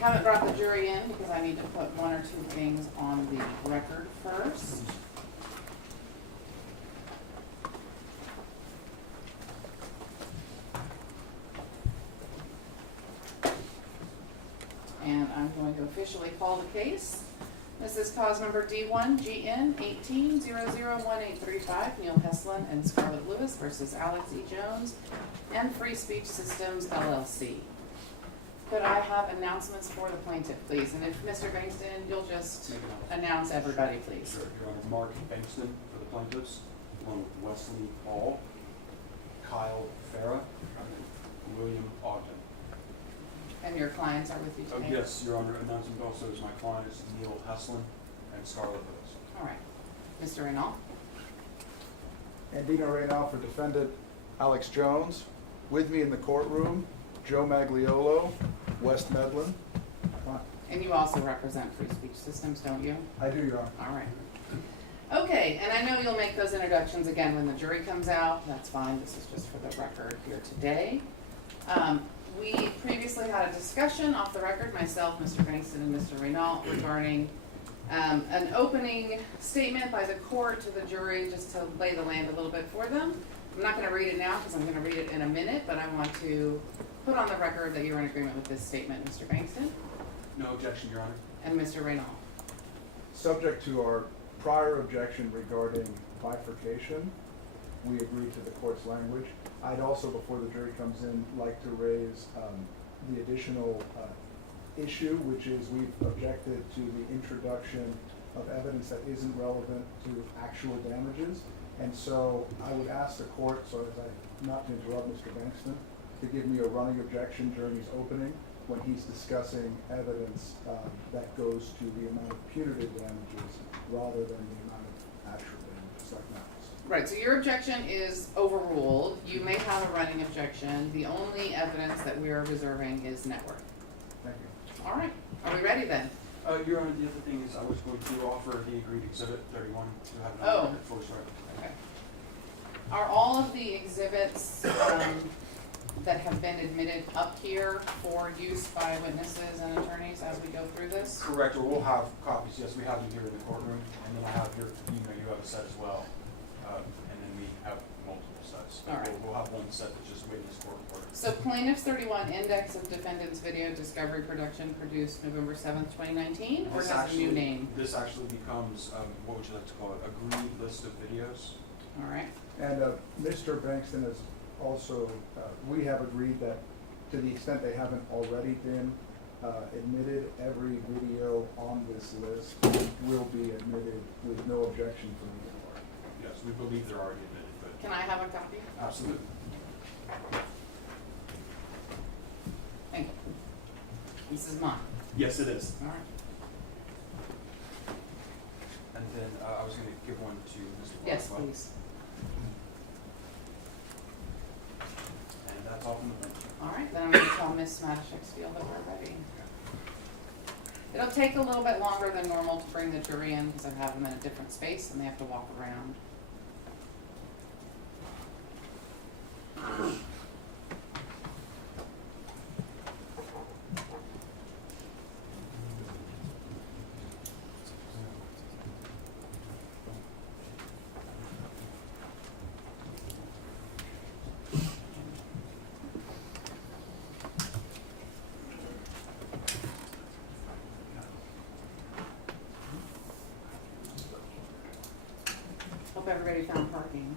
haven't brought the jury in because I need to put one or two things on the record first. And I'm going to officially call the case. This is cause number D1GN 18001835, Neil Heslin and Scarlett Lewis versus Alex E. Jones and Free Speech Systems LLC. Could I have announcements for the plaintiff, please? And if Mr. Bankston, you'll just announce everybody, please. Sure. Your Honor, Mark Bankston for the plaintiffs, along with Wesley Hall, Kyle Farah, and William Ogden. And your clients are with you today? Yes, Your Honor. Announcement also is my client is Neil Heslin and Scarlett Lewis. All right. Mr. Reynal? Andino Reynal for defendant Alex Jones. With me in the courtroom, Joe Magliolo, West Medlin. And you also represent Free Speech Systems, don't you? I do, Your Honor. All right. Okay, and I know you'll make those introductions again when the jury comes out. That's fine. This is just for the record here today. We previously had a discussion off the record, myself, Mr. Bankston, and Mr. Reynal, regarding an opening statement by the court to the jury, just to lay the land a little bit for them. I'm not going to read it now because I'm going to read it in a minute, but I want to put on the record that you're in agreement with this statement, Mr. Bankston. No objection, Your Honor. And Mr. Reynal. Subject to our prior objection regarding bifurcation, we agree to the court's language. I'd also, before the jury comes in, like to raise the additional issue, which is we've objected to the introduction of evidence that isn't relevant to actual damages. And so I would ask the court, so as not to interrupt Mr. Bankston, to give me a running objection during his opening when he's discussing evidence that goes to the amount of punitive damages rather than the amount of actual damages like that. Right, so your objection is overruled. You may have a running objection. The only evidence that we are reserving is net worth. Thank you. All right, are we ready then? Your Honor, the other thing is I was going to offer the agreed exhibit 31 to have it Oh. on before we start. Okay. Are all of the exhibits that have been admitted up here for use by witnesses and attorneys as we go through this? Correct, or we'll have copies. Yes, we have them here in the courtroom, and then I have your, you have a set as well, and then we have multiple sets. All right. We'll have one set that's just witness court order. So plaintiff's 31 index of defendant's video discovery production produced November 7th, 2019, or has a new name? This actually becomes, what would you like to call it, a green list of videos. All right. And Mr. Bankston has also, we have agreed that to the extent they haven't already been admitted, every video on this list will be admitted with no objection from either party. Yes, we believe they're already admitted, but Can I have a copy? absolutely. Thank you. This is mine. Yes, it is. All right. And then I was going to give one to Mr. Clark Yes, as well. please. And that's all from the bench. All right, then I'm going to tell Ms. Matashek's-Field that we're ready. It'll take a little bit longer than normal to bring the jury in because I have them in a different space and they have to walk around. Hope everybody found parking.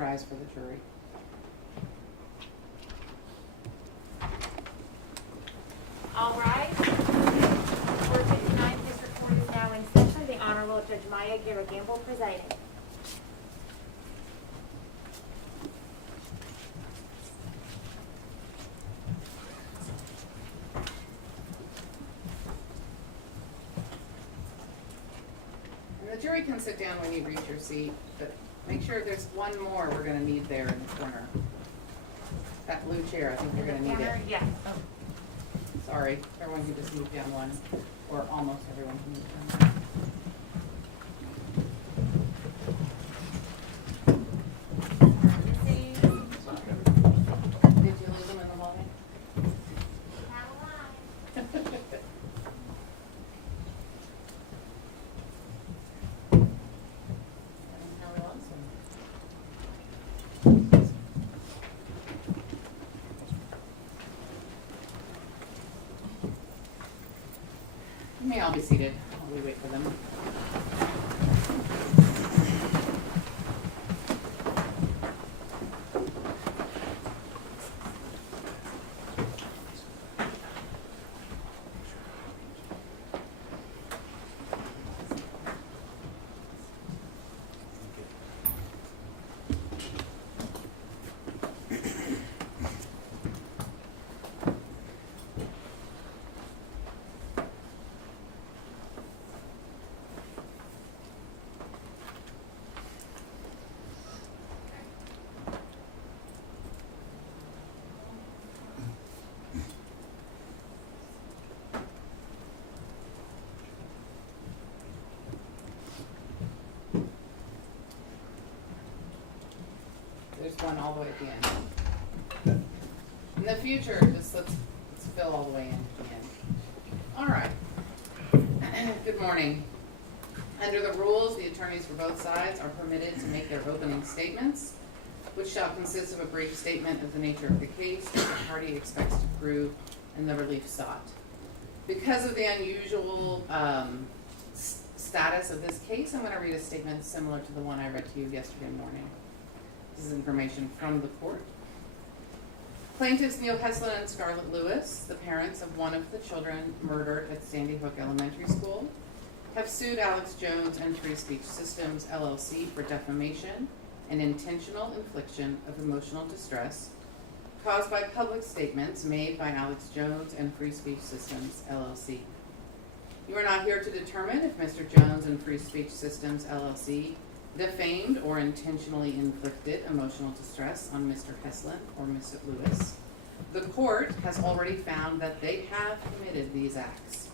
rise for the jury. All rise. Court 59, District Court is now in session. The Honorable Judge Maya Gamble presiding. And the jury can sit down when you reach your seat, but make sure there's one more we're gonna need there in the corner. That blue chair, I think you're gonna need it. Yes. Sorry, everyone can just move down one, or almost everyone can move down one. Did you lose them in the lobby? How we lost them? You may all be seated while we wait for them. There's one all the way at the end. In the future, just let's fill all the way in at the end. All right. Good morning. Under the rules, the attorneys for both sides are permitted to make their opening statements, which shall consist of a brief statement of the nature of the case that the party expects to prove and the relief sought. Because of the unusual status of this case, I'm going to read a statement similar to the one I read to you yesterday morning. This is information from the court. Plaintiffs Neil Heslin and Scarlett Lewis, the parents of one of the children murdered at Sandy Hook Elementary School, have sued Alex Jones and Free Speech Systems, LLC for defamation and intentional infliction of emotional distress caused by public statements made by Alex Jones and Free Speech Systems, LLC. You are not here to determine if Mr. Jones and Free Speech Systems, LLC defamed or intentionally inflicted emotional distress on Mr. Heslin or Mr. Lewis. The court has already found that they have committed these acts.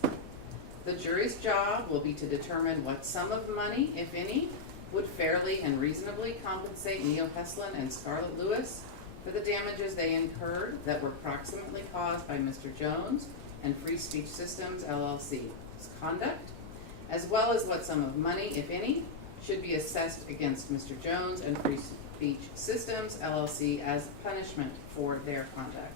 The jury's job will be to determine what sum of money, if any, would fairly and reasonably compensate Neil Heslin and Scarlett Lewis for the damages they incurred that were proximately caused by Mr. Jones and Free Speech Systems, LLC's conduct, as well as what sum of money, if any, should be assessed against Mr. Jones and Free Speech Systems, LLC as punishment for their conduct.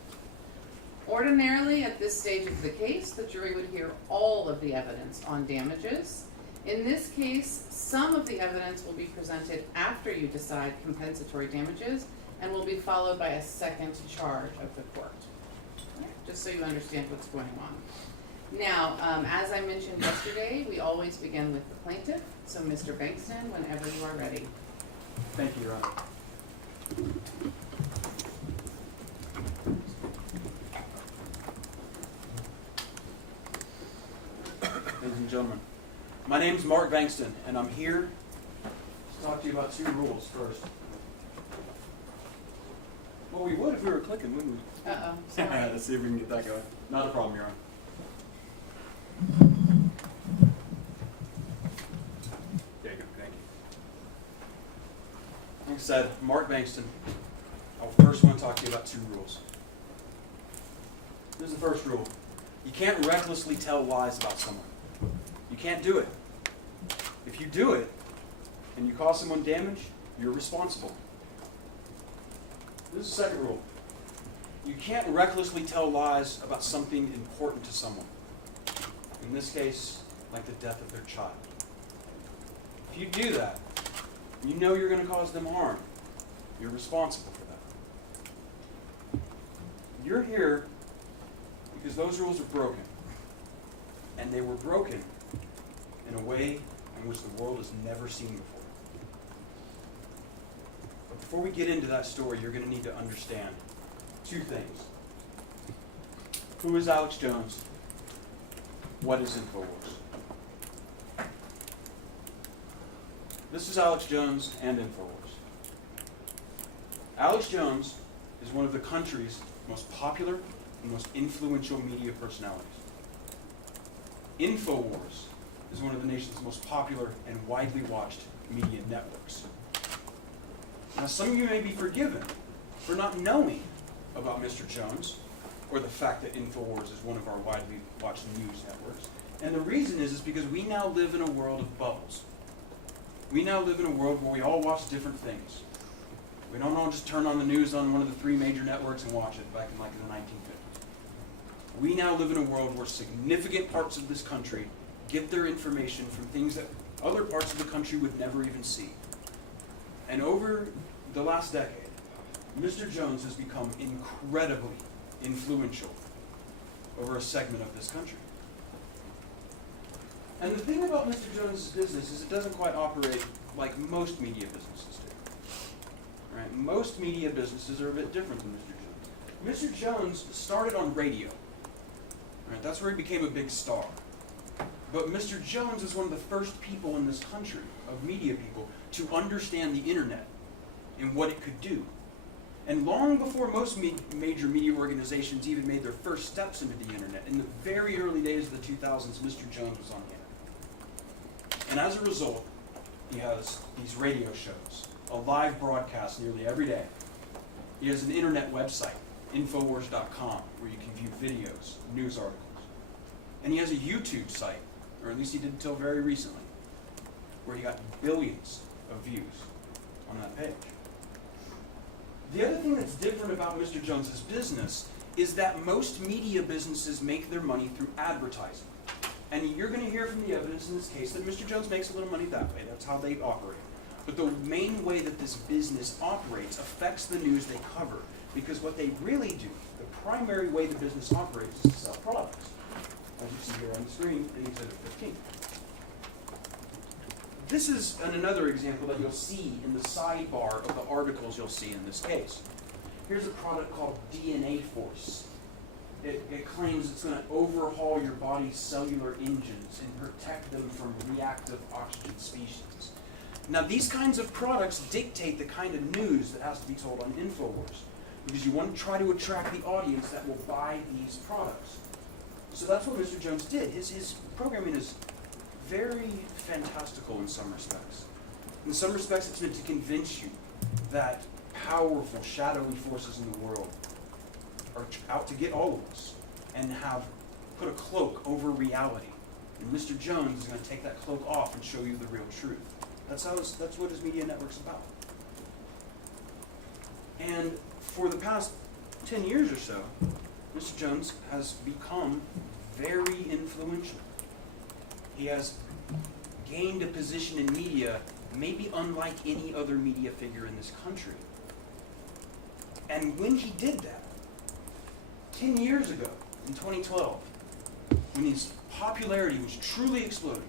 Ordinarily, at this stage of the case, the jury would hear all of the evidence on damages. In this case, some of the evidence will be presented after you decide compensatory damages and will be followed by a second charge of the court. Just so you understand what's going on. Now, as I mentioned yesterday, we always begin with the plaintiff. So, Mr. Bankston, whenever you are ready. Thank you, Your Honor. Ladies and gentlemen, my name is Mark Bankston, and I'm here to talk to you about two rules first. Well, we would if we were clicking, wouldn't we? Uh-oh, sorry. Let's see if we can get that going. Not a problem, Your Honor. There you go, thank you. Like I said, Mark Bankston, I first want to talk to you about two rules. Here's the first rule. You can't recklessly tell lies about someone. You can't do it. If you do it, and you cause someone damage, you're responsible. This is the second rule. You can't recklessly tell lies about something important to someone. In this case, like the death of their child. If you do that, you know you're going to cause them harm. You're responsible for that. You're here because those rules are broken. And they were broken in a way in which the world has never seen before. But before we get into that story, you're going to need to understand two things. Who is Alex Jones? What is InfoWars? This is Alex Jones and InfoWars. Alex Jones is one of the country's most popular and most influential media personalities. InfoWars is one of the nation's most popular and widely watched media networks. Now, some of you may be forgiven for not knowing about Mr. Jones or the fact that InfoWars is one of our widely watched news networks. And the reason is because we now live in a world of bubbles. We now live in a world where we all watch different things. We don't all just turn on the news on one of the three major networks and watch it back in like the 1950s. We now live in a world where significant parts of this country get their information from things that other parts of the country would never even see. And over the last decade, Mr. Jones has become incredibly influential over a segment of this country. And the thing about Mr. Jones' business is it doesn't quite operate like most media businesses do. Right? Most media businesses are a bit different than Mr. Jones. Mr. Jones started on radio. Right? That's where he became a big star. But Mr. Jones is one of the first people in this country, of media people, to understand the internet and what it could do. And long before most major media organizations even made their first steps into the internet, in the very early days of the 2000s, Mr. Jones was on the internet. And as a result, he has these radio shows, a live broadcast nearly every day. He has an internet website, Infowars.com, where you can view videos, news articles. And he has a YouTube site, or at least he did until very recently, where he got billions of views on that page. The other thing that's different about Mr. Jones's business is that most media businesses make their money through advertising. And you're going to hear from the evidence in this case that Mr. Jones makes a little money that way. That's how they operate. But the main way that this business operates affects the news they cover. Because what they really do, the primary way the business operates is to sell products. As you see here on the screen in Exhibit 15. This is another example that you'll see in the sidebar of the articles you'll see in this case. Here's a product called DNA Force. It claims it's going to overhaul your body's cellular engines and protect them from reactive oxygen species. Now, these kinds of products dictate the kind of news that has to be told on InfoWars, because you want to try to attract the audience that will buy these products. So that's what Mr. Jones did. His programming is very fantastical in some respects. In some respects, it's meant to convince you that powerful, shadowy forces in the world are out to get all of us and have put a cloak over reality. And Mr. Jones is going to take that cloak off and show you the real truth. That's what his media network's about. And for the past 10 years or so, Mr. Jones has become very influential. He has gained a position in media maybe unlike any other media figure in this country. And when he did that, 10 years ago, in 2012, when his popularity was truly exploding,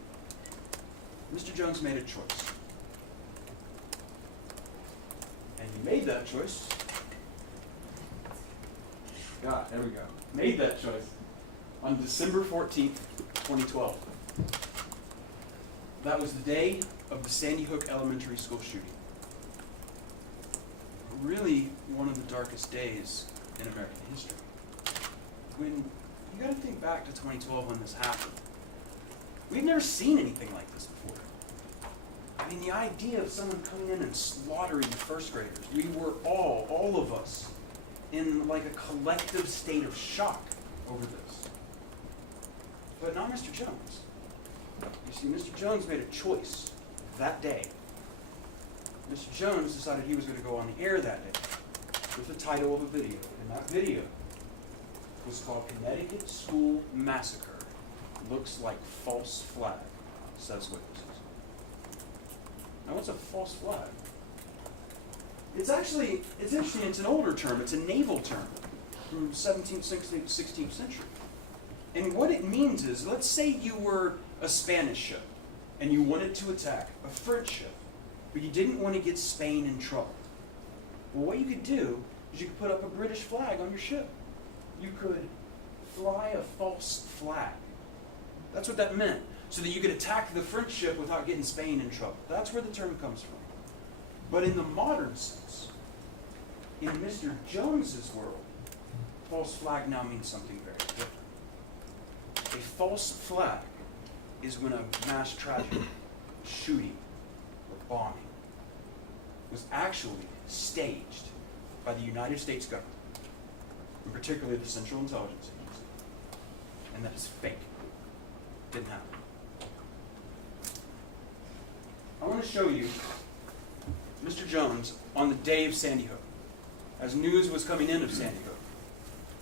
Mr. Jones made a choice. And he made that choice. God, there we go. Made that choice on December 14th, 2012. That was the day of the Sandy Hook Elementary School shooting. Really one of the darkest days in American history. When you got to think back to 2012 when this happened. We've never seen anything like this before. I mean, the idea of someone coming in and slaughtering first graders, we were all of us, in like a collective state of shock over this. But not Mr. Jones. You see, Mr. Jones made a choice that day. Mr. Jones decided he was going to go on the air that day with the title of a video. And that video was called Connecticut School Massacre Looks Like False Flag, says witnesses. Now, what's a false flag? It's interesting, it's an older term. It's a naval term from 17th, 16th century. And what it means is, let's say you were a Spanish ship and you wanted to attack a French ship, but you didn't want to get Spain in trouble. Well, what you could do is you could put up a British flag on your ship. You could fly a false flag. That's what that meant, so that you could attack the French ship without getting Spain in trouble. That's where the term comes from. But in the modern sense, in Mr. Jones's world, false flag now means something very different. A false flag is when a mass tragedy, shooting, or bombing was actually staged by the United States government, and particularly the Central Intelligence Agency, and that is fake. Didn't happen. I want to show you Mr. Jones on the day of Sandy Hook, as news was coming in of Sandy Hook.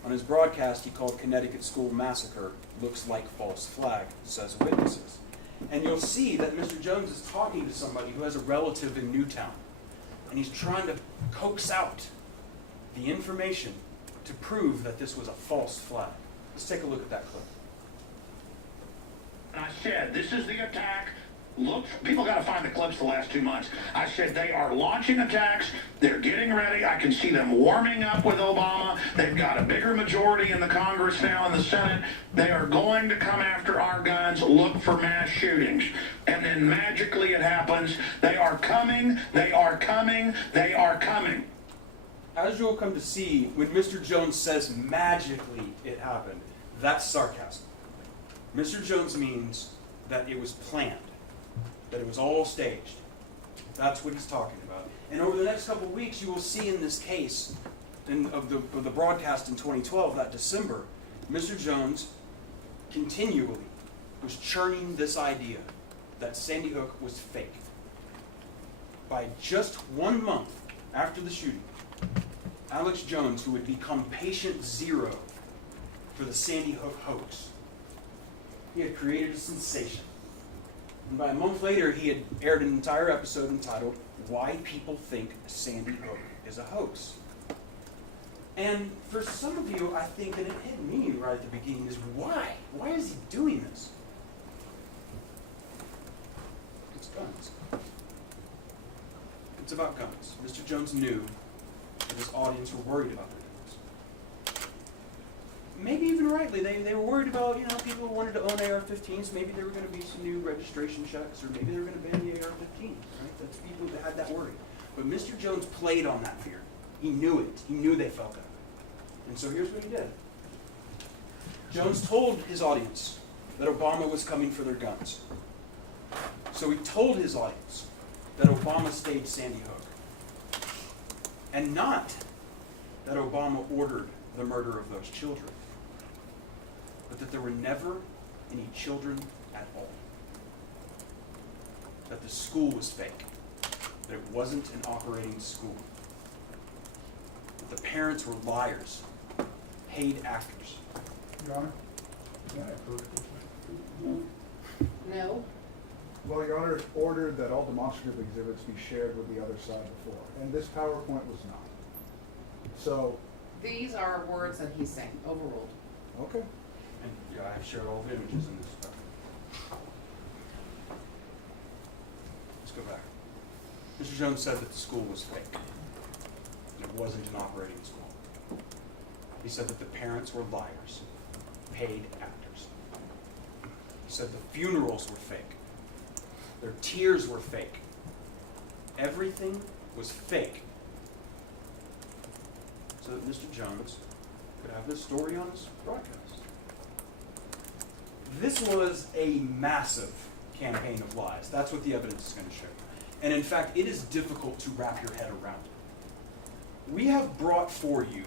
On his broadcast, he called Connecticut school massacre looks like false flag, says witnesses. And you'll see that Mr. Jones is talking to somebody who has a relative in Newtown, and he's trying to coax out the information to prove that this was a false flag. Let's take a look at that clip. I said, this is the attack. Look, people got to find the clips the last 2 months. I said they are launching attacks. They're getting ready. I can see them warming up with Obama. They've got a bigger majority in the Congress now, in the Senate. They are going to come after our guns, look for mass shootings. And then magically it happens. They are coming. They are coming. They are coming. As you'll come to see, when Mr. Jones says magically it happened, that's sarcasm. Mr. Jones means that it was planned, that it was all staged. That's what he's talking about. And over the next couple of weeks, you will see in this case of the broadcast in 2012, that December, Mr. Jones continually was churning this idea that Sandy Hook was fake. By just 1 month after the shooting, Alex Jones, who would become patient zero for the Sandy Hook hoax, he had created a sensation. And by a month later, he had aired an entire episode entitled, Why People Think Sandy Hook is a Hoax. And for some of you, I think that it hit me right at the beginning is why? Why is he doing this? It's guns. It's about guns. Mr. Jones knew that his audience were worried about their guns. Maybe even rightly, they were worried about, people who wanted to own AR-15s. Maybe there were going to be some new registration checks, or maybe they were going to ban the AR-15. Right? That's people that had that worry. But Mr. Jones played on that fear. He knew it. He knew they felt that. And so here's what he did. Jones told his audience that Obama was coming for their guns. So he told his audience that Obama staged Sandy Hook. And not that Obama ordered the murder of those children, but that there were never any children at all. That the school was fake. That it wasn't an operating school. That the parents were liars, paid actors. Your Honor? Can I approve this? No? Well, Your Honor, ordered that all demonstrative exhibits be shared with the other side before, and this PowerPoint was not. So, These are words that he's saying, overruled. okay. And I have shared all the images in this stuff. Let's go back. Mr. Jones said that the school was fake. And it wasn't an operating school. He said that the parents were liars, paid actors. He said the funerals were fake. Their tears were fake. Everything was fake. So that Mr. Jones could have this story on his broadcast. This was a massive campaign of lies. That's what the evidence is going to show. And in fact, it is difficult to wrap your head around it. We have brought for you,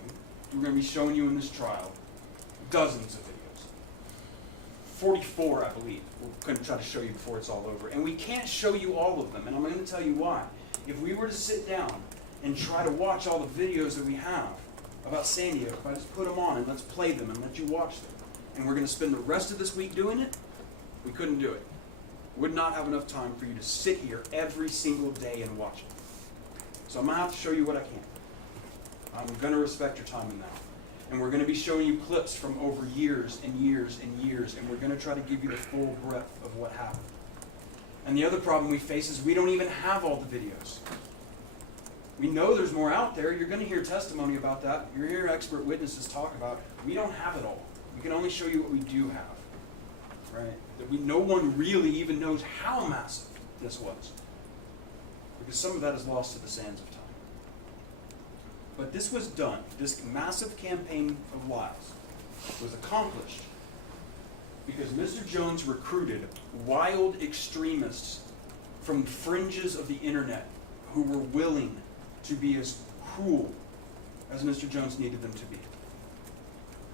we're going to be showing you in this trial, dozens of videos. 44, I believe. We're going to try to show you before it's all over. And we can't show you all of them, and I'm going to tell you why. If we were to sit down and try to watch all the videos that we have about Sandy Hook, if I just put them on and let's play them and let you watch them, and we're going to spend the rest of this week doing it, we couldn't do it. Would not have enough time for you to sit here every single day and watch it. So I'm going to have to show you what I can. I'm going to respect your time in that. And we're going to be showing you clips from over years and years and years, and we're going to try to give you the full breadth of what happened. And the other problem we face is we don't even have all the videos. We know there's more out there. You're going to hear testimony about that. You're hearing expert witnesses talk about it. We don't have it all. We can only show you what we do have. Right? That no one really even knows how massive this was. Because some of that is lost to the sands of time. But this was done. This massive campaign of lies was accomplished because Mr. Jones recruited wild extremists from the fringes of the internet who were willing to be as cruel as Mr. Jones needed them to be.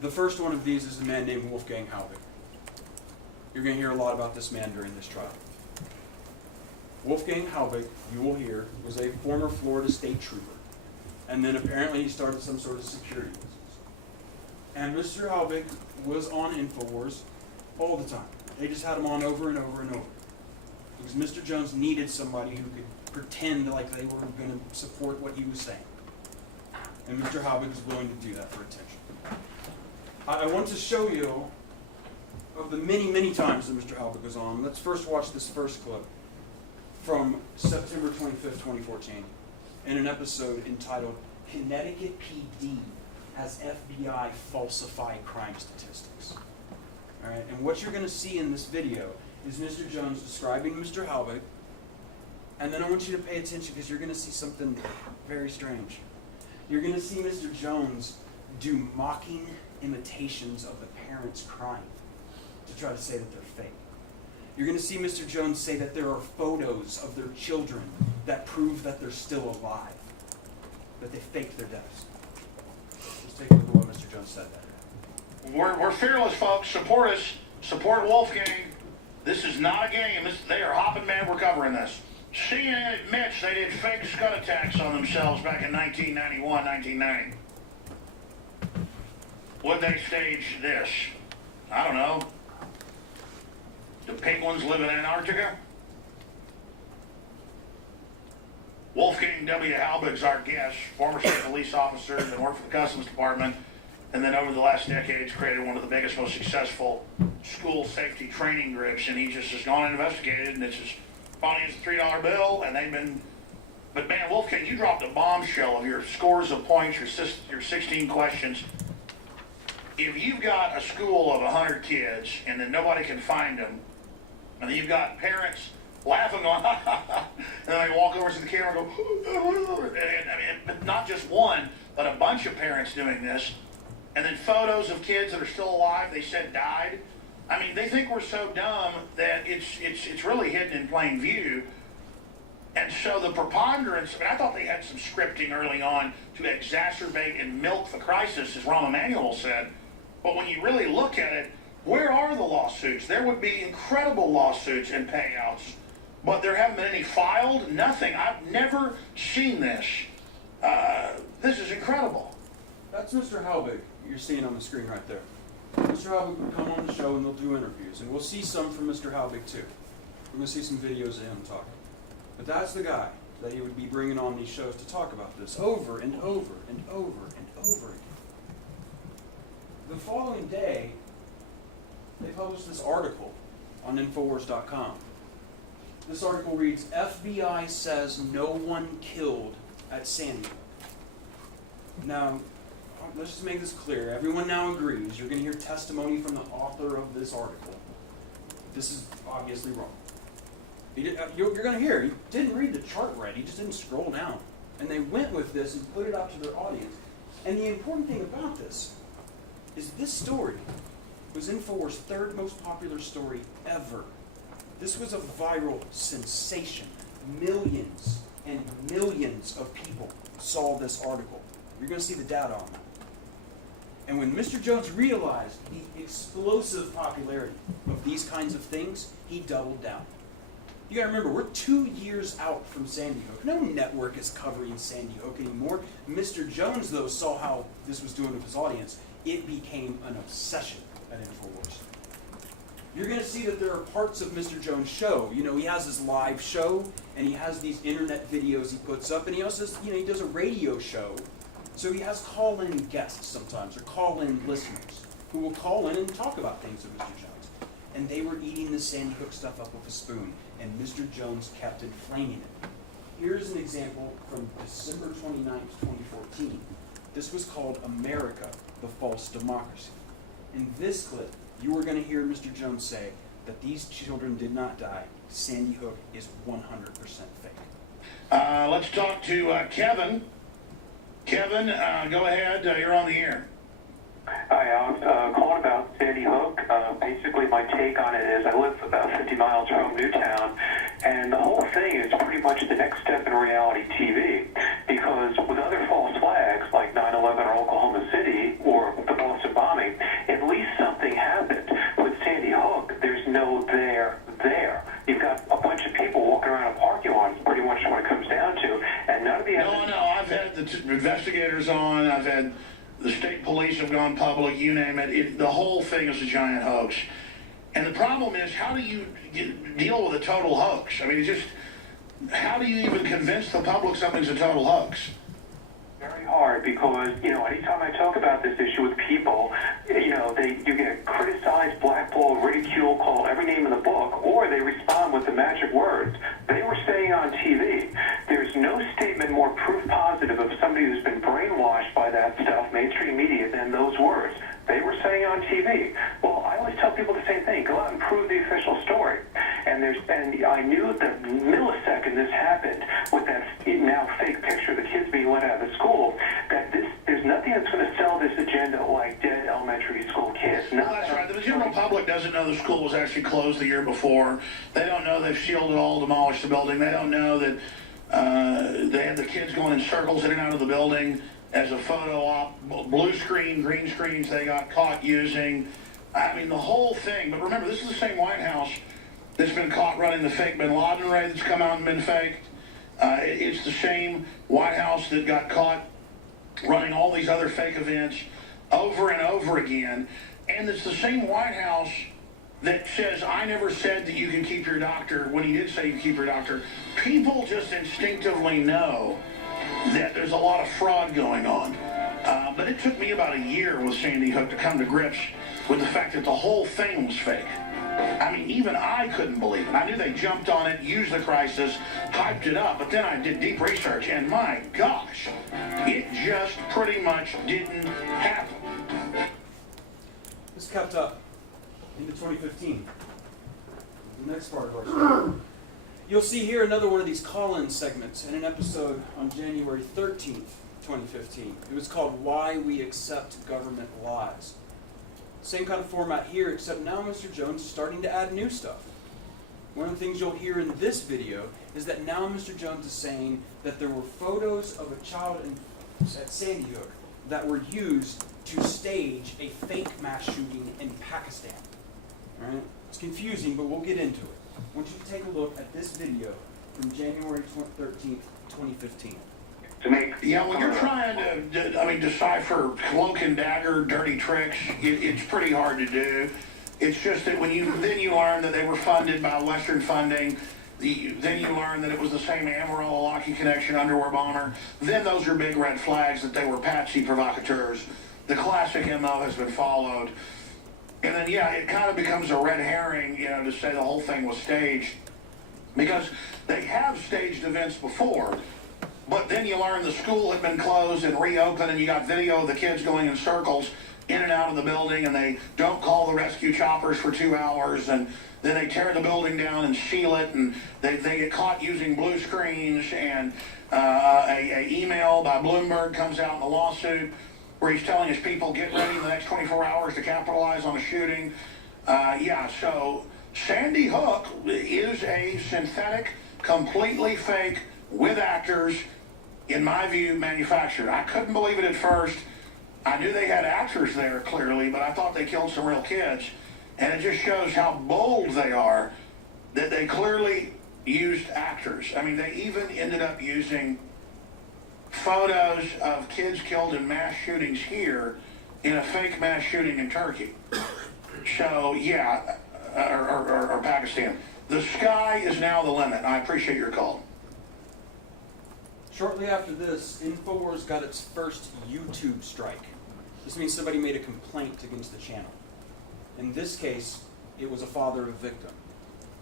The first one of these is a man named Wolfgang Halbig. You're going to hear a lot about this man during this trial. Wolfgang Halbig, you will hear, was a former Florida state trooper. And then apparently he started some sort of security business. And Mr. Halbig was on InfoWars all the time. They just had him on over and over and over. Because Mr. Jones needed somebody who could pretend like they were going to support what he was saying. And Mr. Halbig was willing to do that for attention. I want to show you of the many, many times that Mr. Halbig was on. Let's first watch this first clip from September 25th, 2014, in an episode entitled Connecticut PD has FBI falsify crime statistics. All right, and what you're going to see in this video is Mr. Jones describing Mr. Halbig, and then I want you to pay attention because you're going to see something very strange. You're going to see Mr. Jones do mocking imitations of the parents crying to try to say that they're fake. You're going to see Mr. Jones say that there are photos of their children that prove that they're still alive, that they faked their deaths. Let's take a look at what Mr. Jones said there. We're fearless, folks. Support us. Support Wolfgang. This is not a game. They are hopping mad. We're covering this. CNN admits they did fake scud attacks on themselves back in 1991, 1990. Would they stage this? I don't know. Do penguins live in Antarctica? Wolfgang W. Halbig's our guest, former state police officer, been worked for the Customs Department, and then over the last decades created one of the biggest, most successful school safety training groups, and he just has gone and investigated, and it's as funny as a $3 bill, and they've been, but man, Wolfgang, you dropped a bombshell of your scores of points, your 16 questions. If you've got a school of 100 kids, and then nobody can find them, and then you've got parents laughing on, and then they walk over to the camera and go, and not just one, but a bunch of parents doing this, and then photos of kids that are still alive, they said died. I mean, they think we're so dumb that it's really hidden in plain view. And so the preponderance, I thought they had some scripting early on to exacerbate and milk the crisis, as Rahm Emanuel said. But when you really look at it, where are the lawsuits? There would be incredible lawsuits and payouts, but there haven't been any filed, nothing. I've never seen this. This is incredible. That's Mr. Halbig you're seeing on the screen right there. Mr. Halbig will come on the show and they'll do interviews, and we'll see some from Mr. Halbig too. We're going to see some videos of him talking. But that's the guy that he would be bringing on these shows to talk about this over and over and over and over again. The following day, they published this article on Infowars.com. This article reads, FBI says no one killed at Sandy Hook. Now, let's just make this clear. Everyone now agrees. You're going to hear testimony from the author of this article. This is obviously wrong. You're going to hear, he didn't read the chart right. He just didn't scroll down. And they went with this and put it out to their audience. And the important thing about this is this story was InfoWars' third most popular story ever. This was a viral sensation. Millions and millions of people saw this article. You're going to see the data on that. And when Mr. Jones realized the explosive popularity of these kinds of things, he doubled down. You got to remember, we're 2 years out from Sandy Hook. No network is covering Sandy Hook anymore. Mr. Jones, though, saw how this was doing with his audience. It became an obsession at InfoWars. you're going to see that there are parts of Mr. Jones' show. You know, he has his live show, and he has these internet videos he puts up, and he also, he does a radio show. So he has call-in guests sometimes, or call-in listeners, who will call in and talk about things with Mr. Jones. And they were eating the Sandy Hook stuff up with a spoon, and Mr. Jones kept inflaming it. Here's an example from December 29th, 2014. This was called America, the False Democracy. In this clip, you are going to hear Mr. Jones say that these children did not die. Sandy Hook is 100% fake. Let's talk to Kevin. Kevin, go ahead. You're on the air. Hi, Alex. Calling about Sandy Hook. Basically, my take on it is I live about 50 miles from Newtown, and the whole thing is pretty much the next step in reality TV. Because with other false flags like 9/11 or Oklahoma City or the Boston bombing, at least something happened. With Sandy Hook, there's no there. You've got a bunch of people walking around a parking lot. It's pretty much what it comes down to, and none of the evidence. No, I've had the investigators on. I've had the state police have gone public. You name it. The whole thing is a giant hoax. And the problem is, how do you deal with a total hoax? I mean, how do you even convince the public something's a total hoax? Very hard, because anytime I talk about this issue with people, you get criticized, blackballed, ridiculed, called every name in the book, or they respond with the magic words. They were saying on TV. There's no statement more proof positive of somebody who's been brainwashed by that stuff, mainstream media, than those words. They were saying on TV. Well, I always tell people the same thing. Go out and prove the official story. And I knew the millisecond this happened with that now fake picture of the kids being let out of the school, that there's nothing that's going to sell this agenda like dead elementary school kids. Well, that's right. The general public doesn't know the school was actually closed the year before. They don't know they've shielded all, demolished the building. They don't know that they had the kids going in circles in and out of the building as a photo op, blue screen, green screens they got caught using. I mean, the whole thing. But remember, this is the same White House that's been caught running the fake Bin Laden raid that's come out and been faked. It's the same White House that got caught running all these other fake events over and over again. And it's the same White House that says, I never said that you can keep your doctor, when he did say you can keep your doctor. People just instinctively know that there's a lot of fraud going on. But it took me about a year with Sandy Hook to come to grips with the fact that the whole thing was fake. I mean, even I couldn't believe it. I knew they jumped on it, used the crisis, hyped it up, but then I did deep research, and my gosh, it just pretty much didn't happen. This kept up into 2015. The next part of our story. You'll see here another one of these call-in segments in an episode on January 13th, 2015. It was called Why We Accept Government Lies. Same kind of format here, except now Mr. Jones is starting to add new stuff. One of the things you'll hear in this video is that now Mr. Jones is saying that there were photos of a child at Sandy Hook that were used to stage a fake mass shooting in Pakistan. All right? It's confusing, but we'll get into it. I want you to take a look at this video from January 13th, 2015. Yeah, when you're trying to, decipher cloak and dagger, dirty tricks, it's pretty hard to do. It's just that when you learn that they were funded by Western funding, then you learn that it was the same Amarillo Lockheed Connection underwear bomber. Then those are big red flags that they were patsy provocateurs. The classic MO has been followed. And then, it kind of becomes a red herring, to say the whole thing was staged. Because they have staged events before. But then you learn the school had been closed and reopened, and you got video of the kids going in circles in and out of the building, and they don't call the rescue choppers for 2 hours, and then they tear the building down and seal it, and they get caught using blue screens, and a email by Bloomberg comes out in the lawsuit where he's telling his people, get ready in the next 24 hours to capitalize on a shooting. So Sandy Hook is a synthetic, completely fake, with actors, in my view, manufactured. I couldn't believe it at first. I knew they had actors there, clearly, but I thought they killed some real kids. And it just shows how bold they are, that they clearly used actors. I mean, they even ended up using photos of kids killed in mass shootings here in a fake mass shooting in Turkey. So, The sky is now the limit. I appreciate your call. Shortly after this, InfoWars got its first YouTube strike. This means somebody made a complaint against the channel. In this case, it was a father of a victim.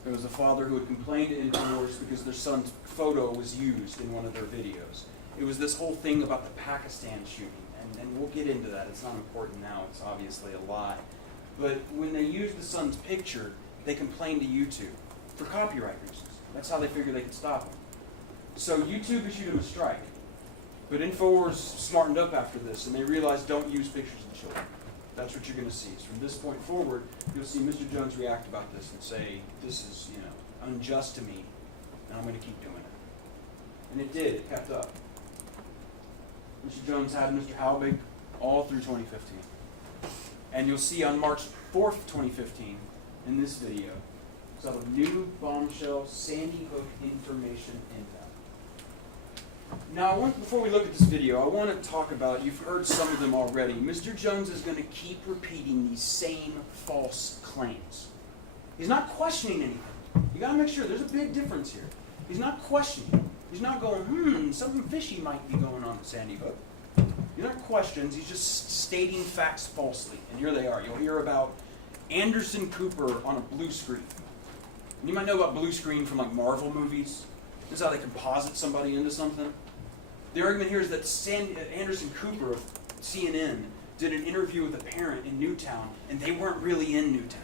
There was a father who had complained to InfoWars because their son's photo was used in one of their videos. It was this whole thing about the Pakistan shooting, and we'll get into that. It's not important now. It's obviously a lie. But when they used the son's picture, they complained to YouTube for copyright reasons. That's how they figured they could stop him. So YouTube issued him a strike. But InfoWars smartened up after this, and they realized don't use pictures of children. That's what you're going to see. So from this point forward, you'll see Mr. Jones react about this and say, this is, unjust to me, and I'm going to keep doing it. And it did. It kept up. Mr. Jones had Mr. Halbig all through 2015. And you'll see on March 4th, 2015, in this video, saw the new bombshell Sandy Hook information intel. Now, before we look at this video, I want to talk about, you've heard some of them already. Mr. Jones is going to keep repeating these same false claims. He's not questioning anything. You got to make sure, there's a big difference here. He's not questioning. He's not going, something fishy might be going on at Sandy Hook. These aren't questions, he's just stating facts falsely. And here they are. You'll hear about Anderson Cooper on a blue screen. And you might know about blue screen from like Marvel movies. This is how they composite somebody into something. The argument here is that Anderson Cooper of CNN did an interview with a parent in Newtown, and they weren't really in Newtown.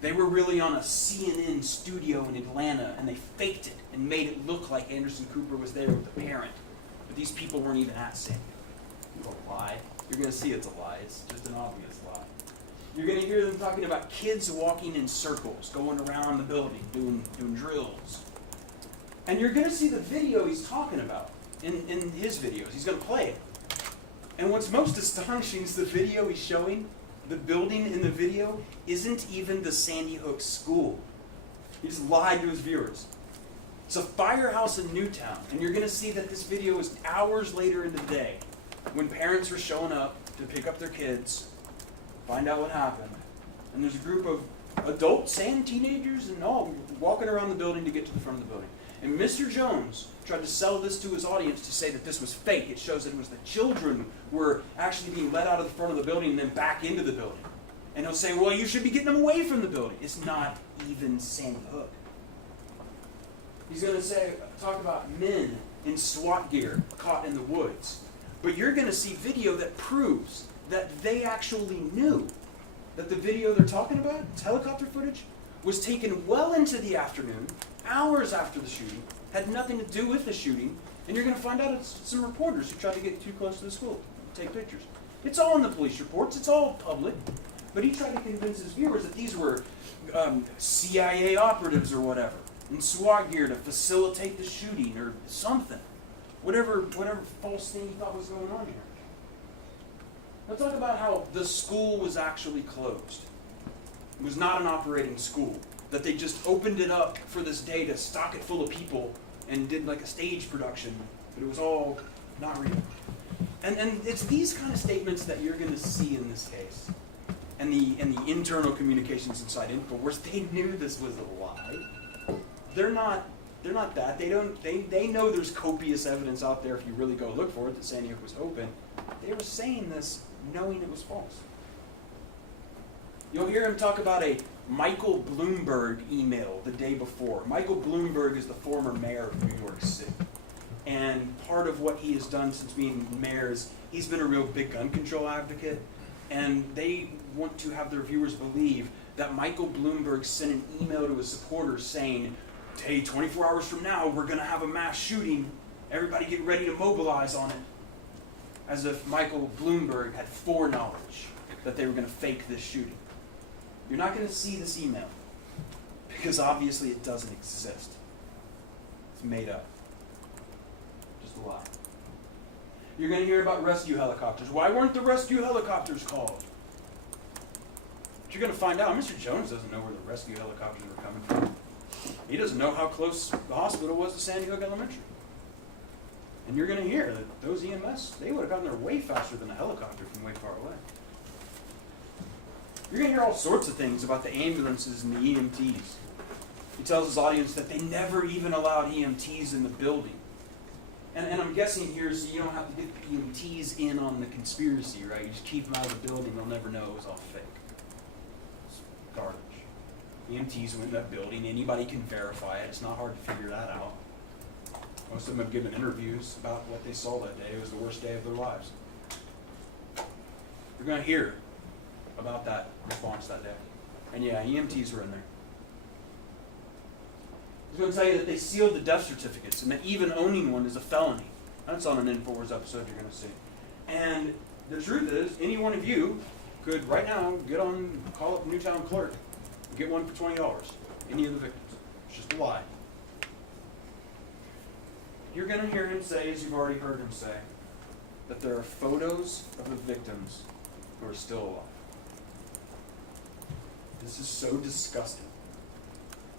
They were really on a CNN studio in Atlanta, and they faked it and made it look like Anderson Cooper was there with the parent. But these people weren't even at Sandy. It's a lie. You're going to see it's a lie. It's just an obvious lie. You're going to hear them talking about kids walking in circles, going around the building, doing drills. And you're going to see the video he's talking about in his videos. He's going to play it. And what's most astonishing is the video he's showing, the building in the video, isn't even the Sandy Hook school. He's lied to his viewers. It's a firehouse in Newtown. And you're going to see that this video is hours later in the day when parents are showing up to pick up their kids, find out what happened. And there's a group of adults and teenagers and all walking around the building to get to the front of the building. And Mr. Jones tried to sell this to his audience to say that this was fake. It shows that it was the children were actually being let out of the front of the building and then back into the building. And he'll say, well, you should be getting them away from the building. It's not even Sandy Hook. He's going to talk about men in SWAT gear caught in the woods. But you're going to see video that proves that they actually knew that the video they're talking about, it's helicopter footage, was taken well into the afternoon, hours after the shooting, had nothing to do with the shooting, and you're going to find out it's some reporters who tried to get too close to the school, take pictures. It's all in the police reports, it's all public, but he tried to convince his viewers that these were CIA operatives or whatever, in SWAT gear to facilitate the shooting or something. Whatever false thing he thought was going on here. Let's talk about how the school was actually closed. It was not an operating school. That they just opened it up for this day to stock it full of people and did like a stage production, but it was all not real. And it's these kind of statements that you're going to see in this case. And the internal communications inside InfoWars, they knew this was a lie. They're not that. They know there's copious evidence out there if you really go look for it that Sandy Hook was open. They were saying this knowing it was false. You'll hear him talk about a Michael Bloomberg email the day before. Michael Bloomberg is the former mayor of New York City. And part of what he has done since being mayor is he's been a real big gun control advocate. And they want to have their viewers believe that Michael Bloomberg sent an email to his supporters saying, hey, 24 hours from now, we're going to have a mass shooting. Everybody get ready to mobilize on it. As if Michael Bloomberg had foreknowledge that they were going to fake this shooting. You're not going to see this email because obviously it doesn't exist. It's made up. Just a lie. You're going to hear about rescue helicopters. Why weren't the rescue helicopters called? But you're going to find out Mr. Jones doesn't know where the rescue helicopters were coming from. He doesn't know how close the hospital was to Sandy Hook Elementary. And you're going to hear that those EMS, they would have gotten there way faster than a helicopter from way far away. You're going to hear all sorts of things about the ambulances and the EMTs. He tells his audience that they never even allowed EMTs in the building. And I'm guessing here, so you don't have to get the EMTs in on the conspiracy, right? You just keep them out of the building, they'll never know it was all fake. It's garbage. EMTs went in that building, anybody can verify it, it's not hard to figure that out. Most of them have given interviews about what they saw that day. It was the worst day of their lives. You're going to hear about that response that day. And yeah, EMTs were in there. He's going to tell you that they sealed the death certificates and that even owning one is a felony. That's on an InfoWars episode you're going to see. And the truth is, any one of you could right now call up Newtown Clerk and get one for $20. Any of the victims. It's just a lie. You're going to hear him say, as you've already heard him say, that there are photos of the victims who are still alive. This is so disgusting,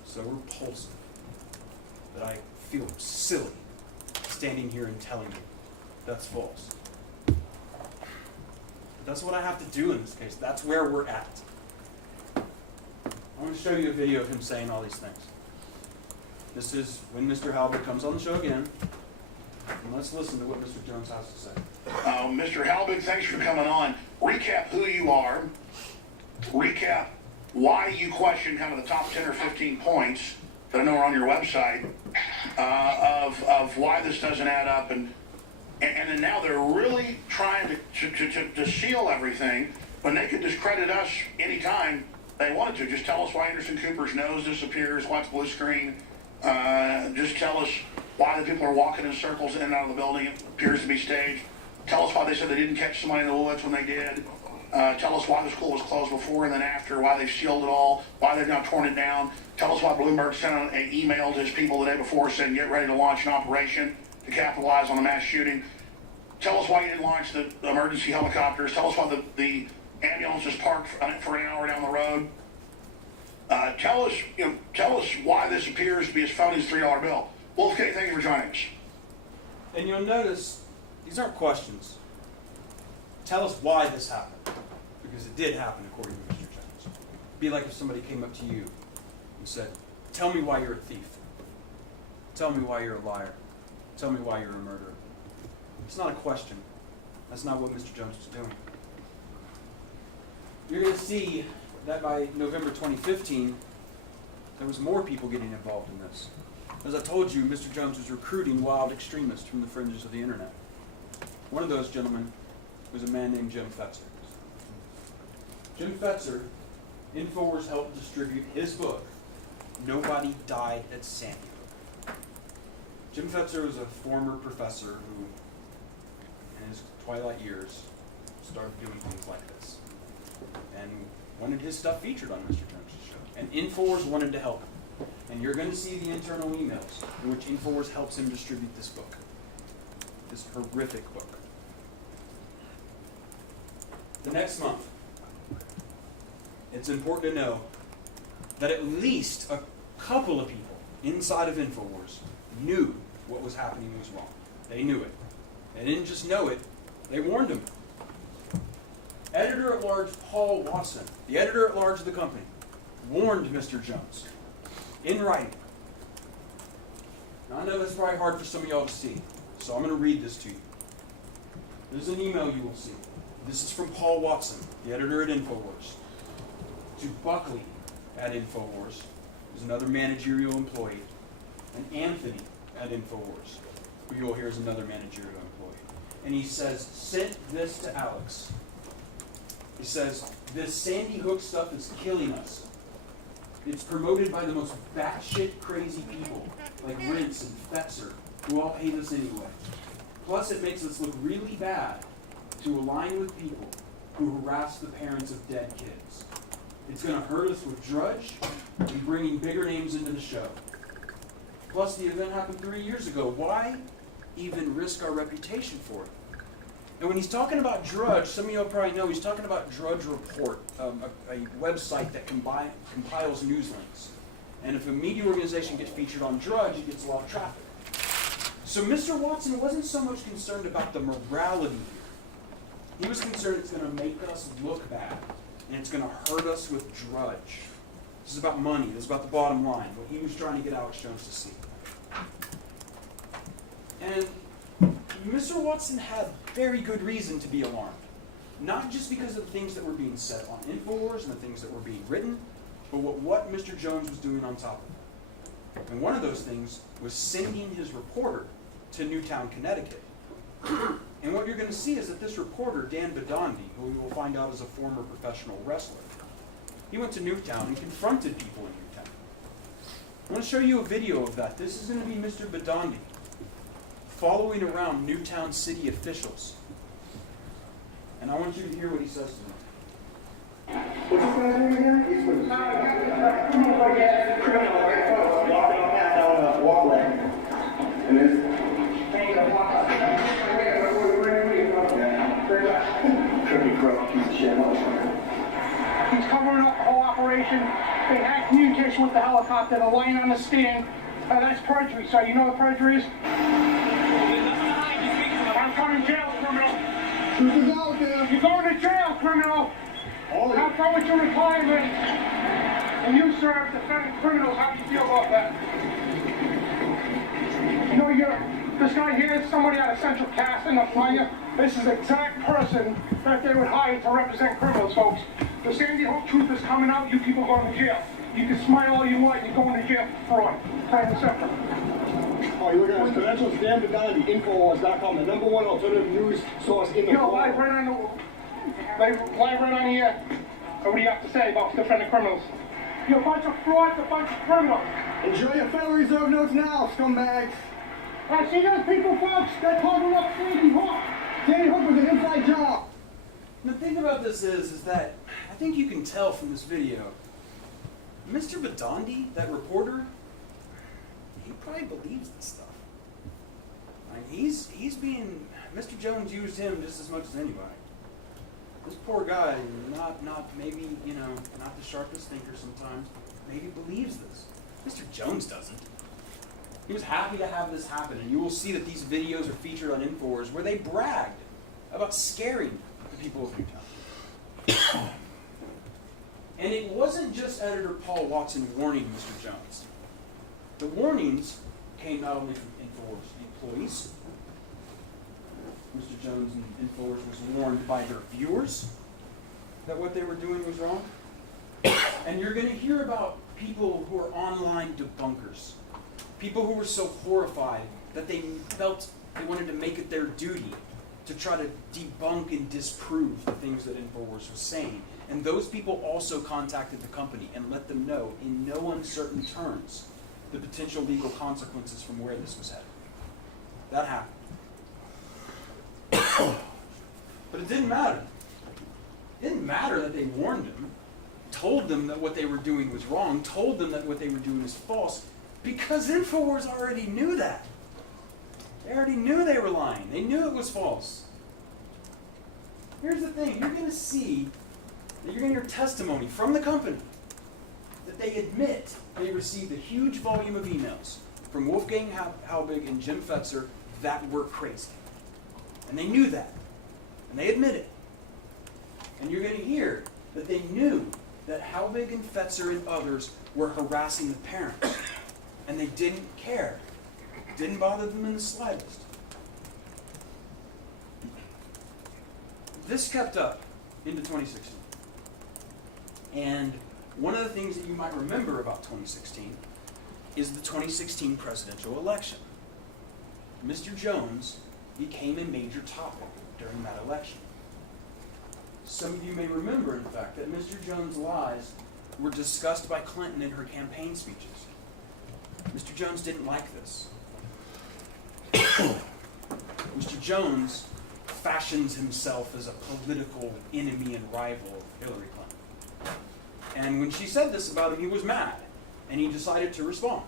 so repulsive, that I feel silly standing here and telling you that's false. But that's what I have to do in this case. That's where we're at. I want to show you a video of him saying all these things. This is when Mr. Halbert comes on the show again, and let's listen to what Mr. Jones has to say. Mr. Halbig, thanks for coming on. Recap who you are. Recap why you question kind of the top 10 or 15 points that I know are on your website of why this doesn't add up. And then now they're really trying to seal everything when they could discredit us anytime they wanted to. Just tell us why Anderson Cooper's nose disappears, why it's blue screen. Just tell us why the people are walking in circles in and out of the building. It appears to be staged. Tell us why they said they didn't catch somebody in the woods when they did. Tell us why the school was closed before and then after, why they've sealed it all, why they've now torn it down. Tell us why Bloomberg sent out an email to his people the day before saying get ready to launch an operation to capitalize on the mass shooting. Tell us why you didn't launch the emergency helicopters. Tell us why the ambulance is parked for an hour down the road. Tell us why this appears to be as phony as a $3 bill. Wolf K, thank you for joining us. And you'll notice these aren't questions. Tell us why this happened. Because it did happen, according to Mr. Jones. It'd be like if somebody came up to you and said, tell me why you're a thief. Tell me why you're a liar. Tell me why you're a murderer. It's not a question. That's not what Mr. Jones was doing. You're going to see that by November 2015, there was more people getting involved in this. As I told you, Mr. Jones was recruiting wild extremists from the fringes of the internet. One of those gentlemen was a man named Jim Fetzer. Jim Fetzer, InfoWars helped distribute his book, Nobody Died at Sandy Hook. Jim Fetzer was a former professor who, in his twilight years, started doing things like this. And wanted his stuff featured on Mr. Jones' show. And InfoWars wanted to help him. And you're going to see the internal emails in which InfoWars helps him distribute this book. This horrific book. The next month, it's important to know that at least a couple of people inside of InfoWars knew what was happening was wrong. They knew it. They didn't just know it, they warned him. Editor-at-large Paul Watson, the editor-at-large of the company, warned Mr. Jones in writing. Now, I know that's probably hard for some of y'all to see, so I'm going to read this to you. There's an email you will see. This is from Paul Watson, the editor at InfoWars, to Buckley at InfoWars, who's another managerial employee, and Anthony at InfoWars, who you'll hear is another managerial employee. And he says, sent this to Alex. He says, this Sandy Hook stuff is killing us. It's promoted by the most batshit crazy people, like Rince and Fetzer, who all hate us anyway. Plus, it makes us look really bad to align with people who harass the parents of dead kids. It's going to hurt us with Drudge and bringing bigger names into the show. Plus, the event happened 3 years ago. Why even risk our reputation for it? And when he's talking about Drudge, some of you probably know he's talking about Drudge Report, a website that compiles news links. And if a media organization gets featured on Drudge, it gets a lot of traffic. So Mr. Watson wasn't so much concerned about the morality here. He was concerned it's going to make us look bad, and it's going to hurt us with Drudge. This is about money. This is about the bottom line, what he was trying to get Alex Jones to see. And Mr. Watson had very good reason to be alarmed. Not just because of the things that were being said on InfoWars and the things that were being written, but what Mr. Jones was doing on top of it. And one of those things was sending his reporter to Newtown, Connecticut. And what you're going to see is that this reporter, Dan Bidandi, who you will find out is a former professional wrestler, he went to Newtown and confronted people in Newtown. I want to show you a video of that. This is going to be Mr. Bidandi following around Newtown city officials. And I want you to hear what he says to them. What's this guy's name again? He's with criminal walking down the walkway. And this trippy crook, piece of shit. He's covering up the whole operation. They had communication with the helicopter. They're lying on the stand. That's perjury, sir. You know what perjury is? I'm going to jail, criminal. Truth is out there. You're going to jail, criminal. Have fun with your retirement. And you, sir, defending criminals. How do you feel about that? You know, this guy here is somebody out of Central Casting, the flyer. This is the exact person that they would hire to represent criminals, folks. The Sandy Hook truth is coming out. You people going to jail. You can smile all you want. You're going to jail for fraud. Plain and simple. Oh, you're looking at his credentials? Dan Bidandi, Infowars.com, the #1 alternative news source in the world. Live right on the air. What do you have to say about defending criminals? You're a bunch of frauds, a bunch of criminals. Enjoy your Federal Reserve notes now, scumbags. I see those people, folks, that covered up Sandy Hook. Sandy Hook was an inside job. The thing about this is that I think you can tell from this video, Mr. Bidandi, that reporter, he probably believes this stuff. Like he's being, Mr. Jones used him just as much as anybody. This poor guy, not maybe, not the sharpest thinker sometimes, maybe believes this. Mr. Jones doesn't. He was happy to have this happen, and you will see that these videos are featured on InfoWars where they bragged about scaring the people of Newtown. And it wasn't just editor Paul Watson warning Mr. Jones. The warnings came not only from InfoWars employees. Mr. Jones and InfoWars was warned by their viewers that what they were doing was wrong. And you're going to hear about people who are online debunkers. People who were so horrified that they felt they wanted to make it their duty to try to debunk and disprove the things that InfoWars was saying. And those people also contacted the company and let them know in no uncertain terms the potential legal consequences from where this was headed. That happened. But it didn't matter. It didn't matter that they warned them, told them that what they were doing was wrong, told them that what they were doing is false, because InfoWars already knew that. They already knew they were lying. They knew it was false. Here's the thing. You're going to see that you're going to hear testimony from the company that they admit they received a huge volume of emails from Wolfgang Halbig and Jim Fetzer that were crazy. And they knew that. And they admit it. And you're going to hear that they knew that Halbig and Fetzer and others were harassing the parents. And they didn't care. It didn't bother them in the slightest. This kept up into 2016. And one of the things that you might remember about 2016 is the 2016 presidential election. Mr. Jones became a major topic during that election. Some of you may remember, in fact, that Mr. Jones' lies were discussed by Clinton in her campaign speeches. Mr. Jones didn't like this. Mr. Jones fashions himself as a political enemy and rival of Hillary Clinton. And when she said this about him, he was mad, and he decided to respond.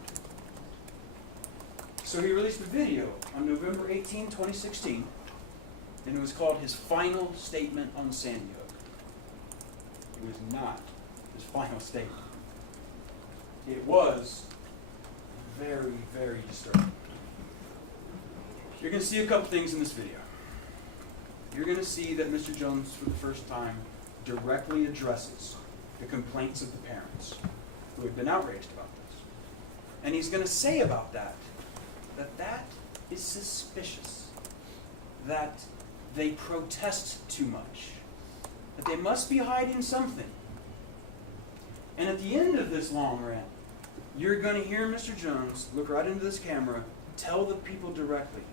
So he released a video on November 18, 2016, and it was called his final statement on Sandy Hook. It was not his final statement. It was very, very disturbing. You're going to see a couple things in this video. You're going to see that Mr. Jones, for the first time, directly addresses the complaints of the parents, who had been outraged about this. And he's going to say about that is suspicious, that they protest too much, that they must be hiding something. And at the end of this long rant, you're going to hear Mr. Jones look right into this camera, tell the people directly.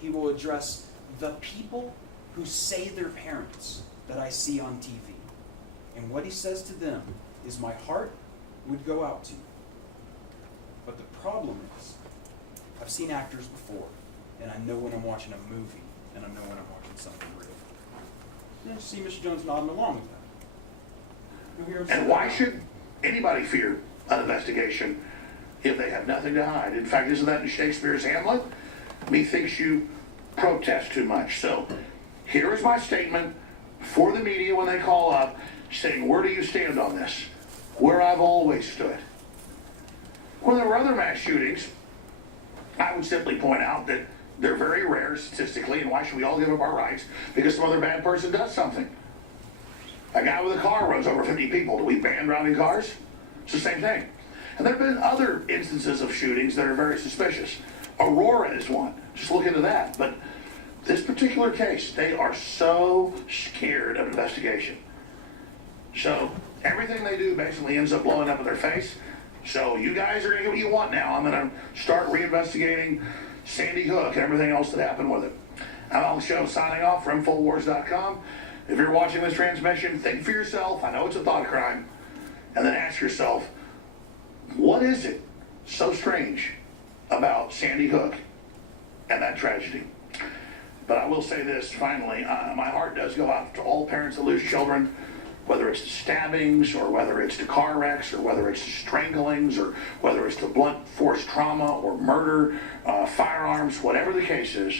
He will address the people who say they're parents that I see on TV. And what he says to them is, my heart would go out to you. But the problem is, I've seen actors before, and I know when I'm watching a movie, and I know when I'm watching something real. You see Mr. Jones nodding along with that. You'll hear him say And that. why should anybody fear an investigation if they have nothing to hide? In fact, isn't that in Shakespeare's Hamlet? Methinks you protest too much. So here is my statement for the media when they call up, saying, where do you stand on this? Where I've always stood. When there were other mass shootings, I would simply point out that they're very rare statistically, and why should we all give up our rights because some other bad person does something? A guy with a car runs over 50 people. Do we ban driving cars? It's the same thing. And there have been other instances of shootings that are very suspicious. Aurora is one. Just look into that. But this particular case, they are so scared of investigation. So everything they do basically ends up blowing up in their face. So you guys are going to get what you want now. I'm going to start reinvestigating Sandy Hook and everything else that happened with it. I'm on the show signing off from InfoWars.com. If you're watching this transmission, think for yourself. I know it's a thought crime. And then ask yourself, what is it so strange about Sandy Hook and that tragedy? But I will say this finally, my heart does go out to all parents that lose children, whether it's to stabbings or whether it's to car wrecks or whether it's to stranglings or whether it's to blunt force trauma or murder, firearms, whatever the case is.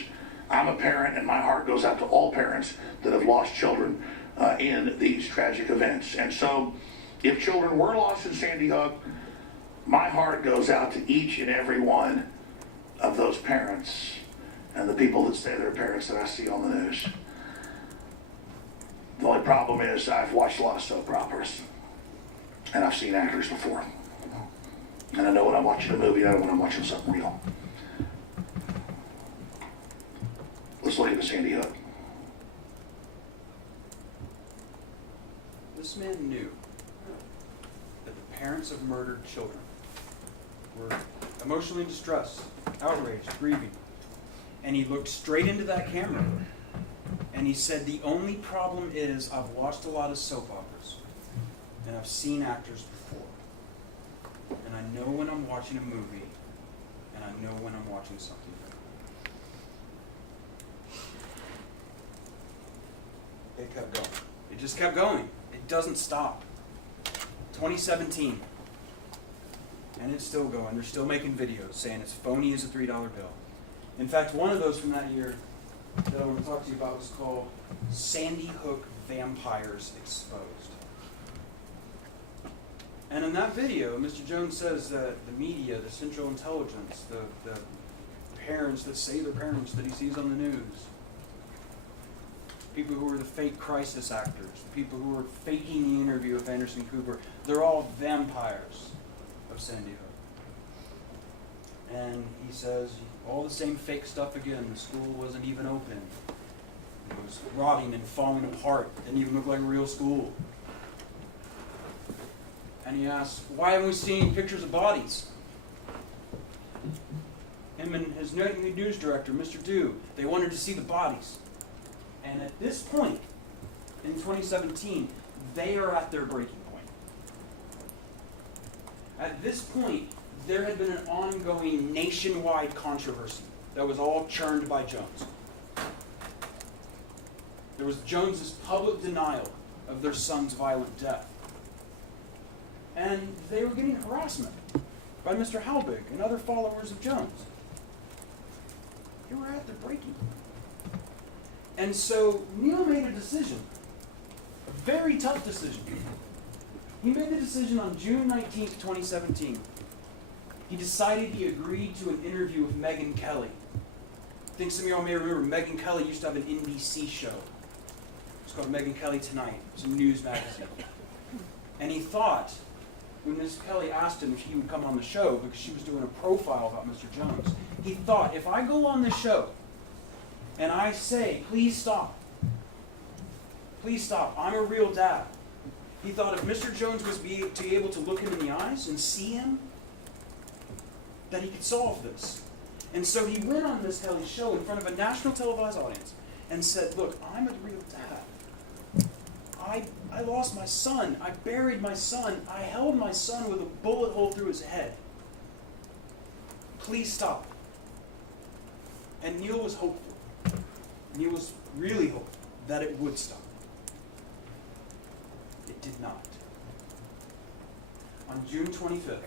I'm a parent and my heart goes out to all parents that have lost children in these tragic events. And so if children were lost in Sandy Hook, my heart goes out to each and every one of those parents and the people that say they're parents that I see on the news. The only problem is I've watched a lot of soap operas and I've seen actors before. And I know when I'm watching a movie, I know when I'm watching something real. Let's look at the Sandy Hook. This man knew that the parents of murdered children were emotionally distressed, outraged, grieving. And he looked straight into that camera and he said, the only problem is I've watched a lot of soap operas and I've seen actors before. And I know when I'm watching a movie and I know when I'm watching something. It kept going. It just kept going. It doesn't stop. 2017. And it's still going. They're still making videos saying it's phony as a $3 bill. In fact, one of those from that year that I want to talk to you about was called Sandy Hook Vampires Exposed. And in that video, Mr. Jones says that the media, the Central Intelligence, the parents that say they're parents that he sees on the news, people who are the fake crisis actors, people who are faking the interview with Anderson Cooper, they're all vampires of Sandy Hook. And he says, all the same fake stuff again. The school wasn't even open. It was rotting and falling apart. Didn't even look like a real school. And he asks, why haven't we seen pictures of bodies? Him and his nightly news director, Mr. Dew, they wanted to see the bodies. And at this point, in 2017, they are at their breaking point. At this point, there had been an ongoing nationwide controversy that was all churned by Jones. There was Jones's public denial of their son's violent death. And they were getting harassment by Mr. Halbig and other followers of Jones. They were at their breaking point. And so Neil made a decision, a very tough decision. He made the decision on June 19th, 2017. He decided he agreed to an interview with Megyn Kelly. I think some of y'all may remember Megyn Kelly used to have an NBC show. It's called Megyn Kelly Tonight. It's a news magazine. And he thought when Ms. Kelly asked him if he would come on the show because she was doing a profile about Mr. Jones, he thought, if I go on the show and I say, please stop, I'm a real dad, he thought if Mr. Jones was able to look him in the eyes and see him, that he could solve this. And so he went on Ms. Kelly's show in front of a national televised audience and said, look, I'm a real dad. I lost my son. I buried my son. I held my son with a bullet hole through his head. Please stop. And Neil was hopeful. Neil was really hopeful that it would stop. It did not. On June 25th,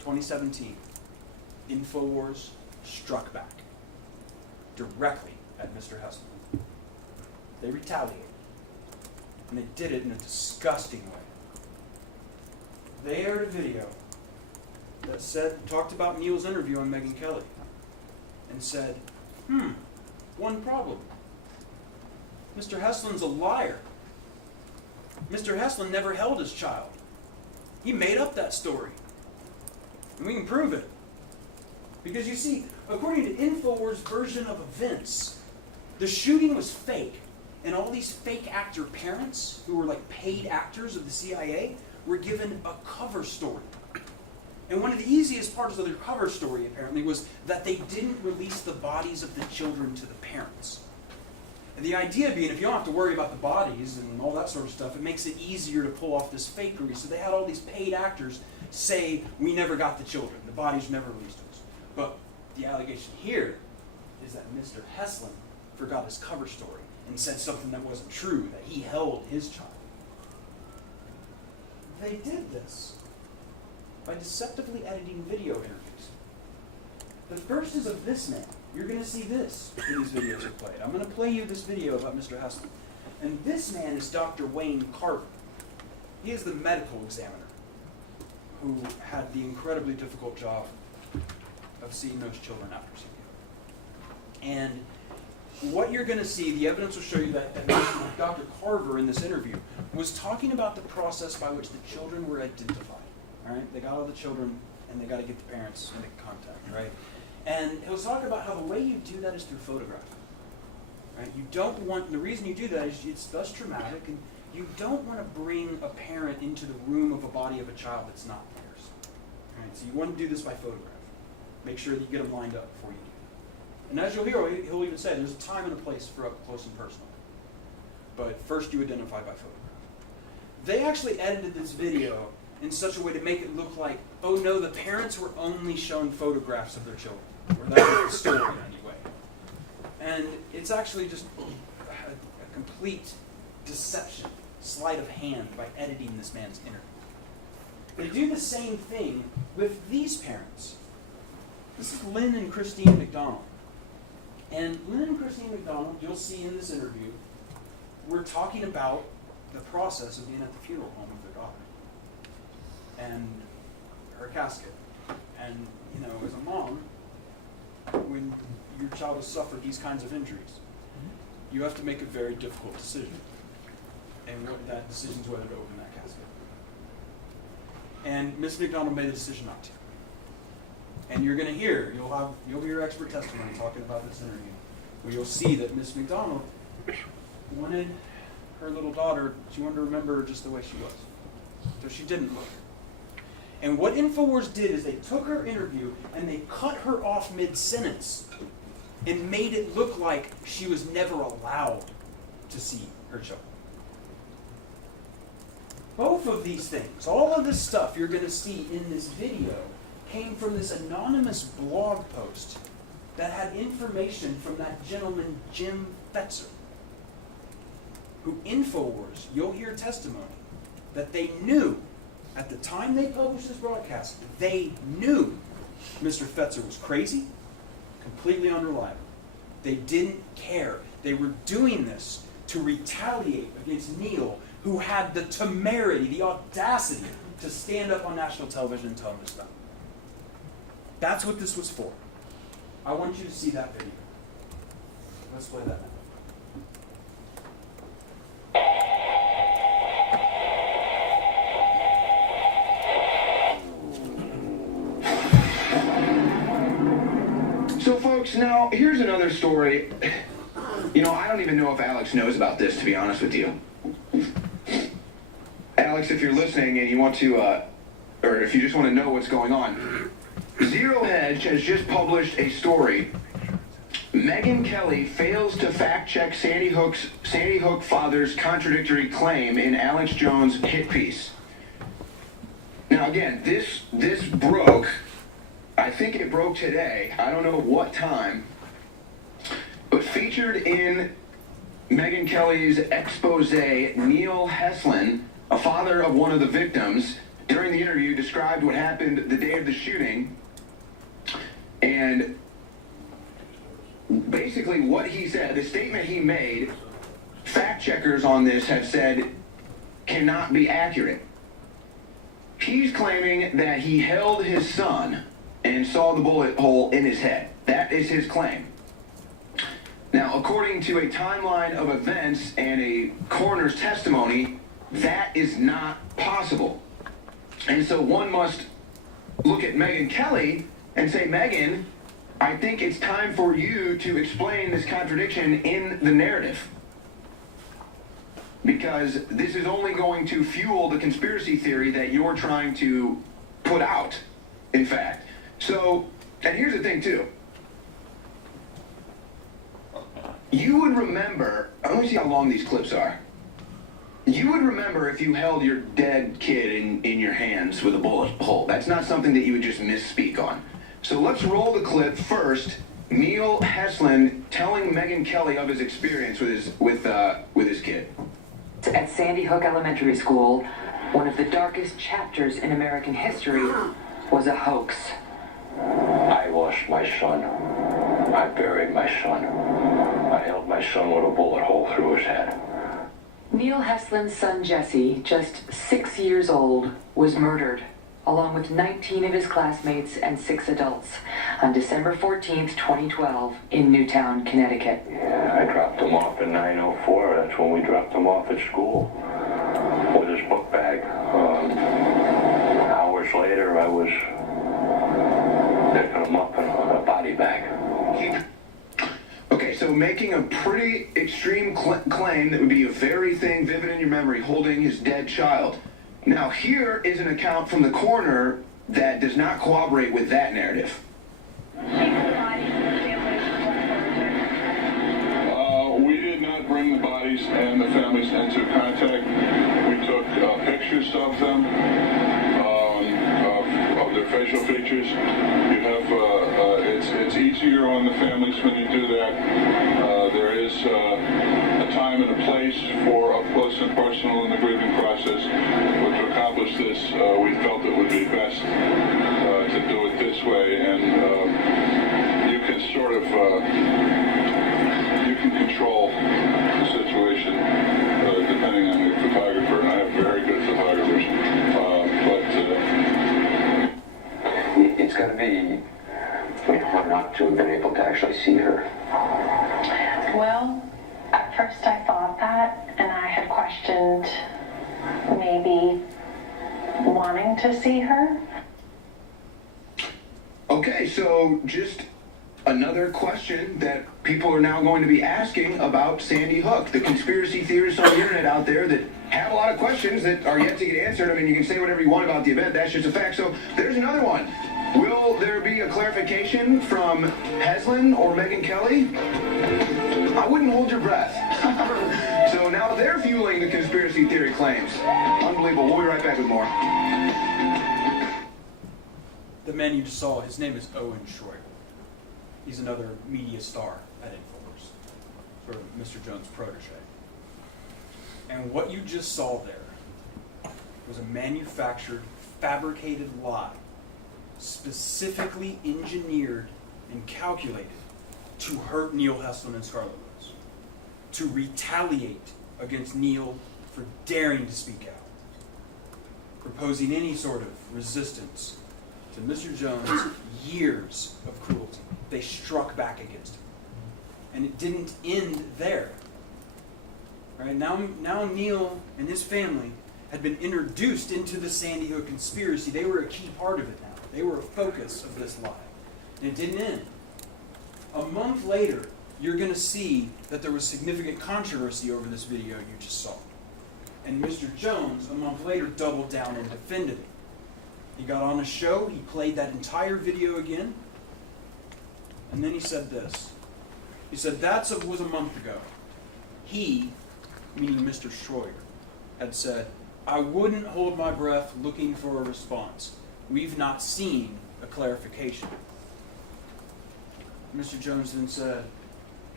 2017, InfoWars struck back directly at Mr. Hesselman. They retaliated. And they did it in a disgusting way. They aired a video that talked about Neil's interview on Megyn Kelly and said, one problem. Mr. Hesselin's a liar. Mr. Hesselin never held his child. He made up that story. And we can prove it. Because you see, according to InfoWars' version of events, the shooting was fake. And all these fake actor parents, who were like paid actors of the CIA, were given a cover story. And one of the easiest parts of their cover story, apparently, was that they didn't release the bodies of the children to the parents. And the idea being, if you don't have to worry about the bodies and all that sort of stuff, it makes it easier to pull off this fakery. So they had all these paid actors say, we never got the children. The bodies were never released to us. But the allegation here is that Mr. Hesselin forgot his cover story and said something that wasn't true, that he held his child. They did this by deceptively editing video interviews. The first is of this man. You're going to see this when these videos are played. I'm going to play you this video about Mr. Hesselin. And this man is Dr. Wayne Carver. He is the medical examiner who had the incredibly difficult job of seeing those children after CPR. And what you're going to see, the evidence will show you that Dr. Carver in this interview was talking about the process by which the children were identified. All right, they got all the children, and they got to get the parents into contact, right? And he was talking about how the way you do that is through photograph. Right? You don't want, the reason you do that is it's less traumatic, and you don't want to bring a parent into the room of a body of a child that's not theirs. Right? So you want to do this by photograph. Make sure that you get them lined up before you do it. And as you'll hear, he'll even say there's a time and a place for up close and personal. But first you identify by photograph. They actually edited this video in such a way to make it look like, oh no, the parents were only shown photographs of their children. Or that was the story anyway. And it's actually just a complete deception, sleight of hand by editing this man's interview. They do the same thing with these parents. This is Lynn and Christine McDonald. And Lynn and Christine McDonald, you'll see in this interview, we're talking about the process of being at the funeral home of their daughter. And her casket. And, you know, as a mom, when your child has suffered these kinds of injuries, you have to make a very difficult decision. And that decision is whether to open that casket. And Ms. McDonald made a decision not to. And you're going to hear, you'll hear expert testimony talking about this interview, where you'll see that Ms. McDonald wanted her little daughter, she wanted to remember her just the way she was. So she didn't look. And what InfoWars did is they took her interview and they cut her off mid-sentence and made it look like she was never allowed to see her children. Both of these things, all of this stuff you're going to see in this video, came from this anonymous blog post that had information from that gentleman, Jim Fetzer, who InfoWars, you'll hear testimony, that they knew, at the time they published this broadcast, they knew Mr. Fetzer was crazy, completely unreliable. They didn't care. They were doing this to retaliate against Neil, who had the temerity, the audacity, to stand up on national television and tell him to stop. That's what this was for. I want you to see that video. Let's play that now. Folks, now, here's another story. You know, I don't even know if Alex knows about this, to be honest with you. Alex, if you're listening and you want to, or if you just want to know what's going on, Zero Hedge has just published a story. Megyn Kelly fails to fact-check Sandy Hook father's contradictory claim in Alex Jones' hit piece. Now, again, this broke. I think it broke today. I don't know what time. But featured in Megyn Kelly's expose, Neil Heslin, a father of one of the victims, during the interview described what happened the day of the shooting. And basically what he said, the statement he made, fact checkers on this have said cannot be accurate. He's claiming that he held his son and saw the bullet hole in his head. That is his claim. Now, according to a timeline of events and a coroner's testimony, that is not possible. And so one must look at Megyn Kelly and say, Megyn, I think it's time for you to explain this contradiction in the narrative. Because this is only going to fuel the conspiracy theory that you're trying to put out, in fact. So, and here's the thing too. You would remember, let me see how long these clips are. You would remember if you held your dead kid in your hands with a bullet hole. That's not something that you would just misspeak on. So let's roll the clip first. Neil Heslin telling Megyn Kelly of his experience with his kid. At Sandy Hook Elementary School, one of the darkest chapters in American history was a hoax. I lost my son. I buried my son. I held my son with a bullet hole through his head. Neil Heslin's son Jesse, just 6 years old, was murdered, along with 19 of his classmates and 6 adults, on December 14th, 2012, in Newtown, Connecticut. Yeah, I dropped him off in 904. That's when we dropped him off at school with his book bag. Hours later, I was picking him up in a body bag. Okay, so making a pretty extreme claim that would be a very thing vivid in your memory, holding his dead child. Now, here is an account from the coroner that does not corroborate with that narrative. We did not bring the bodies and the families into contact. We took pictures of them, of their facial features. You have, it's easier on the families when you do that. There is a time and a place for up close and personal in the grieving process. But to accomplish this, we felt it would be best to do it this way, and you can sort of you can control the situation depending on the photographer, and I have very good photographers. It's going to be hard not to have been able to actually see her. Well, at first I thought that, and I had questioned maybe wanting to see her. Okay, so just another question that people are now going to be asking about Sandy Hook. The conspiracy theorists on the internet out there that have a lot of questions that are yet to get answered. I mean, you can say whatever you want about the event. That's just a fact. So there's another one. Will there be a clarification from Heslin or Megyn Kelly? I wouldn't hold your breath. So now they're fueling the conspiracy theory claims. Unbelievable. We'll be right back with more. The man you just saw, his name is Owen Schroyer. He's another media star at InfoWars, sort of Mr. Jones' protege. And what you just saw there was a manufactured, fabricated lie, specifically engineered and calculated to hurt Neil Heslin and Scarlett Rose, to retaliate against Neil for daring to speak out, proposing any sort of resistance to Mr. Jones' years of cruelty. They struck back against him. And it didn't end there. Right? Now Neil and his family had been introduced into the Sandy Hook conspiracy. They were a key part of it now. They were a focus of this lie. And it didn't end. A month later, you're going to see that there was significant controversy over this video you just saw. And Mr. Jones, a month later, doubled down and defended it. He got on a show, he played that entire video again, and then he said this. He said, was a month ago. He, meaning Mr. Schroyer, had said, I wouldn't hold my breath looking for a response. We've not seen a clarification. Mr. Jones then said,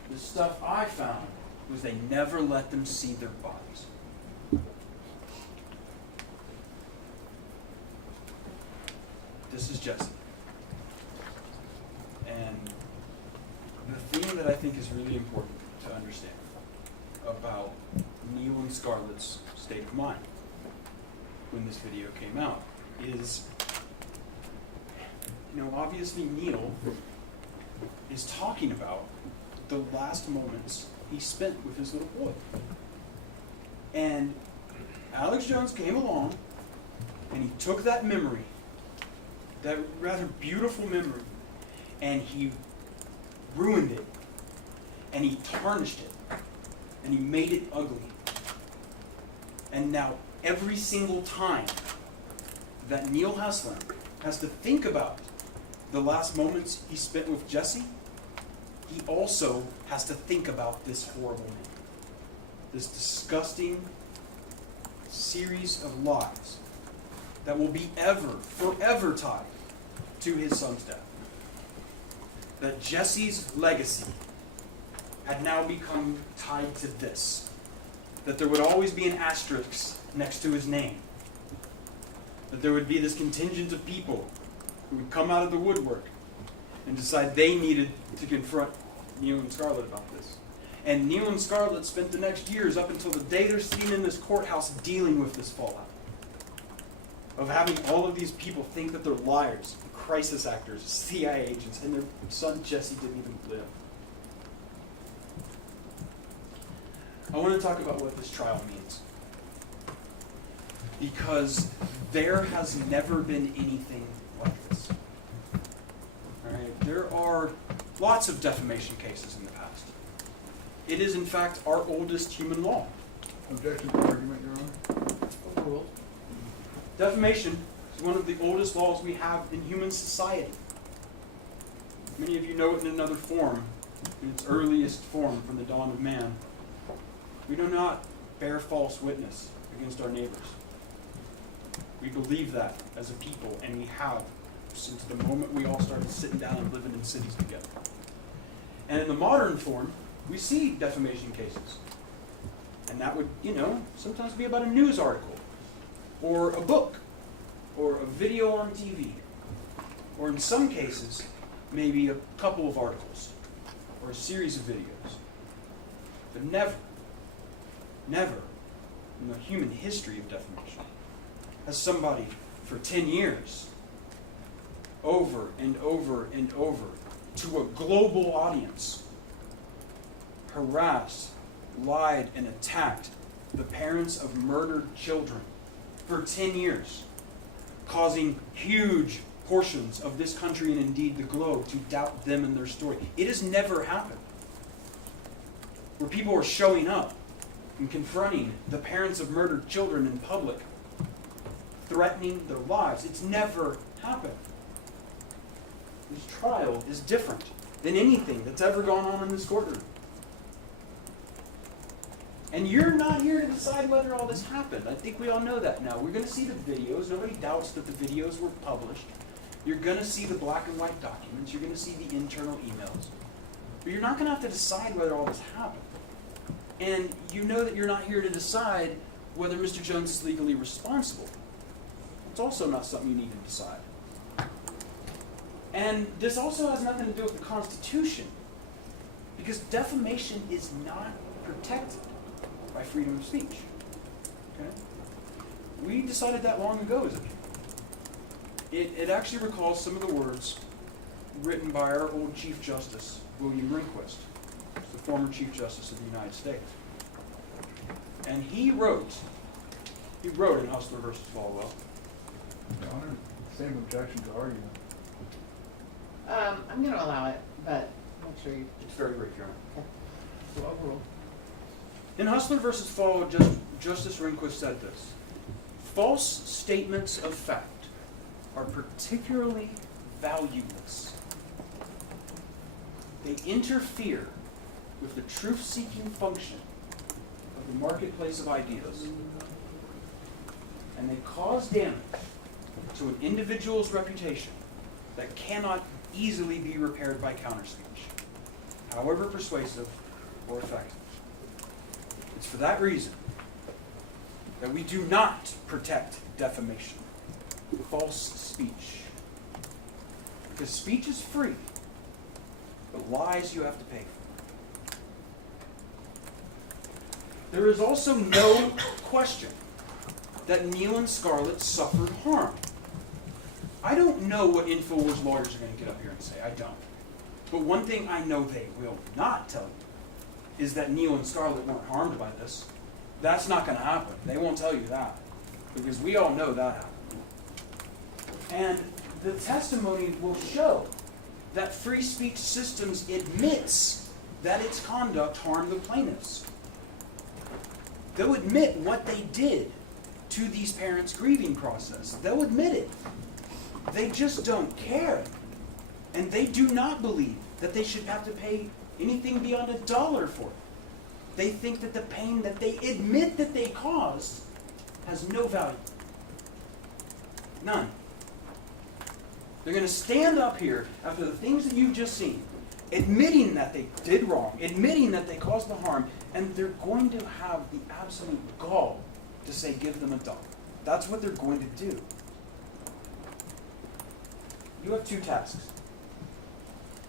the stuff I found was they never let them see their bodies. This is Jesse. And the thing that I think is really important to understand about Neil and Scarlett's state of mind when this video came out is, obviously Neil is talking about the last moments he spent with his little boy. And Alex Jones came along and he took that memory, that rather beautiful memory, and he ruined it, and he tarnished it, and he made it ugly. And now every single time that Neil Heslin has to think about the last moments he spent with Jesse, he also has to think about this horrible man. This disgusting series of lies that will be forever tied to his son's death. That Jesse's legacy had now become tied to this. That there would always be an asterisk next to his name. That there would be this contingent of people who would come out of the woodwork and decide they needed to confront Neil and Scarlett about this. And Neil and Scarlett spent the next years up until the day they're sitting in this courthouse dealing with this fallout. Of having all of these people think that they're liars, crisis actors, CIA agents, and their son Jesse didn't even live. I want to talk about what this trial means. Because there has never been anything like this. All right? There are lots of defamation cases in the past. It is, in fact, our oldest human law. Objection to argument, Your Honor. Overruled. Defamation is one of the oldest laws we have in human society. Many of you know it in another form, in its earliest form from the dawn of man. We do not bear false witness against our neighbors. We believe that as a people, and we have since the moment we all started sitting down and living in cities together. And in the modern form, we see defamation cases. And that would, sometimes be about a news article, or a book, or a video on TV, or in some cases, maybe a couple of articles, or a series of videos. But never in the human history of defamation has somebody for 10 years, over and over and over, to a global audience, harassed, lied, and attacked the parents of murdered children for 10 years, causing huge portions of this country and indeed the globe to doubt them and their story. It has never happened. Where people are showing up and confronting the parents of murdered children in public, threatening their lives. It's never happened. This trial is different than anything that's ever gone on in this courtroom. And you're not here to decide whether all this happened. I think we all know that now. We're going to see the videos. Nobody doubts that the videos were published. You're going to see the black and white documents. You're going to see the internal emails. But you're not going to have to decide whether all this happened. And you know that you're not here to decide whether Mr. Jones is legally responsible. It's also not something you need to decide. And this also has nothing to do with the Constitution, because defamation is not protected by freedom of speech. Okay? We decided that long ago as a people. It actually recalls some of the words written by our old Chief Justice, William Rehnquist, the former Chief Justice of the United States. And he wrote in Hustler versus Falwell. Your Honor, same objection to argument. I'm going to allow it, but we'll make sure you. It's very brief, Your Honor. Okay. So overall. In Hustler versus Fall, Justice Rehnquist said this: false statements of fact are particularly valueless. They interfere with the truth-seeking function of the marketplace of ideas, and they cause damage to an individual's reputation that cannot easily be repaired by counterspeech, however persuasive or effective. It's for that reason that we do not protect defamation, false speech. Because speech is free, but lies you have to pay for. There is also no question that Neil and Scarlett suffered harm. I don't know what InfoWars lawyers are going to get up here and say. I don't. But one thing I know they will not tell you is that Neil and Scarlett weren't harmed by this. That's not going to happen. They won't tell you that. Because we all know that happened. And the testimony will show that Free Speech Systems admits that its conduct harmed the plaintiffs. They'll admit what they did to these parents' grieving process. They'll admit it. They just don't care. And they do not believe that they should have to pay anything beyond $1 for it. They think that the pain that they admit that they caused has no value. None. They're going to stand up here after the things that you've just seen, admitting that they did wrong, admitting that they caused the harm, and they're going to have the absolute gall to say, give them $1. That's what they're going to do. You have two tasks.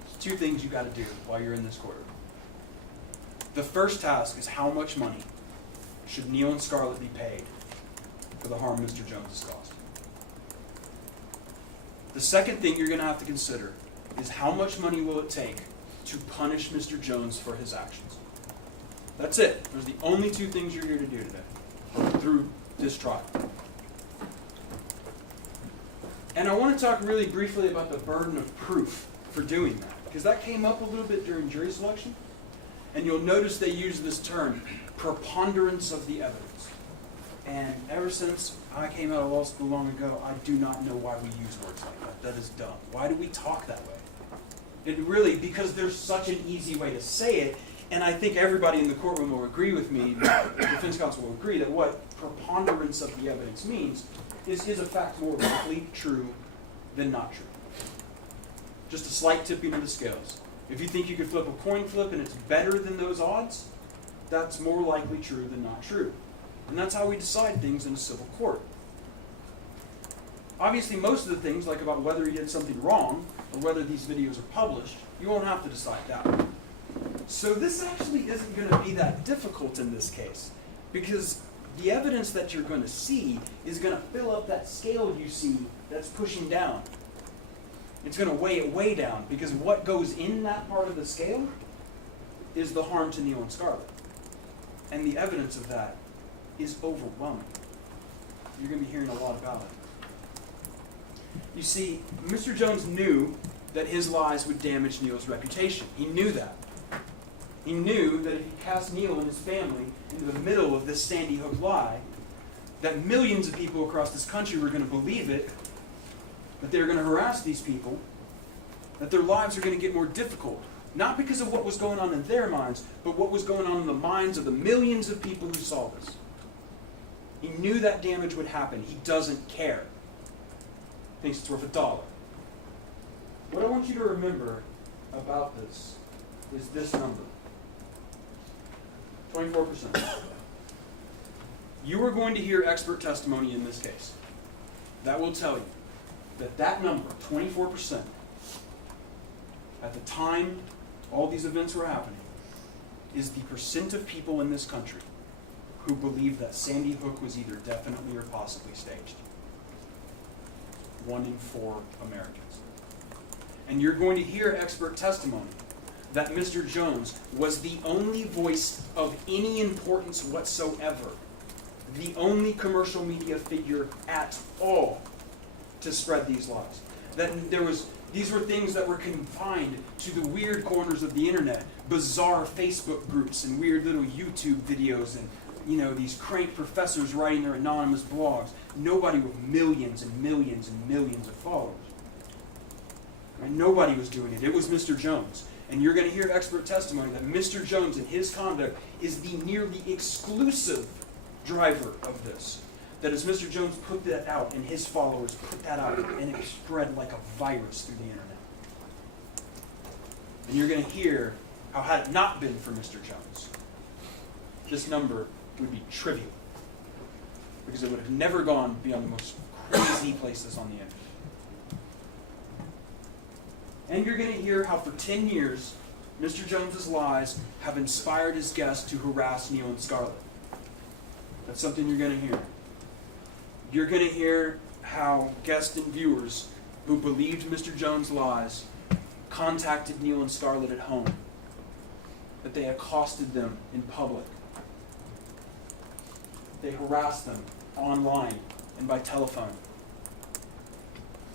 There's two things you got to do while you're in this courtroom. The first task is how much money should Neil and Scarlett be paid for the harm Mr. Jones has caused. The second thing you're going to have to consider is how much money will it take to punish Mr. Jones for his actions. That's it. Those are the only two things you're here to do today, through this trial. And I want to talk really briefly about the burden of proof for doing that, because that came up a little bit during jury selection. And you'll notice they use this term, preponderance of the evidence. And ever since I came out of law school long ago, I do not know why we use words like that. That is dumb. Why do we talk that way? It really, because there's such an easy way to say it, and I think everybody in the courtroom will agree with me, the defense counsel will agree, that what preponderance of the evidence means is a fact more likely true than not true. Just a slight tipping of the scales. If you think you could flip a coin flip and it's better than those odds, that's more likely true than not true. And that's how we decide things in a civil court. Obviously, most of the things, like about whether he did something wrong or whether these videos are published, you won't have to decide that. So this actually isn't going to be that difficult in this case, because the evidence that you're going to see is going to fill up that scale you see that's pushing down. It's going to weigh it way down, because what goes in that part of the scale is the harm to Neil and Scarlett. And the evidence of that is overwhelming. You're going to be hearing a lot about it. You see, Mr. Jones knew that his lies would damage Neil's reputation. He knew that. He knew that if he cast Neil and his family into the middle of this Sandy Hook lie, that millions of people across this country were going to believe it, that they were going to harass these people, that their lives are going to get more difficult. Not because of what was going on in their minds, but what was going on in the minds of the millions of people who saw this. He knew that damage would happen. He doesn't care. Thinks it's worth $1. What I want you to remember about this is this number. 24%. You are going to hear expert testimony in this case. That will tell you that that number, 24%, at the time all these events were happening, is the percent of people in this country who believe that Sandy Hook was either definitely or possibly staged. 1 in 4 Americans. And you're going to hear expert testimony that Mr. Jones was the only voice of any importance whatsoever, the only commercial media figure at all to spread these lies. That there was These were things that were confined to the weird corners of the internet, bizarre Facebook groups and weird little YouTube videos and, these crank professors writing their anonymous blogs. Nobody with millions and millions and millions of followers. And nobody was doing it. It was Mr. Jones. And you're going to hear expert testimony that Mr. Jones and his conduct is the nearly exclusive driver of this. That as Mr. Jones put that out and his followers put that out, and it spread like a virus through the internet. And you're going to hear how had it not been for Mr. Jones, this number would be trivial. Because it would have never gone beyond the most crazy places on the internet. And you're going to hear how for 10 years, Mr. Jones's lies have inspired his guests to harass Neil and Scarlett. That's something you're going to hear. You're going to hear how guests and viewers who believed Mr. Jones' lies contacted Neil and Scarlett at home, that they accosted them in public. They harassed them online and by telephone,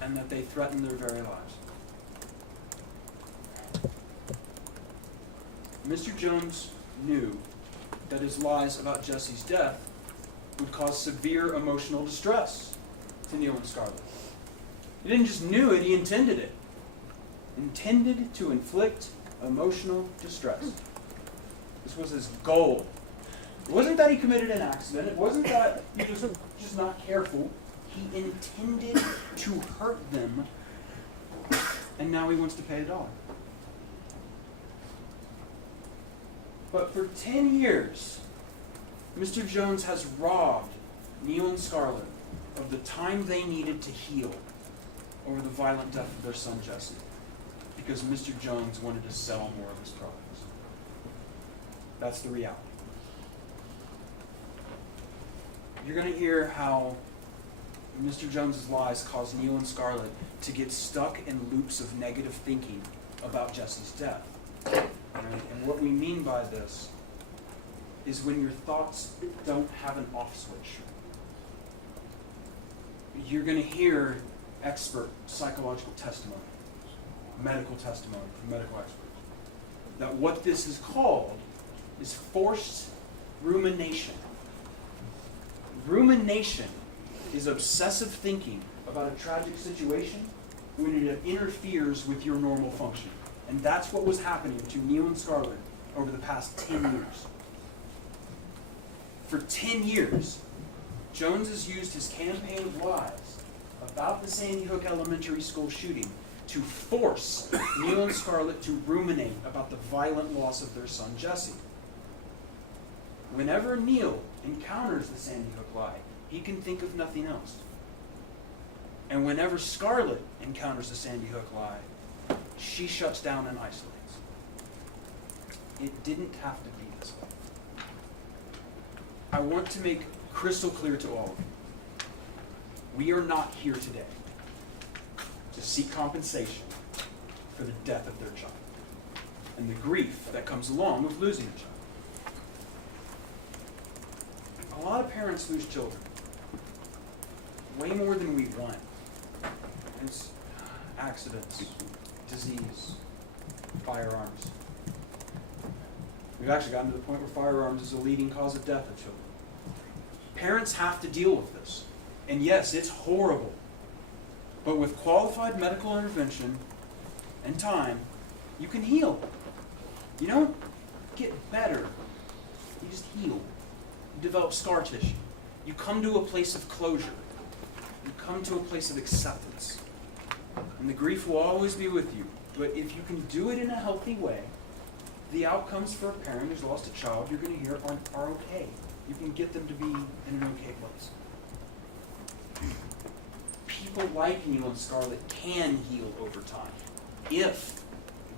and that they threatened their very lives. Mr. Jones knew that his lies about Jesse's death would cause severe emotional distress to Neil and Scarlett. He didn't just knew it, he intended it. Intended to inflict emotional distress. This was his goal. It wasn't that he committed an accident. It wasn't that he was just not careful. He intended to hurt them, and now he wants to pay a dollar. But for 10 years, Mr. Jones has robbed Neil and Scarlett of the time they needed to heal over the violent death of their son Jesse, because Mr. Jones wanted to sell more of his products. That's the reality. You're going to hear how Mr. Jones's lies caused Neil and Scarlett to get stuck in loops of negative thinking about Jesse's death. Right? And what we mean by this is when your thoughts don't have an off switch. You're going to hear expert psychological testimony, medical testimony from medical experts, that what this is called is forced rumination. Rumination is obsessive thinking about a tragic situation when it interferes with your normal function. And that's what was happening to Neil and Scarlett over the past 10 years. For 10 years, Jones has used his campaign of lies about the Sandy Hook Elementary School shooting to force Neil and Scarlett to ruminate about the violent loss of their son Jesse. Whenever Neil encounters the Sandy Hook lie, he can think of nothing else. And whenever Scarlett encounters the Sandy Hook lie, she shuts down and isolates. It didn't have to be this way. I want to make crystal clear to all of you, we are not here today to seek compensation for the death of their child and the grief that comes along with losing a child. A lot of parents lose children, way more than we want. It's accidents, disease, firearms. We've actually gotten to the point where firearms is a leading cause of death of children. Parents have to deal with this. And yes, it's horrible. But with qualified medical intervention and time, you can heal. You don't get better. You just heal. You develop scar tissue. You come to a place of closure. You come to a place of acceptance. And the grief will always be with you. But if you can do it in a healthy way, the outcomes for a parent who's lost a child you're going to hear are okay. You can get them to be in an okay place. People like Neil and Scarlett can heal over time if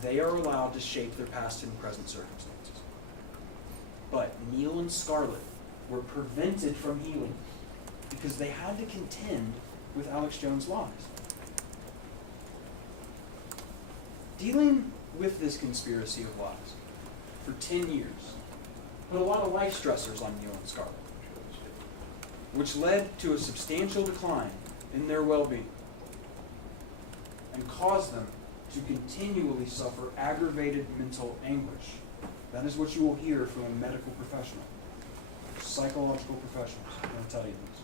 they are allowed to shape their past and present circumstances. But Neil and Scarlett were prevented from healing because they had to contend with Alex Jones' lies. Dealing with this conspiracy of lies for 10 years put a lot of life stressors on Neil and Scarlett, which led to a substantial decline in their well-being. and cause them to continually suffer aggravated mental anguish. That is what you will hear from a medical professional, psychological professionals. I'm going to tell you this.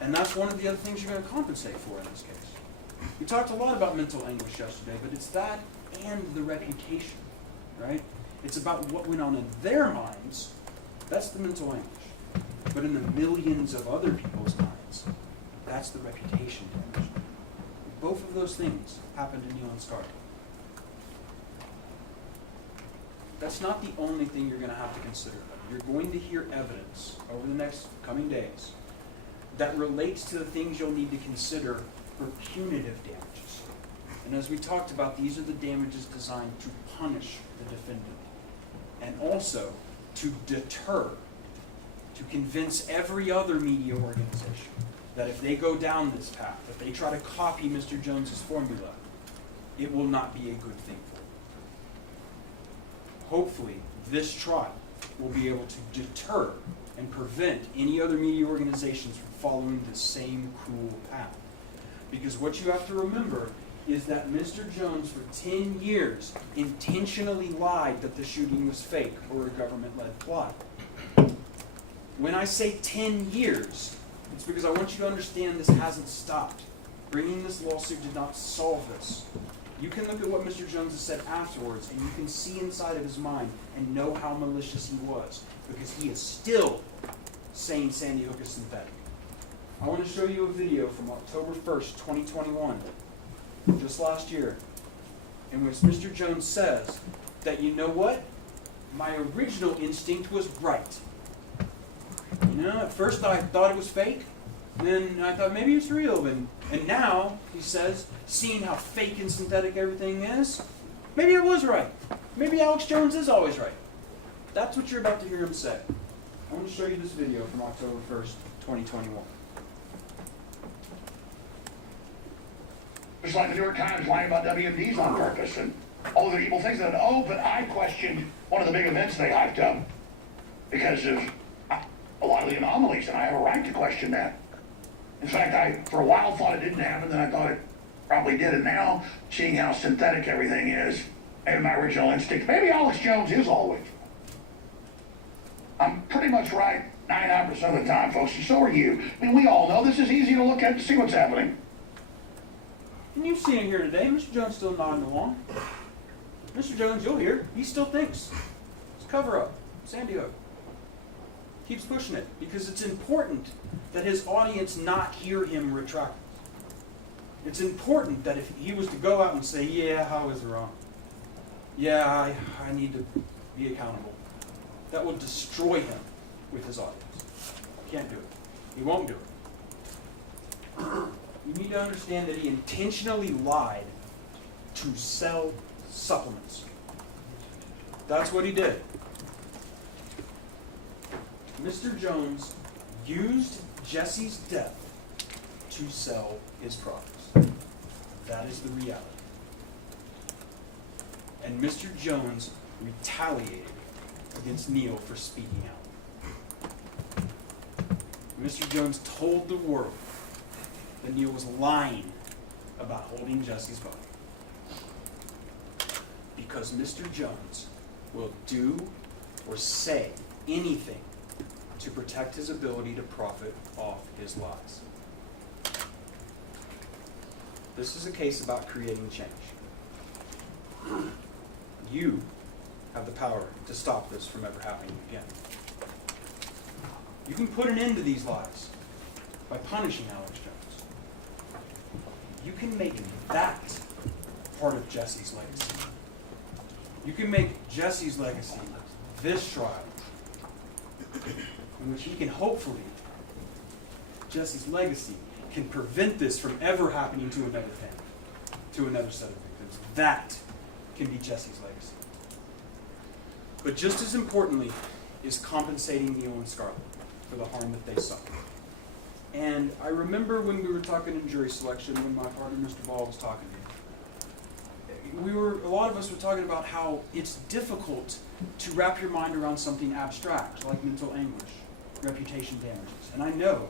And that's one of the other things you're going to compensate for in this case. We talked a lot about mental anguish yesterday, but it's that and the reputation, right? It's about what went on in their minds. That's the mental anguish. But in the millions of other people's minds, that's the reputation damage. Both of those things happened to Neil and Scarlett. That's not the only thing you're going to have to consider. You're going to hear evidence over the next coming days that relates to the things you'll need to consider for punitive damages. And as we talked about, these are the damages designed to punish the defendant and also to deter, to convince every other media organization that if they go down this path, if they try to copy Mr. Jones's formula, it will not be a good thing for them. Hopefully, this trial will be able to deter and prevent any other media organizations from following the same cruel path. Because what you have to remember is that Mr. Jones, for 10 years, intentionally lied that the shooting was fake or a government-led plot. When I say 10 years, it's because I want you to understand this hasn't stopped. Bringing this lawsuit did not solve this. You can look at what Mr. Jones has said afterwards, and you can see inside of his mind and know how malicious he was, because he is still saying Sandy Hook is synthetic. I want to show you a video from October 1st, 2021, just last year, in which Mr. Jones says that, you know what? My original instinct was right. You know, at first I thought it was fake, and then I thought maybe it's real, and now, he says, seeing how fake and synthetic everything is, maybe I was right. Maybe Alex Jones is always right. That's what you're about to hear him say. I want to show you this video from October 1st, 2021. Just like the New York Times lying about WMDs on purpose and all the evil things that, but I questioned one of the big events they hyped up because of a lot of the anomalies, and I have a right to question that. In fact, I, for a while, thought it didn't happen, then I thought it probably did, and now, seeing how synthetic everything is, maybe my original instinct, maybe Alex Jones is always. I'm pretty much right 99% of the time, folks, and so are you. I mean, we all know this is easy to look at to see what's happening. And you've seen it here today. Mr. Jones still nodding along. Mr. Jones, you'll hear, he still thinks it's a cover-up. Sandy Hook. Keeps pushing it because it's important that his audience not hear him retract. It's important that if he was to go out and say, yeah, I was wrong. Yeah, I need to be accountable. That will destroy him with his audience. Can't do it. He won't do it. You need to understand that he intentionally lied to sell supplements. That's what he did. Mr. Jones used Jesse's death to sell his products. That is the reality. And Mr. Jones retaliated against Neil for speaking out. Mr. Jones told the world that Neil was lying about holding Jesse's body. Because Mr. Jones will do or say anything to protect his ability to profit off his lies. This is a case about creating change. You have the power to stop this from ever happening again. You can put an end to these lies by punishing Alex Jones. You can make that part of Jesse's legacy. You can make Jesse's legacy this trial, in which he can hopefully, Jesse's legacy can prevent this from ever happening to another family, to another set of victims. That can be Jesse's legacy. But just as importantly is compensating Neil and Scarlett for the harm that they suffered. And I remember when we were talking in jury selection, when my partner, Mr. Ball, was talking to me. A lot of us were talking about how it's difficult to wrap your mind around something abstract, like mental anguish, reputation damages. And I know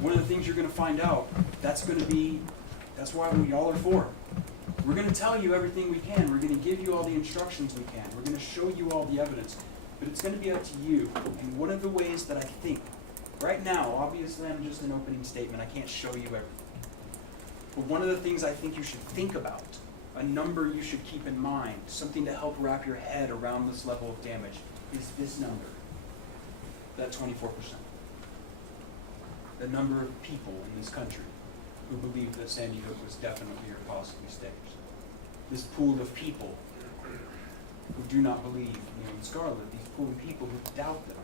one of the things you're going to find out, that's why we all are for it. We're going to tell you everything we can. We're going to give you all the instructions we can. We're going to show you all the evidence. But it's going to be up to you. And one of the ways that I think, right now, obviously I'm just an opening statement. I can't show you everything. But one of the things I think you should think about, a number you should keep in mind, something to help wrap your head around this level of damage, is this number, that 24%. The number of people in this country who believe that Sandy Hook was definitely or possibly staged. This pool of people who do not believe Neil and Scarlett, these pool of people who doubt them,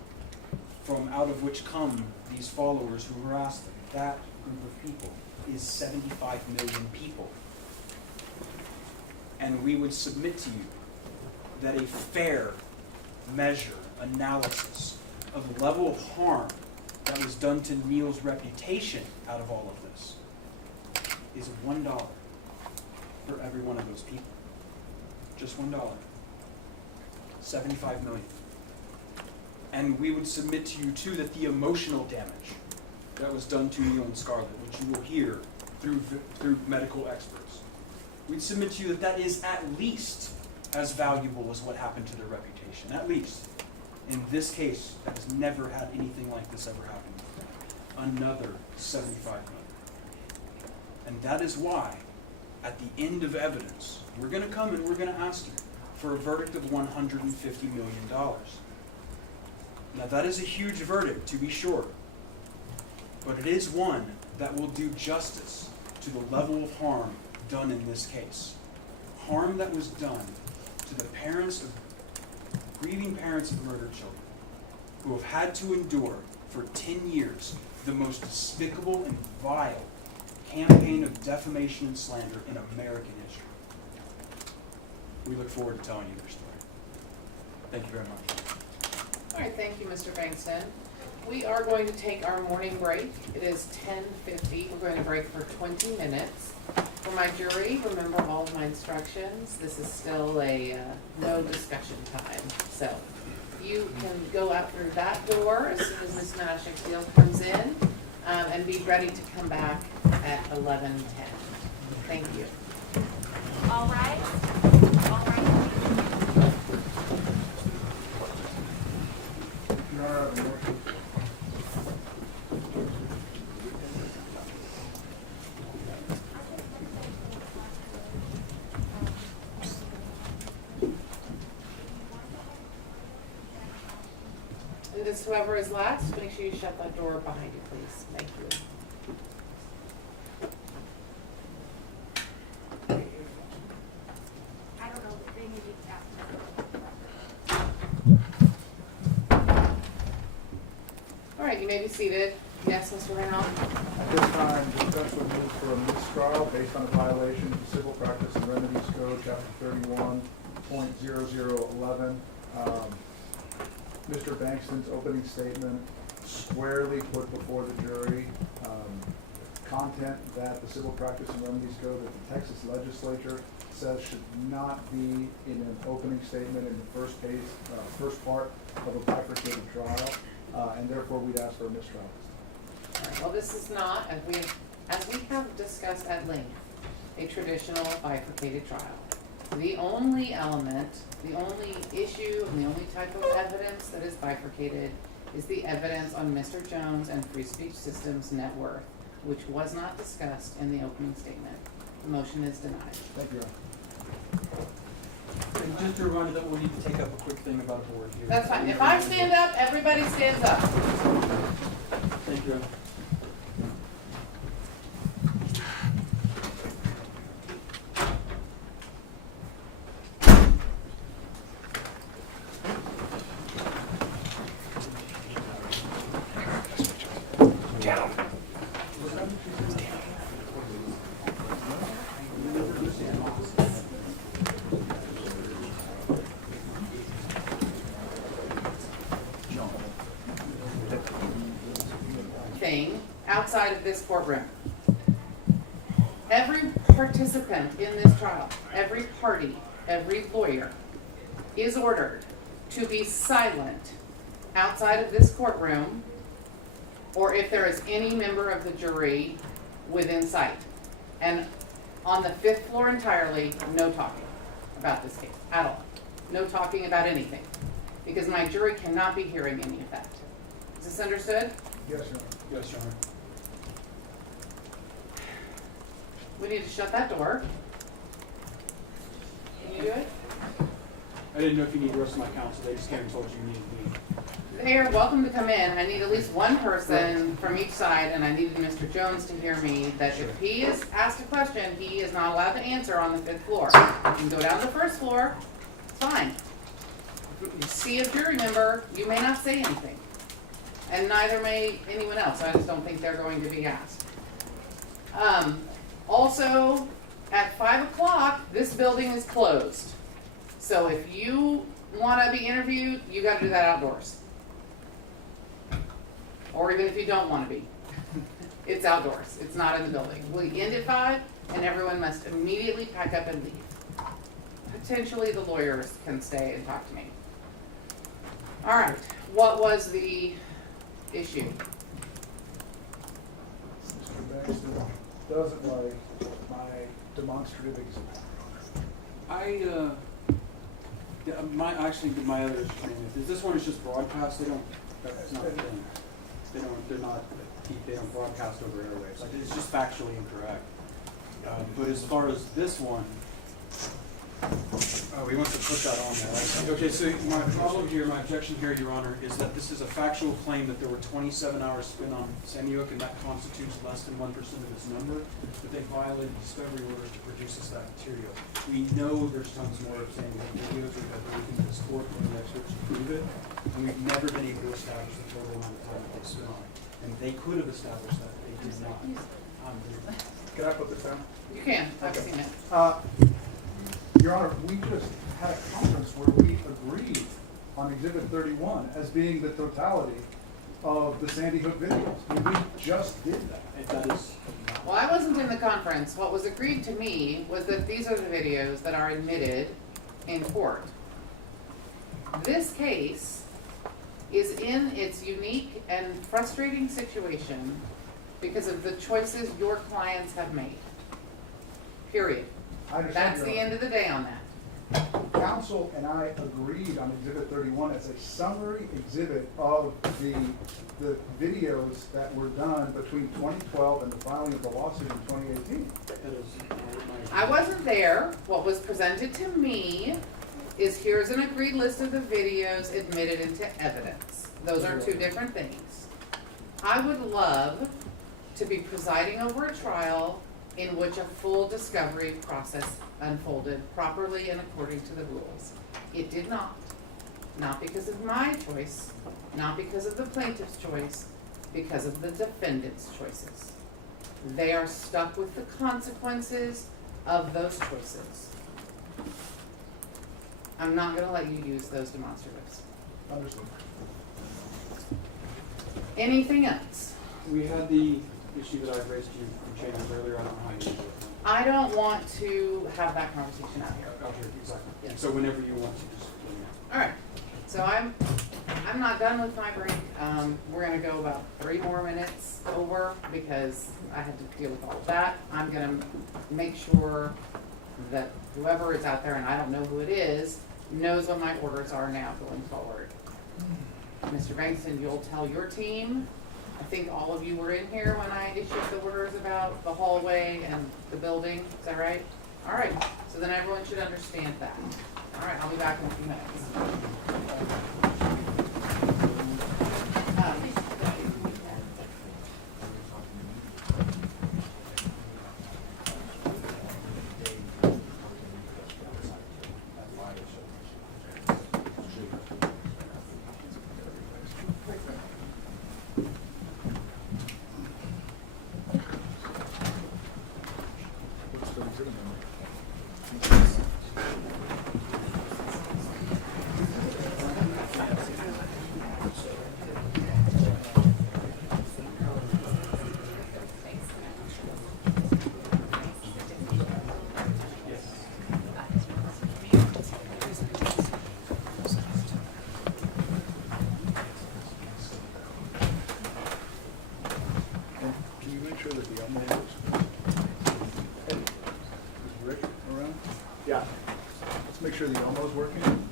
from out of which come these followers who harass them. That group of people is 75 million people. And we would submit to you that a fair measure, analysis of the level of harm that was done to Neil's reputation out of all of this is $1 for every one of those people. Just $1. 75 million. And we would submit to you too that the emotional damage that was done to Neil and Scarlett, which you will hear through medical experts, we'd submit to you that that is at least as valuable as what happened to their reputation. At least. In this case, that has never had anything like this ever happen before. Another 75 million. And that is why, at the end of evidence, we're going to come and we're going to ask you for a verdict of $150 million. Now that is a huge verdict, to be sure, but it is one that will do justice to the level of harm done in this case. Harm that was done to the parents of grieving parents of murdered children who have had to endure for 10 years the most despicable and vile campaign of defamation and slander in American history. We look forward to telling you their story. Thank you very much. All right, thank you, Mr. Bankston. We are going to take our morning break. It is 10:50. We're going to break for 20 minutes. For my jury, remember all of my instructions. This is still a no discussion time. So you can go out through that door as soon as Ms. Mashik-Deal comes in and be ready to come back at 11:10. Thank you. All right. All right. Your Honor, I have a motion. And just whoever is last, make sure you shut that door behind you, please. Thank you. I don't know, they need to ask. All right, you may be seated. Yes, Mr. Reynolds? At this time, defense would move for a mistrial based on a violation of the Civil Practice and Remedies Code, Chapter 31.0011. Mr. Bankston's opening statement squarely put before the jury content that the Civil Practice and Remedies Code that the Texas legislature says should not be in an opening statement in the first part of a bifurcated trial, and therefore we'd ask for a mistrial. All right, well, this is not, as we have discussed at length, a traditional bifurcated trial. The only element, the only issue, and the only type of evidence that is bifurcated is the evidence on Mr. Jones and Free Speech Systems' net worth, which was not discussed in the opening statement. The motion is denied. Thank you, Your Honor. And just a reminder that we'll need to take up a quick thing about a board here. That's fine. If I stand up, everybody stands up. Thank you. Thing outside of this courtroom. Every participant in this trial, every party, every lawyer is ordered to be silent outside of this courtroom, or if there is any member of the jury within sight. And On the 5th floor entirely, no talking about this case at all. No talking about anything. Because my jury cannot be hearing any of that. Is this understood? Yes, Your Honor. Yes, Your Honor. We need to shut that door. Can you do it? I didn't know if you need the rest of my counsel. They just came and told you you needed me. They are welcome to come in. I need at least one person from each side, and I needed Mr. Jones to hear me that if he is asked a question, he is not allowed to answer on the 5th floor. You can go down to the 1st floor, it's fine. If you see a jury member, you may not say anything. And neither may anyone else. I just don't think they're going to be asked. Also, at 5 o'clock, this building is closed. So if you want to be interviewed, you got to do that outdoors. Or even if you don't want to be. It's outdoors. It's not in the building. We end at 5, and everyone must immediately pack up and leave. Potentially the lawyers can stay and talk to me. All right. What was the issue? Mr. Bankston doesn't like my demonstrative exhibit. My other is this one is just broadcast. That's not a thing. They don't broadcast over airwaves. Like, it's just factually incorrect. But as far as this one, we want to put that on there. Right? Okay, so my problem here, my objection here, Your Honor, is that this is a factual claim that there were 27 hours spent on Sandy-Hook, and that constitutes less than 1% of its number, but they violated discovery orders to produce us that material. We know there's tons more of Sandy-Hook videos. We've had briefings in this court from the experts to prove it, and we've never been able to establish the total amount of time that they spent on it. And they could have established that, they did not. Can I put this down? You can. I've seen it. Your Honor, we just had a conference where we agreed on Exhibit 31 as being the totality of the Sandy Hook videos. I mean, we just did that. That is Well, I wasn't in the conference. What was agreed to me was that these are the videos that are admitted in court. This case is in its unique and frustrating situation because of the choices your clients have made. Period. I understand, That's Your the Honor. end of the day on that. Counsel and I agreed on Exhibit 31 as a summary exhibit of the videos that were done between 2012 and the filing of the lawsuit in 2018. I wasn't there. What was presented to me is here's an agreed list of the videos admitted into evidence. Those are two different things. I would love to be presiding over a trial in which a full discovery process unfolded properly and according to the rules. It did not. Not because of my choice, not because of the plaintiff's choice, because of the defendant's choices. They are stuck with the consequences of those choices. I'm not gonna let you use those demonstratives. Understood. Anything else? We had the issue that I raised to you from Chambers earlier. I don't know how you do it. I don't want to have that conversation out here. Out here, exactly. Yes. So whenever you want to, just let me know. All right, so I'm not done with my break. We're gonna go about 3 more minutes over because I had to deal with all of that. I'm gonna make sure that whoever is out there, and I don't know who it is, knows what my orders are now going forward. Mr. Bankston, you'll tell your team. I think all of you were in here when I issued the orders about the hallway and the building. Is that right? All right, so then everyone should understand that. All right, I'll be back in a few minutes. Let's make sure the Elmo's working.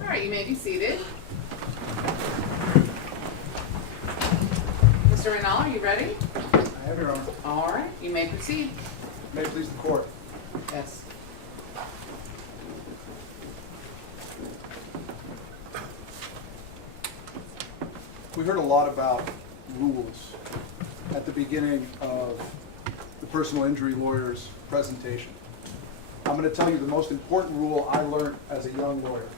All right, you may be seated. Mr. Reynal, are you ready? I have your honor. All right, you may proceed. May it please the court. Yes. We heard a lot about rules at the beginning of the personal injury lawyer's presentation. I'm going to tell you the most important rule I learned as a young lawyer.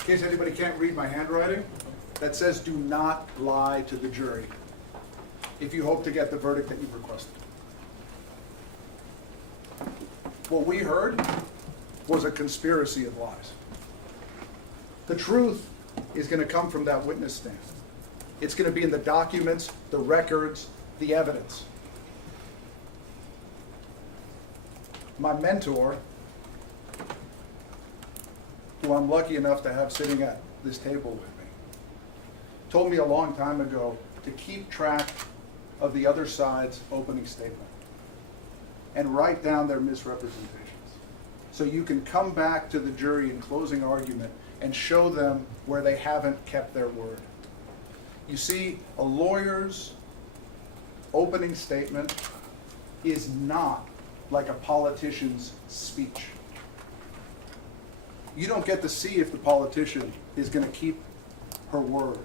In case anybody can't read my handwriting, that says do not lie to the jury if you hope to get the verdict that you've requested. What we heard was a conspiracy of lies. The truth is going to come from that witness stand. It's going to be in the documents, the records, the evidence. My mentor, who I'm lucky enough to have sitting at this table with me, told me a long time ago to keep track of the other side's opening statement and write down their misrepresentations. So you can come back to the jury in closing argument and show them where they haven't kept their word. You see, a lawyer's opening statement is not like a politician's speech. You don't get to see if the politician is going to keep her word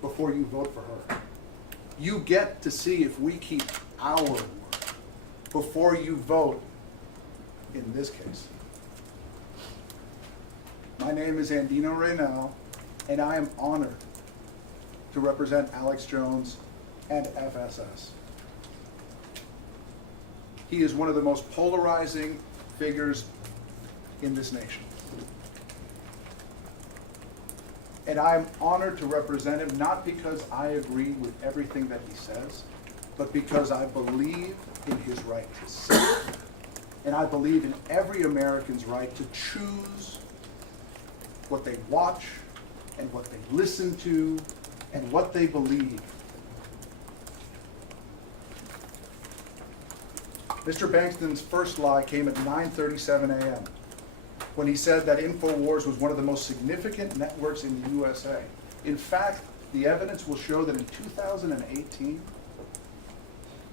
before you vote for her. You get to see if we keep our word before you vote in this case. My name is Andino Reynal, and I am honored to represent Alex Jones and FSS. He is one of the most polarizing figures in this nation. And I'm honored to represent him, not because I agree with everything that he says, but because I believe in his right to say, and I believe in every American's right to choose what they watch and what they listen to and what they believe. Mr. Bankston's first lie came at 9:37 a.m. when he said that InfoWars was one of the most significant networks in the USA. In fact, the evidence will show that in 2018,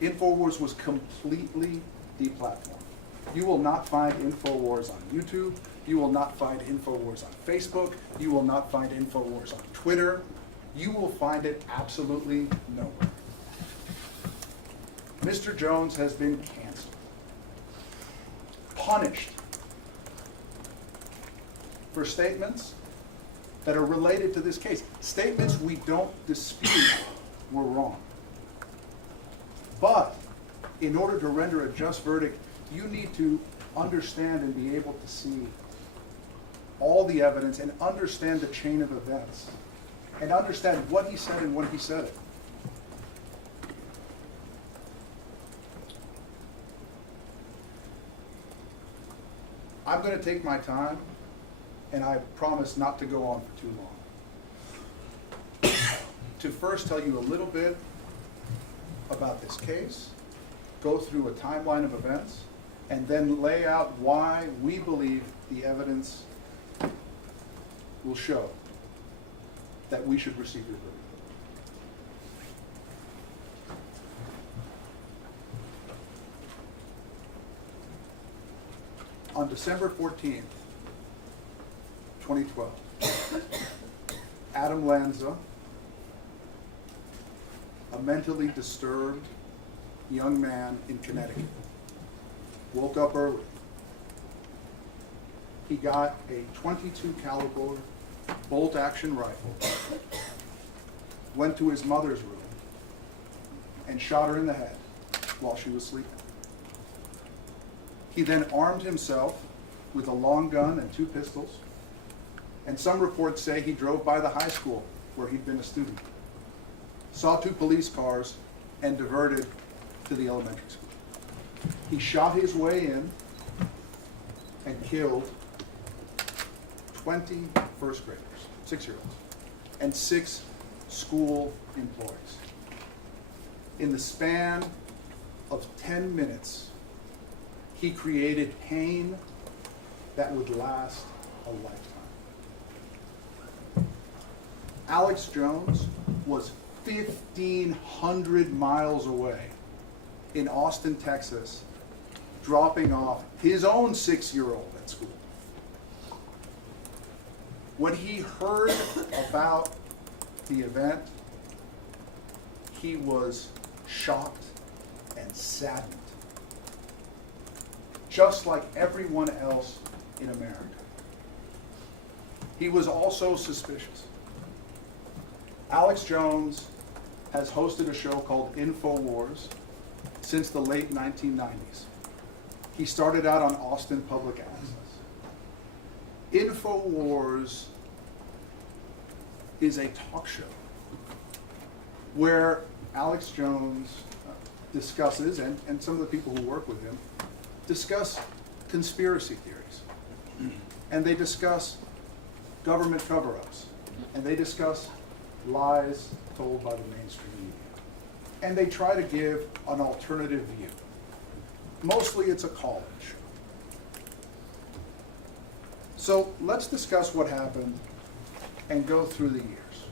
InfoWars was completely deplatformed. You will not find InfoWars on YouTube. You will not find InfoWars on Facebook. You will not find InfoWars on Twitter. You will find it absolutely nowhere. Mr. Jones has been canceled, punished for statements that are related to this case. Statements we don't dispute were wrong. But in order to render a just verdict, you need to understand and be able to see all the evidence and understand the chain of events and understand what he said and when he said it. I'm going to take my time, and I promise not to go on for too long. To first tell you a little bit about this case, go through a timeline of events, and then lay out why we believe the evidence will show that we should receive your verdict. On December 14th, 2012, Adam Lanza, a mentally disturbed young man in Connecticut, woke up early. He got a .22 caliber bolt-action rifle, went to his mother's room, and shot her in the head while she was sleeping. He then armed himself with a long gun and 2 pistols, and some reports say he drove by the high school where he'd been a student, saw 2 police cars, and diverted to the elementary school. He shot his way in and killed 20 first graders, 6-year-olds, and 6 school employees. In the span of 10 minutes, he created pain that would last a lifetime. Alex Jones was 1,500 miles away in Austin, Texas, dropping off his own 6-year-old at school. When he heard about the event, he was shocked and saddened, just like everyone else in America. He was also suspicious. Alex Jones has hosted a show called InfoWars since the late 1990s. He started out on Austin Public Access. InfoWars is a talk show where Alex Jones discusses, and some of the people who work with him, discuss conspiracy theories. And they discuss government cover-ups. And they discuss lies told by the mainstream media. And they try to give an alternative view. Mostly it's a college. So let's discuss what happened and go through the years.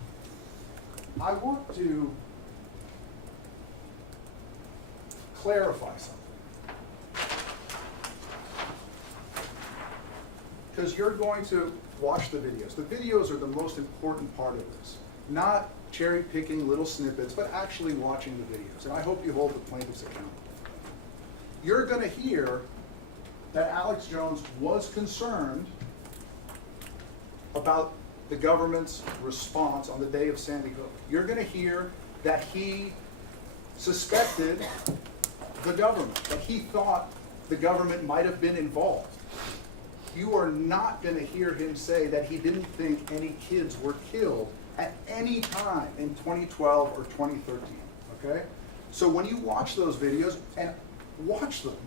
I want to clarify something. Because you're going to watch the videos. The videos are the most important part of this. Not cherry picking little snippets, but actually watching the videos. And I hope you hold the plaintiffs accountable. You're going to hear that Alex Jones was concerned about the government's response on the day of Sandy Hook. You're going to hear that he suspected the government, that he thought the government might have been involved. You are not going to hear him say that he didn't think any kids were killed at any time in 2012 or 2013, okay? So when you watch those videos, and watch them,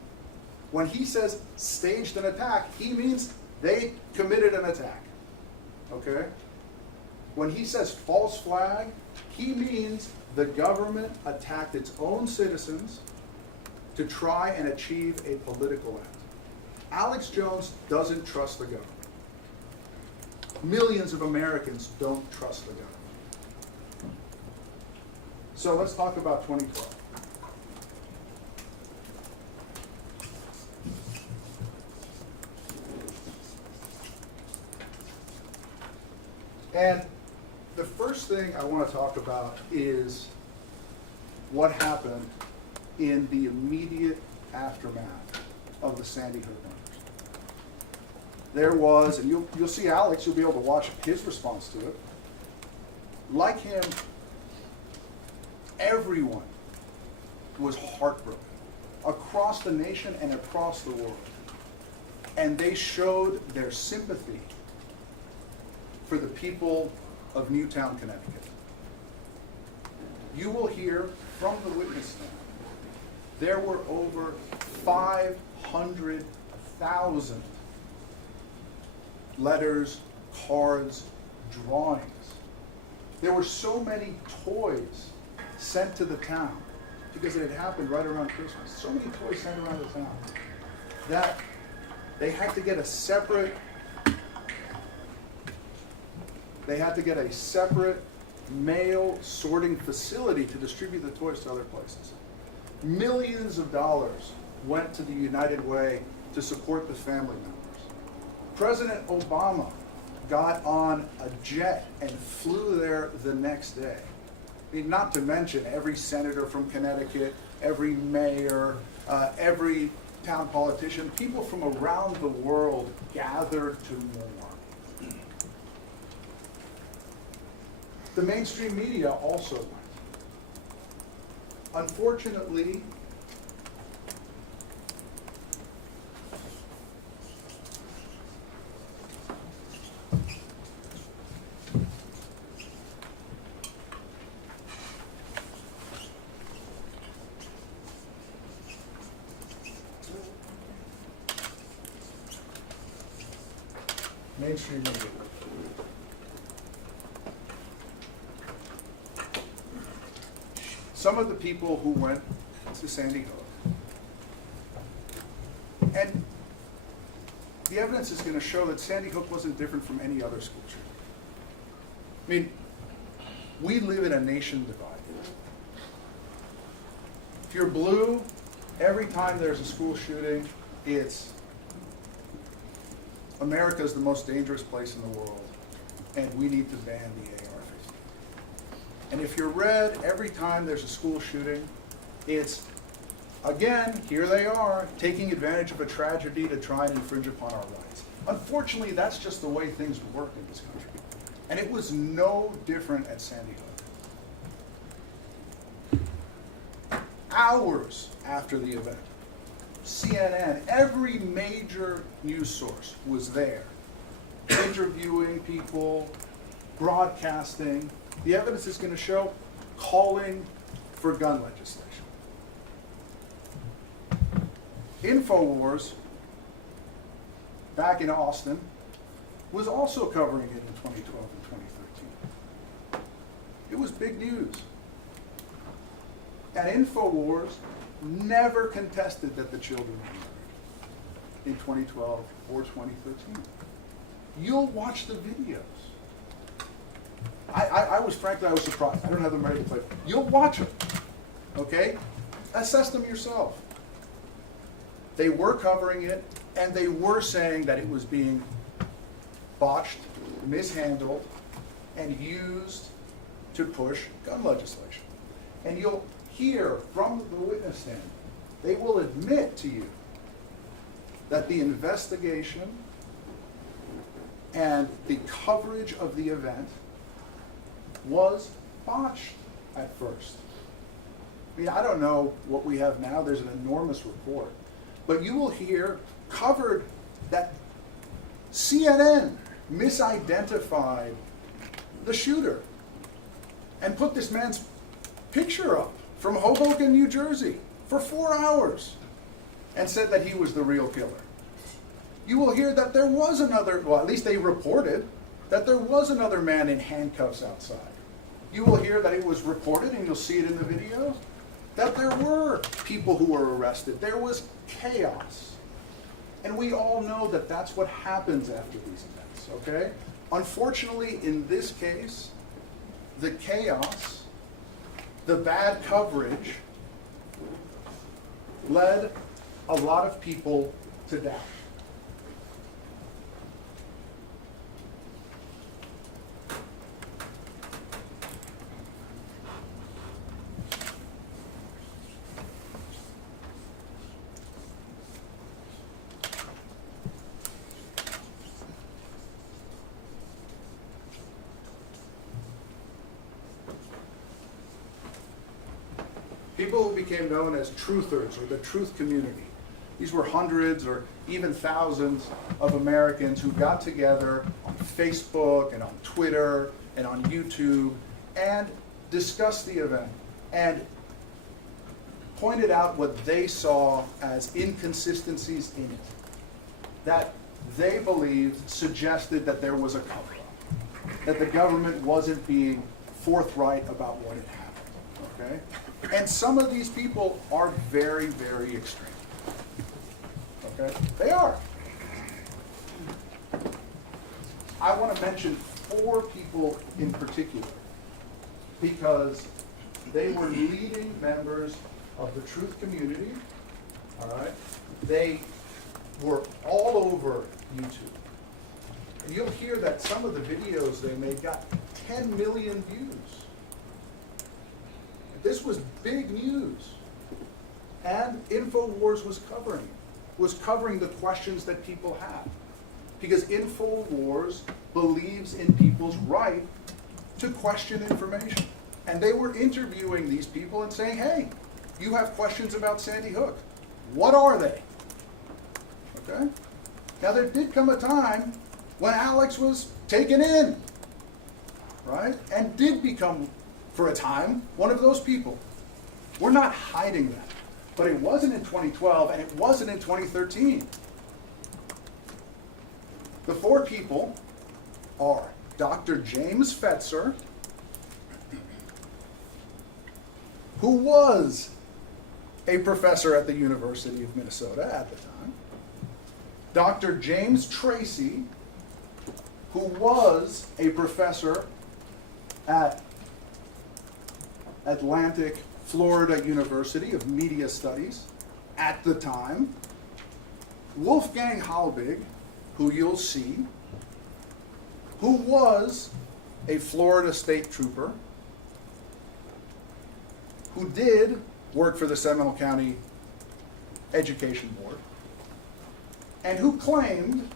when he says staged an attack, he means they committed an attack, okay? When he says false flag, he means the government attacked its own citizens to try and achieve a political end. Alex Jones doesn't trust the government. Millions of Americans don't trust the government. So let's talk about 2012. And the first thing I want to talk about is what happened in the immediate aftermath of the Sandy Hook murders. There was, and you'll see Alex, you'll be able to watch his response to it. Like him, everyone was heartbroken across the nation and across the world. And they showed their sympathy for the people of Newtown, Connecticut. You will hear from the witness stand, there were over 500,000 letters, cards, drawings. There were so many toys sent to the town because it had happened right around Christmas. So many toys sent around the town that they had to get a separate mail sorting facility to distribute the toys to other places. Millions of dollars went to the United Way to support the family members. President Obama got on a jet and flew there the next day. I mean, not to mention every senator from Connecticut, every mayor, every town politician, people from around the world gathered to mourn. The mainstream media also went. Unfortunately, mainstream media. Some of the people who went to Sandy Hook, and the evidence is going to show that Sandy Hook wasn't different from any other school shooting. I mean, we live in a nation divided. If you're blue, every time there's a school shooting, it's America's the most dangerous place in the world, and we need to ban the AR-15. And if you're red, every time there's a school shooting, it's, again, here they are, taking advantage of a tragedy to try and infringe upon our rights. Unfortunately, that's just the way things work in this country. And it was no different at Sandy Hook. Hours after the event, CNN, every major news source was there, interviewing people, broadcasting. The evidence is going to show calling for gun legislation. InfoWars, back in Austin, was also covering it in 2012 and 2013. It was big news. And InfoWars never contested that the children were murdered in 2012 or 2013. You'll watch the videos. I was surprised. I don't have them ready to play. You'll watch them, okay? Assess them yourself. They were covering it, and they were saying that it was being botched, mishandled, and used to push gun legislation. And you'll hear from the witness stand, they will admit to you that the investigation and the coverage of the event was botched at first. I mean, I don't know what we have now. There's an enormous report. But you will hear covered that CNN misidentified the shooter and put this man's picture up from Hoboken, New Jersey, for 4 hours and said that he was the real killer. You will hear that there was another, well, at least they reported, that there was another man in handcuffs outside. You will hear that it was reported, and you'll see it in the videos, that there were people who were arrested. There was chaos. And we all know that that's what happens after these events, okay? Unfortunately, in this case, the chaos, the bad coverage, led a lot of people to doubt. People who became known as truthers or the truth community. These were hundreds or even thousands of Americans who got together on Facebook and on Twitter and on YouTube and discussed the event and pointed out what they saw as inconsistencies in it. That they believed suggested that there was a cover-up, that the government wasn't being forthright about what had happened, okay? And some of these people are very, very extreme, okay? They are. I want to mention 4 people in particular because they were leading members of the truth community, all right? They were all over YouTube. And you'll hear that some of the videos they made got 10 million views. This was big news. And InfoWars was covering the questions that people have. Because InfoWars believes in people's right to question information. And they were interviewing these people and saying, hey, you have questions about Sandy Hook. What are they? Okay? Now there did come a time when Alex was taken in, right? And did become, for a time, one of those people. We're not hiding that. But it wasn't in 2012 and it wasn't in 2013. The 4 people are Dr. James Fetzer, who was a professor at the University of Minnesota at the time, Dr. James Tracy, who was a professor at Atlantic Florida University of Media Studies at the time, Wolfgang Halbig, who you'll see, who was a Florida state trooper, who did work for the Seminole County Education Board, and who claimed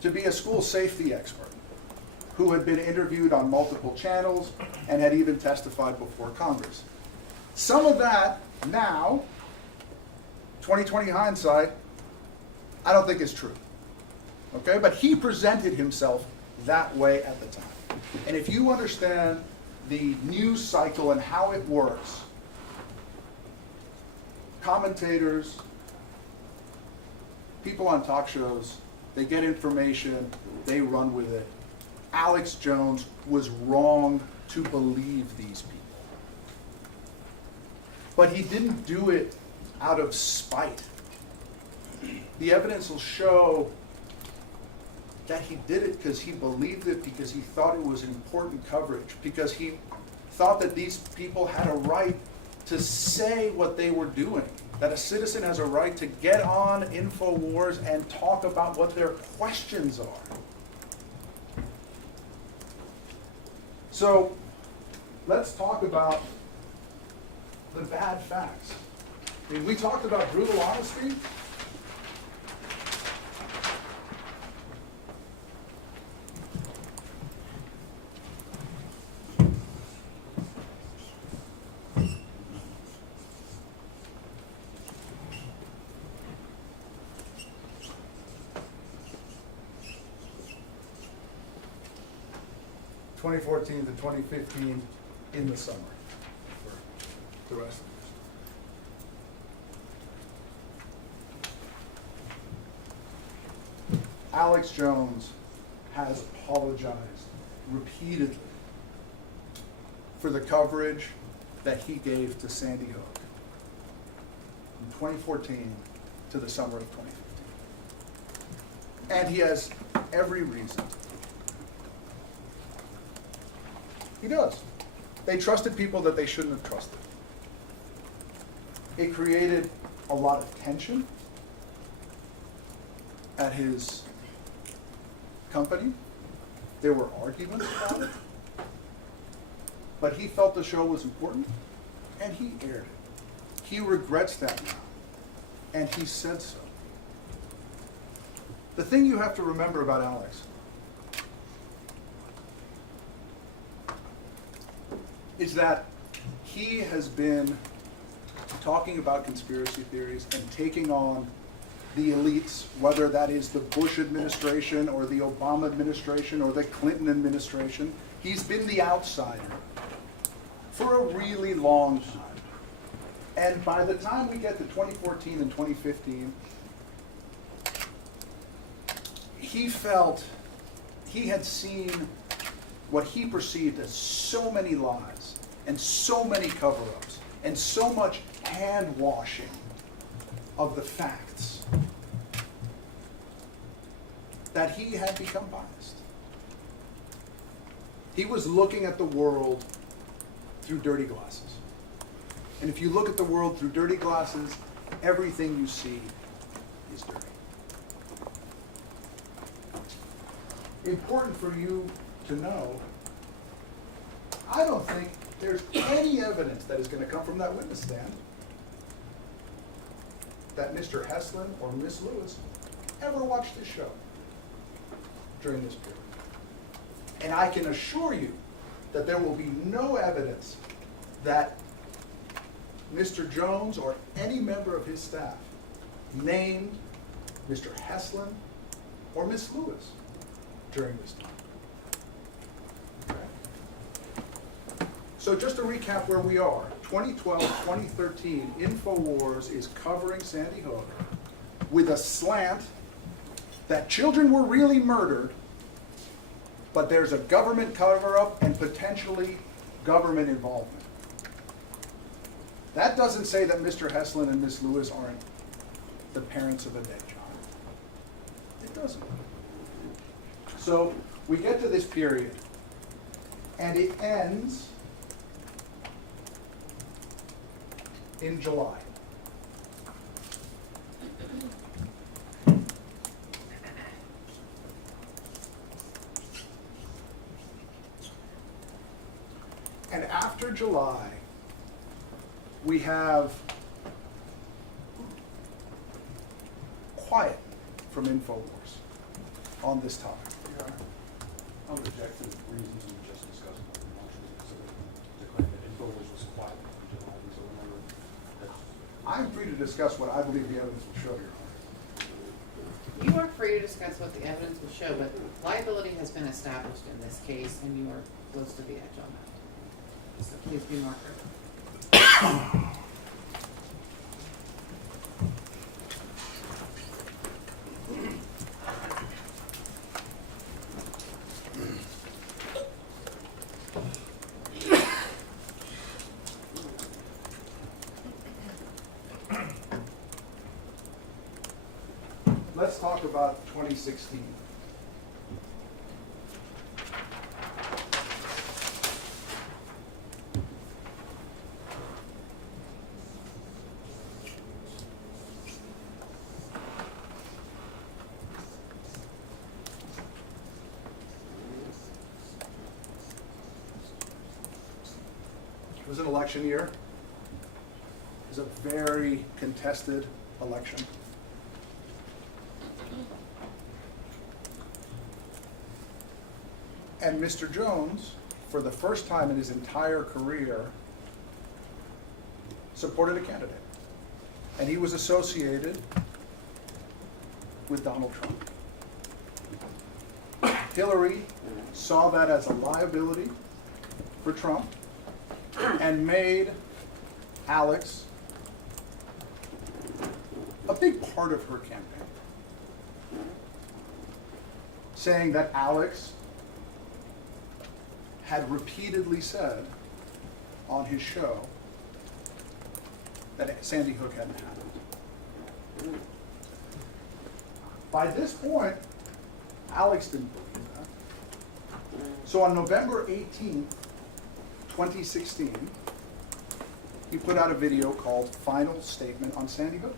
to be a school safety expert, who had been interviewed on multiple channels and had even testified before Congress. Some of that now, 2020 hindsight, I don't think is true. Okay, but he presented himself that way at the time. And if you understand the news cycle and how it works, commentators, people on talk shows, they get information, they run with it. Alex Jones was wrong to believe these people. But he didn't do it out of spite. The evidence will show that he did it because he believed it, because he thought it was important coverage, because he thought that these people had a right to say what they were doing, that a citizen has a right to get on InfoWars and talk about what their questions are. So let's talk about the bad facts. I mean, we talked about brutal honesty. (2014 to 2015) in the summer. For the rest of this. Alex Jones has apologized repeatedly for the coverage that he gave to Sandy Hook from 2014 to the summer of 2015. And he has every reason. He does. They trusted people that they shouldn't have trusted. It created a lot of tension at his company. There were arguments about it. But he felt the show was important, and he aired it. He regrets that now, and he said so. The thing you have to remember about Alex is that he has been talking about conspiracy theories and taking on the elites, whether that is the Bush administration or the Obama administration or the Clinton administration. He's been the outsider for a really long time. And by the time we get to 2014 and 2015, he felt he had seen what he perceived as so many lies and so many cover-ups and so much hand-washing of the facts that he had become biased. He was looking at the world through dirty glasses. And if you look at the world through dirty glasses, everything you see is dirty. Important for you to know, I don't think there's any evidence that is going to come from that witness stand that Mr. Heslin or Miss Lewis ever watched this show during this period. And I can assure you that there will be no evidence that Mr. Jones or any member of his staff named Mr. Heslin or Miss Lewis during this time. Okay. So just to recap where we are, 2012, 2013, InfoWars is covering Sandy Hook with a slant that children were really murdered, but there's a government cover-up and potentially government involvement. That doesn't say that Mr. Heslin and Miss Lewis aren't the parents of a dead child. It doesn't. So we get to this period, and it ends in July. And after July, we have quiet from InfoWars on this topic. I'll object to the reasons we just discussed about the motions, so to claim that InfoWars was quiet in July, so whenever that's... I'm free to discuss what I believe the evidence will show, Your Honor. You are free to discuss what the evidence will show, but liability has been established in this case, and you are close to the edge on that. So please be more critical. Let's talk about 2016. It was an election year. It was a very contested election. And Mr. Jones, for the first time in his entire career, supported a candidate. And he was associated with Donald Trump. Hillary saw that as a liability for Trump and made Alex a big part of her campaign, saying that Alex had repeatedly said on his show that Sandy Hook hadn't happened. By this point, Alex didn't believe that. So on November 18th, 2016, he put out a video called Final Statement on Sandy Hook.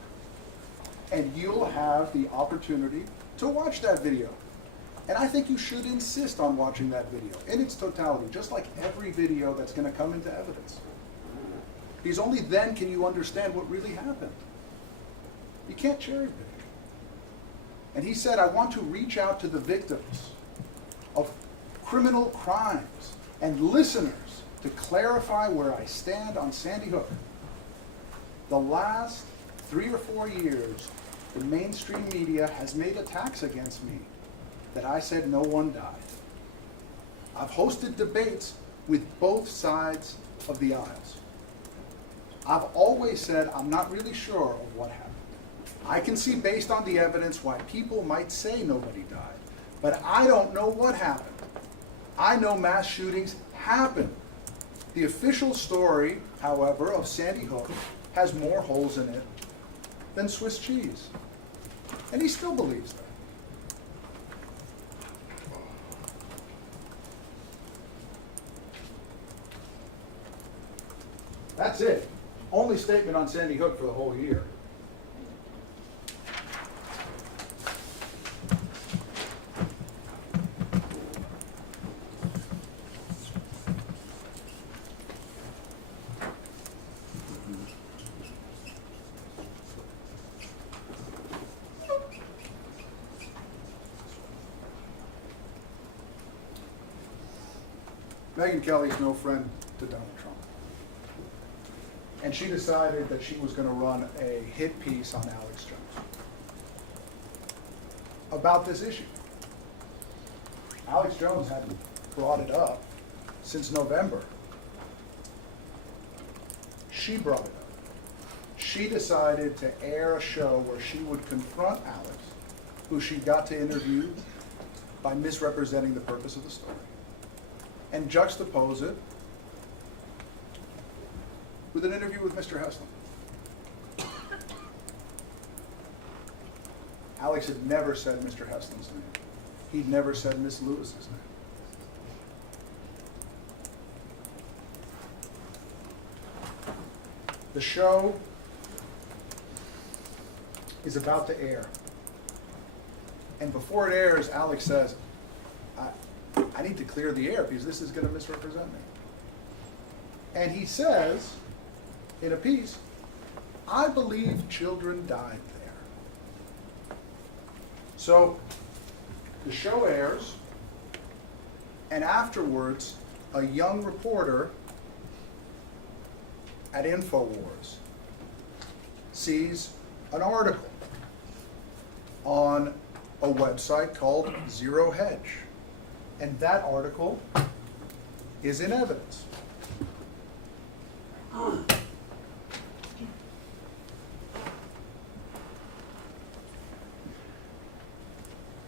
And you'll have the opportunity to watch that video. And I think you should insist on watching that video in its totality, just like every video that's going to come into evidence. Because only then can you understand what really happened. You can't cherry pick. And he said, I want to reach out to the victims of criminal crimes and listeners to clarify where I stand on Sandy Hook. The last 3 or 4 years, the mainstream media has made attacks against me that I said no one died. I've hosted debates with both sides of the aisles. I've always said I'm not really sure of what happened. I can see based on the evidence why people might say nobody died, but I don't know what happened. I know mass shootings happen. The official story, however, of Sandy Hook has more holes in it than Swiss cheese. And he still believes that. That's it. Only statement on Sandy Hook for the whole year. Megyn Kelly's no friend to Donald Trump. And she decided that she was going to run a hit piece on Alex Jones about this issue. Alex Jones hadn't brought it up since November. She brought it up. She decided to air a show where she would confront Alex, who she got to interview by misrepresenting the purpose of the story, and juxtapose it with an interview with Mr. Heslin. Alex had never said Mr. Heslin's name. He'd never said Miss Lewis's name. The show is about to air. And before it airs, Alex says, I need to clear the air because this is going to misrepresent me. And he says, in a piece, I believe children died there. So the show airs, and afterwards, a young reporter at InfoWars sees an article on a website called Zero Hedge. And that article is in evidence.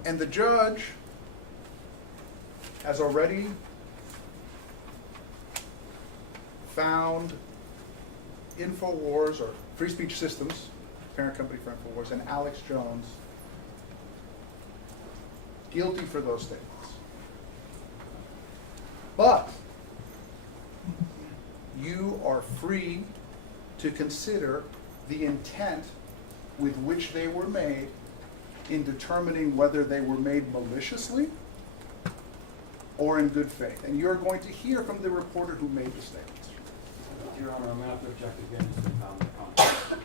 And the judge has already found InfoWars, or Free Speech Systems, parent company for InfoWars, and Alex Jones guilty for those statements. But you are free to consider the intent with which they were made in determining whether they were made maliciously or in good faith. And you're going to hear from the reporter who made the statements. Your Honor, I'm going to have to object again to the context.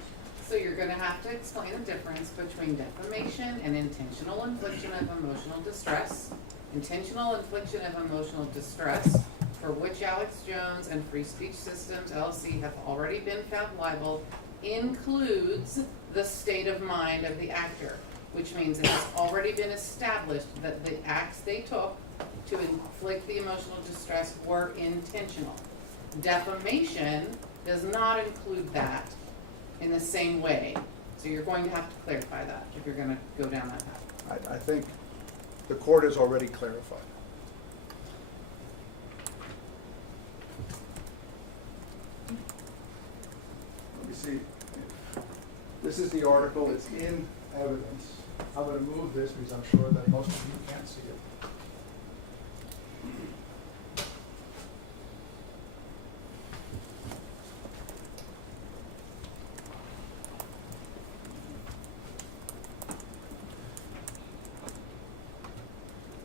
So you're going to have to explain the difference between defamation and intentional infliction of emotional distress. Intentional infliction of emotional distress, for which Alex Jones and Free Speech Systems, LLC, have already been found liable, includes the state of mind of the actor, which means it has already been established that the acts they took to inflict the emotional distress were intentional. Defamation does not include that in the same way. So you're going to have to clarify that if you're going to go down that path. I think the court has already clarified. Let me see. This is the article. It's in evidence. I'm going to move this because I'm sure that most of you can't see it.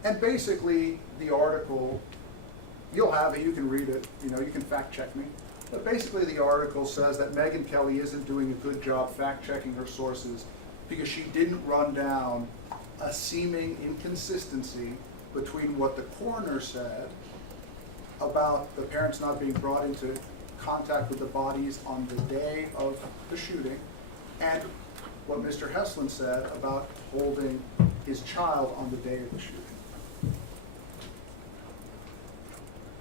And basically, the article, you'll have it, you can read it, you can fact check me. But basically the article says that Megyn Kelly isn't doing a good job fact checking her sources because she didn't run down a seeming inconsistency between what the coroner said about the parents not being brought into contact with the bodies on the day of the shooting and what Mr. Heslin said about holding his child on the day of the shooting.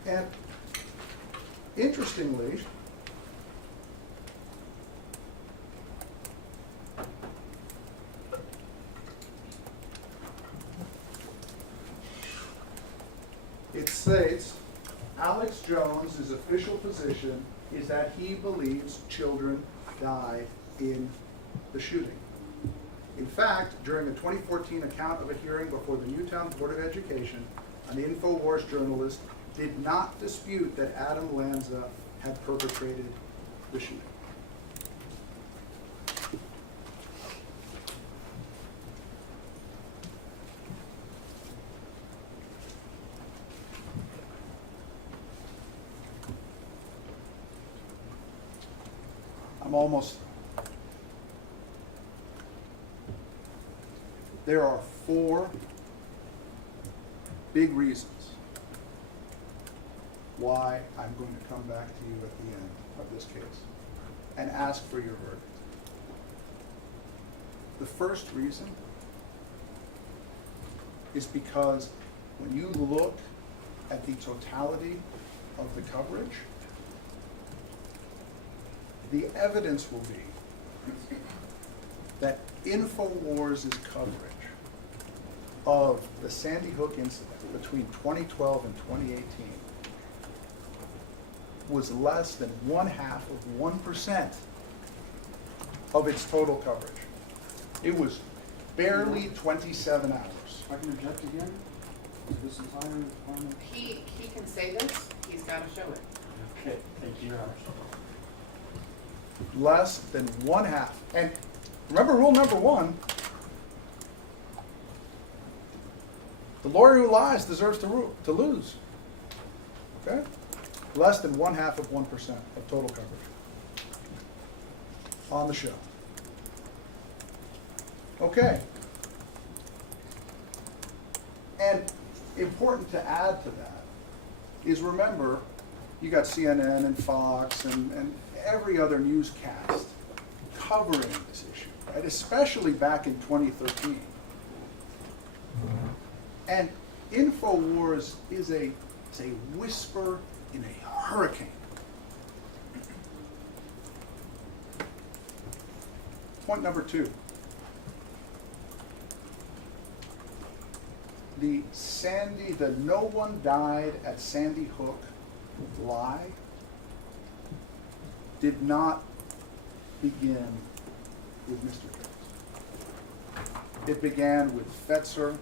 And interestingly, states, Alex Jones' official position is that he believes children died in the shooting. In fact, during a 2014 account of a hearing before the Newtown Board of Education, an InfoWars journalist did not dispute that Adam Lanza had perpetrated the shooting. There are 4 big reasons why I'm going to come back to you at the end of this case and ask for your verdict. The first reason is because when you look at the totality of the coverage, the evidence will be that InfoWars' coverage of the Sandy Hook incident between 2012 and 2018 was less than 0.5% of its total coverage. It was barely 27 hours. I can object again to this entire requirement. He can say this, he's gotta show it. Okay, thank you. Less than 1/2. And remember rule number 1, the lawyer who lies deserves to lose. Okay? Less than 0.5% of total coverage on the show. Okay. And important to add to that is, remember, you got CNN and Fox and every other newscast covering this issue, right? Especially back in 2013. And InfoWars is a whisper in a hurricane. Point number 2. The no one died at Sandy Hook lie did not begin with Mr. Jones. It began with Fetzer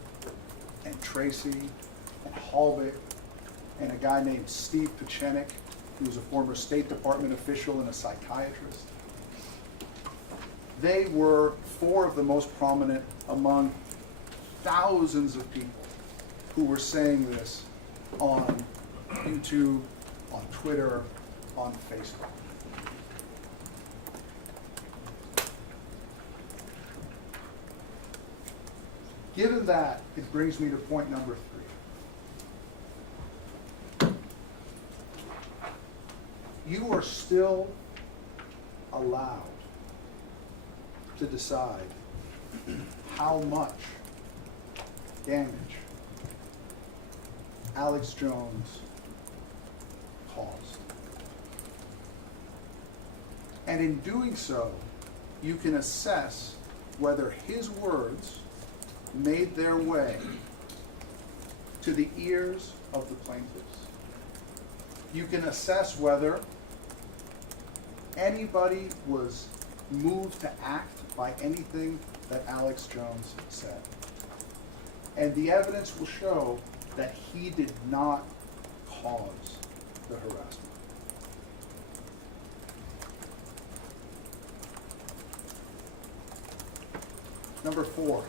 and Tracy and Halbig and a guy named Steve Pachenik, who was a former State Department official and a psychiatrist. They were 4 of the most prominent among thousands of people who were saying this on YouTube, on Twitter, on Facebook. Given that, it brings me to point number 3. You are still allowed to decide how much damage Alex Jones caused. And in doing so, you can assess whether his words made their way to the ears of the plaintiffs. You can assess whether anybody was moved to act by anything that Alex Jones said. And the evidence will show that he did not cause the harassment. Number 4.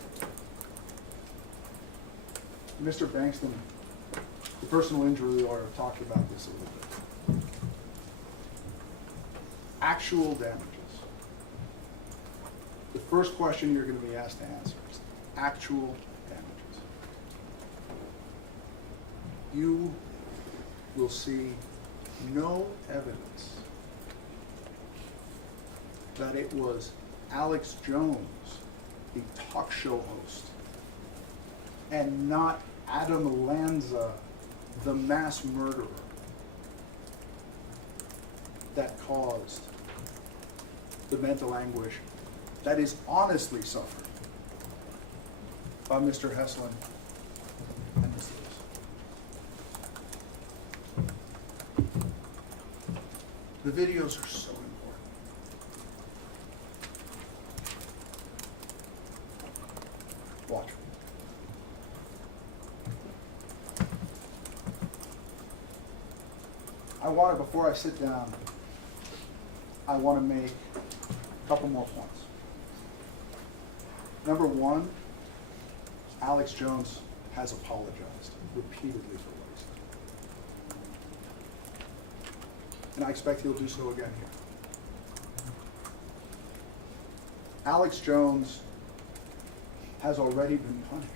Mr. Bankston, the personal injury lawyer, talked about this a little bit. Actual damages. The first question you're going to be asked to answer is actual damages. You will see no evidence that it was Alex Jones, the talk show host, and not Adam Lanza, the mass murderer, that caused the mental anguish that is honestly suffered by Mr. Heslin and Ms. Lewis. The videos are so important. Watch. Before I sit down, I want to make a couple more points. Number one, Alex Jones has apologized repeatedly for what he said. And I expect he'll do so again here. Alex Jones has already been punished.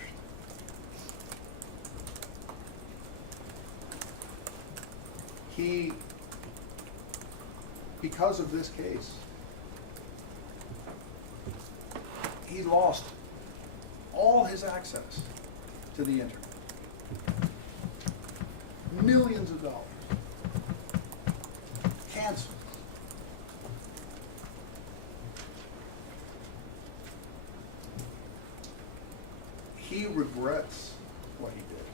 Because of this case, he lost all his access to the internet. Millions of dollars. Canceled. He regrets what he did.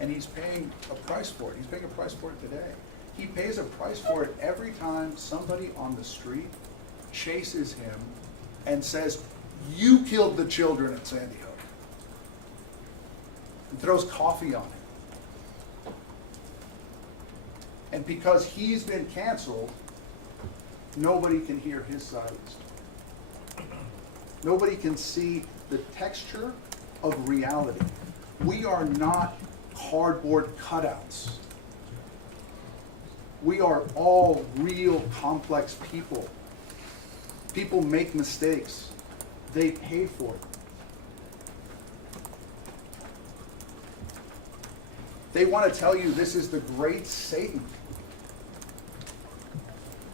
And he's paying a price for it. He's paying a price for it today. He pays a price for it every time somebody on the street chases him and says, "You killed the children at Sandy Hook," and throws coffee on him. And because he's been canceled, nobody can hear his side of the story. Nobody can see the texture of reality. We are not cardboard cutouts. We are all real, complex people. People make mistakes. They pay for it. They want to tell you this is the great Satan.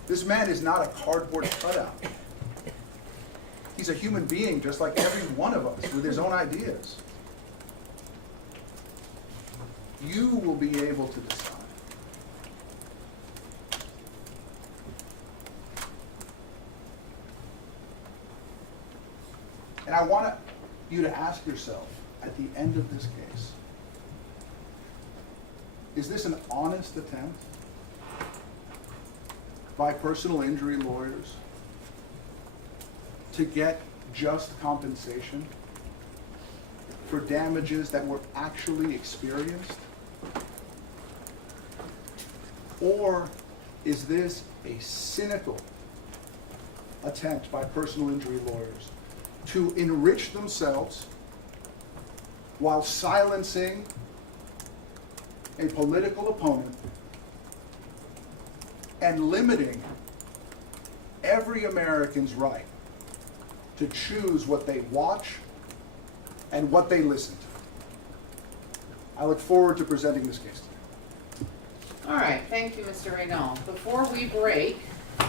This man is not a cardboard cutout. He's a human being just like every one of us with his own ideas. You will be able to decide. And I want you to ask yourself at the end of this case, is this an honest attempt by personal injury lawyers to get just compensation for damages that were actually experienced? Or is this a cynical attempt by personal injury lawyers to enrich themselves while silencing a political opponent and limiting every American's right to choose what they watch and what they listen to? I look forward to presenting this case today. All right, thank you, Mr. Reynal. Before we break,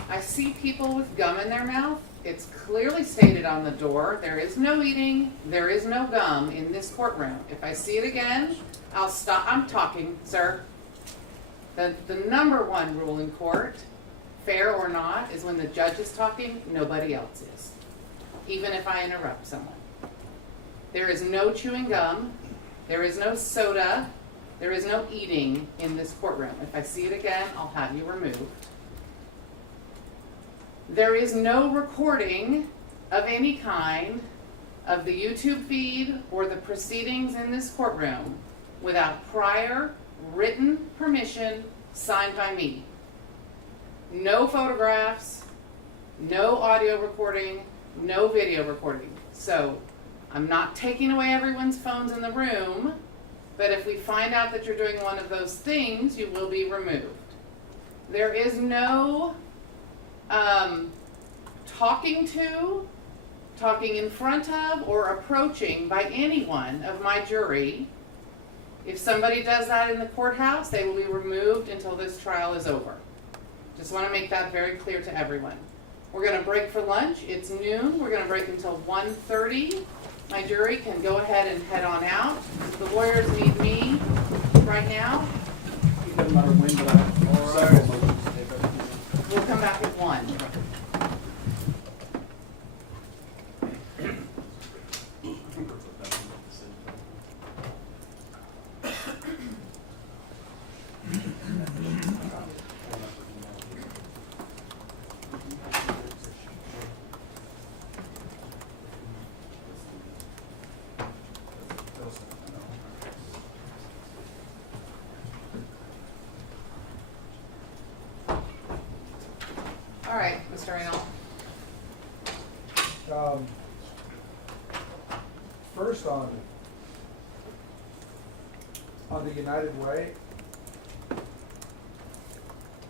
I see people with gum in their mouth. It's clearly stated on the door, there is no eating, there is no gum in this courtroom. If I see it again, I'll stop. I'm talking, sir. The number one rule in court, fair or not, is when the judge is talking, nobody else is. Even if I interrupt someone. There is no chewing gum, there is no soda, there is no eating in this courtroom. If I see it again, I'll have you removed. There is no recording of any kind of the YouTube feed or the proceedings in this courtroom without prior written permission signed by me. No photographs, no audio recording, no video recording. So I'm not taking away everyone's phones in the room, but if we find out that you're doing one of those things, you will be removed. There is no talking in front of, or approaching by anyone of my jury. If somebody does that in the courthouse, they will be removed until this trial is over. Just want to make that very clear to everyone. We're going to break for lunch. It's noon. We're going to break until 1:30. My jury can go ahead and head on out. The lawyers need me right now. It doesn't matter when, but We'll come back at 1. On the United Way, it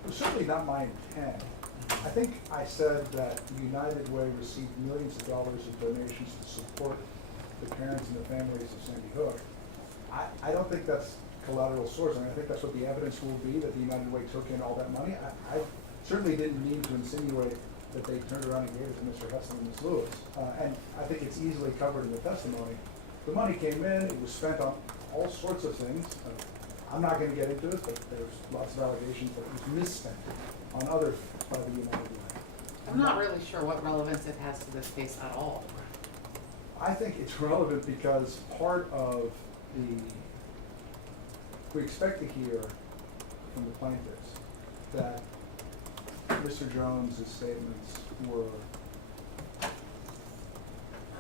was certainly not my intent. I think I said that the United Way received millions of dollars in donations to support the parents and the families of Sandy Hook. I don't think that's collateral source. I mean, I think that's what the evidence will be, that the United Way took in all that money. I certainly didn't mean to insinuate that they turned around and gave it to Mr. Hudson and Ms. Lewis. And I think it's easily covered in the testimony. The money came in, it was spent on all sorts of things. I'm not going to get into it, but there's lots of allegations that it was misspent on others by the United Way. I'm not really sure what relevance it has to this case at all. I think it's relevant because part of we expect to hear from the plaintiffs that Mr. Jones's statements were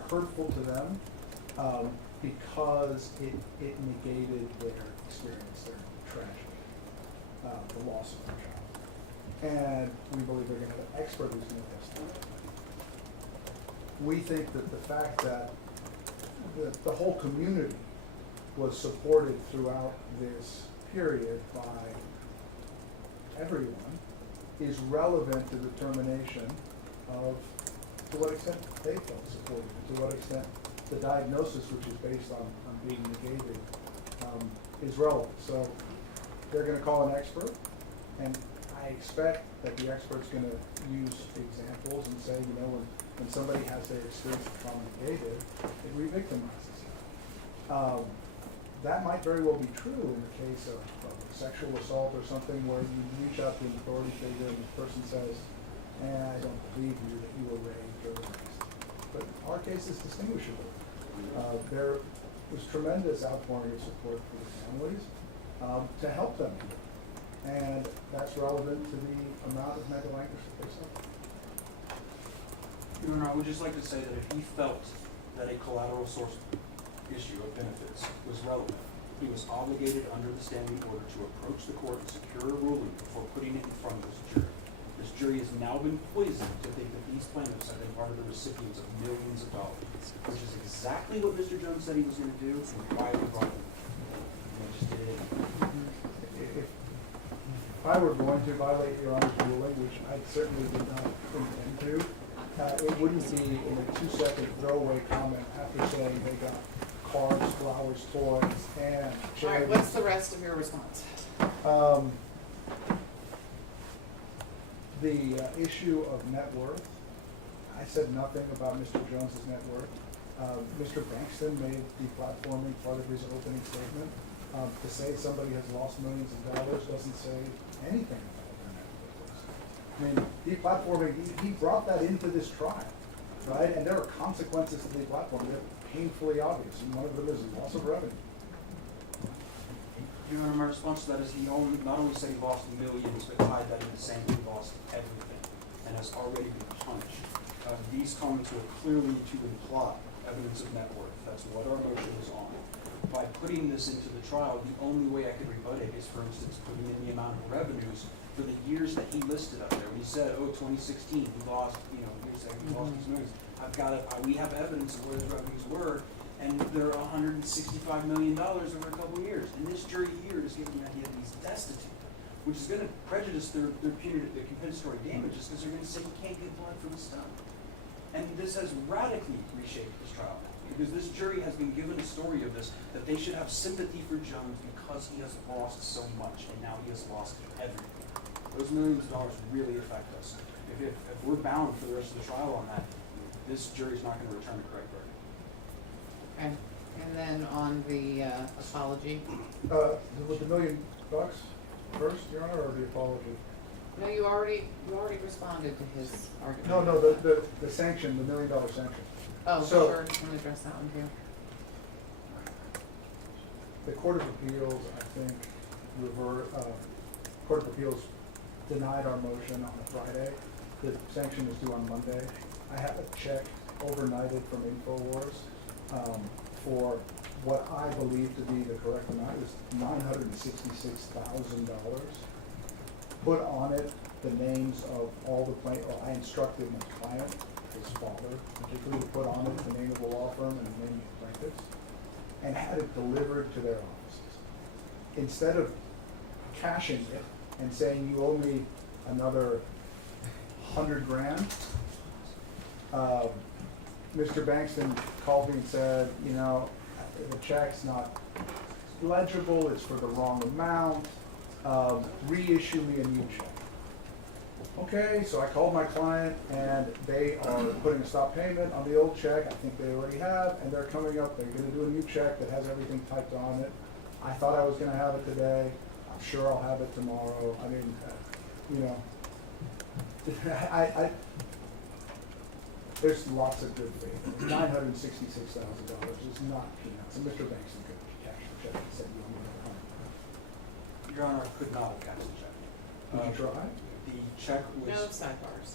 hurtful to them because it negated their experience, their tragedy, the loss of their child. And we believe they're going to have an expert who's going to testify. We think that the fact that the whole community was supported throughout this period by everyone is relevant to determination of to what extent they felt supported, to what extent the diagnosis, which is based on being negated, is relevant. So they're going to call an expert, and I expect that the expert's going to use examples and say, you know, when somebody has their experience of trauma negated, it re-victimizes them. That might very well be true in the case of sexual assault or something where you reach out to an authority figure and the person says, I don't believe you that you were raped or raised. But our case is distinguishable. There was tremendous outpouring of support for the families to help them heal. And that's relevant to the amount of mental anguish that they suffer. Your Honor, I would just like to say that if he felt that a collateral source issue of benefits was relevant, he was obligated under the standing order to approach the court and secure a ruling before putting it in front of this jury. This jury has now been poisoned to think that these plaintiffs have been part of the recipients of millions of dollars, which is exactly what Mr. Jones said he was going to do and why we brought him. And they just did it. If I were going to violate Your Honor's ruling, which I certainly did not intend to, it wouldn't be in a 2-second throwaway comment after saying they got cars, flowers, toys, and charities. All right, what's the rest of your response? The issue of net worth, I said nothing about Mr. Jones's net worth. Mr. Bankston made deplatforming part of his opening statement. To say somebody has lost millions of dollars doesn't say anything about their net worth. I mean, deplatforming, he brought that into this trial, right? And there are consequences to deplatforming. They're painfully obvious, and one of them is loss of revenue. Your Honor, my response to that is he not only said he lost millions, but tied that into saying he lost everything and has already been punished. These comments were clearly to imply evidence of net worth. That's what our motion is on. By putting this into the trial, the only way I could rebut it is, for instance, putting in the amount of revenues for the years that he listed up there. When he said, 2016, he lost, here's saying he lost these millions. We have evidence of where his revenues were, and they're $165 million over a couple of years. And this jury here is giving the idea that he's destitute, which is going to prejudice their compensatory damages because they're going to say he can't get blood from his stomach. And this has radically reshaped this trial now, because this jury has been given a story of this, that they should have sympathy for Jones because he has lost so much, and now he has lost everything. Those millions of dollars really affect us. If we're bound for the rest of the trial on that, this jury's not going to return a correct verdict. Okay, and then on the apology. Was the $1 million first, Your Honor, or the apology? No, you already responded to his argument. No, the sanction, the $1 million sanction. Oh, So, sure, just want to address that one too. The Court of Appeals, I think, Court of Appeals denied our motion on a Friday. The sanction was due on Monday. I have a check overnighted from InfoWars for what I believe to be the correct amount. It was $966,000. Put on it the names of all the plaintiffs. I instructed my client, his father, particularly to put on it the name of the law firm and the name of the plaintiffs, and had it delivered to their offices. instead of cashing it and saying you owe me another $100,000, Mr. Bankston called me and said, you know, the check's not legible, it's for the wrong amount, reissue me a new check. Okay, so I called my client and they are putting a stop payment on the old check. I think they already have, and they're coming up, they're gonna do a new check that has everything typed on it. I thought I was gonna have it today. I'm sure I'll have it tomorrow. I mean, you know, there's lots of good faith. $966,000 is not peanuts. And Mr. Bankston could cash the check and said, you owe me $100,000. Your Honor, I could not have cashed the check. Did you try? The check was. No sidebars.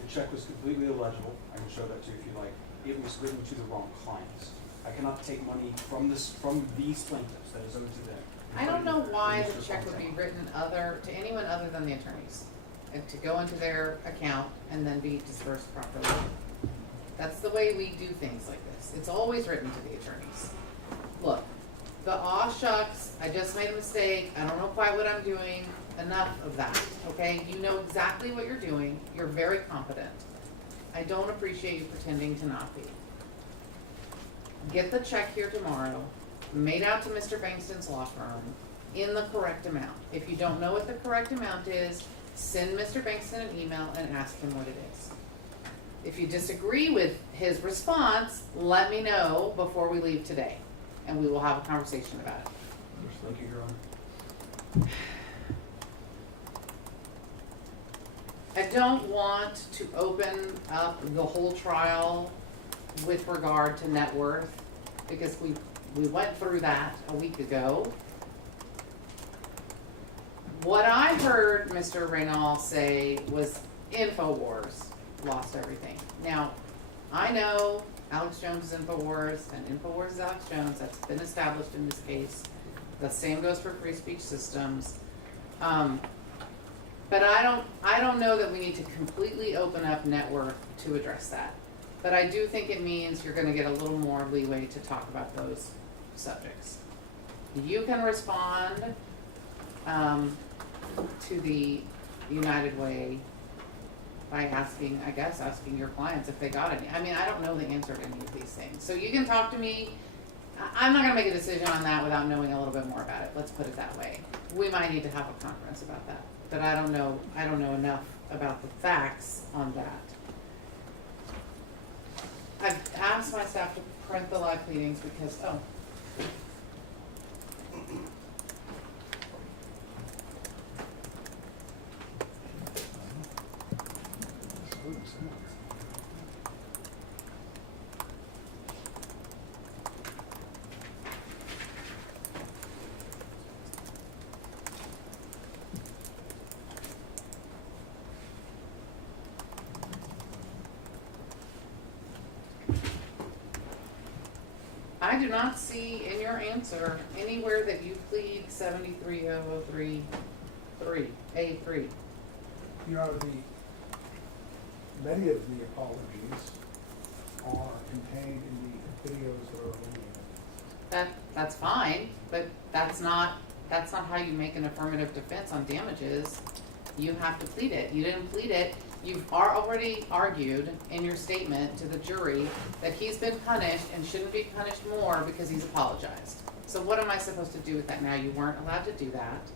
The check was completely illegible. I can show that to you if you like. It was written to the wrong clients. I cannot take money from these plaintiffs that is owed to them. I don't know why the check would be written to anyone other than the attorneys, and to go into their account and then be dispersed properly. That's the way we do things like this. It's always written to the attorneys. Look, the aw shucks, I just made a mistake, I don't know quite what I'm doing, enough of that, okay? You know exactly what you're doing, you're very competent. I don't appreciate you pretending to not be. Get the check here tomorrow, made out to Mr. Bankston's law firm, in the correct amount. If you don't know what the correct amount is, send Mr. Bankston an email and ask him what it is. If you disagree with his response, let me know before we leave today, and we will have a conversation about it. Thank you, Your Honor. I don't want to open up the whole trial with regard to net worth, because we went through that a week ago. What I heard Mr. Reynal say was InfoWars lost everything. Now, I know Alex Jones is InfoWars, and InfoWars is Alex Jones. That's been established in this case. The same goes for Free Speech Systems. But I don't know that we need to completely open up net worth to address that. But I do think it means you're gonna get a little more leeway to talk about those subjects. You can respond to the United Way by asking your clients if they got any. I mean, I don't know the answer to any of these things. So you can talk to me. I'm not gonna make a decision on that without knowing a little bit more about it. Let's put it that way. We might need to have a conference about that. But I don't know enough about the facts on that. I've asked my staff to print the live pleadings because, I do not see in your answer anywhere that you plead 73003A3. You know, many of the apologies are contained in the videos that are eliminated. That's fine, but that's not how you make an affirmative defense on damages. You have to plead it. You didn't plead it. You've already argued in your statement to the jury that he's been punished and shouldn't be punished more because he's apologized. So what am I supposed to do with that now? You weren't allowed to do that.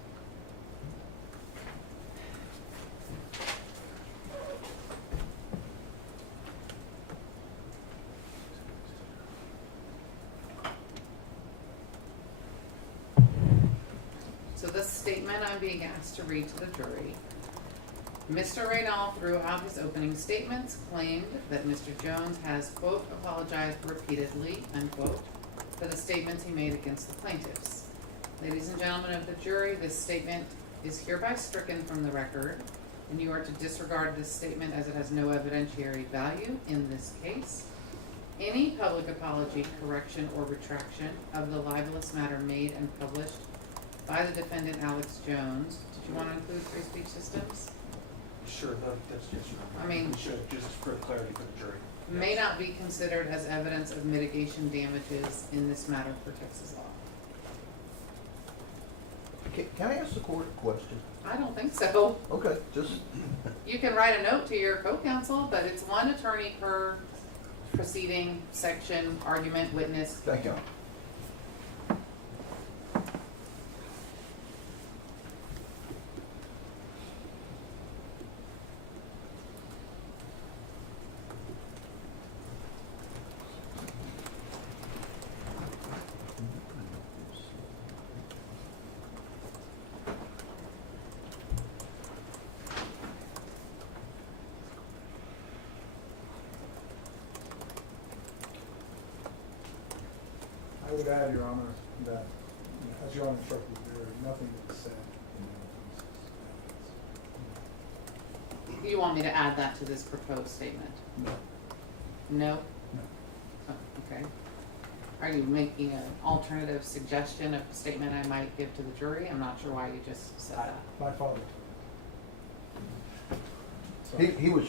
So this statement I'm being asked to read to the jury. Mr. Reynal, throughout his opening statements, claimed that Mr. Jones has, quote, apologized repeatedly, unquote, for the statements he made against the plaintiffs. Ladies and gentlemen of the jury, this statement is hereby stricken from the record, and you are to disregard this statement as it has no evidentiary value in this case. Any public apology, correction, or retraction of the libelous matter made and published by the defendant Alex Jones, did you want to include Free Speech Systems? Sure, that's just your. I mean, we should, just for clarity for the jury. May not be considered as evidence of mitigation damages in this matter for Texas law. Can I ask the court a question? I don't think so. Okay, just, You can write a note to your co-counsel, but it's one attorney per proceeding, section, argument, witness. thank you. I would add, Your Honor, that, as Your Honor instructed, there is nothing that is said in the You want me to add that to this proposed statement? No. No? No. Oh, okay. Are you making an alternative suggestion of a statement I might give to the jury? I'm not sure why you just said that. My father. He was,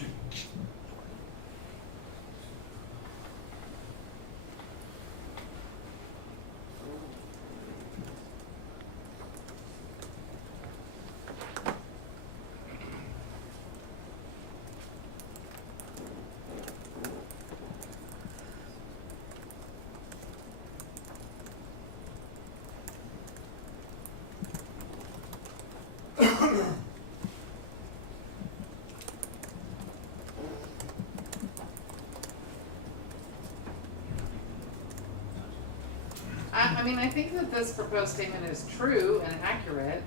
I mean, I think that this proposed statement is true and accurate.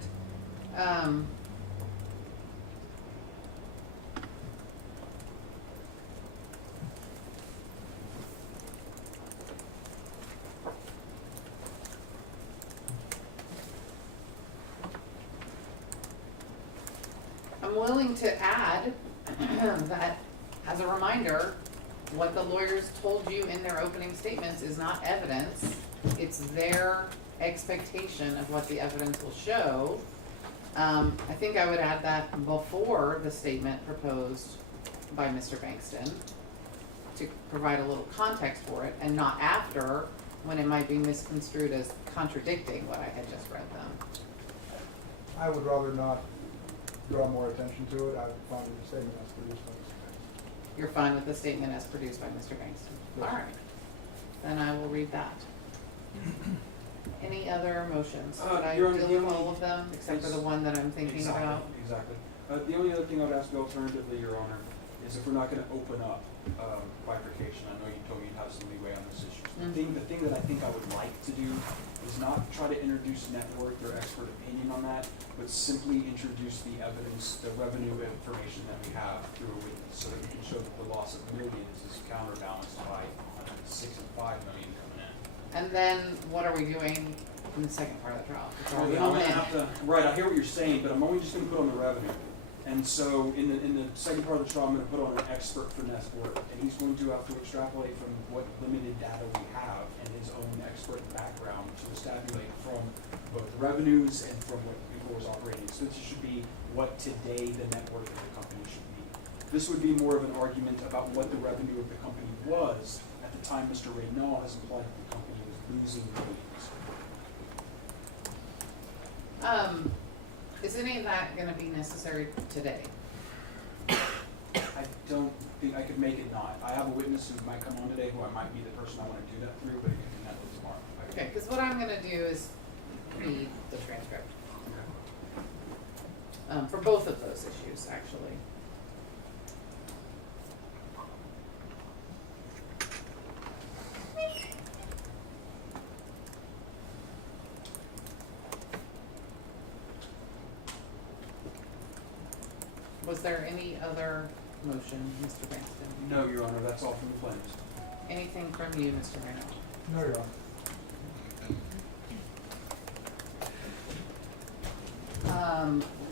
I'm willing to add that, as a reminder, what the lawyers told you in their opening statements is not evidence. It's their expectation of what the evidence will show. I think I would add that before the statement proposed by Mr. Bankston to provide a little context for it, and not after, when it might be misconstrued as contradicting what I had just read them. I would rather not draw more attention to it. I would find the statement as produced by Mr. Bankston. You're fine with the statement as produced by Mr. Bankston? Yes. All right, then I will read that. Any other motions? Did I Your Honor, deal the with only- all of them, except for the one that I'm thinking about? Exactly. The only other thing I would ask alternatively, Your Honor, is if we're not gonna open up bifurcation, I know you told me you'd have some leeway on this issue. The thing that I think I would like to do is not try to introduce net worth or expert opinion on that, but simply introduce the evidence, the revenue information that we have through a witness, so that we can show that the loss of millions is counterbalanced by 65 million coming in. And then what are we doing in the second part of the trial? It's already I'm on gonna in. have to, right, I hear what you're saying, but I'm only just gonna put on the revenue. And so in the second part of the trial, I'm gonna put on an expert for net worth, and he's going to have to extrapolate from what limited data we have and his own expert background to establish from both revenues and from what before was operating. So this should be what today the net worth of the company should be. This would be more of an argument about what the revenue of the company was at the time Mr. Raynal has implied that the company was losing millions. Is any of that gonna be necessary today? I don't think I could make it not. I have a witness who might come on today who I might be the person I want to do that through, but it can happen tomorrow. Okay, because what I'm gonna do is read the transcript. For both of those issues, actually. Was there any other motion, Mr. Bankston? No, Your Honor, that's all from the plaintiffs. Anything from you, Mr. Reynolds? No, Your Honor.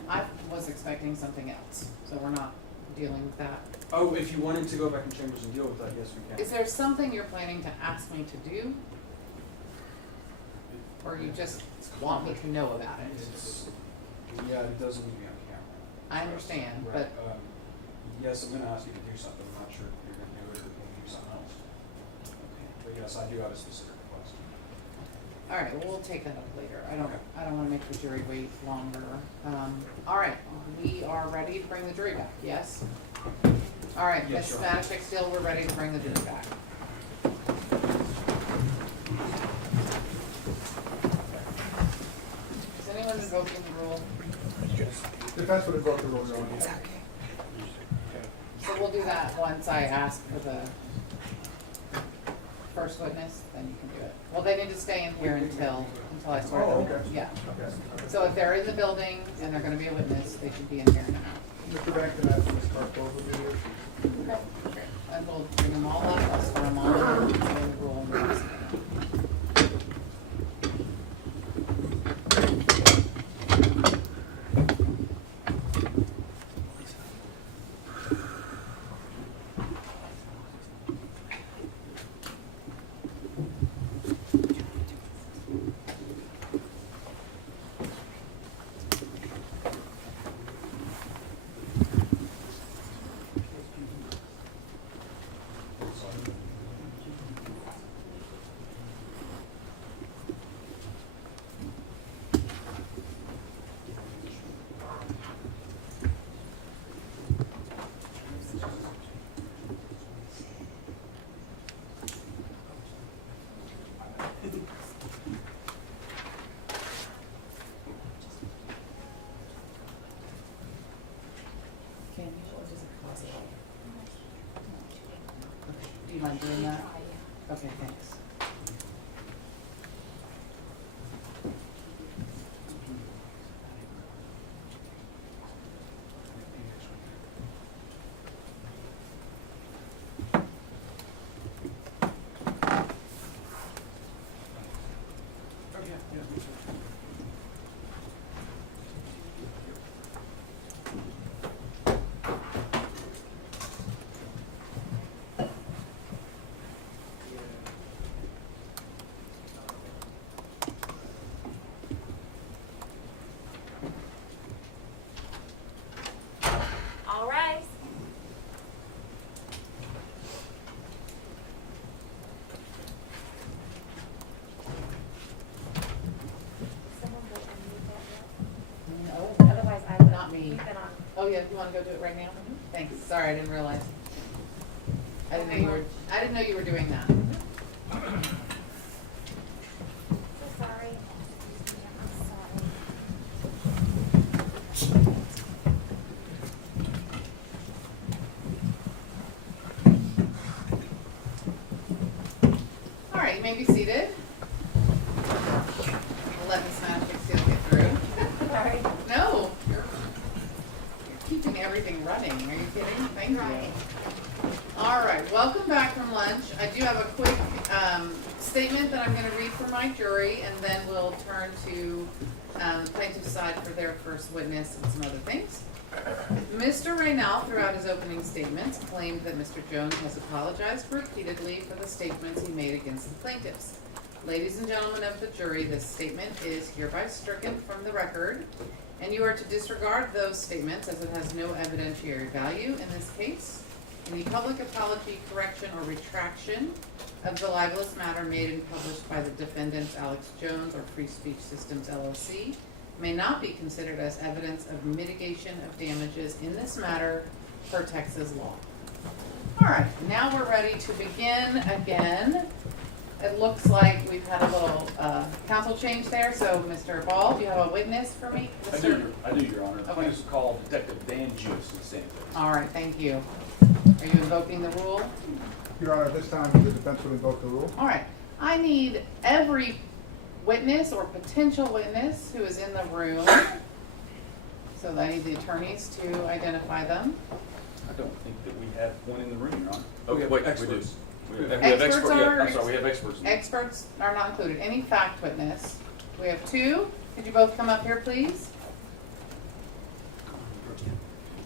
I was expecting something else, so we're not dealing with that. Oh, if you wanted to go back in chambers and deal with that, yes, we can. Is there something you're planning to ask me to do? Or you just want me to know about it? Yeah, it doesn't need to be on camera. I understand, Right, but yes, I'm gonna ask you to do something. I'm not sure if you're gonna do it or if you're gonna do something else. But yes, I do have a specific request. All right, well, we'll take that up later. I don't wanna make the jury wait longer. All right, we are ready to bring the jury back, yes? All right, Yes, Ms. Your Honor. Matishek, still, we're ready to bring the jury back. Is anyone invoking the rule? Defense would invoke the rule, Your Honor. So we'll do that once I ask for the first witness, then you can do it. Well, they need to stay in here until I swear Oh, them in. okay. Yeah. Okay. So if they're in the building and they're gonna be a witness, they should be in here now. Mr. Banks, can I ask Ms. Carpova to be here? Okay. And we'll bring them all up, I'll swear them all in, and say the rule and the rest of it. Can you, or does it cost it? Okay. Do you mind doing that? Okay, thanks. All rise. Someone go unmute that No, now. Otherwise, I will. Not me. Leave it on. Oh, yeah, you wanna go do it right now? Thanks, sorry, I didn't realize. I didn't know you were doing that. So sorry. I'm sorry. All right, you may be seated. Let Ms. Matishek still get through. Sorry. No, you're keeping everything running. Are you kidding? Thank you. Right. All right, welcome back from lunch. I do have a quick statement that I'm going to read for my jury, and then we'll turn to plaintiff's side for their first witness and some other things. Mr. Raynal, throughout his opening statements, claimed that Mr. Jones has apologized repeatedly for the statements he made against the plaintiffs. Ladies and gentlemen of the jury, this statement is hereby stricken from the record, and you are to disregard those statements as it has no evidentiary value in this case. Any public apology, correction, or retraction of the libelous matter made and published by the defendants Alex Jones or Free Speech Systems LLC may not be considered as evidence of mitigation of damages in this matter per Texas law. All right, now we're ready to begin again. It looks like we've had a little counsel change there, so Mr. Ball, do you have a witness for me? I do, Your Honor. The Okay. plaintiff is called Detective Van Juice in St. Louis. All right, thank you. Are you invoking the rule? Your Honor, at this time, the defense would invoke the rule. All right, I need every witness or potential witness who is in the room. So I need the attorneys to identify them. I don't think that we have one in the room, Your Honor. Okay, wait, we do. Experts. We have Experts expert, yeah, are- I'm sorry, we have experts. Experts are not included. Any fact witness. We have two. Could you both come up here, please?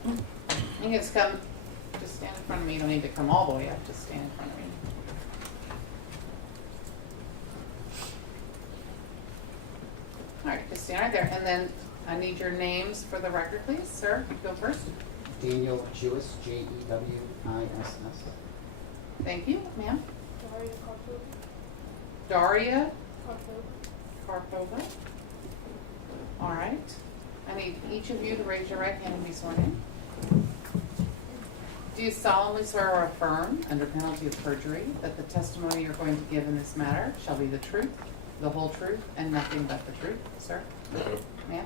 You can just come, just stand in front of me. You don't need to come all the way up. Just stand in front of me. All right, just stand right there. And then I need your names for the record, please. Sir, you go first. Daniel Jewis, Jewis. Thank you, ma'am. Daria Karpuk. Daria Karpova. All right. I need each of you to raise your right hand and be sworn in. Do you solemnly swear or affirm, under penalty of perjury, that the testimony you're going to give in this matter shall be the truth, the whole truth, and nothing but the truth, sir? Ma'am?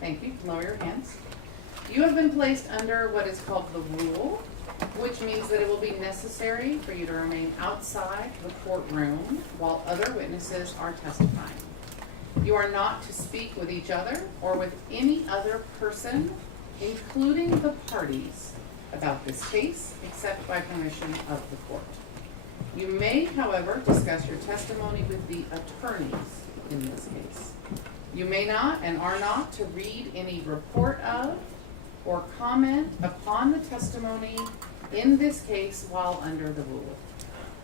Thank you. Lower your hands. You have been placed under what is called the rule, which means that it will be necessary for you to remain outside the courtroom while other witnesses are testifying. You are not to speak with each other or with any other person, including the parties, about this case, except by permission of the court. You may, however, discuss your testimony with the attorneys in this case. You may not and are not to read any report of or comment upon the testimony in this case while under the rule.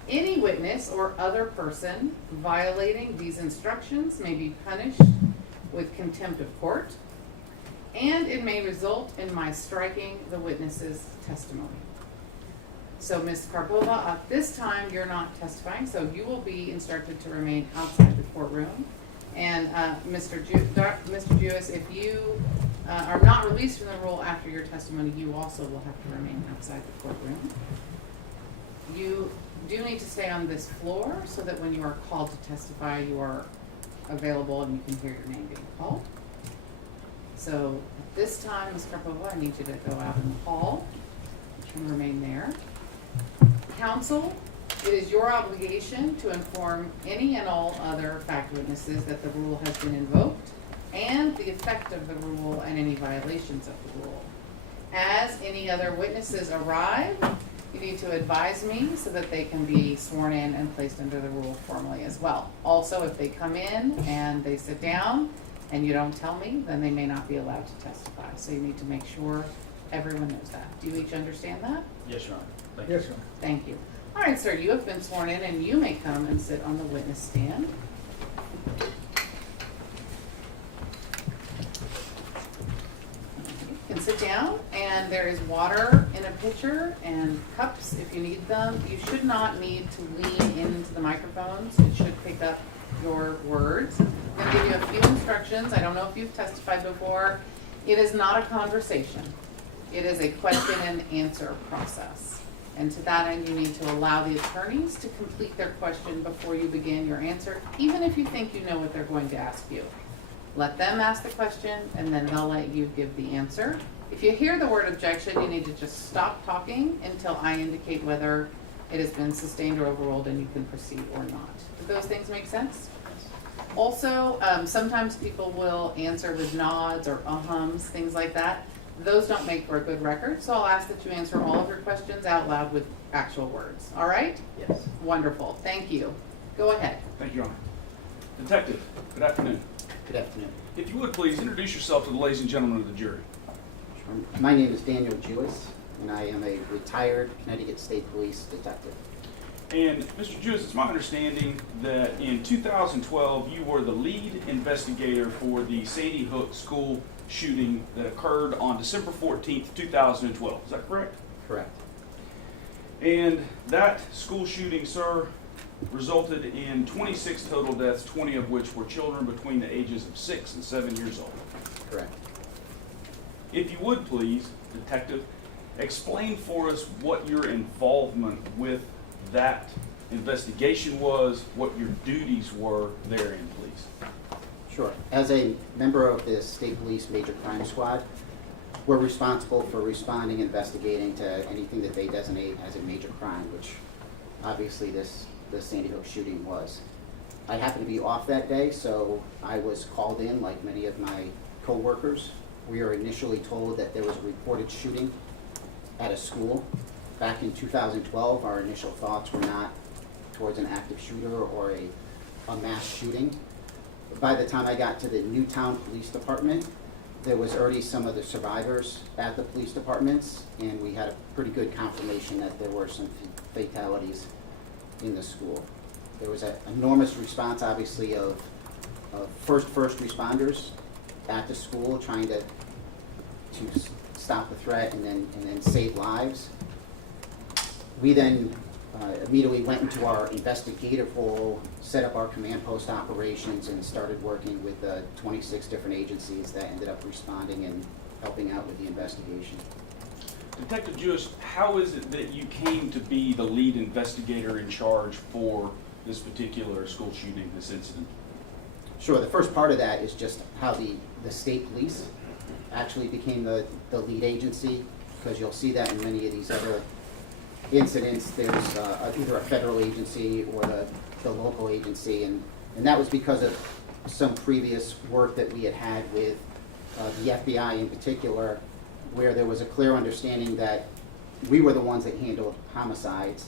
Any witness or other person violating these instructions may be punished with contempt of court, and it may result in my striking the witness's testimony. So, Ms. Karpova, at this time, you're not testifying, so you will be instructed to remain outside the courtroom. And Mr. Jewis, if you are not released from the rule after your testimony, you also will have to remain outside the courtroom. You do need to stay on this floor so that when you are called to testify, you are available and you can hear your name being called. So at this time, Ms. Karpova, I need you to go out in the hall. You can remain there. Counsel, it is your obligation to inform any and all other fact witnesses that the rule has been invoked and the effect of the rule and any violations of the rule. As any other witnesses arrive, you need to advise me so that they can be sworn in and placed under the rule formally as well. Also, if they come in and they sit down and you don't tell me, then they may not be allowed to testify. So you need to make sure everyone knows that. Do you each understand that? Yes, Your Honor. Thank you. Yes, Your Honor. Thank you. All right, sir, you have been sworn in and you may come and sit on the witness stand. You can sit down, and there is water in a pitcher and cups if you need them. You should not need to lean into the microphones. It should pick up your words. I'm going to give you a few instructions. I don't know if you've testified before. It is not a conversation. It is a question and answer process. And to that end, you need to allow the attorneys to complete their question before you begin your answer, even if you think you know what they're going to ask you. Let them ask the question, and then they'll let you give the answer. If you hear the word objection, you need to just stop talking until I indicate whether it has been sustained or overruled and you can proceed or not. Do those things make sense? Also, sometimes people will answer with nods or uhums, things like that. Those don't make for a good record, so I'll ask that you answer all of your questions out loud with actual words. All right? Yes. Wonderful. Thank you. Go ahead. Thank you, Your Honor. Detective, good afternoon. Good afternoon. If you would please introduce yourself to the ladies and gentlemen of the jury. My name is Daniel Jewis, and I am a retired Connecticut State Police detective. And Mr. Jewis, it's my understanding that in 2012 you were the lead investigator for the Sandy Hook school shooting that occurred on December 14th, 2012. Is that correct? Correct. And that school shooting, sir, resulted in 26 total deaths, 20 of which were children between the ages of 6 and 7 years old. Correct. If you would please, detective, explain for us what your involvement with that investigation was, what your duties were therein, please. Sure. As a member of the State Police Major Crime Squad, we're responsible for responding and investigating to anything that they designate as a major crime, which obviously the Sandy Hook shooting was. I happened to be off that day, so I was called in like many of my co-workers. We were initially told that there was a reported shooting at a school. Back in 2012, our initial thoughts were not towards an active shooter or a mass shooting. By the time I got to the Newtown Police Department, there was already some of the survivors at the police departments, and we had a pretty good confirmation that there were some fatalities in the school. There was an enormous response, obviously, of first responders at the school trying to stop the threat and then save lives. We then immediately went into our investigative role, set up our command post operations, and started working with 26 different agencies that ended up responding and helping out with the investigation. Detective Jewish, how is it that you came to be the lead investigator in charge for this particular school shooting, this incident? Sure, the first part of that is just how the state police actually became the lead agency, because you'll see that in many of these other incidents. There's either a federal agency or the local agency, and that was because of some previous work that we had had with the FBI in particular, where there was a clear understanding that we were the ones that handled homicides,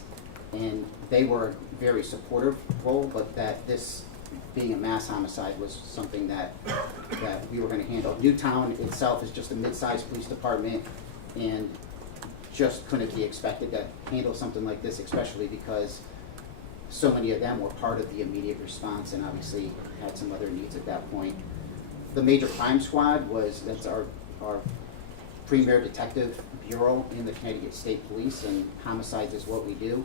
and they were a very supportive role, but that this being a mass homicide was something that we were going to handle. Newtown itself is just a mid-sized police department, and just couldn't be expected to handle something like this, especially because so many of them were part of the immediate response and obviously had some other needs at that point. The Major Crime Squad that's our premier detective bureau in the Connecticut State Police, and homicides is what we do.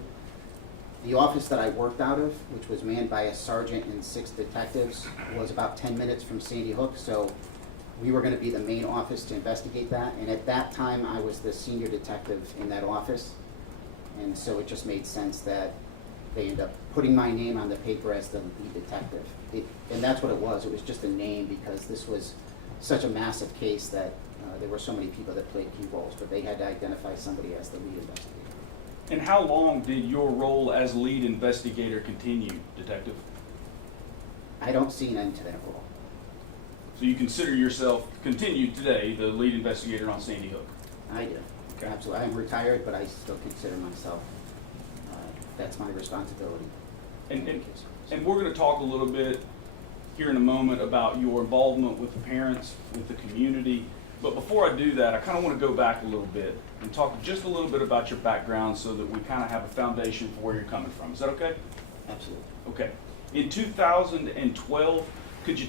The office that I worked out of, which was manned by a sergeant and 6 detectives, was about 10 minutes from Sandy Hook, so we were going to be the main office to investigate that, and at that time I was the senior detective in that office, and so it just made sense that they ended up putting my name on the paper as the lead detective. And that's what it was just a name, because this was such a massive case that there were so many people that played key roles, but they had to identify somebody as the lead investigator. And how long did your role as lead investigator continue, Detective? I don't see an end to that role. So you consider yourself, continued today, the lead investigator on Sandy Hook? I do. Okay. Absolutely. I'm retired, but I still consider myself, that's my responsibility. And we're going to talk a little bit here in a moment about your involvement with the parents, with the community. But before I do that, I kind of want to go back a little bit and talk just a little bit about your background so that we kind of have a foundation for where you're coming from. Is that okay? Absolutely. Okay. In 2012, could you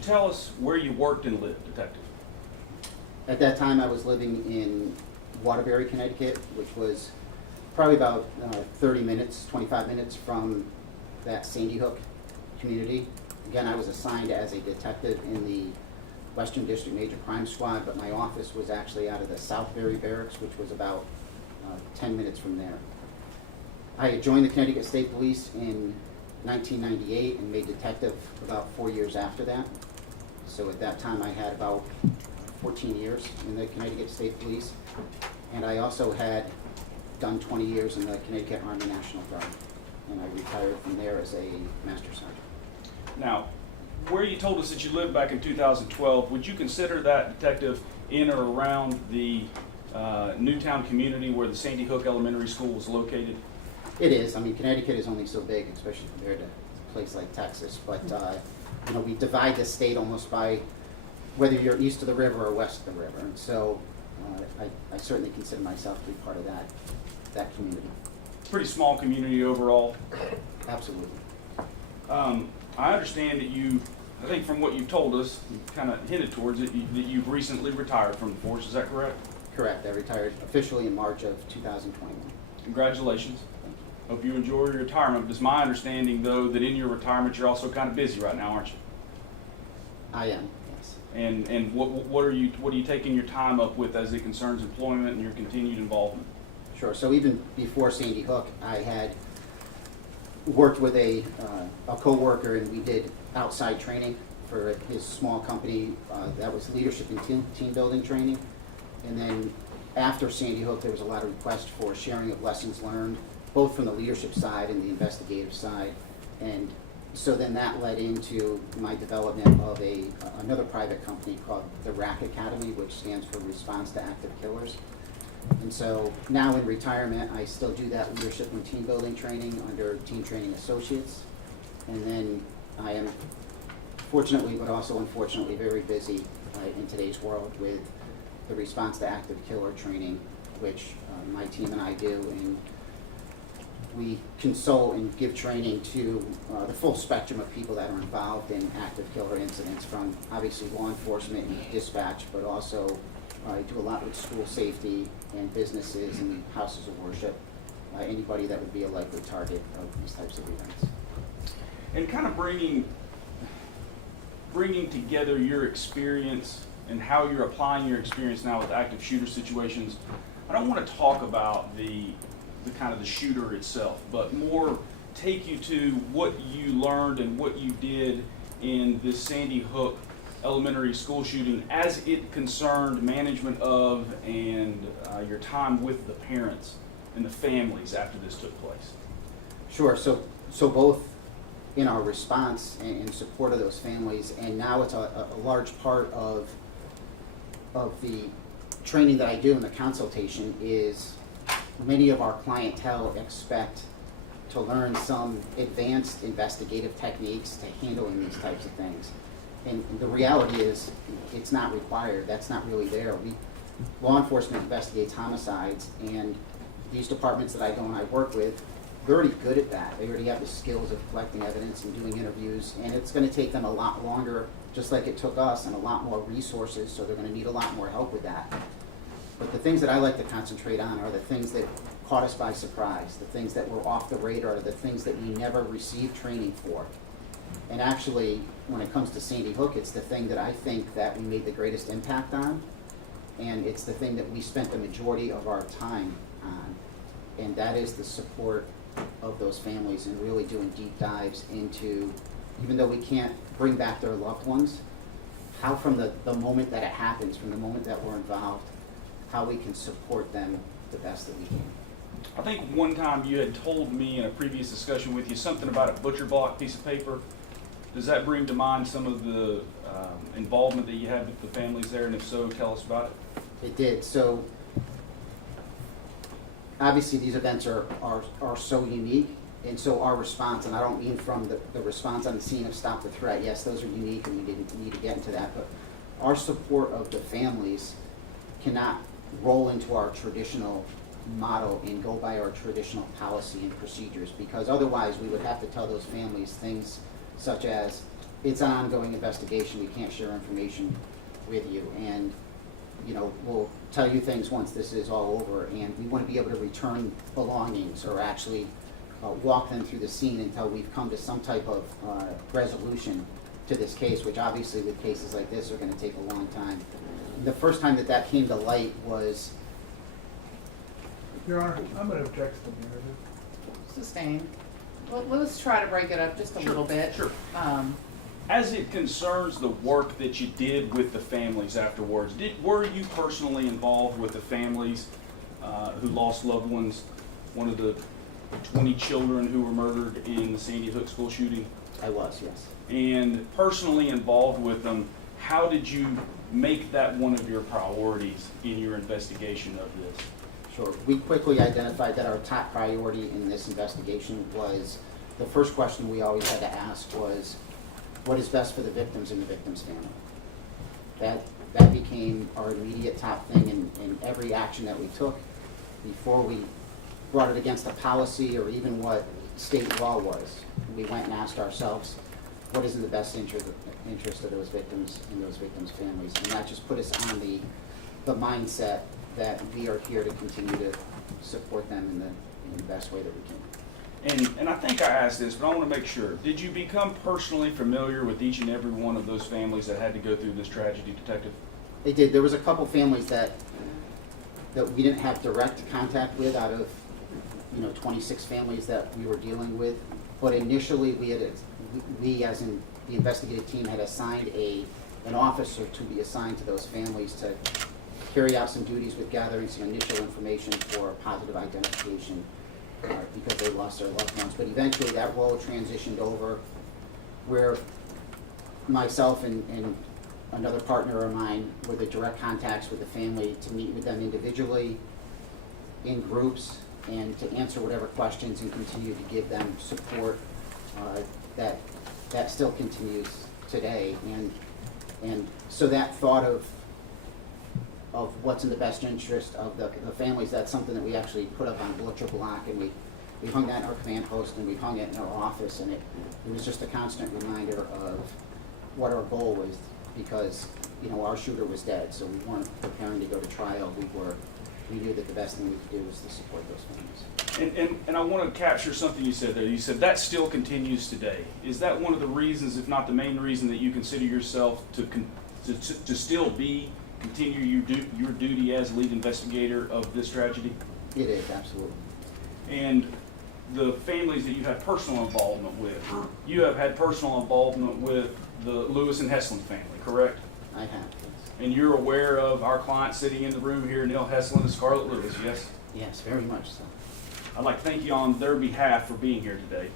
tell us where you worked and lived, Detective? At that time, I was living in Waterbury, Connecticut, which was probably about 30 minutes, 25 minutes from that Sandy Hook community. Again, I was assigned as a detective in the Western District Major Crime Squad, but my office was actually out of the Southbury Barracks, which was about 10 minutes from there. I had joined the Connecticut State Police in 1998 and made detective about 4 years after that. So at that time I had about 14 years in the Connecticut State Police, and I also had done 20 years in the Connecticut Army National Guard, and I retired from there as a master sergeant. Now, where you told us that you lived back in 2012, would you consider that, Detective, in or around the Newtown community where the Sandy Hook Elementary School was located? It is. I mean, Connecticut is only so big, especially compared to a place like Texas. But, you know, we divide the state almost by whether you're east of the river or west of the river. And so I certainly consider myself to be part of that community. Pretty small community overall. Absolutely. I understand that you, I think from what you've told us, you kind of hinted towards it, that you've recently retired from the force. Is that correct? Correct. I retired officially in March of 2021. Congratulations. Thank you. Hope you enjoy your retirement. It's my understanding, though, that in your retirement you're also kind of busy right now, aren't you? I am, yes. And what are you taking your time up with as it concerns employment and your continued involvement? Sure. So even before Sandy Hook, I had worked with a co-worker, and we did outside training for his small company. That was leadership and team building training. And then after Sandy Hook, there was a lot of requests for sharing of lessons learned, both from the leadership side and the investigative side. And so then that led into my development of another private company called the RAC Academy, which stands for Response to Active Killers. And so now in retirement, I still do that leadership and team building training under Team Training Associates. And then I am fortunately, but also unfortunately, very busy in today's world with the Response to Active Killer training, which my team and I do. And we consult and give training to the full spectrum of people that are involved in active killer incidents, from obviously law enforcement and dispatch, but also I do a lot with school safety and businesses and houses of worship. anybody that would be a likely target of these types of events. And kind of bringing together your experience and how you're applying your experience now with active shooter situations. I don't want to talk about the kind of the shooter itself, but more take you to what you learned and what you did in this Sandy Hook elementary school shooting as it concerned management of and your time with the parents and the families after this took place. Sure. So both in our response and in support of those families, and now it's a large part of the training that I do in the consultation is many of our clientele expect to learn some advanced investigative techniques to handling these types of things. And the reality is it's not required. That's not really there. Law enforcement investigates homicides, and these departments that I go and I work with, they're already good at that. They already have the skills of collecting evidence and doing interviews, and it's going to take them a lot longer, just like it took us, and a lot more resources, so they're going to need a lot more help with that. But the things that I like to concentrate on are the things that caught us by surprise, the things that were off the radar, the things that we never received training for. And actually, when it comes to Sandy Hook, it's the thing that I think that we made the greatest impact on, and it's the thing that we spent the majority of our time on, and that is the support of those families and really doing deep dives into, even though we can't bring back their loved ones, how from the moment that it happens, from the moment that we're involved, how we can support them the best that we can. I think one time you had told me in a previous discussion with you something about a butcher block piece of paper. Does that bring to mind some of the involvement that you had with the families there, and if so, tell us about it? It did. So obviously these events are so unique, and so our response, and I don't mean from the response on the scene of Stop the Threat, yes, those are unique and we didn't need to get into that, but our support of the families cannot roll into our traditional model and go by our traditional policy and procedures, because otherwise we would have to tell those families things such as, it's an ongoing investigation, we can't share information with you, and we'll tell you things once this is all over, and we want to be able to return belongings or actually walk them through the scene until we've come to some type of resolution to this case, which obviously with cases like this are going to take a long time. The first time that came to light was... Your Honor, I'm going to object to the narrative. Sustained. Well, let's try to break it up just a little bit. Sure. As it concerns the work that you did with the families afterwards, were you personally involved with the families who lost loved ones, one of the 20 children who were murdered in the Sandy Hook school shooting? I was, yes. And personally involved with them, how did you make that one of your priorities in your investigation of this? Sure. We quickly identified that our top priority in this investigation was, the first question we always had to ask was, what is best for the victims and the victim's family? That became our immediate top thing in every action that we took before we brought it against a policy or even what state law was. We went and asked ourselves, what is in the best interest of those victims and those victims' families? And that just put us on the mindset that we are here to continue to support them in the best way that we can. And I think I asked this, but I want to make sure. Did you become personally familiar with each and every one of those families that had to go through this tragedy, Detective? They did. There was a couple families that we didn't have direct contact with out of 26 families that we were dealing with. But initially we as in the investigative team had assigned an officer to be assigned to those families to carry out some duties with gathering some initial information for positive identification because they lost their loved ones. But eventually that role transitioned over where myself and another partner of mine were the direct contacts with the family to meet with them individually, in groups, and to answer whatever questions and continue to give them support that still continues today. And so that thought of what's in the best interest of the families, that's something that we actually put up on butcher block, and we hung that in our command post and we hung it in our office, and it was just a constant reminder of what our goal was, because our shooter was dead, so we weren't preparing to go to trial. We were we knew that the best thing we could do was to support those families. And I want to capture something you said there. You said that still continues today. Is that one of the reasons, if not the main reason, that you consider yourself to still continue your duty as lead investigator of this tragedy? It is, absolutely. And the families that you have personal involvement with, you have had personal involvement with the Lewis and Heslin family, correct? I have, yes. And you're aware of our client sitting in the room here, Neil Heslin and Scarlett Lewis, yes? Yes, very much so. I'd like to thank you on their behalf for being here today.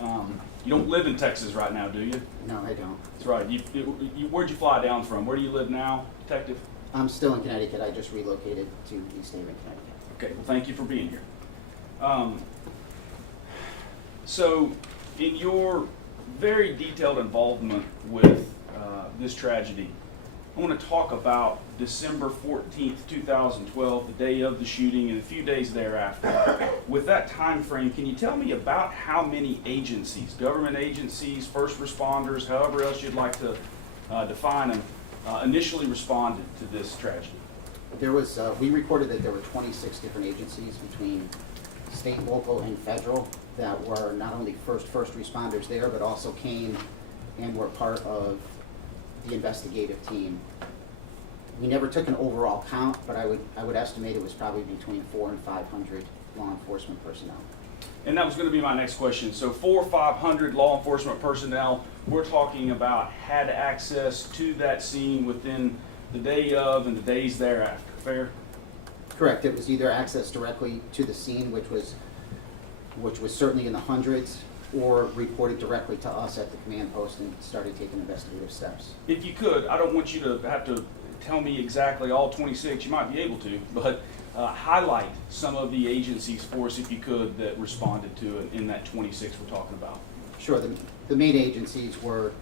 You don't live in Texas right now, do you? No, I don't. That's right. Where'd you fly down from? Where do you live now, Detective? I'm still in Connecticut. I just relocated to East Haven, Connecticut. Okay, well, thank you for being here. So, in your very detailed involvement with this tragedy, I want to talk about December 14th, 2012, the day of the shooting, and a few days thereafter. With that time frame, can you tell me about how many agencies, government agencies, first responders, however else you'd like to define them, initially responded to this tragedy? There was, we reported that there were 26 different agencies between state, local, and federal that were not only first responders there, but also came and were part of the investigative team. We never took an overall count, but I would estimate it was probably between 400 and 500 law enforcement personnel. And that was going to be my next question. So 400 or 500 law enforcement personnel, we're talking about, had access to that scene within the day of and the days thereafter, fair? Correct. It was either access directly to the scene, which was certainly in the hundreds, or reported directly to us at the command post and started taking investigative steps. If you could, I don't want you to have to tell me exactly all 26, you might be able to, but highlight some of the agencies for us, if you could, that responded to it in that 26 we're talking about. Sure. The main agencies were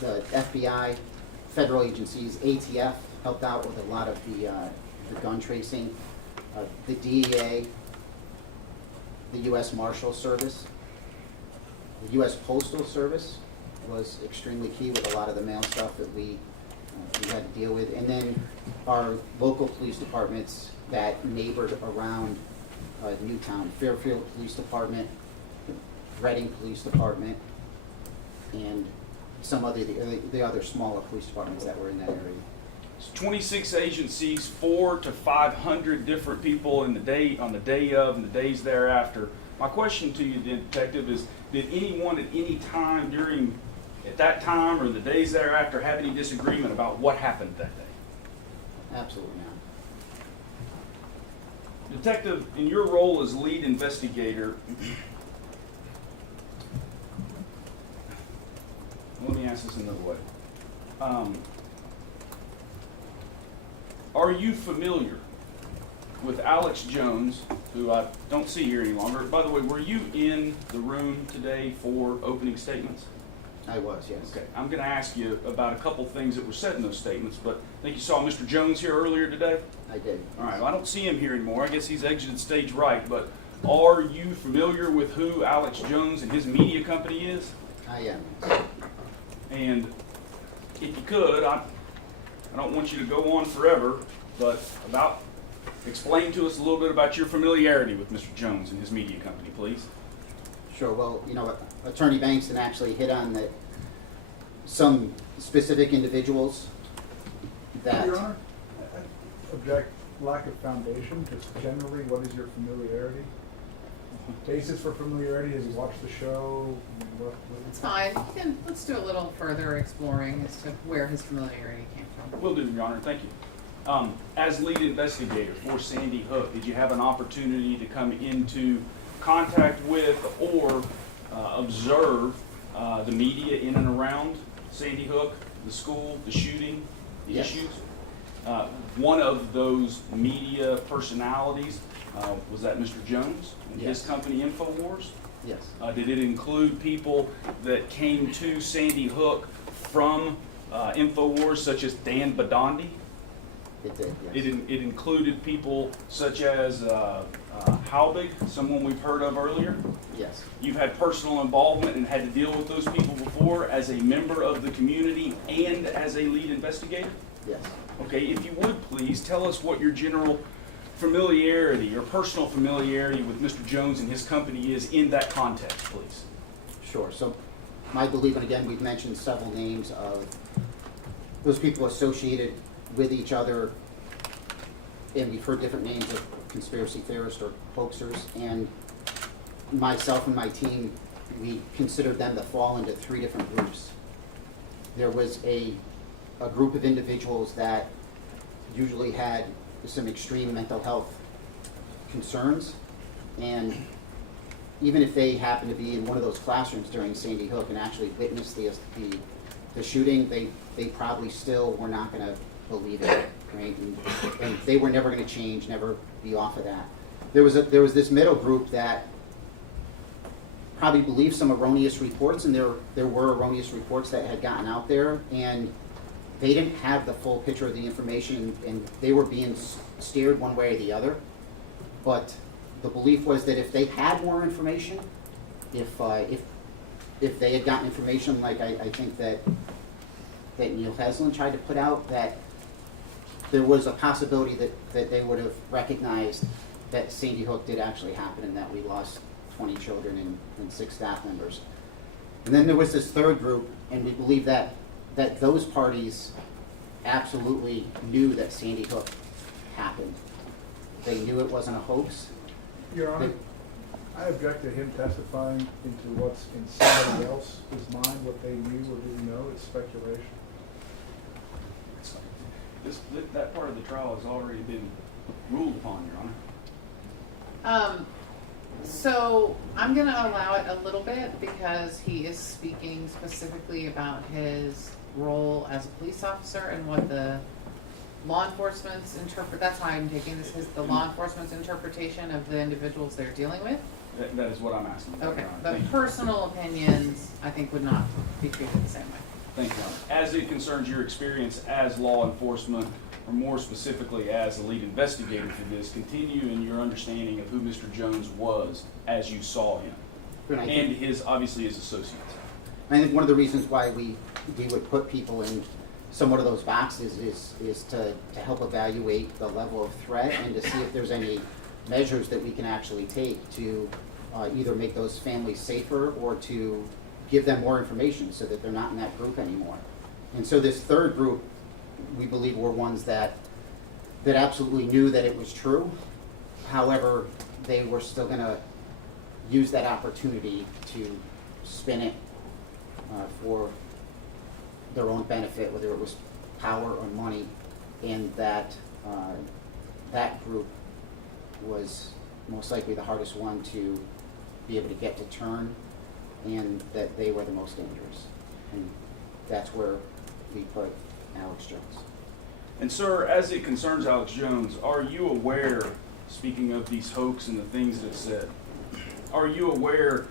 the FBI, federal agencies. ATF helped out with a lot of the gun tracing. The DEA, the U.S. Marshal Service, the U.S. Postal Service was extremely key with a lot of the mail stuff that we had to deal with. And then our local police departments that neighbored around Newtown, Fairfield Police Department, Reading Police Department, and some other the other smaller police departments that were in that area. 26 agencies, 400 to 500 different people on the day of and the days thereafter. My question to you, Detective, is did anyone at any time at that time or the days thereafter have any disagreement about what happened that day? Absolutely not. Detective, in your role as lead investigator, let me ask this another way. Are you familiar with Alex Jones, who I don't see here any longer? By the way, were you in the room today for opening statements? I was, yes. Okay, I'm going to ask you about a couple things that were said in those statements, but I think you saw Mr. Jones here earlier today? I did. All right, well, I don't see him here anymore. I guess he's exited stage right, but are you familiar with who Alex Jones and his media company is? I am. And if you could, I don't want you to go on forever, but explain to us a little bit about your familiarity with Mr. Jones and his media company, please. Sure. Well, Attorney Bankston actually hit on some specific individuals that. Your Honor, I object lack of foundation. Just generally, what is your familiarity? Basis for familiarity is you watch the show. It's fine. Let's do a little further exploring as to where his familiarity came from. Will do, Your Honor. Thank you. As lead investigator for Sandy Hook, did you have an opportunity to come into contact with or observe the media in and around Sandy Hook, the school, the shooting, the Yes. issues? One of those media personalities, was that Mr. Jones and his Yes. company InfoWars? Yes. Did it include people that came to Sandy Hook from InfoWars, such as Dan Badandi? It did, yes. It included people such as Halbig, someone we've heard of earlier. Yes. You've had personal involvement and had to deal with those people before as a member of the community and as a lead investigator? Yes. Okay, if you would please tell us what your general familiarity or personal familiarity with Mr. Jones and his company is in that context, please. Sure. So my belief, and again, we've mentioned several names of those people associated with each other, and we've heard different names of conspiracy theorists or hoaxers, and myself and my team, we considered them to fall into three different groups. There was a group of individuals that usually had some extreme mental health concerns, and even if they happened to be in one of those classrooms during Sandy Hook and actually witnessed the shooting, they probably still were not going to believe it, right? And they were never going to change, never be off of that. There was this middle group that probably believed some erroneous reports, and there were erroneous reports that had gotten out there, and they didn't have the full picture of the information, and they were being steered one way or the other. But the belief was that if they had more information, if they had gotten information like I think that Neil Heslin tried to put out, that there was a possibility that they would have recognized that Sandy Hook did actually happen and that we lost 20 children and 6 staff members. And then there was this third group, and we believe that those parties absolutely knew that Sandy Hook happened. They knew it wasn't a hoax. Your Honor, I object to him testifying into what's in somebody else's mind, what they knew or didn't know. It's speculation. That part of the trial has already been ruled upon, Your Honor. So I'm going to allow it a little bit because he is speaking specifically about his role as a police officer and what the law enforcement's that's why I'm taking this, the law enforcement's interpretation of the individuals they're dealing with. That is what I'm asking about, Okay, Your Honor. but Thank you. personal opinions, I think, would not be treated the same way. Thank you, Your Honor. As it concerns your experience as law enforcement, or more specifically as the lead investigator for this, continue in your understanding of who Mr. Jones was as you saw him, and obviously his associates. I think one of the reasons why we would put people in somewhat of those boxes is to help evaluate the level of threat and to see if there's any measures that we can actually take to either make those families safer or to give them more information so that they're not in that group anymore. And so this third group, we believe, were ones that absolutely knew that it was true. However, they were still going to use that opportunity to spin it for their own benefit, whether it was power or money, and that group was most likely the hardest one to be able to get to turn, and that they were the most dangerous. And that's where we put Alex Jones. And sir, as it concerns Alex Jones, are you aware, speaking of these hoax and the things that said, are you aware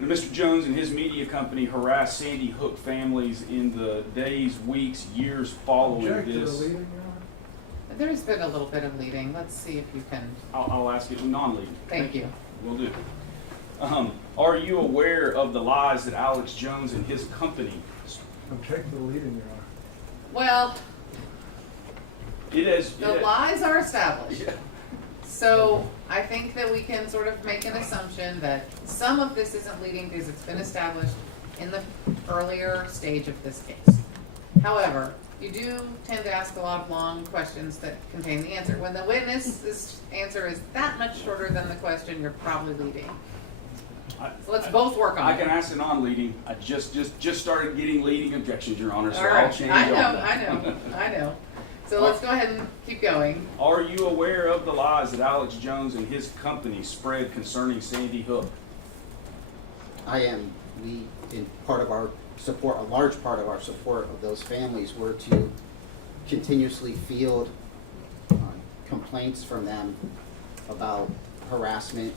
that Mr. Jones and his media company harassed Sandy Hook families in the days, weeks, years following Object to the this? leading, Your Honor. There's been a little bit of leading. Let's see if you can. I'll ask it non-leading. Thank you. Will do. Are you aware of the lies that Alex Jones and his company? Object to the leading, Your Honor. Well, The lies are established. Yeah. So I think that we can sort of make an assumption that some of this isn't leading because it's been established in the earlier stage of this case. However, you do tend to ask a lot of long questions that contain the answer. When the witness's answer is that much shorter than the question, you're probably leading. So let's both work on it. I can ask a non-leading. I just started getting leading objections, Your Honor, so All right. I'll change I all that. know. So let's go ahead and keep going. Are you aware of the lies that Alex Jones and his company spread concerning Sandy Hook? I am. We, in part of our support, a large part of our support of those families were to continuously field complaints from them about harassment,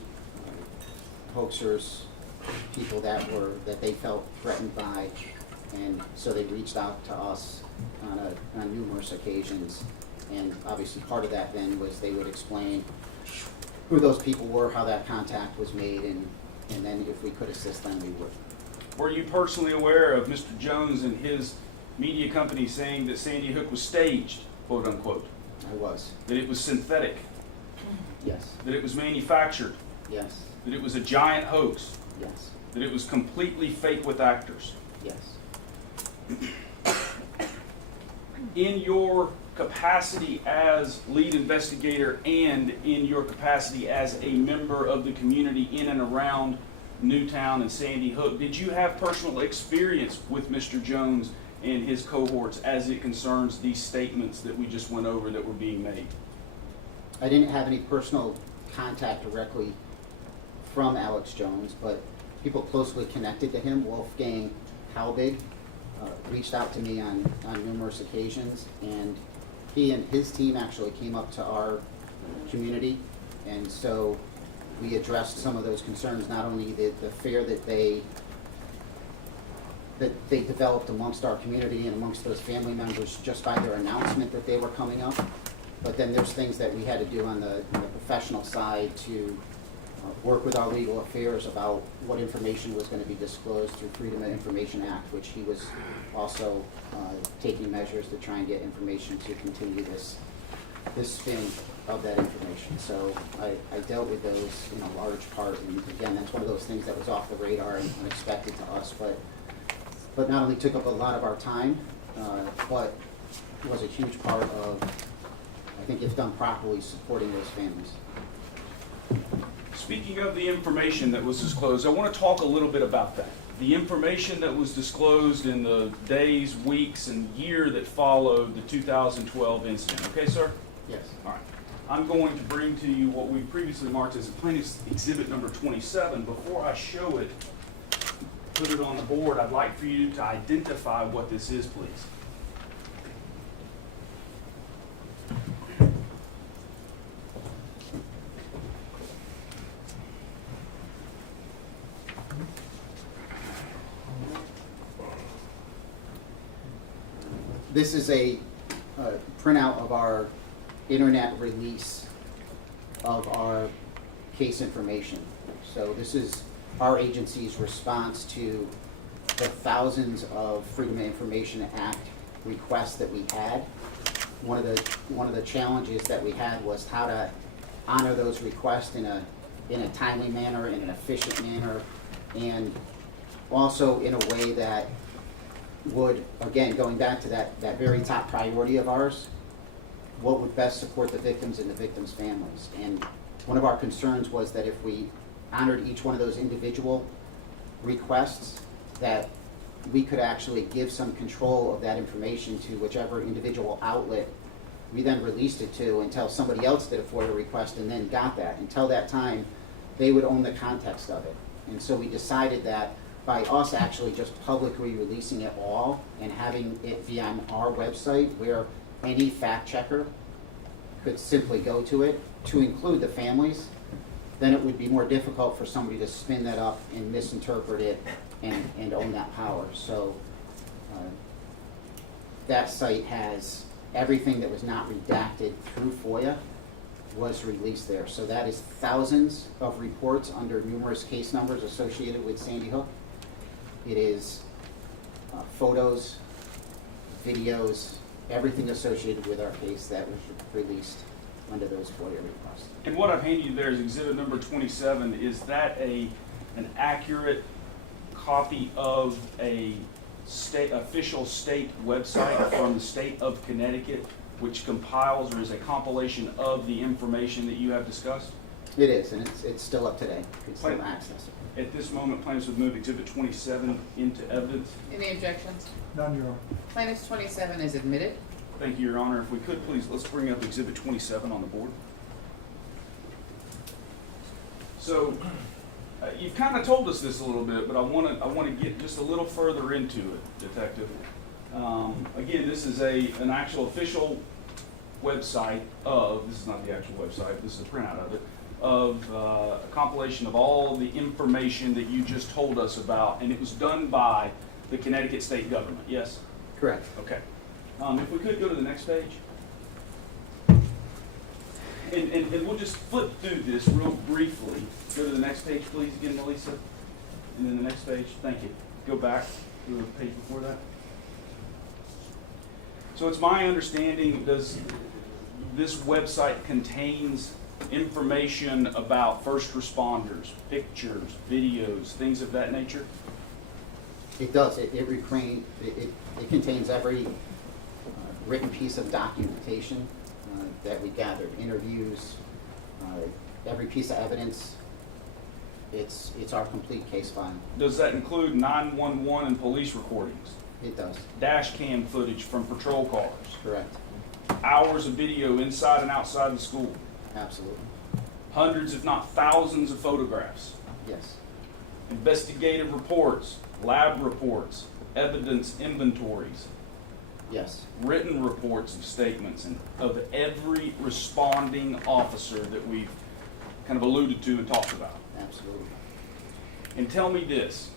hoaxers, people that they felt threatened by, and so they reached out to us on numerous occasions And obviously part of that then was they would explain who those people were, how that contact was made, and then if we could assist them, we would. Were you personally aware of Mr. Jones and his media company saying that Sandy Hook was staged, quote unquote? I was. That it was synthetic? Yes. That it was manufactured? Yes. That it was a giant hoax? Yes. That it was completely fake with actors? Yes. In your capacity as lead investigator and in your capacity as a member of the community in and around Newtown and Sandy Hook, did you have personal experience with Mr. Jones and his cohorts as it concerns these statements that we just went over that were being made? I didn't have any personal contact directly from Alex Jones, but people closely connected to him, Wolfgang Halbig, reached out to me on numerous occasions, and he and his team actually came up to our community, and so we addressed some of those concerns, not only the fear that they developed amongst our community and amongst those family members just by their announcement that they were coming up, but then there's things that we had to do on the professional side to work with our legal affairs about what information was going to be disclosed through Freedom of Information Act, which he was also taking measures to try and get information to continue this spin of that information. So I dealt with those in a large part, and again, that's one of those things that was off the radar and unexpected to us, but not only took up a lot of our time, but was a huge part of, I think if done properly, supporting those families. Speaking of the information that was disclosed, I want to talk a little bit about that. The information that was disclosed in the days, weeks, and year that followed the 2012 incident. Okay, sir? Yes. All right. I'm going to bring to you what we previously marked as plaintiff's exhibit number 27. Before I show it, put it on the board, I'd like for you to identify what this is, please. This is a printout of our internet release of our case information. So this is our agency's response to the thousands of Freedom of Information Act requests that we had. One of the challenges that we had was how to honor those requests in a timely manner, in an efficient manner, and also in a way that would, again, going back to that very top priority of ours, what would best support the victims and the victims' families. And one of our concerns was that if we honored each one of those individual requests, that we could actually give some control of that information to whichever individual outlet we then released it to until somebody else did a FOIA request and then got that. Until that time, they would own the context of it. And so we decided that by us actually just publicly releasing it all and having it be on our website where any fact checker could simply go to it to include the families, then it would be more difficult for somebody to spin that up and misinterpret it and own that power. So that site has everything that was not redacted through FOIA was released there. So that is thousands of reports under numerous case numbers associated with Sandy Hook. It is photos, videos, everything associated with our case that was released under those FOIA requests. And what I've handed you there is exhibit number 27. Is that an accurate copy of a official state website from the state of Connecticut, which compiles or is a compilation of the information that you have discussed? It is, and it's still up today. It's still accessible. At this moment, plaintiffs would move exhibit 27 into evidence. Any objections? None, Your Honor. Plaintiff's 27 is admitted. Thank you, Your Honor. If we could, please, let's bring up exhibit 27 on the board. So, you've kind of told us this a little bit, but I want to get just a little further into it, Detective. Again, this is an actual official website of, this is not the actual website, this is a printout of it, of a compilation of all of the information that you just told us about, and it was done by the Connecticut state government, yes? Correct. Okay. If we could go to the next page. and we'll just flip through this real briefly. Go to the next page, please, again, Melissa. And then the next page, thank you. Go back to the page before that. So it's my understanding, does this website contains information about first responders, pictures, videos, things of that nature? It does. It contains every written piece of documentation that we gathered, interviews, every piece of evidence. It's our complete case file. Does that include 911 and police recordings? It does. Dash cam footage from patrol cars? Correct. Hours of video inside and outside the school? Absolutely. Hundreds, if not thousands, of photographs? Yes. Investigative reports, lab reports, evidence inventories? Yes. Written reports of statements and of every responding officer that we've kind of alluded to and talked about? Absolutely. And tell me this,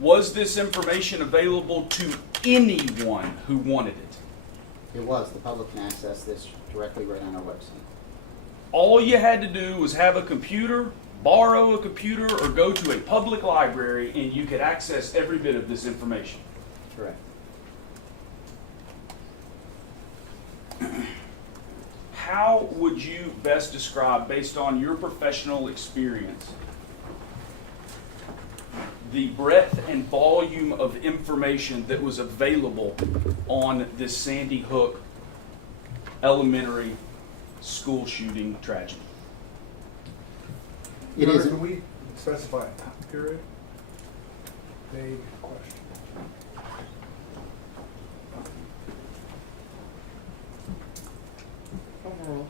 was this information available to anyone who wanted it? It was. The public can access this directly right on our website. All you had to do was have a computer, borrow a computer, or go to a public library, and you could access every bit of this information. Correct. How would you best describe, based on your professional experience, the breadth and volume of information that was available on this Sandy Hook elementary school shooting tragedy? Your Honor, can we specify a time period? Vague question. Overall.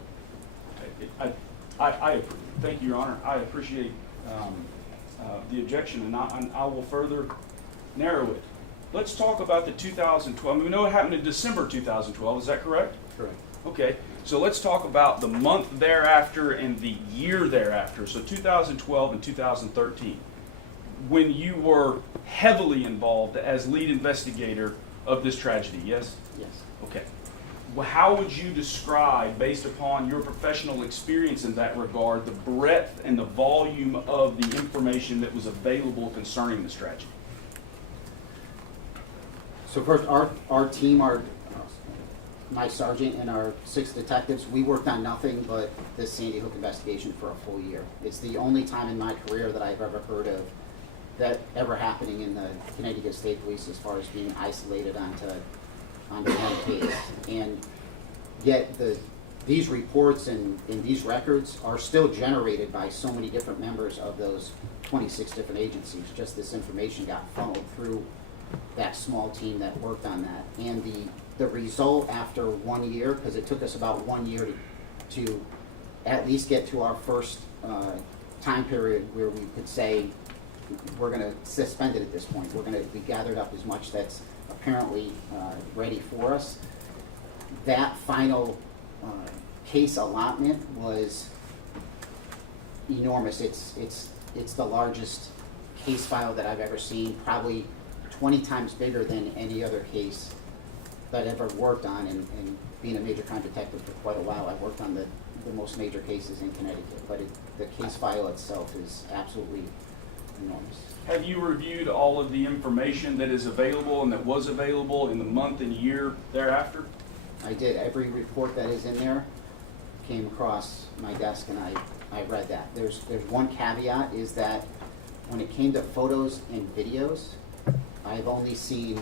Thank you, Your Honor. I appreciate the objection, and I will further narrow it. Let's talk about the 2012. We know what happened in December 2012. Is that correct? Correct. Okay. So let's talk about the month thereafter and the year thereafter. So 2012 and 2013, when you were heavily involved as lead investigator of this tragedy. Yes? Yes. Okay. Well, how would you describe, based upon your professional experience in that regard, the breadth and the volume of the information that was available concerning this tragedy? So first, our team, my sergeant and our 6 detectives, we worked on nothing but this Sandy Hook investigation for a full year. It's the only time in my career that I've ever heard of that ever happening in the Connecticut State Police as far as being isolated onto one case. And yet these reports and these records are still generated by so many different members of those 26 different agencies. Just this information got funneled through that small team that worked on that. And the result after 1 year, because it took us about 1 year to at least get to our first time period where we could say we're going to suspend it at this point. We gathered up as much that's apparently ready for us. That final case allotment was enormous. It's the largest case file that I've ever seen, probably 20 times bigger than any other case that I've ever worked on. And being a major crime detective for quite a while, I've worked on the most major cases in Connecticut. But the case file itself is absolutely enormous. Have you reviewed all of the information that is available and that was available in the month and year thereafter? I did. Every report that is in there came across my desk, and I read that. There's one caveat, is that when it came to photos and videos, I've only seen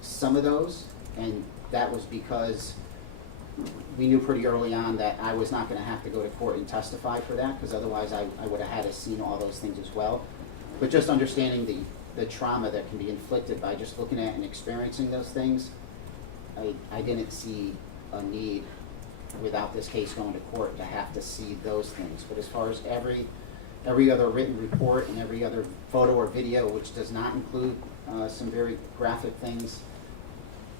some of those, and that was because we knew pretty early on that I was not going to have to go to court and testify for that, because otherwise I would have had to seen all those things as well. But just understanding the trauma that can be inflicted by just looking at and experiencing those things, I didn't see a need without this case going to court to have to see those things. But as far as every other written report and every other photo or video, which does not include some very graphic things,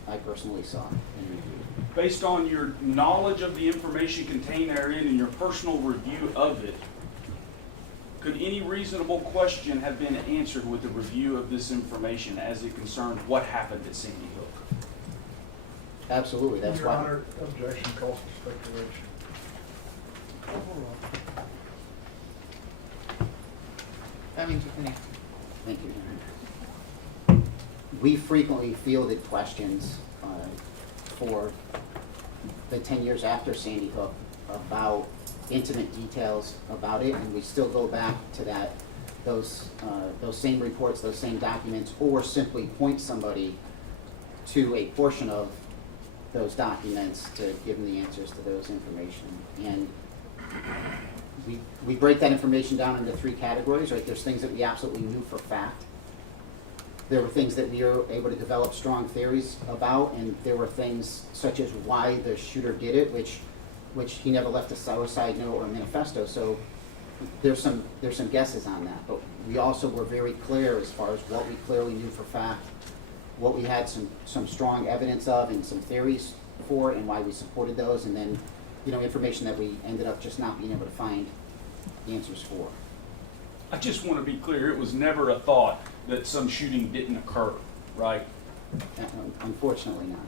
I personally saw and reviewed. Based on your knowledge of the information contained therein and your personal review of it, could any reasonable question have been answered with the review of this information as it concerned what happened at Sandy Hook? Absolutely, that's Your why. Honor, objection calls for speculation. That means you can answer. Thank you, Aaron. We frequently fielded questions for the 10 years after Sandy Hook about intimate details about it, and we still go back to those same reports, those same documents, or simply point somebody to a portion of those documents to give them the answers to those information. And we break that information down into 3 categories, right? There's things that we absolutely knew for fact. There were things that we were able to develop strong theories about, and there were things such as why the shooter did it, which he never left a suicide note or a manifesto. So there's some guesses on that. But we also were very clear as far as what we clearly knew for fact, what we had some strong evidence of and some theories for, and why we supported those, and then, you know, information that we ended up just not being able to find answers for. I just want to be clear, it was never a thought that some shooting didn't occur, right? Unfortunately not.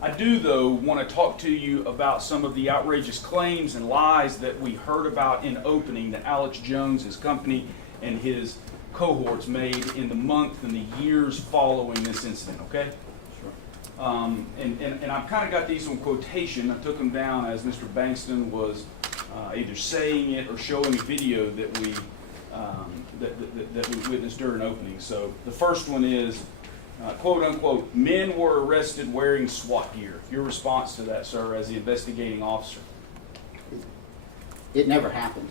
I do, though, want to talk to you about some of the outrageous claims and lies that we heard about in opening that Alex Jones, his company, and his cohorts made in the month and the years following this incident, okay? Sure. And I've kind of got these on quotation. I took them down as Mr. Bankston was either saying it or showing a video that we witnessed during opening. So the first one is, quote unquote, men were arrested wearing SWAT gear. Your response to that, sir, as the investigating officer? It never happened.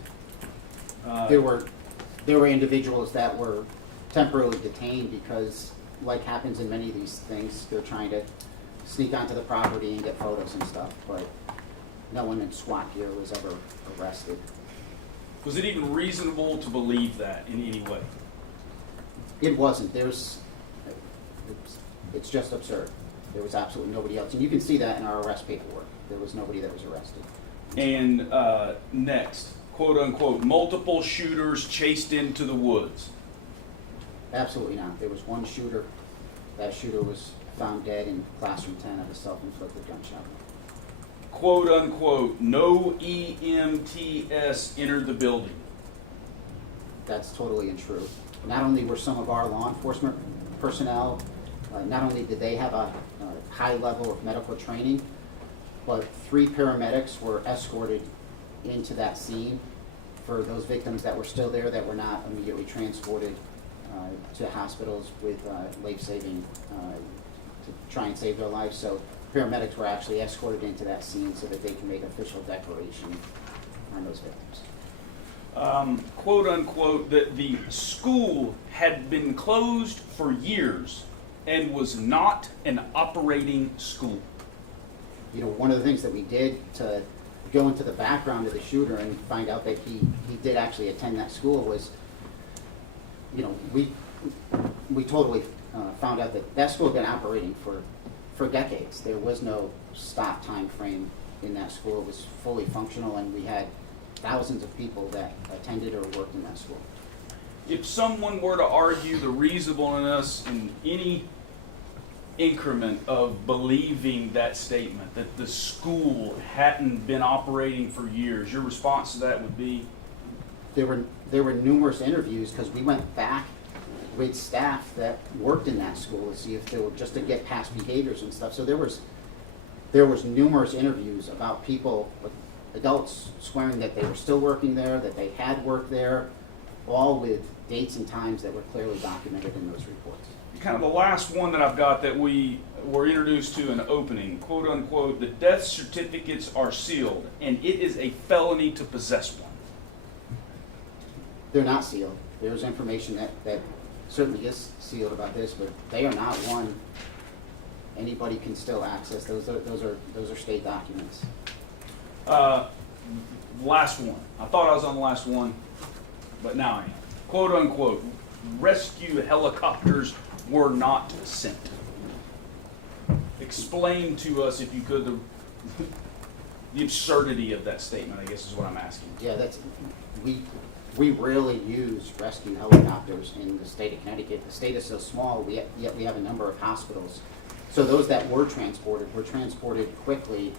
There were individuals that were temporarily detained because, like happens in many of these things, they're trying to sneak onto the property and get photos and stuff, but no one in SWAT gear was ever arrested. Was it even reasonable to believe that in any way? It wasn't. It's just absurd. There was absolutely nobody else. And you can see that in our arrest paperwork. There was nobody that was arrested. And next, quote unquote, multiple shooters chased into the woods. Absolutely not. There was one shooter. That shooter was found dead in classroom 10 of a self-inflicted gunshot. Quote unquote, no EMTs entered the building. That's totally untrue. Not only were some of our law enforcement personnel, not only did they have a high level of medical training, but 3 paramedics were escorted into that scene for those victims that were still there that were not immediately transported to hospitals with life-saving, to try and save their lives. So paramedics were actually escorted into that scene so that they can make official declaration on those victims. Quote unquote, that the school had been closed for years and was not an operating school. You know, one of the things that we did to go into the background of the shooter and find out that he did actually attend that school was, you know, we totally found out that school had been operating for decades. There was no stop time frame in that school. It was fully functional, and we had thousands of people that attended or worked in that school. If someone were to argue the reasonableness in any increment of believing that statement, that the school hadn't been operating for years, your response to that would be? There were numerous interviews, because we went back with staff that worked in that school to see if they were, just to get past behaviors and stuff. So there was numerous interviews about people, adults swearing that they were still working there, that they had worked there, all with dates and times that were clearly documented in those reports. Kind of the last one that I've got that we were introduced to in opening, quote unquote, the death certificates are sealed and it is a felony to possess one. They're not sealed. There's information that certainly is sealed about this, but they are not one anybody can still access. Those are state documents. Last one. I thought I was on the last one, but now I am. Quote unquote, rescue helicopters were not sent. Explain to us, if you could, the absurdity of that statement, I guess is what I'm asking. Yeah, we rarely use rescue helicopters in the state of Connecticut. The state is so small, yet we have a number of hospitals. So those that were transported quickly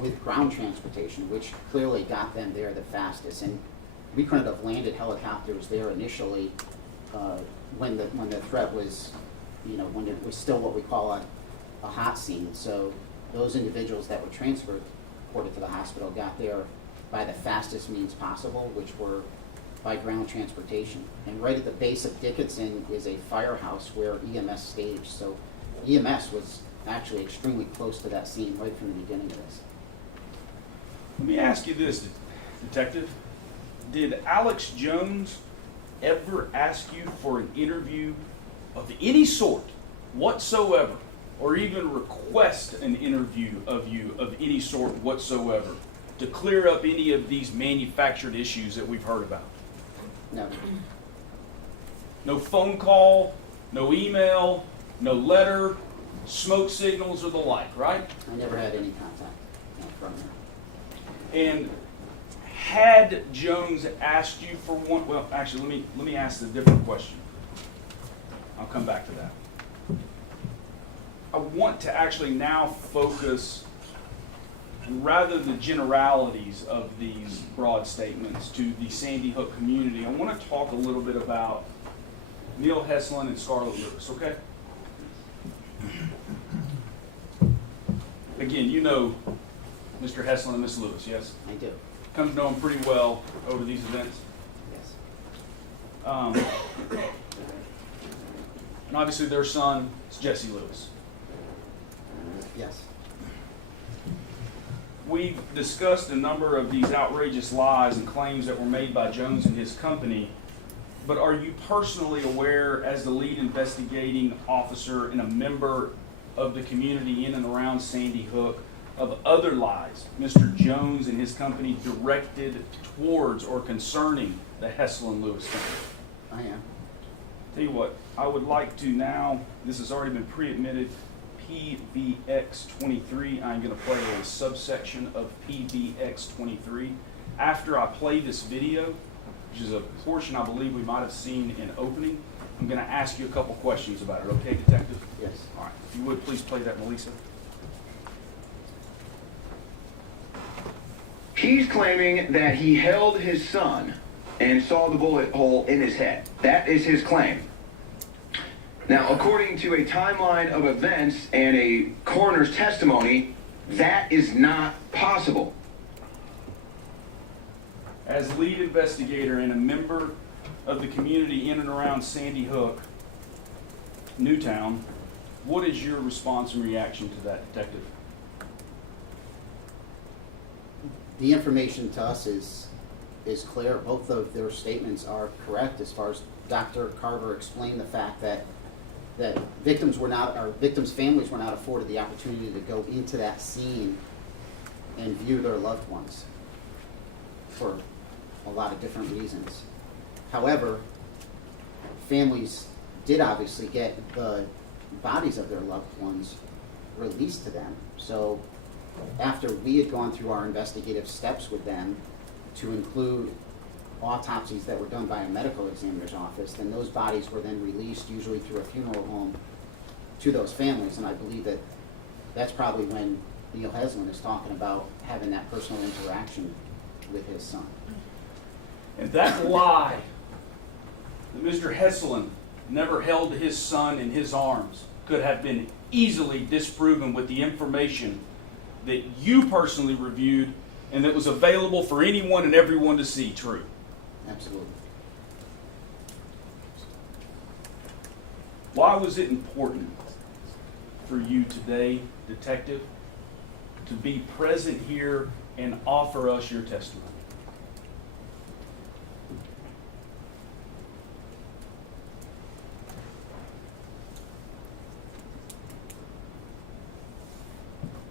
with ground transportation, which clearly got them there the fastest. And we couldn't have landed helicopters there initially when the threat was, when it was still what we call a hot scene. So those individuals that were transported to the hospital got there by the fastest means possible, which were by ground transportation. And right at the base of Dickinson is a firehouse where EMS staged. So EMS was actually extremely close to that scene right from the beginning of this. Let me ask you this, Detective. Did Alex Jones ever ask you for an interview of any sort whatsoever, or even request an interview of you of any sort whatsoever to clear up any of these manufactured issues that we've heard about? No. No phone call, no email, no letter, smoke signals or the like, right? I never had any contact from him. And had Jones asked you for one, well, actually, let me ask a different question. I'll come back to that. I want to actually now focus, rather than the generalities of these broad statements, to the Sandy Hook community. I want to talk a little bit about Neil Heslin and Scarlett Lewis, okay? Again, you know Mr. Heslin and Miss Lewis, yes? I do. Come to know them pretty well over these events. Yes. And obviously their son is Jesse Lewis. Yes. We've discussed a number of these outrageous lies and claims that were made by Jones and his company, but are you personally aware, as the lead investigating officer and a member of the community in and around Sandy Hook, of other lies Mr. Jones and his company directed towards or concerning the Heslin Lewis family? I am. Tell you what, I would like to now, this has already been pre-admitted, PVX23. I'm going to play a subsection of PVX23. After I play this video, which is a portion I believe we might have seen in opening, I'm going to ask you a couple questions about it. Okay, Detective? Yes. All right. If you would, please play that, Melissa. He's claiming that he held his son and saw the bullet hole in his head. That is his claim. Now, according to a timeline of events and a coroner's testimony, that is not possible. As lead investigator and a member of the community in and around Sandy Hook, Newtown, what is your response and reaction to that, Detective? The information to us is clear. Both of their statements are correct as far as Dr. Carver explained the fact that victims' families were not afforded the opportunity to go into that scene and view their loved ones for a lot of different reasons. However, families did obviously get the bodies of their loved ones released to them. So after we had gone through our investigative steps with them to include autopsies that were done by a medical examiner's office, then those bodies were then released, usually through a funeral home, to those families. And I believe that that's probably when Neil Heslin is talking about having that personal interaction with his son. And that lie that Mr. Heslin never held his son in his arms could have been easily disproven with the information that you personally reviewed and that was available for anyone and everyone to see. True? Absolutely. Why was it important for you today, Detective, to be present here and offer us your testimony?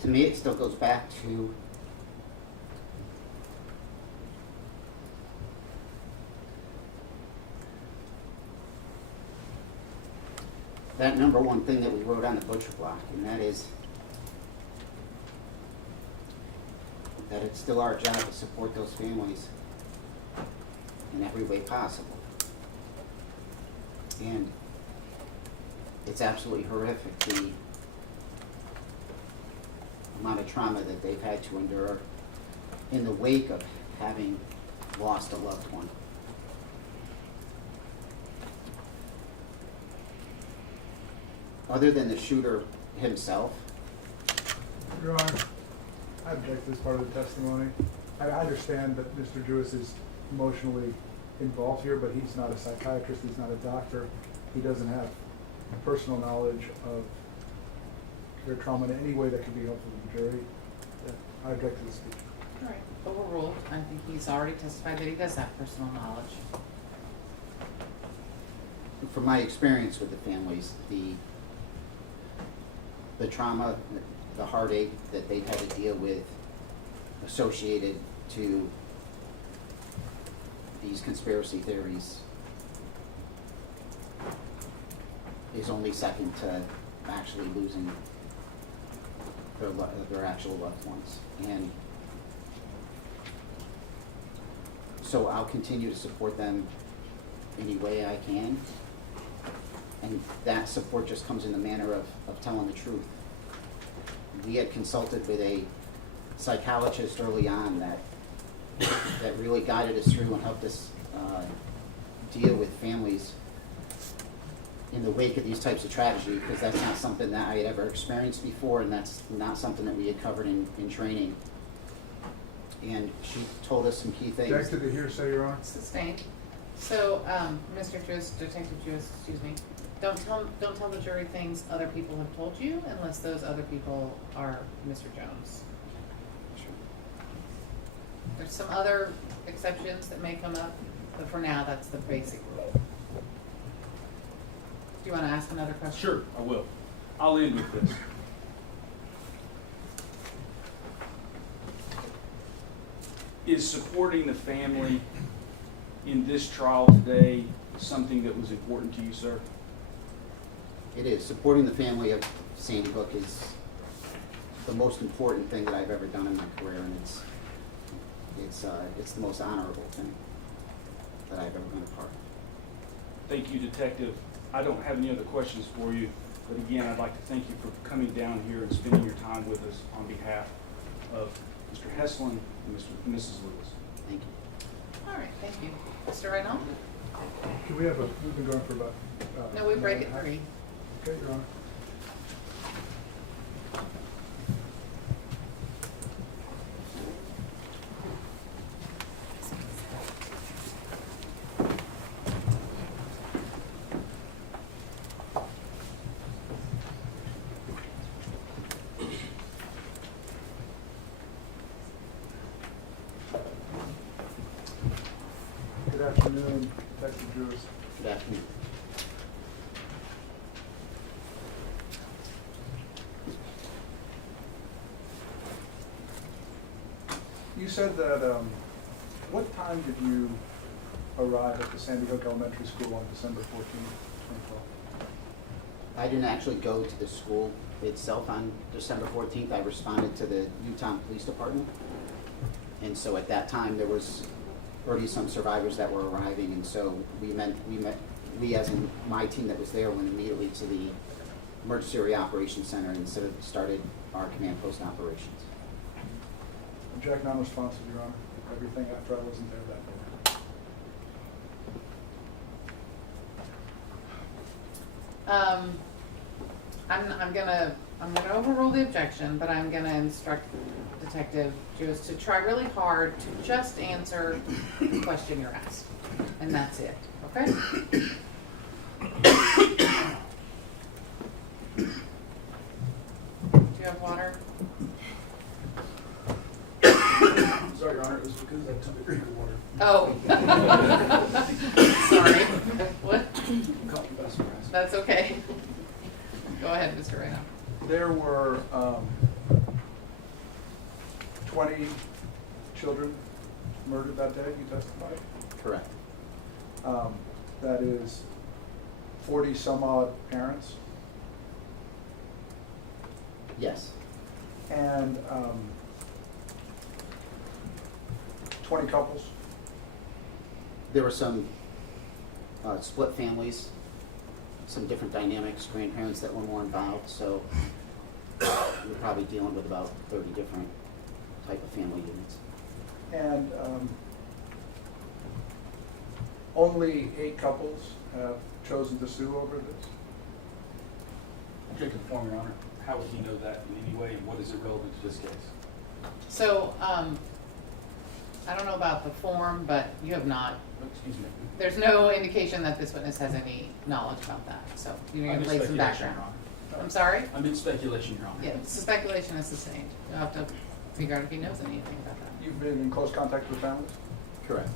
To me, it still goes back to that number one thing that we wrote on the butcher block, and that is that it's still our job to support those families in every way possible. And it's absolutely horrific, the amount of trauma that they've had to endure in the wake of having lost a loved one. Other than the shooter himself, Your Honor, I object to this part of the testimony. I understand that Mr. Jewis is emotionally involved here, but he's not a psychiatrist, he's not a doctor. He doesn't have personal knowledge of their trauma in any way that could be helpful to the jury. I object to the speech. All right, overruled. I think he's already testified that he does have personal knowledge. from my experience with the families, the trauma, the heartache that they've had to deal with associated to these conspiracy theories is only second to actually losing their actual loved ones. And so I'll continue to support them any way I can. And that support just comes in the manner of telling the truth. We had consulted with a psychologist early on that really guided us through and helped us deal with families in the wake of these types of tragedy, because that's not something that I had ever experienced before, and that's not something that we had covered in training. And she told us some key things. Objected to hearsay, Your Honor. Sustained. So, Mr. Jewis, Detective Jewis, excuse me, don't tell the jury things other people have told you unless those other people are Mr. Jones. There's some other exceptions that may come up, but for now, that's the basic rule. Do you want to ask another question? Sure, I will. I'll end with this. Is supporting the family in this trial today something that was important to you, sir? It is. Supporting the family of Sandy Hook is the most important thing that I've ever done in my career, and it's the most honorable thing that I've ever been a part of. Thank you, Detective. I don't have any other questions for you, but again, I'd like to thank you for coming down here and spending your time with us on behalf of Mr. Heslin and Mrs. Lewis. Thank you. All right, thank you. Mr. Reynolds? Can we have we've been going for about... No, we break at 3. Okay, Your Honor. Good afternoon, Detective Jewis. Good afternoon. You said that, what time did you arrive at the Sandy Hook Elementary School on December 14th, 2012? I didn't actually go to the school itself on December 14th. I responded to the Utah Police Department. And so at that time, there was already some survivors that were arriving, and so we as in my team that was there went immediately to the Emergency Operations Center and started our command post operations. Object non-responsive, Your Honor. Everything after I wasn't there that day. I'm gonna overrule the objection, but I'm gonna instruct Detective Jewis to try really hard to just answer the question you're asked, and that's it. Okay? Do you have water? Sorry, Your Honor, it was because I took a drink of water. Oh. Sorry. What? Caught me by surprise. That's okay. Go ahead, Mr. Reno. There were 20 children murdered that day, you testified? Correct. That is 40 some odd parents? Yes. And 20 couples? There were some split families, some different dynamics, grandparents that were more involved, so you're probably dealing with about 30 different type of family units. And only 8 couples have chosen to sue over this. Object to the form, Your Honor. How would he know that in any way, and what is it relevant to this case? So, I don't know about the form, but you have not, Excuse me. there's no indication that this witness has any knowledge about that, so you're I'm gonna in lay some speculation, background. Your Honor. I'm sorry? I'm in speculation, Your Honor. Yeah, so speculation is sustained. You'll have to figure out if he knows anything about that. You've been in close contact with families Correct.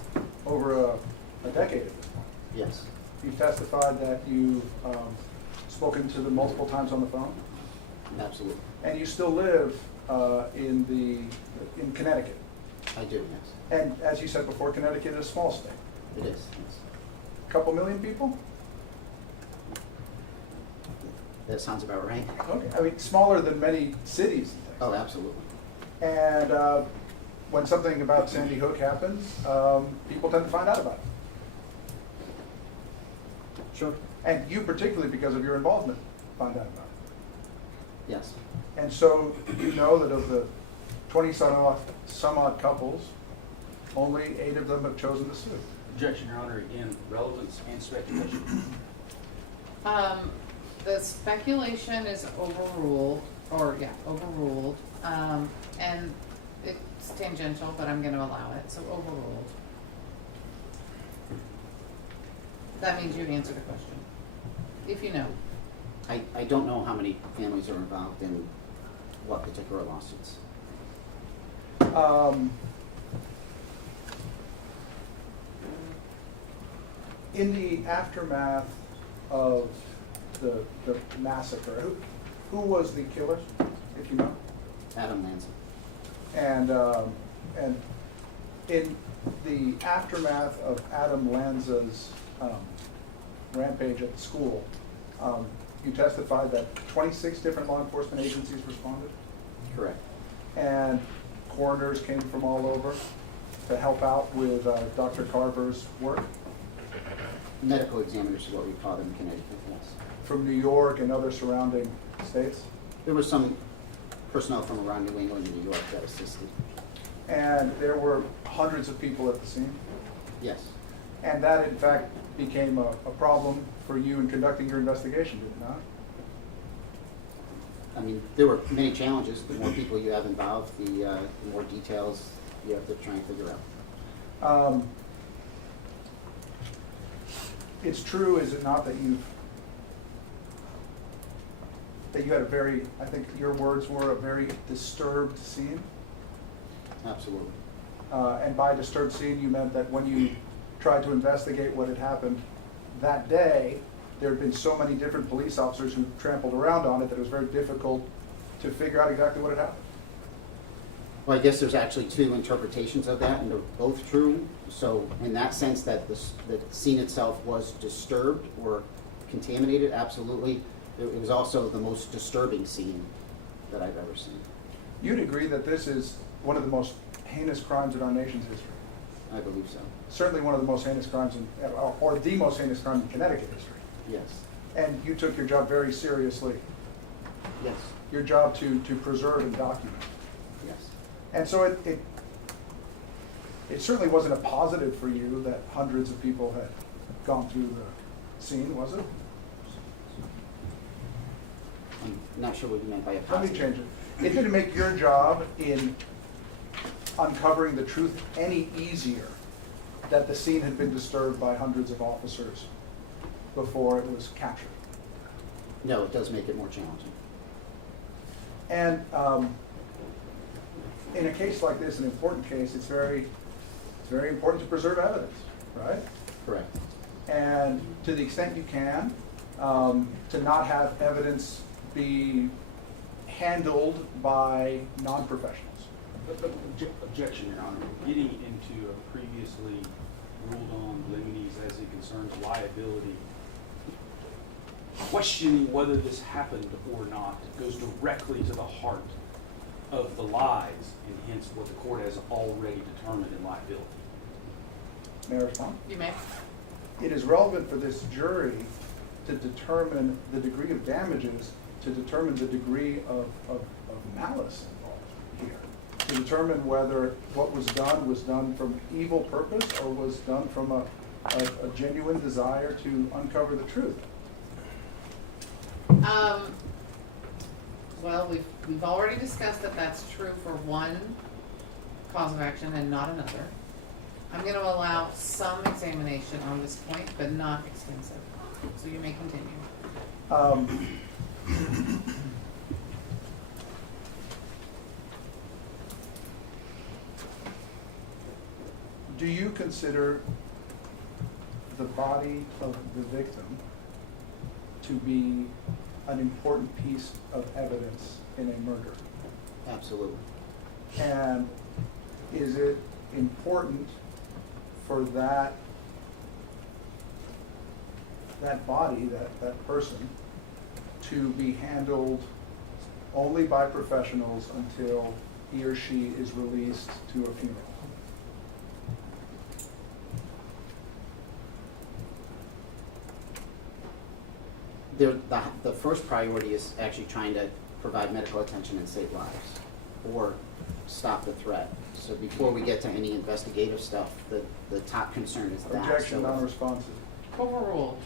over a decade at this point. Yes. You've testified that you've spoken to them multiple times on the phone, Absolutely. and you still live in Connecticut. I do, yes. And as you said before, Connecticut is a small state. It is, yes. Couple million people? That sounds about right. Okay. I mean, smaller than many cities and things. Oh, absolutely. And when something about Sandy Hook happens, people tend to find out about it. Sure. And you particularly, because of your involvement, find out about it. Yes. And so you know that of the 20 some odd couples, only 8 of them have chosen to sue. Objection, Your Honor. Again, relevance and speculation. The speculation is overruled, and it's tangential, but I'm gonna allow it, so overruled. That means you answered the question, if you know. I don't know how many families are involved in what particular lawsuits. In the aftermath of the massacre, who was the killer, if you know? Adam Lanza. And in the aftermath of Adam Lanza's rampage at the school, you testified that 26 different law enforcement agencies responded? Correct. And coroners came from all over to help out with Dr. Carver's work? Medical examiners is what we call them in Connecticut, yes. From New York and other surrounding states? There was some personnel from around New England and New York that assisted. And there were hundreds of people at the scene? Yes. And that, in fact, became a problem for you in conducting your investigation, did it not? I mean, there were many challenges. The more people you have involved, the more details you have to try and figure out. It's true, is it not, that you had a very, I think your words were, a very disturbed scene? Absolutely. And by disturbed scene, you meant that when you tried to investigate what had happened that day, there had been so many different police officers who trampled around on it that it was very difficult to figure out exactly what had happened. Well, I guess there's actually 2 interpretations of that, and they're both true. So in that sense, that the scene itself was disturbed or contaminated, absolutely. It was also the most disturbing scene that I've ever seen. You'd agree that this is one of the most heinous crimes in our nation's history? I believe so. Certainly one of the most heinous crimes or the most heinous crime in Connecticut history. Yes. And you took your job very seriously. Yes. Your job to preserve and document. Yes. And so it certainly wasn't a positive for you that hundreds of people had gone through the scene, was it? I'm not sure what you meant by a Let positive. me change it. It didn't make your job in uncovering the truth any easier that the scene had been disturbed by hundreds of officers before it was captured. No, it does make it more challenging. And in a case like this, an important case, it's very important to preserve evidence, right? Correct. And to the extent you can, to not have evidence be handled by non-professionals. Objection, Your Honor. Getting into a previously ruled on limites as it concerns liability, questioning whether this happened or not goes directly to the heart of the lies, and hence what the court has already determined in liability. May I respond? You may. It is relevant for this jury to determine the degree of damages, to determine the degree of of malice involved here, to determine whether what was done from evil purpose or was done from a genuine desire to uncover the truth. Well, we've already discussed that that's true for one cause of action and not another. I'm going to allow some examination on this point, but not extensive. So you may continue. Do you consider the body of the victim to be an important piece of evidence in a murder? Absolutely. And is it important for that body, that person, to be handled only by professionals until he or she is released to a funeral? The first priority is actually trying to provide medical attention and save lives, or stop the threat. So before we get to any investigative stuff, the top concern is that. Objection, non-responsive. Overruled.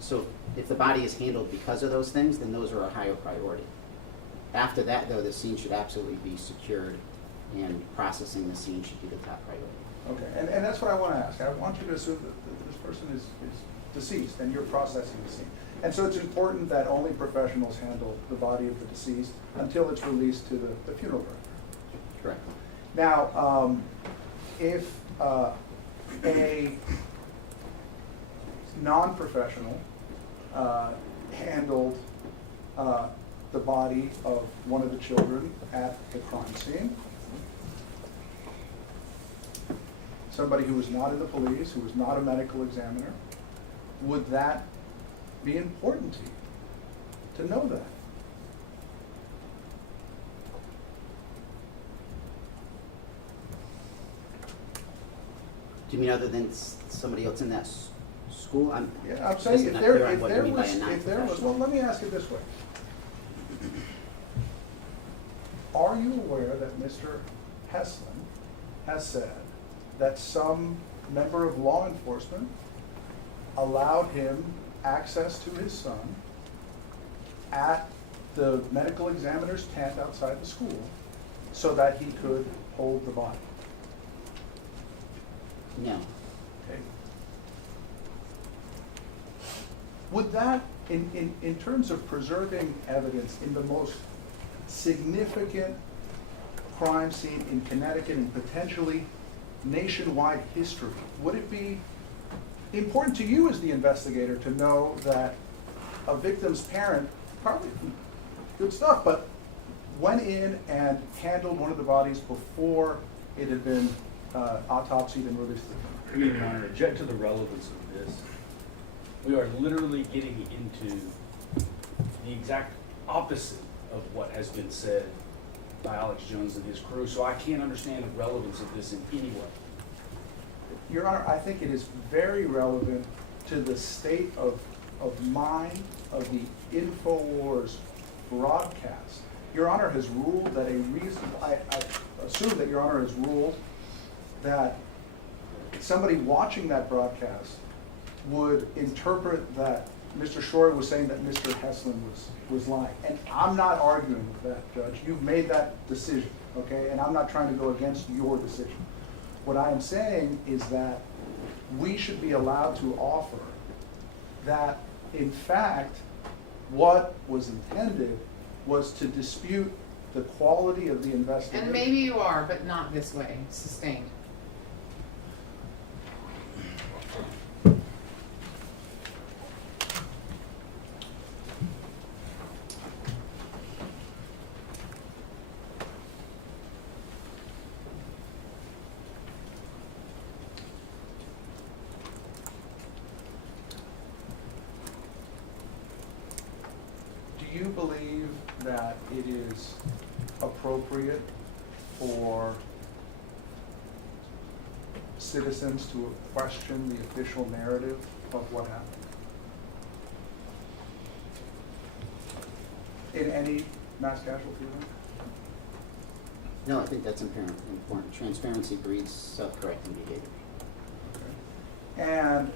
So if the body is handled because of those things, then those are a higher priority. After that, though, the scene should absolutely be secured, and processing the scene should be the top priority. Okay, and that's what I want to ask. I want you to assume that this person is deceased and you're processing the scene. And so it's important that only professionals handle the body of the deceased until it's released to the funeral director. Correct. Now, if a non-professional handled the body of one of the children at the crime scene, somebody who was not in the police, who was not a medical examiner, would that be important to you to know that? Do you mean other than somebody else in that school? I'm saying not clear on what you mean by a if there was, non-professional. well, let me ask it this way. Are you aware that Mr. Heslin has said that some member of law enforcement allowed him access to his son at the medical examiner's tent outside the school so that he could hold the body? No. Okay. Would that, in terms of preserving evidence in the most significant crime scene in Connecticut and potentially nationwide history, would it be important to you as the investigator to know that a victim's parent, probably good stuff, but went in and handled one of the bodies before it had been autopsied and released to the Your Honor, object to the relevance of this. We are literally getting into the exact opposite of what has been said by Alex Jones and his crew, so I can't understand the relevance of this in any way. Your Honor, I think it is very relevant to the state of mind of the InfoWars broadcast. Your Honor has ruled that I assume that Your Honor has ruled that somebody watching that broadcast would interpret that Mr. Shore was saying that Mr. Heslin was lying. And I'm not arguing with that, Judge. You've made that decision, okay? And I'm not trying to go against your decision. What I am saying is that we should be allowed to offer that, in fact, what was intended was to dispute the quality of the investigation. And maybe you are, but not this way. Sustained. Do you believe that it is appropriate for citizens to question the official narrative of what happened in any mass casualty rate? No, I think that's important. Transparency breeds self-correcting behavior. And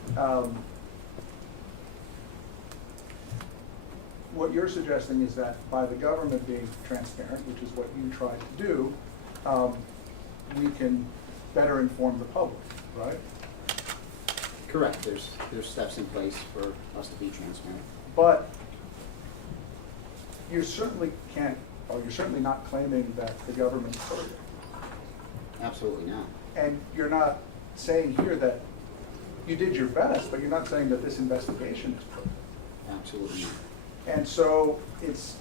what you're suggesting is that by the government being transparent, which is what you tried to do, we can better inform the public, right? Correct. There's steps in place for us to be transparent. But you certainly can't, or you're certainly not claiming that the government's perfect. Absolutely not. And you're not saying here that you did your best, but you're not saying that this investigation is perfect. Absolutely not. And so it's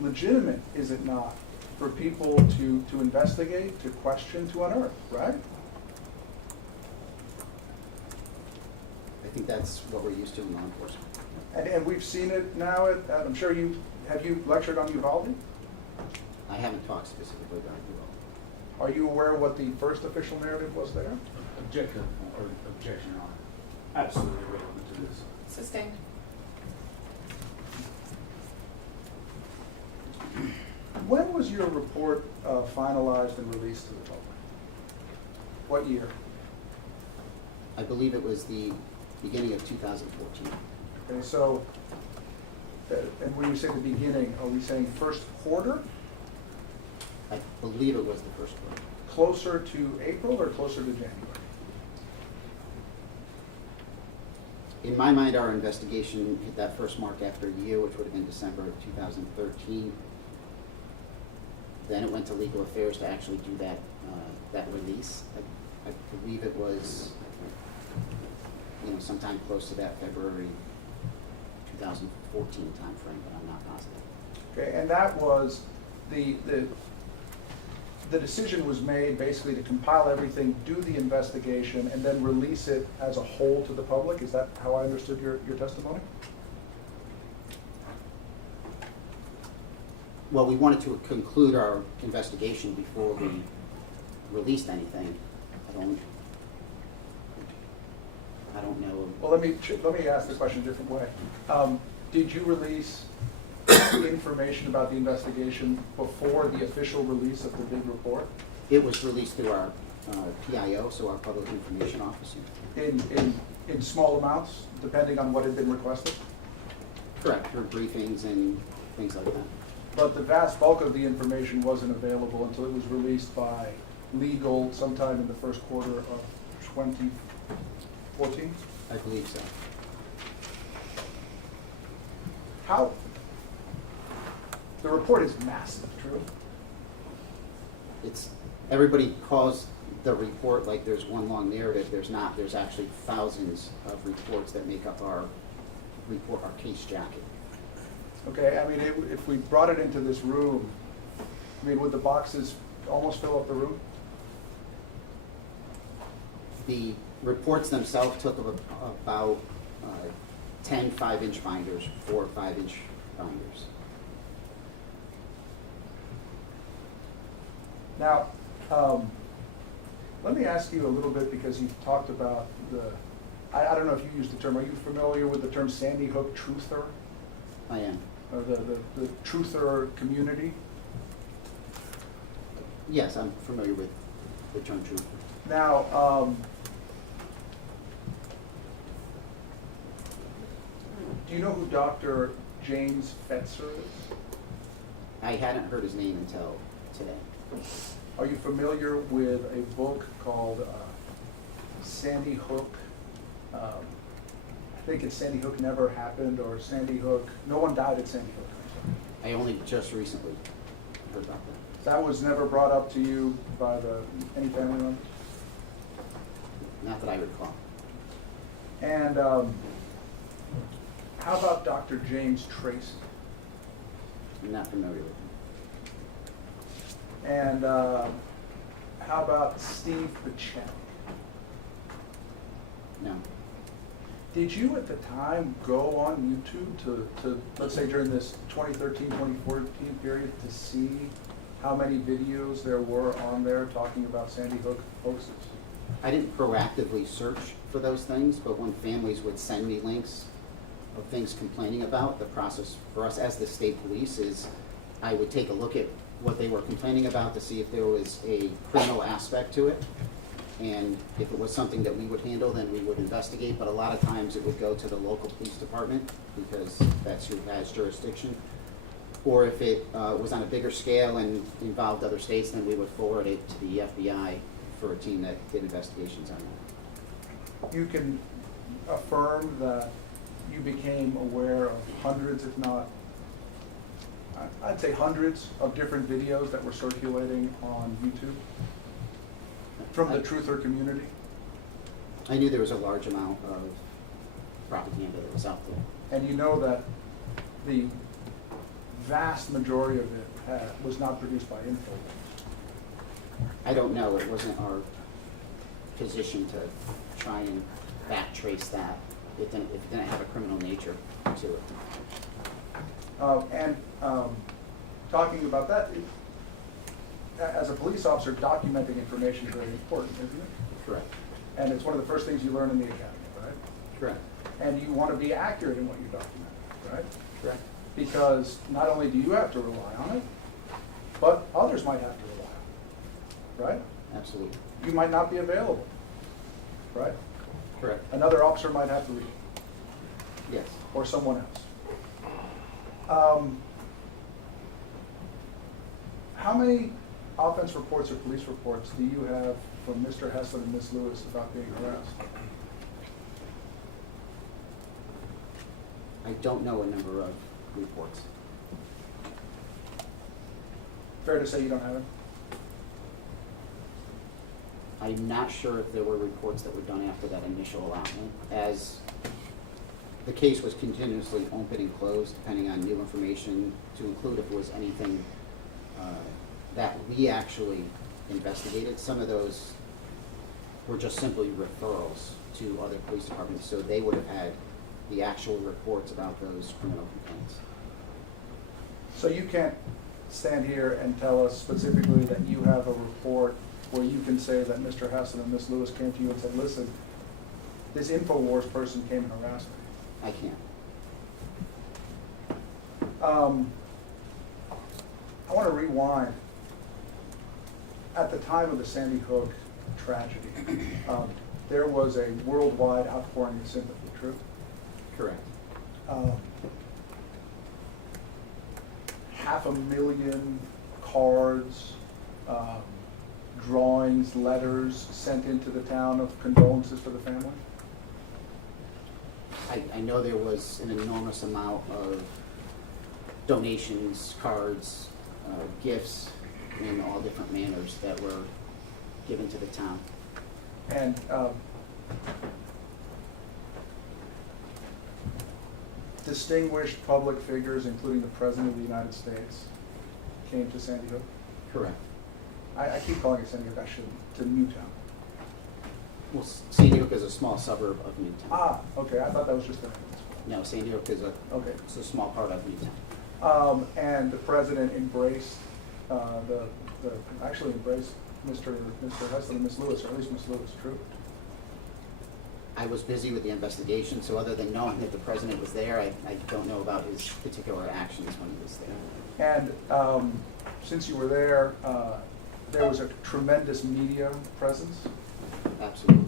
legitimate, is it not, for people to investigate, to question, to unearth, right? I think that's what we're used to in law enforcement. And we've seen it now I'm sure have you lectured on Uvalde? I haven't talked specifically about Uvalde. Are you aware what the first official narrative was there? Objection, Your Honor. Absolutely relevant to this. Sustained. When was your report finalized and released to the public? What year? I believe it was the beginning of 2014. Okay, so, and when you say the beginning, are we saying first quarter? I believe it was the first quarter. Closer to April or closer to January? In my mind, our investigation hit that first mark after a year, which would have been December of 2013. Then it went to legal affairs to actually do that release. I believe it was, sometime close to that February 2014 timeframe, but I'm not positive. Okay, and that was the decision was made basically to compile everything, do the investigation, and then release it as a whole to the public. Is that how I understood your testimony? Well, we wanted to conclude our investigation before we released anything. I don't know. Well, let me ask the question a different way. Did you release information about the investigation before the official release of the big report? It was released through our PIO, so our Public Information Officer. In small amounts, depending on what had been requested? Correct, through briefings and things like that. But the vast bulk of the information wasn't available until it was released by legal sometime in the first quarter of 2014? I believe so. The report is massive, true? Everybody calls the report like there's one long narrative. There's not. There's actually thousands of reports that make up our report, our case jacket. Okay, I mean, if we brought it into this room, I mean, would the boxes almost fill up the room? The reports themselves took about 10 5-inch binders, 4 5-inch binders. Now, let me ask you a little bit, because you talked about I don't know if you used the term, are you familiar with the term Sandy Hook truther? I am. Or the truther community? Yes, I'm familiar with the term truther. Now, do you know who Dr. James Fetzer is? I hadn't heard his name until today. Are you familiar with a book called Sandy Hook? I think it's Sandy Hook Never Happened, or Sandy Hook, No One Died at Sandy Hook. I only just recently heard about that. That was never brought up to you by any family members? Not that I recall. And how about Dr. James Tracy? I'm not familiar with him. And how about Steve Bachelli? No. Did you at the time go on YouTube to let's say during this 2013, 2014 period, to see how many videos there were on there talking about Sandy Hook hoaxes? I didn't proactively search for those things, but when families would send me links of things complaining about, the process for us as the state police is I would take a look at what they were complaining about to see if there was a criminal aspect to it. And if it was something that we would handle, then we would investigate, but a lot of times it would go to the local police department because that's who has jurisdiction. Or if it was on a bigger scale and involved other states, then we would forward it to the FBI for a team that did investigations on that. You can affirm that you became aware of hundreds, if not, I'd say hundreds of different videos that were circulating on YouTube from the truther community? I knew there was a large amount of propaganda that was out there. And you know that the vast majority of it was not produced by InfoWars. I don't know, it wasn't our position to try and backtrace that. It didn't have a criminal nature to it. Talking about that, as a police officer, documenting information is very important, isn't it? Correct. And it's one of the first things you learn in the academy, right? Correct. And you want to be accurate in what you document, right? Correct. Because not only do you have to rely on it, but others might have to rely on it, right? Absolutely. You might not be available, right? Correct. Another officer might have to read it. Yes. Or someone else. How many offense reports or police reports do you have from Mr. Heslin and Ms. Lewis about being harassed? I don't know a number of reports. Fair to say you don't have it? I'm not sure if there were reports that were done after that initial allotment, as the case was continuously open and closed, depending on new information, to include if there was anything that we actually investigated. Some of those were just simply referrals to other police departments, so they would have had the actual reports about those criminal complaints. So you can't stand here and tell us specifically that you have a report where you can say that Mr. Heslin and Ms. Lewis came to you and said, listen, this InfoWars person came and harassed me. I can't. I want to rewind. At the time of the Sandy Hook tragedy, there was a worldwide outpouring of sympathy, true? Correct. 500,000 cards, drawings, letters sent into the town of condolences for the family? I know there was an enormous amount of donations, cards, gifts in all different manners that were given to the town. And distinguished public figures, including the President of the United States, came to Sandy Hook? Correct. I keep calling it Sandy Hook, I shouldn't, to Newtown. Well, Sandy Hook is a small suburb of Newtown. Ah, okay, I thought that was just the name. No, Sandy Hook is it's a small part of Newtown. And the President embraced, actually embraced Mr. Heslin and Ms. Lewis, or at least Ms. Lewis, true? I was busy with the investigation, so other than knowing that the president was there, I don't know about his particular actions when he was there. And since you were there, there was a tremendous media presence. Absolutely.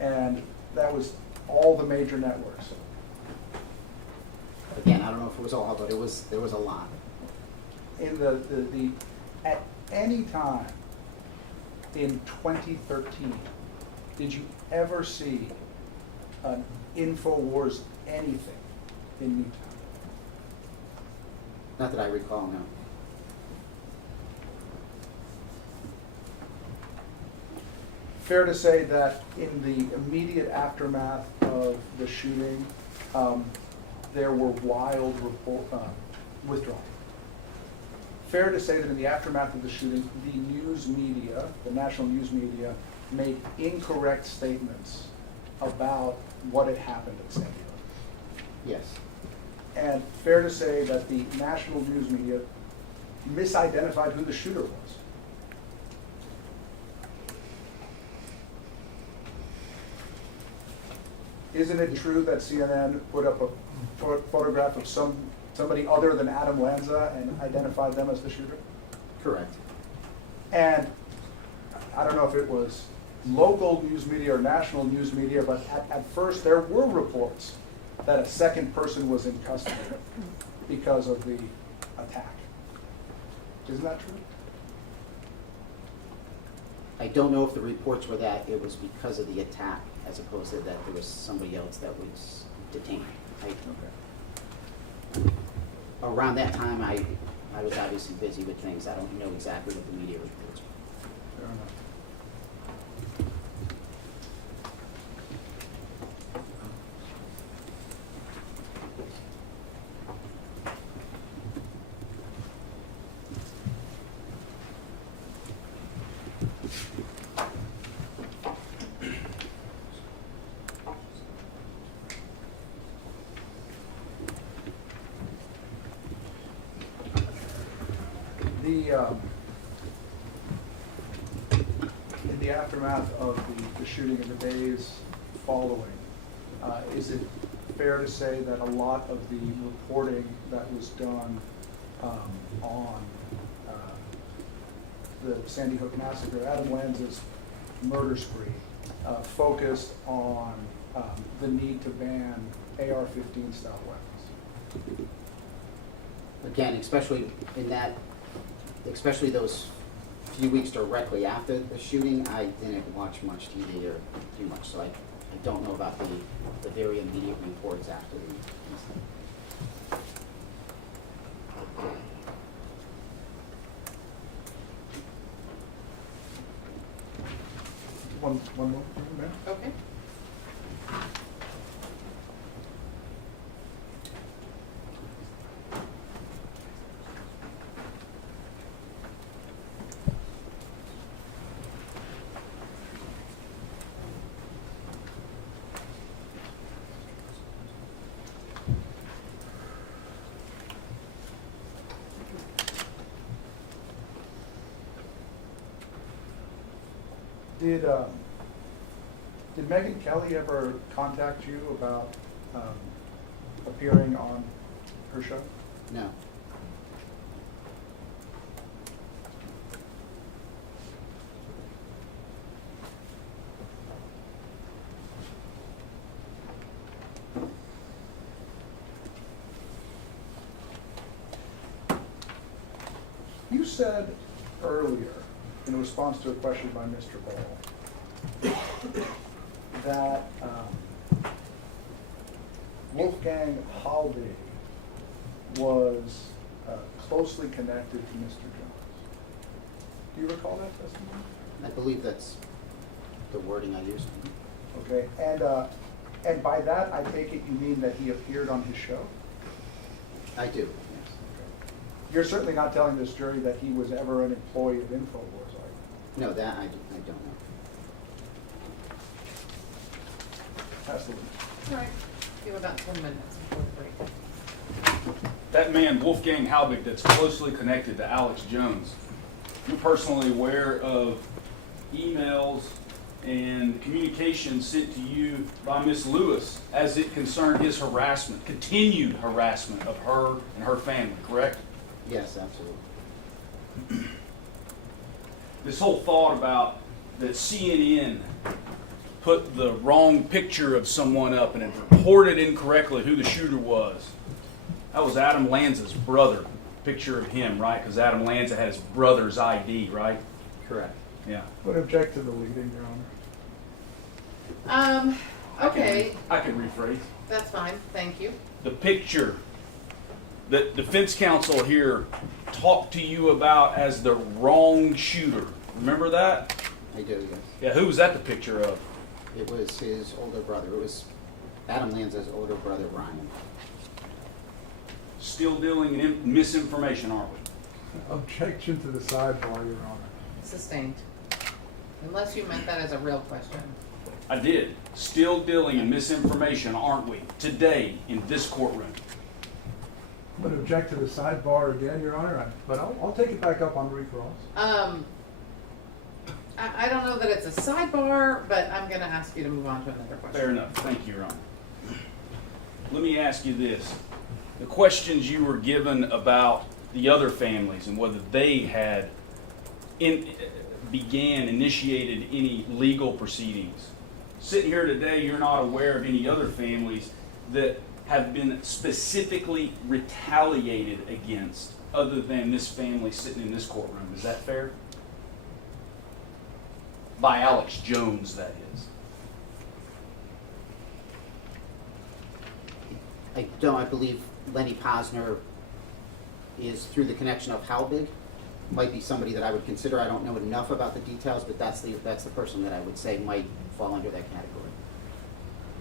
And that was all the major networks. Again, I don't know if it was all, but there was a lot. In at any time in 2013, did you ever see an InfoWars anything in Newtown? Not that I recall, no. Fair to say that in the immediate aftermath of the shooting, there were wild withdrawals. Fair to say that in the aftermath of the shooting, the news media, the national news media, made incorrect statements about what had happened at Sandy Hook. Yes. And fair to say that the national news media misidentified who the shooter was. Isn't it true that CNN put up a photograph of some somebody other than Adam Lanza and identified them as the shooter? Correct. And I don't know if it was local news media or national news media, but at first there were reports that a second person was in custody because of the attack. Isn't that true? I don't know if the reports were that it was because of the attack as opposed to that there was somebody else that was detained. Around that time, I was obviously busy with things. I don't know exactly what the media reports were. Fair enough. In the aftermath of the shooting in the days following, is it fair to say that a lot of the reporting that was done on the Sandy Hook massacre, Adam Lanza's murder spree, focused on the need to ban AR-15 style weapons? Again, especially those few weeks directly after the shooting, I didn't watch much TV or do much, so I don't know about the very immediate reports after the incident. One more, ma'am? Okay. Did Megyn Kelly ever contact you about appearing on her show? No. You said earlier, in response to a question by Mr. Ball, that Wolfgang Halby was closely connected to Mr. Jones. Do you recall that testimony? I believe that's the wording I used. Okay, and by that I take it you mean that he appeared on his show? I do, yes. You're certainly not telling this jury that he was ever an employee of InfoWars, are you? No, that I don't know. Absolutely. All right. You have about 10 minutes before the break. That man, Wolfgang Halbig, that's closely connected to Alex Jones, you're personally aware of emails and communications sent to you by Miss Lewis as it concerned his harassment, continued harassment of her and her family, correct? Yes, absolutely. This whole thought about that CNN put the wrong picture of someone up and it reported incorrectly who the shooter was. That was Adam Lanza's brother, picture of him, right? Because Adam Lanza had his brother's ID, right? Correct. Yeah. Would object to the leading, Your Honor. Okay. I can rephrase. That's fine. Thank you. The picture that defense counsel here talked to you about as the wrong shooter. Remember that? I do, yes. Yeah, who was that the picture of? It was his older brother. It was Adam Lanza's older brother, Ryan. Still dealing in misinformation, aren't we? Objection to the sidebar, Your Honor. Sustained. Unless you meant that as a real question. I did. Still dealing in misinformation, aren't we? Today, in this courtroom. I'm going to object to the sidebar again, Your Honor, but I'll take it back up on recross. I don't know that it's a sidebar, but I'm going to ask you to move on to another question. Fair enough. Thank you, Your Honor. Let me ask you this. the questions you were given about the other families and whether they had initiated any legal proceedings. Sitting here today, you're not aware of any other families that have been specifically retaliated against other than this family sitting in this courtroom. Is that fair? By Alex Jones, that is. I believe Lenny Posner is through the connection of how big. Might be somebody that I would consider. I don't know enough about the details, but that's the person that I would say might fall under that category.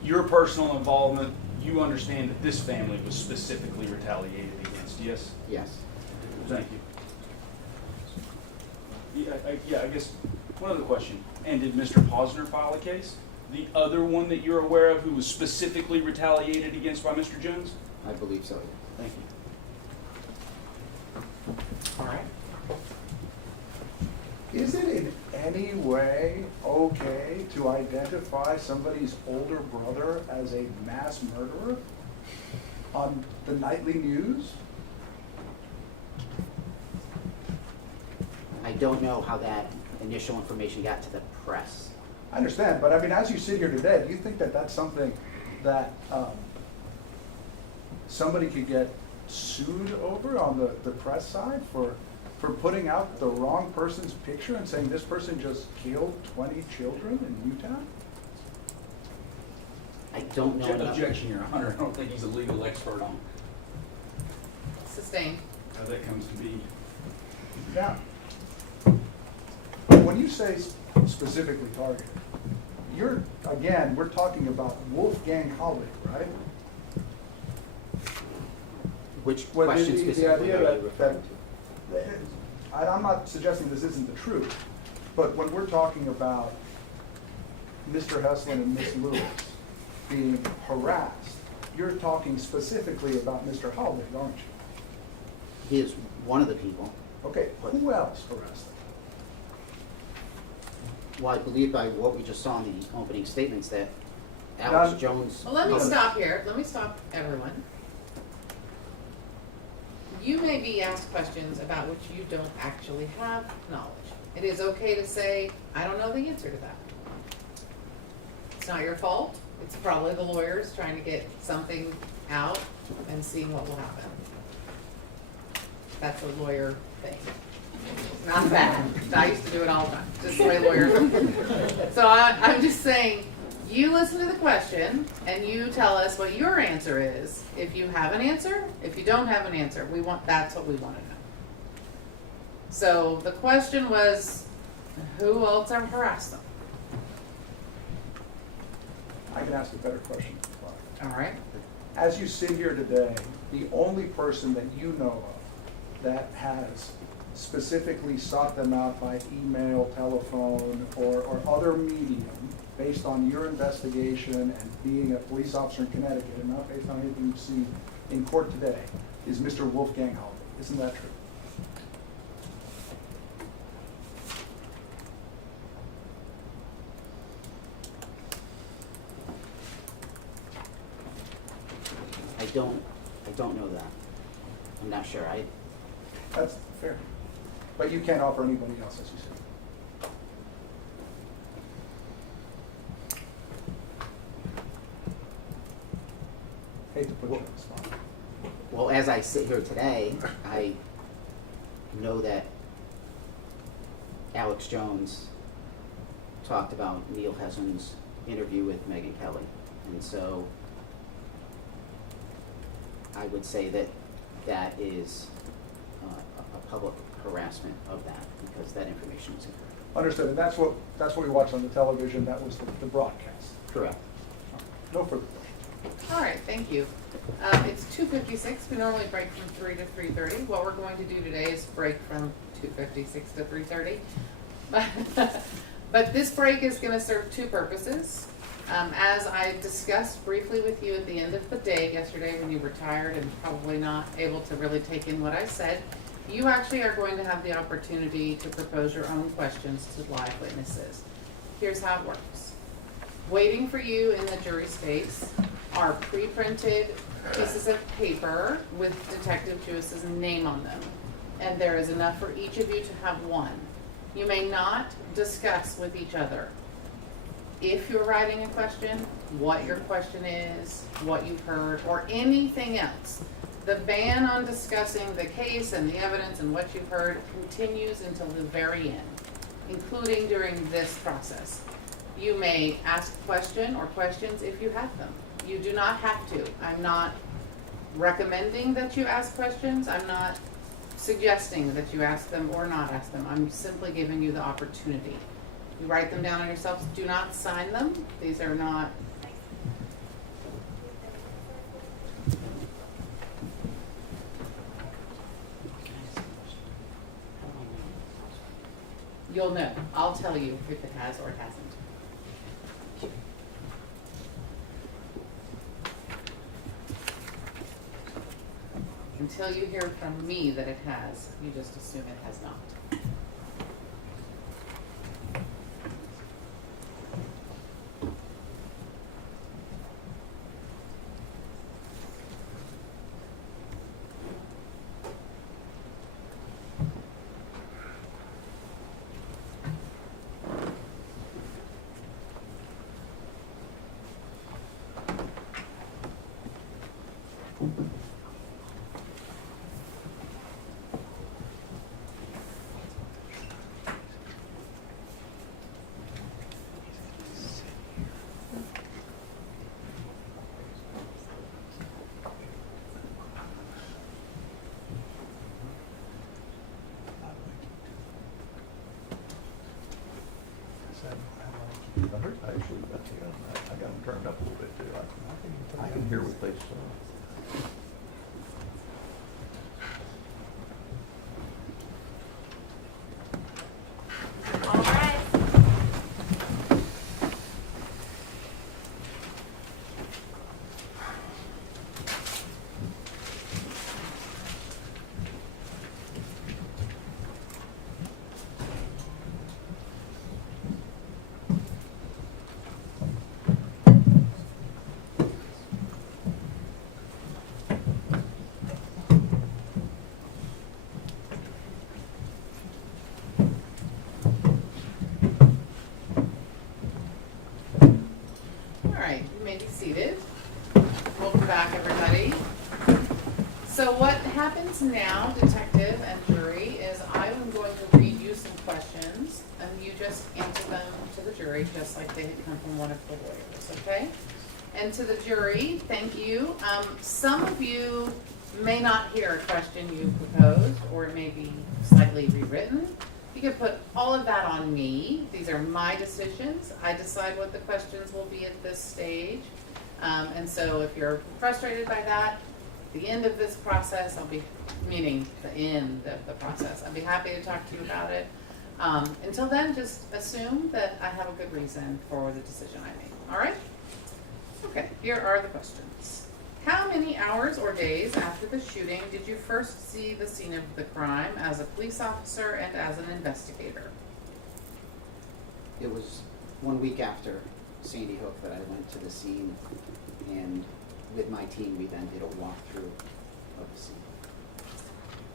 Your personal involvement, you understand that this family was specifically retaliated against, yes? Yes. Thank you. I guess one other question. And did Mr. Posner file a case? The other one that you're aware of who was specifically retaliated against by Mr. Jones? I believe so. Thank you. All right. Is it in any way okay to identify somebody's older brother as a mass murderer on the nightly news? I don't know how that initial information got to the press. I understand, but I mean, as you sit here today, do you think that that's something that somebody could get sued over on the press side for putting out the wrong person's picture and saying this person just killed 20 children in Utah? I don't know enough. Objection, Your Honor. I don't think he's a legal expert on Sustained. how that comes to be. Now, when you say specifically targeted, we're talking about Wolfgang Halbig, right? Which Well, question the specifically idea are you referring to? I'm not suggesting this isn't the truth, but when we're talking about Mr. Heslin and Miss Lewis being harassed, you're talking specifically about Mr. Halbig, aren't you? He is one of the people. Okay, who else harassed them? Well, I believe by what we just saw in the opening statements that Alex Jones. Well, let me stop here. Let me stop everyone. You may be asked questions about which you don't actually have knowledge. It is okay to say, I don't know the answer to that. It's not your fault. It's probably the lawyers trying to get something out and seeing what will happen. That's a lawyer thing. Not bad. I used to do it all the time, just the way lawyers. So I'm just saying, you listen to the question and you tell us what your answer is. If you have an answer, if you don't have an answer, that's what we want to know. So the question was, who else have harassed them? I can ask a better question. All right. As you sit here today, the only person that you know of that has specifically sought them out by email, telephone, or other medium based on your investigation and being a police officer in Connecticut and not based on anything you see in court today is Mr. Wolfgang Halbig. Isn't that true? I don't know that. I'm not sure. That's fair. But you can't offer anybody else, as you said. Hate to put you on the spot. Well, as I sit here today, I know that Alex Jones talked about Neil Heslin's interview with Megyn Kelly. And so I would say that that is a public harassment of that because that information is incorrect. Understood, and that's what we watched on the television. That was the broadcast. Correct. No further questions. All right, thank you. It's 2:56. We normally break from 3 to 3:30. What we're going to do today is break from 2:56 to 3:30. But this break is going to serve two purposes. As I discussed briefly with you at the end of the day yesterday when you were tired and probably not able to really take in what I said, you actually are going to have the opportunity to propose your own questions to live witnesses. Here's how it works. Waiting for you in the jury space are pre-printed pieces of paper with Detective Jewis's name on them. And there is enough for each of you to have one. You may not discuss with each other. If you're writing a question, what your question is, what you've heard, or anything else. The ban on discussing the case and the evidence and what you've heard continues until the very end, including during this process. You may ask a question or questions if you have them. You do not have to. I'm not recommending that you ask questions. I'm not suggesting that you ask them or not ask them. I'm simply giving you the opportunity. You write them down on yourselves. Do not sign them. These are not. You'll know. I'll tell you if it has or it hasn't. Until you hear from me that it has, you just assume it has not. I got them turned up a little bit too. I can hear what they say. All right. Alright, you may be seated. Welcome back, everybody. So what happens now, detective and jury, is I'm going to read you some questions, and you just answer them to the jury, just like they had come from one of the lawyers, okay? And to the jury, thank you. Some of you may not hear a question you proposed, or it may be slightly rewritten. You can put all of that on me. These are my decisions. I decide what the questions will be at this stage. And so if you're frustrated by that, the end of this process, meaning the end of the process, I'll be happy to talk to you about it. Until then, just assume that I have a good reason for the decision I made. All right? Okay, here are the questions. How many hours or days after the shooting did you first see the scene of the crime as a police officer and as an investigator? It was 1 week after Sandy Hook that I went to the scene, and with my team we then did a walkthrough of the scene.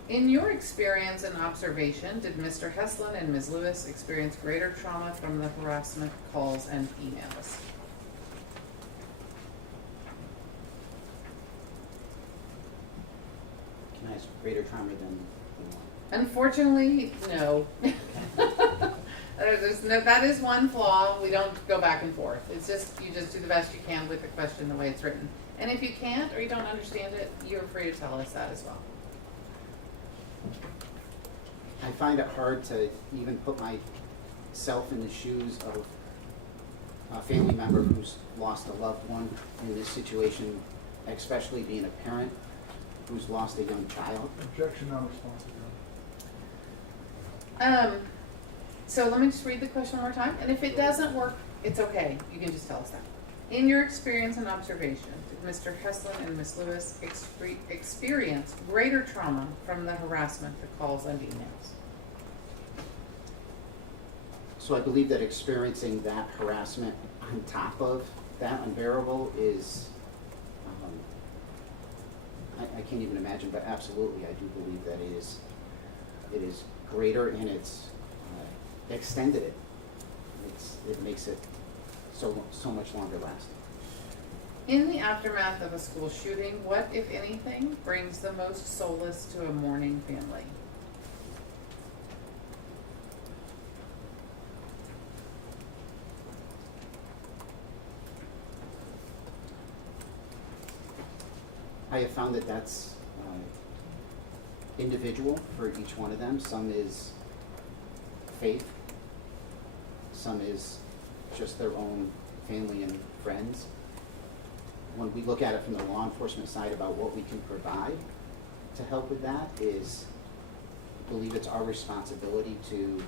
In your experience and observation, did Mr. Heslin and Ms. Lewis experience greater trauma from the harassment calls and emails? Can I ask greater trauma than what? Unfortunately, no. That is one flaw. We don't go back and forth. It's just, you just do the best you can with the question the way it's written. And if you can't or you don't understand it, you're free to tell us that as well. I find it hard to even put myself in the shoes of a family member who's lost a loved one in this situation, especially being a parent who's lost a young child. Objection, non-responsive. So let me just read the question one more time. And if it doesn't work, it's okay. You can just tell us that. In your experience and observation, did Mr. Heslin and Ms. Lewis experience greater trauma from the harassment, the calls, and emails? So I believe that experiencing that harassment on top of that unbearable is I can't even imagine, but absolutely, I do believe that it is greater, and it's extended it. It makes it so much longer lasting. In the aftermath of a school shooting, what, if anything, brings the most solace to a mourning family? I have found that that's individual for each one of them. Some is faith, some is just their own family and friends. When we look at it from the law enforcement side about what we can provide to help with that is, I believe it's our responsibility to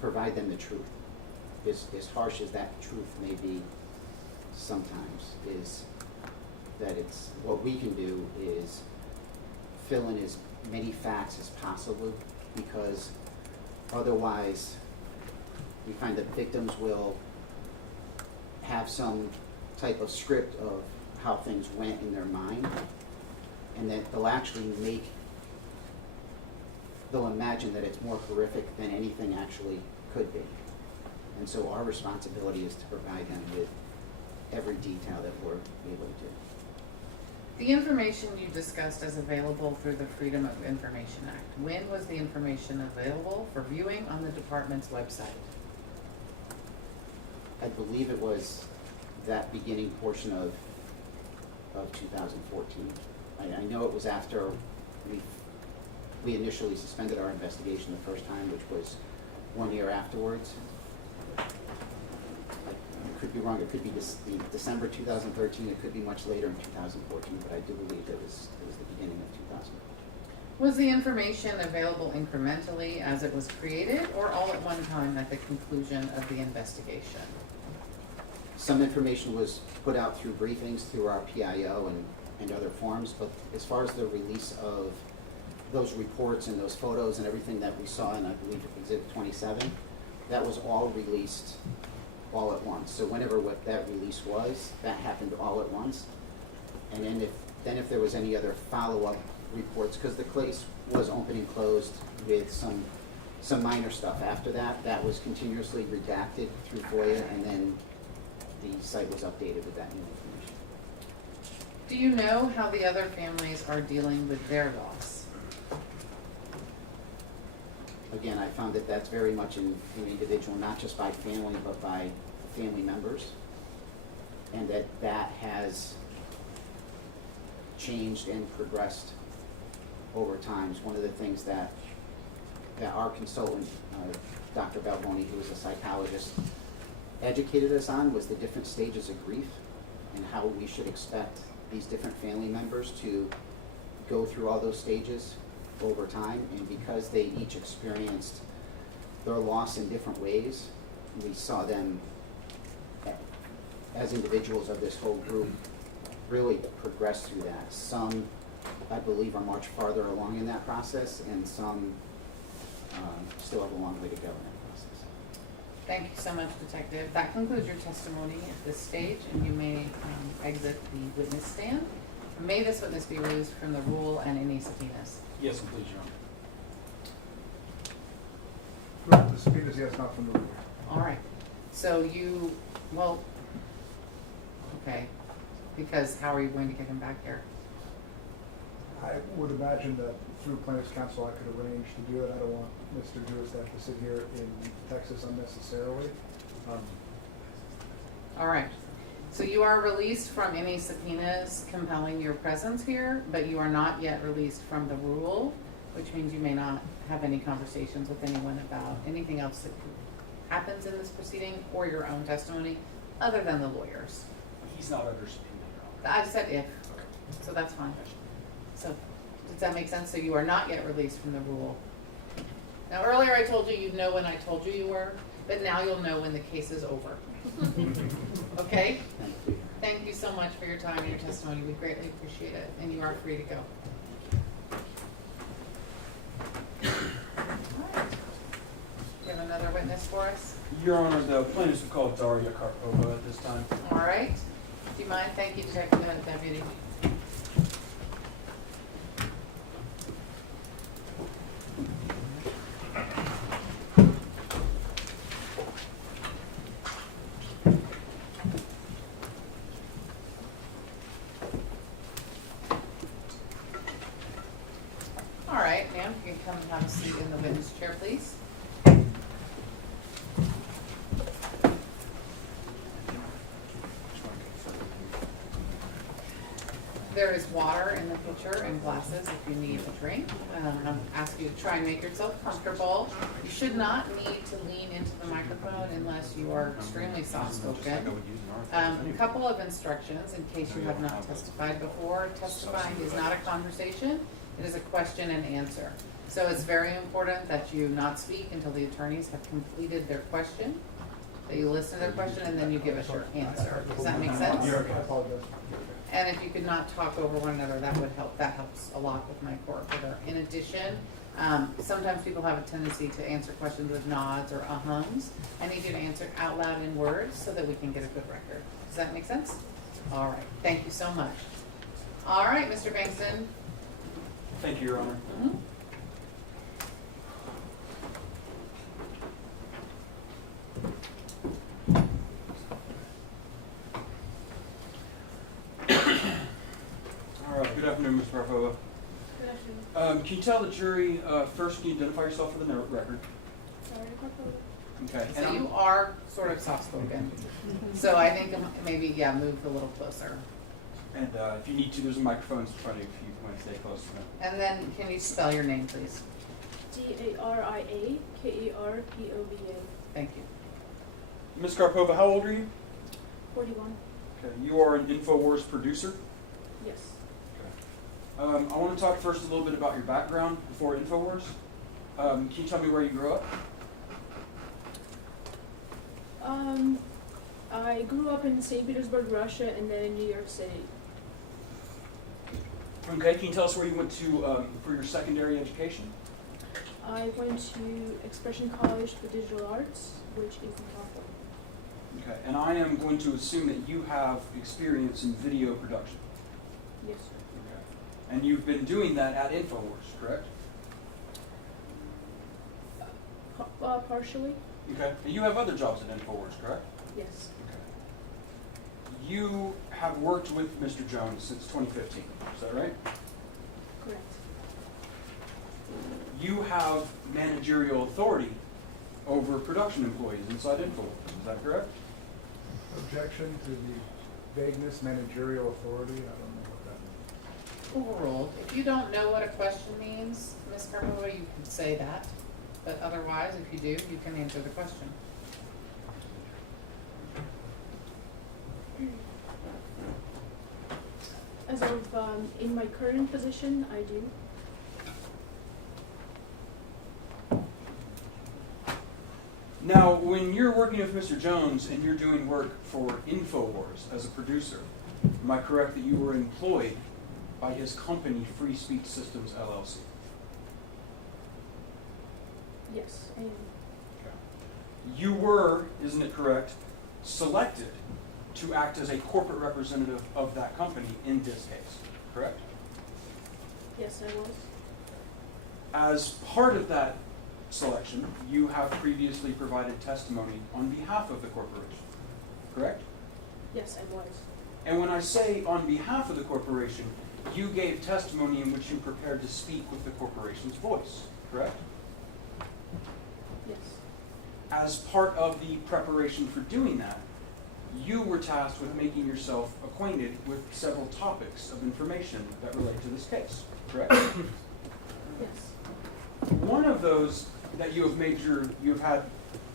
provide them the truth. As harsh as that truth may be sometimes, is that it's, what we can do is fill in as many facts as possible, because otherwise we find that victims will have some type of script of how things went in their mind, and that they'll imagine that it's more horrific than anything actually could be. And so our responsibility is to provide them with every detail that we're able to do. The information you discussed as available through the Freedom of Information Act. When was the information available for viewing on the department's website? I believe it was that beginning portion of 2014. I know it was after we initially suspended our investigation the first time, which was 1 year afterwards. I could be wrong. It could be December 2013. It could be much later in 2014, but I do believe it was the beginning of 2014. Was the information available incrementally as it was created, or all at one time at the conclusion of the investigation? Some information was put out through briefings, through our PIO and other forums, but as far as the release of those reports and those photos and everything that we saw in, I believe, Exhibit 27, that was all released all at once. So whenever what that release was, that happened all at once. And then if there was any other follow-up reports, because the case was open and closed with some minor stuff after that, that was continuously redacted through FOIA, and then the site was updated with that new information. Do you know how the other families are dealing with their loss? Again, I found that that's very much an individual, not just by family, but by family members, and that has changed and progressed over time. One of the things that our consultant, Dr. Balboni, who was a psychologist, educated us on was the different stages of grief and how we should expect these different family members to go through all those stages over time. And because they each experienced their loss in different ways, we saw them as individuals of this whole group really progress through that. Some, I believe, are much farther along in that process, and some still have a long way to go in that process. Thank you so much, Detective. That concludes your testimony at this stage, and you may exit the witness stand. May this witness be released from the rule and any subpoenas? Yes, please, Your Honor. Correct, the subpoenas, yes, not from the rule. All right. So you, well, okay, because how are you going to get him back here? I would imagine that through plaintiff's counsel, I could arrange to do it. I don't want Mr. Jewis to have to sit here in Texas unnecessarily. All right. So you are released from any subpoenas compelling your presence here, but you are not yet released from the rule, which means you may not have any conversations with anyone about anything else that happens in this proceeding or your own testimony, other than the lawyers. He's not under subpoena, Your Honor. I said if, so that's fine. So does that make sense? So you are not yet released from the rule. Now earlier I told you you'd know when I told you you were, but now you'll know when the case is over. Okay? Thank you so much for your time and your testimony. We greatly appreciate it, and you are free to go. All right. You have another witness for us? Your Honor, the plaintiffs have called Daria Karpova at this time. All right. Do you mind? Thank you, Detective Deputy. There is water in the pitcher and glasses if you need a drink. I'll ask you to try and make yourself comfortable. You should not need to lean into the microphone unless you are extremely soft-spoken. A couple of instructions in case you have not testified before. Testifying is not a conversation, it is a question and answer. So it's very important that you not speak until the attorneys have completed their question, that you listen to their question, and then you give us your answer. Does that make sense? I apologize. And if you could not talk over one another, that would help. That helps a lot with my court order. In addition, sometimes people have a tendency to answer questions with nods or ahums. I need you to answer out loud in words so that we can get a good record. Does that make sense? All right. Thank you so much. All right, Mr. Bankston. Thank you, Your Honor. Mhm. All right, good afternoon, Ms. Karpova. Good afternoon. Can you tell the jury, first, can you identify yourself for the record? Sorry, Okay. So you are sort of soft-spoken. So I think maybe, yeah, move a little closer. And if you need to, there's a microphone in front of you if you want to stay close to them. And then can you spell your name, please? DARIAKERPOVA. Thank you. Ms. Karpova, how old are you? 41. Okay. You are an InfoWars producer. Yes. I want to talk first a little bit about your background before InfoWars. Can you tell me where you grew up? I grew up in St. Petersburg, Russia, and then in New York City. Okay. Can you tell us where you went to for your secondary education? I went to Expression College for Digital Arts, which is in California. Okay. And I am going to assume that you have experience in video production. Yes, sir. Okay. And you've been doing that at InfoWars, correct? Partially. Okay. And you have other jobs at InfoWars, correct? Yes. Okay. You have worked with Mr. Jones since 2015, is that right? Correct. You have managerial authority over production employees inside InfoWars, is that correct? Objection to the vagueness, managerial authority, I don't know what that means. Overruled. If you don't know what a question means, Ms. Karpova, you can say that. But otherwise, if you do, you can answer the question. As of in my current position, I do. Now, when you're working with Mr. Jones and you're doing work for InfoWars as a producer, am I correct that you were employed by his company, Free Speech Systems, LLC? Yes, I am. You were, isn't it correct, selected to act as a corporate representative of that company in this case, correct? Yes, I was. As part of that selection, you have previously provided testimony on behalf of the corporation, correct? Yes, I was. And when I say on behalf of the corporation, you gave testimony in which you prepared to speak with the corporation's voice, correct? Yes. As part of the preparation for doing that, you were tasked with making yourself acquainted with several topics of information that relate to this case, correct? Yes. One of those that you have had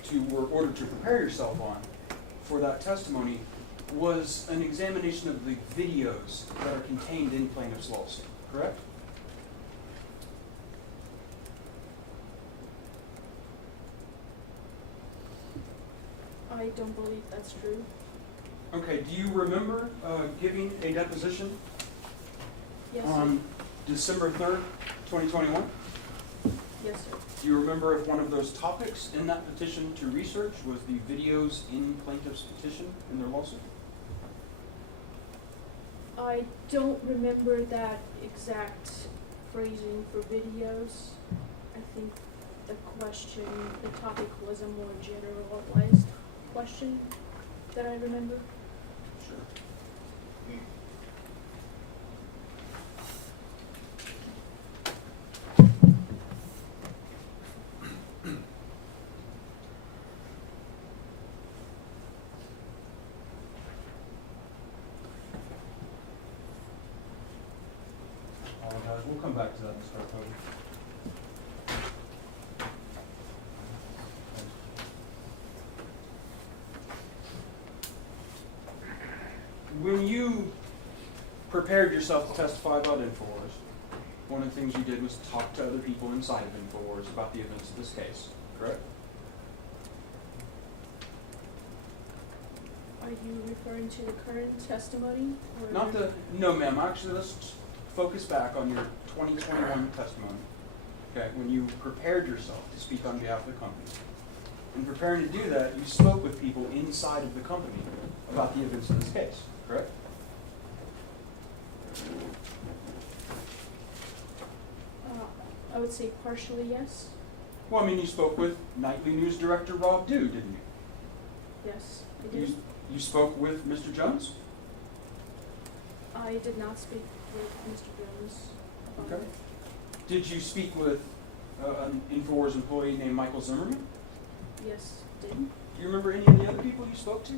to, were ordered to prepare yourself on for that testimony was an examination of the videos that are contained in plaintiff's lawsuit, correct? I don't believe that's true. Okay, do you remember giving a deposition Yes, on December 3rd, 2021? Yes, sir. Do you remember if one of those topics in that petition to research was the videos in plaintiff's petition in their lawsuit? I don't remember that exact phrasing for videos. I think the topic was a more generalized question that I remember. Sure. come back to that, Mr. Arpodi. When you prepared yourself to testify about InfoWars, one of the things you did was talk to other people inside of InfoWars about the events of this case, correct? Are you referring to the current testimony? Or Not the, no ma'am, actually let's focus back on your 2021 testimony, okay, when you prepared yourself to speak on behalf of the company. In preparing to do that, you spoke with people inside of the company about the events of this case, correct? I would say partially yes. Well, I mean, you spoke with Nightly News Director Rob Dew, didn't you? Yes, I did. You spoke with Mr. Jones? I did not speak with Mr. Jones about Okay. it. Did you speak with an InfoWars employee named Michael Zimmerman? Yes, did. Do you remember any of the other people you spoke to?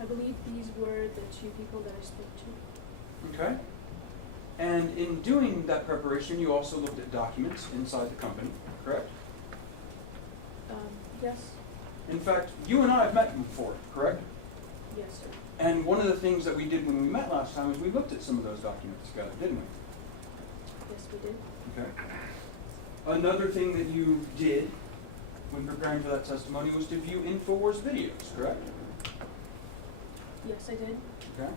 I believe these were the two people that I spoke to. Okay. And in doing that preparation, you also looked at documents inside the company, correct? Yes. In fact, you and I have met before, correct? Yes, sir. And one of the things that we did when we met last time is we looked at some of those documents together, didn't we? Yes, we did. Okay. Another thing that you did when preparing for that testimony was to view InfoWars videos, correct? Yes, I did. Okay.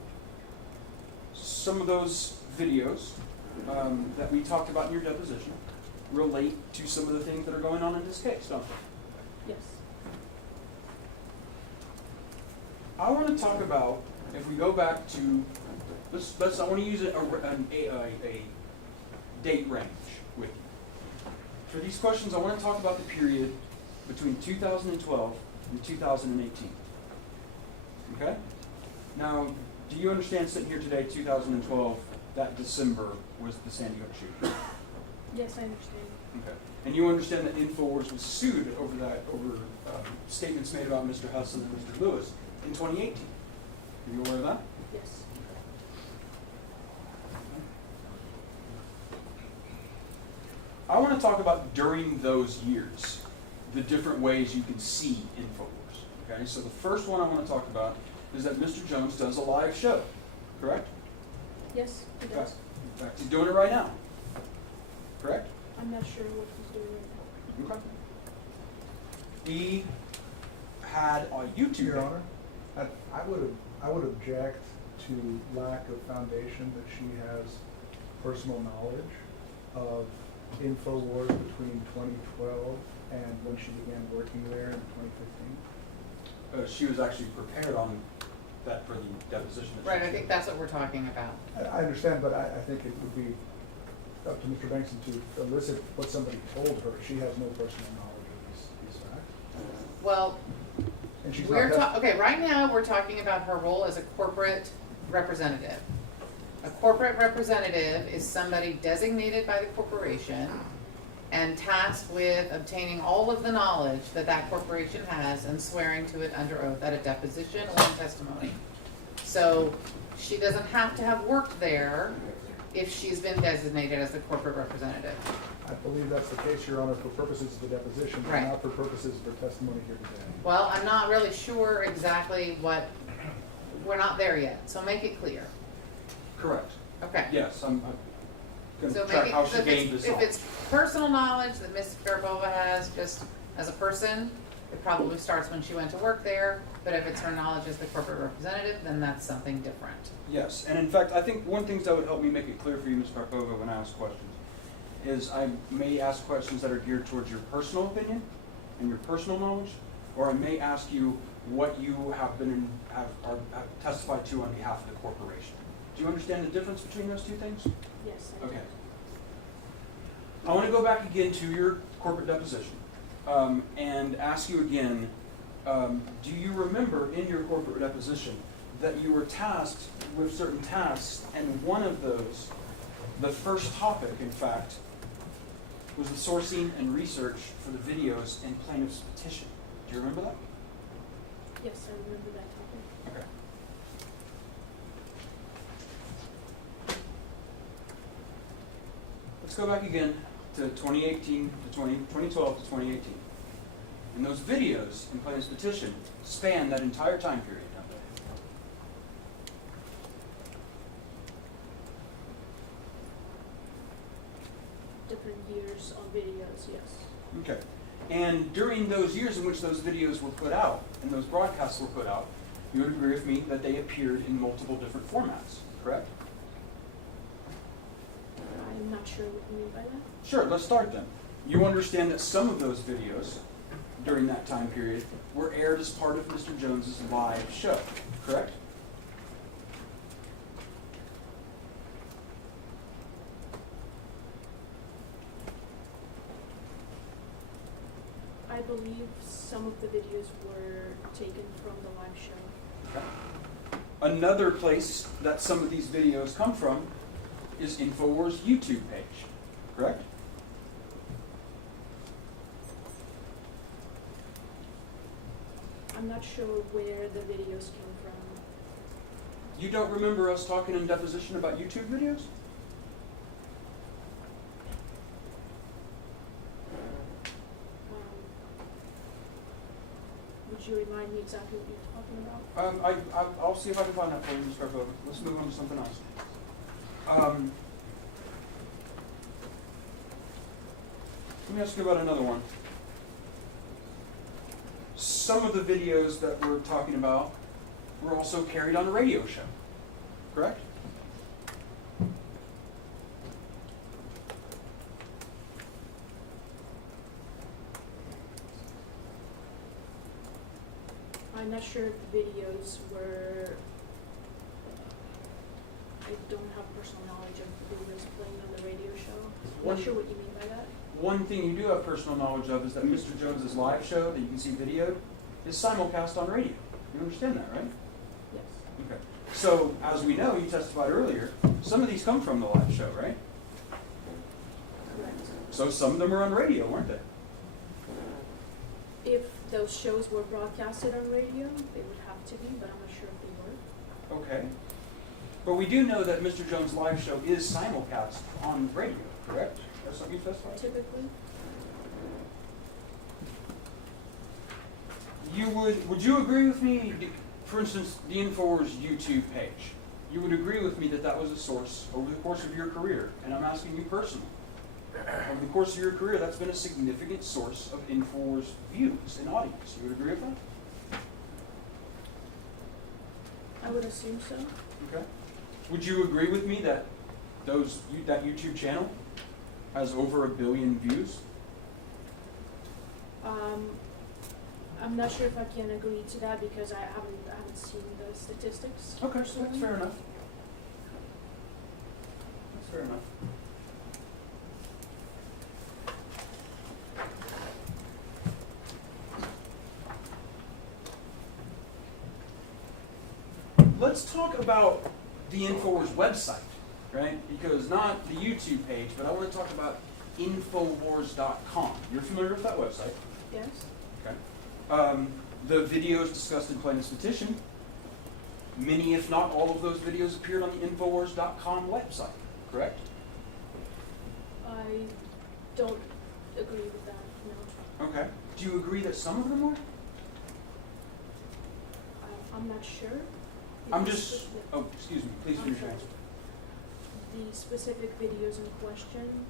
Some of those videos that we talked about in your deposition relate to some of the things that are going on in this case, don't they? Yes. I want to talk about, if we go back to, I want to use a date range with you. For these questions, I want to talk about the period between 2012 and 2018. Okay? Now, do you understand sitting here today, 2012, that December was the Sandy Hook shooting? Yes, I understand. Okay. And you understand that InfoWars was sued over statements made about Mr. Hudson and Mr. Lewis in 2018. Are you aware of that? Yes. I want to talk about during those years, the different ways you can see InfoWars. Okay, so the first one I want to talk about is that Mr. Jones does a live show, correct? Yes, he does. In fact, he's doing it right now, correct? I'm not sure what he's doing right now. Okay. He had a YouTube. Your Honor, I would object to lack of foundation that she has personal knowledge of InfoWars between 2012 and when she began working there in 2015. She was actually prepared on that for the deposition. Right, I think that's what we're talking about. I understand, but I think it would be up to Mr. Bankson to elicit what somebody told her. She has no personal knowledge of these facts. Well, And she's we're not okay, right now we're talking about her role as a corporate representative. A corporate representative is somebody designated by the corporation and tasked with obtaining all of the knowledge that that corporation has and swearing to it under oath at a deposition or in testimony. So she doesn't have to have worked there if she's been designated as the corporate representative. I believe that's the case, Your Honor, for purposes of the deposition, but Right. not for purposes of her testimony here today. Well, I'm not really sure exactly what, we're not there yet, so make it clear. Correct. Okay. Yes, I'm going So to track maybe, how she if gained this it's, if knowledge. it's personal knowledge that Ms. Karpova has just as a person, it probably starts when she went to work there, but if it's her knowledge as the corporate representative, then that's something different. Yes, and in fact, I think one thing that would help me make it clear for you, Ms. Karpova, when I ask questions, is I may ask questions that are geared towards your personal opinion and your personal knowledge, or I may ask you what you have have testified to on behalf of the corporation. Do you understand the difference between those two things? Yes, I do. Okay. I want to go back again to your corporate deposition and ask you again, do you remember in your corporate deposition that you were tasked with certain tasks, and one of those, the first topic, in fact, was the sourcing and research for the videos in plaintiff's petition? Do you remember that? Yes, I remember that topic. Okay. Let's go back again to 2018 to 2012 to 2018. And those videos in plaintiff's petition span that entire time period, don't they? Different years on videos, yes. Okay. And during those years in which those videos were put out and those broadcasts were put out, you would agree with me that they appeared in multiple different formats, correct? I'm not sure what you mean by that. Sure, let's start then. You understand that some of those videos during that time period were aired as part of Mr. Jones's live show, correct? I believe some of the videos were taken from the live show. Okay. Another place that some of these videos come from is InfoWars' YouTube page, correct? I'm not sure where the videos came from. You don't remember us talking in deposition about YouTube videos? Would you remind me exactly what you're talking about? I'll see if I can find that for you, Mr. Vogt. Let's move on to something else. Let me ask you about another one. Some of the videos that we're talking about were also carried on a radio show, correct? I'm not sure if the videos were. I don't have personal knowledge of the videos playing on the radio show. I'm not sure what you mean by that. One thing you do have personal knowledge of is that Mr. Jones's live show that you can see videoed is simulcast on radio. You understand that, right? Yes. Okay. So, as we know, you testified earlier, some of these come from the live show, right? Correct. So some of them are on radio, weren't they? If those shows were broadcasted on radio, they would have to be, but I'm not sure if they were. Okay. But we do know that Mr. Jones' live show is simulcast on radio, correct? That's something you testified? Typically. Would you agree with me, for instance, the InfoWars YouTube page? You would agree with me that that was a source over the course of your career, and I'm asking you personally. Over the course of your career, that's been a significant source of InfoWars views and audience. You would agree with that? I would assume so. Okay. Would you agree with me that that YouTube channel has over 1 billion views? I'm not sure if I can agree to that because I haven't seen the statistics. Okay, personally. that's fair enough. That's fair enough. Let's talk about the InfoWars website, right? Because not the YouTube page, but I want to talk about Infowars.com. You're familiar with that website? Yes. Okay. The videos discussed in plaintiff's petition, many if not all of those videos appeared on the Infowars.com website, correct? I don't agree with that, no. Okay. Do you agree that some of them were? I'm not sure. I'm just, oh, excuse me, please I'm finish your sorry. answer. The specific videos in question,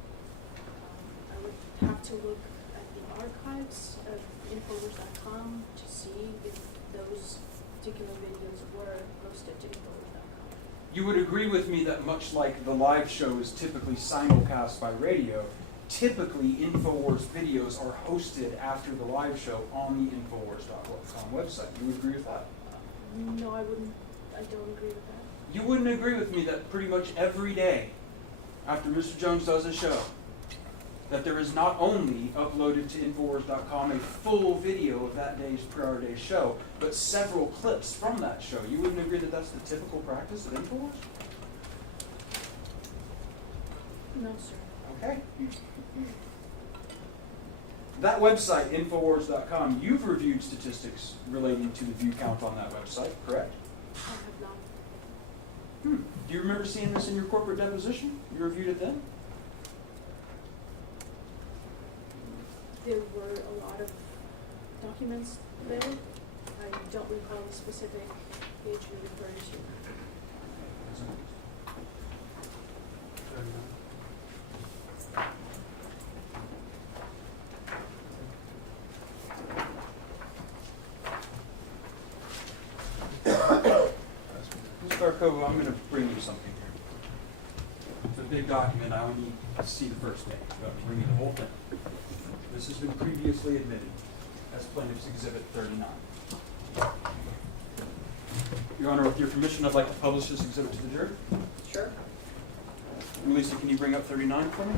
I would have to look at the archives of Infowars.com to see if those particular videos were posted to Infowars.com. You would agree with me that much like the live show is typically simulcast by radio, typically InfoWars videos are hosted after the live show on the Infowars.com website. You would agree with that? No, I don't agree with that. You wouldn't agree with me that pretty much every day after Mr. Jones does a show, that there is not only uploaded to Infowars.com a full video of that day's prior day's show, but several clips from that show. You wouldn't agree that that's the typical practice of Infowars? No, sir. Okay. That website, Infowars.com, you've reviewed statistics relating to the view count on that website, correct? I have not. Do you remember seeing this in your corporate deposition? You reviewed it then? There were a lot of documents there. I don't recall the specific page you're referring to. Ms. Garkova, I'm going to bring you something here. It's a big document. I only need to see the first page. I'm going to bring you the whole thing. This has been previously admitted as Plaintiff's Exhibit 39. Your Honor, with your permission, I'd like to publish this exhibit to the jury. Sure. Lisa, can you bring up 39 for me?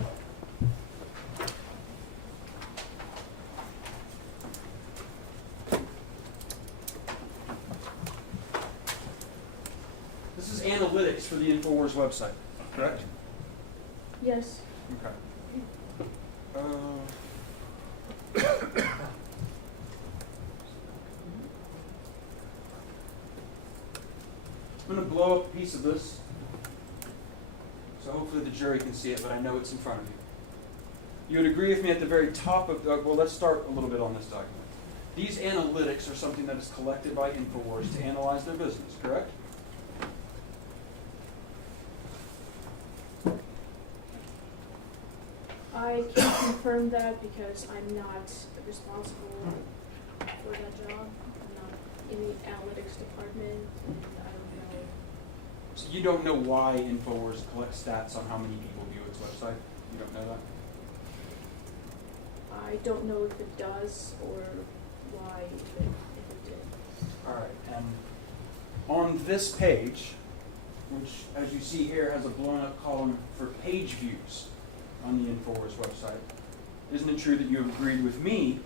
This is analytics for the Infowars website, correct? Yes. Okay. I'm going to blow up a piece of this, so hopefully the jury can see it, but I know it's in front of you. You would agree with me at the very top of, well, let's start a little bit on this document. These analytics are something that is collected by Infowars to analyze their business, correct? I can't confirm that because I'm not responsible for that job. I'm not in the analytics department, and I don't know. So you don't know why Infowars collects stats on how many people view its website? You don't know that? I don't know if it does or why if it did. All right, and on this page, which as you see here has a blown up column for page views on the Infowars website, isn't it true that you have agreed with me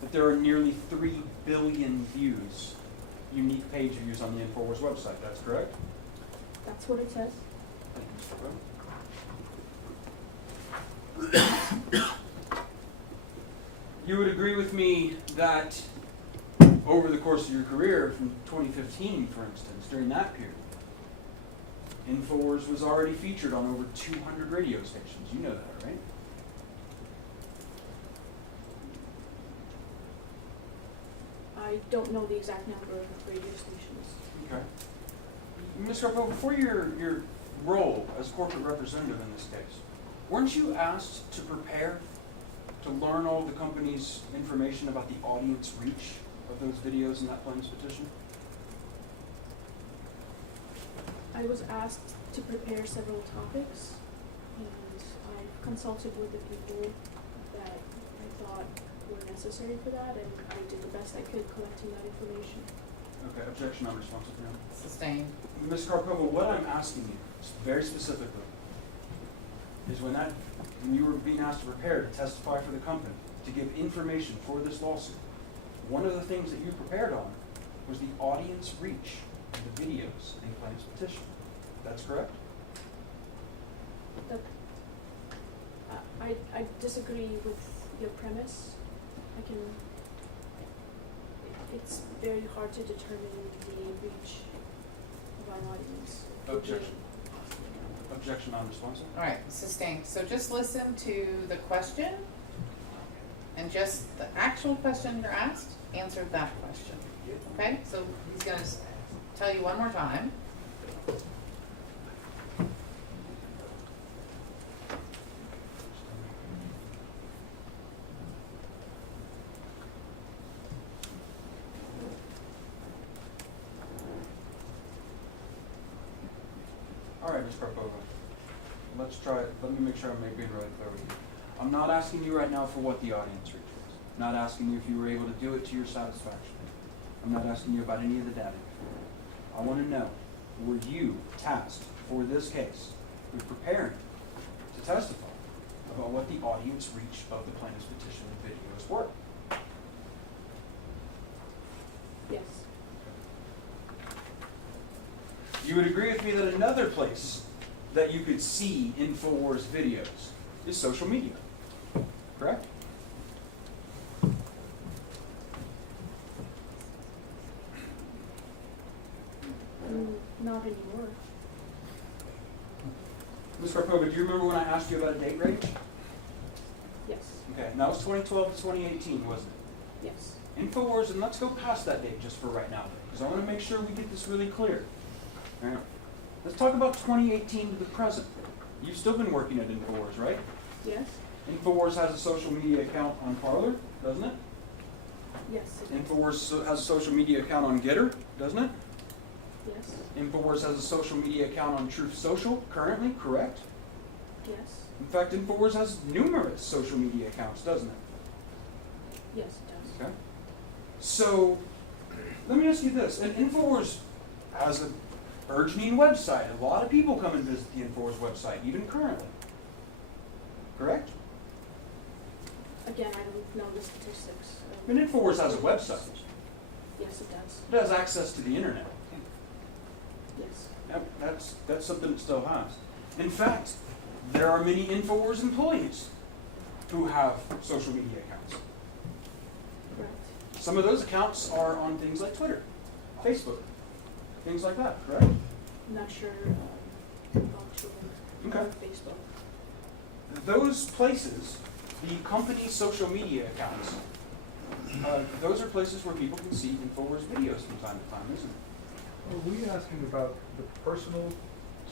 that there are nearly 3 billion views, unique page views on the Infowars website? That's correct? That's what it says. You would agree with me that over the course of your career, from 2015, for instance, during that period, Infowars was already featured on over 200 radio stations. You know that, right? I don't know the exact number of radio stations. Okay. Ms. Garpo, before your role as corporate representative in this case, weren't you asked to prepare to learn all of the company's information about the audience reach of those videos in that plaintiff's petition? I was asked to prepare several topics, and I've consulted with the people that I thought were necessary for that, and I did the best I could collecting that information. Okay, objection unresponsive now. Sustained. Ms. Karpova, what I'm asking you, very specifically, is when you were being asked to prepare to testify for the company, to give information for this lawsuit, one of the things that you prepared on was the audience reach of the videos in plaintiff's petition. That's correct? I disagree with your premise. It's very hard to determine the reach of our audience. Objection. Objection unresponsive. All right, sustained. So just listen to the question, and just the actual question you're asked, answer that question. Okay? So he's going to tell you one more time. All right, Ms. Karpova. Let's try it. Let me make sure I'm being really clear with you. I'm not asking you right now for what the audience reach was. I'm not asking you if you were able to do it to your satisfaction. I'm not asking you about any of the data. I want to know, were you tasked for this case with preparing to testify about what the audience reach of the plaintiff's petition and videos were? Yes. You would agree with me that another place that you could see Infowars videos is social media. correct? Not anymore. Ms. Karpova, do you remember when I asked you about a date range? Yes, Okay, and that was 2012 to 2018, wasn't it? yes. InfoWars, and let's go past that date just for right now, because I want to make sure we get this really clear. All right. Let's talk about 2018 to the present. You've still been working at InfoWars, right? Yes, InfoWars has a social media account on Parler, doesn't it? yes, it is. InfoWars has a social media account on Getter, doesn't it? Yes, InfoWars has a social media account on Truth Social currently, correct? yes, In fact, InfoWars has numerous social media accounts, doesn't it? yes, it does. Okay. So, let me ask you this. And InfoWars has a burgeoning website. A lot of people come and visit the InfoWars website, even currently. Correct? Again, I don't know the statistics. I mean, InfoWars has a website. Yes, it does. It has access to the internet. Yes, Yep, that's something it still has. In fact, there are many InfoWars employees who have social media accounts. correct. Some of those accounts are on things like Twitter, Facebook, things like that, correct? I'm not sure about Twitter or Facebook. Those places, the company's social media accounts, those are places where people can see InfoWars videos from time to time, isn't it? Are we asking about the personal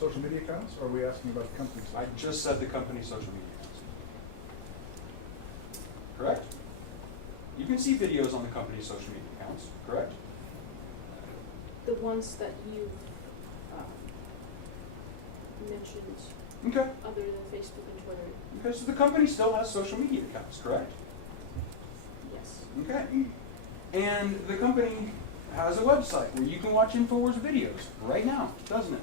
social media accounts, or are we asking about the company's? I just said the company's social media accounts. Correct? You can see videos on the company's social media accounts, correct? The ones that you mentioned, Okay. other than Facebook and Twitter, Okay, so the company still has social media accounts, correct? yes, Okay. And the company has a website where you can watch InfoWars videos right now, doesn't it?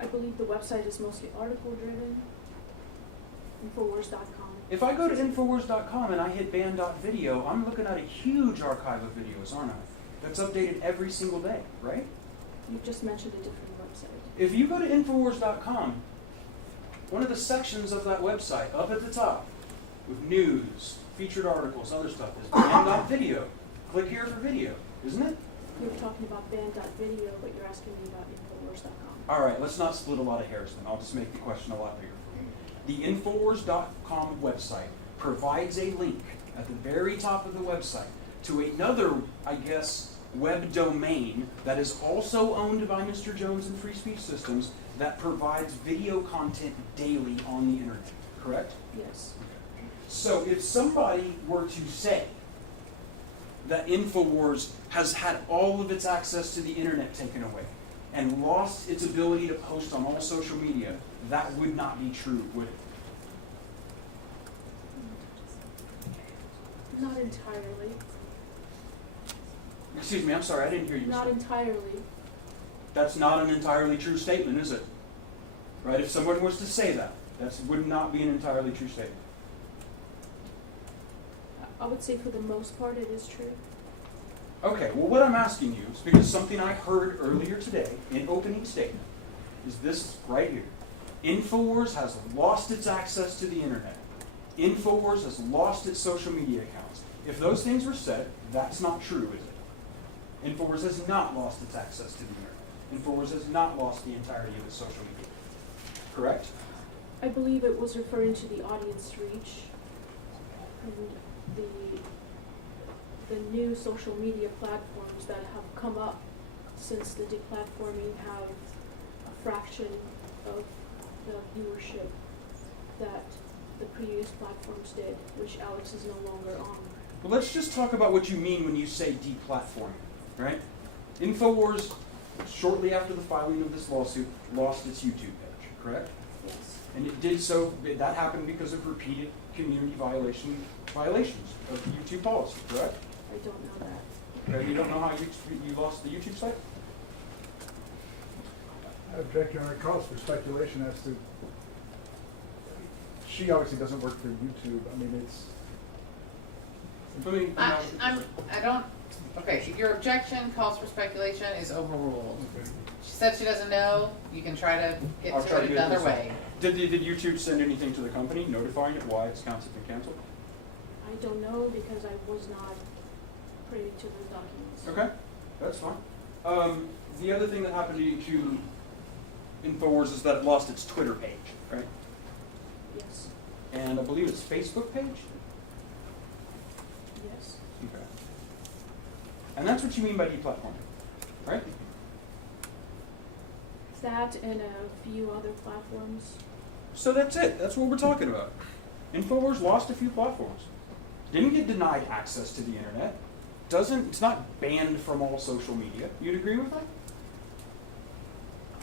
I believe the website is mostly article driven. Infowars.com. If I go to Infowars.com and I hit ban.video, I'm looking at a huge archive of videos, aren't I? That's updated every single day, right? You just mentioned a different website. If you go to Infowars.com, one of the sections of that website, up at the top, with news, featured articles, other stuff, is ban.video. Click here for video, isn't it? You're talking about ban.video, but you're asking me about Infowars.com. All right, let's not split a lot of hairs then. I'll just make the question a lot bigger for you. The Infowars.com website provides a link at the very top of the website to another, I guess, web domain that is also owned by Mr. Jones and Free Speech Systems that provides video content daily on the internet, correct? Yes. So if somebody were to say that InfoWars has had all of its access to the internet taken away and lost its ability to post on all social media, that would not be true, would it? Not entirely. Excuse me, I'm sorry, I didn't hear you. Not sir. entirely. That's not an entirely true statement, is it? Right? If someone was to say that, that would not be an entirely true statement. I would say for the most part it is true. Okay, well what I'm asking you is because something I heard earlier today in opening statement is this right here. InfoWars has lost its access to the internet. InfoWars has lost its social media accounts. If those things were said, that's not true, is it? InfoWars has not lost its access to the internet. InfoWars has not lost the entirety of its social media. Correct? I believe it was referring to the audience reach and the new social media platforms that have come up since the deplatforming have a fraction of the viewership that the previous platforms did, which Alex is no longer on. Well, let's just talk about what you mean when you say deplatforming, right? InfoWars, shortly after the filing of this lawsuit, lost its YouTube page, correct? Yes. And it did so, that happened because of repeated community violations of YouTube policy, correct? I don't know that. Okay, you don't know how you lost the YouTube site? I object, Your Honor. It calls for speculation as to, she obviously doesn't work for YouTube. I mean, it's, I mean, I don't. Okay, your objection, calls for speculation, is overruled. Okay. She said she doesn't know, you can try to get I'll to try to it get another this way. Did YouTube send anything to the company notifying it why its accounts have been canceled? I don't know because I was not privy to those documents. Okay, that's fine. The other thing that happened to InfoWars is that it lost its Twitter page, right? Yes. And I believe its Facebook page? Yes. Okay. And that's what you mean by deplatforming, right? That and a few other platforms. So that's it. That's what we're talking about. InfoWars lost a few platforms. Didn't get denied access to the internet. It's not banned from all social media. You'd agree with that?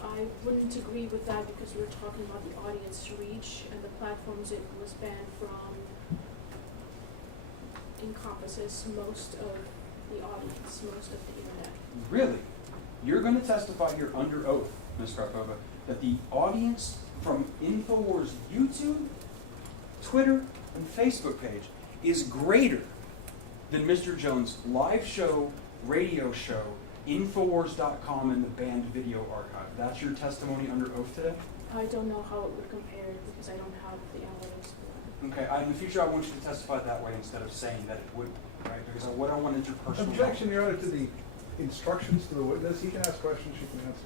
I wouldn't agree with that because we're talking about the audience reach and the platforms it was banned from encompasses most of the audience, most of the internet. Really? You're going to testify here under oath, Ms. Karpova, that the audience from InfoWars' YouTube, Twitter, and Facebook page is greater than Mr. Jones' live show, radio show, Infowars.com, and the banned video archive. That's your testimony under oath today? I don't know how it would compare because I don't have the analytics for that. Okay, in the future I want you to testify that way instead of saying that it wouldn't, right? Because what I want is your personal Objection, Your Honor, to the instructions to the witness. He can ask questions, she can answer.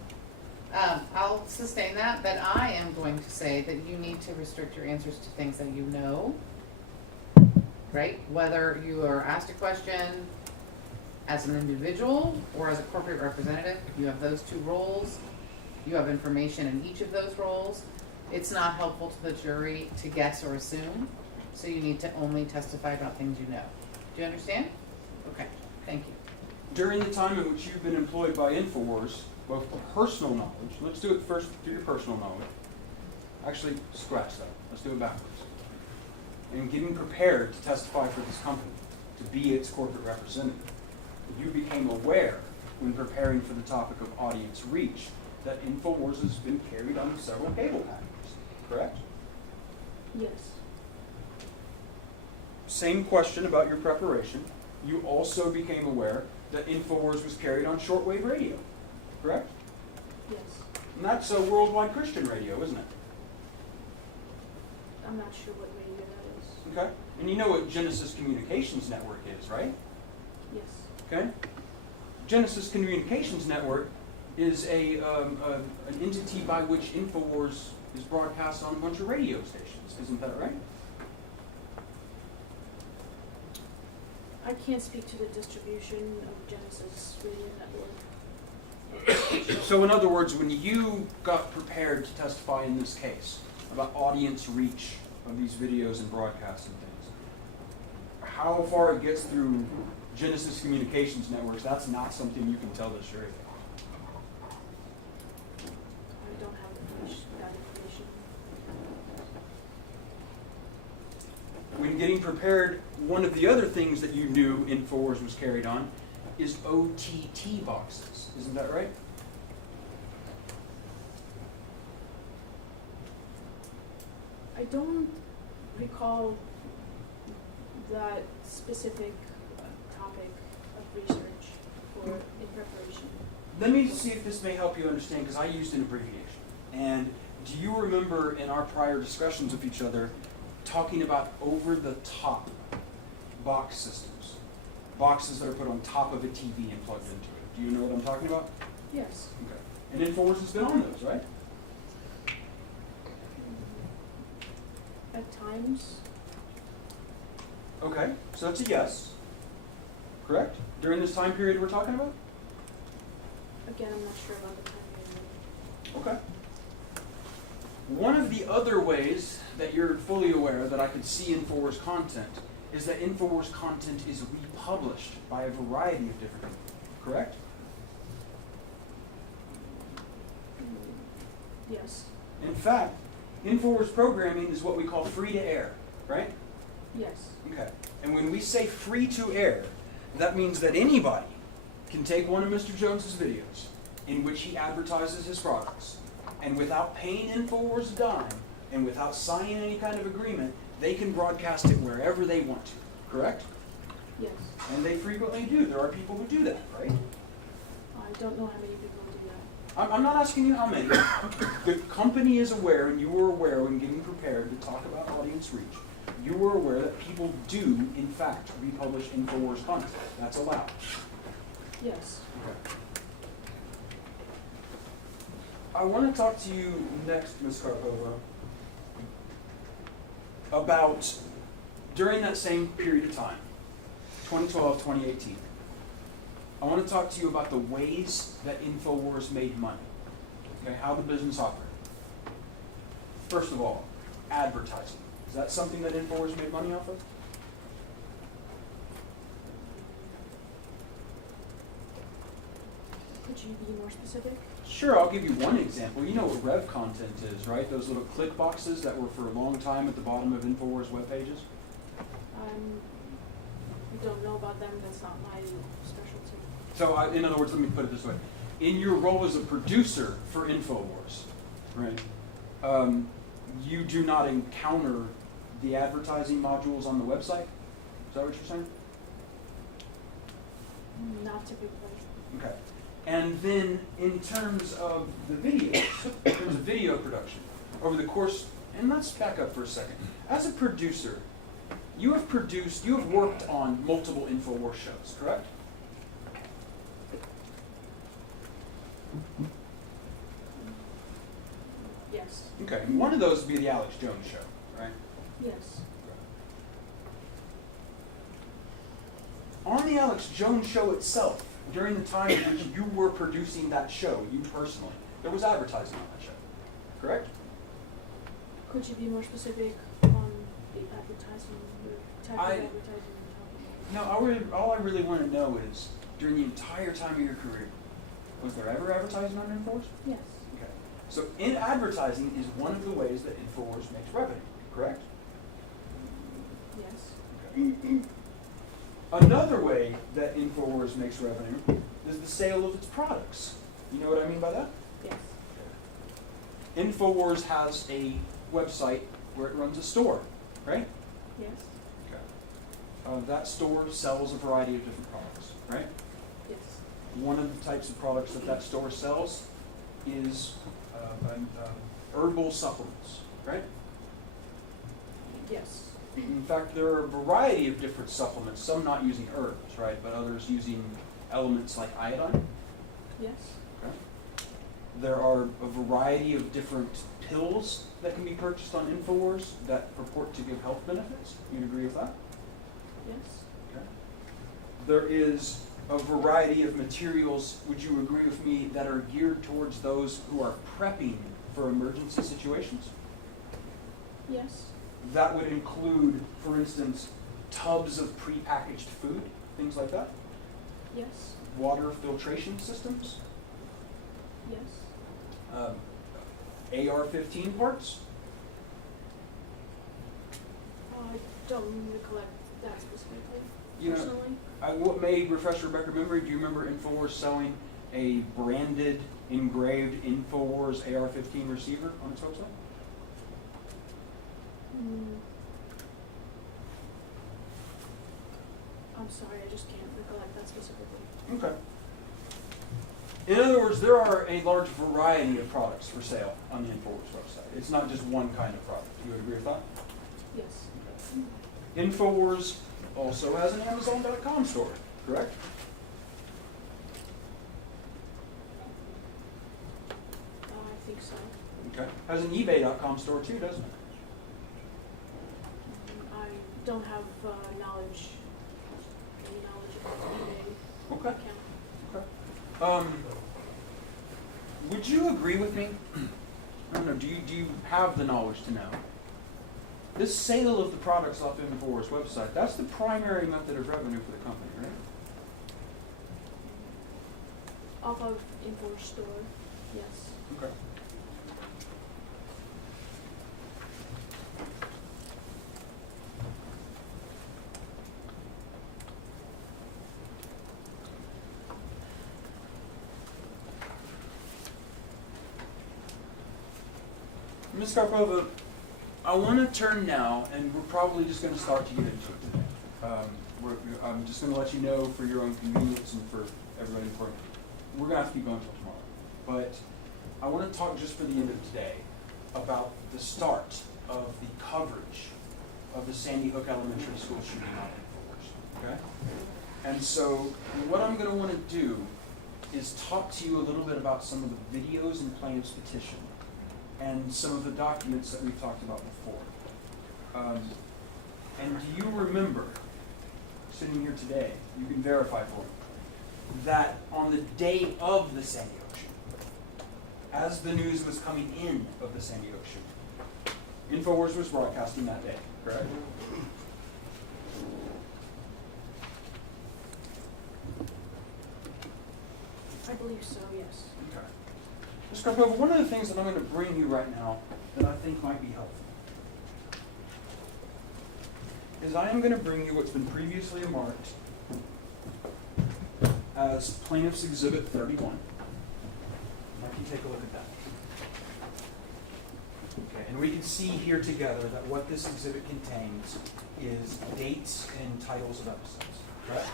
I'll sustain that, but I am going to say that you need to restrict your answers to things that you know, right? Whether you are asked a question as an individual or as a corporate representative, you have those two roles. You have information in each of those roles. It's not helpful to the jury to guess or assume, so you need to only testify about things you know. Do you understand? Okay, thank you. During the time in which you've been employed by InfoWars, both personal knowledge, let's do it first through your personal knowledge. Actually, scratch that. Let's do it backwards. And getting prepared to testify for this company, to be its corporate representative, you became aware when preparing for the topic of audience reach that InfoWars has been carried on several cable packages, correct? Yes. Same question about your preparation. You also became aware that InfoWars was carried on shortwave radio, correct? Yes. And that's a worldwide Christian radio, isn't it? I'm not sure what radio that is. Okay. And you know what Genesis Communications Network is, right? Yes. Okay. Genesis Communications Network is an entity by which InfoWars is broadcast on a bunch of radio stations. Isn't that right? I can't speak to the distribution of Genesis Radio Network. So in other words, when you got prepared to testify in this case about audience reach of these videos and broadcasts and things, how far it gets through Genesis Communications Networks, that's not something you can tell the jury. I don't have that information. When getting prepared, one of the other things that you knew InfoWars was carried on is OTT boxes. Isn't that right? I don't recall that specific topic of research in preparation. Let me see if this may help you understand, because I used an abbreviation. And do you remember in our prior discussions with each other talking about over-the-top box systems? Boxes that are put on top of a TV and plugged into it. Do you know what I'm talking about? Yes. Okay. And InfoWars has been on those, right? At times. Okay, so that's a yes. Correct? During this time period we're talking about? Again, I'm not sure about the time period. Okay. One of the other ways that you're fully aware that I could see InfoWars content is that InfoWars content is republished by a variety of different people, correct? Yes. In fact, InfoWars programming is what we call free to air, right? Yes. Okay. And when we say free to air, that means that anybody can take one of Mr. Jones's videos in which he advertises his products, and without paying InfoWars a dime, and without signing any kind of agreement, they can broadcast it wherever they want to, correct? Yes. And they frequently do. There are people who do that, right? I don't know how many people do that. I'm not asking you how many. The company is aware, and you were aware when getting prepared to talk about audience reach. You were aware that people do, in fact, republish InfoWars content. That's allowed. Yes. Okay. I want to talk to you next, Ms. Karpova, about during that same period of time, 2012, 2018. I want to talk to you about the ways that InfoWars made money, okay, how the business operated. First of all, advertising. Is that something that InfoWars made money off of? Could you be more specific? Sure, I'll give you one example. You know what Rev content is, right? Those little click boxes that were for a long time at the bottom of InfoWars web pages? I don't know about them. That's not my specialty. So, in other words, let me put it this way. In your role as a producer for InfoWars, right, you do not encounter the advertising modules on the website? Is that what you're saying? Not typically. Okay. And then in terms of the videos, in terms of video production, over the course, and let's back up for a second. As a producer, you have worked on multiple InfoWars shows, correct? Yes. Okay, and one of those would be the Alex Jones show, right? Yes. On the Alex Jones show itself, during the time in which you were producing that show, you personally, there was advertising on that show, correct? Could you be more specific on the advertising, the type of advertising you're talking about? No, all I really want to know is, during the entire time of your career, was there ever advertising on InfoWars? Yes. Okay. So in advertising is one of the ways that InfoWars makes revenue, correct? Yes. Okay. Another way that InfoWars makes revenue is the sale of its products. You know what I mean by that? Yes. Okay. InfoWars has a website where it runs a store, right? Yes. Okay. That store sells a variety of different products, right? Yes. One of the types of products that store sells is herbal supplements, right? Yes. In fact, there are a variety of different supplements, some not using herbs, right, but others using elements like iodine. Yes. Okay. There are a variety of different pills that can be purchased on InfoWars that purport to give health benefits. You'd agree with that? Yes. Okay. There is a variety of materials, would you agree with me, that are geared towards those who are prepping for emergency situations? Yes. That would include, for instance, tubs of prepackaged food, things like that. Yes. Water filtration systems. Yes. AR-15 parts. I don't recollect that specifically. You know, personally. what may refresh your record memory? Do you remember InfoWars selling a branded, engraved InfoWars AR-15 receiver on its website? I'm sorry, I just can't recollect that specifically. Okay. In other words, there are a large variety of products for sale on the InfoWars website. It's not just one kind of product. Do you agree with that? Yes. Okay. InfoWars also has an Amazon.com store, correct? I think so. Okay. Has an eBay.com store too, doesn't it? I don't have any knowledge about eBay. Okay. account. Okay. Would you agree with me? I don't know. Do you have the knowledge to know? This sale of the products off InfoWars website, that's the primary method of revenue for the company, right? Off of InfoWars store, yes. Okay. Ms. Karpova, I want to turn now, and we're probably just going to start to get into it today. I'm just going to let you know for your own convenience and for everybody in front of you. We're going to have to keep going until tomorrow. But I want to talk just for the end of today about the start of the coverage of the Sandy Hook Elementary School shooting out in Fort Worth. Okay? And so what I'm going to want to do is talk to you a little bit about some of the videos in plaintiff's petition and some of the documents that we've talked about before. And do you remember, sitting here today, you can verify for me, that on the day of the Sandy Hook shooting, as the news was coming in of the Sandy Hook shooting, InfoWars was broadcasting that day, correct? I believe so, yes. Okay. Ms. Karpova, one of the things that I'm going to bring you right now that I think might be helpful is I am going to bring you what's been previously marked as Plaintiff's Exhibit 31. Now, if you take a look at that. Okay, and we can see here together that what this exhibit contains is dates and titles of episodes, correct?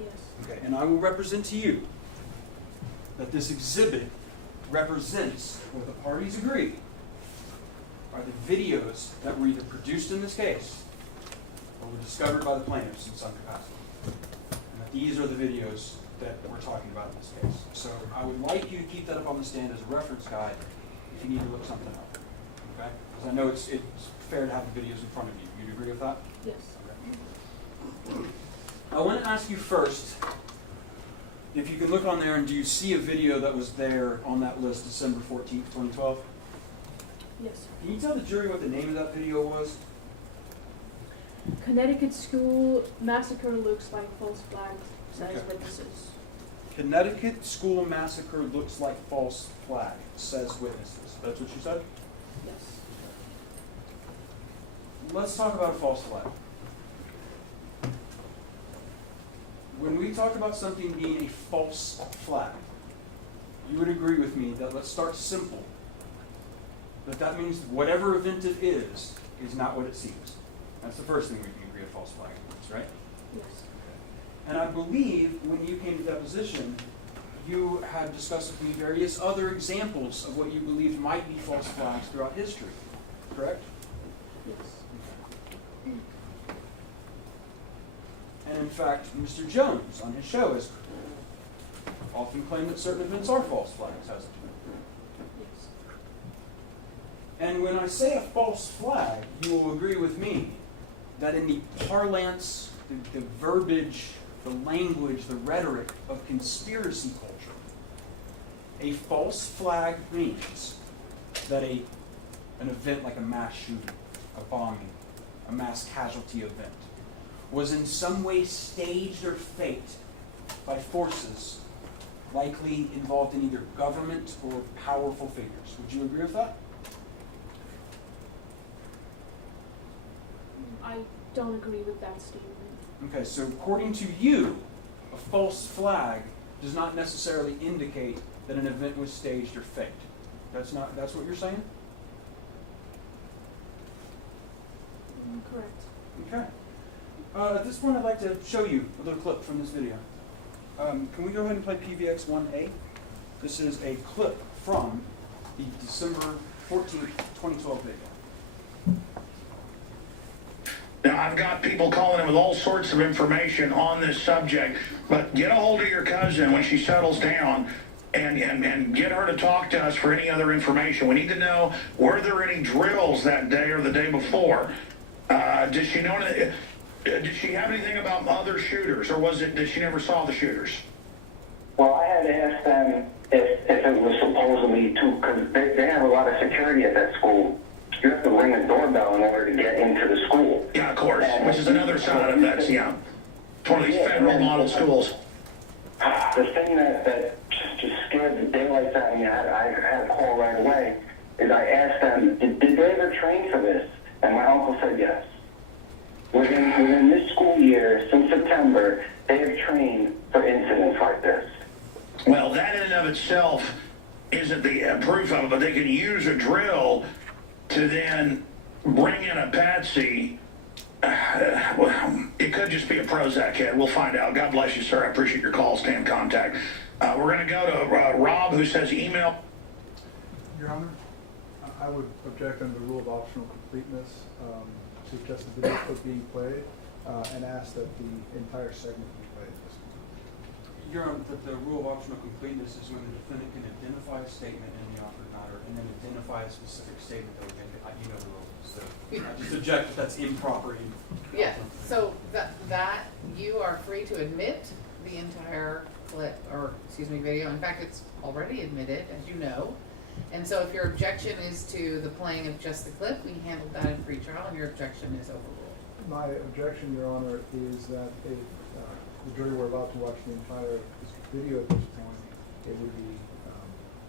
Yes. Okay, and I will represent to you that this exhibit represents what the parties agree are the videos that were either produced in this case or were discovered by the plaintiffs in some capacity. And that these are the videos that we're talking about in this case. So I would like you to keep that up on the stand as a reference guide if you need to look something up. Okay? Because I know it's fair to have the videos in front of you. You'd agree with that? Yes. Okay. I want to ask you first, if you can look on there, and do you see a video that was there on that list, December 14th, 2012? Yes. Can you tell the jury what the name of that video was? Connecticut school massacre looks like false flag, says Okay. witnesses. Connecticut school massacre looks like false flag, says witnesses. That's what you said? Yes. Let's talk about a false flag. When we talk about something being a false flag, you would agree with me that let's start simple. That means whatever event it is not what it seems. That's the first thing we can agree a false flag is, right? Yes. And I believe when you came to deposition, you had discussed with me various other examples of what you believed might be false flags throughout history, correct? Yes. And in fact, Mr. Jones on his show has often claimed that certain events are false flags, hasn't he? Yes. And when I say a false flag, you will agree with me that in the parlance, the verbiage, the language, the rhetoric of conspiracy culture, a false flag means that an event like a mass shooting, a bombing, a mass casualty event, was in some way staged or faked by forces likely involved in either government or powerful figures. Would you agree with that? I don't agree with that statement. Okay, so according to you, a false flag does not necessarily indicate that an event was staged or faked. That's what you're saying? Correct. Okay. At this point, I'd like to show you a little clip from this video. Can we go ahead and play PVX 1A? This is a clip from the December 14th, 2012 video. Now, I've got people calling in with all sorts of information on this subject, but get a hold of your cousin when she settles down and get her to talk to us for any other information. We need to know, were there any drills that day or the day before? Did she know, did she have anything about other shooters, or was it that she never saw the shooters? Well, I had to ask them if it was supposedly too, because they have a lot of security at that school. You have to ring the doorbell in order to get into the school. Yeah, of course, which is another side of that, yeah. It's one of these federal model schools. The thing that just scared the daylights out of me, I had a call right away, is I asked them, did they ever train for this? And my uncle said yes. Within this school year, since September, they have trained for incidents like this. Well, that in and of itself isn't the proof of it, but they can use a drill to then bring in a patsy well, it could just be a Prozac head. We'll find out. God bless you, sir. I appreciate your call. Stay in contact. We're going to go to Rob, who says email. Your Honor, I would object under the rule of optional completeness to just the video clip being played and ask that the entire segment be played at this point. Your Honor, that the rule of optional completeness is when the defendant can identify a statement in the offered matter and then identify a specific statement that would make it, you know the rule. So I just object that that's improper. Yeah, so that you are free to admit the entire clip, or excuse me, video. In fact, it's already admitted, as you know. And so if your objection is to the playing of just the clip, we handled that in pretrial, and your objection is overruled. My objection, Your Honor, is that if the jury were allowed to watch the entire video at this point, it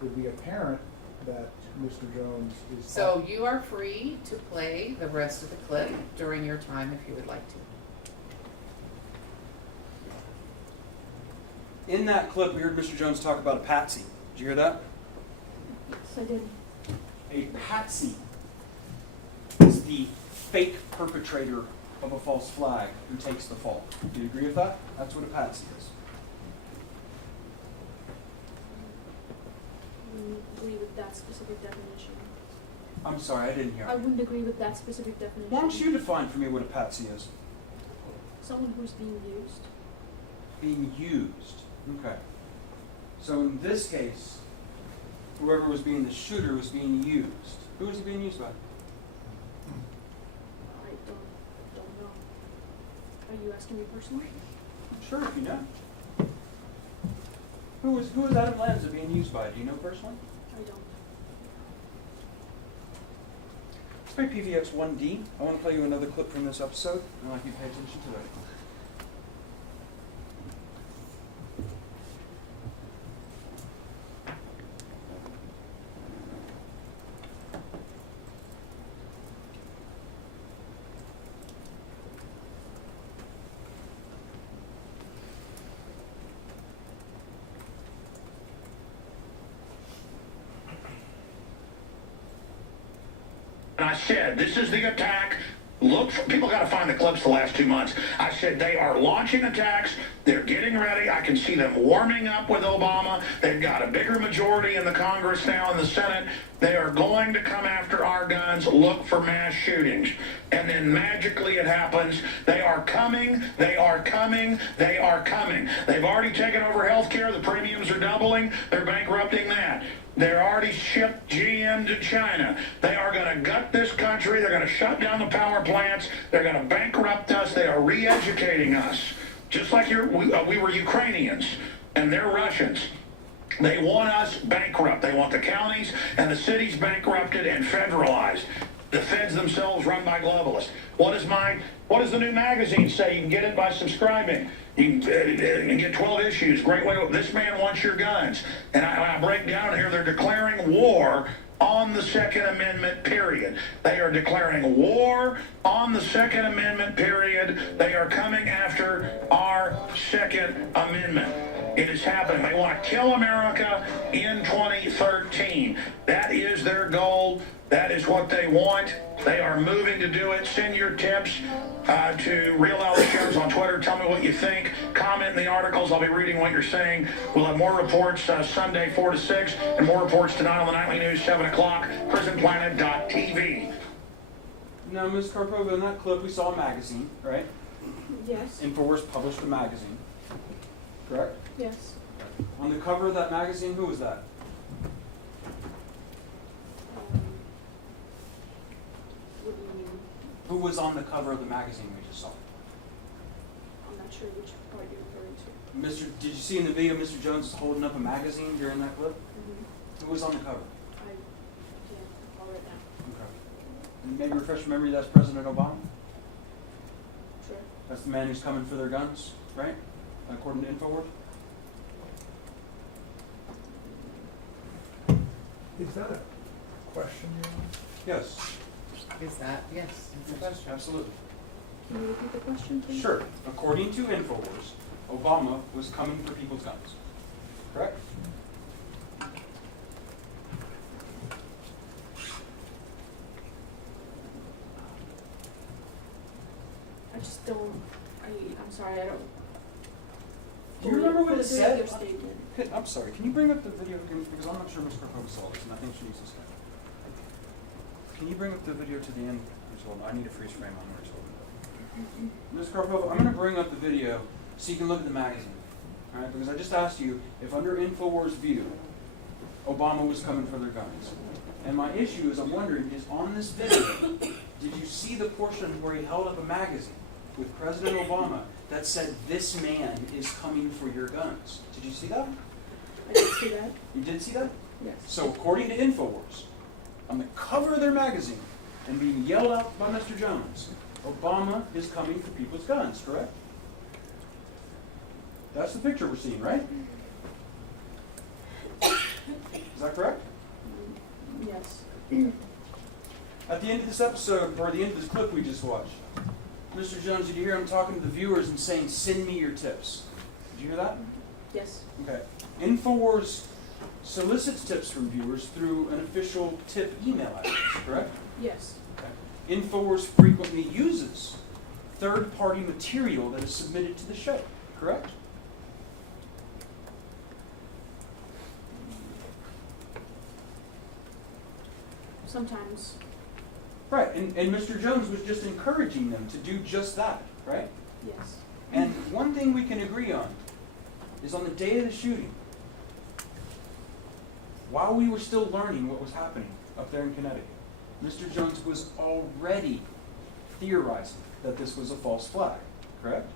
would be apparent that Mr. Jones is... So you are free to play the rest of the clip during your time if you would like to. In that clip, we heard Mr. Jones talk about a patsy. Did you hear that? Yes, I did. A patsy is the fake perpetrator of a false flag who takes the fall. Do you agree with that? That's what a patsy is. I wouldn't agree with that specific definition. I'm sorry, I didn't hear. I wouldn't agree with that specific definition. Why don't you define for me what a patsy is? Someone who's being used. Being used. Okay. So in this case, whoever was being the shooter was being used. Who was he being used by? I don't know. Are you asking me personally? Sure, if you know. Who was Adam Lanza being used by? Do you know personally? I don't. Let's play PVX 1D. I want to play you another clip from this episode. I'd like you to pay attention to it. And I said, this is the attack. Look, people got to find the clips the last 2 months. I said they are launching attacks. They're getting ready. I can see them warming up with Obama. They've got a bigger majority in the Congress now, in the Senate. They are going to come after our guns, look for mass shootings. And then magically it happens. They are coming. They are coming. They are coming. They've already taken over health care. The premiums are doubling. They're bankrupting that. They're already shipped GM to China. They are going to gut this country. They're going to shut down the power plants. They're going to bankrupt us. They are re-educating us. Just like we were Ukrainians, and they're Russians. They want us bankrupt. They want the counties and the cities bankrupted and federalized. The feds themselves run by globalists. What does the new magazine say? You can get it by subscribing. You can get 12 issues. Great way. This man wants your guns. And I break down here, they're declaring war on the Second Amendment, period. They are declaring war on the Second Amendment, period. They are coming after our Second Amendment. It is happening. They want to kill America in 2013. That is their goal. That is what they want. They are moving to do it. Send your tips to Real Alex Jones on Twitter. Tell me what you think. Comment in the articles. I'll be reading what you're saying. We'll have more reports Sunday 4 to 6 and more reports tonight on the Nightly News 7 o'clock. PrisonPlanet.tv. Now, Ms. Karpova, in that clip we saw a magazine, right? Yes. InfoWars published a magazine, correct? Yes. On the cover of that magazine, who was that? What do you mean? Who was on the cover of the magazine we just saw? I'm not sure which part you're referring to. Did you see in the video Mr. Jones is holding up a magazine during that clip? Mm-hmm. Who was on the cover? I can't recall right now. Okay. And maybe refresh your memory, that's President Obama? Sure. That's the man who's coming for their guns, right? According to InfoWars? Is that a question, Your Honor? Yes. Is that, yes, it's a question. Absolutely. Can you repeat the question, please? Sure. According to InfoWars, Obama was coming for people's guns, correct? I'm sorry, I don't. Do you remember what it fully said? your statement. I'm sorry, can you bring up the video again? Because I'm not sure Ms. Karpova saw this, and I think she needs to stay. Can you bring up the video to the end? I need a freeze frame on where it's holding it. Ms. Karpova, I'm going to bring up the video so you can look at the magazine. All right? Because I just asked you if under InfoWars view, Obama was coming for their guns. And my issue is, I'm wondering, is on this video, did you see the portion where he held up a magazine with President Obama that said, "This man is coming for your guns"? Did you see that? I did see that. You did see that? Yes. So according to InfoWars, on the cover of their magazine and being yelled out by Mr. Jones, Obama is coming for people's guns, correct? That's the picture we're seeing, right? Is that correct? Yes. At the end of this episode, or the end of this clip we just watched, Mr. Jones, did you hear him talking to the viewers and saying, "Send me your tips"? Did you hear that? Yes. Okay. InfoWars solicits tips from viewers through an official tip email address, correct? Yes. Okay. InfoWars frequently uses third-party material that is submitted to the show, correct? Sometimes. Right, and Mr. Jones was just encouraging them to do just that, right? Yes. And one thing we can agree on is on the day of the shooting, while we were still learning what was happening up there in Connecticut, Mr. Jones was already theorizing that this was a false flag, correct?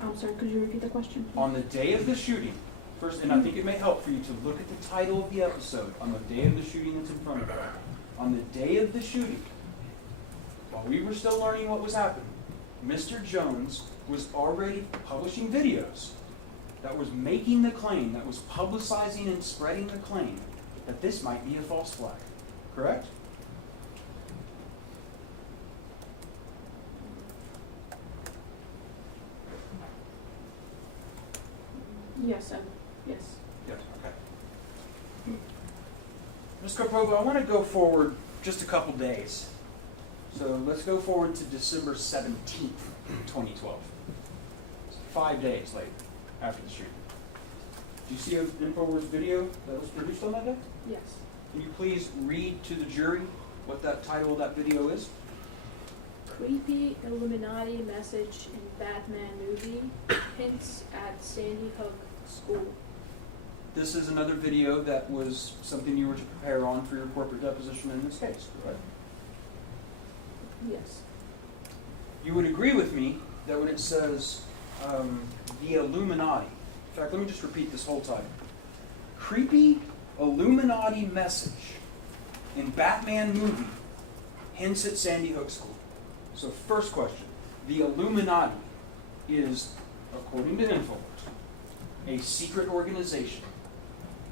I'm sorry, could you repeat the question? On the day of the shooting, first, and I think it may help for you to look at the title of the episode, on the day of the shooting that's in front of you. On the day of the shooting, while we were still learning what was happening, Mr. Jones was already publishing videos that was making the claim, that was publicizing and spreading the claim that this might be a false flag, correct? Yes, yes. Yes, okay. Ms. Karpova, I want to go forward just a couple days. So let's go forward to December 17th, 2012. It's 5 days later after the shooting. Do you see an InfoWars video that was produced on that day? Yes. Can you please read to the jury what that title of that video is? Creepy Illuminati message in Batman movie hints at Sandy Hook school. This is another video that was something you were to prepare on for your corporate deposition in this case, correct? Yes. You would agree with me that when it says the Illuminati, in fact, let me just repeat this whole title. Creepy Illuminati message in Batman movie hints at Sandy Hook School. So first question, the Illuminati is, according to InfoWars, a secret organization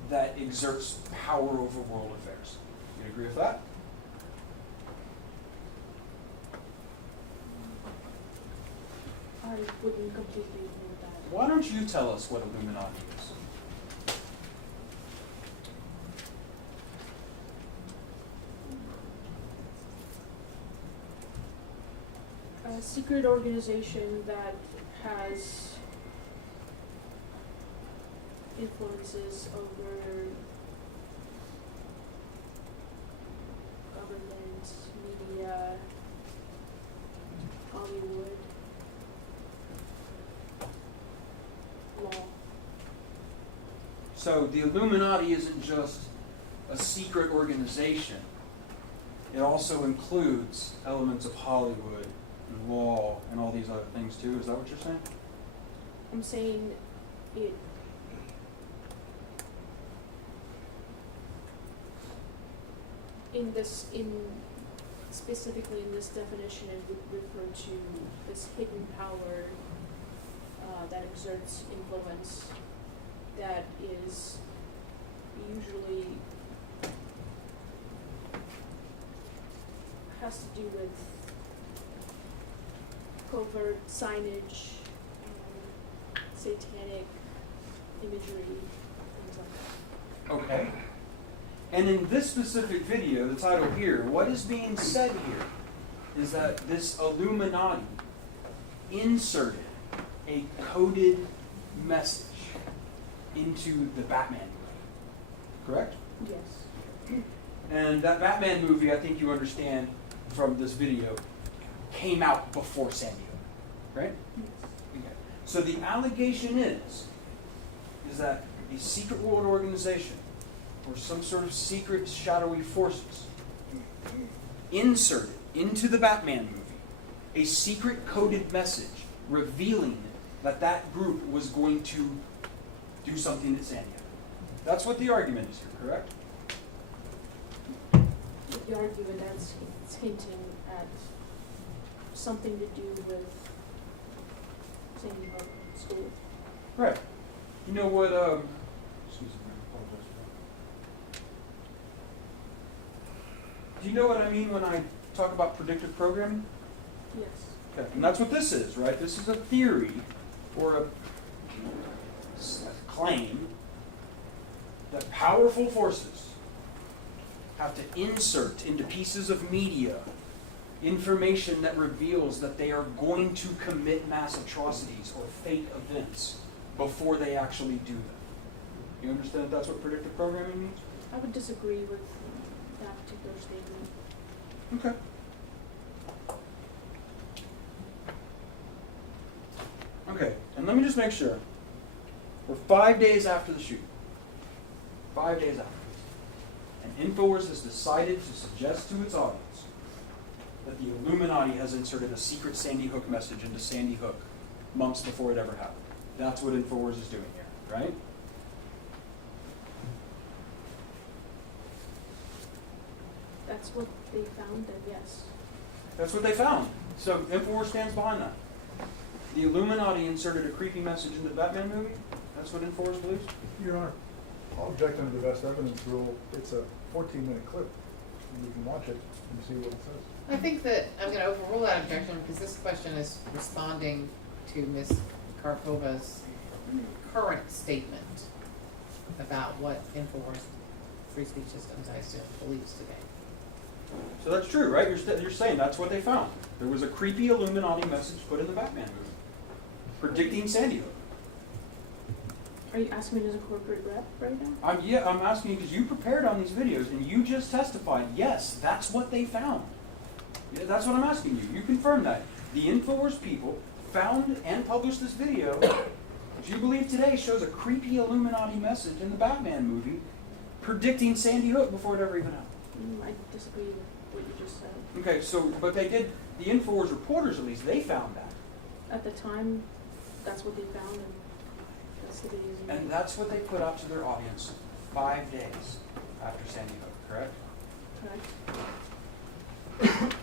that exerts power over world affairs. You agree with that? I wouldn't completely agree with that. Why don't you tell us what Illuminati is? A secret organization that has influences over government, media, Hollywood, law. So the Illuminati isn't just a secret organization. It also includes elements of Hollywood and law and all these other things too. Is that what you're saying? I'm saying it specifically in this definition, it would refer to this hidden power that exerts influence that is usually has to do with covert signage, satanic imagery, things like that. Okay. And in this specific video, the title here, what is being said here is that this Illuminati inserted a coded message into the Batman movie. Correct? Yes. And that Batman movie, I think you understand from this video, came out before Sandy Hook, right? Yes. Okay. So the allegation is that a secret world organization or some sort of secret shadowy forces inserted into the Batman movie a secret coded message revealing that that group was going to do something at Sandy Hook. That's what the argument is here, correct? The argument that's hinting at something to do with Sandy Hook School. Right. You know what, excuse me, I apologize for that. Do you know what I mean when I talk about predictive programming? Yes. Okay, and that's what this is, right? This is a theory or a claim that powerful forces have to insert into pieces of media information that reveals that they are going to commit mass atrocities or fake events before they actually do them. You understand that that's what predictive programming means? I would disagree with that particular statement. Okay. Okay, and let me just make sure. We're 5 days after the shooting. 5 days after. And InfoWars has decided to suggest to its audience that the Illuminati has inserted a secret Sandy Hook message into Sandy Hook months before it ever happened. That's what InfoWars is doing here, right? That's what they found, then yes. That's what they found. So InfoWars stands behind that. The Illuminati inserted a creepy message into the Batman movie? That's what InfoWars believes? Your Honor, I'll object under the best evidence rule. It's a 14-minute clip. You can watch it and see what it says. I think that I'm going to overrule that objection because this question is responding to Ms. Karpova's current statement about what InfoWars Free Speech Systems, I assume, believes today. So that's true, right? You're saying that's what they found. There was a creepy Illuminati message put in the Batman movie, predicting Sandy Hook. Are you asking me as a corporate rep right now? I'm asking you because you prepared on these videos and you just testified, yes, that's what they found. Yeah, that's what I'm asking you. You confirmed that. The InfoWars people found and published this video, which you believe today shows a creepy Illuminati message in the Batman movie, predicting Sandy Hook before it ever even happened. I disagree with what you just said. Okay, so, but they did, the InfoWars reporters at least, they found that. At the time, that's what they found, and that's the videos. And that's what they put out to their audience 5 days after Sandy Hook, correct? Correct.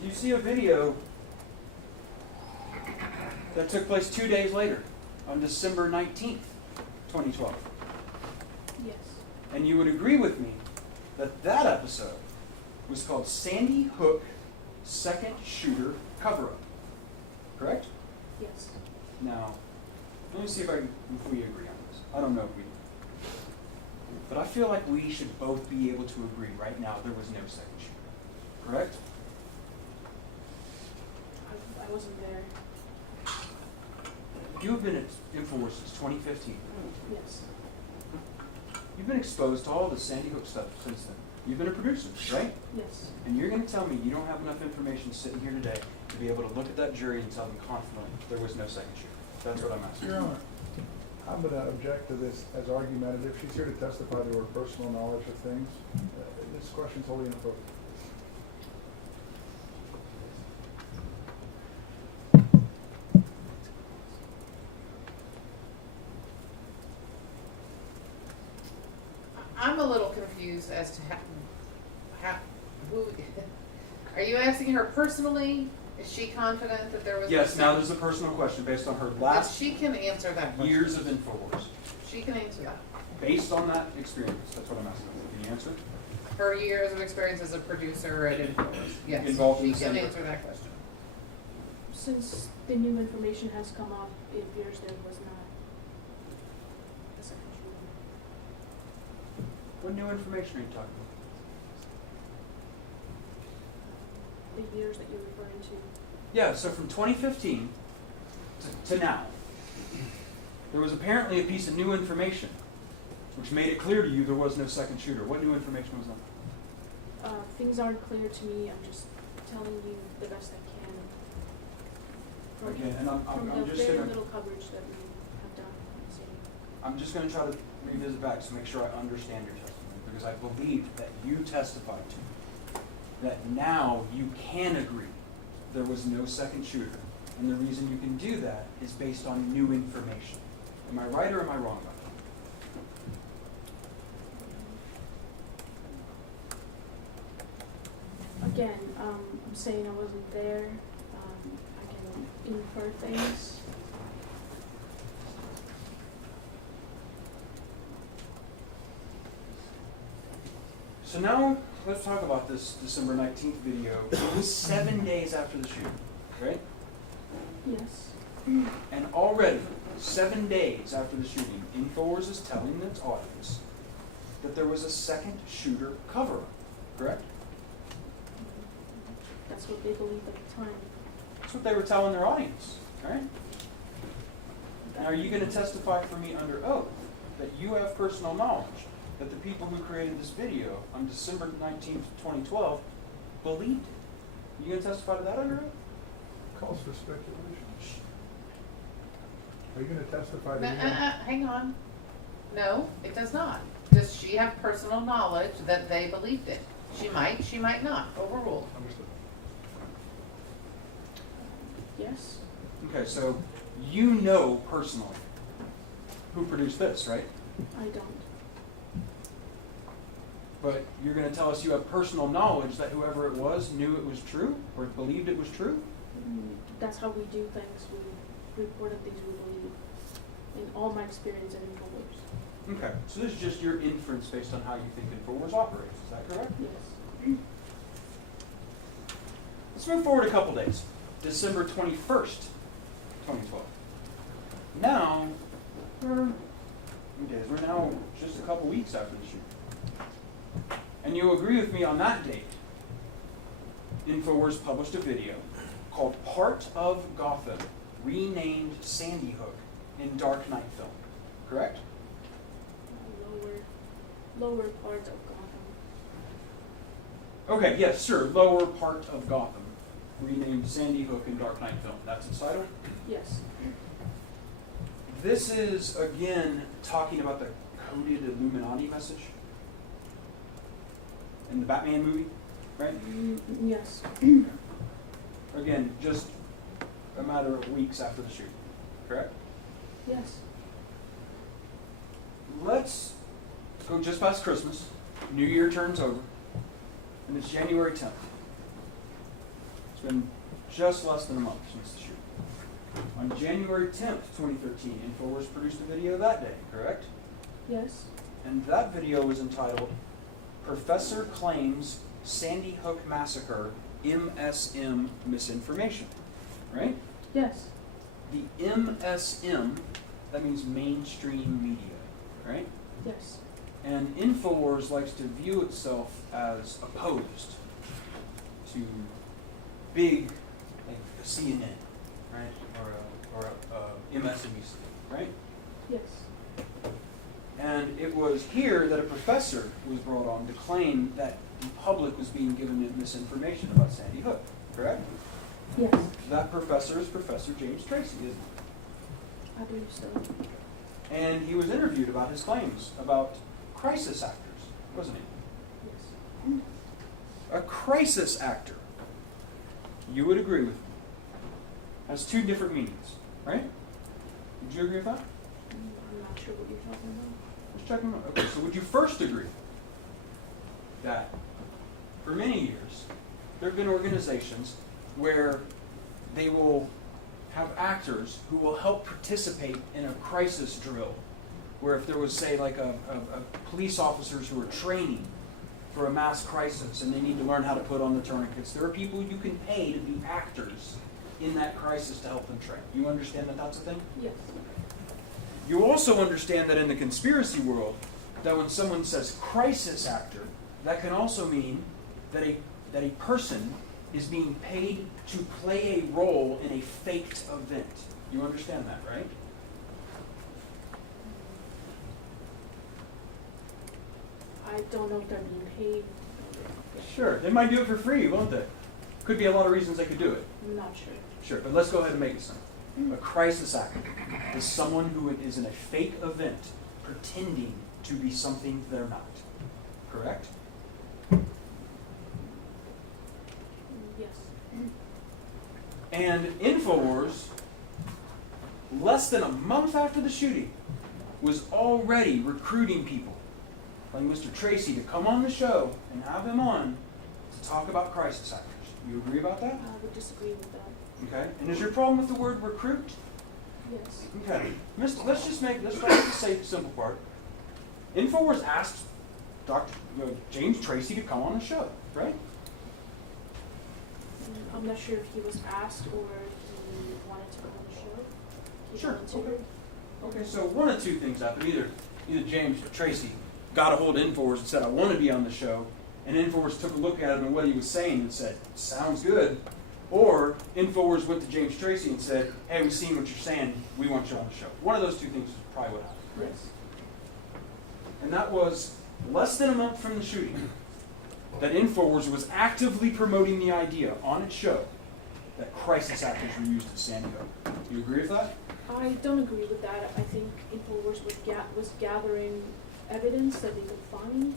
Do you see a video that took place 2 days later, on December 19th, 2012? Yes. And you would agree with me that that episode was called Sandy Hook Second Shooter Cover-Up, correct? Yes. Now, let me see if we agree on this. I don't know if we do. But I feel like we should both be able to agree right now there was no second shooter, correct? I wasn't there. You have been at InfoWars since 2015. Yes. You've been exposed to all the Sandy Hook stuff since then. You've been a producer, right? Yes. And you're going to tell me you don't have enough information sitting here today to be able to look at that jury and tell them confidently there was no second shooter. That's what I'm asking. Your Honor, I'm going to object to this as argumentative. She's here to testify to her personal knowledge of things. This question's wholly inappropriate. I'm a little confused as to who, are you asking her personally? Is she confident that there was? Yes, now there's a personal question based on her But last she can answer that question. years of InfoWars. She can answer that. Based on that experience, that's what I'm asking. Can you answer? Her years of experience as a producer at InfoWars. Yes, Involved in she the can Sandy answer that question. Since the new information has come up, it appears there was not a second shooter. What new information are you talking about? The years that you're referring to. Yeah, so from 2015 to now, there was apparently a piece of new information which made it clear to you there was no second shooter. What new information was that? Things aren't clear to me. I'm just telling you the best I can. Okay, and I'm from the just very gonna- little coverage that we have done. So, I'm just going to try to revisit back to make sure I understand your testimony, because I believe that you testified to me that now you can agree there was no second shooter, and the reason you can do that is based on new information. Am I right or am I wrong about that? again, I'm saying I wasn't there. I can infer things. So now let's talk about this December 19th video. It was 7 days after the shooting, right? Yes. And already, 7 days after the shooting, InfoWars is telling its audience that there was a second shooter cover-up, correct? That's what they believed at the time. That's what they were telling their audience, right? And are you going to testify for me under oath that you have personal knowledge that the people who created this video on December 19th, 2012 believed it? You going to testify to that under oath? Calls for speculation. Are you going to testify to No, that? hang on. No, it does not. Does she have personal knowledge that they believed it? She might not. Overruled. Understood. Yes. Okay, so you know personally who produced this, right? I don't. But you're going to tell us you have personal knowledge that whoever it was knew it was true or believed it was true? That's how we do things. We reported things we believe. In all my experience at InfoWars. Okay, so this is just your inference based on how you think InfoWars operates. Is that correct? Yes. Let's move forward a couple days. December 21st, 2012. Now, we're now just a couple weeks after the shooting. And you'll agree with me on that date, InfoWars published a video called Part of Gotham, renamed Sandy Hook in Dark Knight film, correct? Lower part of Gotham. Okay, yes, sure, lower part of Gotham, renamed Sandy Hook in Dark Knight film. That's its title? Yes. This is, again, talking about the coded Illuminati message in the Batman movie, right? Yes. Again, just a matter of weeks after the shooting, correct? Yes. Let's go just past Christmas. New Year turns over, and it's January 10th. It's been just less than a month since the shooting. On January 10th, 2013, InfoWars produced a video that day, correct? Yes. And that video was entitled, Professor Claims Sandy Hook Massacre, MSM Misinformation, right? Yes. The MSM, that means mainstream media, right? Yes. And InfoWars likes to view itself as opposed to big, like CNN, right? Or MSNBC, right? Yes. And it was here that a professor was brought on to claim that the public was being given misinformation about Sandy Hook, correct? Yes. That professor is Professor James Tracy, isn't he? I believe so. And he was interviewed about his claims about crisis actors, wasn't he? Yes. A crisis actor, you would agree with me, has two different meanings, right? Would you agree with that? I'm not sure what you're talking about. Let's check them out. Okay, so would you first agree that for many years there have been organizations where they will have actors who will help participate in a crisis drill, where if there was, say, like a police officers who are training for a mass crisis and they need to learn how to put on the tourniquets, there are people you can pay to be actors in that crisis to help them train. You understand that that's a thing? Yes. You also understand that in the conspiracy world, that when someone says crisis actor, that can also mean that a person is being paid to play a role in a faked event. You understand that, right? I don't know if they're being paid. Sure. They might do it for free, won't they? Could be a lot of reasons they could do it. I'm not sure. Sure, but let's go ahead and make it simple. A crisis actor is someone who is in a fake event pretending to be something they're not. Correct? Yes. And InfoWars, less than a month after the shooting, was already recruiting people like Mr. Tracy to come on the show and have him on to talk about crisis actors. You agree about that? I would disagree with that. Okay. And is your problem with the word recruit? Yes. Okay. Let's try to say the simple part. InfoWars asked Dr. James Tracy to come on the show, right? I'm not sure if he was asked or he wanted to go on the show. He Sure. volunteered. Okay, so one of two things happened. Either James Tracy got a hold of InfoWars and said, I want to be on the show, and InfoWars took a look at him and what he was saying and said, sounds good. Or InfoWars went to James Tracy and said, hey, we've seen what you're saying, we want you on the show. One of those two things is probably what happened. Yes. And that was less than a month from the shooting that InfoWars was actively promoting the idea on its show that crisis actors were used at Sandy Hook. You agree with that? I don't agree with that. I think InfoWars was gathering evidence that they could find,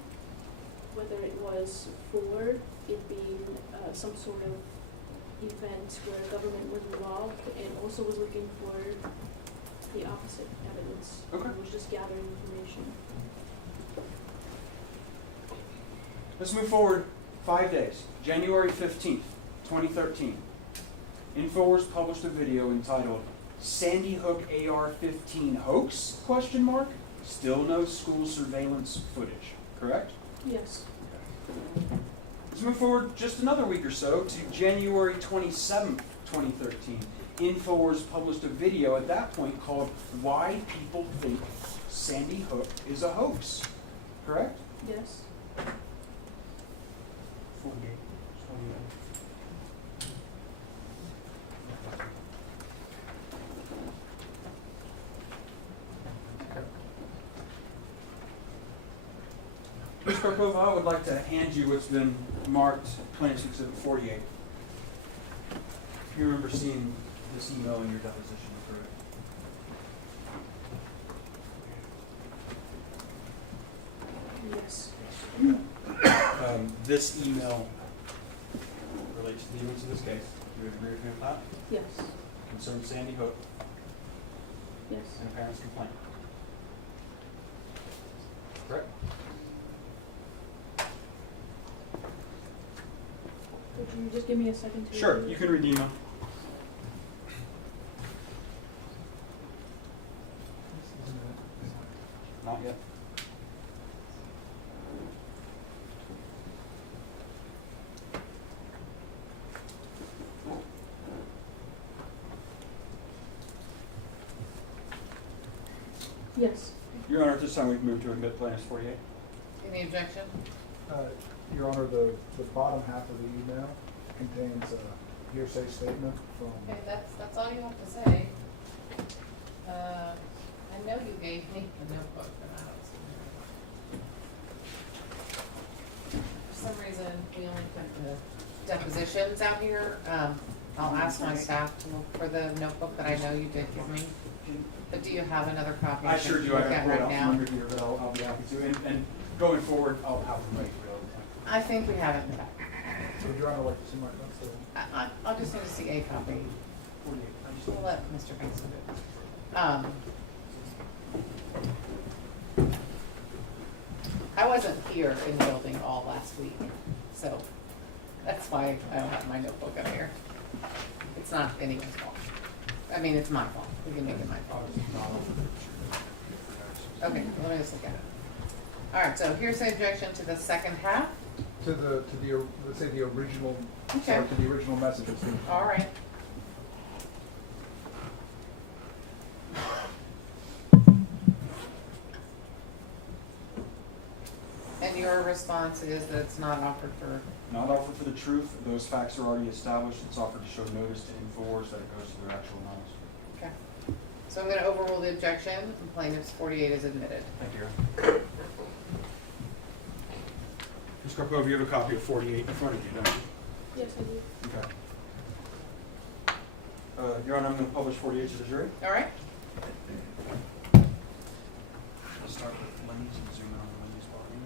whether it was for it being some sort of event where government was involved, and also was looking for the opposite evidence. Okay. It was just gathering information. Let's move forward 5 days. January 15th, 2013. InfoWars published a video entitled Sandy Hook AR-15 Hoax? Still no school surveillance footage, correct? Yes. Let's move forward just another week or so to January 27th, 2013. InfoWars published a video at that point called Why People Think Sandy Hook is a Hoax, correct? Yes. 48, 28. Ms. Karpova, I would like to hand you what's been marked Plaintiff's Exhibit 48. You remember seeing this email in your deposition, correct? Yes. This email relates to the events of this case. You would agree with me with that? Yes. Concerns Sandy Hook Yes. and a parent's complaint. Correct? Would you just give me a second to Sure, review? you can read the email. Not yet. Yes. Your Honor, at this time we can move to admit Plaintiff's 48. Any objection? Your Honor, the bottom half of the email contains a hearsay statement from. Okay, that's all you have to say. I know you gave me the notebook, but I don't see it. For some reason, we only put the depositions out here. I'll ask my staff to look for the notebook that I know you did give me. But do you have another copy? I sure do. I Look have at it right right off now. from under here, but I'll be happy to. And going forward, I'll have them ready for all the time. I think we have it in the back. So would Your Honor like to see my notes? I'll just need to see a copy. 48. We'll let Mr. Benson do it. I wasn't here in the building all last week, so that's why I don't have my notebook up here. It's not anyone's fault. I mean, it's my fault. We can make it my fault. Okay, let me just look at it. All right, so hearsay objection to the second half. To the let's say the original. Okay. Sorry, to the original messages. All right. your response is that it's not offered for, Not offered for the truth. Those facts are already established. It's offered to show notice to InfoWars that it goes to their actual knowledge. okay. So I'm gonna overrule the objection, and plaintiff's 48 is admitted. Thank you. Ms. Karpova, you have a copy of 48 in front of you, don't you? Yes, I do. Okay. Your Honor, I'm going to publish 48 to the jury. All right? Let's start with Lenny's and zoom in on Lenny's volume.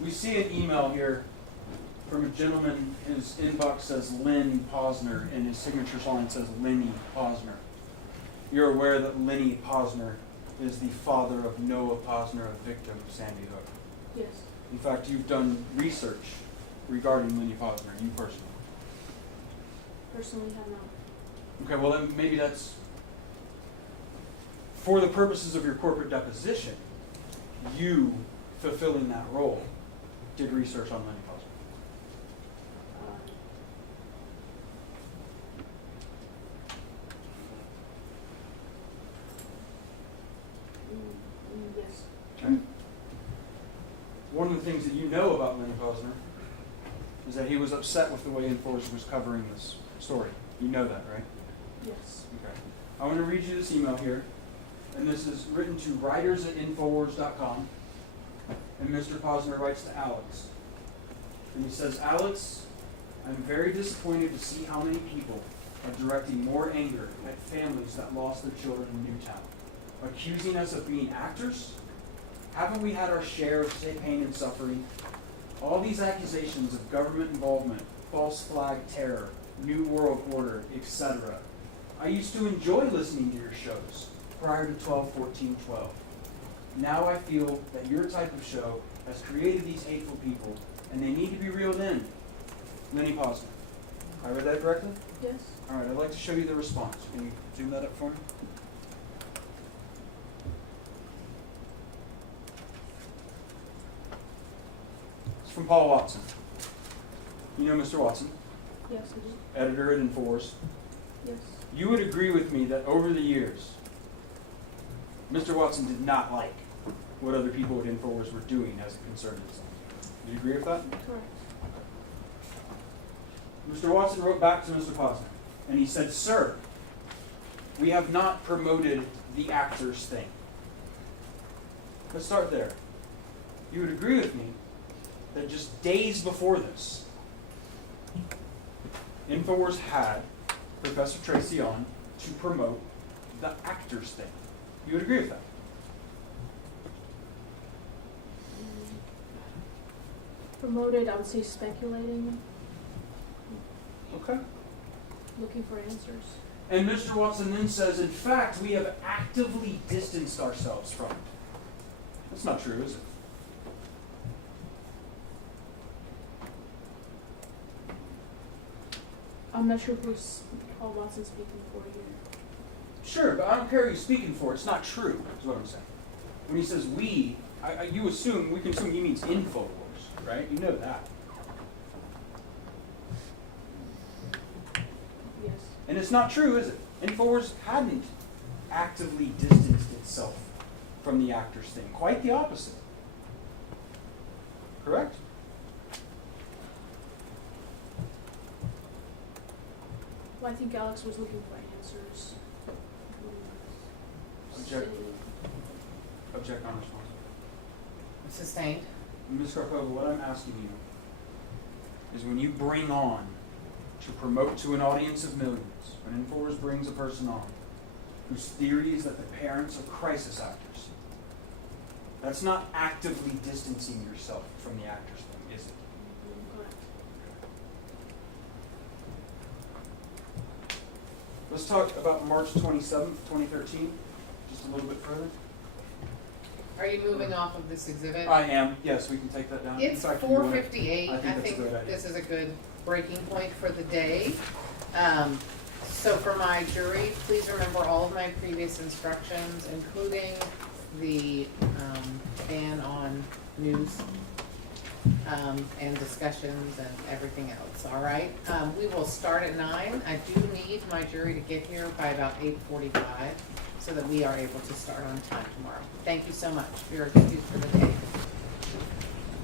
We see an email here from a gentleman. His inbox says Lynn Posner, and his signature line says Lenny Posner. You're aware that Lenny Posner is the father of Noah Posner, a victim of Sandy Hook. Yes. In fact, you've done research regarding Lenny Posner, you personally. Personally have not. Okay, well then maybe that's, for the purposes of your corporate deposition, you fulfilling that role did research on Lenny Posner. Yes. Okay. One of the things that you know about Lenny Posner is that he was upset with the way InfoWars was covering this story. You know that, right? Yes. Okay. I want to read you this email here, and this is written to writers@infowars.com, and Mr. Posner writes to Alex. And he says, Alex, I'm very disappointed to see how many people are directing more anger at families that lost their children in Newtown, accusing us of being actors. Haven't we had our share of pain and suffering? All these accusations of government involvement, false flag terror, New World Order, etc. I used to enjoy listening to your shows prior to 12-14-12. Now I feel that your type of show has created these hateful people, and they need to be reeled in. Lenny Posner. I read that correctly? Yes. All right, I'd like to show you the response. Can you zoom that up for me? It's from Paul Watson. You know Mr. Watson, Yes, I do. editor at InfoWars. Yes. You would agree with me that over the years, Mr. Watson did not like what other people at InfoWars were doing as it concerned himself. Do you agree with that? Correct. Mr. Watson wrote back to Mr. Posner, and he said, Sir, we have not promoted the actors thing. Let's start there. You would agree with me that just days before this, InfoWars had Professor Tracy on to promote the actors thing. You would agree with that? Promoted, I would say speculating, Okay. looking for answers. And Mr. Watson then says, in fact, we have actively distanced ourselves from it. That's not true, is it? I'm not sure who's Paul Watson speaking for here. Sure, but I don't care who he's speaking for. It's not true, is what I'm saying. When he says we, we can assume he means InfoWars, right? You know that. Yes. And it's not true, is it? InfoWars hadn't actively distanced itself from the actors thing. Quite the opposite. Correct? Well, I think Alex was looking for answers. Object. Object on response. Sustained. Ms. Karpova, what I'm asking you is when you bring on to promote to an audience of millions, when InfoWars brings a person on whose theory is that the parents are crisis actors, that's not actively distancing yourself from the actors thing, is it? Correct. Let's talk about March 27th, 2013, just a little bit further. Are you moving off of this exhibit? I am. Yes, we can take that down. It's In fact, if you want- 4:58. I think that's a good idea. This is a good breaking point for the day. So for my jury, please remember all of my previous instructions, including the ban on news. and discussions and everything else, all right? We will start at 9. I do need my jury to get here by about 8:45 so that we are able to start on time tomorrow. Thank you so much for your good use for the day.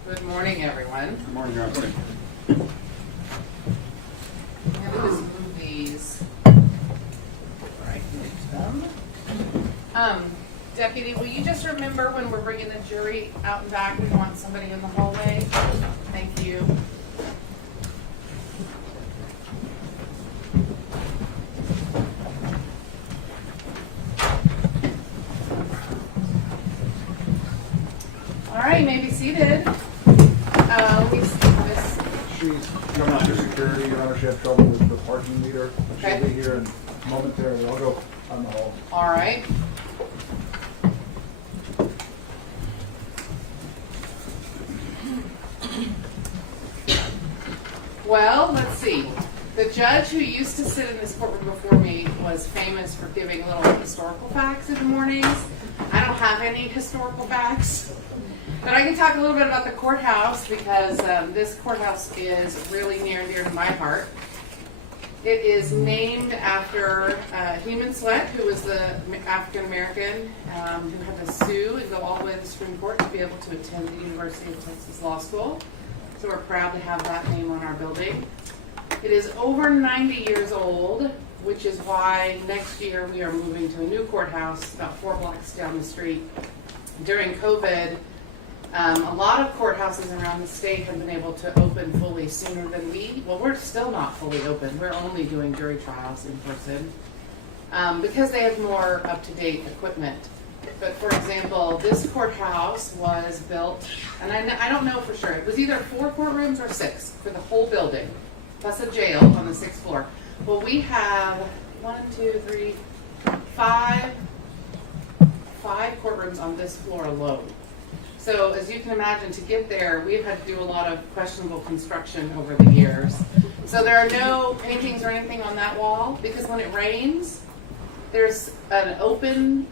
Good morning, everyone. Good morning, Your Honor. I'm gonna just move these right into them. Deputy, will you just remember when we're bringing the jury out and back, we want somebody in the hallway? Thank you. All right, you may be seated. Let me see this. She's coming up to security, Your Honor, she had trouble with the parking meter. Okay. She'll be here in momentarily, I'll go on the hall. All right. Well, let's see. The judge who used to sit in this courtroom before me was famous for giving little historical facts in the mornings. I don't have any historical facts, but I can talk a little bit about the courthouse because this courthouse is really near and dear to my heart. It is named after Heman Sweat, who was the African American who had to sue and go all the way to the Supreme Court to be able to attend the University of Texas Law School. So we're proud to have that name on our building. It is over 90 years old, which is why next year we are moving to a new courthouse about 4 blocks down the street. During COVID, a lot of courthouses around the state have been able to open fully sooner than we're still not fully open. We're only doing jury trials in person because they have more up-to-date equipment. But for example, this courthouse was built, and I don't know for sure, it was either 4 courtrooms or 6 for the whole building, plus a jail on the 6th floor. Well, we have 5 courtrooms on this floor alone. So as you can imagine, to get there, we've had to do a lot of questionable construction over the years. So there are no paintings or anything on that wall because when it rains, there's an opening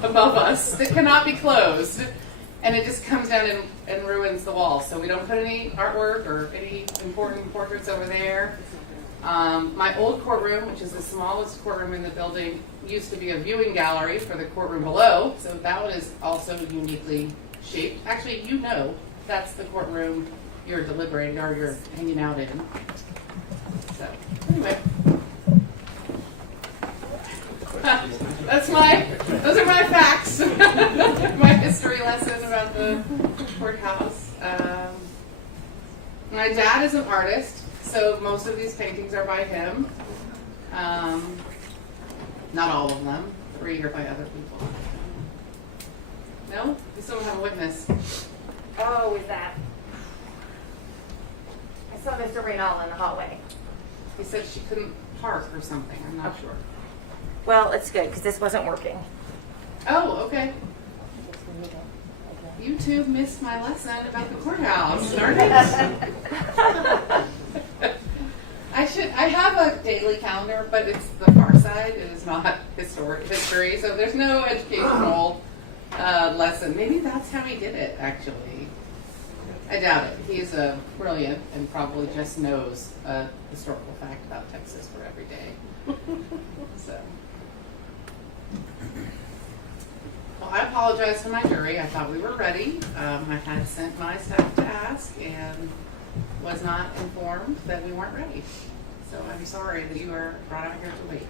above us that cannot be closed, and it just comes down and ruins the wall. So we don't put any artwork or any important portraits over there. My old courtroom, which is the smallest courtroom in the building, used to be a viewing gallery for the courtroom below, so that one is also uniquely shaped. Actually, you know that's the courtroom you're deliberating or you're hanging out in. So, anyway. Those are my facts. My history lesson about the courthouse. My dad is an artist, so most of these paintings are by him. Not all of them. 3 are by other people. No? We still don't have a witness. Oh, is that? I saw Mr. Reynal in the hallway. He said she couldn't park or something. I'm not sure. Well, it's good because this wasn't working. Oh, okay. You two missed my lesson about the courthouse. Darn it. I have a daily calendar, but it's the far side. It is not history, so there's no educational lesson. Maybe that's how he did it, actually. I doubt it. He's brilliant and probably just knows a historical fact about Texas for every day. So. Well, I apologize to my jury. I thought we were ready. I had sent my staff to ask and was not informed that we weren't ready. So I'm sorry that you were brought out here to wait.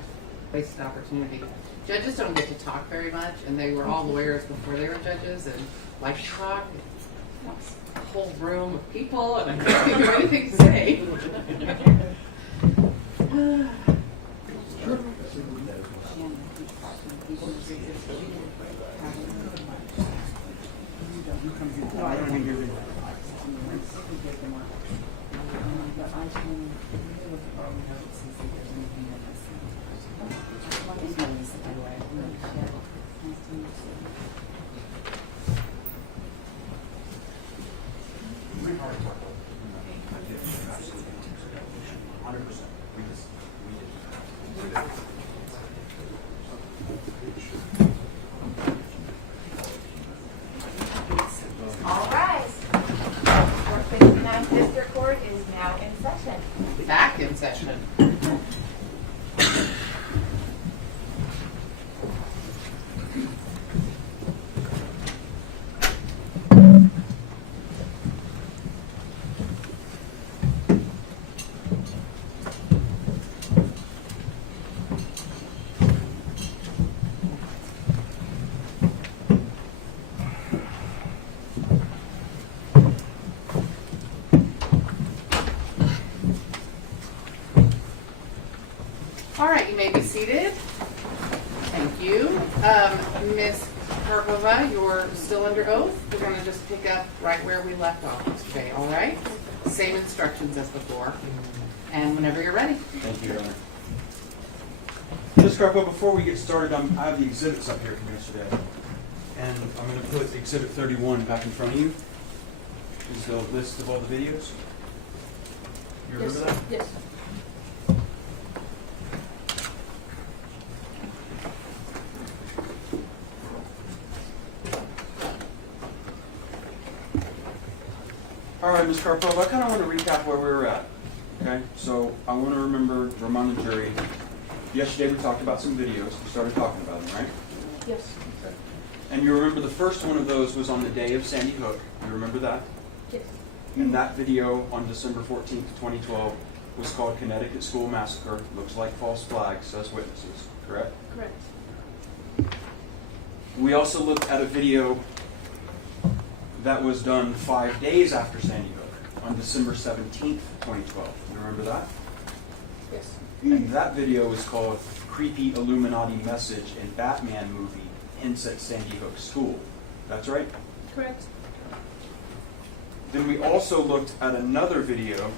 Wasted opportunity. Judges don't get to talk very much, and they were all lawyers before they were judges and like to talk. It's a whole room of people, and I can't think of anything to say. No, I don't think you're All rise. Back in session. All right, you may be seated. Thank you. Ms. Karpova, you're still under oath. We're going to just pick up right where we left off today, all right? Same instructions as before. And whenever you're ready. Thank you, Your Honor. Ms. Karpova, before we get started, I have the exhibits up here from yesterday. And I'm going to put Exhibit 31 back in front of you. Is the list of all the videos. You remember that? Yes. All right, Ms. Karpova, I kind of want to recap where we were at. Okay, so I want to remind the jury. Yesterday we talked about some videos. We started talking about them, right? Yes. Okay. And you remember the first one of those was on the day of Sandy Hook. You remember that? Yes. And that video on December 14th, 2012 was called Connecticut School Massacre. Looks like false flag, says witnesses. Correct? Correct. We also looked at a video that was done 5 days after Sandy Hook on December 17th, 2012. You remember that? Yes. And that video is called Creepy Illuminati Message in Batman Movie Hints at Sandy Hook School. That's right? Correct. Then we also looked at another video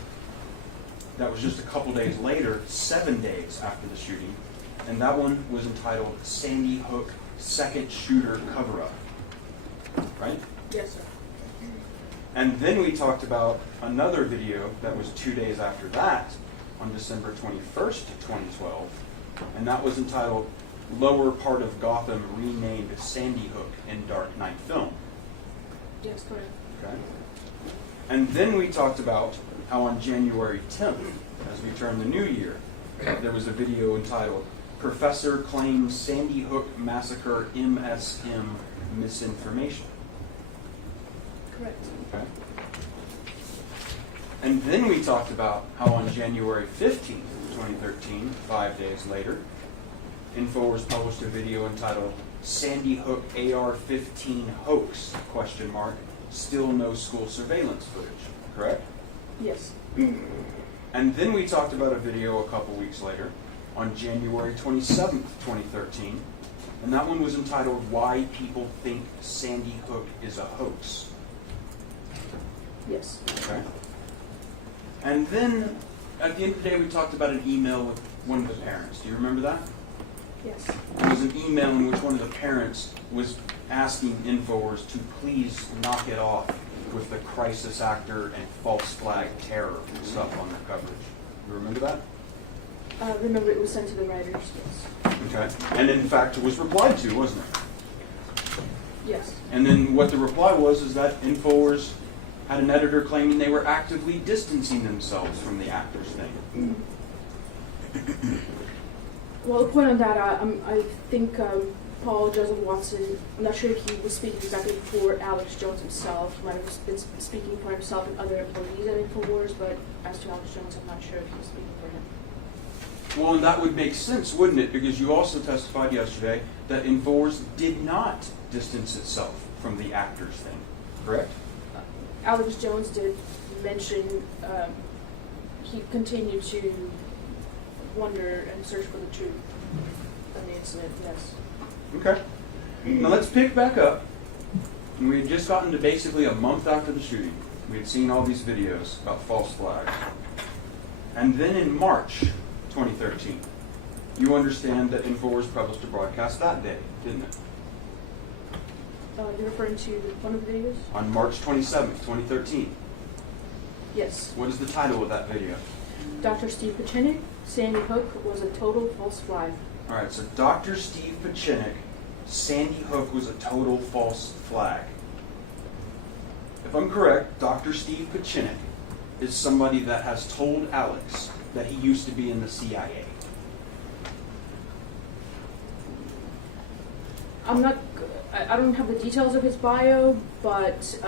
that was just a couple days later, 7 days after the shooting. And that one was entitled Sandy Hook Second Shooter Cover-Up. Right? Yes, sir. And then we talked about another video that was 2 days after that, on December 21st, 2012, and that was entitled Lower Part of Gotham Renamed Sandy Hook in Dark Knight Film. Yes, correct. Okay. And then we talked about how on January 10th, as we turn the new year, there was a video entitled Professor Claims Sandy Hook Massacre MSM Misinformation. Correct. Okay. And then we talked about how on January 15th, 2013, 5 days later, InfoWars published a video entitled Sandy Hook AR-15 Hoax, ? Still no school surveillance footage, correct? Yes. And then we talked about a video a couple weeks later on January 27th, 2013, and that one was entitled Why People Think Sandy Hook is a Hoax. Yes. Okay. And then at the end of the day, we talked about an email with one of the parents. Do you remember that? Yes. It was an email in which one of the parents was asking InfoWars to please knock it off with the crisis actor and false flag terror stuff on their coverage. You remember that? Remember it was sent to the writers, yes. Okay. And in fact, it was replied to, wasn't it? Yes. And then what the reply was is that InfoWars had an editor claiming they were actively distancing themselves from the actors thing. Well, the point on that, I think Paul Joseph Watson, I'm not sure if he was speaking exactly for Alex Jones himself. He might have been speaking for himself and other employees at InfoWars, but as to Alex Jones, I'm not sure if he was speaking for him. Well, and that would make sense, wouldn't it? Because you also testified yesterday that InfoWars did not distance itself from the actors thing, correct? Alex Jones did mention he continued to wonder and search for the truth of the incident, yes. Okay. Now let's pick back up. And we had just gotten to basically a month after the shooting. We had seen all these videos about false flags. And then in March 2013, you understand that InfoWars published a broadcast that day, didn't it? You're referring to one of the videos? On March 27th, 2013. Yes. What is the title of that video? Dr. Steve Pachinik, Sandy Hook was a total false flag. All right, so Dr. Steve Pachinik, Sandy Hook was a total false flag. If I'm correct, Dr. Steve Pachinik is somebody that has told Alex that he used to be in the CIA? I don't have the details of his bio, but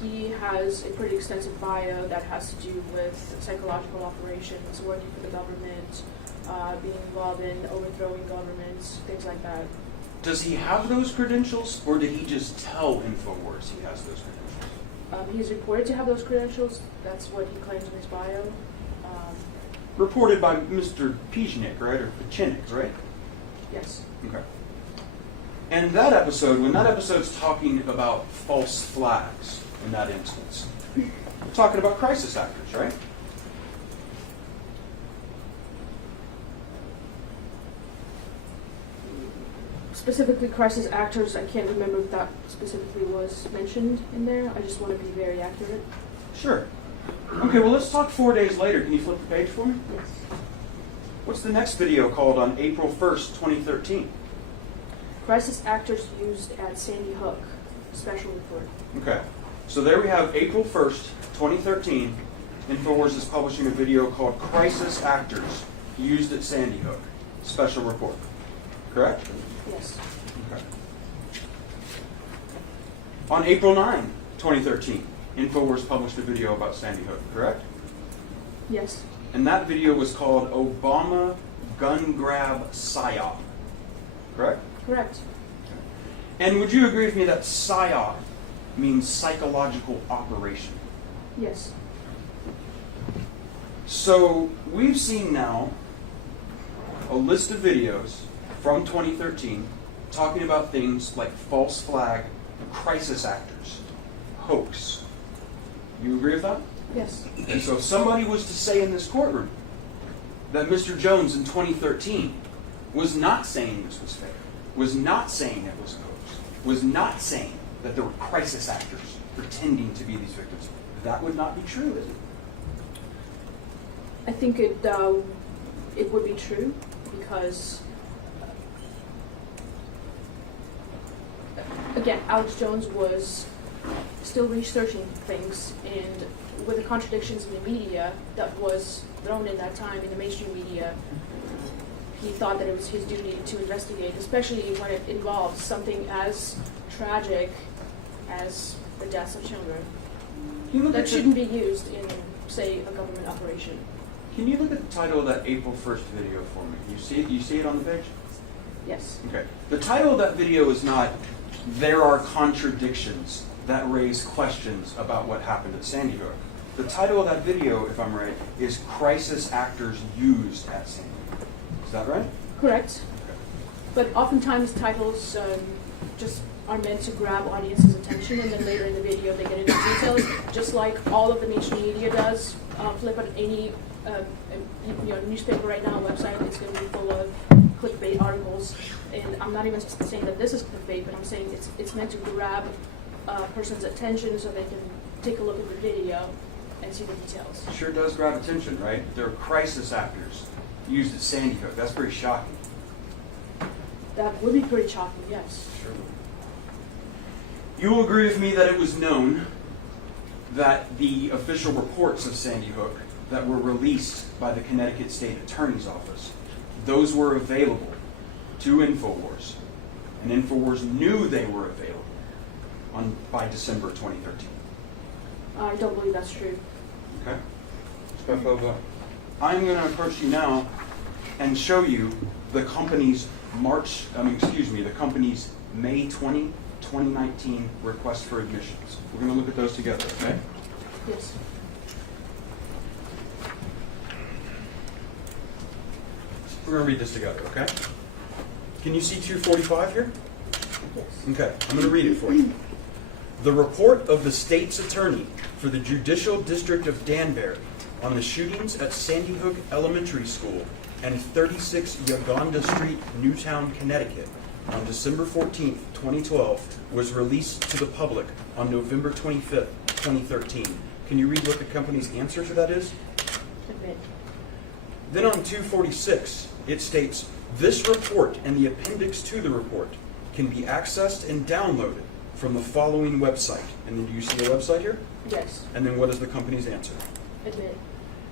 he has a pretty extensive bio that has to do with psychological operations, working for the government, being involved in overthrowing governments, things like that. Does he have those credentials, or did he just tell InfoWars he has those credentials? He's reported to have those credentials. That's what he claims in his bio. Reported by Mr. Pijnik, right? Or Pachinik, right? Yes. Okay. And that episode, when that episode's talking about false flags in that instance, we're talking about crisis actors, right? Specifically, crisis actors, I can't remember if that specifically was mentioned in there. I just want to be very accurate. Sure. Okay, well, let's talk 4 days later. Can you flip the page for me? Yes. What's the next video called on April 1st, 2013? Crisis actors used at Sandy Hook. Special report. Okay. So there we have April 1st, 2013. InfoWars is publishing a video called Crisis Actors Used at Sandy Hook. Special report. Correct? Yes. Okay. On April 9, 2013, InfoWars published a video about Sandy Hook, correct? Yes. And that video was called Obama Gun Grab PSYOP, correct? Correct. And would you agree with me that PSYOP means psychological operation? Yes. So we've seen now a list of videos from 2013 talking about things like false flag, crisis actors, hoax. You agree with that? Yes. And so if somebody was to say in this courtroom that Mr. Jones in 2013 was not saying this was fake, was not saying it was a hoax, was not saying that there were crisis actors pretending to be these victims, that would not be true, is it? I think it would be true because, again, Alex Jones was still researching things, and with the contradictions in the media that was thrown in that time in the mainstream media, he thought that it was his duty to investigate, especially when it involves something as tragic as the deaths of children. That shouldn't be used in, say, a government operation. Can you look at the title of that April 1st video for me? You see it on the page? Yes. Okay. The title of that video is not "There Are Contradictions That Raise Questions About What Happened at Sandy Hook." The title of that video, if I'm right, is Crisis Actors Used at Sandy Hook. Is that right? Correct. Okay. But oftentimes titles just are meant to grab audience's attention, and then later in the video they get into details, just like all of the mainstream media does. Flip on any newspaper right now, website, it's going to be full of clickbait articles. And I'm not even saying that this is clickbait, but I'm saying it's meant to grab a person's attention so they can take a look at the video and see the details. It sure does grab attention, right? There are crisis actors used at Sandy Hook. That's pretty shocking. That would be pretty shocking, yes. Sure. You will agree with me that it was known that the official reports of Sandy Hook that were released by the Connecticut State Attorney's Office, those were available to InfoWars, and InfoWars knew they were available by December 2013. I don't believe that's true. Okay. I'm going to approach you now and show you the company's the company's May 20, 2019 request for admissions. We're going to look at those together, okay? Yes. We're going to read this together, okay? Can you see 245 here? Yes. Okay, I'm going to read it for you. The report of the state's attorney for the Judicial District of Danbury on the shootings at Sandy Hook Elementary School and 36 Uganda Street, Newtown, Connecticut on December 14, 2012 was released to the public on November 25, 2013. Can you read what the company's answer to that is? Admit. Then on 246, it states, this report and the appendix to the report can be accessed and downloaded from the following website. And then do you see the website here? Yes. And then what is the company's answer? Admit.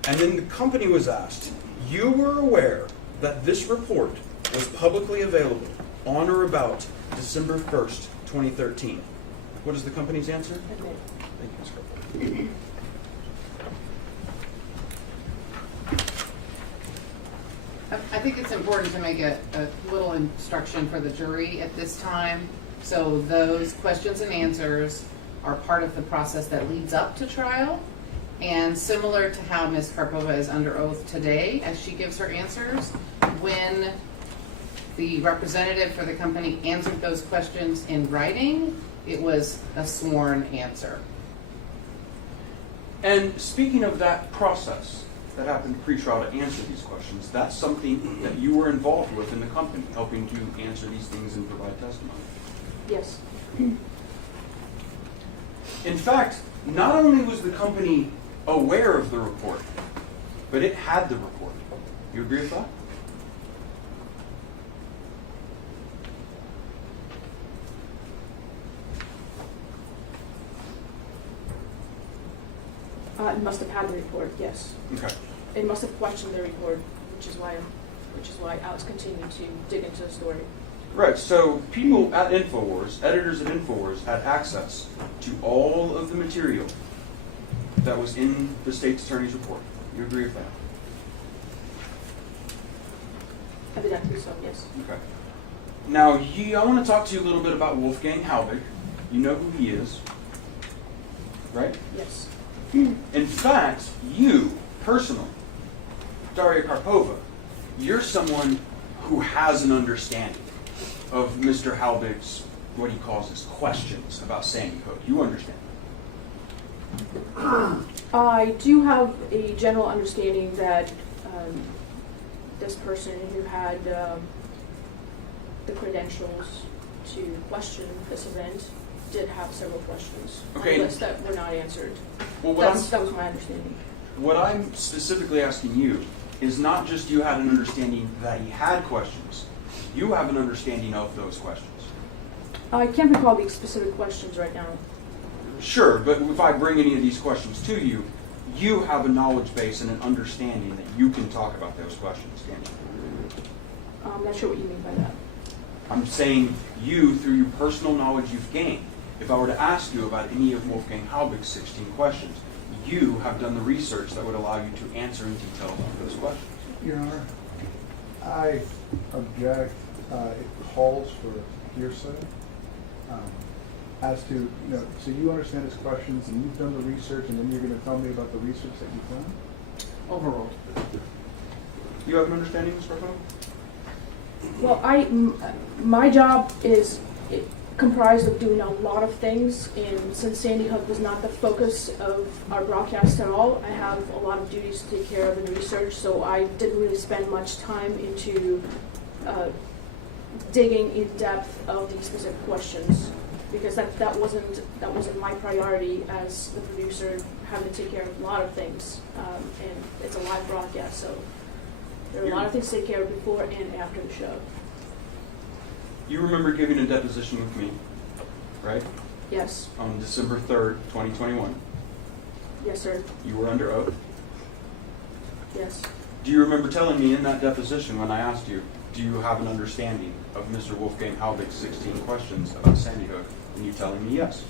And then the company was asked, you were aware that this report was publicly available on or about December 1st, 2013. What is the company's answer? Admit. Thank you, Ms. Kirkland. I think it's important to make a little instruction for the jury at this time. So those questions and answers are part of the process that leads up to trial. And similar to how Ms. Karpova is under oath today as she gives her answers, when the representative for the company answered those questions in writing, it was a sworn answer. And speaking of that process that happened pre-trial to answer these questions, that's something that you were involved with in the company, helping to answer these things and provide testimony. Yes. In fact, not only was the company aware of the report, but it had the report. You agree with that? It must have had the report, yes. Okay. It must have questioned the report, which is why Alex continued to dig into the story. Right, so people at InfoWars, editors at InfoWars, had access to all of the material that was in the state's attorney's report. You agree with that? Evidently so, yes. Okay. Now, I want to talk to you a little bit about Wolfgang Halbig. You know who he is, right? Yes. In fact, you, personally, Daria Karpova, you're someone who has an understanding of Mr. Halbig's, what he calls his questions about Sandy Hook. You understand. I do have a general understanding that this person who had the credentials to question this event did have several questions on the list that were not answered. Well, that was my understanding. What I'm specifically asking you is not just you had an understanding that he had questions. You have an understanding of those questions. I can't recall the specific questions right now. Sure, but if I bring any of these questions to you, you have a knowledge base and an understanding that you can talk about those questions, can't you? I'm not sure what you mean by that. I'm saying you, through your personal knowledge you've gained, if I were to ask you about any of Wolfgang Halbig's 16 questions, you have done the research that would allow you to answer in detail on those questions. Your Honor, I object. It calls for hearsay. As to, so you understand his questions and you've done the research and then you're going to tell me about the research that you've done? Overruled. You have an understanding, Ms. Bartholomew? Well, my job is comprised of doing a lot of things, and since Sandy Hook was not the focus of our broadcast at all, I have a lot of duties to take care of in research, so I didn't really spend much time into digging in depth of these specific questions, because that wasn't my priority as the producer, having to take care of a lot of things, and it's a live broadcast, so there are a lot of things to take care of before and after the show. You remember giving a deposition with me, right? Yes. On December 3rd, 2021. Yes, sir. You were under oath. Yes. Do you remember telling me in that deposition when I asked you, do you have an understanding of Mr. Wolfgang Halbig's 16 questions about Sandy Hook? And you telling me yes.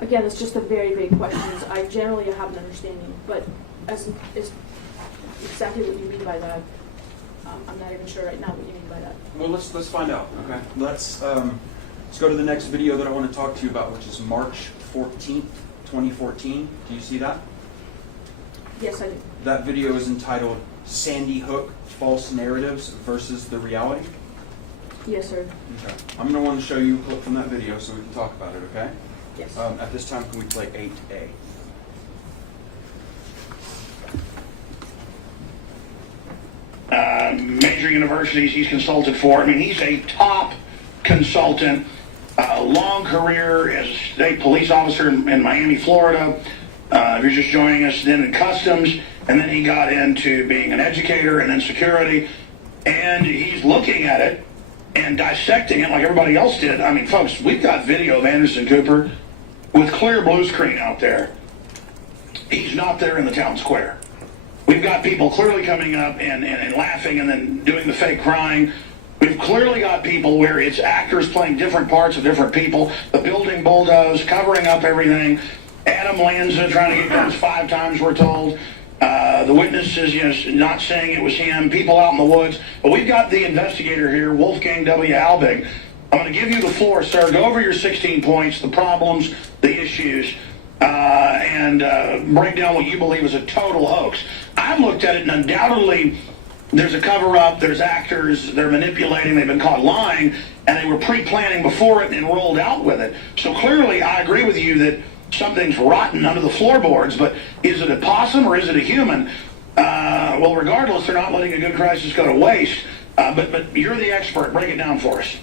Again, it's just a very vague questions. I generally have an understanding, but as exactly what you mean by that, I'm not even sure right now what you mean by that. Well, let's find out. Okay. Let's go to the next video that I want to talk to you about, which is March 14th, 2014. Do you see that? Yes, I do. That video is entitled "Sandy Hook: False Narratives versus the Reality." Yes, sir. Okay. I'm going to want to show you a clip from that video so we can talk about it. Okay. Yes. At this time, can we play 8A? Major universities he's consulted for. I mean, he's a top consultant, long career as a state police officer in Miami, Florida. If you're just joining us, then in customs, and then he got into being an educator and then security. And he's looking at it and dissecting it like everybody else did. I mean, folks, we've got video of Anderson Cooper with clear blue screen out there. He's not there in the town square. We've got people clearly coming up and laughing and then doing the fake crying. We've clearly got people where it's actors playing different parts of different people. The building bulldozed, covering up everything. Adam Lanza trying to get guns 5 times, we're told. The witnesses, not saying it was him. People out in the woods. But we've got the investigator here, Wolfgang W. Albig. I'm going to give you the floor, sir. Go over your 16 points, the problems, the issues, and break down what you believe is a total hoax. I've looked at it, and undoubtedly there's a cover-up, there's actors, they're manipulating, they've been caught lying, and they were pre-planning before it and rolled out with it. So clearly, I agree with you that something's rotten under the floorboards, but is it a possum or is it a human? Well, regardless, they're not letting a good crisis go to waste. But you're the expert. Break it down for us.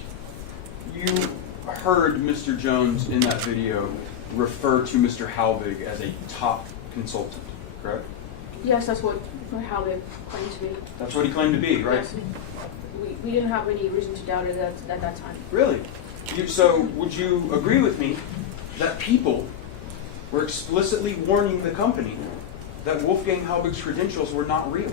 You heard Mr. Jones in that video refer to Mr. Halbig as a top consultant, correct? Yes, that's what how they claimed to be. That's what he claimed to be, right? Yes, we didn't have any reason to doubt it at that time. Really? So would you agree with me that people were explicitly warning the company that Wolfgang Halbig's credentials were not real?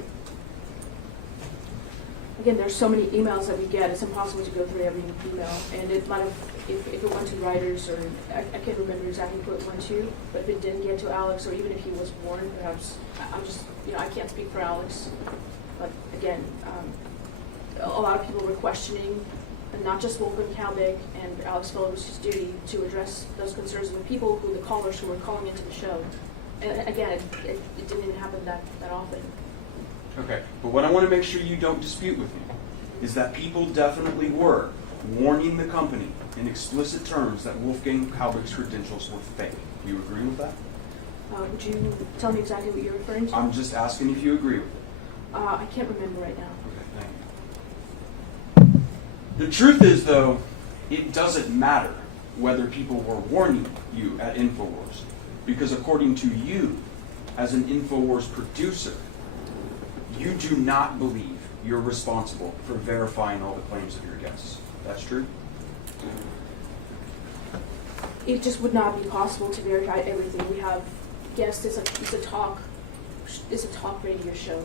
Again, there's so many emails that we get, it's impossible to go through every email. And it might have, if it went to writers, or I can't remember exactly who it went to, but if it didn't get to Alex, or even if he was warned, perhaps, I'm just, I can't speak for Alex. But again, a lot of people were questioning, and not just Wolfgang Halbig, and Alex felt it was his duty to address those concerns of the people the callers who were calling into the show. And again, it didn't even happen that often. Okay, but what I want to make sure you don't dispute with me is that people definitely were warning the company in explicit terms that Wolfgang Halbig's credentials were fake. Do you agree with that? Would you tell me exactly what you're referring to? I'm just asking if you agree with it. I can't remember right now. Okay, thank you. The truth is, though, it doesn't matter whether people were warning you at InfoWars, because according to you, as an InfoWars producer, you do not believe you're responsible for verifying all the claims of your guests. That's true? It just would not be possible to verify everything. We have guests. It's a talk radio show.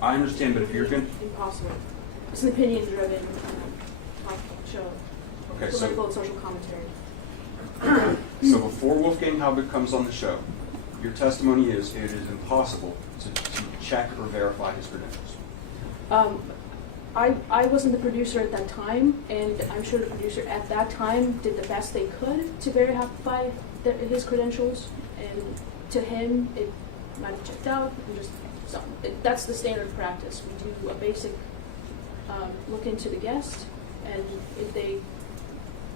I understand, but if you're going impossible. It's an opinion-driven talk show. Okay, political and social commentary. So before Wolfgang Halbig comes on the show, your testimony is it is impossible to check or verify his credentials. I wasn't the producer at that time, and I'm sure the producer at that time did the best they could to verify his credentials, and to him, it might have checked out. That's the standard practice. We do a basic look into the guest, and if they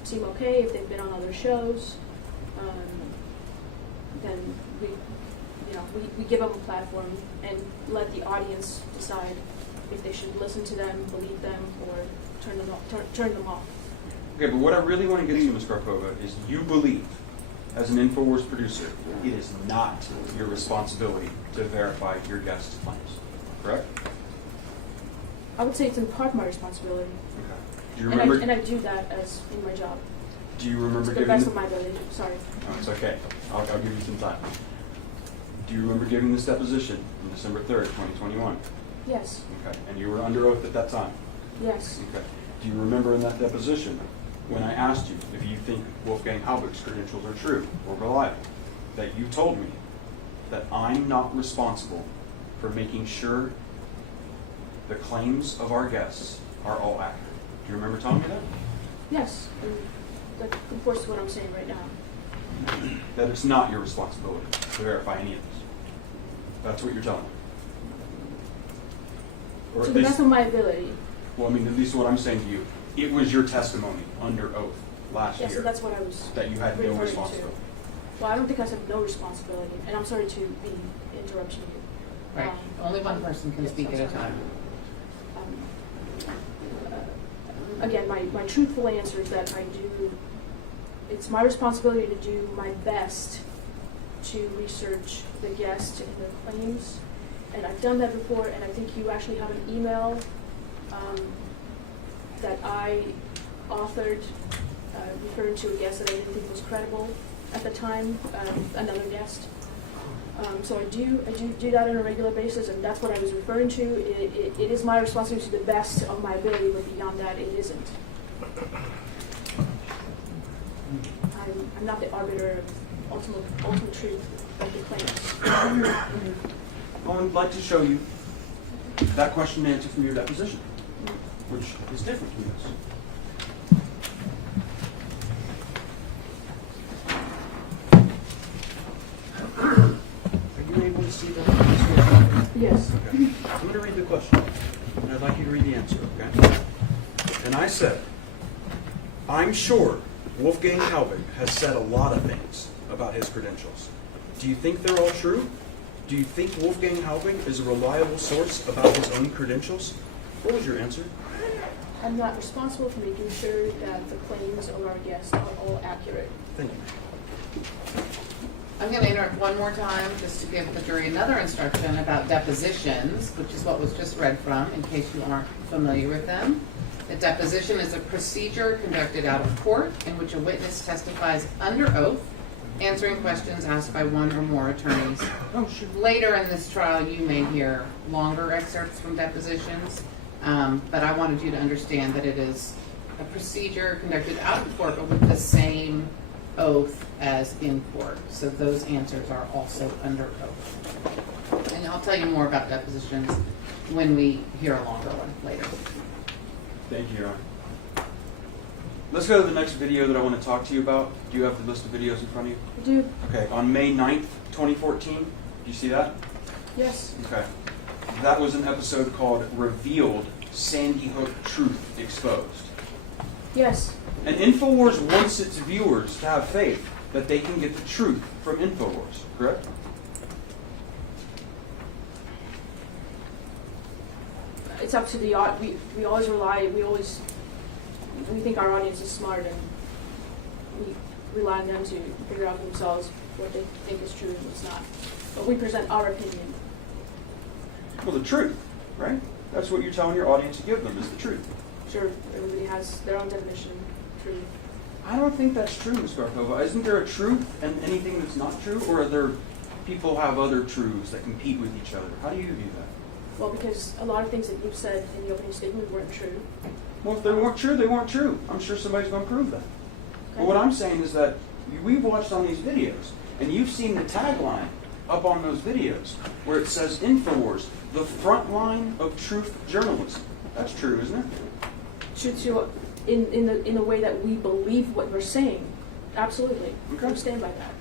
seem okay, if they've been on other shows, then we give them a platform and let the audience decide if they should listen to them, believe them, or turn them off. Okay, but what I really want to get to, Ms. Karpova, is you believe, as an InfoWars producer, it is not your responsibility to verify your guest's claims, correct? I would say it's in part my responsibility. Okay. Do you remember? And I do that as in my job. Do you remember to the best of my ability? Sorry. Oh, it's okay. I'll give you some time. Do you remember giving this deposition on December 3rd, 2021? Yes. Okay. And you were under oath at that time? Yes. Okay. Do you remember in that deposition when I asked you if you think Wolfgang Halbig's credentials are true or reliable, that you told me that I'm not responsible for making sure the claims of our guests are all accurate? Do you remember telling me that? Yes. And that conforms to what I'm saying right now. That it's not your responsibility to verify any of this. That's what you're telling me. Or To at the least, best of my ability. well, I mean, at least what I'm saying to you, it was your testimony under oath last Yes, year so that's what I was that you had no referring responsibility. to. Well, I don't think I have no responsibility, and I'm sorry to be interrupting you. Right. Only one person can yes, speak I'm at a sorry. time. Again, my truthful answer is that it's my responsibility to do my best to research the guest and their claims. And I've done that before, and I think you actually have an email that I authored referring to a guest that I didn't think was credible. at the time, another guest. So I do that on a regular basis, and that's what I was referring to. It is my responsibility to the best of my ability, but beyond that, it isn't. I'm not the arbiter of ultimate truth of the claims. Well, I'd like to show you that question and answer from your deposition, which is different from this. Are you able to see that? Yes. Okay. I'm going to read the question, and I'd like you to read the answer, okay? And I said, I'm sure Wolfgang Halbig has said a lot of things about his credentials. Do you think they're all true? Do you think Wolfgang Halbig is a reliable source about his own credentials? What was your answer? I'm not responsible for making sure that the claims of our guests are all accurate. Thank you. I'm going to interrupt one more time just to give the jury another instruction about depositions, which is what was just read from, in case you aren't familiar with them. A deposition is a procedure conducted out of court in which a witness testifies under oath, answering questions asked by one or more attorneys. Later in this trial, you may hear longer excerpts from depositions, but I wanted you to understand that it is a procedure conducted out of court, but with the same oath as in court. So those answers are also under oath. And I'll tell you more about depositions when we hear a longer one later. Thank you, Your Honor. Let's go to the next video that I want to talk to you about. Do you have the list of videos in front of you? I do. Okay, on May 9th, 2014, do you see that? Yes. Okay. That was an episode called Revealed Sandy Hook Truth Exposed. Yes. And InfoWars wants its viewers to have faith that they can get the truth from InfoWars, correct? It's up to the we always rely, we think our audience is smart, and we rely on them to figure out for themselves what they think is true and what's not. But we present our opinion. Well, the truth, right? That's what you're telling your audience to give them, is the truth. Sure, everybody has their own definition of truth. I don't think that's true, Ms. Garkova. Isn't there a truth and anything that's not true? Or are there people have other truths that compete with each other? How do you view that? Well, because a lot of things that you've said in the opening statement weren't true. Well, if they weren't true, they weren't true. I'm sure somebody's going to prove that. Okay. But what I'm saying is that we've watched on these videos, and you've seen the tagline up on those videos where it says InfoWars, the front line of truth journalism. That's true, isn't it? Truth to in the way that we believe what we're saying. Absolutely. Okay. I stand by that.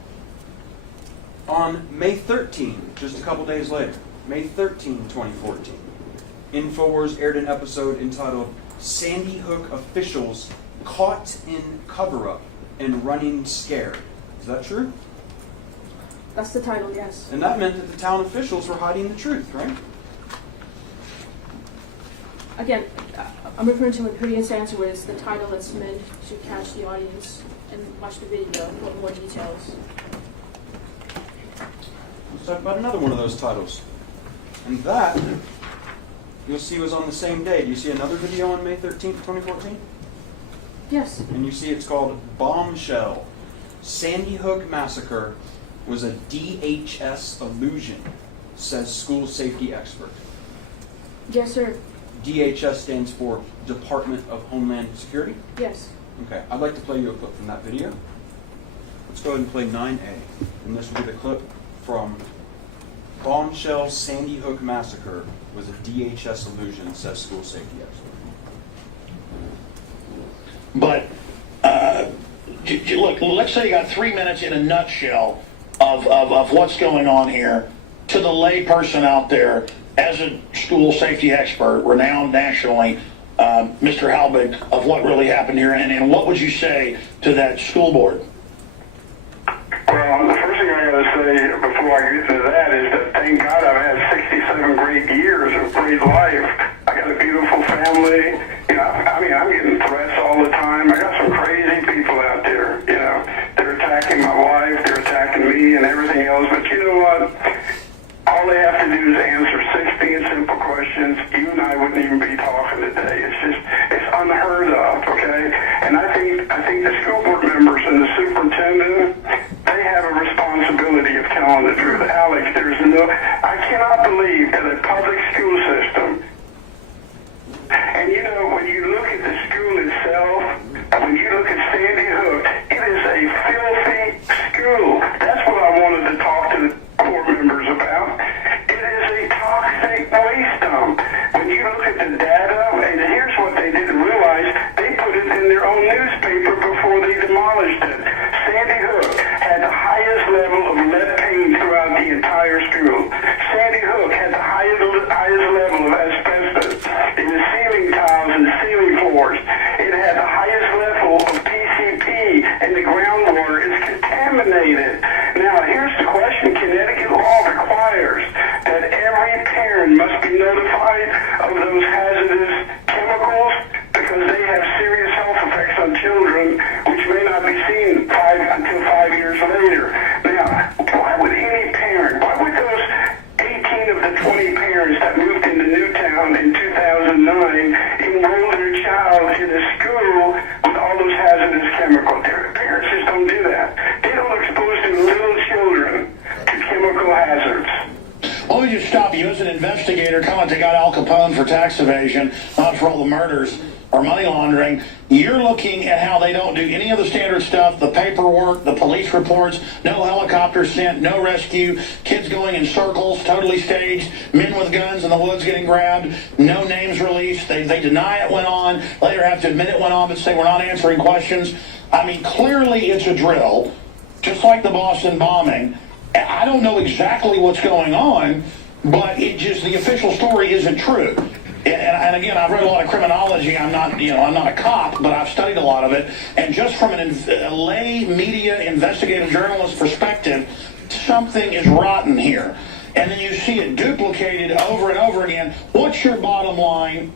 On May 13, just a couple days later, May 13, 2014, InfoWars aired an episode entitled Sandy Hook Officials Caught in Cover-Up and Running Scared. Is that true? That's the title, yes. And that meant that the town officials were hiding the truth, right? Again, I'm referring to a previous answer where it's the title that's meant to catch the audience and watch the video for more details. Let's talk about another one of those titles. And that, you'll see, was on the same day. Do you see another video on May 13th, 2014? Yes. And you see it's called Bombshell. Sandy Hook Massacre was a DHS illusion, says school safety expert. Yes, sir. DHS stands for Department of Homeland Security? Yes. Okay, I'd like to play you a clip from that video. Let's go ahead and play 9A. And this will be the clip from Bombshell Sandy Hook Massacre was a DHS illusion, says school safety expert. But look, let's say you got 3 minutes in a nutshell of what's going on here to the lay person out there. As a school safety expert, renowned nationally, Mr. Halbig, of what really happened here, and what would you say to that school board? Well, the first thing I got to say before I get to that is that thank God I've had 67 great years of great life. I got a beautiful family. You know, I mean, I'm getting threats all the time. I got some crazy people out there. You know, they're attacking my wife, they're attacking me, and everything else. But you know what? All they have to do is answer 16 simple questions. You and I wouldn't even be talking today. It's unheard of, okay? And I think the school board members and the superintendent When you look at the data, and here's what they didn't realize, they put it in their own newspaper before they demolished it. Sandy Hook had the highest level of lead paint throughout the entire school. Sandy Hook had the highest level of asbestos in the ceiling tiles and the ceiling floors. It had the highest level of PCP, and the groundwater is contaminated. Now, here's the question. Connecticut law requires that every parent must be notified of those hazardous chemicals because they have serious health effects on children, which may not be seen until 5 years later. Now, why would any parent, why would those 18 of the 20 parents that moved into Newtown in 2009 enroll their child in a school with all those hazardous chemicals? Their parents just don't do that. They don't expose their little children to chemical hazards. Let me just stop you. As an investigator, coming to got Al Capone for tax evasion, not for all the murders or money laundering, you're looking at how they don't do any of the standard stuff, the paperwork, the police reports, no helicopters sent, no rescue, kids going in circles, totally staged, men with guns in the woods getting grabbed, no names released. They deny it went on, later have to admit it went on, but say we're not answering questions. I mean, clearly it's a drill, just like the Boston bombing. I don't know exactly what's going on, but the official story isn't true. And again, I've read a lot of criminology. I'm not a cop, but I've studied a lot of it. And just from a lay media investigative journalist perspective, something is rotten here. And then you see it duplicated over and over again. What's your bottom line?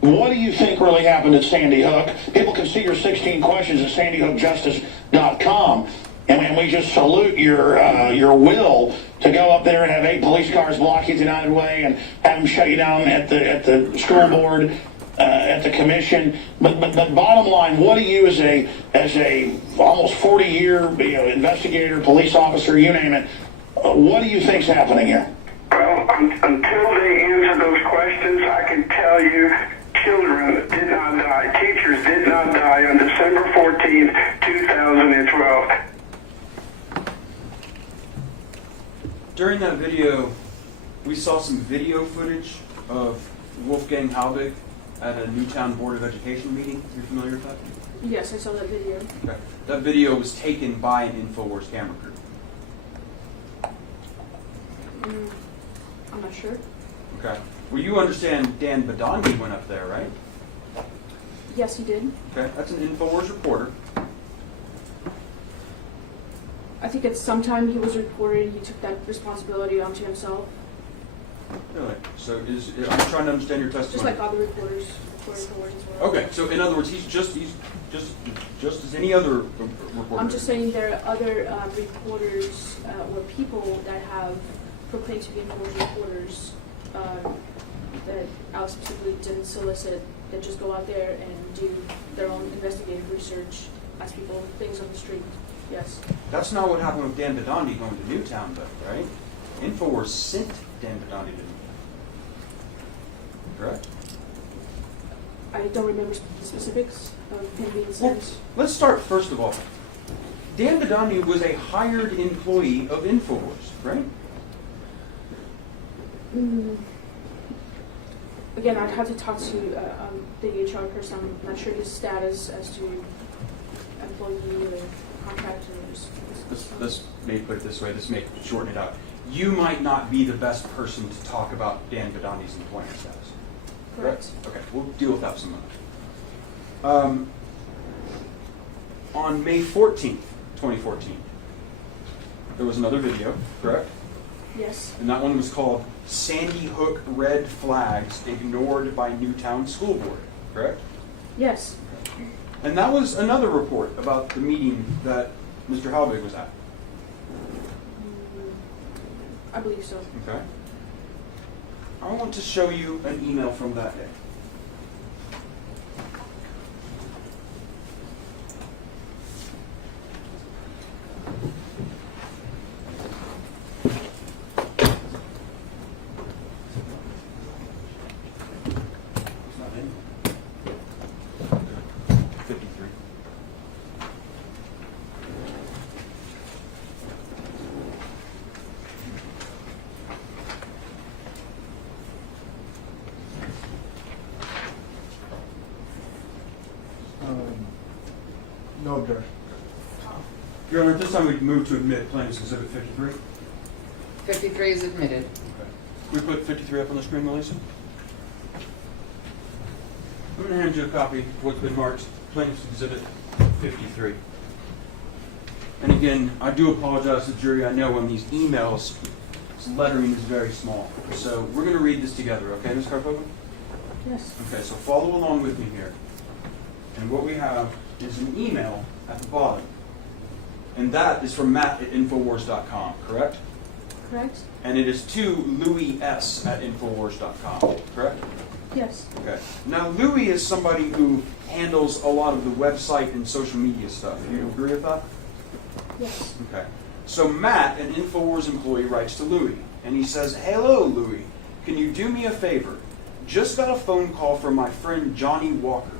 What do you think really happened at Sandy Hook? People can see your 16 questions at sandyhookjustice.com. And we just salute your will to go up there and have 8 police cars block you the United Way and have them shut you down at the school board, at the commission. But bottom line, what do you as a almost 40-year investigator, police officer, you name it, what do you think's happening here? Well, until they answer those questions, I can tell you children did not die. Teachers did not die on December 14th, 2012. During that video, we saw some video footage of Wolfgang Halbig at a Newtown Board of Education meeting. You're familiar with that? Yes, I saw that video. Okay. That video was taken by an InfoWars camera crew. I'm not sure. Okay. Well, you understand Dan Badandi went up there, right? Yes, he did. Okay. That's an InfoWars reporter. I think at some time he was reported, he took that responsibility onto himself. Really? So I'm trying to understand your testimony. Just like other reporters reported for as well. Okay, so in other words, he's just as any other reporter. I'm just saying there are other reporters or people that have proclaimed to be InfoWars reporters that Alex specifically didn't solicit, that just go out there and do their own investigative research, ask people things on the street. Yes. That's not what happened with Dan Badandi going to Newtown, though, right? InfoWars sent Dan Badandi to Newtown. Correct? I don't remember the specifics of him being sent. Well, let's start first of all. Dan Badandi was a hired employee of InfoWars, right? Again, I'd have to talk to the HR person. I'm not sure his status as to employee or contractors. Let's maybe put it this way. This may shorten it out. You might not be the best person to talk about Dan Badandi's employment status. Correct. Okay, we'll deal with that some other. On May 14th, 2014, there was another video, correct? Yes. And that one was called Sandy Hook Red Flags Ignored by Newtown School Board, correct? Yes. And that was another report about the meeting that Mr. Halbig was at. I believe so. Okay. I want to show you an email from that day. It's not in. 53. No objection. Your Honor, at this time we move to admit plaintiff's exhibit 53. 53 is admitted. We put 53 up on the screen, Melissa? I'm going to hand you a copy of what's been marked plaintiff's exhibit 53. And again, I do apologize to the jury. I know on these emails, lettering is very small. So we're going to read this together, okay, Ms. Karpova? Yes. Okay, so follow along with me here. And what we have is an email at the bottom. And that is from Matt at Infowars.com, correct? Correct? And it is to Louis S. at Infowars.com, correct? Yes. Okay. Now, Louis is somebody who handles a lot of the website and social media stuff. Do you agree with that? Yes. Okay. So Matt, an Infowars employee, writes to Louis, and he says, "Hello, Louis. Can you do me a favor? Just got a phone call from my friend Johnny Walker.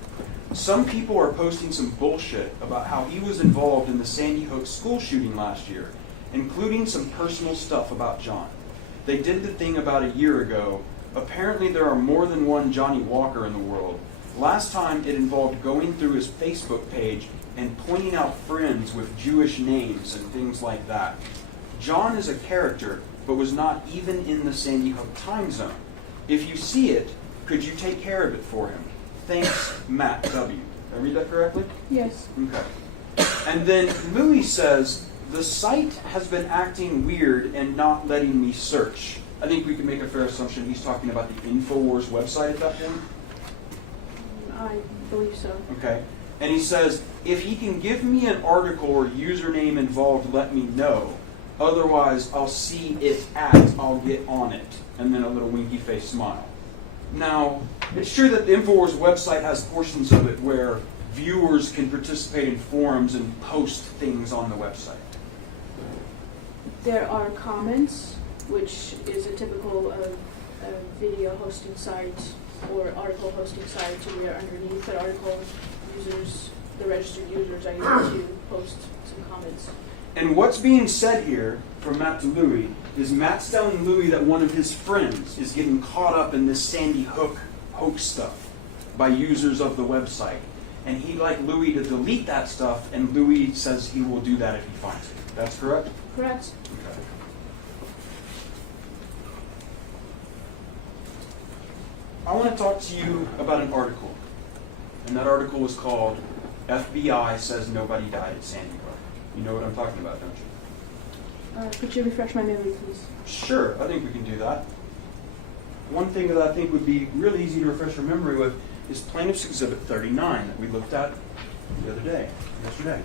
Some people are posting some bullshit about how he was involved in the Sandy Hook school shooting last year, including some personal stuff about John. They did the thing about a year ago. Apparently there are more than one Johnny Walker in the world. Last time it involved going through his Facebook page and pointing out friends with Jewish names and things like that. John is a character, but was not even in the Sandy Hook time zone. If you see it, could you take care of it for him? Thanks, Matt W." Did I read that correctly? Yes. Okay. And then Louis says, "The site has been acting weird and not letting me search." I think we can make a fair assumption he's talking about the Infowars website at that point. I believe so. Okay. And he says, "If he can give me an article or username involved, let me know. Otherwise, I'll see it I'll get on it." And then a little winky face smile. Now, it's true that the Infowars website has portions of it where viewers can participate in forums and post things on the website. There are comments, which is a typical of a video hosting site or article hosting site, where underneath the article, the registered users are able to post some comments. And what's being said here from Matt to Louis is Matt's telling Louis that one of his friends is getting caught up in this Sandy Hook hoax stuff by users of the website. And he'd like Louis to delete that stuff, and Louis says he will do that if he finds it. That's correct? Correct. Okay. I want to talk to you about an article. And that article was called "FBI Says Nobody Died at Sandy Hook." You know what I'm talking about, don't you? Could you refresh my memory, please? Sure, I think we can do that. One thing that I think would be really easy to refresh your memory with is Plaintiff's Exhibit 39 that we looked at the other day, yesterday.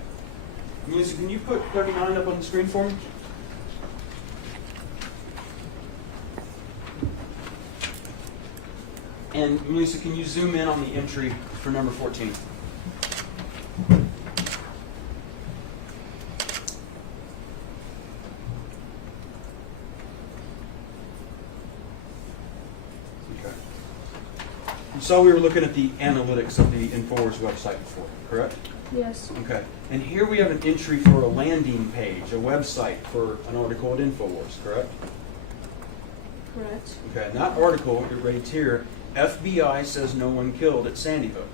Melissa, can you put 39 up on the screen for me? And Melissa, can you zoom in on the entry for number 14? So we were looking at the analytics of the Infowars website before, correct? Yes. Okay. And here we have an entry for a landing page, a website for an article at Infowars, correct? Correct. Okay. And that article, it reads here, "FBI says no one killed at Sandy Hook."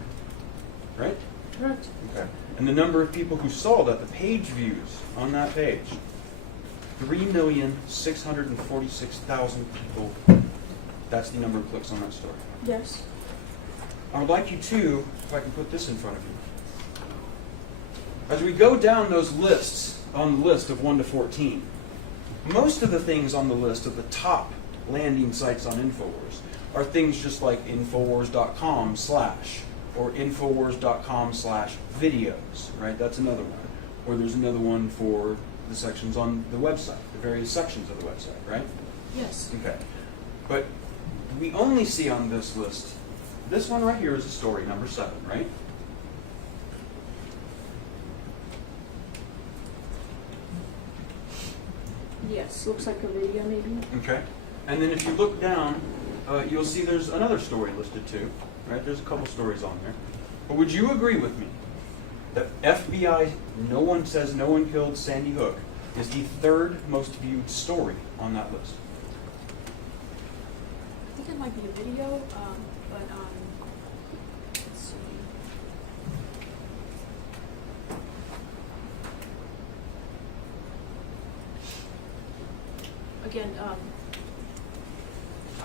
Right? Correct. Okay. And the number of people who saw that, the page views on that page, 3,646,000 people. That's the number of clicks on that story. Yes. I would like you to, if I can put this in front of you. As we go down those lists, on the list of 1 to 14, most of the things on the list of the top landing sites on Infowars are things just like Infowars.com/ or Infowars.com/videos, right? That's another one. Or there's another one for the sections on the website, the various sections of the website, right? Yes. Okay. But we only see on this list, this one right here is a story, number 7, right? Yes. Looks like a video, maybe. Okay. And then if you look down, you'll see there's another story listed too, right? There's a couple stories on there. But would you agree with me that FBI, no one says no one killed Sandy Hook, is the 3rd most viewed story on that list? I think it might be a video, let's see. again,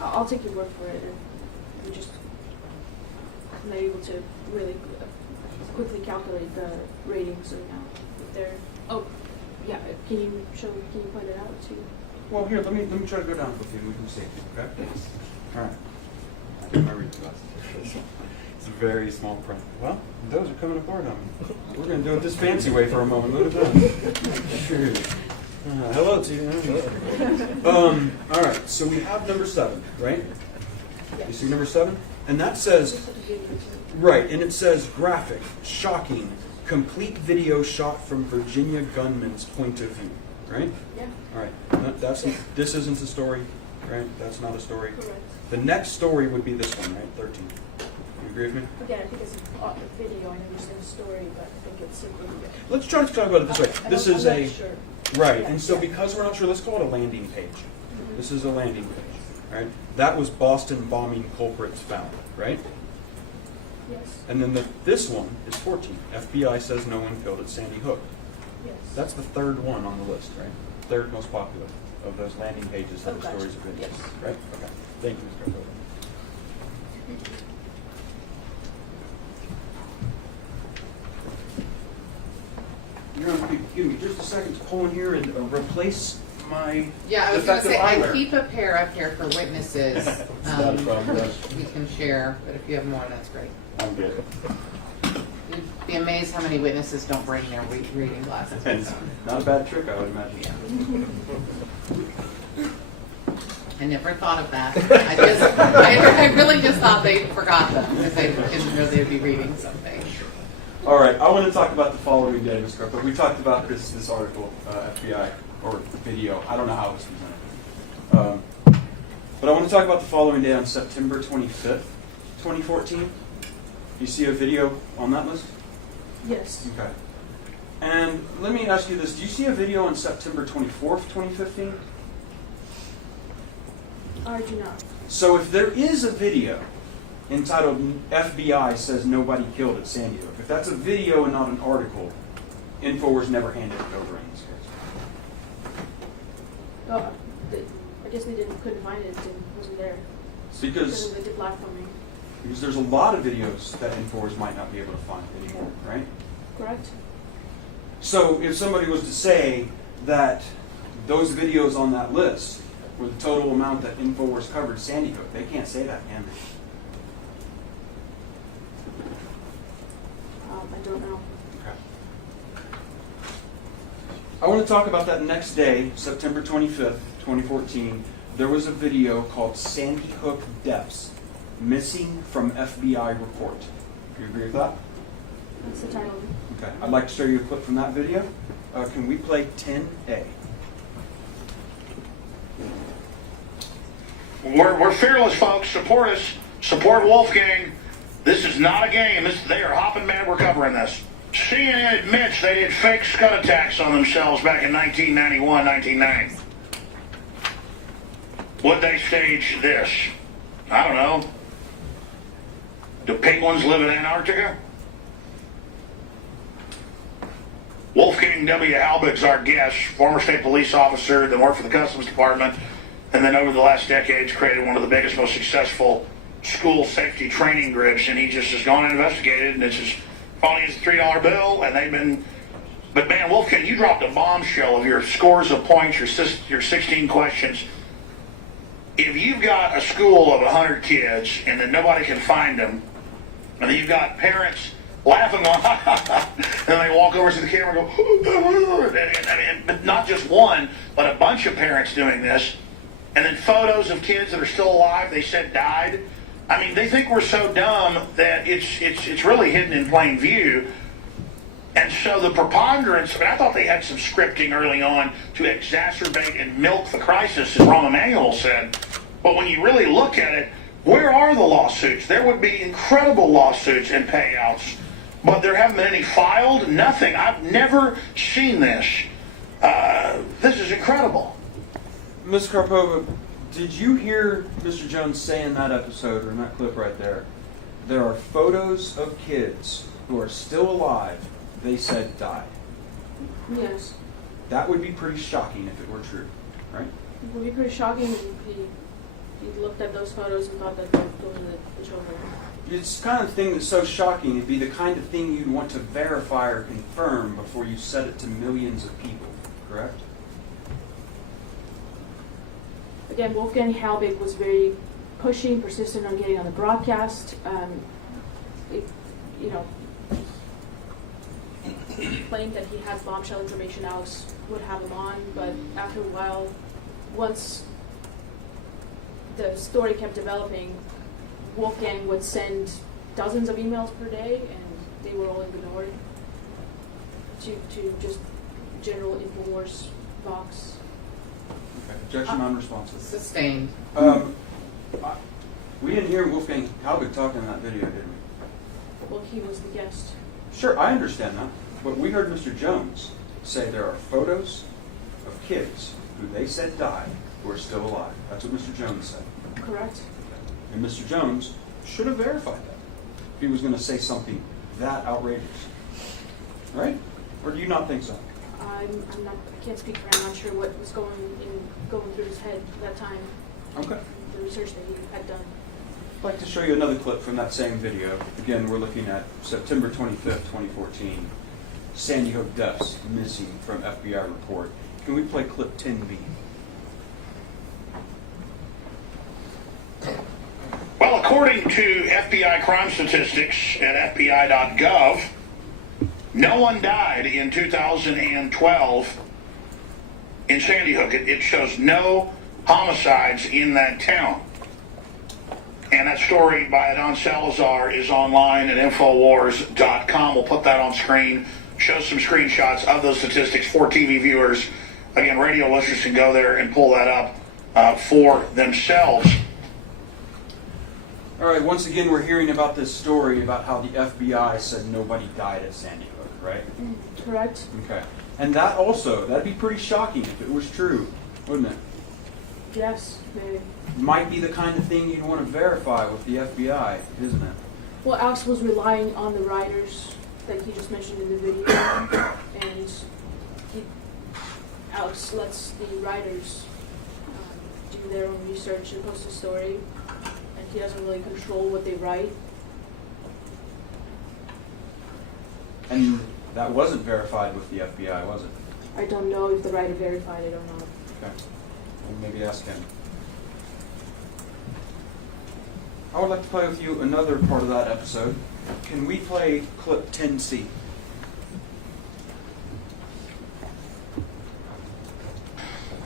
I'll take your word for it, and we just I'm not able to really quickly calculate the ratings right now. If they're, oh, yeah, can you point it out to? Well, here, let me try to go down with you and we can see, okay? All right. I get my reading glasses. It's a very small print. Well, those are coming apart on me. We're going to do it this fancy way for a moment. Look at that. Sure. Hello to you. All right, so we have number 7, right? You see number 7? And that says, right, and it says graphic, shocking, complete video shot from Virginia gunman's point of view, right? Yeah. All right, this isn't a story, right? That's not a story. Correct. The next story would be this one, right? 13. You agree with me? Again, I think it's a video. I understand the story, but I think it's a video. Let's try to talk about it this way. This is I'm a not sure. right, Yeah, and so yeah. because we're not sure, let's call it a landing page. Mm-hmm. This is a landing page, right? That was Boston bombing culprits found, right? Yes. And then this one is 14. FBI says no one killed at Sandy Hook. Yes. That's the third one on the list, right? Third most popular of those landing pages that Oh, are gotcha. stories of videos, Yes. right? Okay. Thank you, Mr. Carpenter. You're going to give me just a second to pull in here and replace my Yeah, I was going to defective say, I eyewear. keep a pair up here for witnesses. not a problem. We can share, but if you have more, that's great. I'm good. You'd be amazed how many witnesses don't bring their reading glasses. It's not a bad trick, I would imagine. I never thought of that. I really just thought they forgot them because they didn't know they'd be reading something. All right, I want to talk about the following day, Ms. Carpenter. We talked about this article, FBI, or video. I don't know how it was presented. But I want to talk about the following day on September 25th, 2014. You see a video on that list? Yes. Okay. And let me ask you this. Do you see a video on September 24th, 2015? I do not. So if there is a video entitled FBI says nobody killed at Sandy Hook, if that's a video and not an article, InfoWars never handed it over in this case. Oh, I guess they couldn't find it. It wasn't there. Because they did platforming. Because there's a lot of videos that InfoWars might not be able to find anymore, right? Correct. So if somebody was to say that those videos on that list were the total amount that InfoWars covered Sandy Hook, they can't say that, can they? I don't know. Okay. I want to talk about that next day, September 25th, 2014. There was a video called Sandy Hook Depths, Missing from FBI Report. Do you agree with that? That's the title. Okay. I'd like to show you a clip from that video. Can we play 10A? We're fearless, folks. Support us. Support Wolfgang. This is not a game. They are hopping mad. We're covering this. CNN admits they did fake scud attacks on themselves back in 1991, 1990. Would they stage this? I don't know. Do penguins live in Antarctica? Wolfgang W. Halbig's our guest, former state police officer, then worked for the Customs Department, and then over the last decades created one of the biggest, most successful school safety training groups, and he just has gone and investigated, and it's as funny as a $3 bill, and they've been... But man, Wolfgang, you dropped a bombshell of your scores of points, your 16 questions. If you've got a school of 100 kids, and then nobody can find them, and then you've got parents laughing on, and they walk over to the camera and go, and not just one, but a bunch of parents doing this, and then photos of kids that are still alive, they said died. I mean, they think we're so dumb that it's really hidden in plain view. And so the preponderance, I thought they had some scripting early on to exacerbate and milk the crisis, as Rahm Emanuel said. But when you really look at it, where are the lawsuits? There would be incredible lawsuits and payouts, but there haven't been any filed, nothing. I've never seen this. This is incredible. Ms. Karpova, did you hear Mr. Jones say in that episode, or in that clip right there, there are photos of kids who are still alive, they said died? Yes. That would be pretty shocking if it were true, right? It would be pretty shocking if he looked at those photos and thought that those are the children. It's the kind of thing that's so shocking, it'd be the kind of thing you'd want to verify or confirm before you said it to millions of people, correct? Again, Wolfgang Halbig was very pushing, persistent on getting on the broadcast. He claimed that he had bombshell information, Alex would have him on, but after a while, once the story kept developing, Wolfgang would send dozens of emails per day, and they were all ignored to just general InfoWars box. Okay. Objection non-responsive. Sustained. We didn't hear Wolfgang Halbig talking in that video, did we? Well, he was the guest. Sure, I understand that. But we heard Mr. Jones say there are photos of kids who they said died who are still alive. That's what Mr. Jones said. Correct. And Mr. Jones should have verified that if he was going to say something that outrageous. Right? Or do you not think so? I can't speak for him. I'm not sure what was going through his head at that time. Okay. The research that he had done. I'd like to show you another clip from that same video. Again, we're looking at September 25th, 2014. Sandy Hook deaths missing from FBI report. Can we play clip 10B? Well, according to FBI crime statistics at FBI.gov, no one died in 2012 in Sandy Hook. It shows no homicides in that town. And that story by Don Salazar is online at Infowars.com. We'll put that on screen. Shows some screenshots of those statistics for TV viewers. Again, radio listeners can go there and pull that up for themselves. All right, once again, we're hearing about this story about how the FBI said nobody died at Sandy Hook, right? Correct. Okay. And that'd be pretty shocking if it was true, wouldn't it? Yes. Might be the kind of thing you'd want to verify with the FBI, isn't it? Well, Alex was relying on the writers that he just mentioned in the video, and Alex lets the writers do their own research and post a story, and he doesn't really control what they write. And that wasn't verified with the FBI, was it? I don't know if the writer verified it or not. Okay. Well, maybe ask him. I would like to play with you another part of that episode. Can we play clip 10C?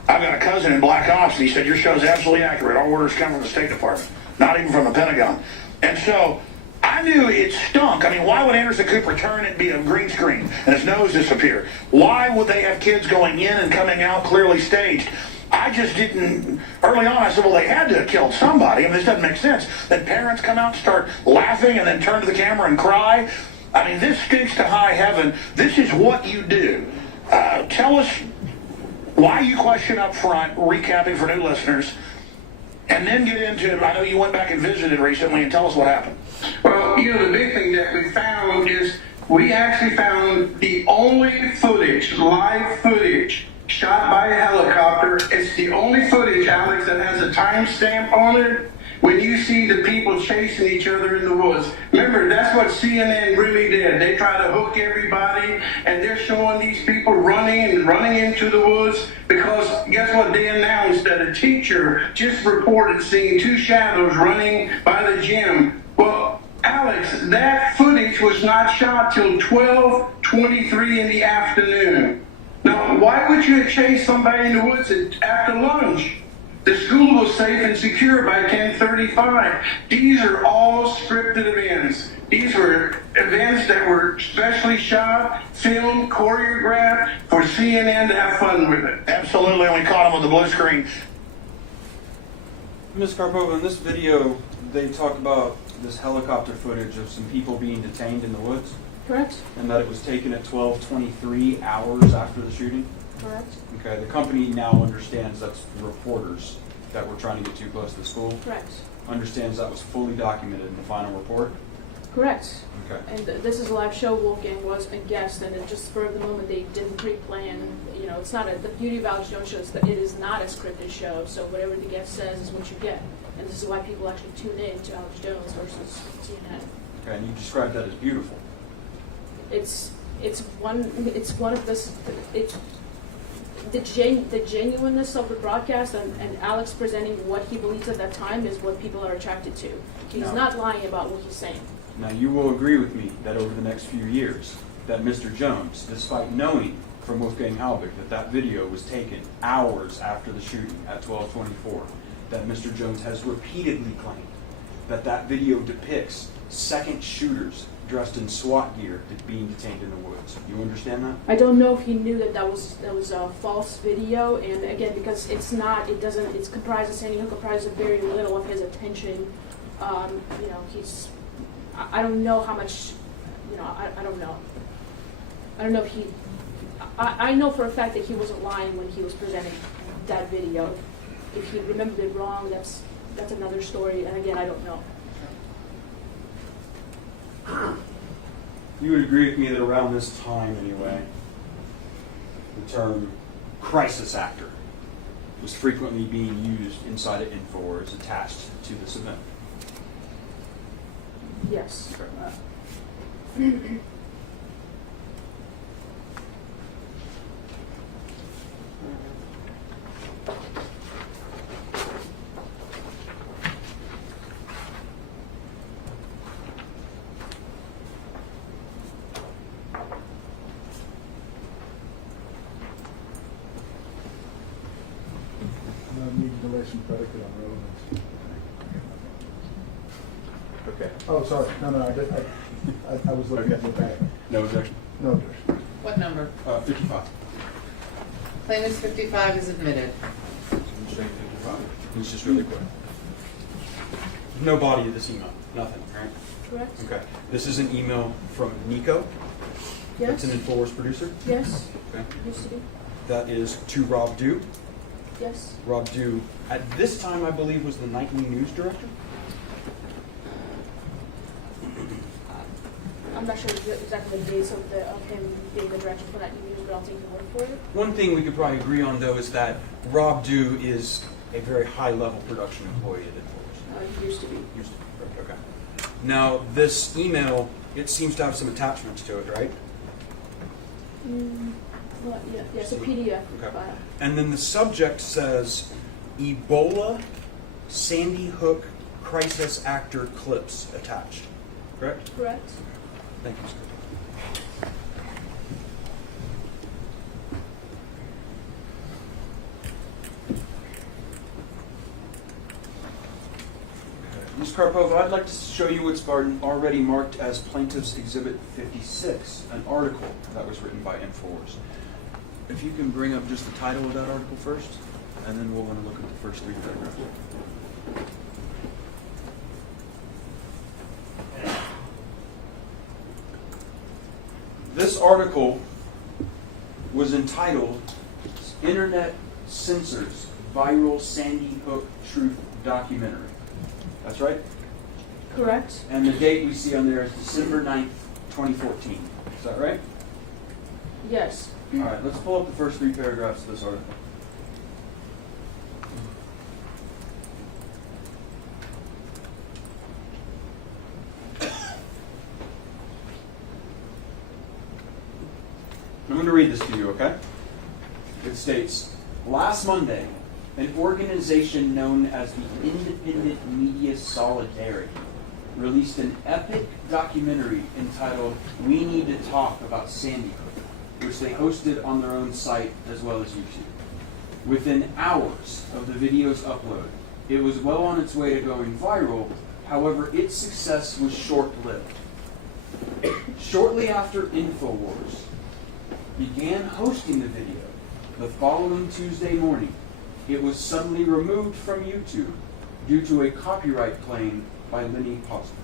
I've got a cousin in Black Ops, and he said, your show's absolutely accurate. Our orders come from the State Department, not even from the Pentagon. And so I knew it stunk. I mean, why would Anderson Cooper turn and be a green screen and his nose disappear? Why would they have kids going in and coming out clearly staged? I just didn't, early on I said, well, they had to have killed somebody. I mean, this doesn't make sense. Then parents come out and start laughing and then turn to the camera and cry. I mean, this stinks to high heaven. This is what you do. Tell us why you question up front, recapping for new listeners, and then get into, I know you went back and visited recently, and tell us what happened. Well, the big thing that we found is we actually found the only footage, live footage, shot by a helicopter. It's the only footage, Alex, that has a timestamp on it when you see the people chasing each other in the woods. Remember, that's what CNN really did. They try to hook everybody, and they're showing these people running into the woods because guess what? They announced that a teacher just reported seeing two shadows running by the gym. Well, Alex, that footage was not shot till 12:23 in the afternoon. Now, why would you chase somebody in the woods after lunch? The school was safe and secure by 10:35. These are all scripted events. These were events that were specially shot, filmed, choreographed for CNN to have fun with it. Absolutely, and we caught them on the blue screen. Ms. Karpova, in this video, they talk about this helicopter footage of some people being detained in the woods. Correct. And that it was taken at 12:23 hours after the shooting. Correct. Okay, the company now understands that's reporters that were trying to get too close to the school. Correct. Understands that was fully documented in the final report. Correct. Okay. And this is a live show. Wolfgang was a guest, and it just spur of the moment. They didn't pre-plan. You know, it's not the beauty of Alex Jones show is that it is not a scripted show. So whatever the guest says is what you get, and this is why people actually tune in to Alex Jones versus CNN. Okay, and you described that as beautiful. It's one of this. It's the genuineness of the broadcast and Alex presenting what he believes at that time is what people are attracted to. He's No. not lying about what he's saying. Now, you will agree with me that over the next few years, that Mr. Jones, despite knowing from Wolfgang Halbig that video was taken hours after the shooting at 12:24, that Mr. Jones has repeatedly claimed that video depicts second shooters dressed in SWAT gear being detained in the woods. You understand that? I don't know if he knew that was a false video, and again, because it's comprised of Sandy Hook, comprises very little of his attention. You know, I don't know how much, you know, I don't know. I don't know if I know for a fact that he wasn't lying when he was presenting that video. If he remembered it wrong, that's another story, and again, I don't know. You would agree with me that around this time, anyway, the term crisis actor was frequently being used inside of InfoWars attached to this event. Yes. Okay. Need to lay some predicate on relevance. Okay. Oh, sorry. No, I was looking at the back. No objection? No objection. What number? 55. Claimants 55 is admitted. It's just really quick. No body of this email. Nothing, right? Correct. Okay. This is an email from Nico. Yes. That's an InfoWars producer. Yes. Okay. Used to be. That is to Rob Dew. Yes. Rob Dew, at this time, I believe, was the nightly news director. I'm not sure exactly the dates of him being the director for that news, but I'll take your word for it. One thing we could probably agree on, though, is that Rob Dew is a very high-level production employee at InfoWars. He used to be. Used to be, correct, okay. Now, this email, it seems to have some attachments to it, right? Well, yeah, it's a PDF Okay. file. And then the subject says, Ebola Sandy Hook crisis actor clips attached. Correct? Correct. Thank you, sir. Ms. Karpova, I'd like to show you what's already marked as Plaintiff's Exhibit 56, an article that was written by InfoWars. If you can bring up just the title of that article first, and then we'll want to look at the first 3 paragraphs. This article was entitled Internet Censors Viral Sandy Hook Truth Documentary. That's right? Correct. And the date we see on there is December 9th, 2014. Is that right? Yes. All right, let's pull up the first 3 paragraphs of this article. I'm going to read this to you, okay? It states, last Monday, an organization known as the Independent Media Solidarity released an epic documentary entitled We Need to Talk About Sandy Hook, which they hosted on their own site as well as YouTube. Within hours of the video's upload, it was well on its way to going viral. However, its success was short-lived. Shortly after InfoWars began hosting the video, the following Tuesday morning, it was suddenly removed from YouTube due to a copyright claim by Lenny Posner.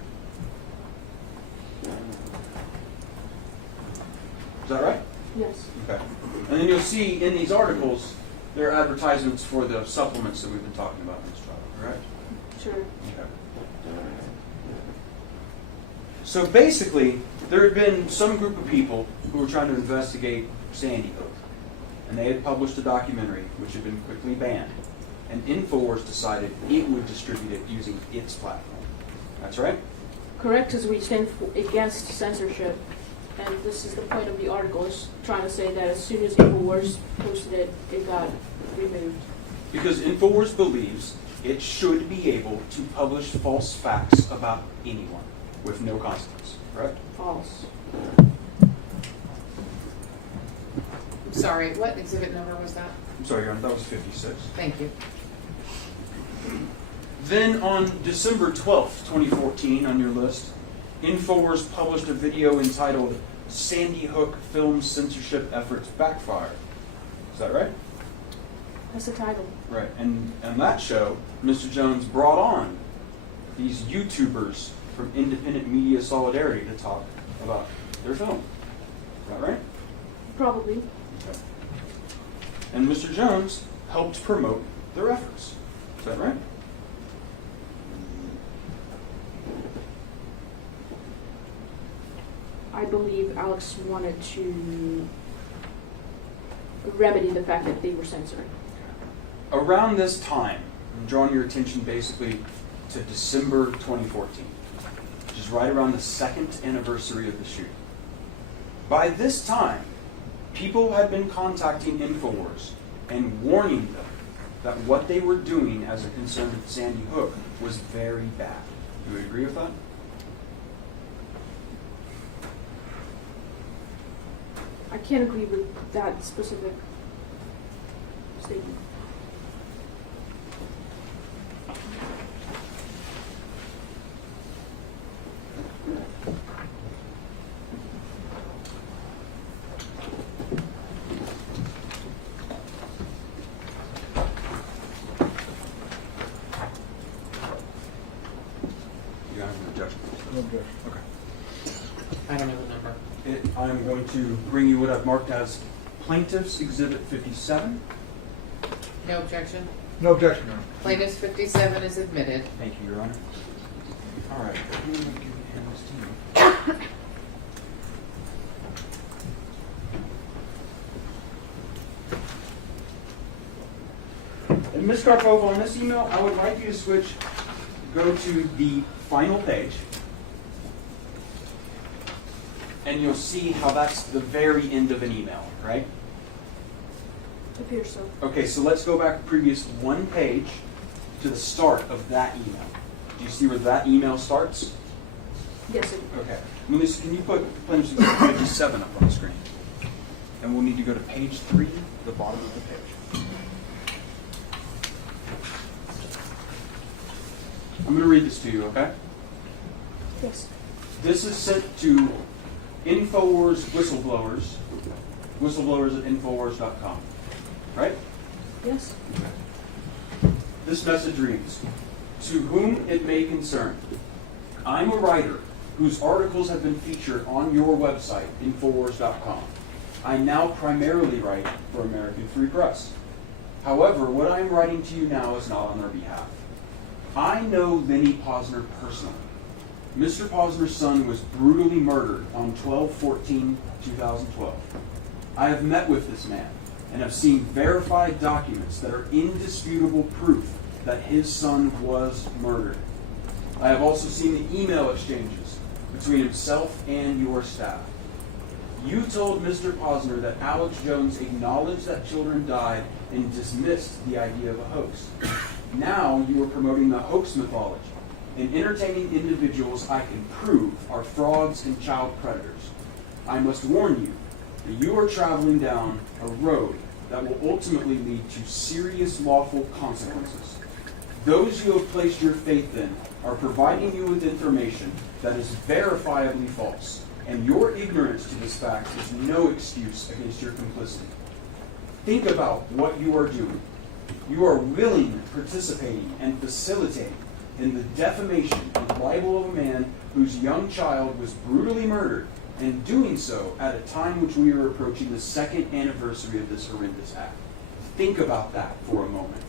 Is that right? Yes. Okay. And then you'll see in these articles, there are advertisements for the supplements that we've been talking about in this trial, correct? Sure. Okay. So basically, there had been some group of people who were trying to investigate Sandy Hook, and they had published a documentary which had been quickly banned. And InfoWars decided it would distribute it using its platform. That's right? Correct, because we stand against censorship, and this is the point of the article, is trying to say that as soon as InfoWars posted it, it got removed. Because InfoWars believes it should be able to publish false facts about anyone with no consequence, correct? False. I'm sorry, what exhibit number was that? I'm sorry, Your Honor, that was 56. Thank you. Then on December 12th, 2014, on your list, InfoWars published a video entitled Sandy Hook Film Censorship Efforts Backfire. Is that right? That's the title. Right. And on that show, Mr. Jones brought on these YouTubers from Independent Media Solidarity to talk about their film. Is that right? Probably. Okay. And Mr. Jones helped promote their efforts. Is that right? I believe Alex wanted to remedy the fact that they were censoring. Around this time, I'm drawing your attention basically to December 2014, which is right around the second anniversary of the shooting. By this time, people had been contacting InfoWars and warning them that what they were doing as a concern with Sandy Hook was very bad. Do you agree with that? I can't agree with that specific statement. You have an objection? No objection. Okay. I don't know the number. I'm going to bring you what I've marked as Plaintiff's Exhibit 57. No objection? No objection, Your Honor. Plaintiff's 57 is admitted. Thank you, Your Honor. All right. Who am I giving this to you? And Ms. Karpova, on this email, I would like you to go to the final page, and you'll see how that's the very end of an email, right? Appears so. Okay, so let's go back previous one page to the start of that email. Do you see where that email starts? Yes, it, Okay. Melissa, can you put Plaintiff's Exhibit 57 up on the screen? And we'll need to go to page 3, the bottom of the page. I'm going to read this to you, okay? yes. This is sent to InfoWars whistleblowers at Infowars.com, right? Yes. This message reads, "To whom it may concern, I'm a writer whose articles have been featured on your website, Infowars.com. I now primarily write for American Free Press. However, what I am writing to you now is not on their behalf. I know Lenny Posner personally. Mr. Posner's son was brutally murdered on 12/14/2012. I have met with this man and have seen verified documents that are indisputable proof that his son was murdered. I have also seen the email exchanges between himself and your staff. You told Mr. Posner that Alex Jones acknowledged that children died and dismissed the idea of a hoax. Now you are promoting the hoax mythology and entertaining individuals I can prove are frauds and child predators. I must warn you that you are traveling down a road that will ultimately lead to serious lawful consequences. Those you have placed your faith in are providing you with information that is verifiably false, and your ignorance to this fact is no excuse against your complicity. Think about what you are doing. You are willingly participating and facilitating in the defamation and libel of a man whose young child was brutally murdered, and doing so at a time which we are approaching the second anniversary of this horrendous act. Think about that for a moment.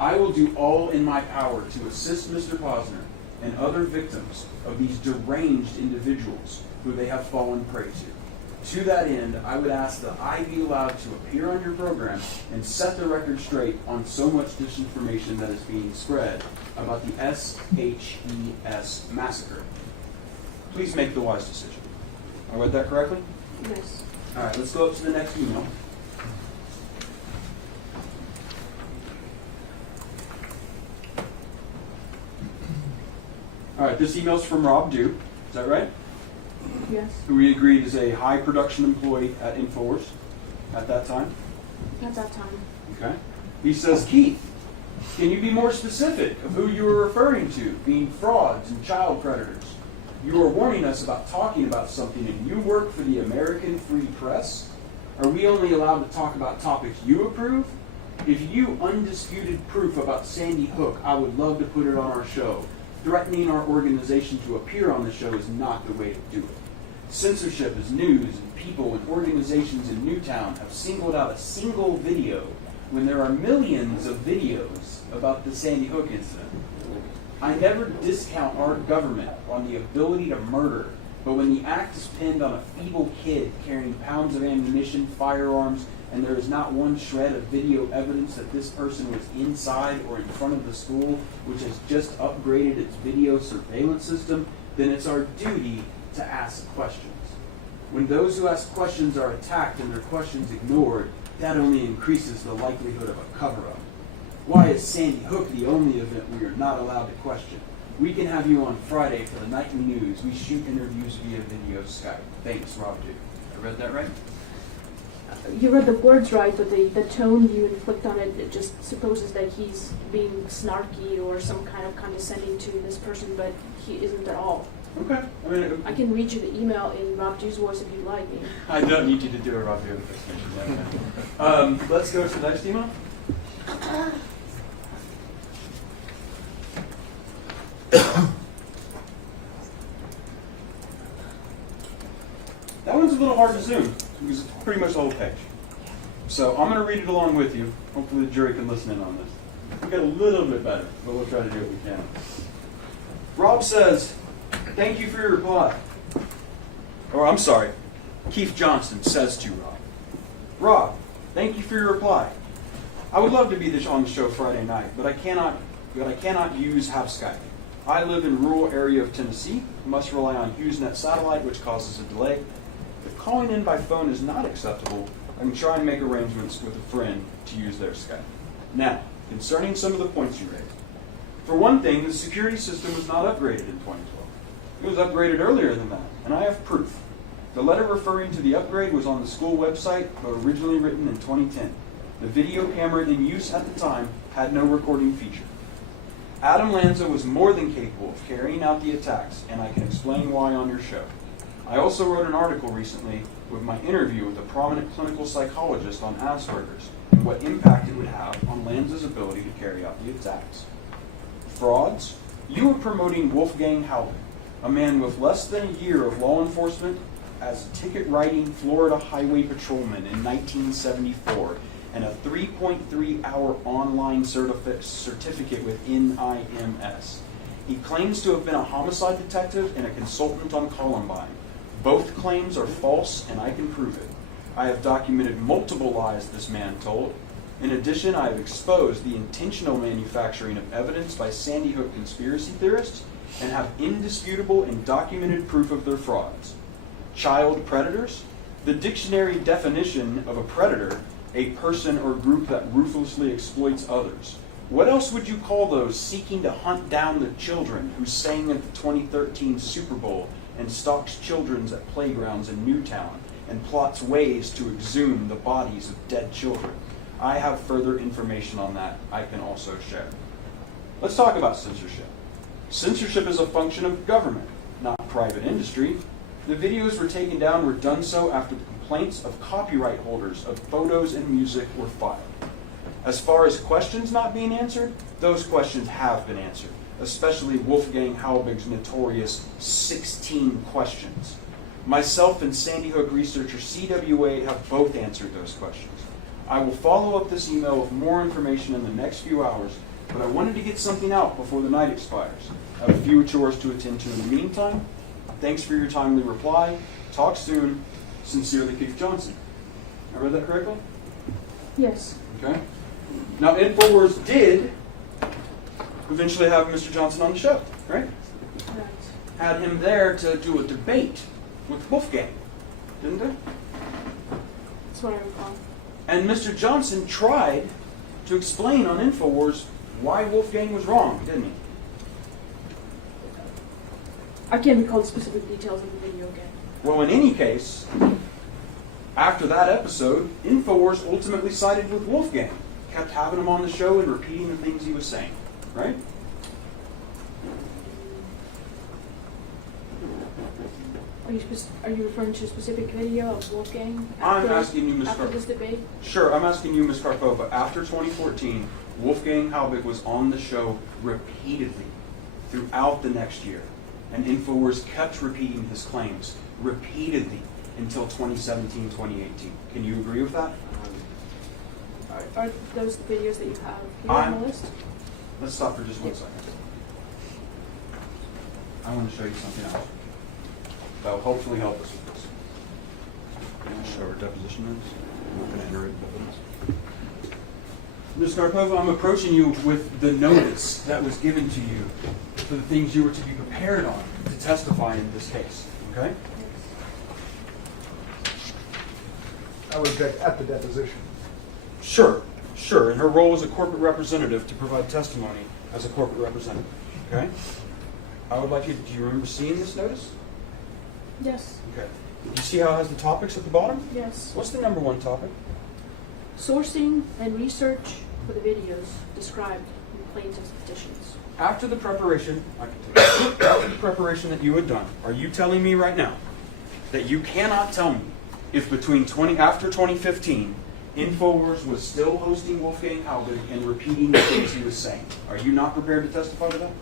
I will do all in my power to assist Mr. Posner and other victims of these deranged individuals who they have fallen prey to. To that end, I would ask that I be allowed to appear on your program and set the record straight on so much disinformation that is being spread about the SHES massacre. Please make the wise decision. I read that correctly? Yes. All right, let's go up to the next email. All right, this email's from Rob Dew. Is that right? Yes. Who we agreed is a high production employee at InfoWars at that time. At that time. Okay. He says, Keith, can you be more specific of who you are referring to being frauds and child predators? You are warning us about talking about something and you work for the American Free Press? Are we only allowed to talk about topics you approve? If you undisputed proof about Sandy Hook, I would love to put it on our show. Threatening our organization to appear on the show is not the way to do it. Censorship is news, and people and organizations in Newtown have singled out a single video when there are millions of videos about the Sandy Hook incident. I never discount our government on the ability to murder, but when the act is pinned on a feeble kid carrying pounds of ammunition, firearms, and there is not one shred of video evidence that this person was inside or in front of the school, which has just upgraded its video surveillance system, then it's our duty to ask questions. When those who ask questions are attacked and their questions ignored, that only increases the likelihood of a cover-up. Why is Sandy Hook the only event we are not allowed to question? We can have you on Friday for the nightly news. We shoot interviews via video Skype. Thanks, Rob Duke. I read that right? You read the words right, but the tone you inflict on it, it just supposes that he's being snarky or some kind of condescending to this person, but he isn't at all. Okay. I can read you the email in Rob Dew's voice if you'd like. I don't need you to do a Rob Dew impersonation. Let's go to the next email. That one's a little hard to zoom because it's pretty much the whole page. So I'm going to read it along with you. Hopefully the jury can listen in on this. We'll get a little bit better, but we'll try to do what we can. Rob says, thank you for your reply. Or I'm sorry, Keith Johnson says to Rob. Rob, thank you for your reply. I would love to be on the show Friday night, but I cannot have Skype. I live in a rural area of Tennessee, must rely on HughesNet satellite, which causes a delay. If calling in by phone is not acceptable, I can try and make arrangements with a friend to use their Skype. Now, concerning some of the points you raised. For one thing, the security system was not upgraded in 2012. It was upgraded earlier than that, and I have proof. The letter referring to the upgrade was on the school website, but originally written in 2010. The video camera in use at the time had no recording feature. Adam Lanza was more than capable of carrying out the attacks, and I can explain why on your show. I also wrote an article recently with my interview with a prominent clinical psychologist on Asperger's and what impact it would have on Lanza's ability to carry out the attacks. Frauds? You were promoting Wolfgang Haupt, a man with less than a year of law enforcement as a ticket-writing Florida highway patrolman in 1974 and a 3.3-hour online certificate with NIMS. He claims to have been a homicide detective and a consultant on Columbine. Both claims are false, and I can prove it. I have documented multiple lies this man told. In addition, I have exposed the intentional manufacturing of evidence by Sandy Hook conspiracy theorists and have indisputable and documented proof of their frauds. Child predators? The dictionary definition of a predator, a person or group that ruthlessly exploits others. What else would you call those seeking to hunt down the children who sang at the 2013 Super Bowl and stalks children at playgrounds in Newtown and plots ways to exhume the bodies of dead children? I have further information on that I can also share. Let's talk about censorship. Censorship is a function of government, not private industry. The videos were taken down were done so after the complaints of copyright holders of photos and music were filed. As far as questions not being answered, those questions have been answered, especially Wolfgang Haubig's notorious 16 questions. Myself and Sandy Hook researcher CWA have both answered those questions. I will follow up this email with more information in the next few hours but I wanted to get something out before the night expires. I have a few chores to attend to in the meantime. Thanks for your timely reply. Talk soon. Sincerely, Keith Johnson. I read that correctly? Yes. Okay. Now, InfoWars did eventually have Mr. Johnson on the show, right? Right. Had him there to do a debate with Wolfgang, didn't they? That's what I recall. And Mr. Johnson tried to explain on InfoWars why Wolfgang was wrong, didn't he? I can't recall the specific details of the video again. Well, in any case, after that episode, InfoWars ultimately sided with Wolfgang, kept having him on the show and repeating the things he was saying, right? Are you referring to a specific video of Wolfgang I'm after, asking you, Ms. after this debate? Sure, I'm asking you, Ms. Karpova. After 2014, Wolfgang Halbig was on the show repeatedly throughout the next year, and InfoWars kept repeating his claims repeatedly until 2017, 2018. Can you agree with that? Are those the videos that you have here on the list? Let's stop for just 1 second. I want to show you something else that will hopefully help us with this. Can I show our deposition notes? I'm not going to enter it. Ms. Karpova, I'm approaching you with the notice that was given to you for the things you were to be prepared on to testify in this case. Okay? I would object at the deposition. Sure, sure. In her role as a corporate representative to provide testimony as a corporate representative. Okay? I would like you, do you remember seeing this notice? Yes. Okay. Do you see how it has the topics at the bottom? Yes. What's the number one topic? Sourcing and research for the videos described in plaintiff's petitions. After the preparation, I can take it. After the preparation that you had done, are you telling me right now that you cannot tell me if after 2015, InfoWars was still hosting Wolfgang Halbig and repeating the things he was saying? Are you not prepared to testify to that?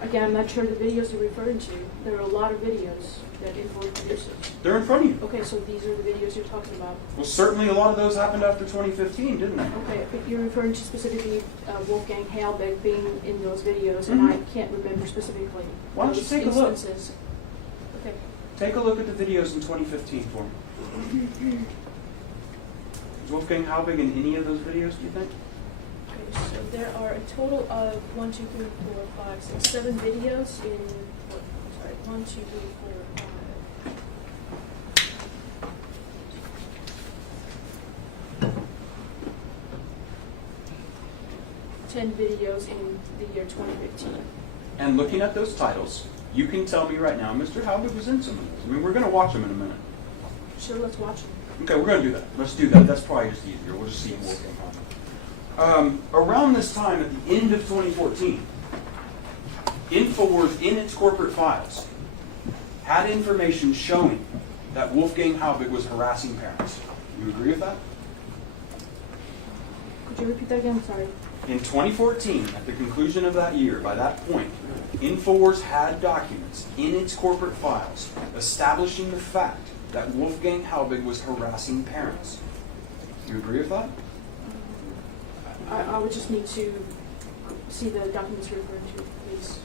Again, I'm not sure the videos you're referring to. There are a lot of videos that InfoWars produces. They're in front of you. Okay, so these are the videos you're talking about. Well, certainly a lot of those happened after 2015, didn't they? Okay, but you're referring to specifically Wolfgang Halbig being in those videos, and I can't remember specifically. Why don't you those take a look? instances. Okay. Take a look at the videos in 2015 for me. Is Wolfgang Halbig in any of those videos, do you think? Okay, so there are a total of 1, 2, 3, 4, 5, 6, 7 videos in, 1, 2, 3, 4, 5. 10 videos in the year 2015. And looking at those titles, you can tell me right now, Mr. Halbig was in some of those. I mean, we're going to watch them in a minute. Sure, let's watch them. Okay, we're going to do that. Let's do that. That's probably just easier. We'll just see Wolfgang Halbig. Around this time, at the end of 2014, InfoWars, in its corporate files, had information showing that Wolfgang Halbig was harassing parents. You agree with that? Could you repeat that again? Sorry. In 2014, at the conclusion of that year, by that point, InfoWars had documents in its corporate files establishing the fact that Wolfgang Halbig was harassing parents. You agree with that? I would just need to see the documents you're referring to, please.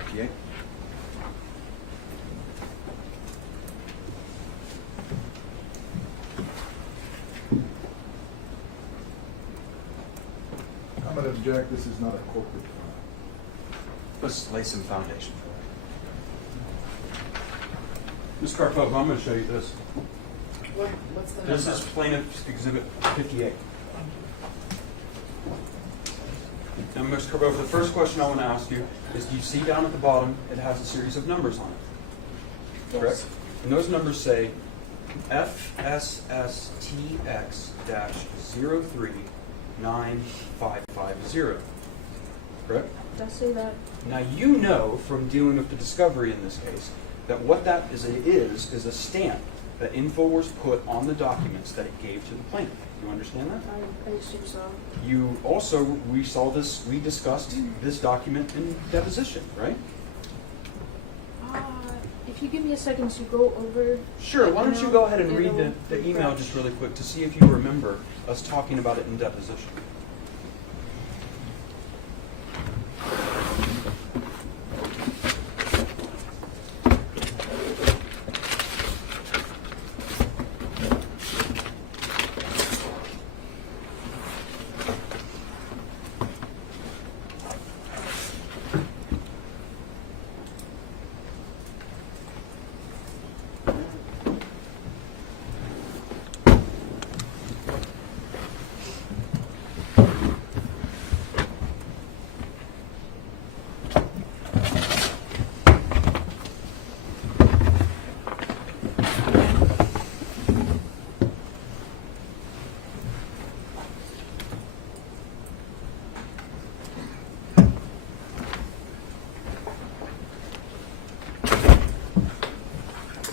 Okay. I'm going to object. This is not a corporate file. Let's lay some foundation for it. Ms. Karpova, I'm going to show you this. What's the This number? is Plaintiff's Exhibit 58. Now, Ms. Karpova, the first question I want to ask you is, do you see down at the bottom, it has a series of numbers on it? Yes. Correct? And those numbers say FSSTX-0395550. Correct? Does say that? Now, you know from dealing with the discovery in this case that what that is a stamp that InfoWars put on the documents that it gave to the plaintiff. You understand that? I assume so. You also, we discussed this document in deposition, right? If if you give me a second to go over. Sure, why don't you go ahead and read it'll the email refresh. just really quick to see if you remember us talking about it in deposition.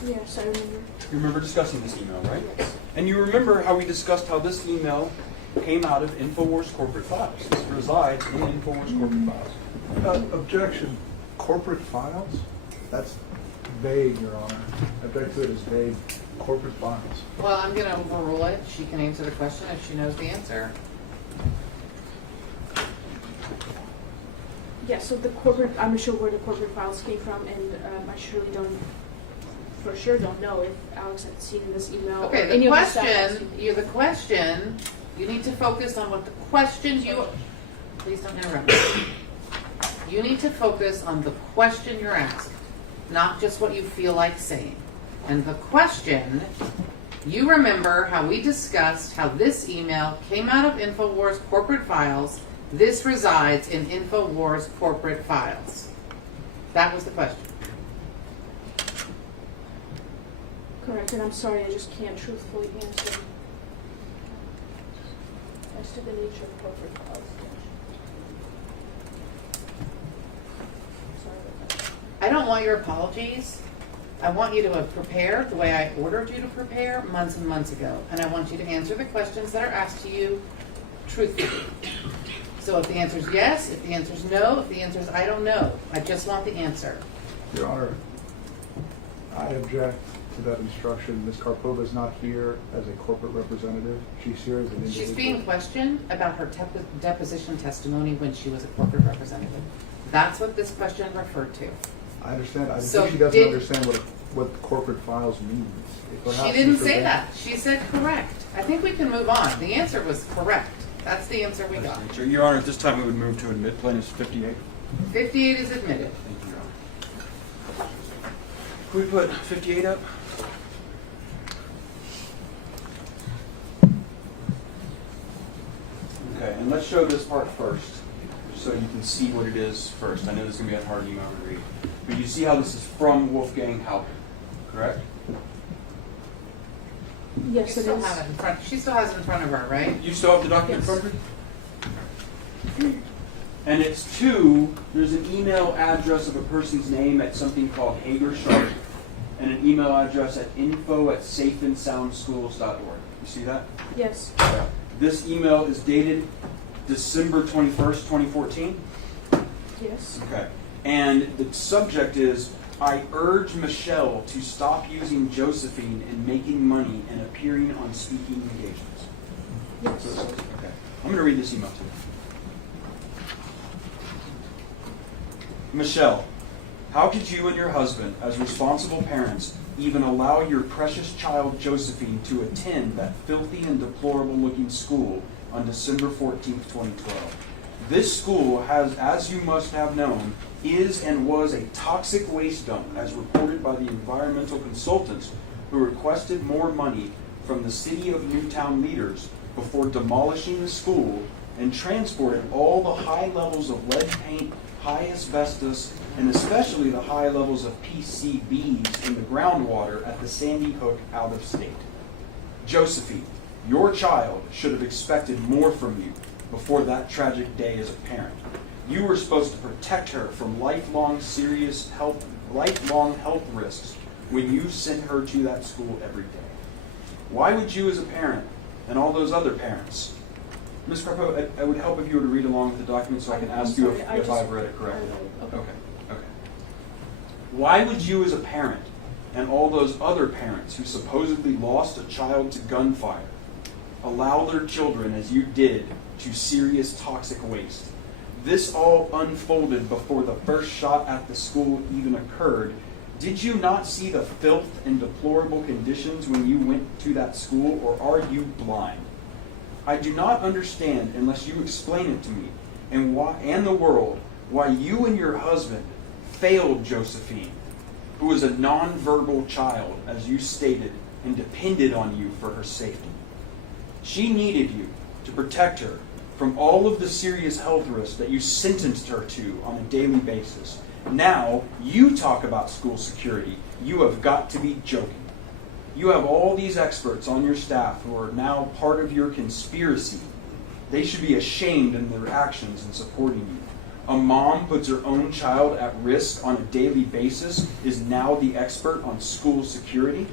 Yes, I remember. You remember discussing this email, right? Yes. And you remember how we discussed how this email came out of InfoWars corporate files. This resides in InfoWars corporate files. Objection. Corporate files? That's vague, Your Honor. Object to it as vague. Corporate files. Well, I'm gonna overrule it. She can answer the question if she knows the answer. Yeah, so the corporate, I'm not sure where the corporate files came from, and I surely don't, for sure don't know if Alex had seen this email. or Okay, any the of the staff had question, seen. you need to focus on what the question please don't interrupt me. You need to focus on the question you're asking, not just what you feel like saying. And the question, you remember how we discussed how this email came out of InfoWars corporate files. This resides in InfoWars corporate files. That was the question. Correct, and I'm sorry, I just can't truthfully answer as to the nature of corporate files. Sorry about that. I don't want your apologies. I want you to have prepared the way I ordered you to prepare months and months ago. And I want you to answer the questions that are asked to you truthfully. So if the answer is yes, if the answer is no, if the answer is I don't know, I just want the answer. Your Honor, I object to that instruction. Ms. Karpova is not here as a corporate representative. She's here as an individual. She's being questioned about her deposition testimony when she was a corporate representative. That's what this question referred to. I understand. I So think she doesn't did- understand what corporate files means. She didn't say that. She said correct. I think we can move on. The answer was correct. That's the answer we got. Your Honor, at this time we would move to admit plaintiff's 58. 58 is admitted. Thank you, Your Honor. Can we put 58 up? Okay, and let's show this part first, so you can see what it is first. I know this is going to be a hard email to read. But you see how this is from Wolfgang Halpern, correct? Yes, You it still is. have it in front. She still has it in front of her, right? You still have the document in front of you? And it's to, there's an email address of a person's name at something called Hager Sharp, and an email address at info@safeandsoundschools.org. You see that? Yes. This email is dated December 21st, 2014. Yes. Okay. And the subject is, I urge Michelle to stop using Josephine in making money and appearing on speaking engagements. Yes. So it says, okay. I'm going to read this email to you. Michelle, how could you and your husband, as responsible parents, even allow your precious child Josephine to attend that filthy and deplorable-looking school on December 14th, 2012? This school has, as you must have known, is and was a toxic waste dump, as reported by the environmental consultants who requested more money from the City of Newtown leaders before demolishing the school and transported all the high levels of lead paint, high asbestos, and especially the high levels of PCBs in the groundwater at the Sandy Hook out of state. Josephine, your child should have expected more from you before that tragic day as a parent. You were supposed to protect her from lifelong health risks when you sent her to that school every day. Why would you as a parent and all those other parents? Ms. Carpo, I would help if you were to read along with the document so I can ask you if I've read it correctly. Okay. Why would you as a parent and all those other parents who supposedly lost a child to gunfire allow their children, as you did, to serious toxic waste. This all unfolded before the first shot at the school even occurred. Did you not see the filth and deplorable conditions when you went to that school, or are you blind? I do not understand unless you explain it to me and the world why you and your husband failed Josephine, who was a nonverbal child, as you stated, and depended on you for her safety. She needed you to protect her from all of the serious health risks that you sentenced her to on a daily basis. Now, you talk about school security. You have got to be joking. You have all these experts on your staff who are now part of your conspiracy. They should be ashamed in their actions in supporting you. A mom puts her own child at risk on a daily basis, is now the expert on school security.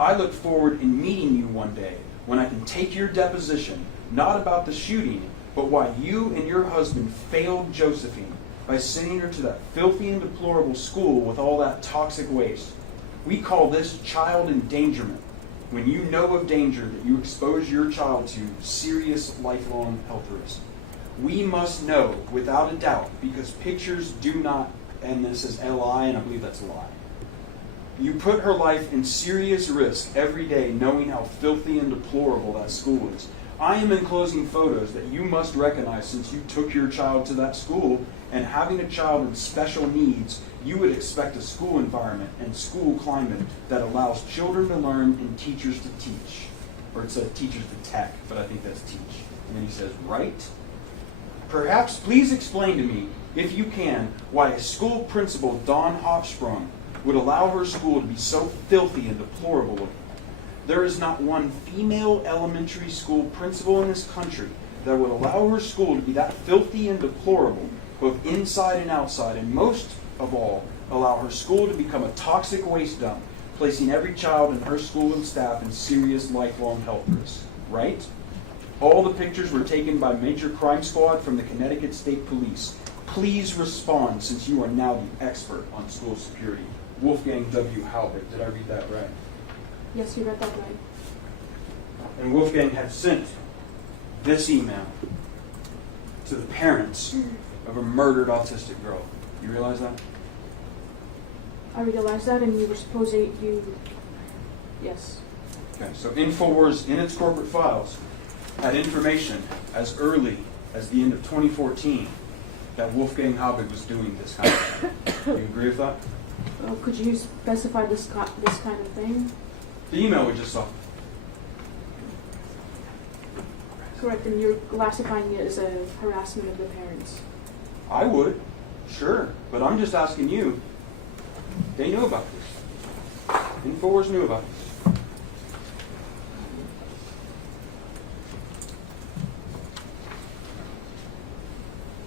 I look forward in meeting you one day when I can take your deposition, not about the shooting, but why you and your husband failed Josephine by sending her to that filthy and deplorable school with all that toxic waste. We call this child endangerment, when you know of danger that you expose your child to serious lifelong health risks. We must know without a doubt, because pictures do not, and this is LI, and I believe that's a lie. You put her life in serious risk every day knowing how filthy and deplorable that school is. I am enclosing photos that you must recognize since you took your child to that school, and having a child with special needs, you would expect a school environment and school climate that allows children to learn and teachers to teach. Or it said teachers to tech, but I think that's teach. And then he says, right? Perhaps please explain to me, if you can, why a school principal, Dawn Hofsprung, would allow her school to be so filthy and deplorable. There is not one female elementary school principal in this country that would allow her school to be that filthy and deplorable, both inside and outside, and most of all, allow her school to become a toxic waste dump, placing every child in her school and staff in serious lifelong health risks. Right? All the pictures were taken by Major Crime Squad from the Connecticut State Police. Please respond, since you are now the expert on school security. Wolfgang W. Halbert. Did I read that right? Yes, you read that right. And Wolfgang had sent this email to the parents of a murdered autistic girl. You realize that? I realized that, and you were supposed to, yes. Okay, so InfoWars, in its corporate files, had information as early as the end of 2014 that Wolfgang Halbig was doing this kind of thing. Do you agree with that? Could you specify this kind of thing? The email we just saw. Correct, and you're classifying it as a harassment of the parents. I would, sure, but I'm just asking you. They knew about this. InfoWars knew about this.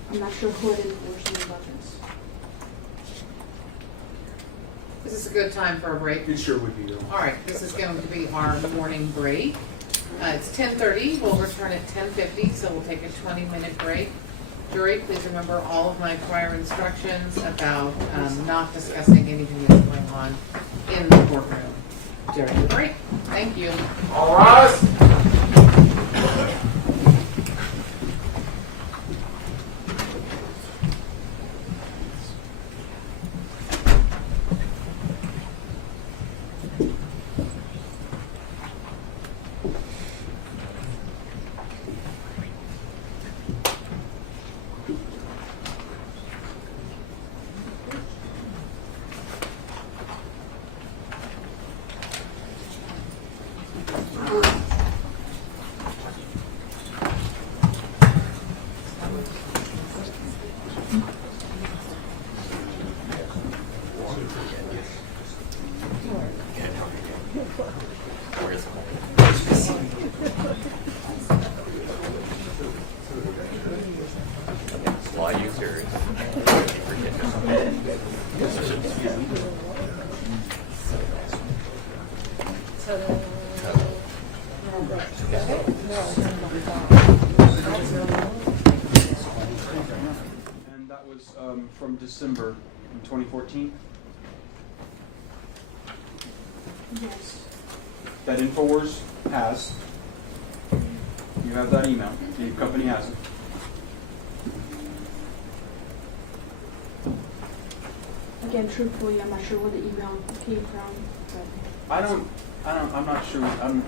I'm not sure who at InfoWars knew about this. Is this a good time for a break? It sure would be. All right, this is going to be our morning break. It's 10:30. We'll return at 10:50, so we'll take a 20-minute break. Jury, please remember all of my prior instructions about not discussing anything that's going on in the courtroom during the break. Thank you. All rise. And that was from December in 2014. Yes. That InfoWars has. You have that email. The company has it. Again, truthfully, I'm not sure where the email came from, but I'm not sure. I'm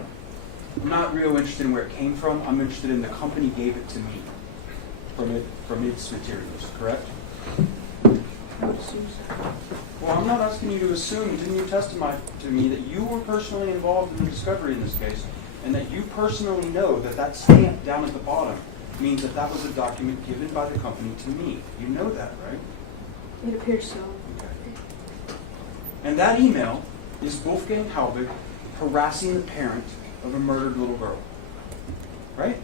not real interested in where it came from. I'm interested in the company gave it to me from its materials, correct? I would assume so. Well, I'm not asking you to assume. Didn't you testify to me that you were personally involved in the discovery in this case, and that you personally know that that stamp down at the bottom means that that was a document given by the company to me? You know that, right? It appears so. And that email is Wolfgang Halbig harassing the parent of a murdered little girl. Right?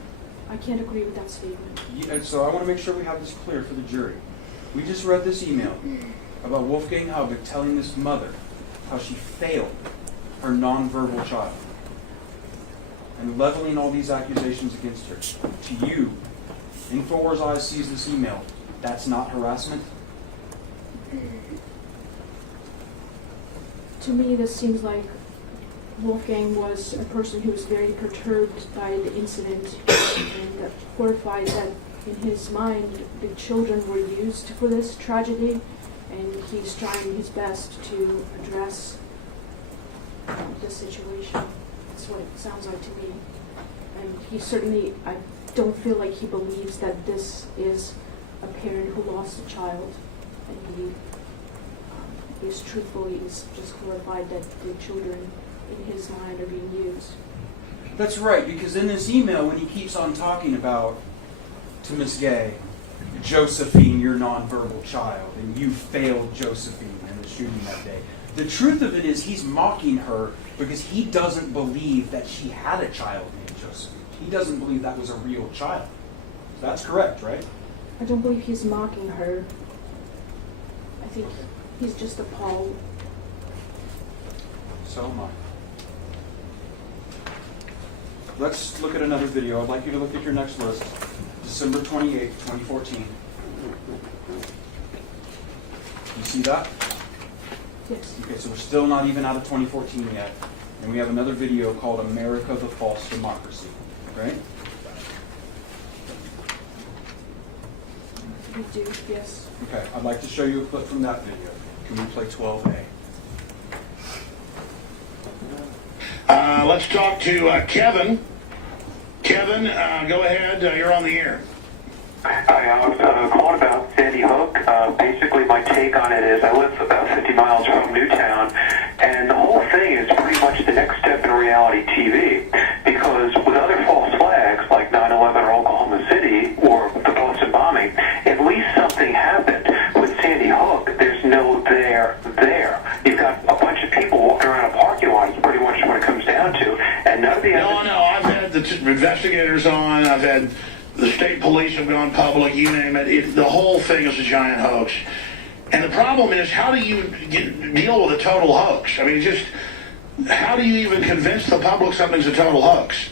I can't agree with that statement. Yeah, so I want to make sure we have this clear for the jury. We just read this email about Wolfgang Halbig telling this mother how she failed her nonverbal child and leveling all these accusations against her. To you, InfoWars Eyes sees this email. That's not harassment? To me, this seems like Wolfgang was a person who was very perturbed by the incident and horrified that in his mind the children were used for this tragedy, and he's trying his best to address the situation. That's what it sounds like to me. And he certainly, I don't feel like he believes that this is a parent who lost a child, and he is truthfully is just horrified that the children in his mind are being used. That's right, because in this email, when he keeps on talking about to Miss Gay, Josephine, your nonverbal child, and you failed Josephine in the shooting that day. The truth of it is he's mocking her because he doesn't believe that she had a child named Josephine. He doesn't believe that was a real child. That's correct, right? I don't believe he's mocking her. I think he's just appalled. So am I. Let's look at another video. I'd like you to look at your next list. December 28th, 2014. You see that? Yes. Okay, so we're still not even out of 2014 yet. And we have another video called America the False Democracy. Right? We do, yes. Okay, I'd like to show you a clip from that video. Can we play 12A? Let's talk to Kevin. Kevin, go ahead. You're on the air. Hi, I was calling about Sandy Hook. Basically, my take on it is I live about 50 miles from Newtown, and the whole thing is pretty much the next step in reality TV. Because with other false flags like 9/11 or Oklahoma City or the Boston bombing, at least something happened. With Sandy Hook, there's no there. You've got a bunch of people walking around a parking lot. Is pretty much what it comes down to, and none of the No, I've had the investigators on. I've had the state police have gone public. You name it. The whole thing is a giant hoax. And the problem is, how do you deal with a total hoax? I mean, just how do you even convince the public something's a total hoax?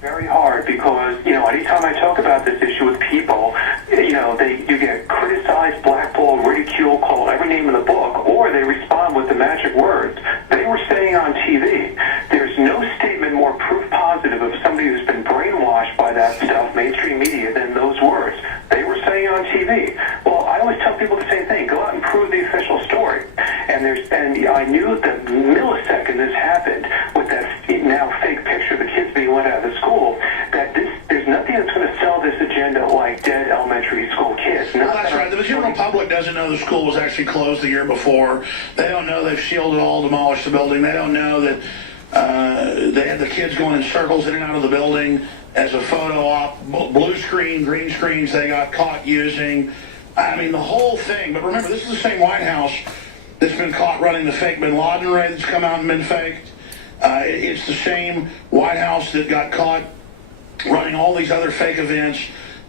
Very hard, because anytime I talk about this issue with people, you get criticized, blackballed, ridiculed, called every name in the book, or they respond with the magic words. They were saying on TV, there's no statement more proof positive of somebody who's been brainwashed by that stuff, mainstream media, than those words. They were saying on TV. Well, I always tell people the same thing: go out and prove the official story. And I knew the millisecond this happened with that now fake picture of the kids being let out of the school, that there's nothing that's going to sell this agenda like dead elementary school kids. Well, that's right. The general public doesn't know the school was actually closed the year before. They don't know they've shielded all, demolished the building. They don't know that they had the kids going in circles in and out of the building as a photo op. Blue screen, green screens they got caught using. I mean, the whole thing. But remember, this is the same White House that's been caught running the fake bin Laden raid that's come out and been faked. It's the same White House that got caught running all these other fake events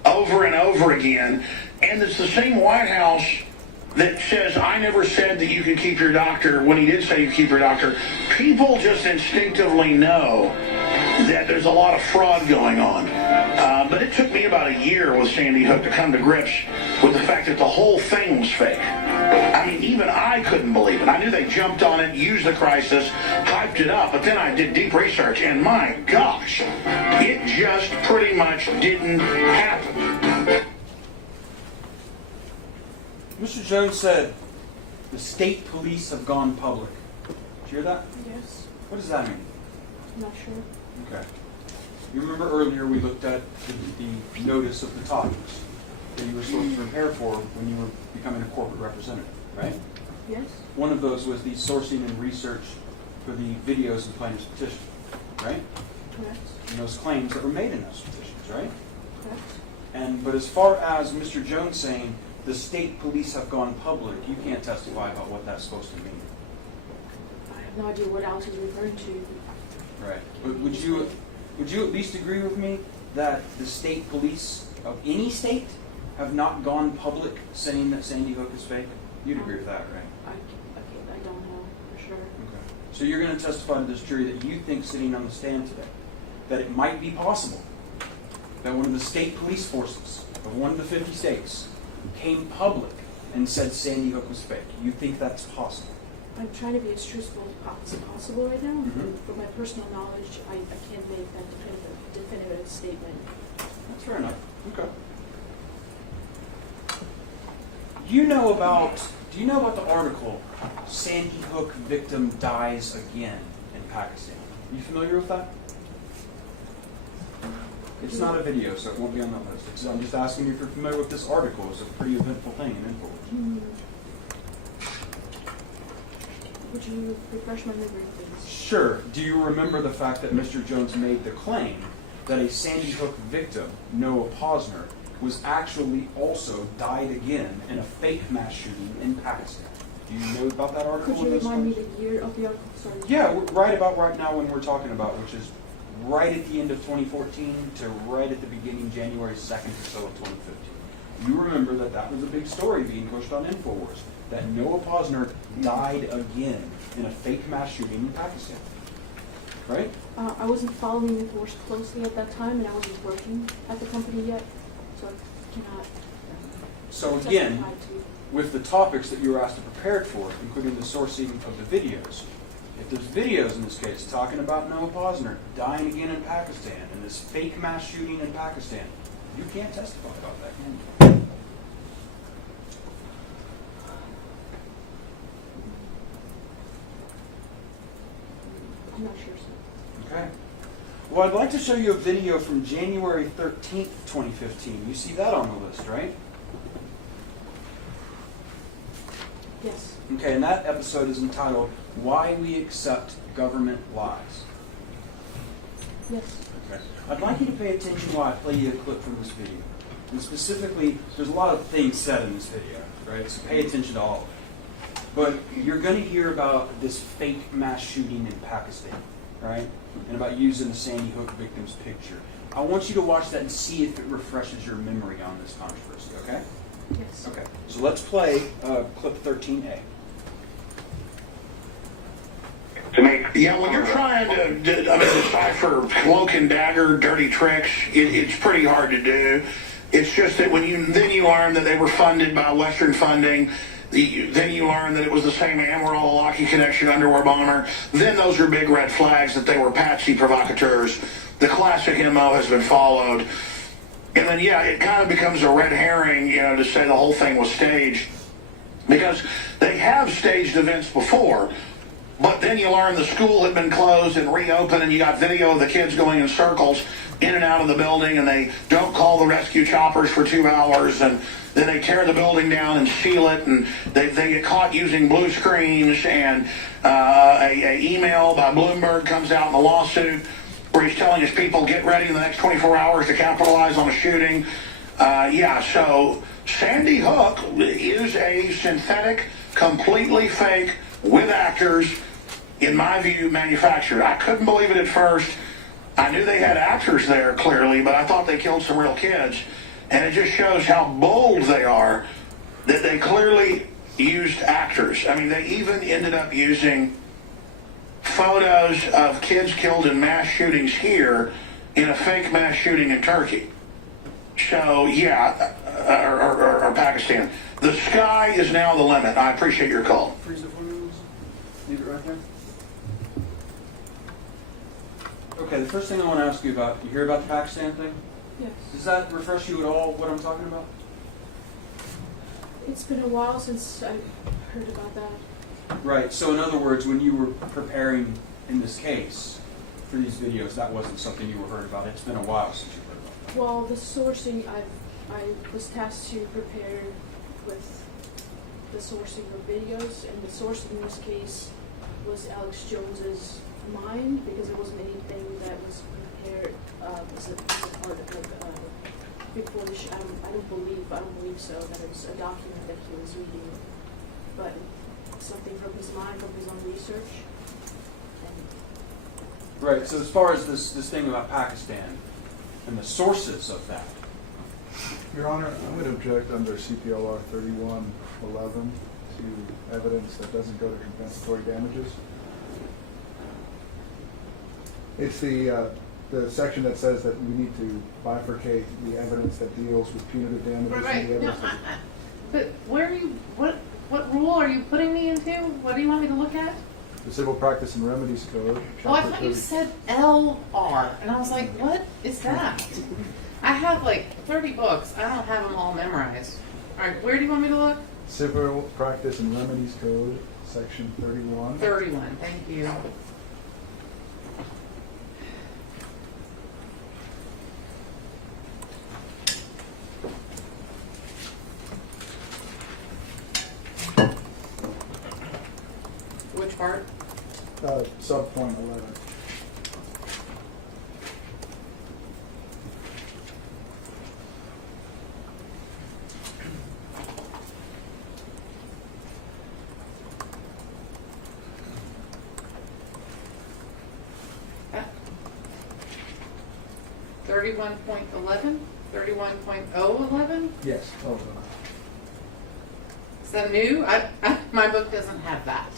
over and over again. And it's the same White House that says, I never said that you can keep your doctor, when he did say you keep your doctor. People just instinctively know that there's a lot of fraud going on. But But it took me about a year with Sandy Hook to come to grips with the fact that the whole thing was fake. I mean, even I couldn't believe it. I knew they jumped on it, used the crisis, hyped it up, but then I did deep research, and my gosh, it just pretty much didn't happen. Mr. Jones said, the state police have gone public. Did you hear that? Yes. What does that mean? I'm not sure. Okay. You remember earlier we looked at the notice of the topics that you were supposed to prepare for when you were becoming a corporate representative, right? Yes. One of those was the sourcing and research for the videos in plaintiff's petition, right? Correct. And those claims that were made in those petitions, right? Correct. But as far as Mr. Jones saying the state police have gone public, you can't testify about what that's supposed to mean. I have no idea what Alex is referring to. Right. But would you at least agree with me that the state police of any state have not gone public saying that Sandy Hook is fake? You'd agree with that, right? I don't know for sure. Okay. So you're going to testify to this jury that you think, sitting on the stand today, that it might be possible that one of the state police forces of one of the 50 states came public and said Sandy Hook was fake. You think that's possible? I'm trying to be as truthful as possible right now. Mhm. From my personal knowledge, I can't make that definitive statement. That's fair enough. Okay. Do you know about the article, Sandy Hook victim dies again in Pakistan? Are you familiar with that? It's not a video, so it won't be on that list. I'm just asking you if you're familiar with this article. It's a pretty eventful thing in InfoWars. Would you refresh my memory, please? Sure. Do you remember the fact that Mr. Jones made the claim that a Sandy Hook victim, Noah Posner, was actually also died again in a fake mass shooting in Pakistan? Do you know about that article? Could you remind me the year of the article? Sorry. Yeah, right about right now when we're talking about, which is right at the end of 2014 to right at the beginning, January 2nd or so of 2015. You remember that was a big story being pushed on InfoWars, that Noah Posner died again in a fake mass shooting in Pakistan. Right? I wasn't following the course closely at that time, and I wasn't working at the company yet, so I cannot. So again, with the topics that you were asked to prepare for, including the sourcing of the videos, if there's videos in this case talking about Noah Posner dying again in Pakistan and this fake mass shooting in Pakistan, you can't testify about that, can you? I'm not sure, sir. Okay. Well, I'd like to show you a video from January 13th, 2015. You see that on the list, right? Yes. Okay, and that episode is entitled, Why We Accept Government Lies. Yes. Okay. I'd like you to pay attention while I play you a clip from this video. And specifically, there's a lot of things said in this video, right? So pay attention to all of it. But you're going to hear about this fake mass shooting in Pakistan, right? And about using the Sandy Hook victim's picture. I want you to watch that and see if it refreshes your memory on this controversy, okay? Yes. Okay, so let's play clip 13A. Yeah, when you're trying to decipher cloak and dagger, dirty tricks, it's pretty hard to do. It's just that when you learn that they were funded by Western funding, then you learn that it was the same Amarillo-Lockheed connection underwear bomber. Then those are big red flags that they were patsy provocateurs. The classic MO has been followed. And then, yeah, it kind of becomes a red herring, to say the whole thing was staged. Because they have staged events before. But then you learn the school had been closed and reopened, and you got video of the kids going in circles in and out of the building, and they don't call the rescue choppers for 2 hours, and then they tear the building down and seal it, and they get caught using blue screens, and a email by Bloomberg comes out in the lawsuit where he's telling his people, get ready in the next 24 hours to capitalize on a shooting. So Sandy Hook is a synthetic, completely fake, with actors, in my view, manufactured. I couldn't believe it at first. I knew they had actors there, clearly, but I thought they killed some real kids. And it just shows how bold they are, that they clearly used actors. I mean, they even ended up using photos of kids killed in mass shootings here in a fake mass shooting in Turkey. So, yeah, or Pakistan. The sky is now the limit. I appreciate your call. Freeze it for me, Melissa. Leave it right there. Okay, the first thing I want to ask you about, you hear about the Pakistan thing? Yes. Does that refresh you at all what I'm talking about? It's been a while since I heard about that. Right, so in other words, when you were preparing in this case for these videos, that wasn't something you were heard about. It's been a while since you heard about that. Well, the sourcing, I was tasked to prepare with the sourcing of videos, and the source in this case was Alex Jones's mind, because there wasn't anything that was prepared as a part of big footage. I don't believe so, that it was a document that he was reading, but something from his mind, from his own research. Right, so as far as this thing about Pakistan and the sources of that. Your Honor, I would object under CPLR 3111 to evidence that doesn't go to compensatory damages. It's the section that says that we need to bifurcate the evidence that deals with punitive damages Right. and the No, evidence but where are you? What rule are you putting me into? What do you want me to look at? the Civil Practice and Remedies Code. Oh, I Chapter thought you 30. said LR, and I was like, what is that? I have like 30 books. I don't have them all memorized. All right, where do you want me to look? Civil Practice and Remedies Code, Section 31. 31. Thank you. Which part? Sub-point 11. Ah. 31.11? 31.011? Yes. Oh, Is that new? My book doesn't have that.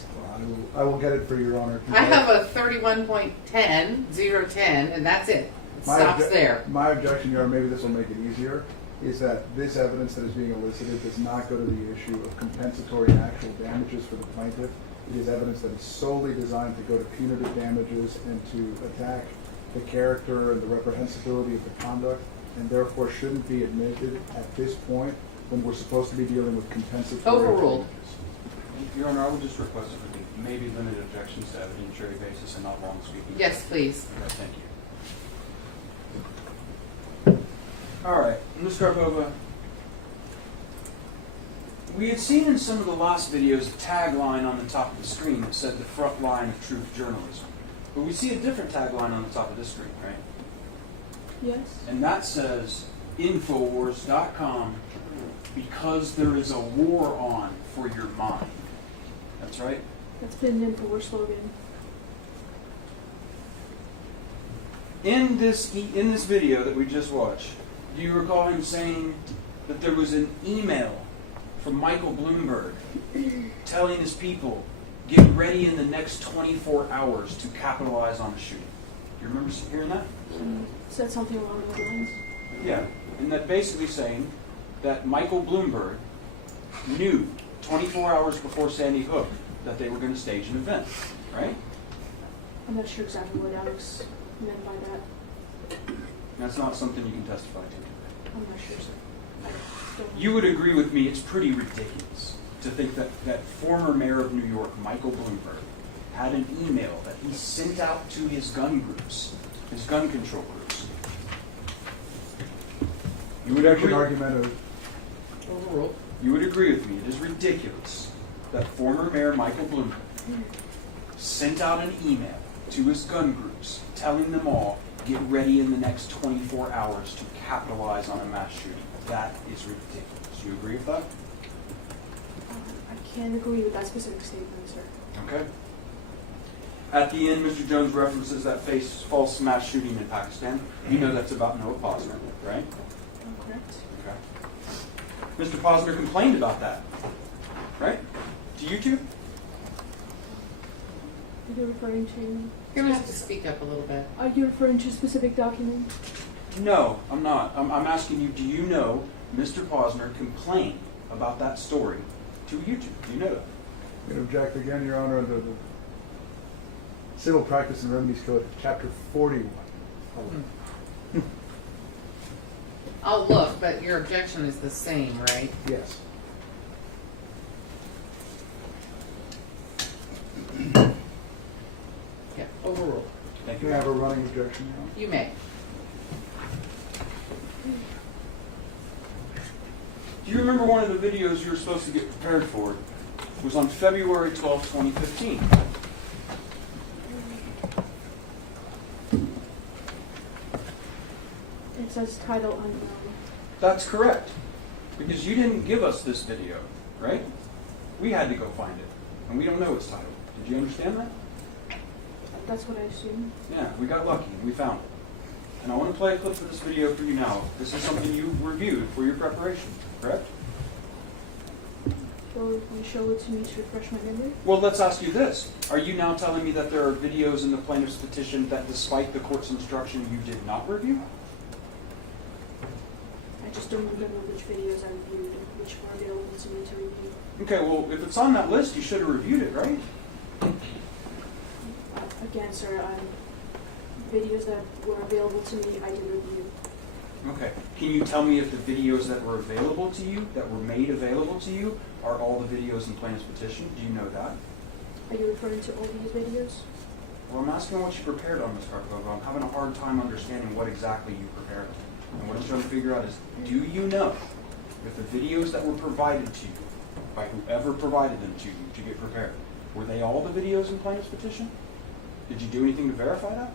I will get it for Your Honor. I have a 31.10, 010, and that's it. It stops there. My objection, Your Honor, maybe this will make it easier, is that this evidence that is being elicited does not go to the issue of compensatory actual damages for the plaintiff. It is evidence that is solely designed to go to punitive damages and to attack the character and the reprehensibility of the conduct, and therefore shouldn't be admitted at this point when we're supposed to be dealing with compensatory Overruled. damages. Your Honor, I would just request that we maybe limit objections to evidentiary basis and not long speaking. Yes, please. Okay, thank you. All right, Ms. Karpova, we had seen in some of the last videos a tagline on the top of the screen that said the front line of truth journalism. But we see a different tagline on the top of this screen, right? Yes. And that says Infowars.com, because there is a war on for your mind. That's right? That's been an InfoWars slogan. In this video that we just watched, do you recall him saying that there was an email from Michael Bloomberg telling his people, get ready in the next 24 hours to capitalize on the shooting? Do you remember hearing that? Said something along those lines. Yeah, and that basically saying that Michael Bloomberg knew 24 hours before Sandy Hook that they were going to stage an event, right? I'm not sure exactly what Alex meant by that. That's not something you can testify to. I'm not sure, sir. You would agree with me, it's pretty ridiculous to think that former mayor of New York, Michael Bloomberg, had an email that he sent out to his gun groups, his gun control groups. You would agree? Overruled. You would agree with me, it is ridiculous that former mayor Michael Bloomberg sent out an email to his gun groups telling them all, get ready in the next 24 hours to capitalize on a mass shooting. That is ridiculous. Do you agree with that? I can't agree with that specific statement, sir. Okay. At the end, Mr. Jones references that false mass shooting in Pakistan. You know that's about Noah Posner, right? Correct. Okay. Mr. Posner complained about that, right? To you two? Are you referring to? You're going to have to speak up a little bit. Are you referring to a specific document? No, I'm not. I'm asking you, do you know Mr. Posner complained about that story to YouTube? Do you know that? I'm going to object again, Your Honor, under the Civil Practice and Remedies Code, Chapter 41. I'll look, but your objection is the same, right? Yes. Yeah, overruled. Thank Can I have a running objection, Your Honor? You may. Do you remember one of the videos you were supposed to get prepared for? It was on February 12, 2015. It says title unknown. That's correct. Because you didn't give us this video, right? We had to go find it. And we don't know its title. Did you understand that? That's what I assume. Yeah, we got lucky and we found it. And I want to play a clip of this video for you now. This is something you reviewed for your preparation, correct? Will you show it to me to refresh my memory? Well, let's ask you this. Are you now telling me that there are videos in the plaintiff's petition that, despite the court's instruction, you did not review? I just don't remember which videos I reviewed and which were available to me to review. Okay, well, if it's on that list, you should have reviewed it, right? Again, sir, videos that were available to me, I did review. Okay. Can you tell me if the videos that were available to you, that were made available to you, are all the videos in plaintiff's petition? Do you know that? Are you referring to all these videos? Well, I'm asking what you prepared on, Ms. Karpova. I'm having a hard time understanding what exactly you prepared. And what I'm trying to figure out is, do you know if the videos that were provided to you, by whoever provided them to you to get prepared, were they all the videos in plaintiff's petition? Did you do anything to verify that?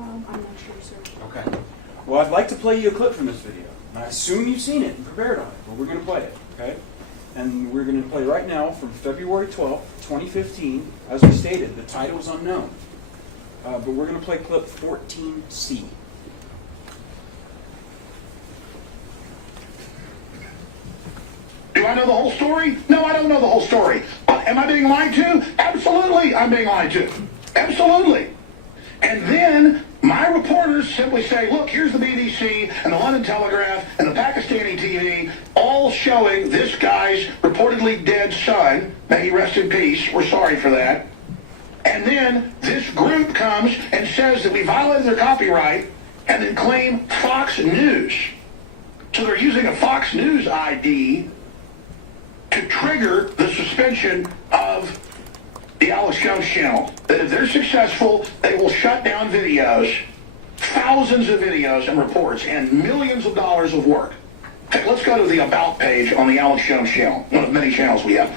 I'm not sure, sir. Okay. Well, I'd like to play you a clip from this video. And I assume you've seen it and prepared on it, but we're going to play it, okay? And we're going to play right now from February 12th, 2015. As we stated, the title is unknown. But we're going to play clip 14C. Do I know the whole story? No, I don't know the whole story. Am I being lied to? Absolutely, I'm being lied to. Absolutely. And then my reporters simply say, look, here's the BBC and the London Telegraph and the Pakistani TV all showing this guy's reportedly dead son. May he rest in peace. We're sorry for that. And then this group comes and says that we violated their copyright and then claim Fox News. So they're using a Fox News ID to trigger the suspension of the Alex Jones channel. That if they're successful, they will shut down videos, thousands of videos and reports, and millions of dollars of work. Okay, let's go to the About page on the Alex Jones channel, one of many channels we have.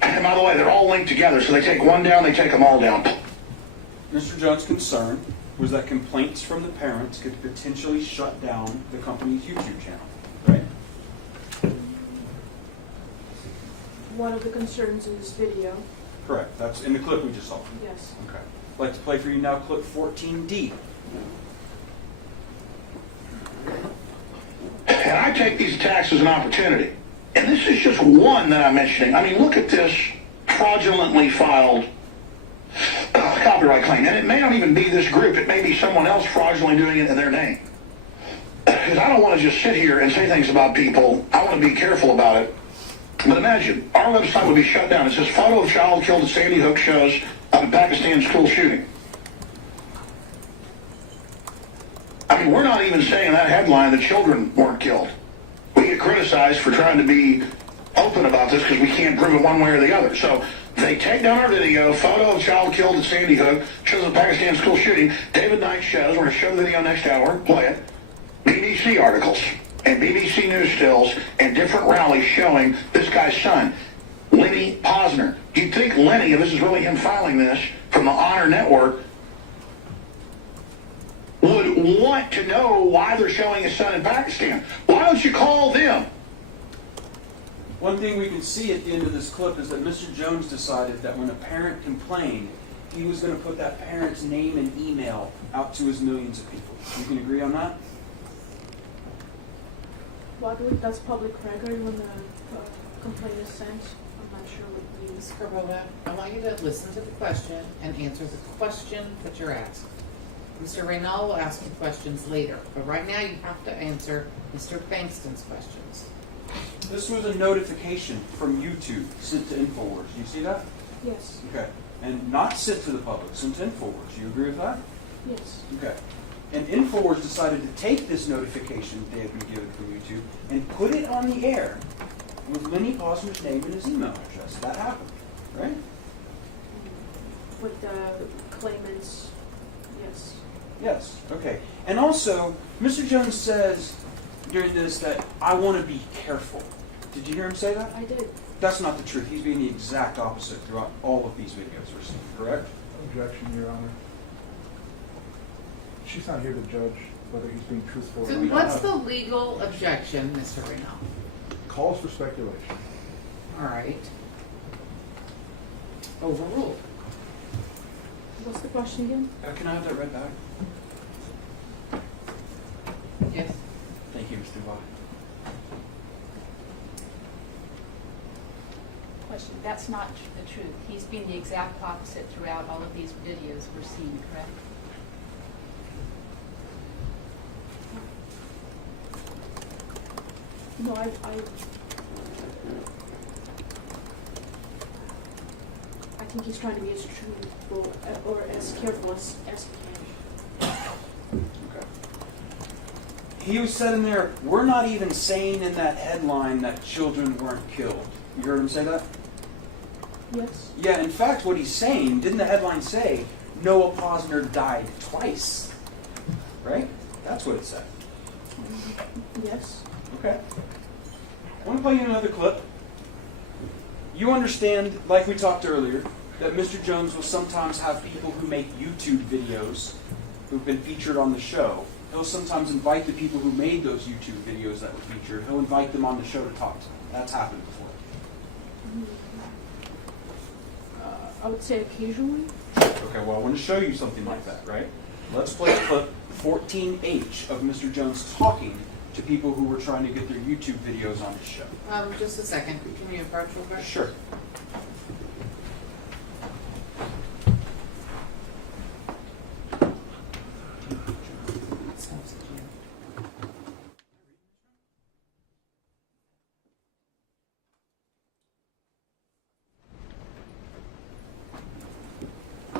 And by the way, they're all linked together, so they take one down, they take them all down. Mr. Jones' concern was that complaints from the parents could potentially shut down the company's YouTube channel, right? One of the concerns is video. Correct. That's in the clip we just saw. Yes. Okay. I'd like to play for you now clip 14D. And I take these attacks as an opportunity. And this is just one that I'm mentioning. I mean, look at this fraudulently filed copyright claim. And it may not even be this group. It may be someone else fraudulently doing it in their name. Because I don't want to just sit here and say things about people. I want to be careful about it. But imagine, our website would be shut down. It says, photo of child killed at Sandy Hook shows of a Pakistan school shooting. I mean, we're not even saying in that headline that children weren't killed. We get criticized for trying to be open about this because we can't prove it one way or the other. So they take down our video, photo of child killed at Sandy Hook, shows a Pakistan school shooting. David Knight shows, we're going to show the video next hour, play it. BBC articles and BBC News stills and different rallies showing this guy's son, Lenny Posner. You'd think Lenny, and this is really him filing this from the Honor Network, would want to know why they're showing his son in Pakistan. Why don't you call them? One thing we can see at the end of this clip is that Mr. Jones decided that when a parent complained, he was going to put that parent's name and email out to his millions of people. You can agree on that? That's public record when the complaint is sent. I'm not sure what Ms. Carbona, I want you to listen to the question and answer the question that you're asked. Mr. Reynal will ask you questions later, but right now you have to answer Mr. Bankston's questions. This was a notification from YouTube sent to InfoWars. Do you see that? Yes. Okay. And not sent to the public, sent to InfoWars. You agree with that? Yes. Okay. And InfoWars decided to take this notification they had been given from YouTube and put it on the air with Lenny Posner's name and his email address. That happened, right? With the claimants, yes. Yes. Okay. And also, Mr. Jones says during this that I want to be careful. Did you hear him say that? I did. That's not the truth. He's being the exact opposite throughout all of these videos we're seeing, correct? Objection, Your Honor. She's not here to judge whether he's being truthful So or not. what's the legal objection, Mr. Reynal? Calls for speculation. All right. Overruled. What's the question again? Can I have that read back? Yes. Thank you, Mr. Vaughn. Question, that's not the truth. He's been the exact opposite throughout all of these videos we're seeing, correct? No, I think he's trying to be as truthful or as careful as he can. Okay. He was said in there, we're not even saying in that headline that children weren't killed. You heard him say that? Yes. Yeah, in fact, what he's saying, didn't the headline say, Noah Posner died twice? Right? That's what it said. Yes. Okay. I want to play you another clip. You understand, like we talked earlier, that Mr. Jones will sometimes have people who make YouTube videos who've been featured on the show. He'll sometimes invite the people who made those YouTube videos that were featured. He'll invite them on the show to talk to them. That's happened before. I would say occasionally. Okay, well, I want to show you something like that, right? Let's play clip 14H of Mr. Jones talking to people who were trying to get their YouTube videos on the show. Just a second. Can you approach real quick? Sure.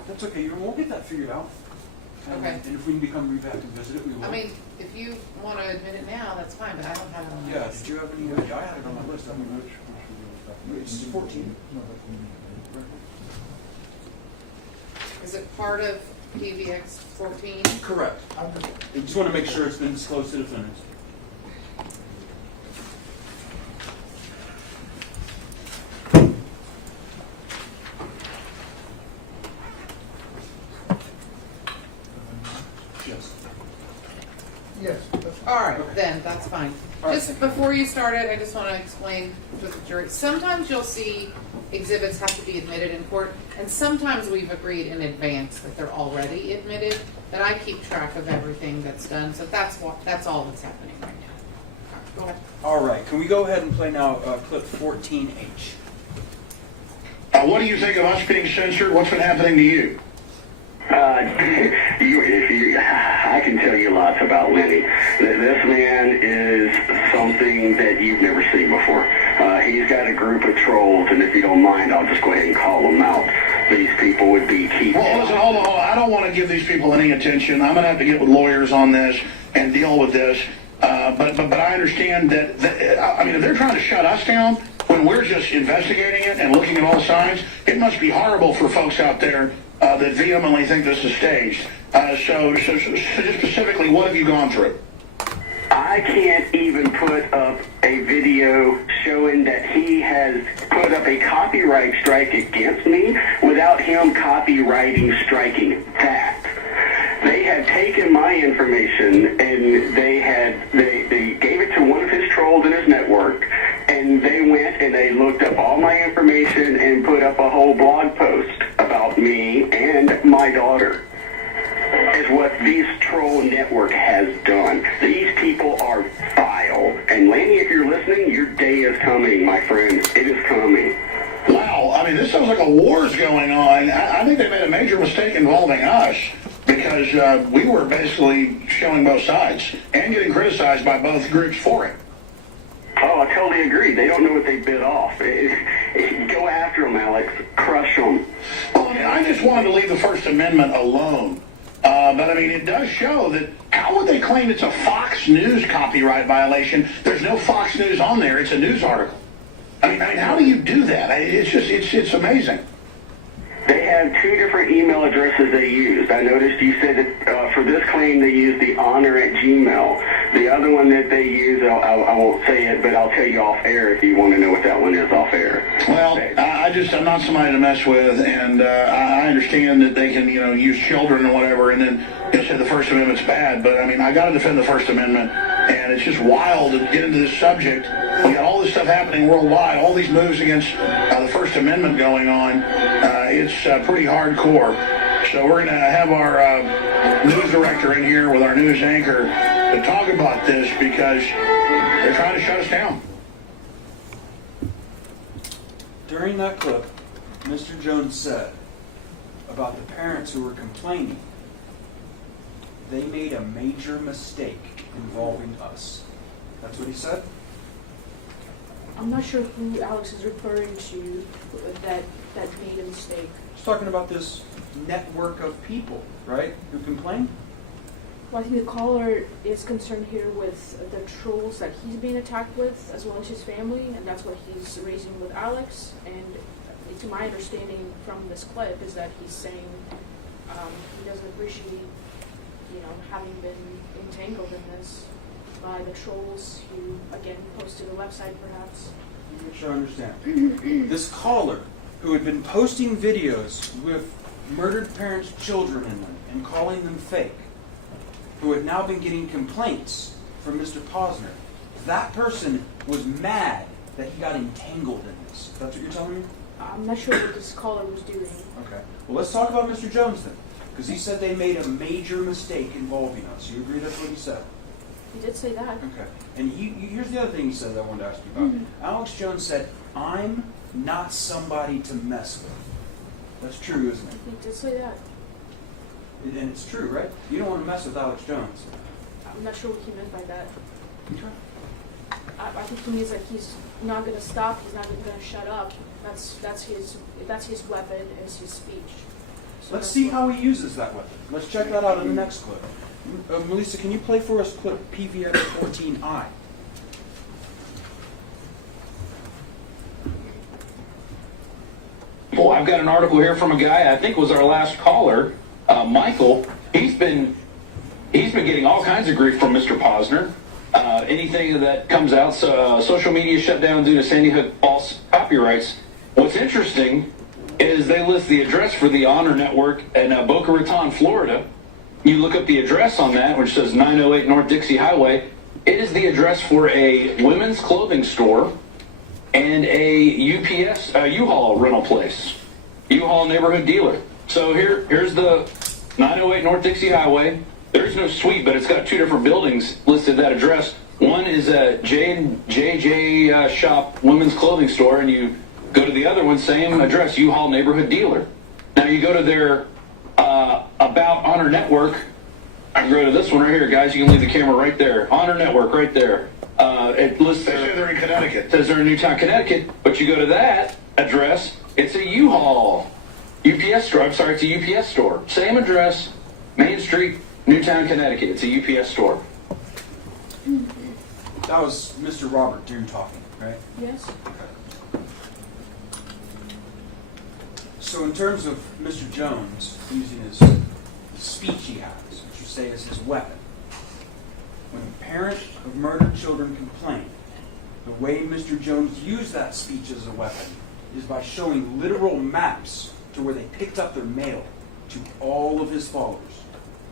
That's okay. We'll get that figured out. Okay. And if we can become back and visit it, we will. I mean, if you want to admit it now, that's fine, but I don't have it on my Yeah, list. did you have any? I had it on my list. I mean, it's 14. Is it part of PVX 14? Correct. I just want to make sure it's been disclosed to defendants. Yes. All right, then, that's fine. Just before you started, I just want to explain to the jury. Sometimes you'll see exhibits have to be admitted in court, and sometimes we've agreed in advance that they're already admitted, that I keep track of everything that's done, so that's all that's happening right now. Go ahead. All right, can we go ahead and play now clip 14H? What do you think of us being censored? What's been happening to you? I can tell you lots about Lenny. This man is something that you've never seen before. He's got a group of trolls, and if you don't mind, I'll just go ahead and call them out. These people would be Keith. Well, listen, hold on. I don't want to give these people any attention. I'm going to have to get with lawyers on this and deal with this. But I understand that, I mean, if they're trying to shut us down when we're just investigating it and looking at all sides, it must be horrible for folks out there that vehemently think this is staged. So just specifically, what have you gone through? I can't even put up a video showing that he has put up a copyright strike against me without him copywriting striking that. They had taken my information and they gave it to one of his trolls in his network, and they went and they looked up all my information and put up a whole blog post about me and my daughter. Is what this troll network has done. These people are vile. And Lanny, if you're listening, your day is coming, my friend. It is coming. Wow, I mean, made a major mistake involving us because we were basically showing both sides and getting criticized by both groups for it. Oh, I totally agree. They don't know what they bit off. Go after them, Alex. Crush them. Well, I mean, I just wanted to leave the First Amendment alone. But I mean, it does show that how would they claim it's a Fox News copyright violation? There's no Fox News on there. It's a news article. I mean, how do you do that? It's just, it's amazing. They have two different email addresses they used. I noticed you said that for this claim they used the honor@gmail. The other one that they use, I won't say it, but I'll tell you off air if you want to know what that one is off air. Well, I'm not somebody to mess with, and I understand that they can, use children and whatever, and then say the First Amendment's bad, but I mean, I got to defend the First Amendment, and it's just wild to get into this subject. We got all this stuff happening worldwide, all these moves against the First Amendment going on. It's pretty hardcore. So we're going to have our news director in here with our news anchor to talk about this because they're trying to shut us down. During that clip, Mr. Jones said about the parents who were complaining, they made a major mistake involving us. That's what he said? I'm not sure who Alex is referring to that made a mistake. He's talking about this network of people, right, who complain? Well, I think the caller is concerned here with the trolls that he's being attacked with, as well as his family, and that's what he's raising with Alex. And to my understanding from this clip is that he's saying he doesn't appreciate, having been entangled in this by the trolls who, again, posted a website, perhaps. Let me make sure I understand. This caller who had been posting videos with murdered parents' children in them and calling them fake, who had now been getting complaints from Mr. Posner, that person was mad that he got entangled in this. That's what you're telling me? I'm not sure what this caller was doing. Okay. Well, let's talk about Mr. Jones then. Because he said they made a major mistake involving us. You agree that's what he said? He did say that. Okay. And here's the other thing he said that I wanted to ask you about. Alex Jones said, I'm not somebody to mess with. That's true, isn't it? He did say that. And it's true, right? You don't want to mess with Alex Jones. I'm not sure what he meant by that. Okay. I think he means that he's not going to stop. He's not going to shut up. That's his weapon. Is his speech. So Let's see how he uses that weapon. Let's check that out in the next clip. Melissa, can you play for us clip PVX 14I? Well, I've got an article here from a guy I think was our last caller, Michael. He's been getting all kinds of grief from Mr. Posner. Anything that comes out, social media shut down due to Sandy Hook false copyrights. What's interesting is they list the address for the Honor Network in Boca Raton, Florida. You look up the address on that, which says 908 North Dixie Highway. It is the address for a women's clothing store and a UPS, U-Haul rental place. U-Haul neighborhood dealer. So here's the 908 North Dixie Highway. There's no suite, but it's got two different buildings listed that address. One is a J&J Shop women's clothing store, and you go to the other one, same address, U-Haul neighborhood dealer. Now you go to their About Honor Network. I can go to this one right here, guys. You can leave the camera right there. Honor Network right there. It lists They say they're in Connecticut. It says they're in Newtown, Connecticut, but you go to that address, it's a U-Haul UPS store. I'm sorry, it's a UPS store. Same address, Main Street, Newtown, Connecticut. It's a UPS store. That was Mr. Robert Doon talking, right? Yes. Okay. So in terms of Mr. Jones using his speech he has, which you say is his weapon, when a parent of murdered children complain, the way Mr. Jones used that speech as a weapon is by showing literal maps to where they picked up their mail to all of his followers.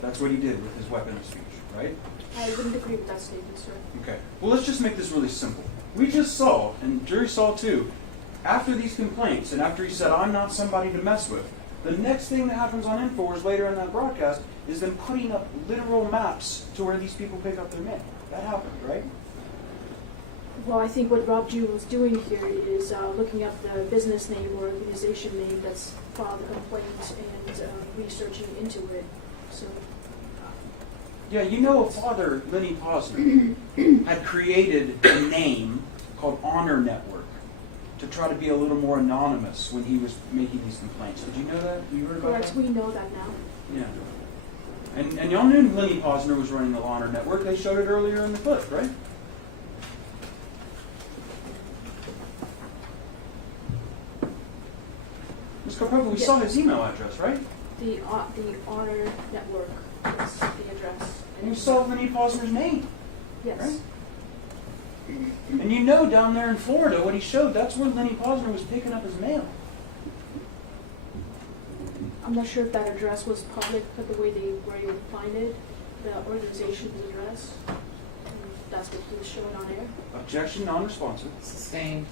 That's what he did with his weapon of speech, right? I wouldn't agree with that statement, sir. Okay. Well, let's just make this really simple. We just saw, and the jury saw too, after these complaints and after he said, I'm not somebody to mess with, the next thing that happens on InfoWars later in that broadcast is them putting up literal maps to where these people pick up their mail. That happened, right? Well, I think what Rob Jewell is doing here is looking up the business name or organization name that's filed the complaint and researching into it. So. Yeah, you know, Father Lenny Posner had created a name called Honor Network to try to be a little more anonymous when he was making these complaints. Did you know that? You heard about Correct. that? We know that now. Yeah. And y'all knew Lenny Posner was running the Honor Network. They showed it earlier in the clip, right? Ms. Karpova, we saw his email address, right? The Honor Network is the address. And you saw Lenny Posner's name. Yes. Right? And you know down there in Florida what he showed, that's where Lenny Posner was picking up his mail. I'm not sure if that address was public, but the way they were able to find it, the organization's address, that's what he was showing on air. Objection non-responsive. Sustained.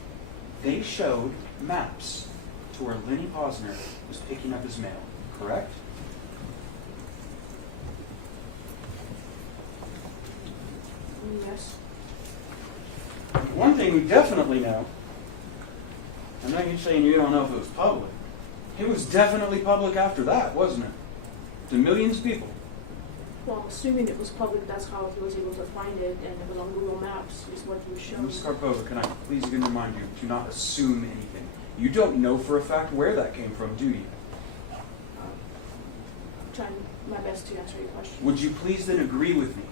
They showed maps to where Lenny Posner was picking up his mail, correct? Yes. One thing we definitely know, I know you're saying you don't know if it was public. It was definitely public after that, wasn't it? To millions of people. Well, assuming it was public, that's how he was able to find it, and it was on Google Maps, is what he was showing. Ms. Karpova, can I please again remind you, do not assume anything. You don't know for a fact where that came from, do you? I'm trying my best to answer your question. Would you please then agree with me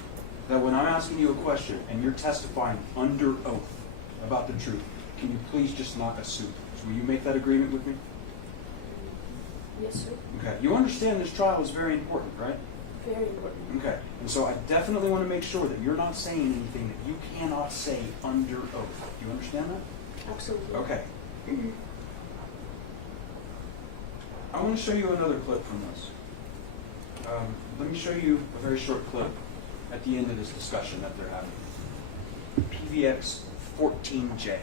that when I'm asking you a question and you're testifying under oath about the truth, can you please just not assume? So will you make that agreement with me? Yes, sir. Okay. You understand this trial is very important, right? Very important. Okay. And so I definitely want to make sure that you're not saying anything that you cannot say under oath. Do you understand that? Absolutely. Okay. I want to show you another clip from this. Let me show you a very short clip at the end of this discussion that they're having. PVX 14J.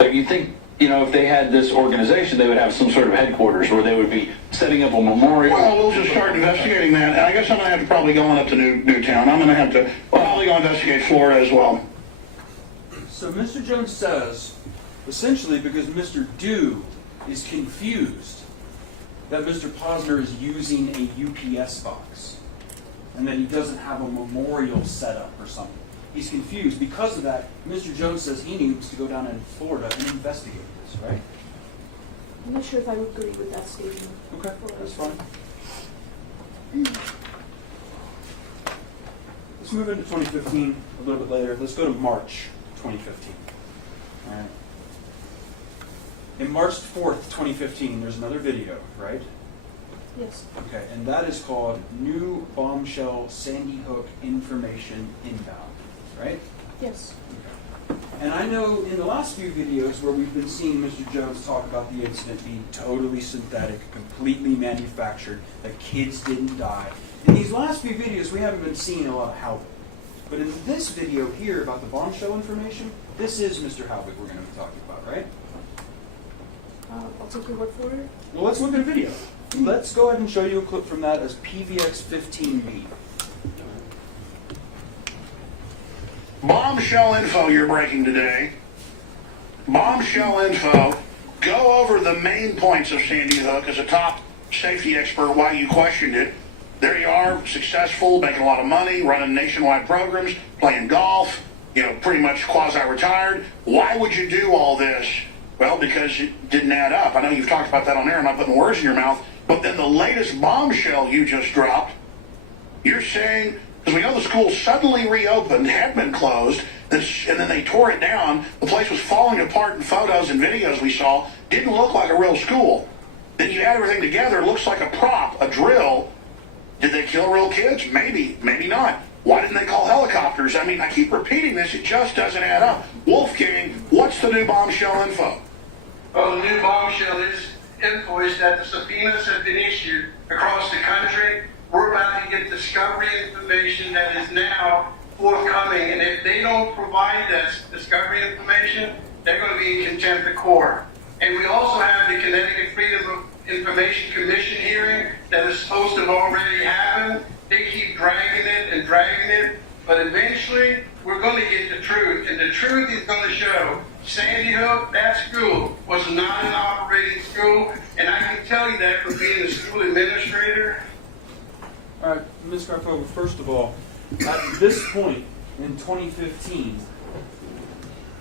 You think, if they had this organization, they would have some sort of headquarters where they would be setting up a memorial? Well, we'll just start investigating that. And I guess I'm going to have to probably go on up to Newtown. I'm going to have to probably go investigate Florida as well. So Mr. Jones says, essentially because Mr. Dew is confused that Mr. Posner is using a UPS box and that he doesn't have a memorial set up or something. He's confused. Because of that, Mr. Jones says he needs to go down in Florida and investigate this, right? I'm not sure if I would agree with that statement. Okay, that's fine. Let's move into 2015 a little bit later. Let's go to March 2015. All right. In March 4th, 2015, there's another video, right? Yes. Okay, and that is called New Bombshell Sandy Hook Information Inbound, right? Yes. Okay. And I know in the last few videos where we've been seeing Mr. Jones talk about the incident being totally synthetic, completely manufactured, that kids didn't die. In these last few videos, we haven't been seeing a lot of Halvik. But in this video here about the bombshell information, this is Mr. Halvik we're going to be talking about, right? I'll take your word for it. Well, let's look at a video. Let's go ahead and show you a clip from that as PVX 15B. Bombshell info you're breaking today. Bombshell info. Go over the main points of Sandy Hook as a top safety expert, why you questioned it. There you are, successful, making a lot of money, running nationwide programs, playing golf, pretty much quasi-retired. Why would you do all this? Well, because it didn't add up. I know you've talked about that on air. I'm not putting words in your mouth. But then the latest bombshell you just dropped, you're saying, because we know the school suddenly reopened, had been closed, and then they tore it down. The place was falling apart in photos and videos we saw. Didn't look like a real school. Then you add everything together, it looks like a prop, a drill. Did they kill real kids? Maybe, maybe not. Why didn't they call helicopters? I mean, I keep repeating this. It just doesn't add up. Wolfgang, what's the new bombshell info? Well, the new bombshell info is that the subpoenas have been issued across the country. We're about to get discovery information that is now forthcoming, and if they don't provide that discovery information, they're going to be in contempt of court. And we also have the Connecticut Freedom of Information Commission hearing that is supposed to have already happened. They keep dragging it and dragging it, but eventually we're going to get the truth, and the truth is going to show Sandy Hook, that school, was not an operating school, and I can tell you that from being a school administrator. All right, Ms. Karpova, first of all, at this point in 2015,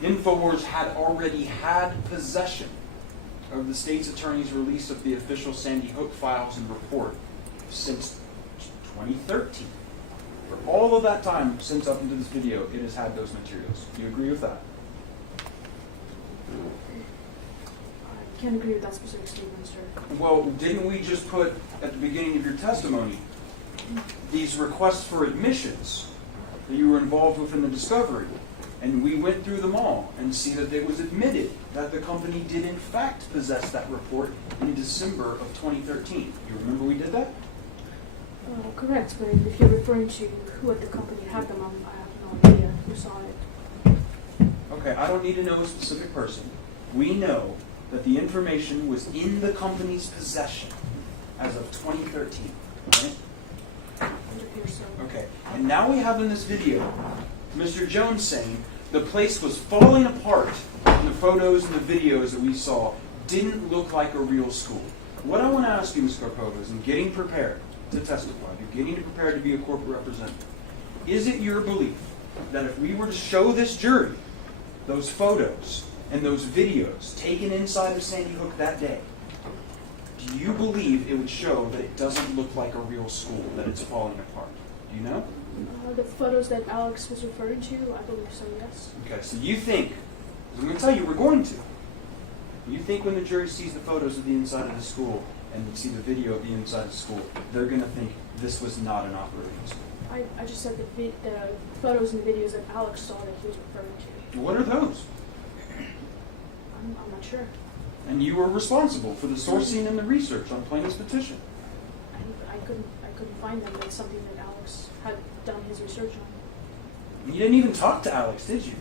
InfoWars had already had possession of the state's attorney's release of the official Sandy Hook files and report since 2013. For all of that time, since up into this video, it has had those materials. Do you agree with that? I can't agree with that specific statement, sir. Well, didn't we just put at the beginning of your testimony these requests for admissions that you were involved with in the discovery? And we went through them all and see that it was admitted that the company did in fact possess that report in December of 2013. You remember we did that? Correct, but if you're referring to who at the company had them, I have no idea who saw it. Okay, I don't need to know a specific person. We know that the information was in the company's possession as of 2013, right? It appears so. Okay, and now we have in this video Mr. Jones saying the place was falling apart and the photos and the videos that we saw didn't look like a real school. What I want to ask you, Ms. Karpova, is in getting prepared to testify, you're getting prepared to be a corporate representative, is it your belief that if we were to show this jury those photos and those videos taken inside of Sandy Hook that day, do you believe it would show that it doesn't look like a real school, that it's falling apart? Do you know? The photos that Alex was referring to, I believe so, yes. Okay, so you think, I'm going to tell you we're going to, you think when the jury sees the photos of the inside of the school and see the video of the inside of the school, they're going to think this was not an operating school? I just said the photos and videos that Alex saw that he was referring to. What are those? I'm not sure. And you were responsible for the sourcing and the research on plaintiff's petition. I couldn't find them. That's something that Alex had done his research on. You didn't even talk to Alex, did you?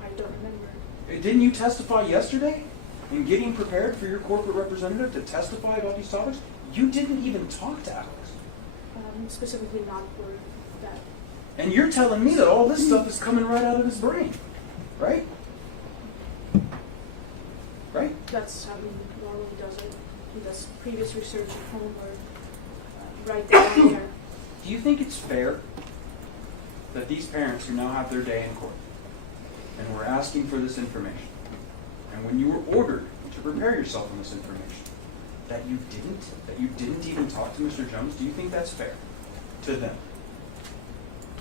I don't remember. Didn't you testify yesterday in getting prepared for your corporate representative to testify about these topics? You didn't even talk to Alex. Specifically not for that. And you're telling me that all this stuff is coming right out of his brain, right? Right? That's how he normally does it. He does previous research at home or right there and there. Do you think it's fair that these parents who now have their day in court and were asking for this information, and when you were ordered to prepare yourself on this information, that you didn't even talk to Mr. Jones? Do you think that's fair to them?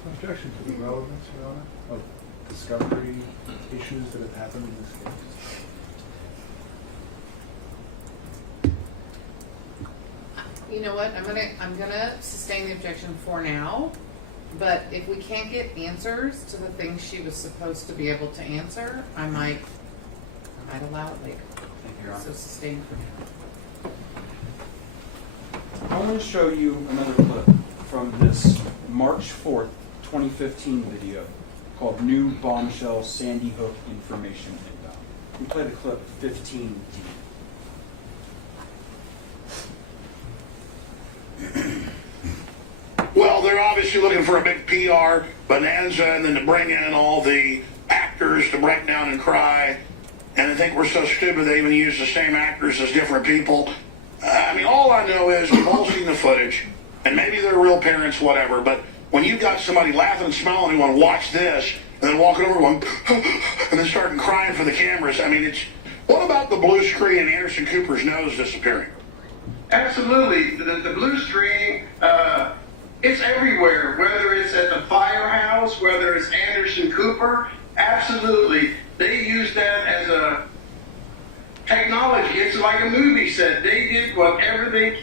Objection to the relevance, Your Honor, of discovery issues that have happened in this case. You know what? I'm gonna sustain the objection for now. But if we can't get answers to the things she was supposed to be able to answer, I might allow it later. Thank you, Your Honor. So sustain for now. I want to show you another clip from this March 4th, 2015 video called New Bombshell Sandy Hook Information Inbound. We play the clip 15D. Well, they're obviously looking for a big PR bonanza and then to bring in all the actors to break down and cry. And I think we're so stupid they even use the same actors as different people. I mean, all I know is we've all seen the footage, and maybe they're real parents, whatever, but when you've got somebody laughing and smiling and want to watch this, and then walking over going, and then starting crying for the cameras, I mean, what about the blue screen and Anderson Cooper's nose disappearing? Absolutely. The blue screen, it's everywhere, whether it's at the firehouse, whether it's Anderson Cooper, absolutely. They use that as a technology. It's like a movie set. They did whatever they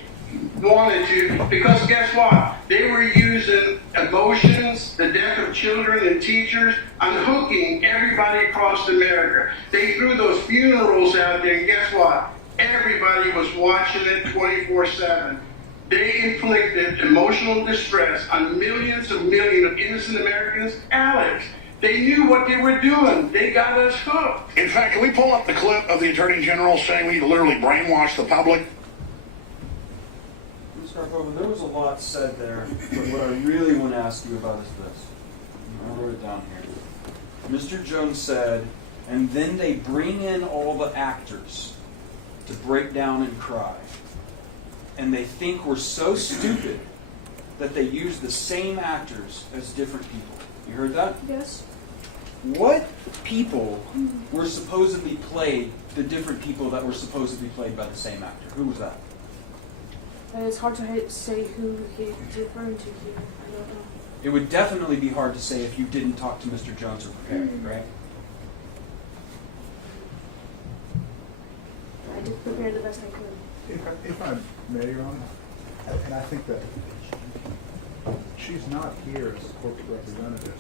wanted to, because guess what? They were using emotions, the death of children and teachers, unhooking everybody across America. They threw those funerals out there, and guess what? Everybody was watching it 24/7. They inflicted emotional distress on millions of innocent Americans. Alex, They knew what they were doing. They got us hooked. In fact, can we pull up the clip of the Attorney General saying we need to literally brainwash the public? Ms. Karpova, there was a lot said there, but what I really want to ask you about is this. I wrote it down here. Mr. Jones said, and then they bring in all the actors to break down and cry. And they think we're so stupid that they use the same actors as different people. You heard that? Yes. What people were supposedly played the different people that were supposedly played by the same actor? Who was that? It's hard to say who he's referring to here. I don't know. It would definitely be hard to say if you didn't talk to Mr. Jones or prepare, right? I did prepare the best I could. If I may, Your Honor, and I think that she's not here as a corporate representative.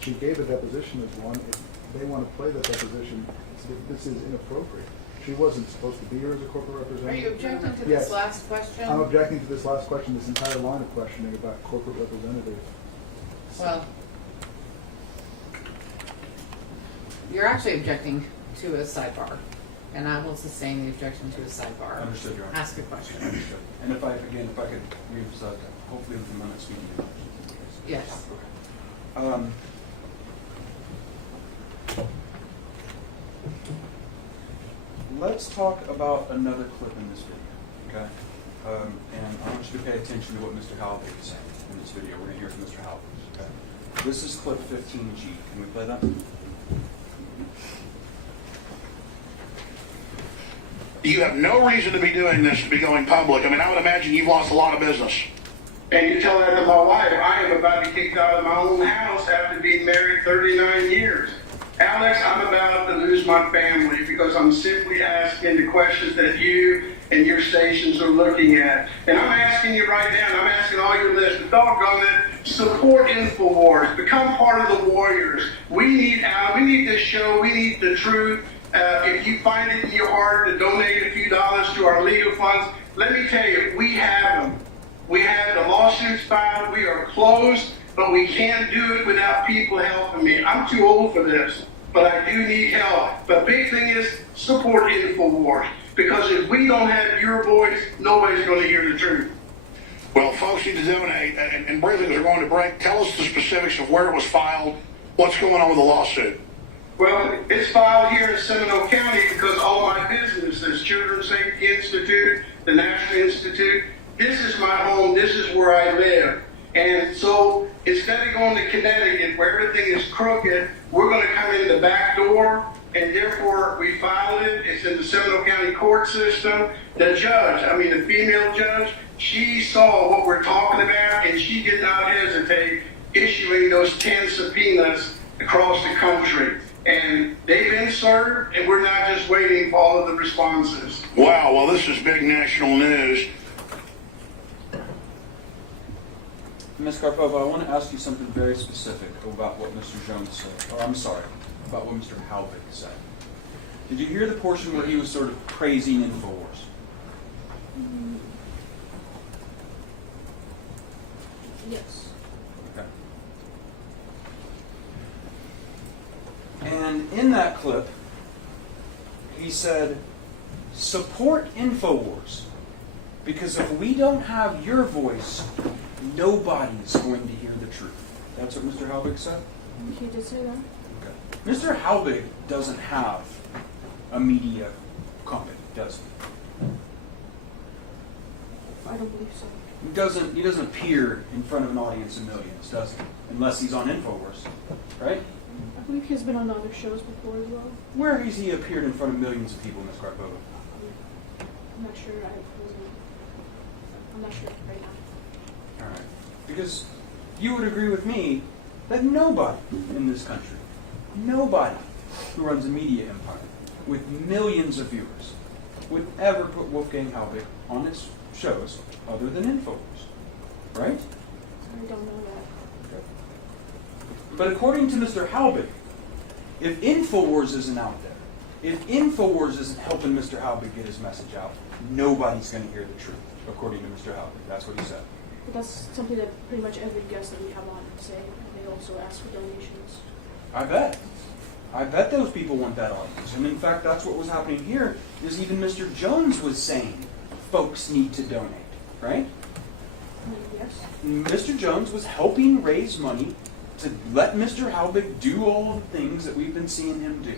She gave a deposition as one. If they want to play that deposition, this is inappropriate. She wasn't supposed to be here as a corporate representative. Are you objecting to Yes. this last question? I'm objecting to this last question, this entire line of questioning about corporate representative. Well, you're actually objecting to a sidebar, and I will sustain the objection to a sidebar. Understood, Your Honor. Ask a question. Understood. And if I could reemphasize, hopefully within the next meeting. Yes. Okay. Let's talk about another clip in this video, okay? And I want you to pay attention to what Mr. Halbig is saying in this video. We're going to hear from Mr. Halbig, okay? This is clip 15G. Can we play that? You have no reason to be doing this, to be going public. I mean, I would imagine you've lost a lot of business. And you tell that to my wife, I am about to be kicked out of my own house after being married 39 years. Alex, I'm about to lose my family because I'm simply asking the questions that you and your stations are looking at. And I'm asking you right now, and I'm asking all your listeners, doggone it, support InfoWars. Become part of the warriors. We need this show. We need the truth. If you find it in your heart to donate a few dollars to our legal funds, let me tell you, we have them. We have the lawsuits filed. We are closed, but we can't do it without people helping me. I'm too old for this, but I do need help. The big thing is support InfoWars, because if we don't have your voice, nobody's going to hear the truth. Well, folks need to donate. And briefly, as we're going to break, tell us the specifics of where it was filed, what's going on with the lawsuit. Well, it's filed here in Seminole County because all my businesses, Children's Safety Institute, the National Institute, this is my home, this is where I live. And so instead of going to Connecticut where everything is crooked, we're going to come in the back door, and therefore we filed it. It's in the Seminole County court system. The judge, the female judge, she saw what we're talking about, and she did not hesitate issuing those 10 subpoenas across the country. And they've been served, and we're not just waiting for all of the responses. Wow, well, this is big national news. Ms. Karpova, I want to ask you something very specific about what Mr. Jones said. Or I'm sorry, about what Mr. Halbig said. Did you hear the portion where he was sort of praising InfoWars? Yes. Okay. And in that clip, he said, support InfoWars, because if we don't have your voice, nobody's going to hear the truth. That's what Mr. Halbig said? He did say that. Okay. Mr. Halbig doesn't have a media company, does he? I don't believe so. He doesn't appear in front of an audience of millions, does he? Unless he's on InfoWars, right? I believe he's been on other shows before as well. Where has he appeared in front of millions of people, Ms. Karpova? I'm not sure. I'm not sure right now. All right. Because you would agree with me that nobody in this country, nobody who runs a media empire with millions of viewers would ever put Wolfgang Halbig on its shows other than InfoWars, right? I don't know that. Okay. But according to Mr. Halbig, if InfoWars isn't out there, if InfoWars isn't helping Mr. Halbig get his message out, nobody's going to hear the truth, according to Mr. Halbig. That's what he said. But that's something that pretty much every guest that we have on say. They also ask for donations. I bet. I bet those people want that audience. And in fact, that's what was happening here, is even Mr. Jones was saying folks need to donate, right? Yes. Mr. Jones was helping raise money to let Mr. Halbig do all the things that we've been seeing him do,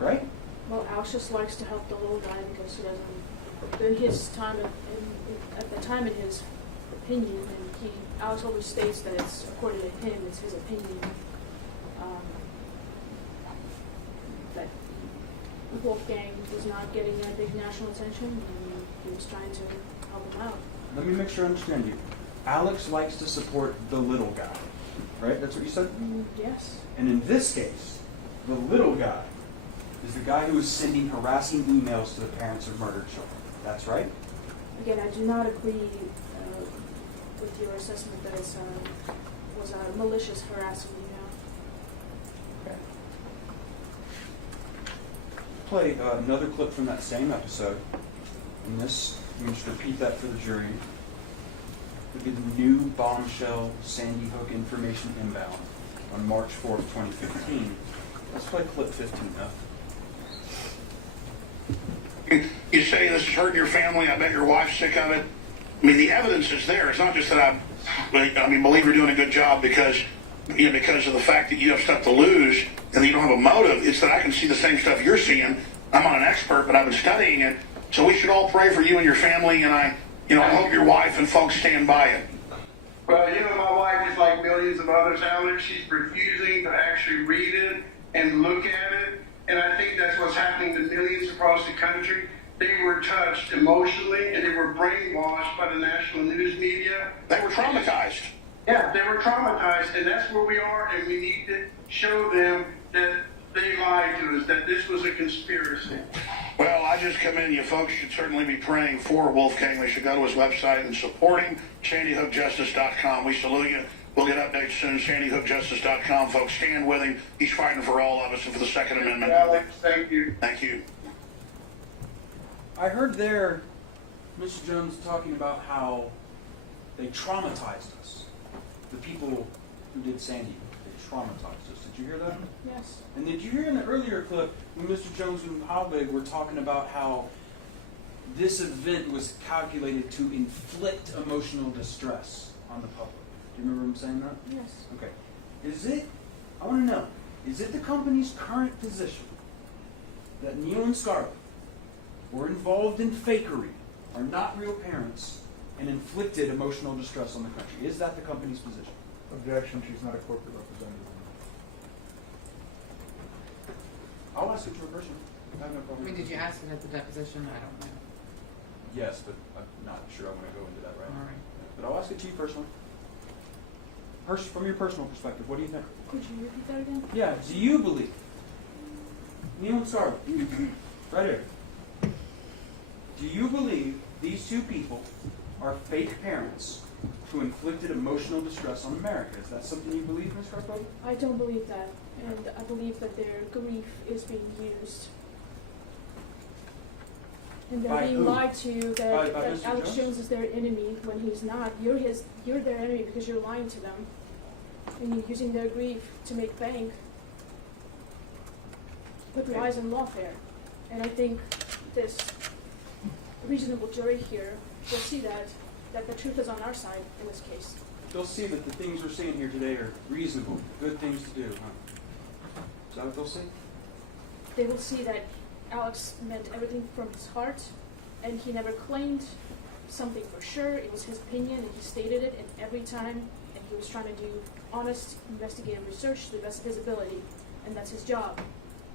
right? Well, Alex just likes to help the little guy because he doesn't, in his time, at the time in his opinion, and Alex always states that it's, according to him, it's his opinion, that Wolfgang was not getting that big national attention, and he was trying to help him out. Let me make sure I understand you. Alex likes to support the little guy, right? That's what you said? Yes. And in this case, the little guy is the guy who is sending harassing emails to the parents of murdered children. That's right? Again, I do not agree with your assessment that it was a malicious harassment email. Okay. Play another clip from that same episode. And this, let me just repeat that for the jury. Would be the new bombshell Sandy Hook information inbound on March 4th, 2015. Let's play clip 15 now. You say this is hurting your family. I bet your wife's sick of it. I mean, the evidence is there. It's not just that I believe you're doing a good job because of the fact that you have stuff to lose and that you don't have a motive. It's that I can see the same stuff you're seeing. I'm not an expert, but I've been studying it. So we should all pray for you and your family, and I hope your wife and folks stand by it. Well, my wife is like millions of others out there. She's refusing to actually read it and look at it. And I think that's what's happening to millions across the country. They were touched emotionally and they were brainwashed by the national news media. They were traumatized. Yeah, they were traumatized, and that's where we are, and we need to show them that they lied to us, that this was a conspiracy. Well, I just commend you. Folks should certainly be praying for Wolfgang. They should go to his website and support him, sandyhookjustice.com. We salute you. We'll get updates soon, sandyhookjustice.com. Folks, stand with him. He's fighting for all of us and for the Second Amendment. Alex, thank you. Thank you. I heard there Mr. Jones talking about how they traumatized us. The people who did Sandy, they traumatized us. Did you hear that? Yes. And did you hear in the earlier clip when Mr. Jones and Halbig were talking about how this event was calculated to inflict emotional distress on the public? Do you remember him saying that? Yes. Okay. I want to know, is it the company's current position that Neil and Scarlett were involved in fakery, are not real parents, and inflicted emotional distress on the country? Is that the company's position? Objection, she's not a corporate representative. I'll ask it to a person. I have no problem. Did you ask it at the deposition? I don't know. Yes, but I'm not sure I want to go into that right now. All right. But I'll ask it to you personally. From your personal perspective, what do you think? Could you repeat that again? Yeah, do you believe, Neil and Scarlett, right here, do you believe these two people are fake parents who inflicted emotional distress on America? Is that something you believe, Ms. Carpo? I don't believe that, and I believe that their grief is being used. And they're By being who? lied to that, By that Mr. Alex Jones? Jones is their enemy when he's not. You're their enemy because you're lying to them. And you're using their grief to make bank with lies and lawfare. And I think this reasonable jury here will see that the truth is on our side in this case. They'll see that the things we're seeing here today are reasonable, good things to do, huh? Is that what they'll see? They will see that Alex meant everything from his heart, and he never claimed something for sure. It was his opinion, and he stated it, and every time, and he was trying to do honest investigative research to the best of his ability, and that's his job.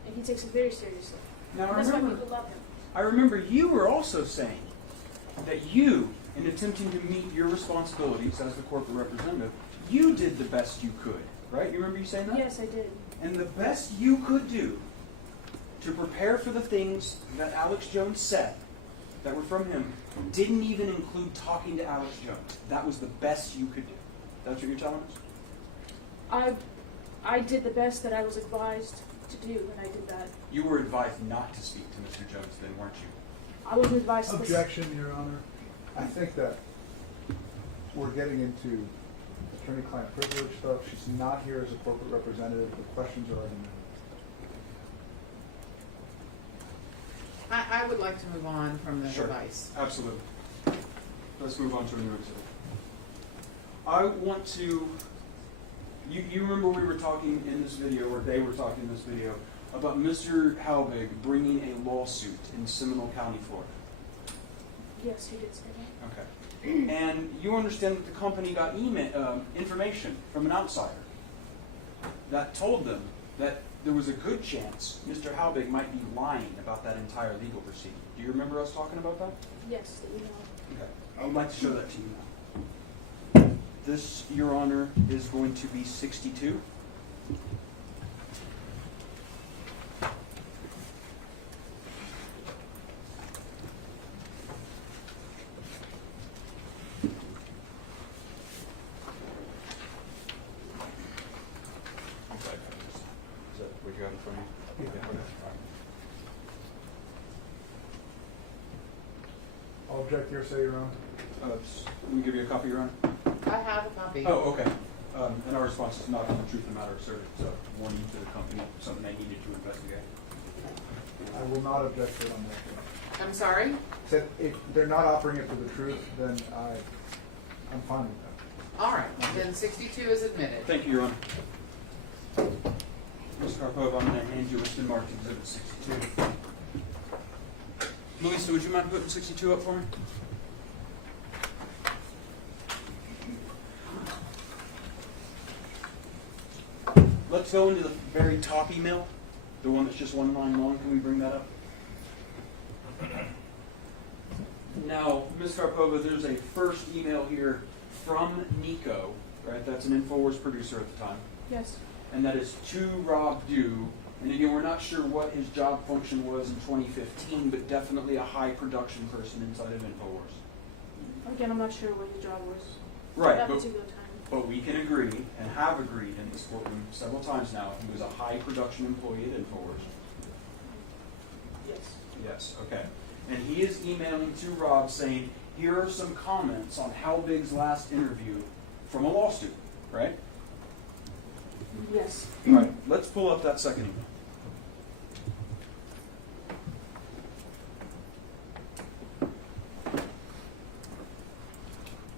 And he takes it very seriously. Now, And that's why people love him. I remember you were also saying that you, in attempting to meet your responsibilities as the corporate representative, you did the best you could, right? You remember you saying that? Yes, I did. And the best you could do to prepare for the things that Alex Jones said that were from him didn't even include talking to Alex Jones. That was the best you could do. That's what you're telling us? I did the best that I was advised to do when I did that. You were advised not to speak to Mr. Jones then, weren't you? I wasn't advised to. Objection, Your Honor. I think that we're getting into attorney-client privilege stuff. She's not here as a corporate representative. The questions are already known. I would like to move on from the Sure. device. Absolutely. Let's move on to a new exhibit. I want to, you remember we were talking in this video, or they were talking in this video, about Mr. Halbig bringing a lawsuit in Seminole County, Florida. Yes, he did say that. Okay. And you understand that the company got information from an outsider that told them that there was a good chance Mr. Halbig might be lying about that entire legal proceeding. Do you remember us talking about that? Yes, the email. Okay. I would like to show that to you now. This, Your Honor, is going to be 62. Is that what you got in front of you? Yeah. Okay. I'll object here, say Your Honor. Let me give you a copy, Your Honor. I have a copy. Oh, okay. And our response is not on the truth of the matter asserted, so warning to the company, something they needed to investigate. I will not object to it on that. I'm sorry? Said if they're not offering it for the truth, then I'm fine with that. All right, then 62 is admitted. Thank you, Your Honor. Ms. Karpova, I'm going to hand you Liston marked Exhibit 62. Melissa, would you mind putting 62 up for me? Let's go into the very top email, the one that's just one line long. Can we bring that up? Now, Ms. Karpova, there's a first email here from Nico, right? That's an InfoWars producer at the time. Yes. And that is to Rob Dew. And again, we're not sure what his job function was in 2015, but definitely a high production person inside of InfoWars. Again, I'm not sure what his job was. Right, At that but, particular time. but we can agree, and have agreed in this courtroom several times now, he was a high production employee at InfoWars. Yes. Yes, okay. And he is emailing to Rob saying, here are some comments on Halbig's last interview from a law student, right? Yes. Right. Let's pull up that second email.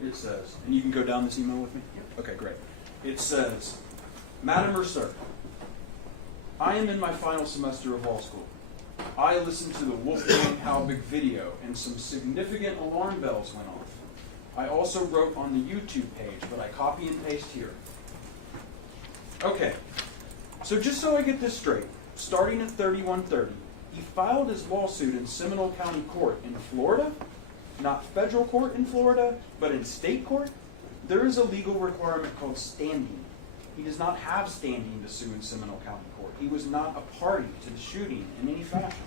It says, and you can go down this email with me? Yep. Okay, great. It says, Madam or Sir, I am in my final semester of law school. I listened to the Wolfgang Halbig video and some significant alarm bells went off. I also wrote on the YouTube page, but I copy and paste here. Okay, so just so I get this straight, starting at 3130, he filed his lawsuit in Seminole County Court in Florida, not federal court in Florida, but in state court. There is a legal requirement called standing. He does not have standing to sue in Seminole County Court. He was not a party to the shooting in any fashion.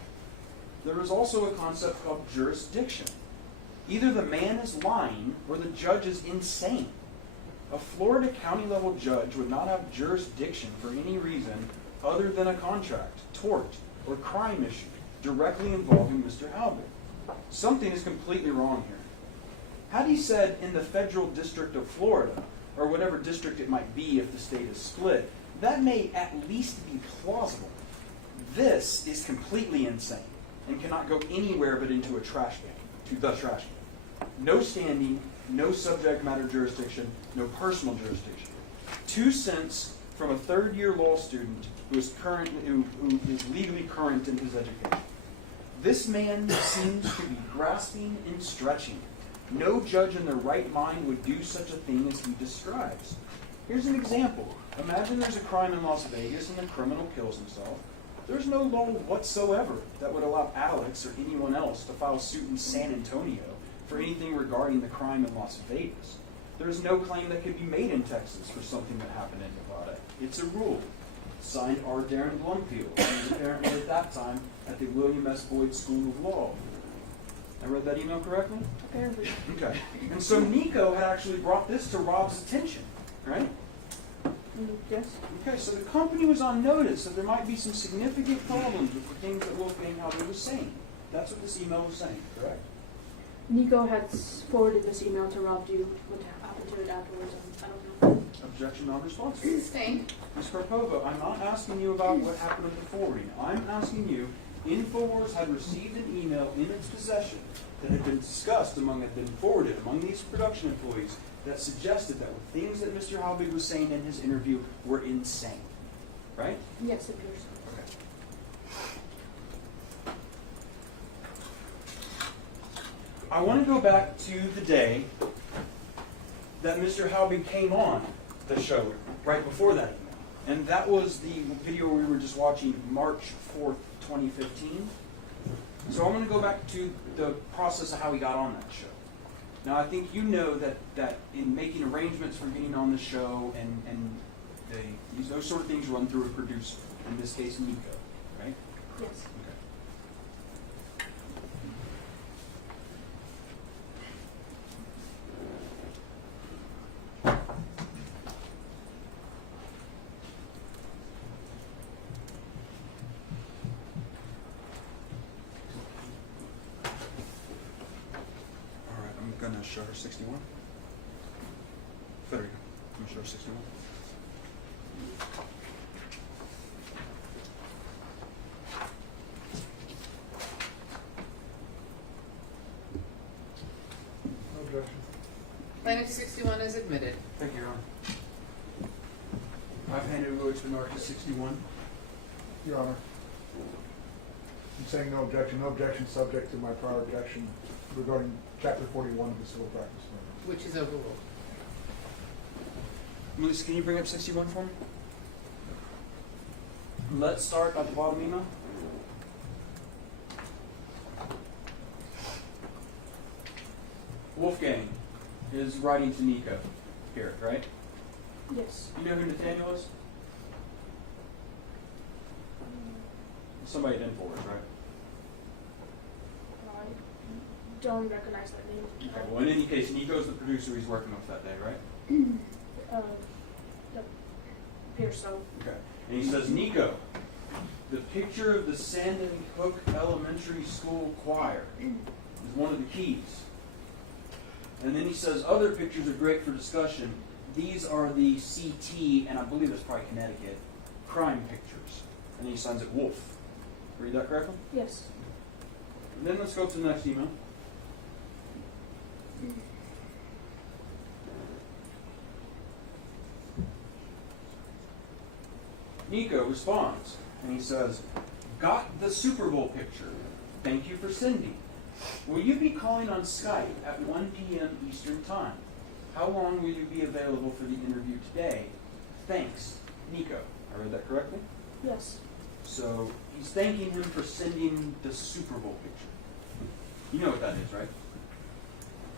There is also a concept called jurisdiction. Either the man is lying or the judge is insane. A Florida county level judge would not have jurisdiction for any reason other than a contract, tort, or crime issue directly involving Mr. Halbig. Something is completely wrong here. Had he said in the federal district of Florida, or whatever district it might be if the state is split, that may at least be plausible. This is completely insane and cannot go anywhere but into a trash can, to the trash can. No standing, no subject matter jurisdiction, no personal jurisdiction. 2 cents from a third-year law student who is legally current in his education. This man seems to be grasping and stretching. No judge in their right mind would do such a thing as he describes. Here's an example. Imagine there's a crime in Las Vegas and the criminal kills himself. There's no law whatsoever that would allow Alex or anyone else to file suit in San Antonio for anything regarding the crime in Las Vegas. There's no claim that could be made in Texas for something that happened in Nevada. It's a rule. Signed R. Darren Blumfield, who was apparently at that time at the William S. Boyd School of Law. I read that email correctly? Apparently. Okay. And so Nico had actually brought this to Rob's attention, right? Yes. Okay, so the company was on notice that there might be some significant problems with the things that Wolfgang Halbig was saying. That's what this email was saying, correct? Nico had forwarded this email to Rob. Do you what happened to it afterwards? I don't know. Objection non-responsive. Sustained. Ms. Karpova, I'm not asking you about what happened with the forwarding. I'm asking you, InfoWars had received an email in its possession that had been discussed had been forwarded among these production employees that suggested that the things that Mr. Halbig was saying in his interview were insane. Right? Yes, it appears. Okay. I want to go back to the day that Mr. Halbig came on the show right before that email. And that was the video we were just watching, March 4th, 2015. So I'm going to go back to the process of how he got on that show. Now, I think you know that in making arrangements for getting on the show and those sort of things run through a producer, in this case, Nico, right? Yes. Okay. All right, I'm going to show her 61. There we go. I'm going to show her 61. No objection. Plaintiff 61 is admitted. Thank you, Your Honor. I've handed it over to Narcus 61. Your Honor. I'm saying no objection. No objection subject to my prior objection regarding Chapter 41 of the Civil Practice Manual. Which is overruled. Melissa, can you bring up 61 for me? Let's start at the bottom email. Wolfgang is writing to Nico here, right? Yes. You know who Nathaniel is? Somebody at InfoWars, right? I don't recognize that name. Okay, well, in any case, Nico's the producer he's working with that day, right? That appears so. Okay. And he says, Nico, the picture of the Sandon Hook Elementary School choir is one of the keys. And then he says, other pictures are great for discussion. These are the CT, and I believe it's probably Connecticut, crime pictures. And he signs it Wolf. Read that correctly? Yes. And then let's go to the next email. Nico responds, and he says, got the Super Bowl picture. Thank you for sending. Will you be calling on Skype at 1 p.m. Eastern Time? How long will you be available for the interview today? Thanks, Nico. I read that correctly? Yes. So he's thanking him for sending the Super Bowl picture. You know what that is, right?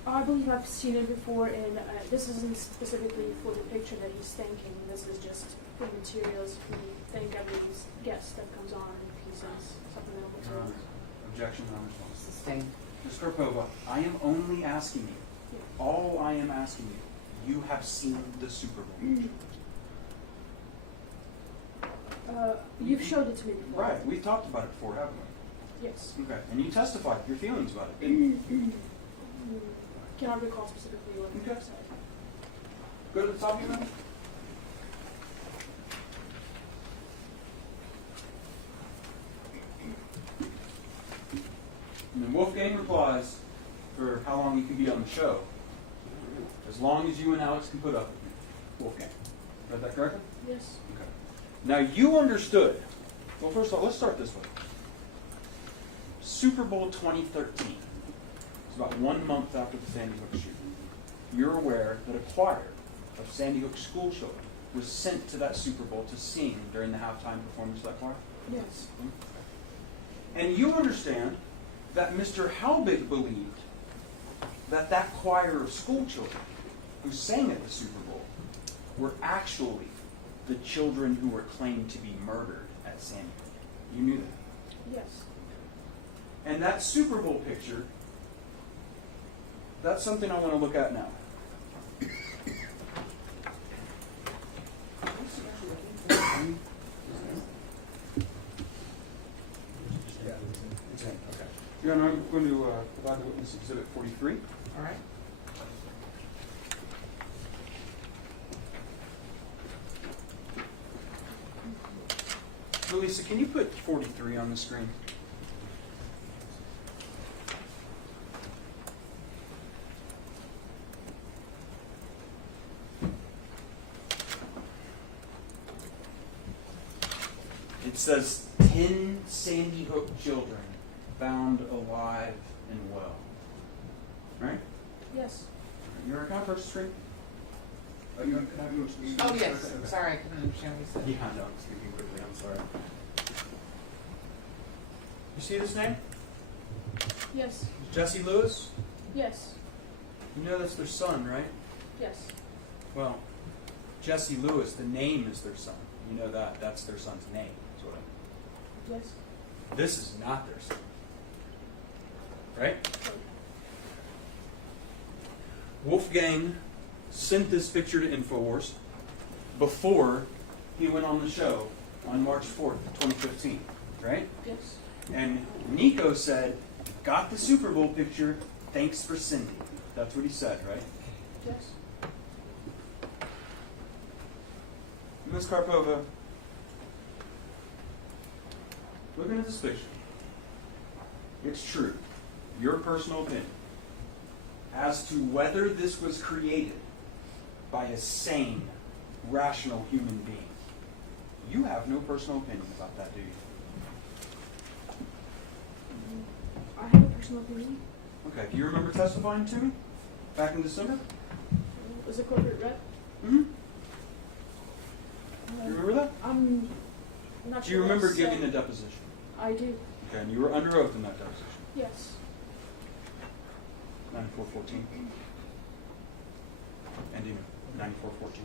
I believe I've seen it before, and this isn't specifically for the picture that he's thanking. This is just for materials. We thank every guest that comes on and presents supplemental materials. Objection, non-response. Sustained. Ms. Karpova, I am only asking you, all I am asking you, you have seen the Super Bowl picture. You've showed it to me before. Right, we've talked about it before, haven't we? Yes. Okay, and you testified your feelings about it, didn't you? Cannot recall specifically what you said. Go to the top of your mouth. And then Wolfgang replies for how long you can be on the show. As long as you and Alex can put up with me. Wolfgang. Read that correctly? Yes. Okay. Now you understood. Well, first of all, let's start this way. Super Bowl 2013. It's about 1 month after the Sandy Hook shooting. You're aware that a choir of Sandy Hook school children was sent to that Super Bowl to sing during the halftime performance of that choir? Yes. And you understand that Mr. Halbig believed that that choir of school children who sang at the Super Bowl were actually the children who were claimed to be murdered at Sandy Hook. You knew that? Yes. And that Super Bowl picture, that's something I want to look at now. It's in, okay. Your Honor, I'm going to provide the witness exhibit 43. All right. Lisa, can you put 43 on the screen? It says 10 Sandy Hook children found alive and well. Right? Yes. You're can I approach the screen? Oh, can I have you Oh, yes. Sorry, I couldn't understand what you said. Yeah, I know. I'm speaking quickly. I'm sorry. You see this name? Yes. Jesse Lewis? Yes. You know that's their son, right? Yes. Well, Jesse Lewis, the name is their son. You know that. That's their son's name. Sort of. Yes. This is not their son. Right? Wolfgang sent this picture to InfoWars before he went on the show on March 4th, 2015. Right? Yes. And Nico said, got the Super Bowl picture, thanks for sending. That's what he said, right? Yes. Ms. Karpova, looking at this picture, it's true, your personal opinion, as to whether this was created by a sane, rational human being. You have no personal opinion about that, do you? I have a personal opinion. Okay, do you remember testifying to me back in December? Was a corporate rep. Mm-hmm. Do you remember that? I'm not Do sure. you remember what I giving the said. deposition? I do. Okay, and you were under oath in that deposition. Yes. 9414. Ending 9414.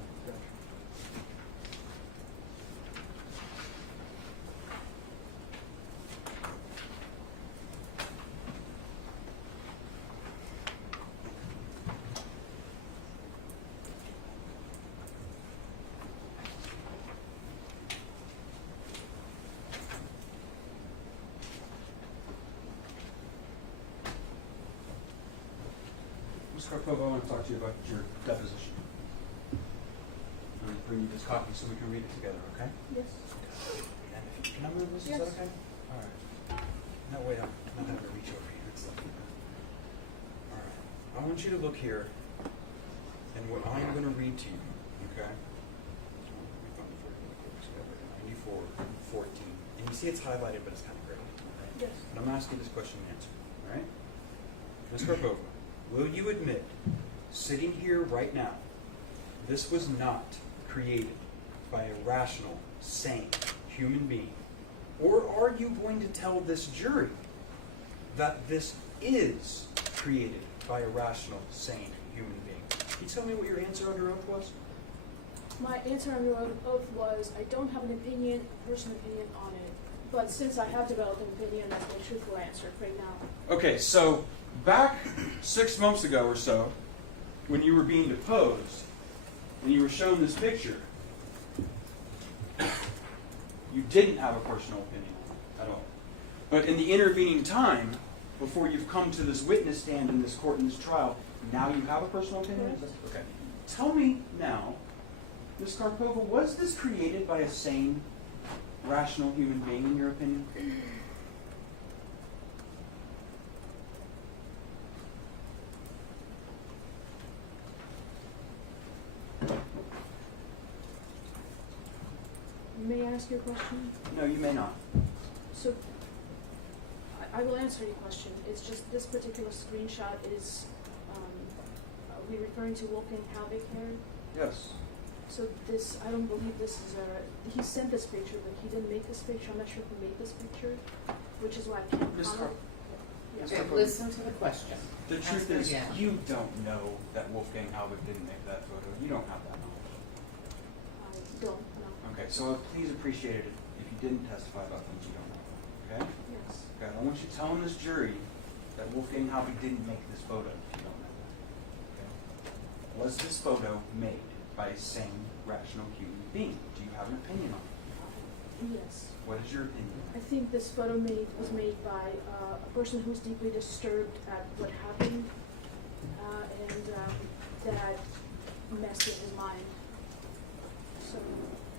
Ms. Karpova, I want to talk to you about your deposition. I'm going to bring you this copy so we can read it together, okay? Yes. Can I move this? Yes. Is that okay? All right. That way I'm not having to reach over here and stuff. All right. I want you to look here and what I'm going to read to you, okay? 94:14. And you see it's highlighted, but it's kind of gray. Right? Yes. And I'm going to ask you this question and answer, all right? Ms. Karpova, will you admit, sitting here right now, this was not created by a rational, sane human being? Or are you going to tell this jury that this is created by a rational, sane human being? Can you tell me what your answer under oath was? My answer under oath was I don't have an opinion, a personal opinion on it. But since I have developed an opinion, that's my truthful answer right now. Okay, so back 6 months ago or so, when you were being deposed, and you were shown this picture, you didn't have a personal opinion at all. But in the intervening time, before you've come to this witness stand in this court, in this trial, now you have a personal opinion? Okay. Tell me now, Ms. Karpova, was this created by a sane, rational human being, in your opinion? May I ask you a question? No, you may not. So, I will answer your question. It's just this particular screenshot is, are we referring to Wolfgang Halbeck here? Yes. So this, I don't believe this is he sent this picture, but he didn't make this picture. I'm not sure who made this picture, which is why I can't Ms. comment. Okay, listen to the question. The truth Ask it is, again. you don't know that Wolfgang Halbeck didn't make that photo. You don't have that knowledge. I don't know. Okay, so please appreciate it if you didn't testify about things you don't know. Okay? Yes. Okay, I want you telling this jury that Wolfgang Halbeck didn't make this photo if you don't know that. Okay? Was this photo made by a sane, rational human being? Do you have an opinion on it? Yes. What is your opinion? I think this photo was made by a person who's deeply disturbed at what happened, and that messed with his mind. So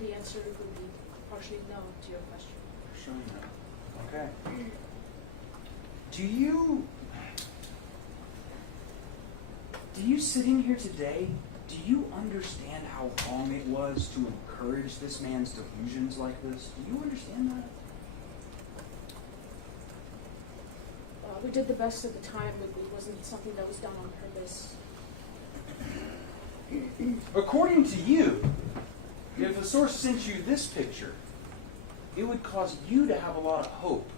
the answer would be partially no to your question. Partially no. Okay. Do you sitting here today, do you understand how wrong it was to encourage this man's delusions like this? Do you understand that? We did the best at the time, but it wasn't something that was done on purpose. According to you, if a source sent you this picture, it would cause you to have a lot of hope,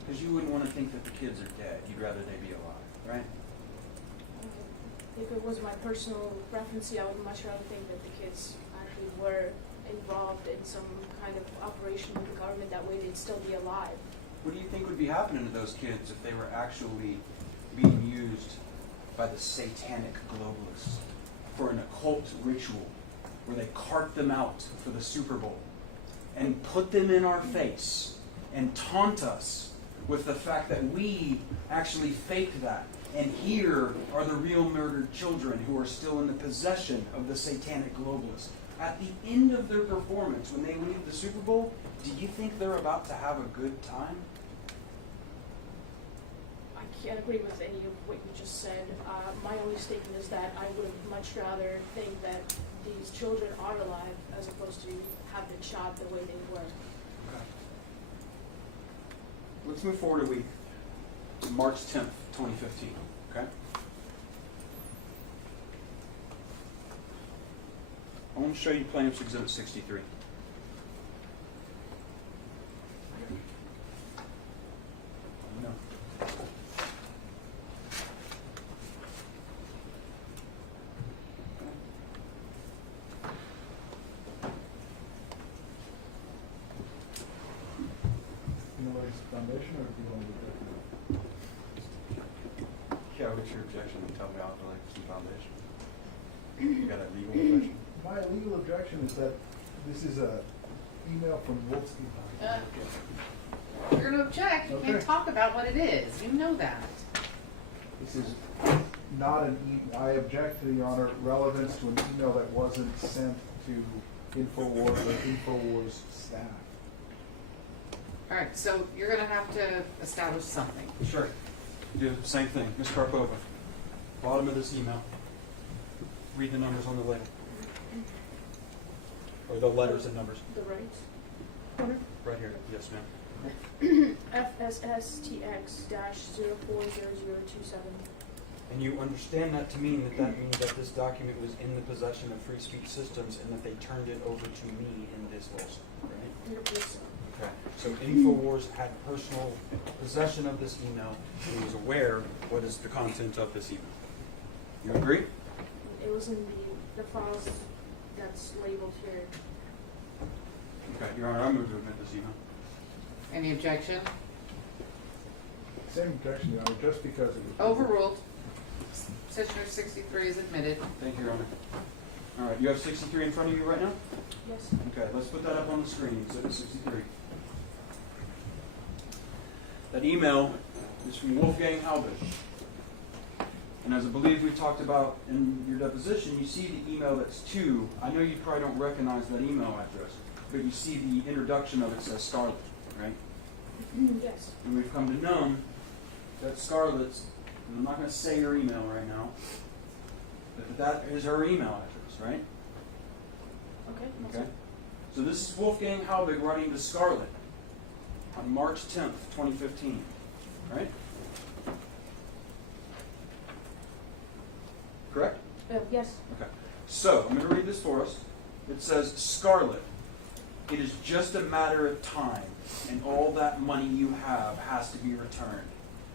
because you wouldn't want to think that the kids are dead. You'd rather they be alive, right? If it was my personal preference, I would much rather think that the kids actually were involved in some kind of operation with the government. That way they'd still be alive. What do you think would be happening to those kids if they were actually being used by the satanic globalists for an occult ritual where they cart them out for the Super Bowl and put them in our face and taunt us with the fact that we actually faked that, and here are the real murdered children who are still in the possession of the satanic globalists? At the end of their performance, when they leave the Super Bowl, do you think they're about to have a good time? I can't agree with any of what you just said. My only statement is that I would much rather think that these children are alive as opposed to have been shot the way they were. Okay. Let's move forward a week to March 10th, 2015. Okay? I want to show you Plaintiff's Exhibit 63. No. Foundation, or do you want to do that? Yeah, what's your objection? Tell me I'll like some foundation. You got a legal objection? My legal objection is that this is a email from Wolski. You're going to object. You can't talk about what it is. You know that. This is not an I object to, Your Honor, relevance to an email that wasn't sent to InfoWars or InfoWars staff. All right, so you're going to have to establish something. Sure. Do the same thing. Ms. Karpova, bottom of this email. Read the numbers on the label. Or the letters and numbers. The right corner? Right here. Yes, ma'am. FSSTX-040027. And you understand that to mean that means that this document was in the possession of Free Speech Systems and that they turned it over to me in this lawsuit, right? Yes, sir. Okay. So InfoWars had personal possession of this email and was aware what is the content of this email. You agree? It was in the files that's labeled here. Okay, Your Honor, I'm going to admit this email. Any objection? Same objection, Your Honor, just because it was Overruled. Petitioner 63 is admitted. Thank you, Your Honor. All right, you have 63 in front of you right now? Yes. Okay, let's put that up on the screen. Exhibit 63. That email is from Wolfgang Halbig. And as I believe we talked about in your deposition, you see the email that's to, I know you probably don't recognize that email address, but you see the introduction of it says Scarlet, right? Yes. And we've come to know that Scarlet's, and I'm not going to say her email right now, but that is her email address, right? Okay. Okay. So this is Wolfgang Halbig writing to Scarlet on March 10th, 2015, right? Correct? Yes. Okay. So, I'm going to read this for us. It says, Scarlet, it is just a matter of time, and all that money you have has to be returned.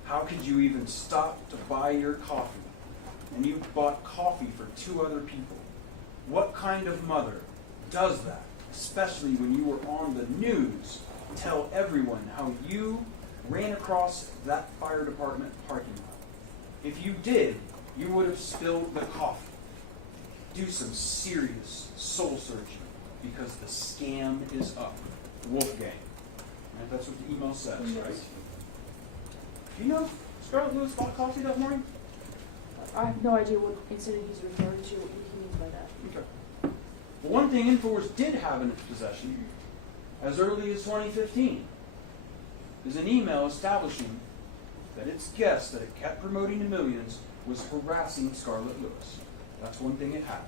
How could you even stop to buy your coffee? And you bought coffee for 2 other people. What kind of mother does that, especially when you were on the news? Tell everyone how you ran across that fire department parking lot. If you did, you would have spilled the coffee. Do some serious soul searching because the scam is up. Wolfgang. Right? That's what the email says, Yes. right? Do you know if Scarlett Lewis bought coffee that morning? I have no idea what incident he's referring to, what he means by that. Okay. Well, one thing InfoWars did have in its possession, as early as 2015, is an email establishing that its guest that it kept promoting to millions was harassing Scarlett Lewis. That's one thing it had.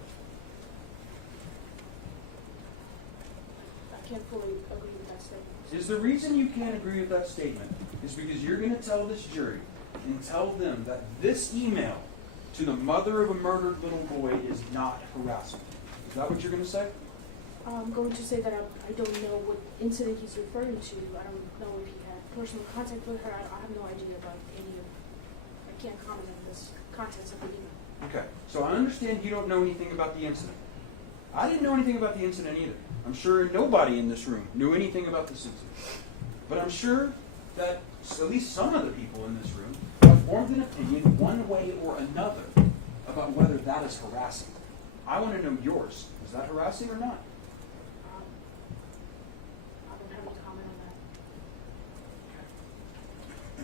I can't fully agree with that statement. Is the reason you can't agree with that statement is because you're going to tell this jury and tell them that this email to the mother of a murdered little boy is not harassment. Is that what you're going to say? I'm going to say that I don't know what incident he's referring to. I don't know if he had personal contact with her. I have no idea about any of. I can't comment on this contents of the email. Okay, so I understand you don't know anything about the incident. I didn't know anything about the incident either. I'm sure nobody in this room knew anything about this incident. But I'm sure that at least some of the people in this room have formed an opinion one way or another about whether that is harassing. I want to know yours. Is that harassing or not? I don't have a comment on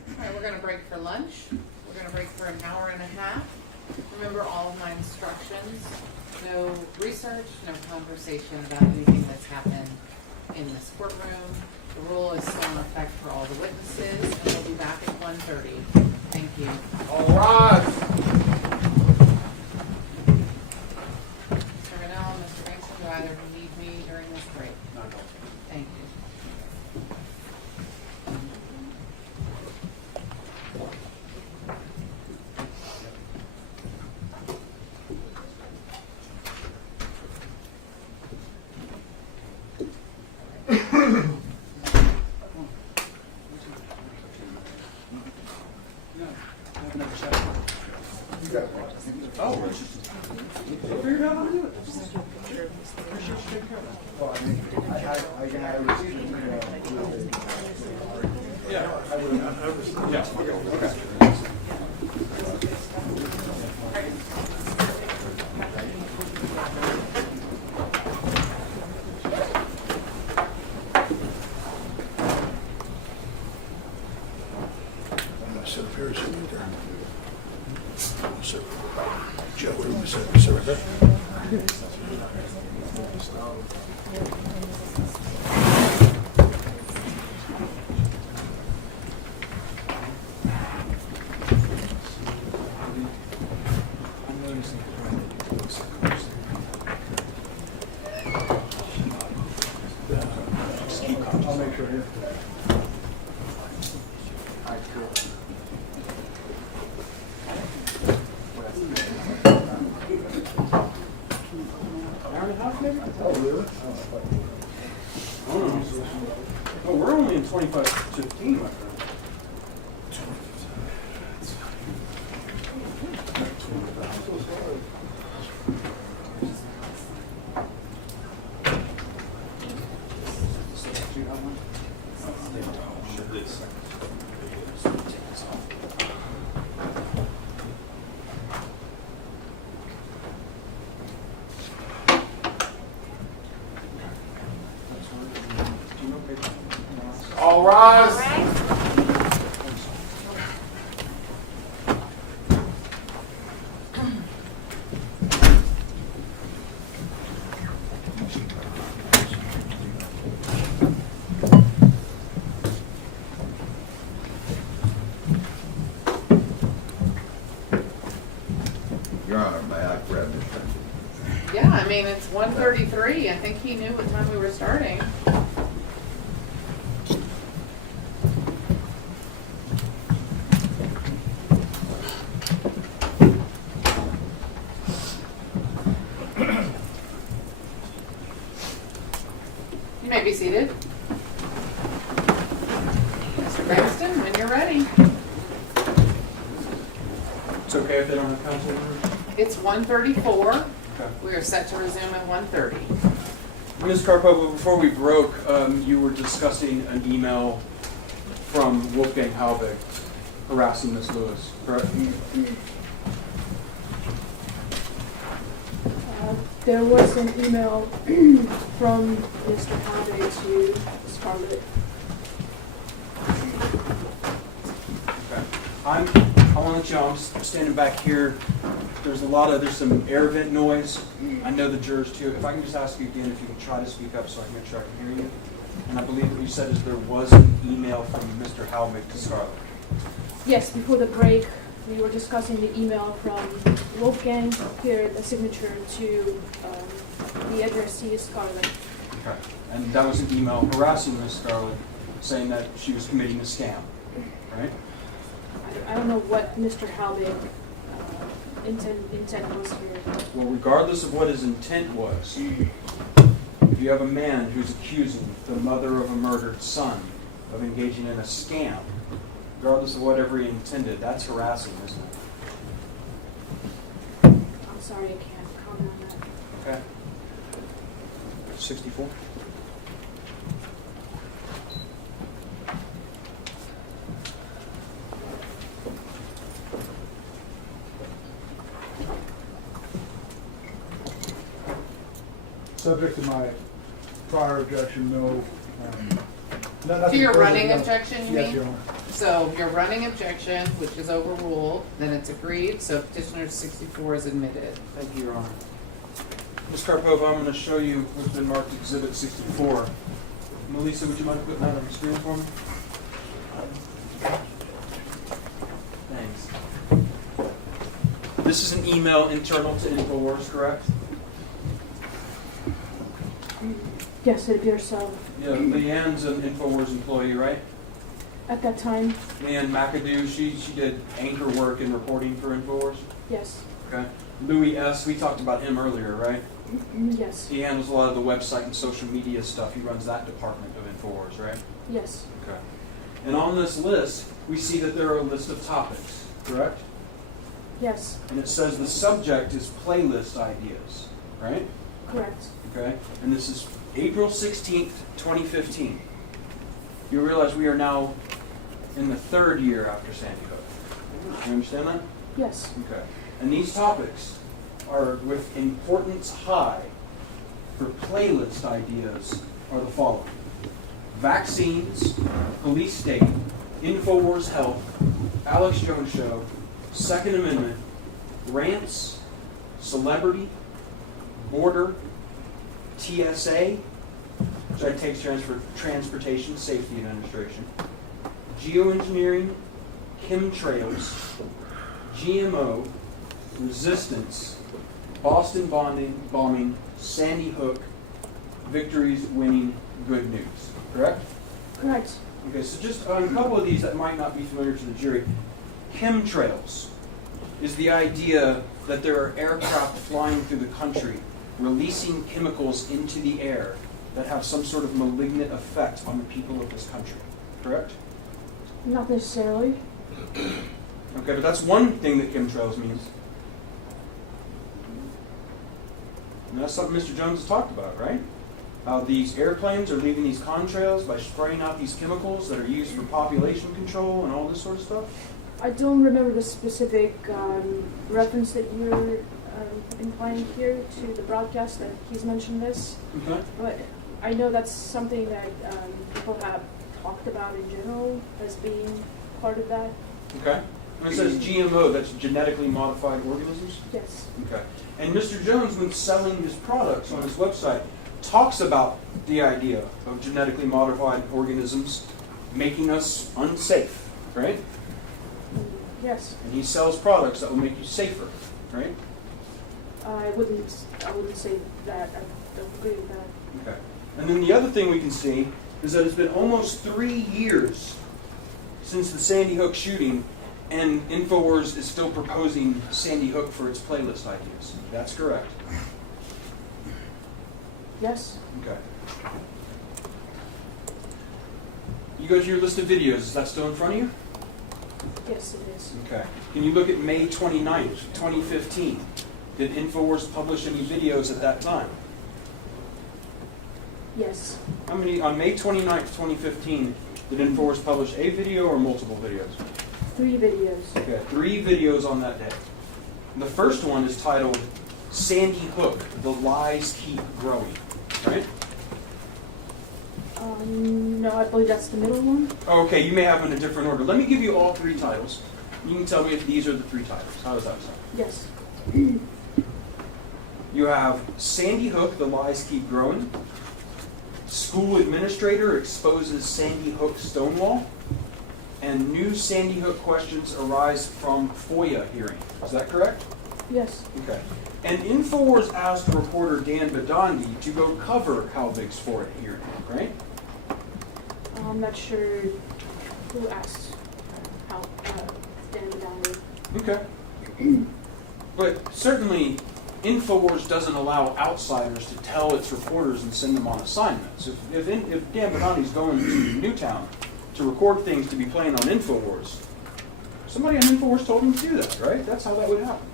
that. All right, we're going to break for lunch. We're going to break for an hour and a half. Remember all of my instructions. No research, no conversation about anything that's happened in this courtroom. The rule is still in effect for all the witnesses, and we'll be back at 1:30. Thank you. All right. Mr. Vanell and Mr. Mason, do either of you need me during this break? No, no. Thank you. Oh, we figured out how to do it. Well, I mean, I received an email. Yeah. Okay. I'm gonna sit up here or sit right there. Sit. Joe, where do we sit? Sit right there. I'll make sure here. Hour and a half, maybe? Oh, really? Oh, we're only in 25:15, my friend. All rise. Your Honor, may I grab this thing? Yeah, I mean, it's 1:33. I think he knew what time we were starting. You may be seated. Mr. Braxton, when you're ready. It's okay if they don't have counsel in the room? It's 1:34. Okay. We are set to resume at 1:30. Ms. Karpova, before we broke, you were discussing an email from Wolfgang Halbig harassing Ms. Lewis, correct? There was an email from Mr. Harvey to Scarlett. Okay. I want to let you know, I'm just standing back here. There's some air vent noise. I know the jurors too. If I can just ask you again, if you can try to speak up so I can make sure I can hear you. And I believe what you said is there was an email from Mr. Halvick to Scarlett. Yes, before the break, we were discussing the email from Wolfgang, here the signature to the addressee is Scarlett. Okay. And that was an email harassing Ms. Scarlett, saying that she was committing a scam, right? I don't know what Mr. Halvig intent was here. Well, regardless of what his intent was, if you have a man who's accusing the mother of a murdered son of engaging in a scam, regardless of whatever he intended, that's harassing, isn't it? I'm sorry, I can't comment on that. Okay. 64. Subject to my prior objection, no. To your running objection, you Yes, mean? Your Honor. So your running objection, which is overruled, then it's agreed, so petitioner 64 is admitted. Thank you, Your Honor. Ms. Karpova, I'm going to show you what's been marked Exhibit 64. Melissa, would you mind putting that on the screen for me? Thanks. This is an email internal to InfoWars, correct? Yes, it appears so. Yeah, Leanne's an InfoWars employee, right? At that time, Leanne McAdoo, she did anchor work and reporting for InfoWars? yes. Okay. Louis S., we talked about him earlier, right? Yes. He handles a lot of the website and social media stuff. He runs that department of InfoWars, right? Yes. Okay. And on this list, we see that there are a list of topics, correct? Yes. And it says the subject is playlist ideas, right? Correct. Okay. And this is April 16th, 2015. You realize we are now in the third year after Sandy Hook. You understand that? Yes. Okay. And these topics are with importance high for playlist ideas are the following: vaccines, police state, InfoWars Health, Alex Jones Show, Second Amendment, rants, celebrity, border, TSA, which I take Transportation Safety Administration, geoengineering, chemtrails, GMO, resistance, Boston bombing, Sandy Hook, victories, winning, good news. Correct? Correct. Okay, so just on a couple of these that might not be familiar to the jury, chemtrails is the idea that there are aircraft flying through the country releasing chemicals into the air that have some sort of malignant effect on the people of this country. Correct? Not necessarily. Okay, but that's one thing that chemtrails means. And that's something Mr. Jones has talked about, right? How these airplanes are leaving these contrails by spraying out these chemicals that are used for population control and all this sort of stuff. I don't remember the specific reference that you're implying here to the broadcast that he's mentioned this. Okay. But I know that's something that people have talked about in general as being part of that. Okay. When it says GMO, that's genetically modified organisms? Yes. Okay. And Mr. Jones, when selling his products on his website, talks about the idea of genetically modified organisms making us unsafe, right? Yes. And he sells products that will make you safer, right? I wouldn't say that. I don't agree with that. Okay. And then the other thing we can see is that it's been almost 3 years since the Sandy Hook shooting, and InfoWars is still proposing Sandy Hook for its playlist ideas. That's correct. Yes. Okay. You go to your list of videos. Is that still in front of you? Yes, it is. Okay. Can you look at May 29th, 2015? Did InfoWars publish any videos at that time? Yes. How many, on May 29th, 2015, did InfoWars publish a video or multiple videos? 3 videos. Okay, 3 videos on that day. The first one is titled Sandy Hook, the lies keep growing, right? No, I believe that's the middle one. Okay, you may have them in a different order. Let me give you all three titles. You can tell me if these are the three titles. How does that sound? Yes. You have Sandy Hook, the lies keep growing. School administrator exposes Sandy Hook stonewall. And new Sandy Hook questions arise from FOIA hearing. Is that correct? Yes. Okay. And InfoWars asked reporter Dan Badandi to go cover Halvig's FOIA hearing, right? I'm not sure who asked how Dan Badandi. Okay. But certainly, InfoWars doesn't allow outsiders to tell its reporters and send them on assignments. If Dan Badandi's going to Newtown to record things to be playing on InfoWars, somebody on InfoWars told him to do that, right? That's how that would happen.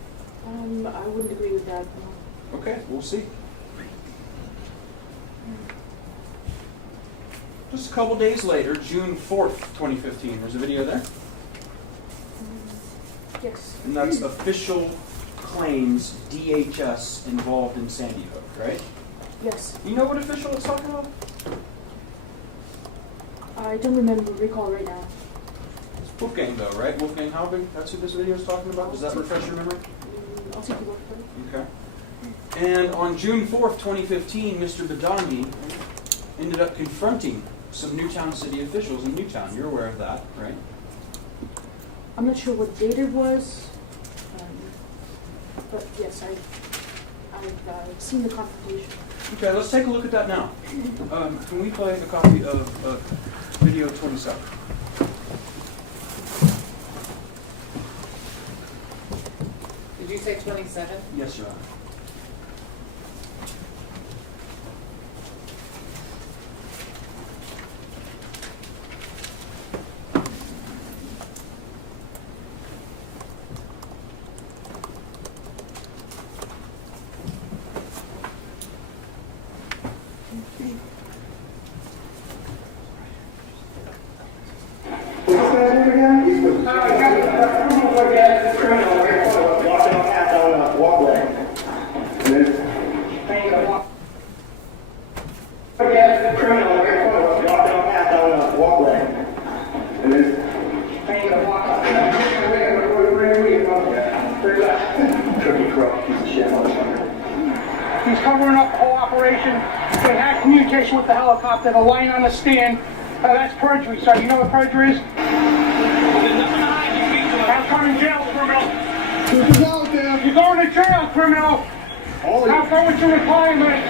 I wouldn't agree with that. No. Okay, we'll see. Just a couple days later, June 4th, 2015, there's a video there. Yes. And that's official claims DHS involved in Sandy Hook, right? Yes. You know what official it's talking about? I don't recall right now. It's Wolfgang though, right? Wolfgang Halvig, that's who this video is talking about? Does that refresh your memory? I'll take a look for it. Okay. And on June 4th, 2015, Mr. Badandi ended up confronting some Newtown city officials in Newtown. You're aware of that, right? I'm not sure what date it was, but yes, I've seen the confrontation. Okay, let's take a look at that now. Can we play a copy of video 27? Did you say 27? Yes, Your Honor. He's covering up the whole operation. They had communication with the helicopter. The line on the stand. That's perjury, sir. You know what perjury is? Have fun in jail, criminal. You're going to jail, criminal. Have fun with your retirement.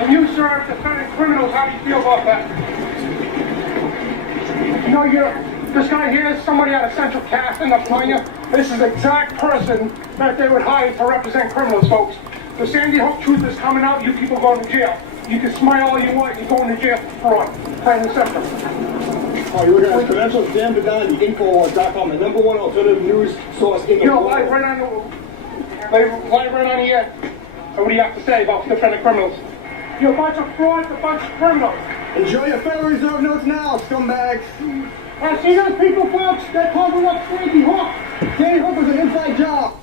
And you, sir, have defended criminals. How do you feel about that? You know, this guy here is somebody out of Central Casting up on you. This is the exact person that they would hire to represent criminals, folks. The Sandy Hook truth is coming out. You people going to jail. You can smile all you want. You're going to jail for fraud. Plain and simple. Oh, you look at his credentials, Dan Badani, Infowars.com, the #1 alternative news source in the world. Live right on the air. So what do you have to say about defending criminals? You're a bunch of frauds, a bunch of criminals. Enjoy your Federal Reserve notes now, scumbags. I see those people, folks, that cover up Sandy Hook. Sandy Hook was an inside job.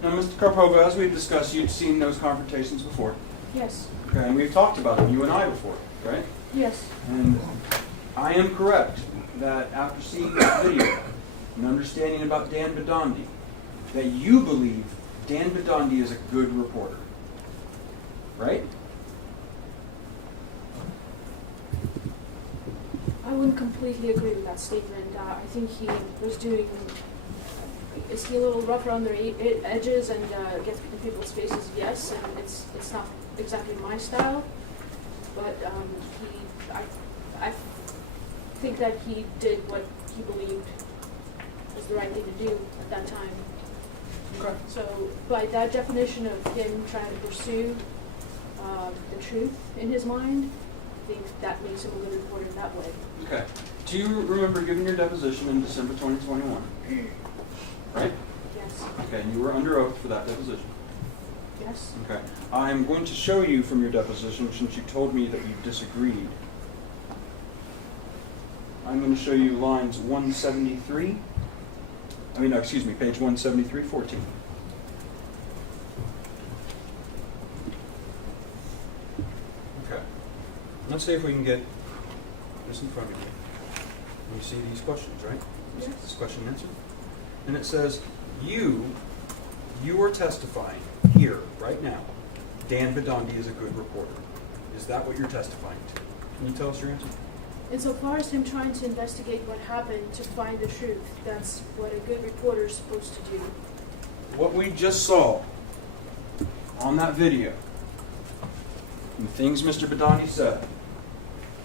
Now, Mr. Karpova, as we've discussed, you've seen those confrontations before. Yes. Okay, and we've talked about them, you and I, before, right? Yes. And I am correct that after seeing that video and understanding about Dan Badandi, that you believe Dan Badandi is a good reporter, right? I wouldn't completely agree with that statement. I think he was doing. Is he a little rough around the edges and gets in people's faces? Yes, and it's not exactly my style, but I think that he did what he believed was the right thing to do at that time. Okay. So by that definition of him trying to pursue the truth in his mind, I think that makes him a good reporter that way. Okay. Do you remember giving your deposition in December 2021? Right? Yes. Okay, and you were under oath for that deposition. Yes. Okay. I'm going to show you from your deposition, since you told me that you disagreed. I'm going to show you lines 173. Page 173, 14. let's see if we can get this in front of you. You see these questions, right? Yes. This question and answer. And it says, you are testifying here, right now, Dan Bidandi is a good reporter. Is that what you're testifying to? Can you tell us your answer? Insofar as him trying to investigate what happened to find the truth, that's what a good reporter is supposed to do. What we just saw on that video, and the things Mr. Bidandi said,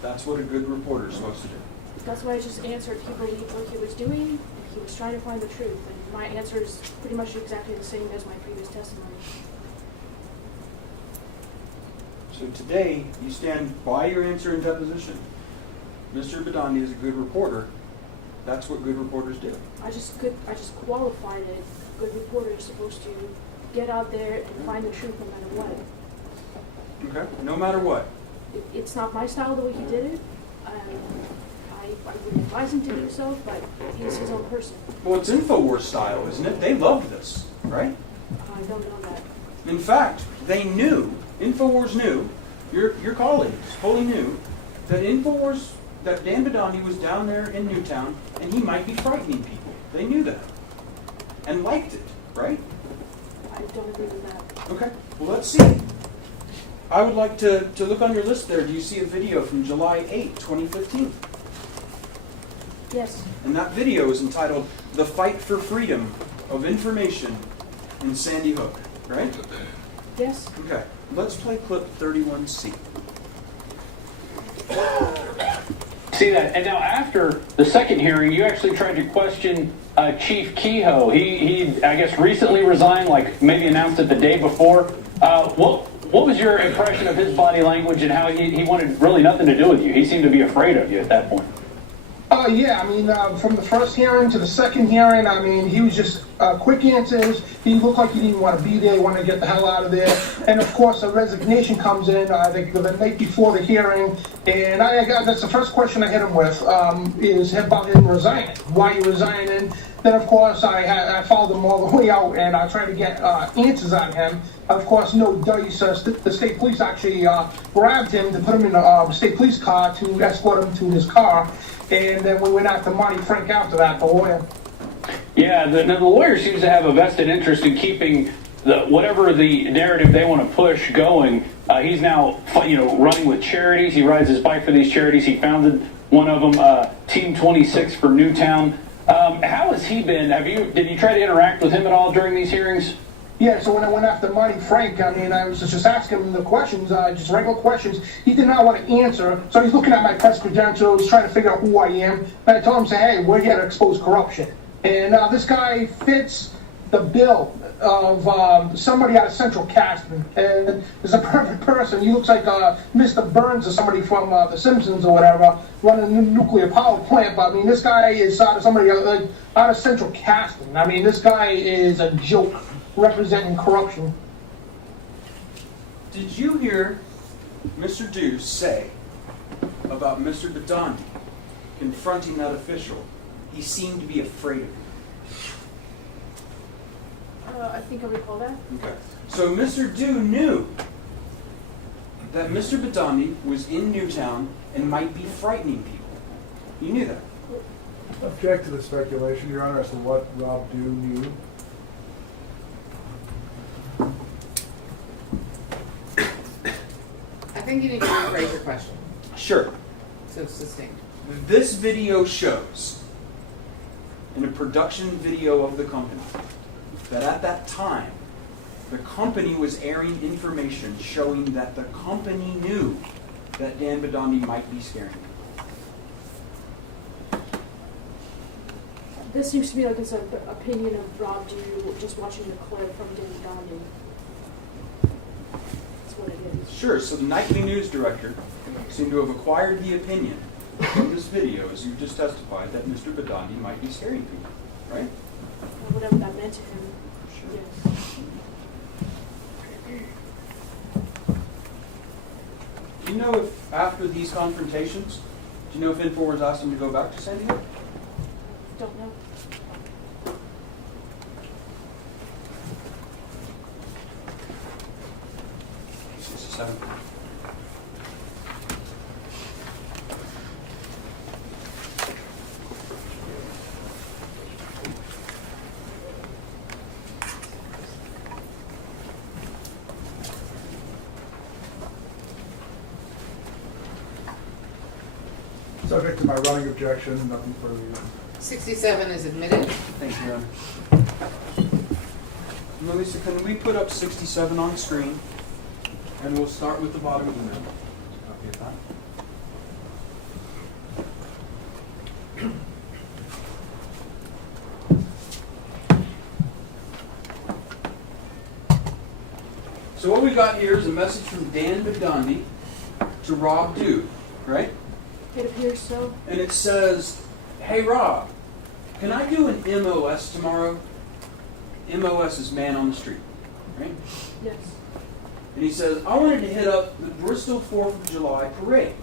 that's what a good reporter is supposed to do. That's why I just answered he believed what he was doing, and he was trying to find the truth. And my answer is pretty much exactly the same as my previous testimony. So today, you stand by your answer in deposition. Mr. Bidandi is a good reporter. That's what good reporters do. I just qualified it. A good reporter is supposed to get out there and find the truth no matter what. Okay? No matter what. It's not my style the way he did it. I wouldn't advise him to do so, but he's his own person. Well, it's InfoWars style, isn't it? They loved this, right? I don't know that. In fact, they knew, InfoWars knew, your colleagues fully knew, that InfoWars, that Dan Bidandi was down there in Newtown, and he might be frightening people. They knew that. And liked it, right? I don't agree with that. Okay, well, let's see. I would like to look on your list there. Do you see a video from July 8, 2015? Yes. And that video is entitled, The Fight for Freedom of Information in Sandy Hook, right? Yes. Okay, let's play clip 31C. See that? And now after the second hearing, you actually tried to question Chief Kehoe. He I guess, recently resigned, like maybe announced it the day before. What was your impression of his body language and how he wanted really nothing to do with you? He seemed to be afraid of you at that point. Yeah, I mean, from the first hearing to the second hearing, I mean, he was just quick answers. He looked like he didn't want to be there, wanted to get the hell out of there. And of course, a resignation comes in the night before the hearing. And that's the first question I hit him with, is about him resigning. Why are you resigning? Then, of course, I followed him all the way out, and I tried to get answers on him. Of course, no dice. The state police actually grabbed him to put him in a state police car to escort him to his car. And then we went after Monty Frank after that, the lawyer. Yeah, the lawyer seems to have a vested interest in keeping whatever the narrative they want to push going. He's now, running with charities. He rides his bike for these charities. He founded one of them, Team 26 for Newtown. How has he been? Did you try to interact with him at all during these hearings? Yeah, so when I went after Monty Frank, I mean, I was just asking him the questions, just regular questions. He did not want to answer, so he's looking at my press credentials, trying to figure out who I am. And I told him, hey, we're here to expose corruption. And this guy fits the bill of somebody out of Central Casting. And is a perfect person. He looks like Mr. Burns or somebody from The Simpsons or whatever, running a nuclear power plant. But I mean, this guy is somebody out of Central Casting. I mean, this guy is a joke, representing corruption. Did you hear Mr. Deuce say about Mr. Bidandi confronting that official? He seemed to be afraid of him. I think I recall that. Okay. So Mr. Dew knew that Mr. Bidandi was in Newtown and might be frightening people. You knew that. Object to the speculation, Your Honor, as to what Rob Dew knew. I think you need to rephrase your question. Sure. So succinct. This video shows, in a production video of the company, that at that time, the company was airing information showing that the company knew that Dan Bidandi might be scaring people. This seems to me like it's an opinion of Rob Dew just watching the clip from Dan Bidandi. That's what it is. Sure, so the nightly news director seemed to have acquired the opinion from this video, as you just testified, that Mr. Bidandi might be scaring people, right? Whatever that meant to him. Sure. Yes. Do you know if, after these confrontations, do you know if InfoWars asked him to go back to Sandy Hook? Don't know. 67. Subject to my running objection, nothing further. 67 is admitted. Thank you, Ron. Melissa, can we put up 67 on the screen? And we'll start with the bottom email. Copy of that. So what we got here is a message from Dan Bedondi to Rob Dude, right? It appears so. And it says, hey Rob, can I do an MOS tomorrow? MOS is man on the street, right? Yes. And he says, I wanted to hit up the Bristol 4th of July parade.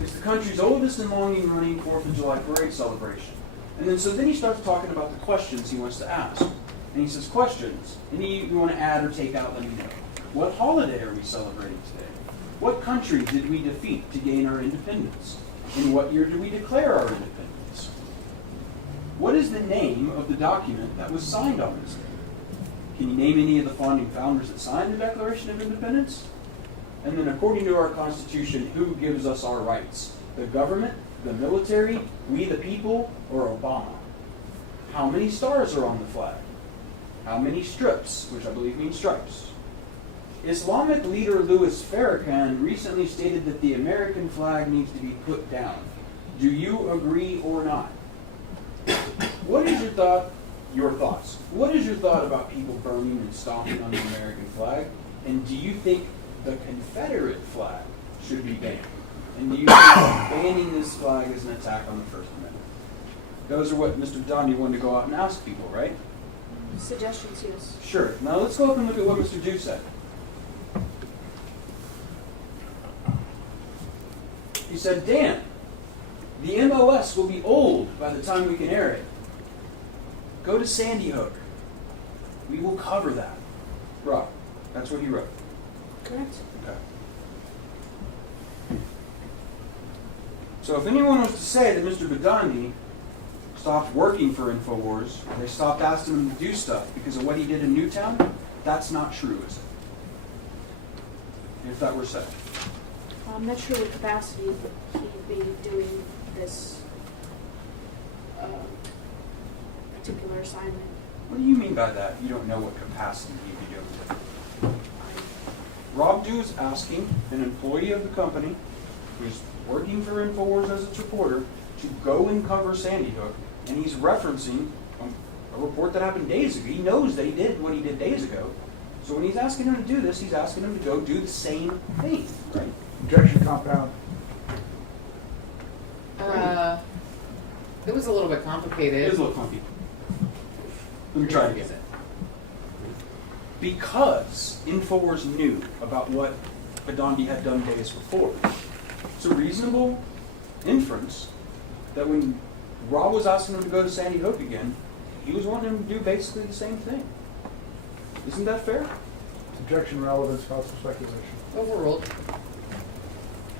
It's the country's oldest and longest running 4th of July parade celebration. And then he starts talking about the questions he wants to ask. And he says, questions. Any you want to add or take out, let me know. What holiday are we celebrating today? What country did we defeat to gain our independence? In what year did we declare our independence? What is the name of the document that was signed on this day? Can you name any of the founding founders that signed the Declaration of Independence? And then according to our Constitution, who gives us our rights? The government, the military, we the people, or Obama? How many stars are on the flag? How many strips, which I believe means stripes? Islamic leader Louis Farrakhan recently stated that the American flag needs to be put down. Do you agree or not? What is your thought? Your thoughts. What is your thought about people burning and stomping on the American flag? And do you think the Confederate flag should be banned? And do you think that banning this flag is an attack on the First Amendment? Those are what Mr. Dondi wanted to go out and ask people, right? Suggestions, yes. Sure. Now let's go up and look at what Mr. Dew said. He said, Dan, the MOS will be old by the time we can air it. Go to Sandy Hook. We will cover that. Rob, that's what he wrote. Correct. Okay. So if anyone wants to say that Mr. Bedondi stopped working for InfoWars, or they stopped asking him to do stuff because of what he did in Newtown, that's not true, is it? If that were said. I'm not sure what capacity he'd be doing this particular assignment. What do you mean by that? You don't know what capacity he'd be doing it. Rob Dew is asking an employee of the company who's working for InfoWars as its reporter to go and cover Sandy Hook, and he's referencing a report that happened days ago. He knows that he did what he did days ago. So when he's asking him to do this, he's asking him to go do the same thing, right? Objection compound. It was a little bit complicated. It is a little funky. Let me try it again. Because InfoWars knew about what Bedondi had done days before, it's a reasonable inference that when Rob was asking him to go to Sandy Hook again, he was wanting him to do basically the same thing. Isn't that fair? Objection relevance, possible speculation. Overruled.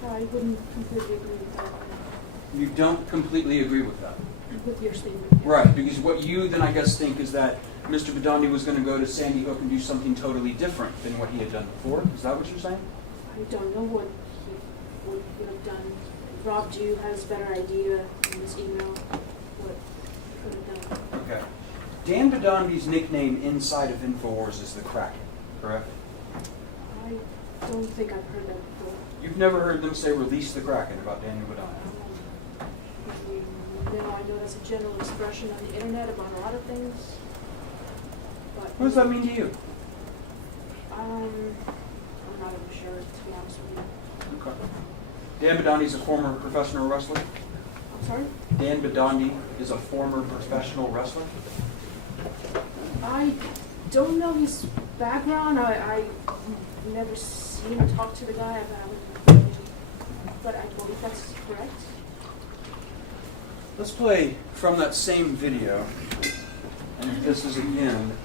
I wouldn't completely agree with that. You don't completely agree with that. With your statement. Right, because what you then I guess think is that Mr. Bedondi was going to go to Sandy Hook and do something totally different than what he had done before. Is that what you're saying? I don't know what he would have done. Rob Dew has a better idea in this email what he could have done. Okay. Dan Bedondi's nickname inside of InfoWars is the Kraken, correct? I don't think I've heard that before. You've never heard them say release the Kraken about Daniel Bedondi? No, I know that's a general expression on the internet about a lot of things. But What does that mean to you? I'm not even sure, to be honest with you. Okay. Dan Bedondi is a former professional wrestler? I'm sorry? Dan Bedondi is a former professional wrestler? I don't know his background. I've never seen or talked to the guy. But I believe that's correct. Let's play from that same video, and this is again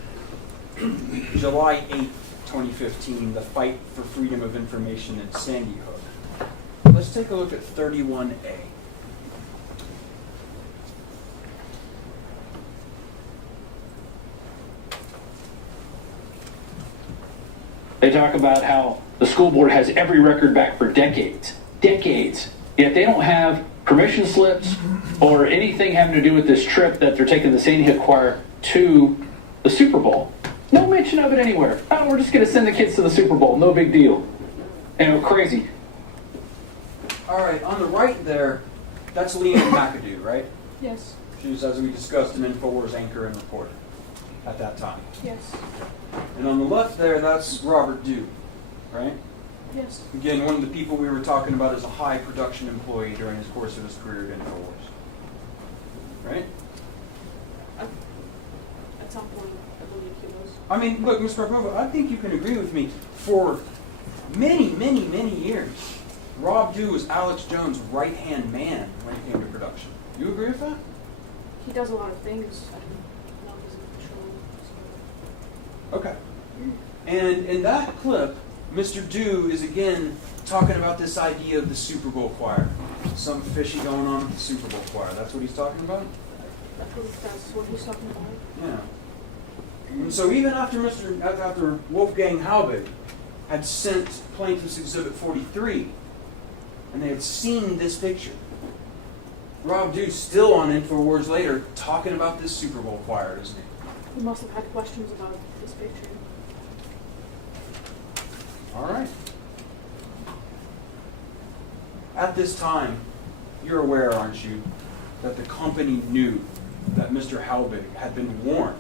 July 8th, 2015, the fight for freedom of information in Sandy Hook. Let's take a look at 31A. They talk about how the school board has every record back for decades, yet they don't have permission slips or anything having to do with this trip that they're taking the Sandy Hook Choir to the Super Bowl. No mention of it anywhere. Oh, we're just going to send the kids to the Super Bowl. No big deal. Crazy. All right, on the right there, that's Leanne McAdoo, right? Yes. She was, as we discussed, an InfoWars anchor and reporter at that time. Yes. And on the left there, that's Robert Dew, right? Yes. Again, one of the people we were talking about as a high production employee during his course of his career at InfoWars. Right? At some point, I believe he was. I mean, look, Mr. Barkova, I think you can agree with me. For many, many, many years, Rob Dew was Alex Jones' right-hand man when it came to production. You agree with that? He does a lot of things. I don't know if he's in control. Okay. And in that clip, Mr. Dew is again talking about this idea of the Super Bowl choir. Some fishy going on with the Super Bowl choir. That's what he's talking about? I believe that's what he's talking about. Yeah. And so even after after Wolfgang Halbig had sent Plaintiff's Exhibit 43, and they had seen this picture, Rob Dew's still on InfoWars later talking about this Super Bowl choir, isn't he? He must have had questions about this picture. All right. At this time, you're aware, aren't you, that the company knew that Mr. Halbig had been warned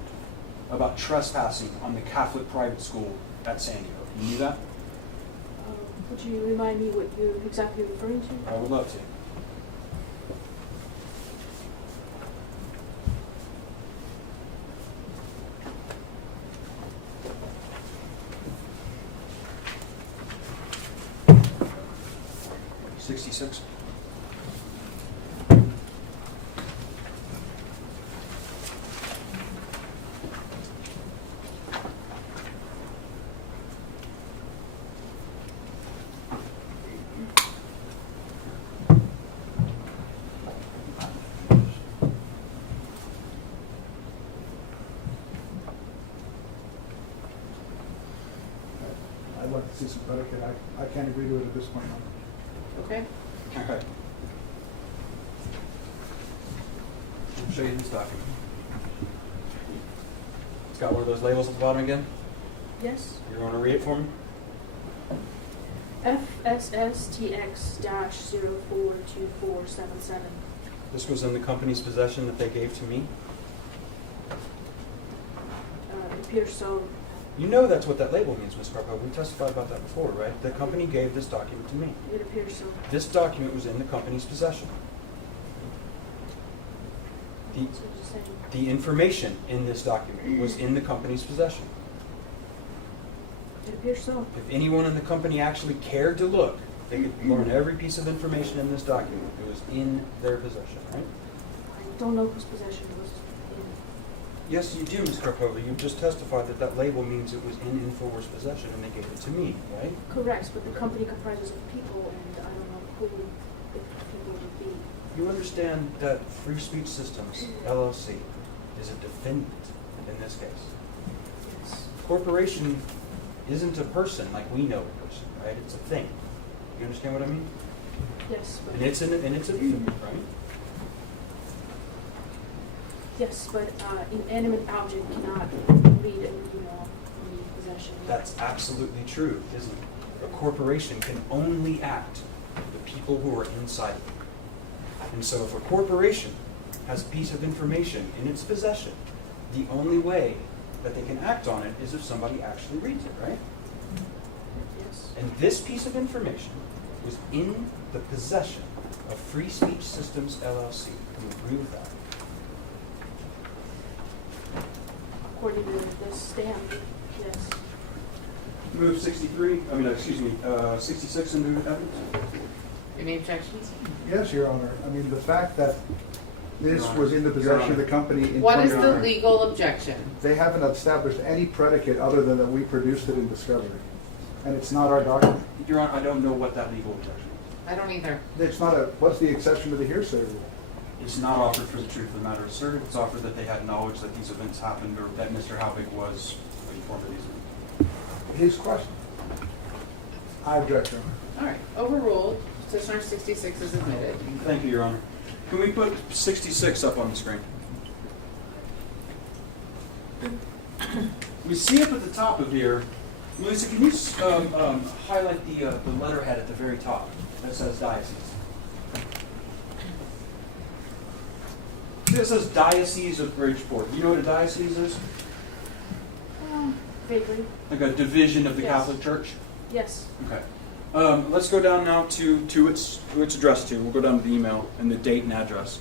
about trespassing on the Catholic private school at Sandy Hook. You knew that? Would you remind me what you're exactly referring to? I would love to. '66. I'd like to see some predicate. I can't agree to it at this point. Okay. Okay. I'll show you this document. It's got one of those labels at the bottom again. Yes. You want to read it for me? FSSTX-042477. This was in the company's possession that they gave to me. It appears so. You know that's what that label means, Ms. Carpo. We testified about that before, right? The company gave this document to me. It appears so. This document was in the company's possession. The information in this document was in the company's possession. It appears so. If anyone in the company actually cared to look, they could learn every piece of information in this document. It was in their possession, right? I don't know whose possession it was in. Yes, you do, Ms. Karpova. You just testified that that label means it was in InfoWars' possession and they gave it to me, right? Correct, but the company comprises of people, and I don't know who the people would be. You understand that Free Speech Systems, LLC, is a defendant in this case. Yes. Corporation isn't a person like we know a person, right? It's a thing. You understand what I mean? Yes, but... And it's a defendant, right? Yes, but inanimate object cannot read an email in possession. That's absolutely true, isn't it? A corporation can only act with the people who are inside of it. And so if a corporation has a piece of information in its possession, the only way that they can act on it is if somebody actually reads it, right? Yes. And this piece of information was in the possession of Free Speech Systems, LLC. Do you agree with that? According to this stamp, yes. Move 66 into evidence. Any objections? Yes, Your Honor. I mean, the fact that this was in the possession of the company in What is the 2009, legal objection? they haven't established any predicate other than that we produced it in discovery. And it's not our document. Your Honor, I don't know what that legal objection is. I don't either. It's not what's the exception to the hearsay rule? It's not offered for the truth of the matter asserted. It's offered that they had knowledge that these events happened or that Mr. Halbig was informed of these events. His question. I object, Your Honor. All right, overruled. Petitioner 66 is admitted. Thank you, Your Honor. Can we put 66 up on the screen? We see up at the top of here. Melissa, can you highlight the letterhead at the very top that says diocese? See, it says Diocese of Bridgeport. Do you know what a diocese is? Vaguely. Like a division of the Yes. Catholic Church? Yes. Okay. Let's go down now to who it's addressed to. We'll go down to the email and the date and address.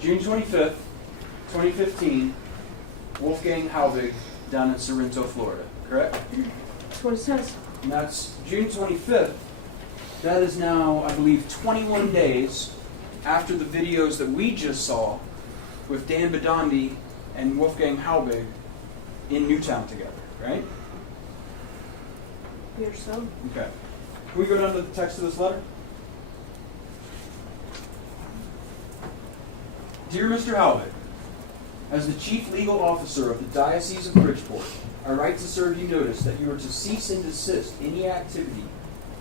June 25th, 2015, Wolfgang Halbig down in Sorrento, Florida, correct? That's what it says. And that's June 25th. That is now, I believe, 21 days after the videos that we just saw with Dan Badandi and Wolfgang Halbig in Newtown together, right? Here, so. Okay. Can we go down to the text of this letter? Dear Mr. Halbig, as the Chief Legal Officer of the Diocese of Bridgeport, I write to serve you notice that you are to cease and desist any activity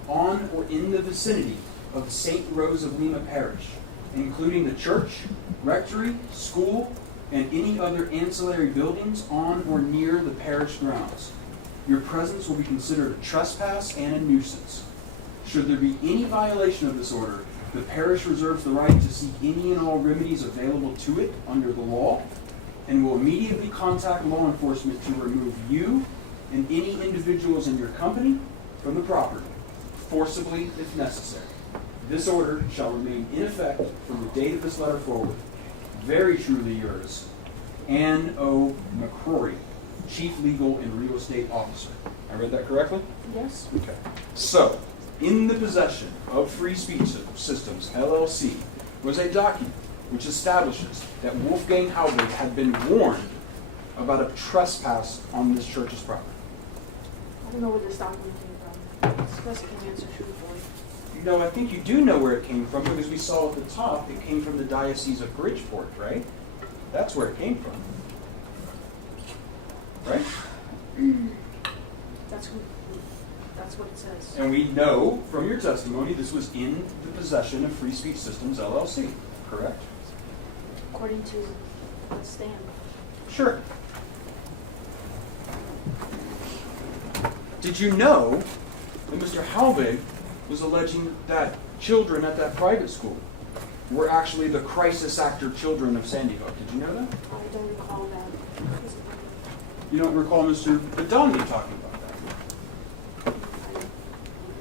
on or in the vicinity of St. Rose of Lima Parish, including the church, rectory, school, and any other ancillary buildings on or near the parish grounds. Your presence will be considered a trespass and a nuisance. Should there be any violation of this order, the parish reserves the right to seek any and all remedies available to it under the law, and will immediately contact law enforcement to remove you and any individuals in your company from the property, forcibly if necessary. This order shall remain in effect from the date of this letter forward. Very truly yours, Ann O. McCrory, Chief Legal and Real Estate Officer. I read that correctly? Yes. Okay. So, in the possession of Free Speech Systems, LLC, was a document which establishes that Wolfgang Halbig had been warned about a trespass on this church's property. I don't know where this document came from. This person can answer truthfully. No, I think you do know where it came from because we saw at the top it came from the Diocese of Bridgeport, right? That's where it came from. Right? That's what it says. And we know from your testimony this was in the possession of Free Speech Systems, LLC, correct? According to the stand. Sure. Did you know that Mr. Halbig was alleging that children at that private school were actually the crisis actor children of Sandy Hook? Did you know that? I don't recall that. You don't recall Mr. Badandi talking about that?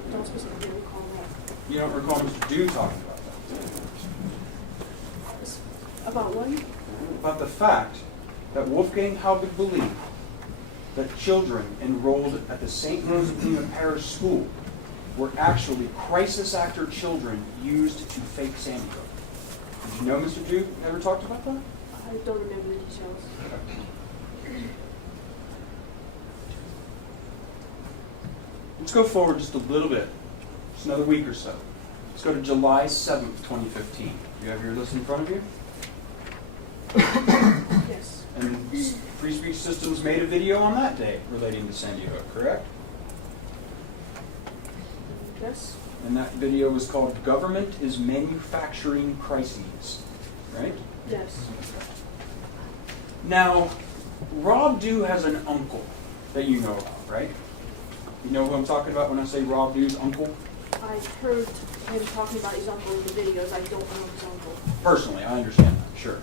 I don't specifically recall that. You don't recall Mr. Dew talking about that? About what? About the fact that Wolfgang Halbig believed that children enrolled at the St. Rose of Lima Parish School were actually crisis actor children used to fake Sandy Hook. Did you know Mr. Dew ever talked about that? I don't remember the details. Let's go forward just a little bit, just another week or so. Let's go to July 7th, 2015. You have your list in front of you? Yes. And Free Speech Systems made a video on that day relating to Sandy Hook, correct? Yes. And that video was called Government is Manufacturing Crises, right? Yes. Now, Rob Dew has an uncle that you know about, right? You know who I'm talking about when I say Rob Dew's uncle? I heard him talking about his uncle in the videos. I don't know his uncle. Personally, I understand that, sure.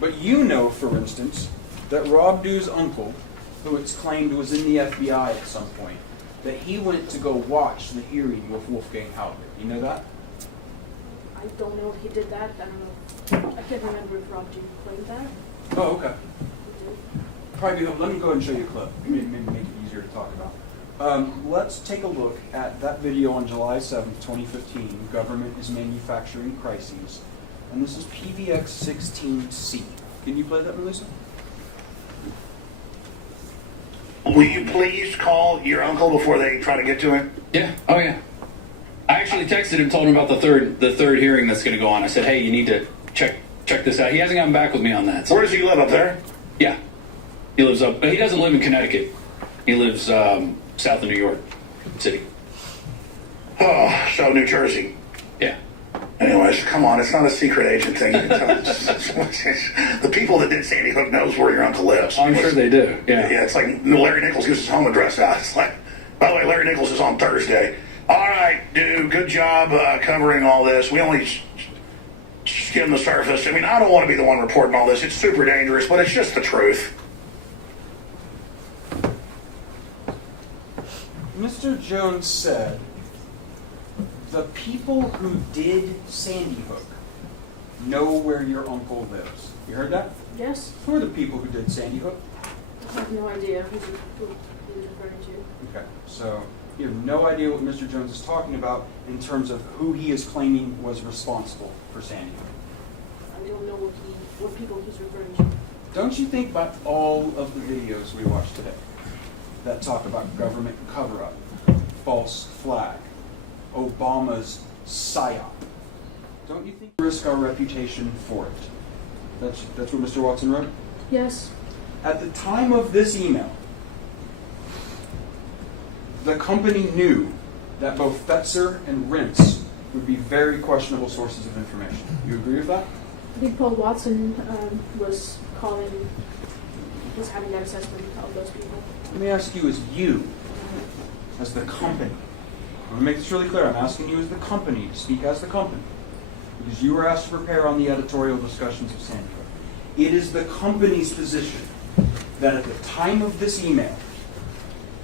But you know, for instance, that Rob Dew's uncle, who it's claimed was in the FBI at some point, that he went to go watch the hearing with Wolfgang Halbig. You know that? I don't know if he did that. I don't know. I can't remember if Rob Dew claimed that. Oh, okay. He did. Probably, let me go ahead and show you a clip. Maybe make it easier to talk about. Let's take a look at that video on July 7th, 2015, Government is Manufacturing Crises. And this is PVX 16C. Can you play that, Melissa? Will you please call your uncle before they try to get to him? Yeah. Oh yeah. I actually texted him, told him about the third hearing that's going to go on. I said, hey, you need to check this out. He hasn't gotten back with me on that. So. Where does he live, up there? Yeah. He lives up. He doesn't live in Connecticut. He lives south of New York City. Oh, so New Jersey. Yeah. Anyways, come on, it's not a secret agent thing. You can tell. The people that did Sandy Hook knows where your uncle lives. I'm sure they do. Yeah. Yeah, it's like Larry Nichols gives his home address out. It's like, by the way, Larry Nichols is on Thursday. All right, dude, good job covering all this. We only skimmed the surface. I mean, I don't want to be the one reporting all this. It's super dangerous, but it's just the truth. Mr. Jones said the people who did Sandy Hook know where your uncle lives. You heard that? Yes. Who are the people who did Sandy Hook? I have no idea who he was referring to. Okay, so you have no idea what Mr. Jones is talking about in terms of who he is claiming was responsible for Sandy Hook. I don't know what people he's referring to. Don't you think about all of the videos we watched today that talk about government cover-up, false flag, Obama's psyop? Don't you think we risk our reputation for it? That's what Mr. Watson wrote? Yes. At the time of this email, the company knew that both Fetzer and Rentz would be very questionable sources of information. You agree with that? I think Paul Watson was having that assessment of those people. Let me ask you as you, as the company. I'm going to make this really clear. I'm asking you as the company to speak as the company. Because you were asked to prepare on the editorial discussions of Sandy Hook. It is the company's position that at the time of this email,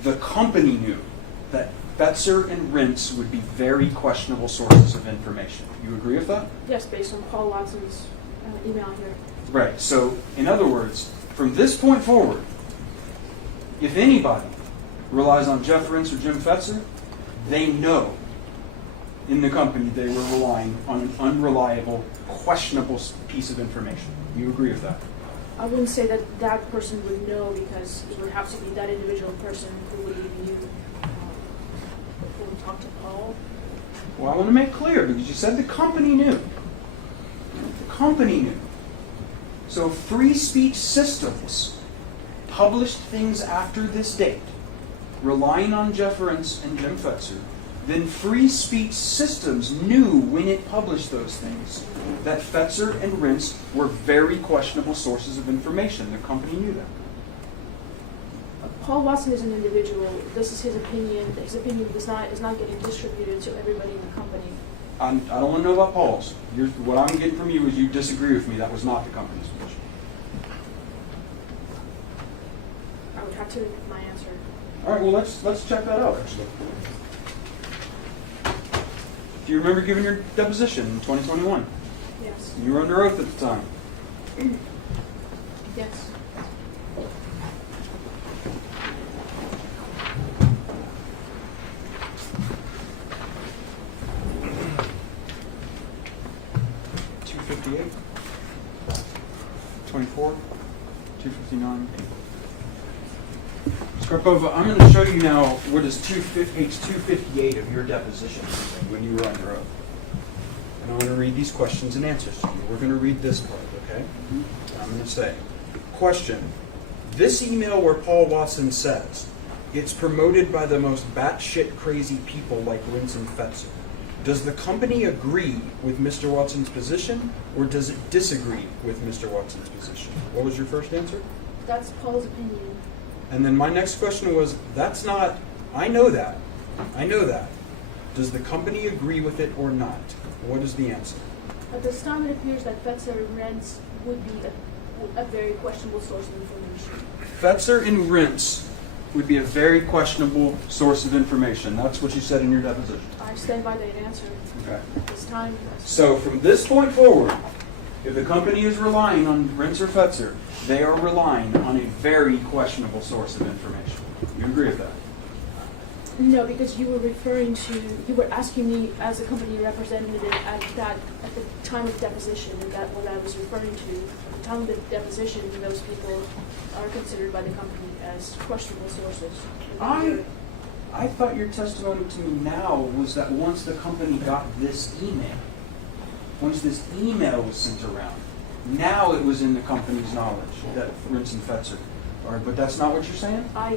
the company knew that Fetzer and Rentz would be very questionable sources of information. You agree with that? Yes, based on Paul Watson's email here. Right. So, in other words, from this point forward, if anybody relies on Jeff Rentz or Jim Fetzer, they know in the company they were relying on an unreliable, questionable piece of information. You agree with that? I wouldn't say that that person would know, because it would have to be that individual person who would review, who would talk to Paul. Well, I want to make clear, because you said the company knew. The company knew. So Free Speech Systems published things after this date, relying on Jeff Rentz and Jim Fetzer. Then Free Speech Systems knew when it published those things that Fetzer and Rentz were very questionable sources of information. The company knew that. Paul Watson is an individual. This is his opinion. His opinion is not getting distributed to everybody in the company. I don't want to know about Paul's. What I'm getting from you is you disagree with me. That was not the company's position. I would have to repeat my answer. All right. Well, let's check that out. Do you remember giving your deposition in 2021? Yes. You were under oath at the time. Yes. $258, 24, 259. Scarpova, I'm going to show you now what is page 258 of your deposition when you were under oath. And I'm going to read these questions and answers to you. We're going to read this part, okay? I'm going to say, question, this email where Paul Watson says, it's promoted by the most batshit crazy people like Rentz and Fetzer. Does the company agree with Mr. Watson's position, or does it disagree with Mr. Watson's position? What was your first answer? That's Paul's opinion. And then my next question was, that's not, I know that. Does the company agree with it or not? What is the answer? At this time, it appears that Fetzer and Rentz would be a very questionable source of information. Fetzer and Rentz would be a very questionable source of information. That's what you said in your deposition. I stand by that answer. Okay. At this time, yes. So from this point forward, if the company is relying on Rentz or Fetzer, they are relying on a very questionable source of information. You agree with that? No, because you were asking me as a company representative at the time of deposition, and that what I was referring to. At the time of the deposition, those people are considered by the company as questionable sources. I thought your testimony to me now was that once the company got this email, once this email was sent around, now it was in the company's knowledge that Rentz and Fetzer are. But that's not what you're saying? I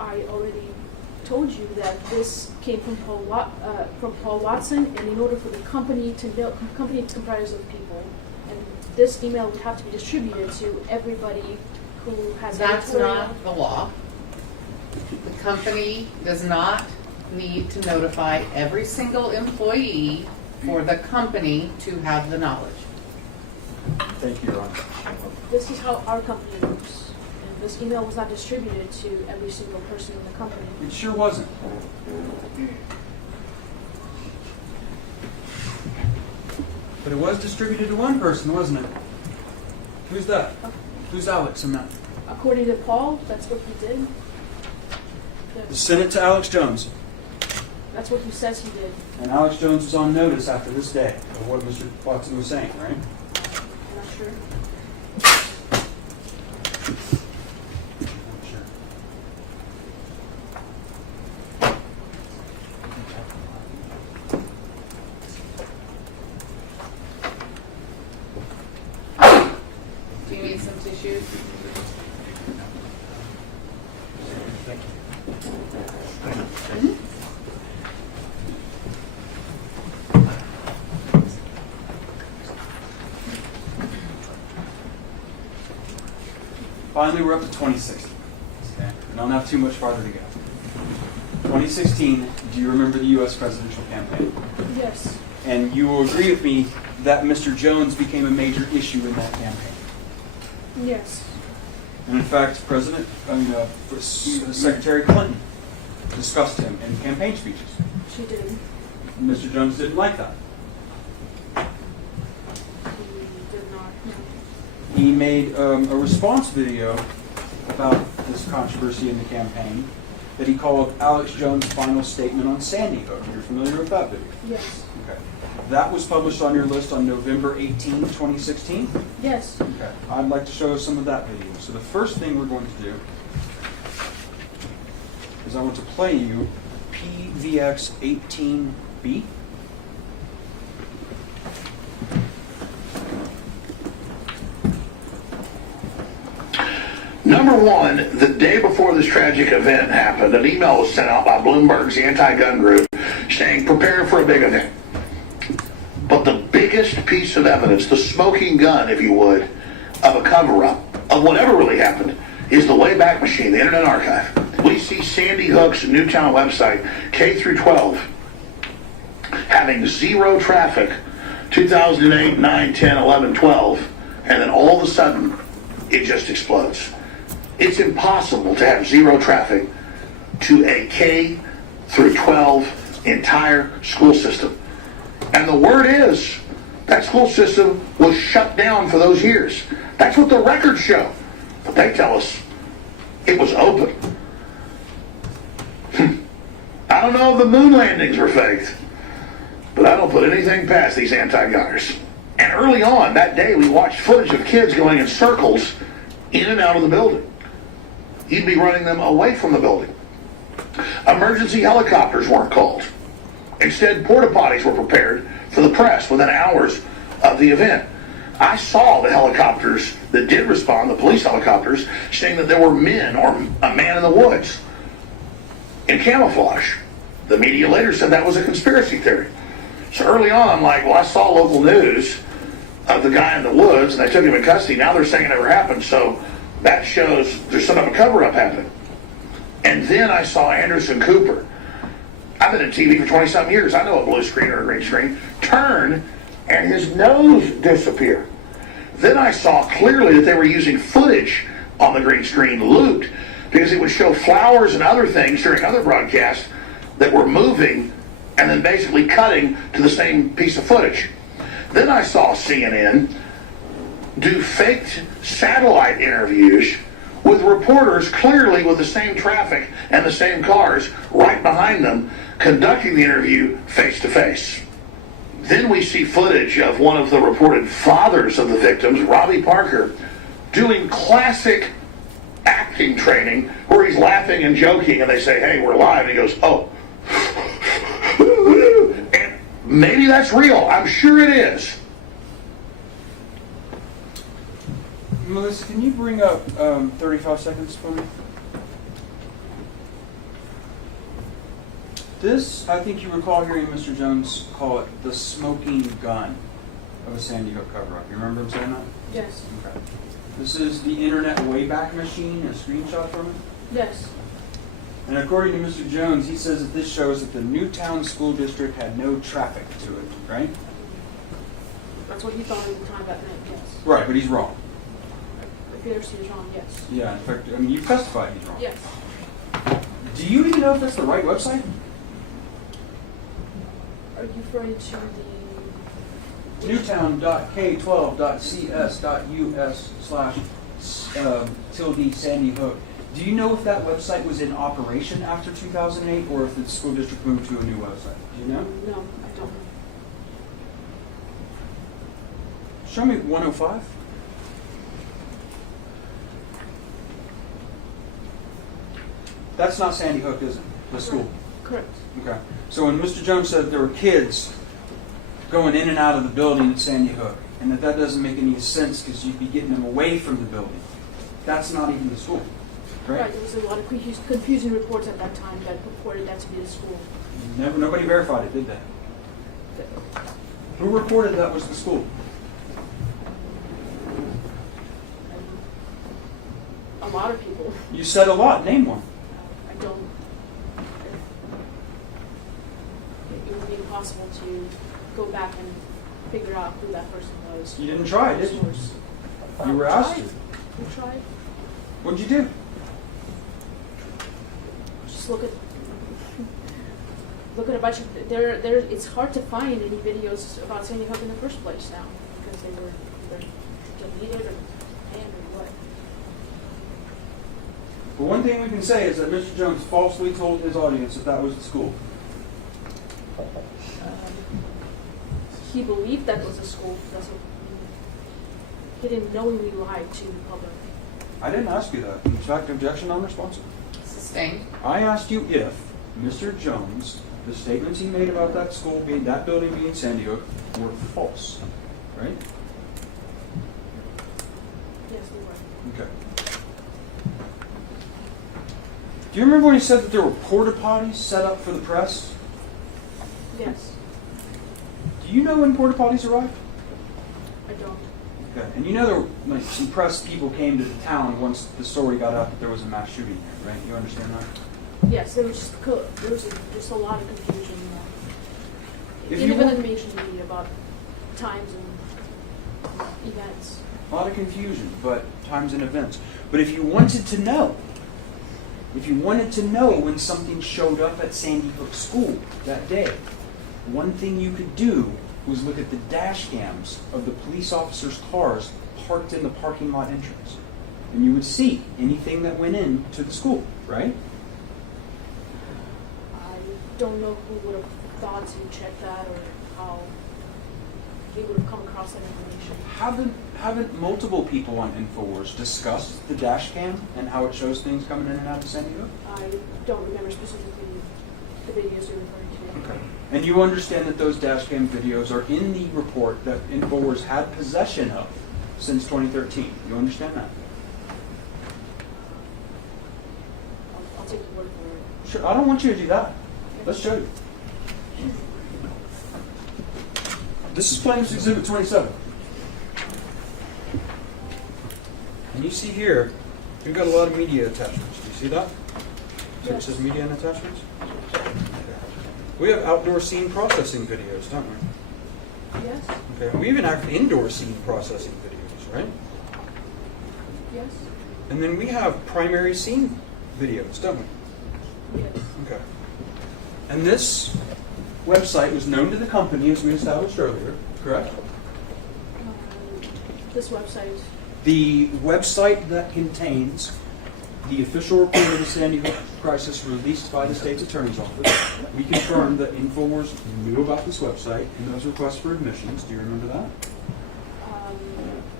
already told you that this came from Paul Watson, and in order for the company to know, company is comprised of people, and this email would have to be distributed to everybody who has That's editorial. not the law. The company does not need to notify every single employee for the company to have the knowledge. Thank you, Your Honor. This is how our company works. And this email was not distributed to every single person in the company. It sure wasn't. But it was distributed to one person, wasn't it? Who's that? Who's Alex in that? According to Paul, that's what he did. Send it to Alex Jones. That's what he says he did. And Alex Jones was on notice after this day of what Mr. Watson was saying, right? I'm not sure. Do you need some tissues? Thank you. Finally, we're up to 2016. Okay. We don't have too much farther to go. 2016, do you remember the U.S. presidential campaign? Yes. And you will agree with me that Mr. Jones became a major issue in that campaign. Yes. And in fact, Secretary Clinton discussed him in campaign speeches. She did. Mr. Jones didn't like that. He did not. No. He made a response video about this controversy in the campaign that he called Alex Jones' final statement on Sandy Hook. You're familiar with that video? Yes. Okay. That was published on your list on November 18, 2016? Yes. Okay. I'd like to show some of that video. So the first thing we're going to do is I want to play you PVX 18B. Number one, the day before this tragic event happened, an email was sent out by Bloomberg's anti-gun group saying, prepare for a big event. But the biggest piece of evidence, the smoking gun, if you would, of a cover-up, of whatever really happened, is the Wayback Machine, the Internet Archive. We see Sandy Hook's Newtown website, K through 12, having zero traffic, 2008, 9, 10, 11, 12, and then all of a sudden, it just explodes. It's impossible to have zero traffic to a K through 12 entire school system. And the word is that school system was shut down for those years. That's what the records show. But they tell us it was open. I don't know if the moon landings were faked, but I don't put anything past these anti-gunners. And early on that day, we watched footage of kids going in circles in and out of the building. You'd be running them away from the building. Emergency helicopters weren't called. Instead, porta potties were prepared for the press within hours of the event. I saw the helicopters that did respond, the police helicopters, saying that there were men or a man in the woods in camouflage. The media later said that was a conspiracy theory. So early on, I'm like, well, I saw local news of the guy in the woods, and they took him in custody. Now they're saying it never happened, so that shows there's some of a cover-up happening. And then I saw Anderson Cooper. I've been in TV for 20-something years. I know a blue screen or a green screen. Turn, and his nose disappear. Then I saw clearly that they were using footage on the green screen looped because it would show flowers and other things during other broadcasts that were moving and then basically cutting to the same piece of footage. Then I saw CNN do faked satellite interviews with reporters clearly with the same traffic and the same cars right behind them conducting the interview face to face. Then we see footage of one of the reported fathers of the victims, Robbie Parker, doing classic acting training where he's laughing and joking and they say, hey, we're live. And he goes, oh. And maybe that's real. I'm sure it is. Melissa, can you bring up 35 seconds for me? This, I think you recall hearing Mr. Jones call it the smoking gun of a Sandy Hook cover-up. You remember him saying that? Yes. Okay. This is the Internet Wayback Machine, a screenshot from it. Yes. And according to Mr. Jones, he says that this shows that the Newtown School District had no traffic to it, right? That's what he thought at the time that night, yes. Right, but he's wrong. If there's he was wrong, yes. Yeah, in fact, I mean, you testified he's wrong. Yes. Do you even know if that's the right website? Are you referring to the... Newtown.k12.cs.us/tilde Sandy Hook. Do you know if that website was in operation after 2008 or if the school district moved to a new website? Do you know? No, I don't. Show me 105. That's not Sandy Hook, is it? The school? Correct. Okay. So when Mr. Jones said there were kids going in and out of the building at Sandy Hook, and that doesn't make any sense because you'd be getting them away from the building, that's not even the school, right? There was a lot of confusing reports at that time that purported that to be the school. Nobody verified it, did they? Who reported that was the school? A lot of people. You said a lot. Name one. I don't. It would be impossible to go back and figure out who that person was. You didn't try, did you? You were asked to. We tried. What'd you do? Just look at a bunch of it's hard to find any videos about Sandy Hook in the first place now because they're deleted or banned or what. But one thing we can say is that Mr. Jones falsely told his audience that was the school. He believed that was a school. That's what he didn't knowingly lie to the public. I didn't ask you that. In fact, objection non-responsive. Sustained. I asked you if Mr. Jones, the statements he made about that school being, that building being Sandy Hook, were false, right? Yes, they were. Okay. Do you remember when he said that there were porta potties set up for the press? Yes. Do you know when porta potties arrived? I don't. Okay. And you know there were, like, some press people came to the town once the story got out that there was a mass shooting there, right? You understand that? Yes, there was just a lot of confusion. If Even you in want- the mainstream media about times and events. A lot of confusion, but times and events. But if you wanted to know when something showed up at Sandy Hook School that day, one thing you could do was look at the dash cams of the police officers' cars parked in the parking lot entrance. And you would see anything that went into the school, right? I don't know who would have thought to check that or how he would have come across that information. Haven't multiple people on InfoWars discussed the dash cam and how it shows things coming in and out of Sandy Hook? I don't remember specifically the videos you're referring to. Okay. And you understand that those dash cam videos are in the report that InfoWars had possession of since 2013. You understand that? I'll take your word for it. Sure. I don't want you to do that. Let's show you. This is Plaintiff's Exhibit 27. And you see here, we've got a lot of media attachments. Do you see that? So it says media and attachments? We have outdoor scene processing videos, don't we? Yes. Okay. We even have indoor scene processing videos, right? Yes. And then we have primary scene videos, don't we? Yes. Okay. And this website was known to the company, as we established earlier, correct? This website. The website that contains the official report of the Sandy Hook crisis released by the state's attorney's office. We confirmed that InfoWars knew about this website and those requests for admissions. Do you remember that?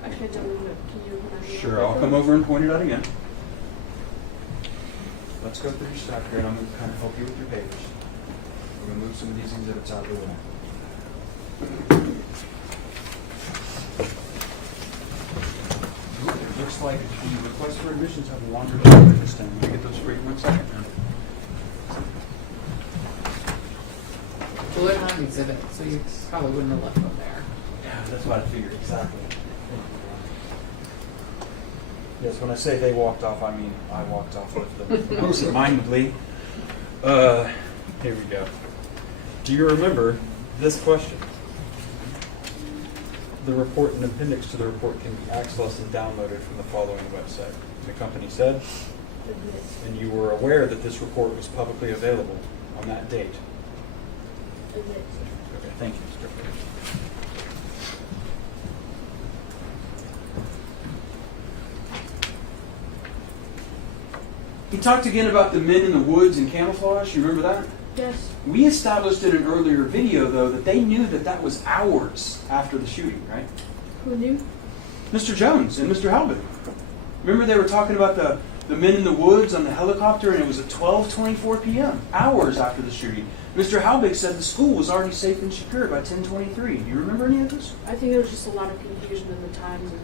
Actually, I don't remember. Can you remember? Sure, I'll come over and point it out again. Let's go through your stack here, and I'm going to kind of help you with your papers. We're going to move some of these exhibits out of the way. It looks like the requests for admissions have a longer time this time. Let me get those for you in 1 second. Well, they're not an exhibit, so you probably wouldn't have left them there. Yeah, that's what I figured, exactly. Yes, when I say they walked off, I mean I walked off with them absent-mindedly. Here we go. Do you remember this question? The report and appendix to the report can be accessed and downloaded from the following website. The company said, and you were aware that this report was publicly available on that date. Okay, thank you, Mr. Fitch. He talked again about the men in the woods in camouflage. You remember that? Yes. We established in an earlier video, though, that they knew that that was hours after the shooting, right? Who knew? Mr. Jones and Mr. Halbig. Remember they were talking about the men in the woods on the helicopter, and it was at 12:24 p.m., hours after the shooting. Mr. Halbig said the school was already safe and secure by 10:23. Do you remember any of this? I think there was just a lot of confusion in the times. And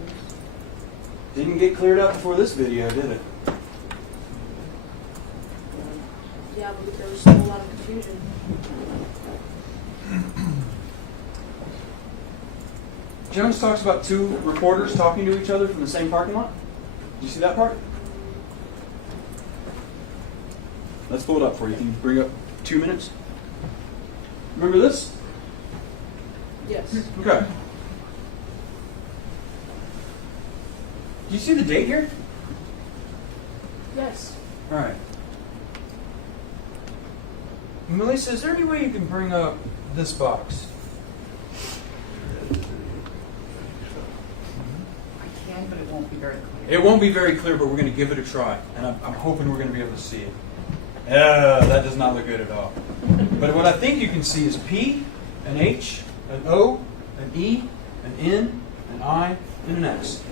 Didn't get cleared up before this video, did it? yeah, but there was still a lot of confusion. Jones talks about two reporters talking to each other from the same parking lot. Did you see that part? Let's pull it up for you. Can you bring up 2 minutes? Remember this? Yes. Okay. Do you see the date here? Yes. All right. Melissa, is there any way you can bring up this box? I can, but it won't be very clear. It won't be very clear, but we're going to give it a try. And I'm hoping we're going to be able to see it. That does not look good at all. But what I think you can see is P, an H, an O, an E, an N, an I, and an X.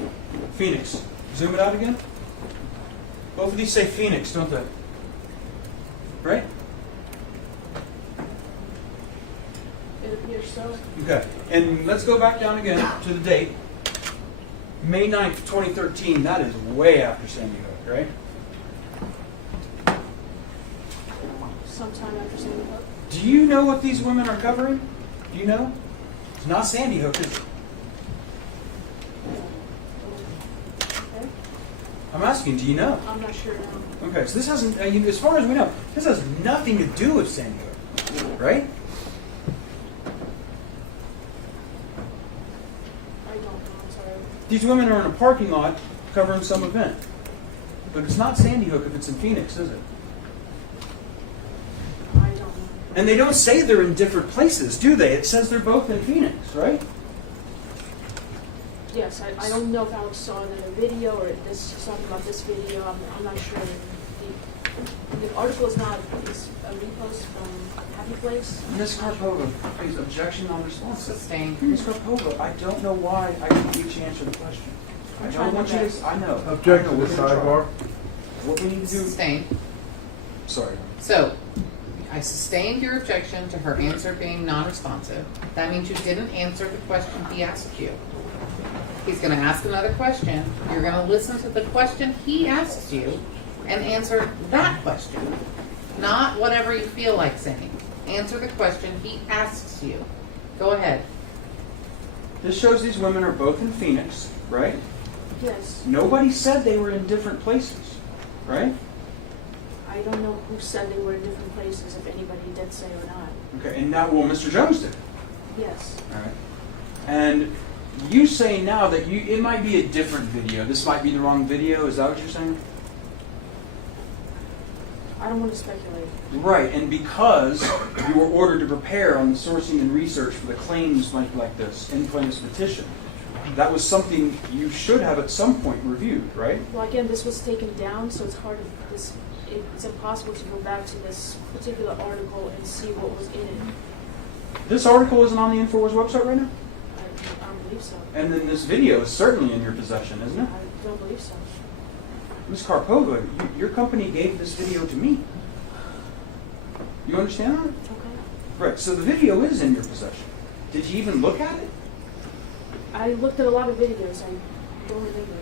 Phoenix. Zoom it out again. Both of these say Phoenix, don't they? Right? It appears so. Okay. And let's go back down again to the date. May 9th, 2013. That is way after Sandy Hook, right? Sometime after Sandy Hook. Do you know what these women are covering? Do you know? It's not Sandy Hook, is it? Okay. I'm asking, do you know? I'm not sure now. Okay, so this hasn't, as far as we know, this has nothing to do with Sandy Hook, right? I don't know. I'm sorry. These women are in a parking lot covering some event. But it's not Sandy Hook if it's in Phoenix, is it? I don't know. And they don't say they're in different places, do they? It says they're both in Phoenix, right? Yes, I don't know if Alex saw it in the video or this something about this video. I'm not sure. The article is not it's a repost from Happy Place. Ms. Karpova, please, objection on response. Sustained. Ms. Karpova, I don't know why I can't get you to answer the question. I don't want you to, I know. Object I know, to the we're gonna try. sidebar. What we need to do. Sustained. Sorry. So, I sustained your objection to her answer being non-responsive. That means you didn't answer the question he asked you. He's going to ask another question. You're going to listen to the question he asks you and answer that question. Not whatever you feel like saying. Answer the question he asks you. Go ahead. This shows these women are both in Phoenix, right? Yes. Nobody said they were in different places, right? I don't know who said they were in different places, if anybody did say or not. Okay, and now, well, Mr. Jones did. Yes. All right. And you say now that it might be a different video. This might be the wrong video. Is that what you're saying? I don't want to speculate. Right, and because you were ordered to prepare on the sourcing and research for the claims like this in plaintiff's petition, that was something you should have at some point reviewed, right? Well, again, this was taken down, so it's hard to it's impossible to go back to this particular article and see what was in it. This article isn't on the InfoWars website right now? I don't believe so. And then this video is certainly in your possession, isn't it? I don't believe so. Ms. Karpova, your company gave this video to me. You understand that? Okay. Right, so the video is in your possession. Did you even look at it? I looked at a lot of videos. I don't remember.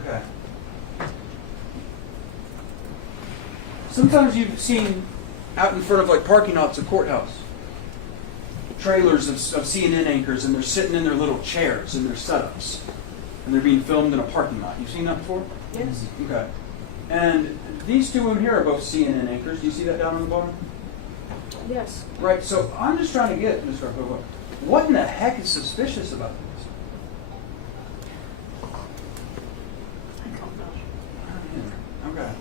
Okay. Sometimes you've seen out in front of like parking lots of courthouse. Trailers of CNN anchors, and they're sitting in their little chairs in their setups, and they're being filmed in a parking lot. You've seen that before? Yes. Okay. And these two women here are both CNN anchors. Do you see that down on the bottom? Yes. Right. So I'm just trying to get, Ms. Karpova, what in the heck is suspicious about this? I don't know. Okay.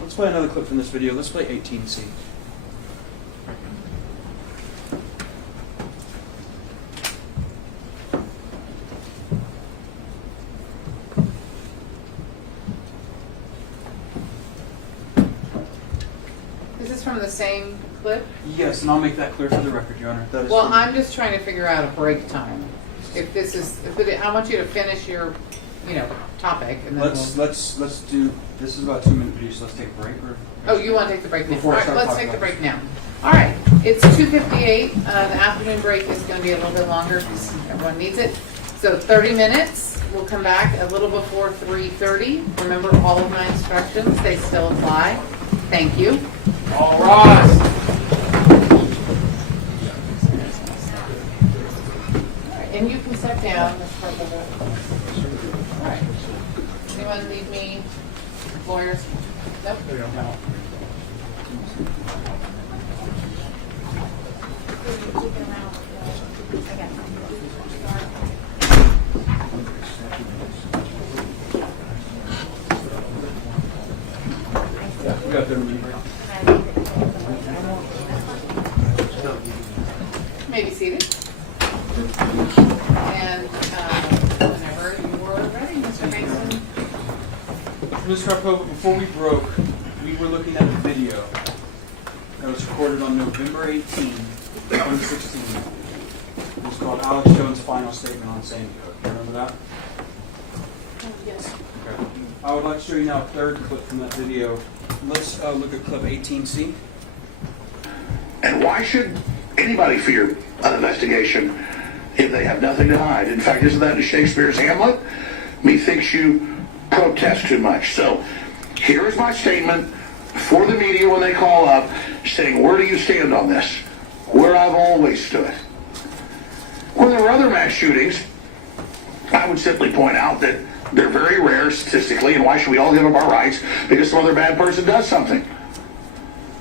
Let's play another clip from this video. Let's play 18C. Is this from the same clip? Yes, and I'll make that clear for the record, Your Honor. That is Well, from- I'm just trying to figure out a break time. If this is, I want you to finish your, topic, and then Let's do. This is about 2 minute piece. Let's take a break. Or Oh, you want to take the break now? Before I All right, start let's talking take the about break now. All right, it's 2:58. The afternoon break is going to be a little bit longer because everyone needs it. So 30 minutes. We'll come back a little before 3:30. Remember all of my instructions; they still apply. Thank you. All right. And you can step down, Ms. Carpenter. All right. Anyone need me? Lawyers? Nope. No. Yeah, we got 30 minutes. May be seated. And whenever you are ready, Mr. Mason. Ms. Karpova, before we broke, we were looking at a video that was recorded on November 18, 2016. It was called Alex Jones' Final Statement on Sandy Hook. You remember that? Yes. Okay. I would like to show you now a third clip from that video. Let's look at clip 18C. And why should anybody fear an investigation if they have nothing to hide? In fact, isn't that in Shakespeare's Hamlet? Methinks you protest too much. So here is my statement for the media when they call up, saying, where do you stand on this? Where I've always stood. When there were other mass shootings, I would simply point out that they're very rare statistically, and why should we all give up our rights because some other bad person does something?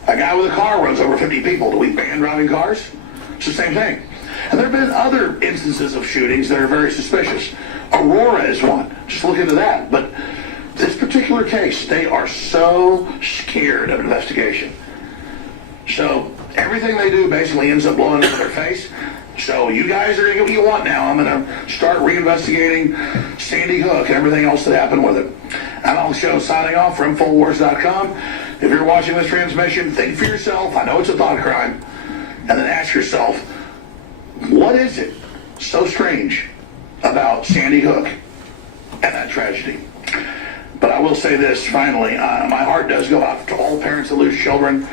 A guy with a car runs over 50 people. Do we ban driving cars? It's the same thing. And there have been other instances of shootings that are very suspicious. Aurora is one. Just look into that. But this particular case, they are so scared of an investigation. So everything they do basically ends up blowing up in their face. So you guys are going to get what you want now. I'm going to start reinvestigating Sandy Hook and everything else that happened with it. I'm Alex Jones signing off from Infowars.com. If you're watching this transmission, think for yourself. I know it's a thought crime. And then ask yourself, what is it so strange about Sandy Hook and that tragedy? But I will say this, finally, my heart does go out to all parents that lose children,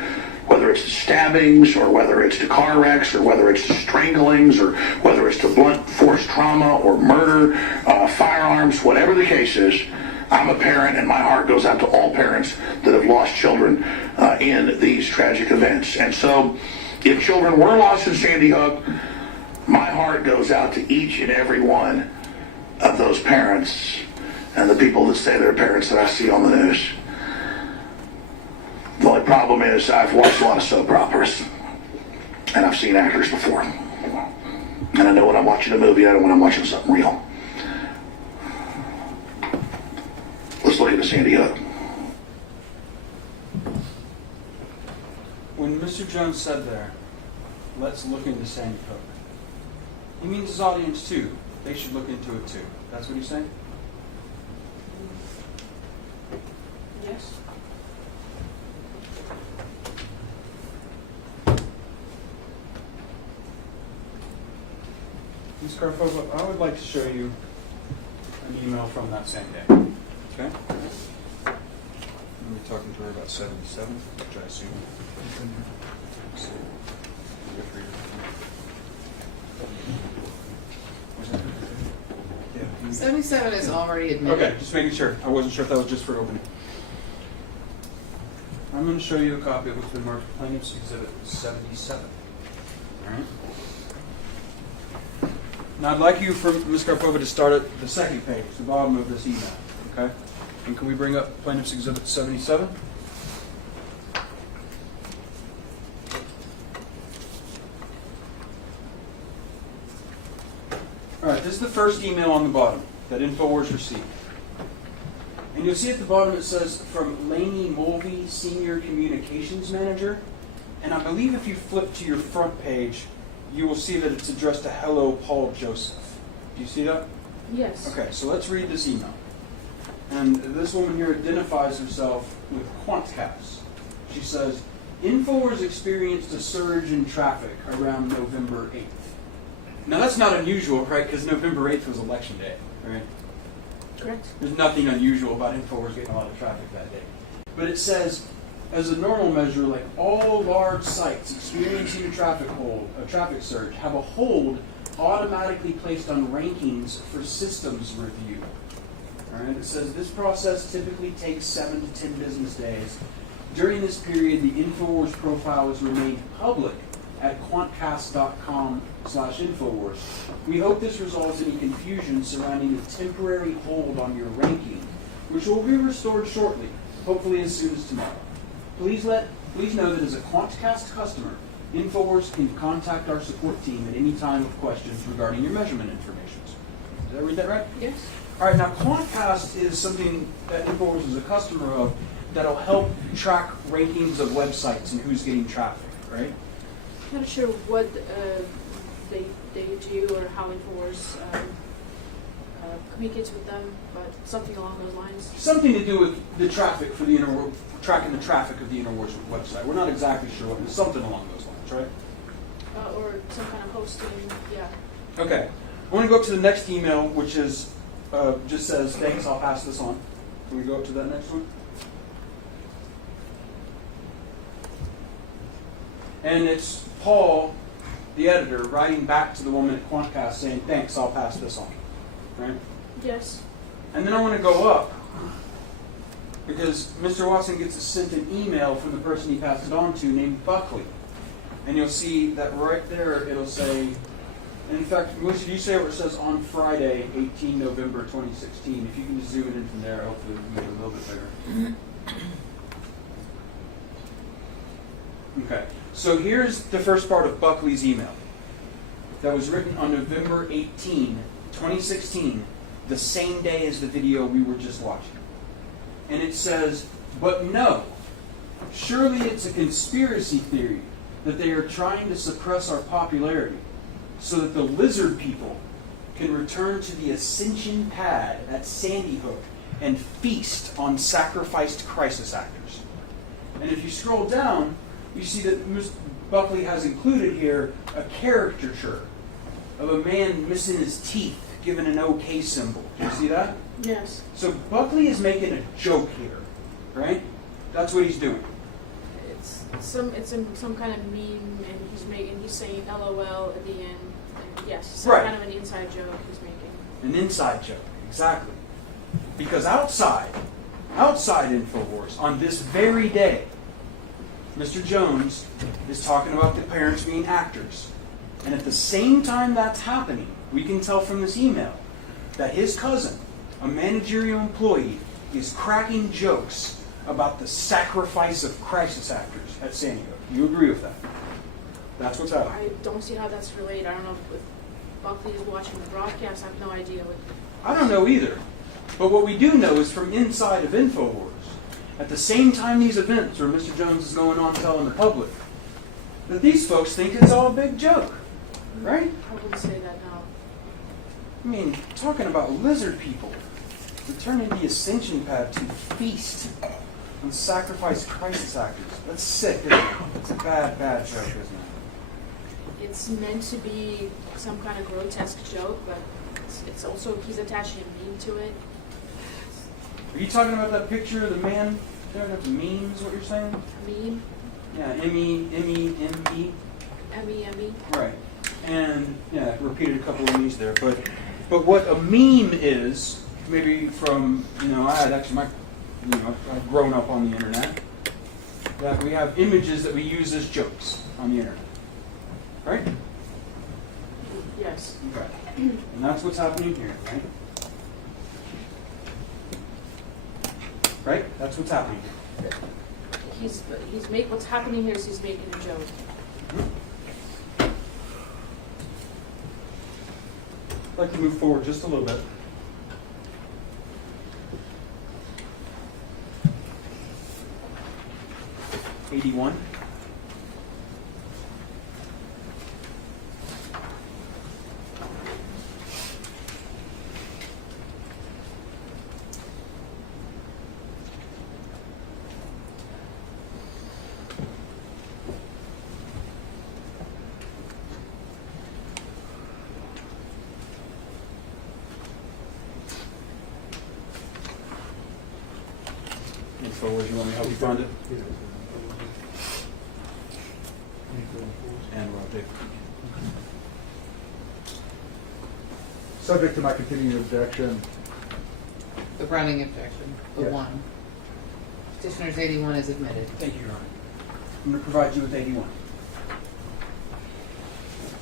whether it's to stabbings or whether it's to car wrecks or whether it's to stranglings or whether it's to blunt force trauma or murder, firearms, whatever the case is. I'm a parent, and my heart goes out to all parents that have lost children in these tragic events. And so, if children were lost in Sandy Hook, my heart goes out to each and every one of those parents and the people that say they're parents that I see on the news. The only problem is I've watched a lot of soap operas, and I've seen actors before. And I know when I'm watching a movie, I know when I'm watching something real. Let's look at the Sandy Hook. When Mr. Jones said there, let's look into Sandy Hook, he means his audience too. They should look into it too. That's what he's saying? Yes. Ms. Karpova, I would like to show you an email from that same day. Okay? We were talking to her about 77, which I assume. Was that? Yeah, 77 is already admitted. Okay, just making sure. I wasn't sure if that was just for opening. I'm going to show you a copy of what's been marked Plaintiff's Exhibit 77. All right. Now I'd like you, Ms. Karpova, to start at the second page, the bottom of this email. Okay. And can we bring up Plaintiff's Exhibit 77? All right, this is the first email on the bottom that InfoWars received. And you'll see at the bottom it says, from Lainey Mulvey, Senior Communications Manager. And I believe if you flip to your front page, you will see that it's addressed to Hello Paul Joseph. Do you see that? Yes. Okay, so let's read this email. And this woman here identifies herself with Quantcast. She says, InfoWars experienced a surge in traffic around November 8th. Now that's not unusual, right? Because November 8th was election day, right? Correct. There's nothing unusual about InfoWars getting a lot of traffic that day. But it says, as a normal measure, like all large sites experiencing a traffic surge have a hold automatically placed on rankings for systems review. All right? It says this process typically takes 7 to 10 business days. During this period, the InfoWars profile has remained public at quantcast.com/Infowars. We hope this resolves any confusion surrounding the temporary hold on your ranking, which will be restored shortly, hopefully as soon as tomorrow. Please know that as a Quantcast customer, InfoWars can contact our support team at any time with questions regarding your measurement information. Did I read that right? Yes. All right, now Quantcast is something that InfoWars is a customer of that'll help track rankings of websites and who's getting traffic, right? Not sure what they do or how InfoWars communicates with them, but something along those lines. Something to do with the traffic for the tracking the traffic of the InfoWars website. We're not exactly sure what. It's something along those lines, right? Or some kind of hosting, yeah. Okay. I want to go up to the next email, which is just says, thanks, I'll pass this on. Can we go up to that next one? And it's Paul, the editor, writing back to the woman at Quantcast saying, thanks, I'll pass this on. Right? Yes. And then I want to go up because Mr. Watson gets sent an email from the person he passed it on to named Buckley. And you'll see that right there it'll say, and in fact, Melissa, do you say where it says on Friday, 18 November 2016? If you can just zoom it in from there, hopefully we can make it a little bit bigger. Okay, so here's the first part of Buckley's email that was written on November 18, 2016, the same day as the video we were just watching. And it says, but no, surely it's a conspiracy theory that they are trying to suppress our popularity so that the lizard people can return to the Ascension pad at Sandy Hook and feast on sacrificed crisis actors. And if you scroll down, you see that Mr. Buckley has included here a caricature of a man missing his teeth, given an OK symbol. Do you see that? Yes. So Buckley is making a joke here, right? That's what he's doing. It's some kind of meme, and he's saying LOL at the end. And yes, some Right. kind of an inside joke he's making. An inside joke, exactly. Because outside InfoWars, on this very day, Mr. Jones is talking about the parents being actors. And at the same time that's happening, we can tell from this email that his cousin, a managerial employee, is cracking jokes about the sacrifice of crisis actors at Sandy Hook. You agree with that? That's what's happening. I don't see how that's related. I don't know if Buckley is watching the broadcast. I have no idea what. I don't know either. But what we do know is from inside of InfoWars, at the same time these events where Mr. Jones is going on telling the public, that these folks think it's all a big joke. Right? I wouldn't say that now. I mean, talking about lizard people returning the Ascension pad to feast and sacrifice crisis actors. That's sick, isn't it? It's a bad, bad joke, isn't it? It's meant to be some kind of grotesque joke, but it's also, he's attaching a meme to it. Are you talking about that picture of the man there? That meme is what you're saying? Meme? Yeah, M-E-M-E-M-E. M-E-M-E. Right. And, yeah, repeated a couple of E's there. But But what a meme is, maybe from, I had actually I've grown up on the internet, that we have images that we use as jokes on the internet. Right? Yes. Okay. And that's what's happening here, right? Right? That's what's happening here. What's happening here is he's making a joke. I'd like to move forward just a little bit. '81. Forward, you want me to help you find it? And we'll take. Subject to my continuing objection. The running objection, the Yes. one. Petitioner's 81 is admitted. Thank you, Your Honor. I'm going to provide you with 81.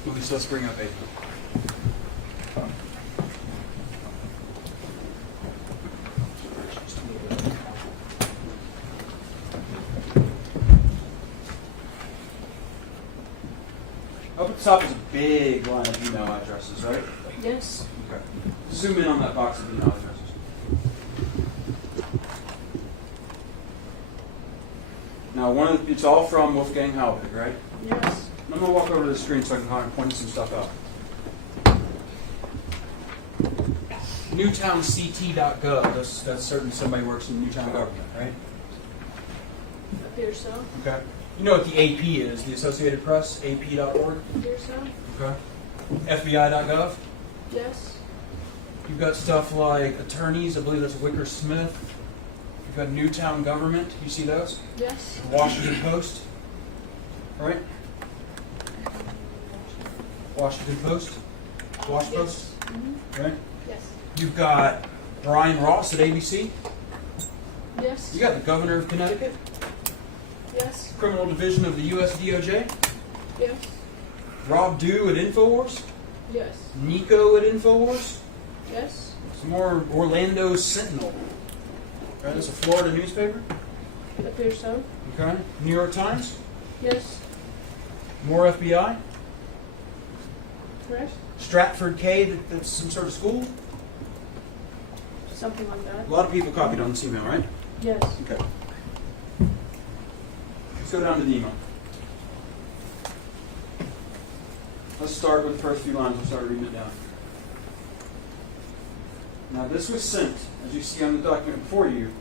Luis, let's bring up 81. Up at the top is a big line of email addresses, right? Yes. Okay. Zoom in on that box of email addresses. Now, it's all from Wolfgang Halbig, right? Yes. I'm going to walk over to the screen so I can kind of point some stuff out. NewtownCT.gov. That's certain somebody works in Newtown government, right? Appears so. Okay. You know what the AP is, the Associated Press, ap.org? Appears so. Okay. FBI.gov? Yes. You've got stuff like attorneys, I believe that's Wicker Smith. You've got Newtown Government, you see those? Yes. Washington Post, right? Washington Post? Wash Yes. Post, Mm-hmm. right? Yes. You've got Brian Ross at ABC. Yes. You got the Governor of Connecticut, Yes. Criminal Division of the U.S. DOJ. Yes. Rob Dew at InfoWars. Yes. Nico at InfoWars. Yes. Some more Orlando Sentinel. Right, that's a Florida newspaper. Appears so. Okay. New York Times. Yes. More FBI. Correct. Stratford K. That's some sort of school. Something like that. A lot of people copied on this email, right? Yes. Okay. Let's go down to the email. Let's start with the first few lines. We'll start reading it down. Now, this was sent, as you see on the document before you,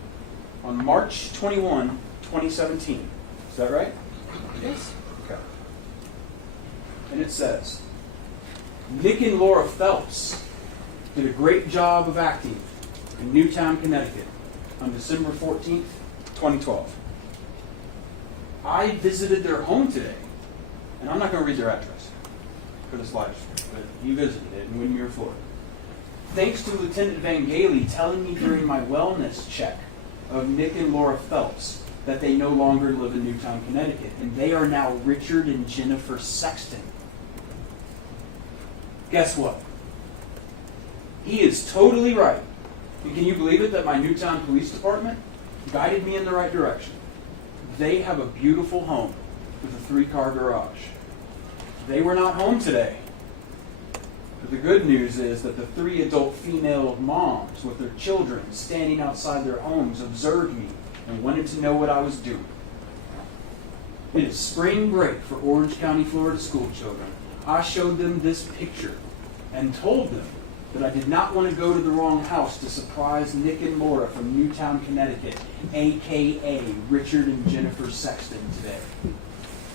on March 21, 2017. Is that right? Yes. Okay. And it says, Nick and Laura Phelps did a great job of acting in Newtown, Connecticut on December 14th, 2012. I visited their home today, and I'm not going to read their address for this live stream, but you visited it in Windermere, Florida. Thanks to Lieutenant Van Gailey telling me during my wellness check of Nick and Laura Phelps that they no longer live in Newtown, Connecticut, and they are now Richard and Jennifer Sexton. Guess what? He is totally right. And can you believe it that my Newtown Police Department guided me in the right direction? They have a beautiful home with a 3-car garage. They were not home today. But the good news is that the 3 adult female moms with their children standing outside their homes observed me and wanted to know what I was doing. It is spring break for Orange County, Florida school children. I showed them this picture and told them that I did not want to go to the wrong house to surprise Nick and Laura from Newtown, Connecticut, a.k.a. Richard and Jennifer Sexton today.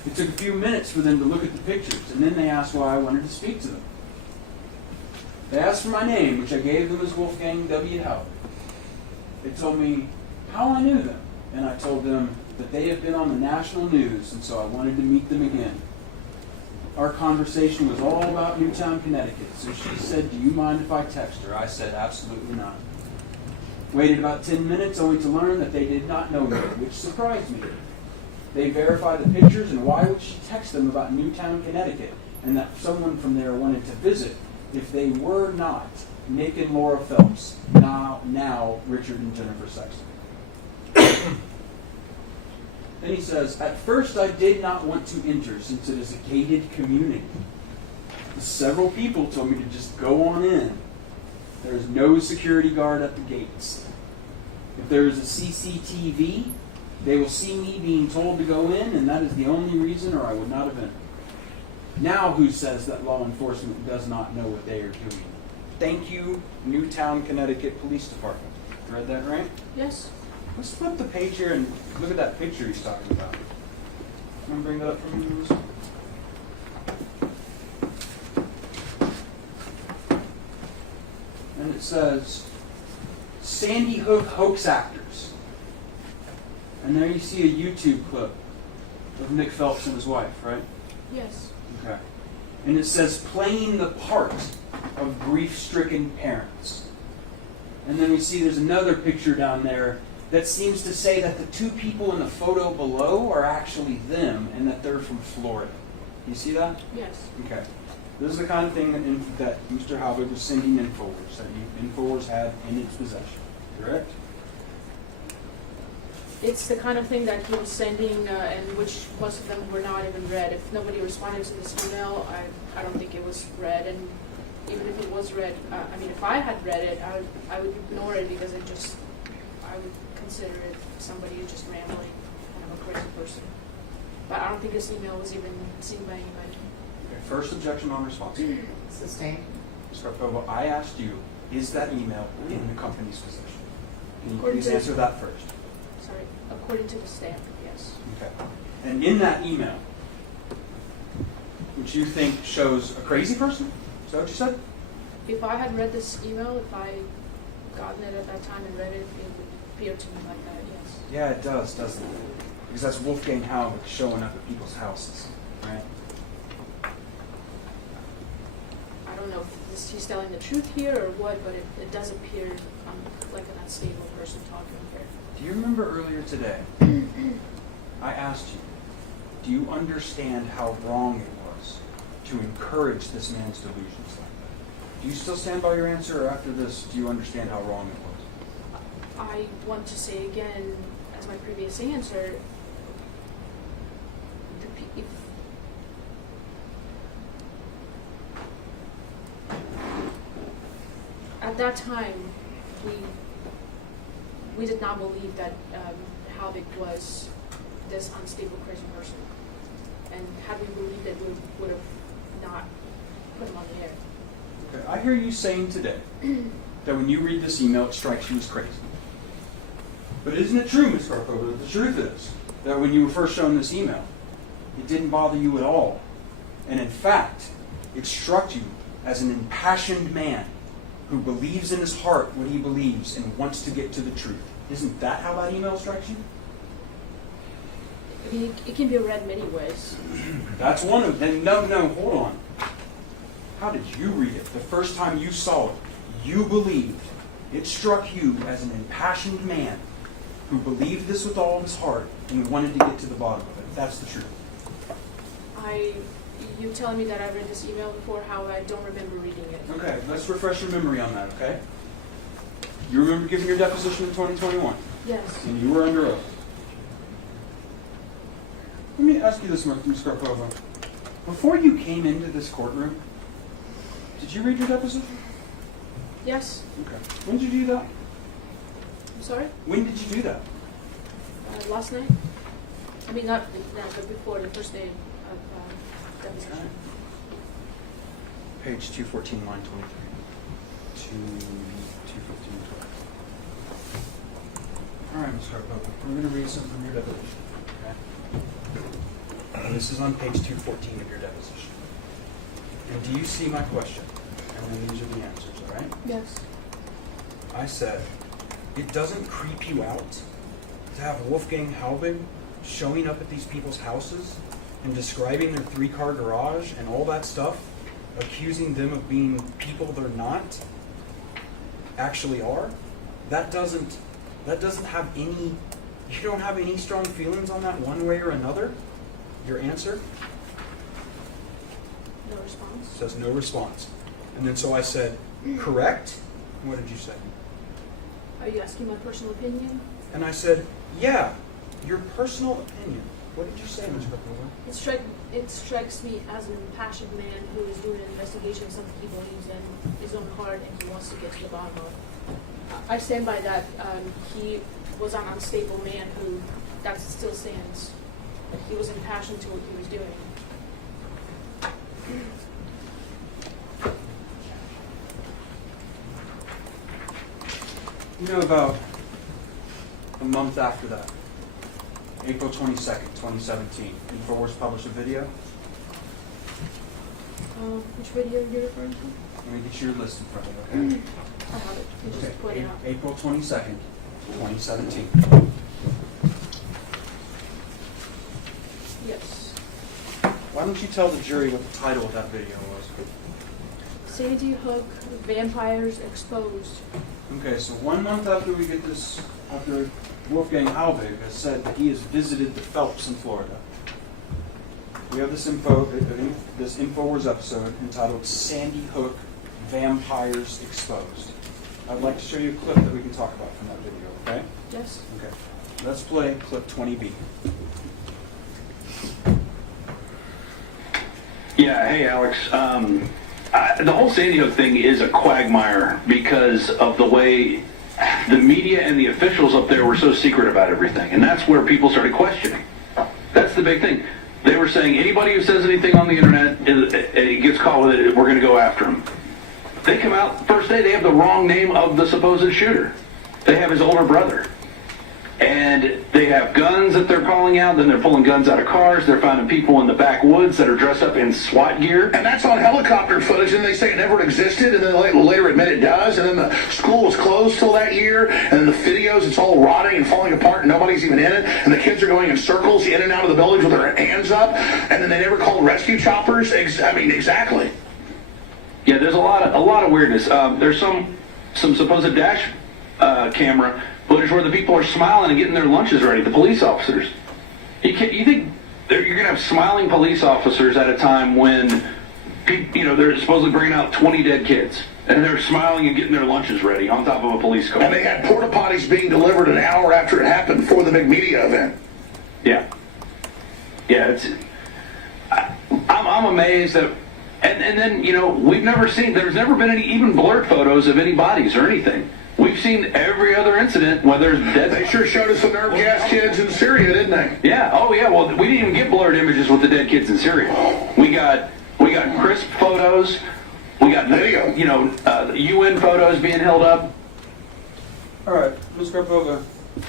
It took a few minutes for them to look at the pictures, and then they asked why I wanted to speak to them. They asked for my name, which I gave them as Wolfgang W. Howard. They told me how I knew them, and I told them that they have been on the national news, and so I wanted to meet them again. our conversation was all about Newtown, Connecticut. So she said, do you mind if I text her? I said, absolutely not. Waited about 10 minutes only to learn that they did not know me, which surprised me. They verified the pictures, and why would she text them about Newtown, Connecticut, and that someone from there wanted to visit if they were not Nick and Laura Phelps, now Richard and Jennifer Sexton? Then he says, at first I did not want to enter since it is a gated community. Several people told me to just go on in. There is no security guard at the gates. If there is a CCTV, they will see me being told to go in, and that is the only reason, or I would not have entered. Now who says that law enforcement does not know what they are doing? Thank you, Newtown, Connecticut Police Department. Read that right? Yes. Let's flip the page here and look at that picture he's talking about. Want to bring that up for me, Melissa? And it says, Sandy Hook hoax actors. And there you see a YouTube clip of Nick Phelps and his wife, right? Yes. Okay. And it says, playing the part of grief-stricken parents. And then we see there's another picture down there that seems to say that the two people in the photo below are actually them and that they're from Florida. You see that? Yes. Okay. This is the kind of thing that Mr. Halbig was sending InfoWars, that InfoWars had in its possession. Correct? It's the kind of thing that he was sending, and which most of them were not even read. If nobody responded to this email, I don't think it was read. And even if it was read, I mean, if I had read it, I would ignore it because I would consider it somebody who's just rambling, kind of a crazy person. But I don't think this email was even seen by anybody. Okay. First objection non-response. Sustained. Ms. Karpova, I asked you, is that email in the company's possession? Can you According please to- answer that first? Sorry, according to the stamp, yes. Okay. And in that email, which you think shows a crazy person? Is that what you said? If I had read this email, if I gotten it at that time and read it, it would appear to me like that, yes. Yeah, it does, doesn't it? Because that's Wolfgang Halbig showing up at people's houses, right? I don't know if he's telling the truth here or what, but it does appear like an unstable person talking here. Do you remember earlier today, I asked you, do you understand how wrong it was to encourage this man's delusions like that? Do you still stand by your answer, or after this, do you understand how wrong it was? I want to say again, as my previous answer, if at that time we did not believe that Halbig was this unstable, crazy person, and had we believed it, we would have not put him on the air. Okay, I hear you saying today that when you read this email, it strikes you as crazy. But isn't it true, Ms. Karpova, that the truth is that when you were first shown this email, it didn't bother you at all. And in fact, it struck you as an impassioned man who believes in his heart what he believes and wants to get to the truth. Isn't that how that email strikes you? I mean, it can be read many ways. That's one of them. No, hold on. How did you read it? The first time you saw it, you believed. It struck you as an impassioned man who believed this with all of his heart and wanted to get to the bottom of it. That's the truth. You telling me that I read this email before, how I don't remember reading it. Okay, let's refresh your memory on that, okay? You remember giving your deposition in 2021? Yes. And you were under oath. Let me ask you this, Ms. Karpova. Before you came into this courtroom, did you read your deposition? Yes. Okay. When did you do that? I'm sorry? When did you do that? Last night. I mean, not now, but before the first day of deposition. Page 214, line 23. 215, 12. All right, Ms. Karpova. We're going to read some from your deposition. Okay? And this is on page 214 of your deposition. And do you see my question? And then these are the answers, all right? Yes. I said, it doesn't creep you out to have Wolfgang Halbig showing up at these people's houses and describing their 3-car garage and all that stuff, accusing them of being people they're not, actually are, that doesn't have any, you don't have any strong feelings on that one way or another? Your answer? No response. Says no response. And then so I said, correct? What did you say? Are you asking my personal opinion? And I said, yeah, your personal opinion. What did you say, Ms. Kripova? It strikes me as an impassioned man who is doing an investigation of something he believes in his own heart and he wants to get to the bottom of. I stand by that. He was an unstable man who, that still stands. He was impassioned to what he was doing. You know, about a month after that, April 22nd, 2017, InfoWars published a video. Which video are you referring to? Let me get your list in front of you, okay? I have it. You just put it out. April 22nd, 2017. Yes. Why don't you tell the jury what the title of that video was? Sandy Hook, Vampires Exposed. Okay, so 1 month after we get this, after Wolfgang Halbig has said that he has visited the Phelps in Florida, we have this InfoWars episode entitled Sandy Hook, Vampires Exposed. I'd like to show you a clip that we can talk about from that video, okay? Yes. Okay. Let's play clip 20B. Yeah, hey Alex. The whole Sandy Hook thing is a quagmire because of the way the media and the officials up there were so secret about everything. And that's where people started questioning. That's the big thing. They were saying anybody who says anything on the internet, it gets caught with it, we're going to go after him. They come out, first day, they have the wrong name of the supposed shooter. They have his older brother. And they have guns that they're calling out, then they're pulling guns out of cars, they're finding people in the backwoods that are dressed up in SWAT gear. And that's on helicopter footage, and they say it never existed, and then later admit it does, and then the school was closed till that year, and then the videos, it's all rotting and falling apart, and nobody's even in it, and the kids are going in circles in and out of the buildings with their hands up, and then they never called rescue choppers. Exactly. Yeah, there's a lot of weirdness. There's some supposed dash camera footage where the people are smiling and getting their lunches ready, the police officers. You think you're going to have smiling police officers at a time when they're supposedly bringing out 20 dead kids, and they're smiling and getting their lunches ready on top of a police car. And they had porta potties being delivered an hour after it happened for the big media event. Yeah. Yeah, I'm amazed that, and then, we've never seen, there's never been any even blurred photos of any bodies or anything. We've seen every other incident where there's dead. They sure showed us the nerve gas kids in Syria, didn't they? Yeah. Oh, yeah. Well, we didn't even get blurred images with the dead kids in Syria. We got crisp photos. We got video. UN photos being held up. All right, Ms. Kripova. The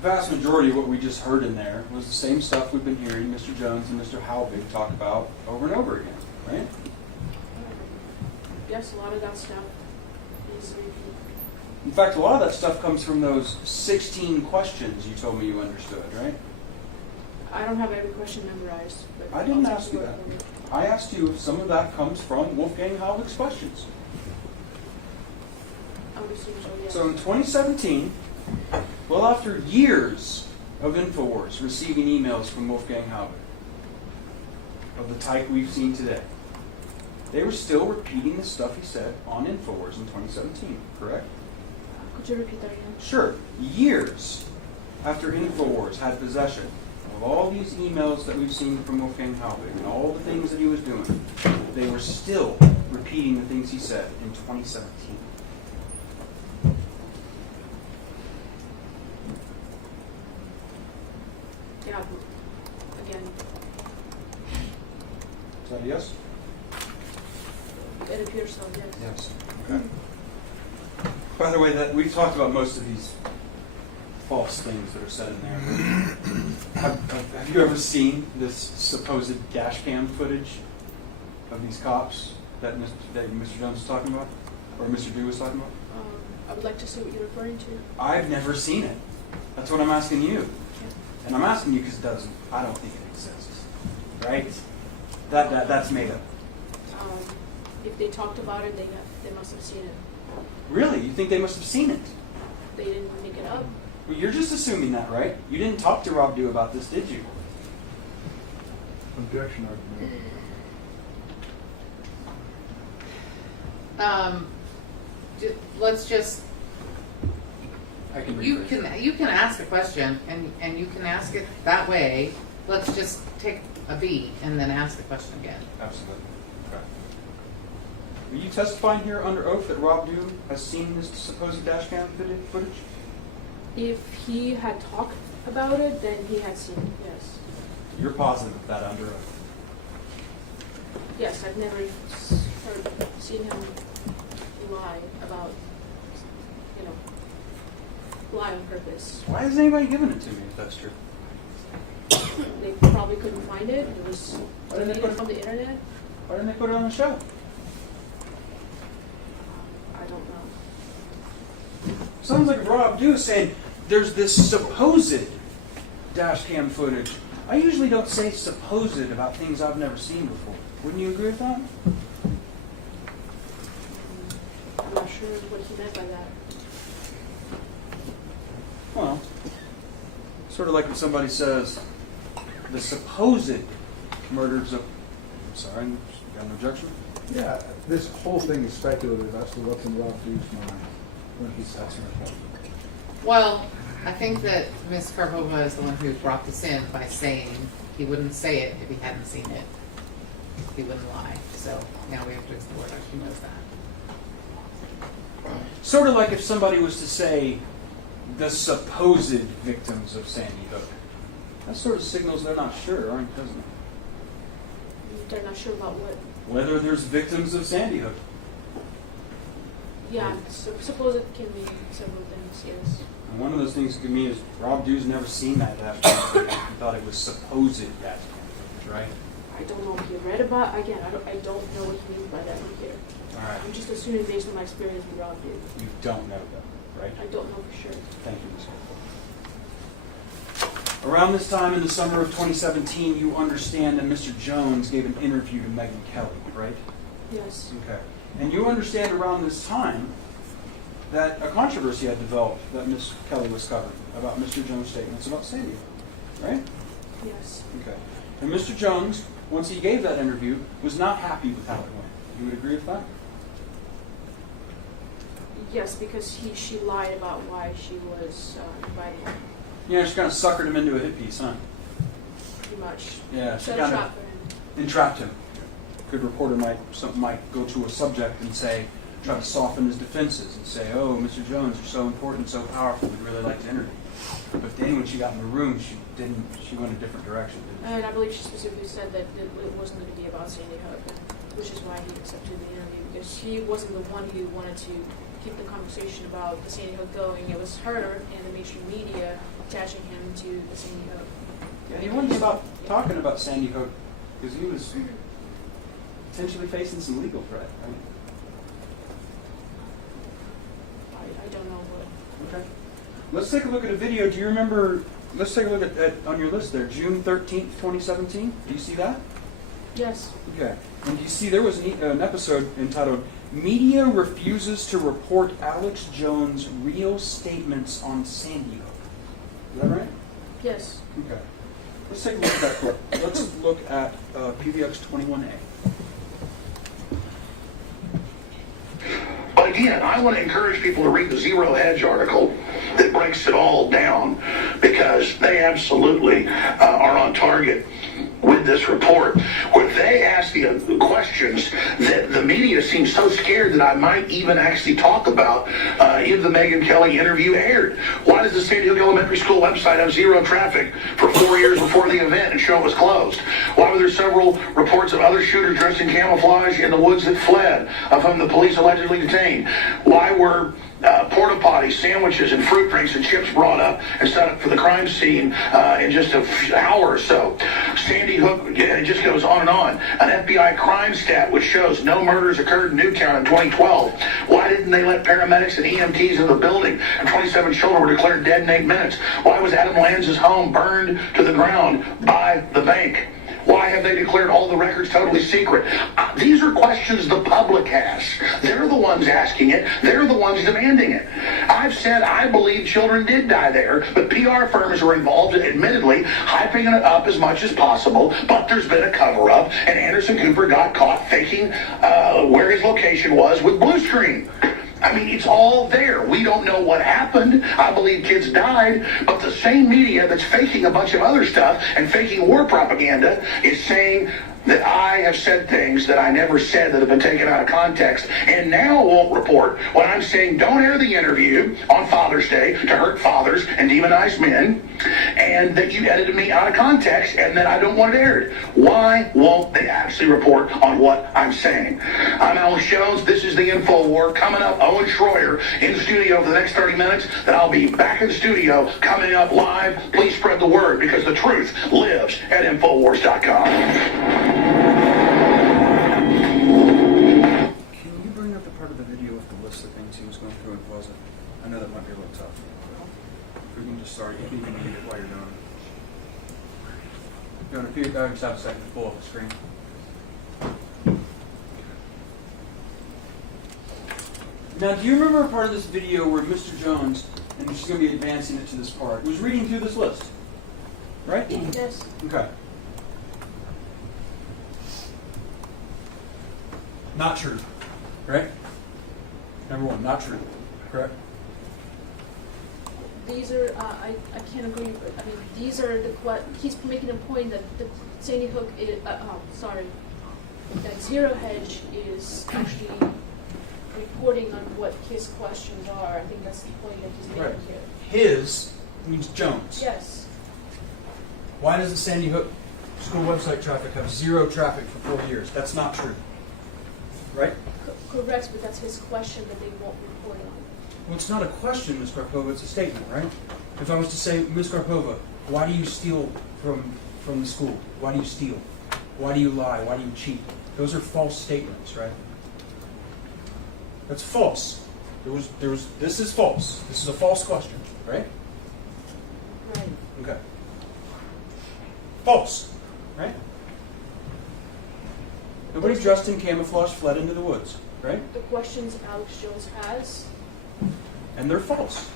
vast majority of what we just heard in there was the same stuff we've been hearing Mr. Jones and Mr. Halbig talk about over and over again, right? Yes, a lot of that stuff is repeat. In fact, a lot of that stuff comes from those 16 questions you told me you understood, right? I don't have every question memorized. But I didn't I'll ask take you your that. word for it. I asked you if some of that comes from Wolfgang Halbig's questions. I would assume so, yes. So in 2017, well, after years of InfoWars receiving emails from Wolfgang Halbig of the type we've seen today, they were still repeating the stuff he said on InfoWars in 2017, correct? Could you repeat that again? Sure. Years after InfoWars had possession of all these emails that we've seen from Wolfgang Halbig and all the things that he was doing, they were still repeating the things he said in 2017. Yeah, again, Is that a yes? it appears so, yes. Yes. Okay. By the way, that we've talked about most of these false things that are said in there. Have you ever seen this supposed dash cam footage of these cops that Mr. Jones was talking about, or Mr. Dew was talking about? I would like to see what you're referring to. I've never seen it. That's what I'm asking you. And I'm asking you because I don't think it exists. right? That's made up. If they talked about it, they must have seen it. Really? You think they must have seen it? They didn't make it up. Well, you're just assuming that, right? You didn't talk to Rob Dew about this, did you? Objection argument. Let's just, I can you rephrase. can ask a question and you can ask it that way. Let's just take a beat and then ask the question again. Absolutely. Okay. Are you testifying here under oath that Rob Dew has seen this supposed dash cam footage? If he had talked about it, then he had seen it, yes. You're positive of that under oath? Yes, I've never seen him lie about, lie on purpose. Why hasn't anybody given it to me if that's true? They probably couldn't find it. It was deleted from the internet. Why didn't they put it on the show? I don't know. Sounds like Rob Dew is saying there's this supposed dash cam footage. I usually don't say supposed about things I've never seen before. Wouldn't you agree with that? I'm not sure what he meant by that. Well, sort of like when somebody says the supposed murders of... I'm sorry, you got an objection? Yeah, this whole thing is speculative as to what's in Rob Dew's mind when he says it. Well, I think that Ms. Karpova is the one who brought this in by saying he wouldn't say it if he hadn't seen it. He wouldn't lie. So now we have to explore how she knows that. Sort of like if somebody was to say the supposed victims of Sandy Hook. That sort of signals they're not sure, doesn't it? They're not sure about what. Whether there's victims of Sandy Hook. Yeah, suppose it can mean several things, yes. And one of those things it could mean is Rob Dew's never seen that dash cam footage. He thought it was supposed dash cam footage, right? I don't know if he read about. Again, I don't know what he means by that right here. All right. I'm just assuming based on my experience with Rob Dew. You don't know though, right? I don't know for sure. Thank you, Ms. Cole. Around this time in the summer of 2017, you understand that Mr. Jones gave an interview to Megyn Kelly, right? Yes. Okay. And you understand around this time that a controversy had developed that Ms. Kelly was covering about Mr. Jones' statements about Sandy Hook, right? Yes. Okay. And Mr. Jones, once he gave that interview, was not happy with how it went. You would agree with that? Yes, because she lied about why she was inviting him. Yeah, she kind of suckered him into a hit piece, huh? Pretty much. Yeah, she Set a kind trap of for him. entrapped him. Good reporter might go to a subject and say, try to soften his defenses and say, oh, Mr. Jones, you're so important, so powerful, we'd really like to interview you. But then when she got in the room, she went a different direction, didn't And I believe she specifically said that it wasn't going to be about Sandy Hook, which is why he accepted the interview, because he wasn't the one who wanted to keep the conversation about the Sandy Hook going. It was her and the mainstream media attaching him to the Sandy Hook. Yeah, he wouldn't stop talking about Sandy Hook because he was potentially facing some legal threat. Right? I don't know what. Okay. Let's take a look at a video. Do you remember? Let's take a look at on your list there, June 13th, 2017. Do you see that? Yes. Okay. And you see there was an episode entitled Media Refuses to Report Alex Jones' Real Statements on Sandy Hook. Is that right? Yes. Okay. Let's take a look at that clip. Let's look at PVX 21A. But again, I want to encourage people to read the Zero Hedge article that breaks it all down, because they absolutely are on target with this report, where they ask the questions that the media seems so scared that I might even actually talk about if the Megyn Kelly interview aired. Why does the Sandy Hook Elementary School website have zero traffic for 4 years before the event and show it was closed? Why were there several reports of other shooters dressed in camouflage in the woods that fled, of whom the police allegedly detained? Why were porta potties, sandwiches, and fruit drinks and chips brought up and set up for the crime scene in just an hour or so? Sandy Hook, it just goes on and on. An FBI crime stat which shows no murders occurred in Newtown in 2012. Why didn't they let paramedics and EMTs in the building? And 27 children were declared dead in 8 minutes. Why was Adam Lanz's home burned to the ground by the bank? Why have they declared all the records totally secret? These are questions the public has. They're the ones asking it. They're the ones demanding it. I've said I believe children did die there, but PR firms were involved, admittedly, hyping it up as much as possible, but there's been a cover-up, and Anderson Cooper got caught faking where his location was with blue screen. I mean, it's all there. We don't know what happened. I believe kids died, but the same media that's faking a bunch of other stuff and faking war propaganda is saying that I have said things that I never said that have been taken out of context and now won't report when I'm saying don't air the interview on Father's Day to hurt fathers and demonize men, and that you edited me out of context and that I don't want it aired. Why won't they actually report on what I'm saying? I'm Alex Jones. This is the Info War. Coming up, Owen Schroyer in the studio for the next 30 minutes. Then I'll be back in the studio coming up live. Please spread the word because the truth lives at Infowars.com. Can you bring up the part of the video with the list of things he was going through and pause it? I know that might be a little tough. If we can just start, you can even read it while you're doing it. You want to repeat that? Just have a second to pull up the screen. Now, do you remember a part of this video where Mr. Jones, and she's going to be advancing it to this part, was reading through this list? Right? Yes. Okay. Not true. Right? Number one, not true. Correct? These are, I can't agree, but I mean, these are he's making a point that the Sandy Hook is, that Zero Hedge is actually reporting on what his questions are. I think that's the point that he's making Right. here. His means Jones. Yes. Why does the Sandy Hook school website traffic have 0 traffic for 4 years? That's not true. Right? Correct, but that's his question that they won't report on. Well, it's not a question, Ms. Karpova, it's a statement, right? If I was to say, Ms. Karpova, why do you steal from the school? Why do you steal? Why do you lie? Why do you cheat? Those are false statements, right? That's false. This is false. This is a false question, right? Right. Okay. False, right? Nobody dressed in camouflage fled into the woods, right? The questions Alex Jones has. And they're false.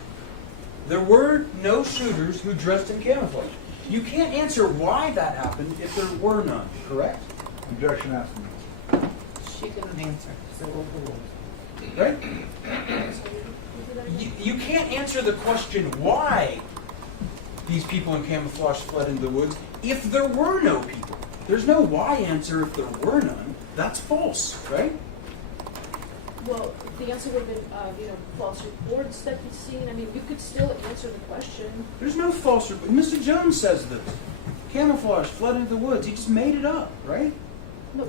There were no shooters who dressed in camouflage. You can't answer why that happened if there were none, correct? Objection asked me. She couldn't answer. Right? You can't answer the question why these people in camouflage fled into the woods if there were no people. There's no why answer if there were none. That's false, right? Well, the answer would have been, false reports that he's seen. I mean, you could still answer the question. There's no false report. Mr. Jones says this. Camouflage fled into the woods. He just made it up, right? No,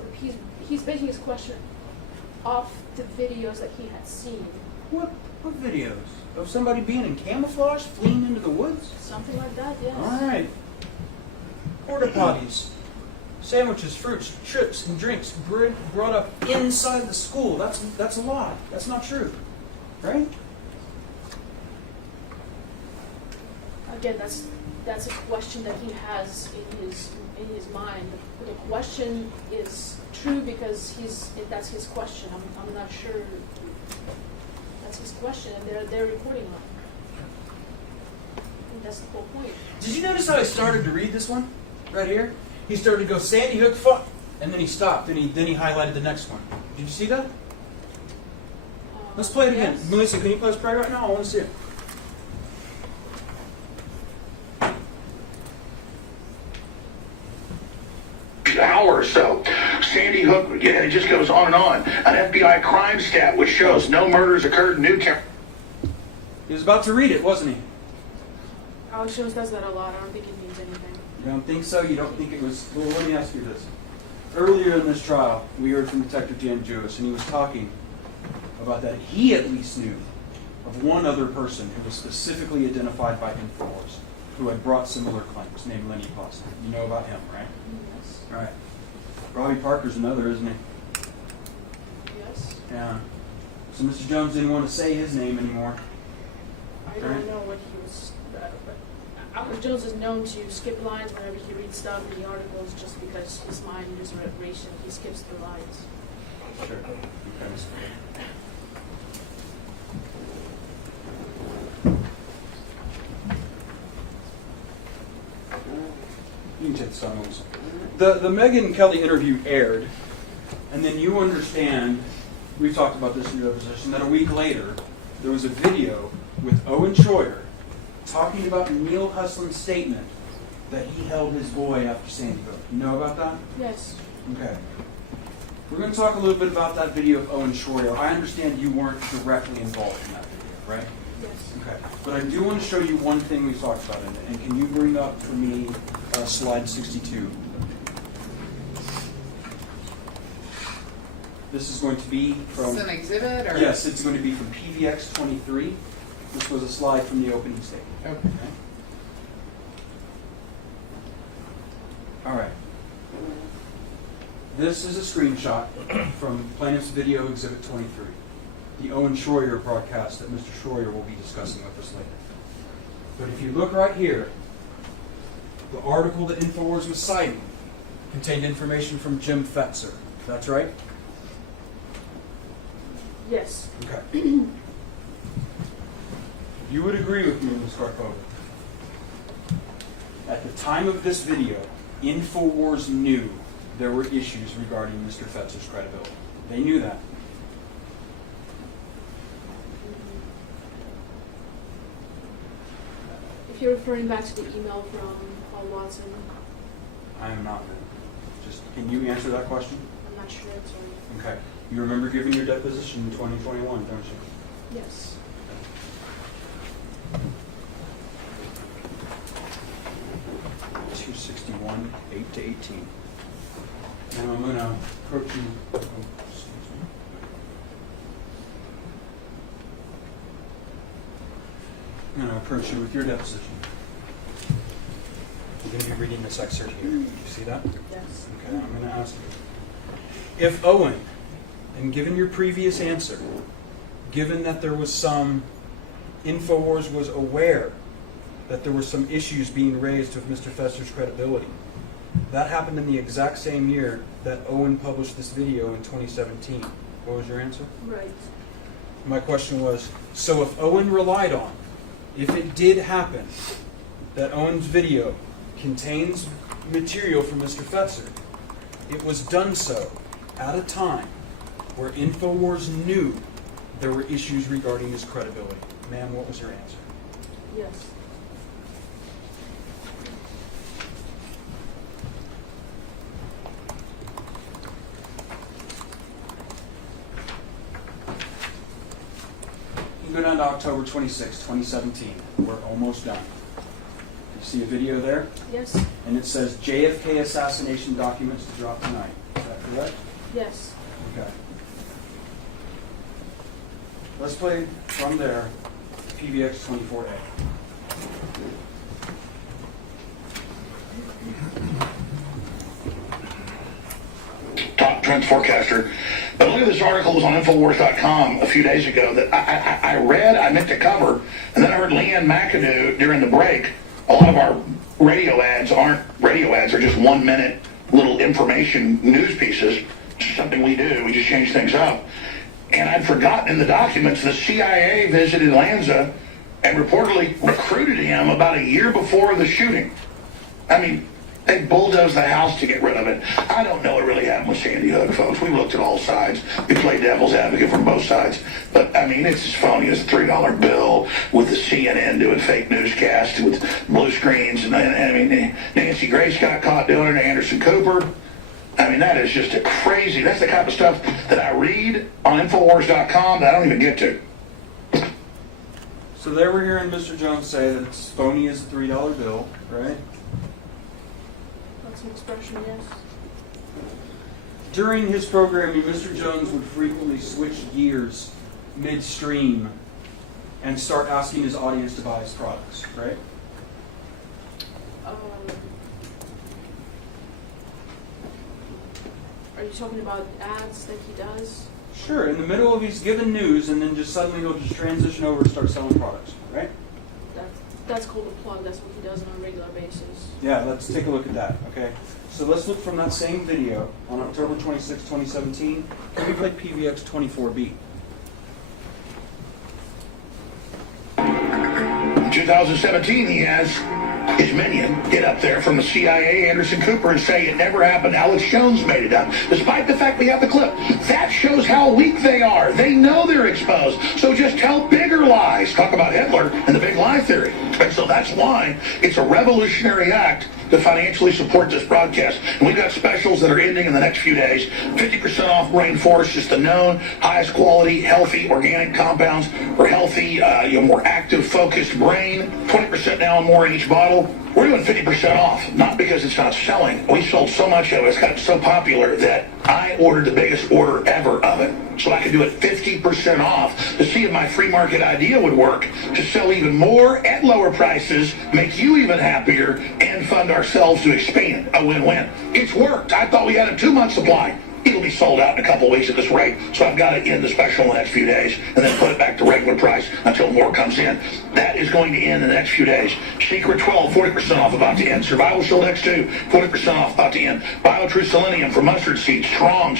he's basing his question off the videos that he had seen. What videos? Of somebody being in camouflage, fleeing into the woods? Something like that, yes. All right. Porta potties, sandwiches, fruits, chips, and drinks brought up inside the school. That's a lie. That's not true, right? Again, that's a question that he has in his mind. The question is true because that's his question. I'm not sure. That's his question, and they're reporting on it. And that's the whole point. Did you notice how I started to read this one right here? He started to go Sandy Hook fuck, and then he stopped, and then he highlighted the next one. Did you see that? Let's play it again. Yes. Melissa, can you play us play right now? I want to see it. Hour or so. Sandy Hook, it just goes on and on. An FBI crime stat which shows no murders occurred in Newtown. He was about to read it, wasn't he? Alex Jones does that a lot. I don't think it means anything. You don't think so? You don't think it was... Well, let me ask you this. Earlier in this trial, we heard from Detective Jan Jewis, and he was talking about that he at least knew of one other person who was specifically identified by Infowars, who had brought similar claims, named Lenny Posner. You know about him, right? Yes. All right. Robbie Parker's another, isn't he? Yes. Yeah. So Mr. Jones didn't want to say his name anymore. I don't know what he was. But Jones is known to skip lines whenever he reads stuff in the articles just because his mind is racing. He skips the lines. Sure. Okay. You can take the silence. The Megyn Kelly interview aired, and then you understand, we've talked about this in your deposition, that a week later, there was a video with Owen Schroyer talking about Neil Husland's statement that he held his boy after Sandy Hook. You know about that? Yes. Okay. We're going to talk a little bit about that video of Owen Schroyer. I understand you weren't directly involved in that video, right? Yes. Okay. But I do want to show you one thing we talked about in it. And can you bring up for me slide 62? This is going to be from... Is this an exhibit? Or? Yes, it's going to be from PVX 23. This was a slide from the opening statement. Okay. All right. This is a screenshot from Plaintiff's Video Exhibit 23, the Owen Schroyer broadcast that Mr. Schroyer will be discussing with us later. But if you look right here, the article that InfoWars was citing contained information from Jim Fetzer. That's right? Yes. Okay. You would agree with me, Ms. Karpova. At the time of this video, InfoWars knew there were issues regarding Mr. Fetzer's credibility. They knew that. If you're referring back to the email from Paul Watson, I am not. Just, can you answer that question? I'm not sure. Sorry. Okay. You remember giving your deposition in 2021, don't you? Yes. 261, 8 to 18. Now I'm going to approach you. Oh, excuse me. I'm going to approach you with your deposition. I'm going to be reading this excerpt here. Do you see that? Yes. Okay, I'm going to ask you. If Owen, and given your previous answer, given that there was some, InfoWars was aware that there were some issues being raised with Mr. Fetzer's credibility. That happened in the exact same year that Owen published this video in 2017. What was your answer? Right. My question was, so if Owen relied on, if it did happen, that Owen's video contains material from Mr. Fetzer, it was done so at a time where InfoWars knew there were issues regarding his credibility. Ma'am, what was your answer? Yes. You go down to October 26, 2017. We're almost done. You see a video there? Yes. And it says JFK assassination documents to drop tonight. Is that correct? Yes. Okay. Let's play from there, PVX 24A. Top trends forecaster. But look at this article that was on Infowars.com a few days ago that I read, I meant to cover, and then I heard Leanne McAdoo during the break. A lot of our radio ads aren't radio ads, they're just 1 minute little information news pieces. It's something we do, we just change things up. And I'd forgotten in the documents the CIA visited Lanza and reportedly recruited him about a year before the shooting. I mean, they bulldozed the house to get rid of it. I don't know what really happened with Sandy Hook, folks. We looked at all sides. We played devil's advocate from both sides. But, I mean, it's as phony as a $3 bill with the CNN doing fake newscasts with blue screens. And I mean, Nancy Grace got caught doing it, Anderson Cooper. I mean, that is just a crazy, that's the kind of stuff that I read on Infowars.com that I don't even get to. So there we're hearing Mr. Jones say that it's phony as a $3 bill, right? That's an expression, yes. During his programming, Mr. Jones would frequently switch gears midstream and start asking his audience to buy his products, right? Are you talking about ads that he does? Sure, in the middle of he's given news and then just suddenly he'll just transition over and start selling products, right? That's called a plug. That's what he does on a regular basis. Yeah, let's take a look at that, okay? So let's look from that same video on October 26, 2017. Can we play PVX 24B? In 2017, he has his minion get up there from the CIA, Anderson Cooper, and say it never happened. Alex Jones made it up, despite the fact we have the clip. That shows how weak they are. They know they're exposed. So just tell bigger lies. Talk about Hitler and the big lie theory. And so that's why it's a revolutionary act to financially support this broadcast. And we've got specials that are ending in the next few days. 50% off Rainforest, just the known highest quality, healthy, organic compounds for healthy, more active, focused brain. 20% now and more in each bottle. We're doing 50% off, not because it's not selling. We sold so much of it, it's got so popular that I ordered the biggest order ever of it, so I could do it 50% off to see if my free market idea would work, to sell even more at lower prices, make you even happier, and fund ourselves to expand. A win-win. It's worked. I thought we had a 2-month supply. It'll be sold out in a couple of weeks at this rate, so I've got to end the special in the next few days and then put it back to regular price until more comes in. That is going to end in the next few days. Secret 12, 40% off, about to end. Survival Shield X2, 40% off, about to end. BioTrue Selenium for mustard seeds, strong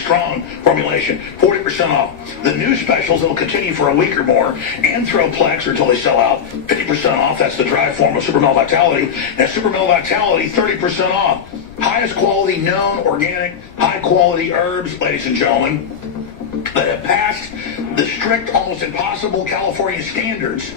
formulation, 40% off. The new specials that will continue for a week or more, Anthroplex until they sell out, 50% off. That's the dry form of Super Male Vitality. And Super Male Vitality, 30% off. Highest quality known organic, high quality herbs, ladies and gentlemen, that have passed the strict, almost impossible California standards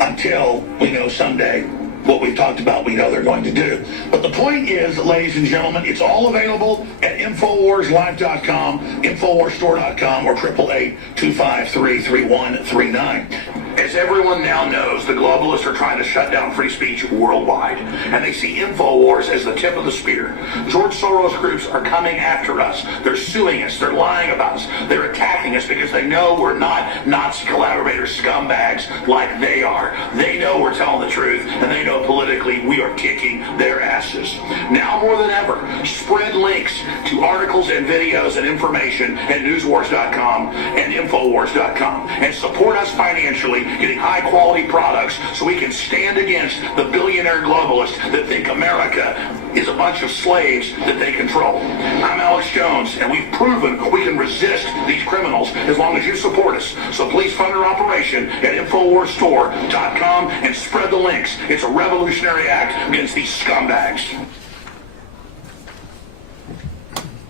until we know someday what we've talked about we know they're going to do. But the point is, ladies and gentlemen, it's all available at InfoWarsLive.com, InfoWarsStore.com, or 888-253-3139. As everyone now knows, the globalists are trying to shut down free speech worldwide, and they see InfoWars as the tip of the spear. George Soros groups are coming after us. They're suing us. They're lying about us. They're attacking us because they know we're not Nazi collaborator scumbags like they are. They know we're telling the truth, and they know politically we are kicking their asses. Now more than ever, spread links to articles and videos and information at newswars.com and infowars.com, and support us financially, getting high quality products so we can stand against the billionaire globalists that think America is a bunch of slaves that they control. I'm Alex Jones, and we've proven we can resist these criminals as long as you support us. So please fund our operation at InfoWarsStore.com and spread the links. It's a revolutionary act against these scumbags.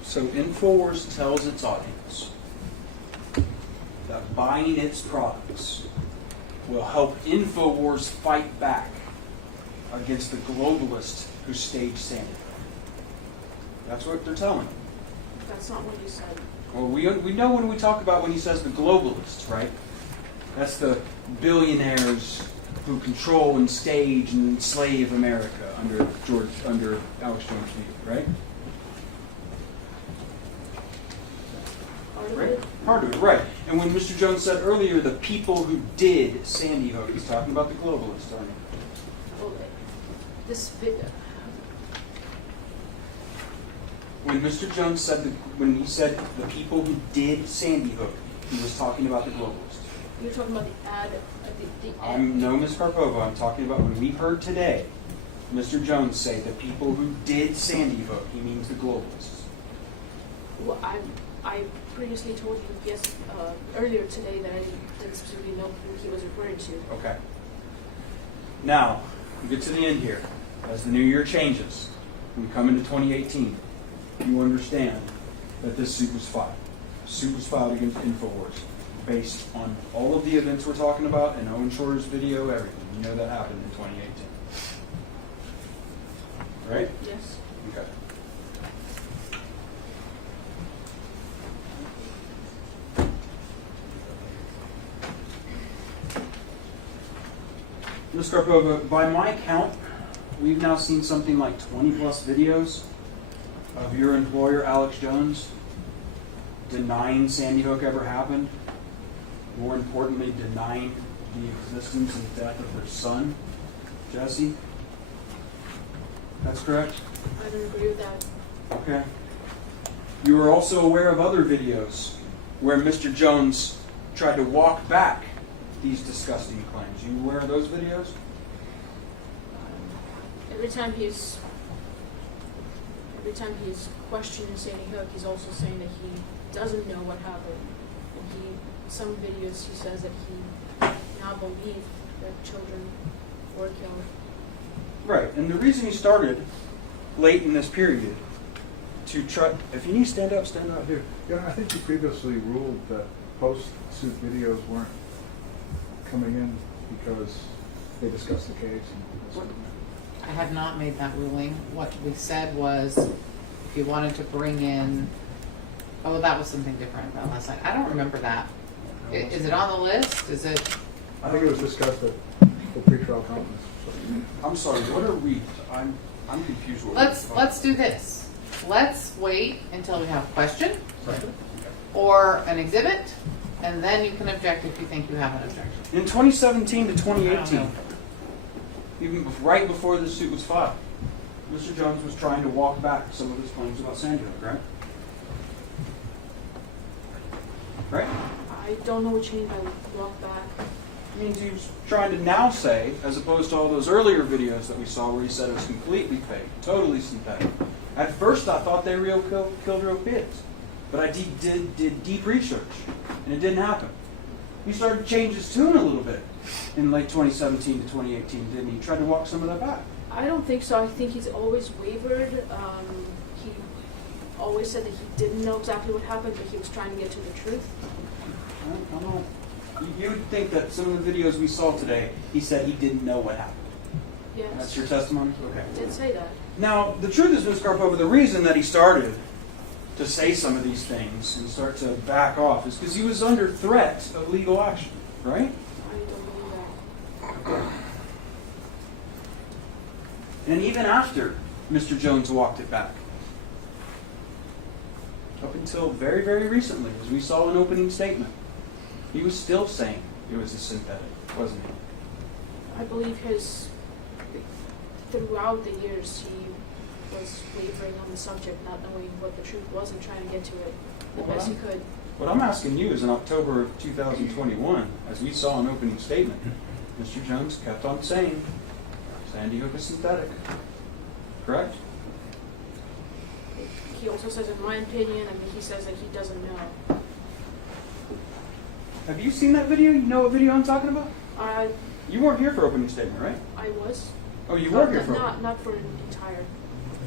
So InfoWars tells its audience that buying its products will help InfoWars fight back against the globalists who staged Sandy. That's what they're telling. That's not what you said. Well, we know when we talk about when he says the globalists, right? That's the billionaires who control and stage and enslave America under Alex Jones' view, right? Part of it, right. And when Mr. Jones said earlier, the people who did Sandy Hook, he's talking about the globalists, aren't he? Well, this video. When Mr. Jones said, when he said the people who did Sandy Hook, he was talking about the globalists. You're talking about the ad. The ad. I'm no Ms. Karpova. I'm talking about when we heard today Mr. Jones say the people who did Sandy Hook, he means the globalists. Well, I previously told you earlier today that I didn't specifically know who he was referring to. Okay. Now, we get to the end here. As the new year changes, we come into 2018, you understand that this suit was filed. The suit was filed against InfoWars based on all of the events we're talking about and Owen Shorter's video, everything. You know that happened in 2018. Right? Yes. Okay. Ms. Karpova, by my count, we've now seen something like 20 plus videos of your employer, Alex Jones, denying Sandy Hook ever happened. More importantly, denying the existence and death of their son, Jesse. That's correct? I don't agree with that. Okay. You are also aware of other videos where Mr. Jones tried to walk back these disgusting claims. You aware of those videos? every time he's questioning Sandy Hook, he's also saying that he doesn't know what happened. And some videos he says that he now believes that children were killed. Right, and the reason he started late in this period to try, if you need to stand up here. Yeah, I think you previously ruled that post-suit videos weren't coming in because they discussed the case. I have not made that ruling. What we said was, if you wanted to bring in, oh, that was something different than last night. I don't remember that. Is it on the list? Is it? I think it was discussed at the pretrial conference. I'm sorry, what are we, I'm confused. Let's do this. Let's wait until we have a question or an exhibit, and then you can object if you think you have an objection. In 2017 to 2018, even right before this suit was filed, Mr. Jones was trying to walk back some of his claims about Sandy Hook, right? Right? I don't know what you mean by walk back. It means he was trying to now say, as opposed to all those earlier videos that we saw where he said it was completely fake, totally synthetic. At first I thought they killed real kids, but I did deep research, and it didn't happen. He started to change his tune a little bit in late 2017 to 2018, didn't he? Tried to walk some of that back. I don't think so. I think he's always wavered. He always said that he didn't know exactly what happened, but he was trying to get to the truth. I don't know. You would think that some of the videos we saw today, he said he didn't know what happened. Yes. That's your testimony? Okay. He did say that. Now, the truth is, Ms. Karpova, the reason that he started to say some of these things and start to back off is because he was under threat of legal action, right? I don't believe that. And even after Mr. Jones walked it back, up until very, very recently, as we saw an opening statement, he was still saying it was a synthetic, wasn't he? I believe throughout the years, he was wavering on the subject, not knowing what the truth was and trying to get to it the best he could. What I'm asking you is in October of 2021, as we saw an opening statement, Mr. Jones kept on saying Sandy Hook is synthetic, correct? He also says, in my opinion, he says that he doesn't know. Have you seen that video? You know what video I'm talking about? You weren't here for opening statement, right? I was. Oh, you were here for not for an entire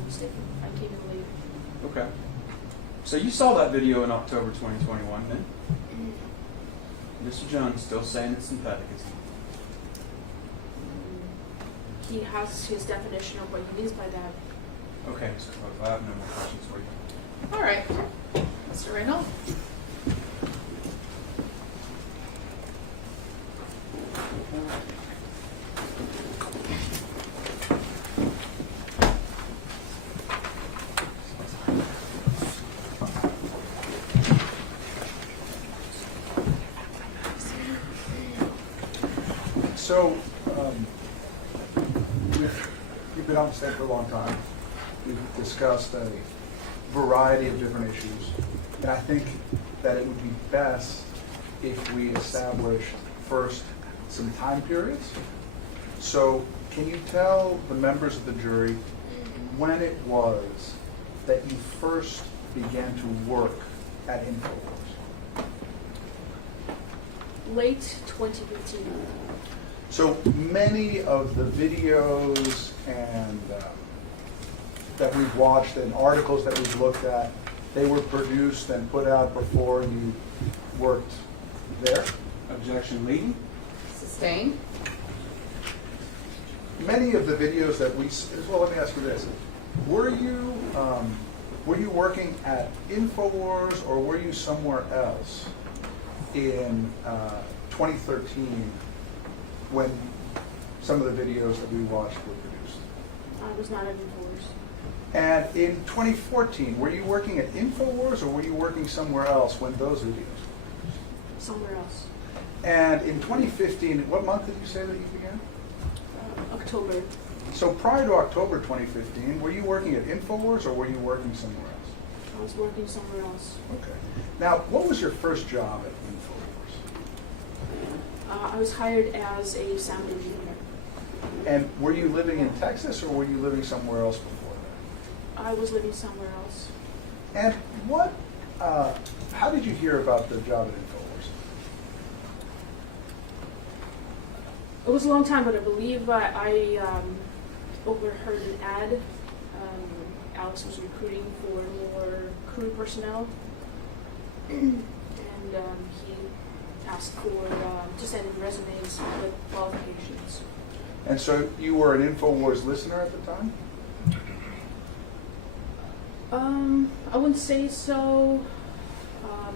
statement. I came in late. Okay. So you saw that video in October 2021, then? Mr. Jones still saying it's synthetic, isn't he? He has his definition of what he means by that. Okay, so I have no more questions for you. All right. Mr. Reynolds? So, you've been on the stand for a long time. We've discussed a variety of different issues. And I think that it would be best if we establish first some time periods. So, can you tell the members of the jury when it was that you first began to work at InfoWars? Late 2015. So many of the videos and that we've watched and articles that we've looked at, they were produced and put out before you worked there? Objection leading? Sustained. Many of the videos that we, well, let me ask you this. Were you working at InfoWars or were you somewhere else in 2013 when some of the videos that we watched were produced? I was not at InfoWars. And in 2014, were you working at InfoWars or were you working somewhere else when those videos were produced? Somewhere else. And in 2015, what month did you say that you began? October. So prior to October 2015, were you working at InfoWars or were you working somewhere else? I was working somewhere else. Okay. Now, what was your first job at InfoWars? I was hired as a sound engineer. And were you living in Texas or were you living somewhere else before that? I was living somewhere else. And what, how did you hear about the job at InfoWars? It was a long time, but I believe I overheard an ad. Alex was recruiting for more crew personnel, and he asked for to send in resumes with qualifications. And so you were an InfoWars listener at the time? I wouldn't say so,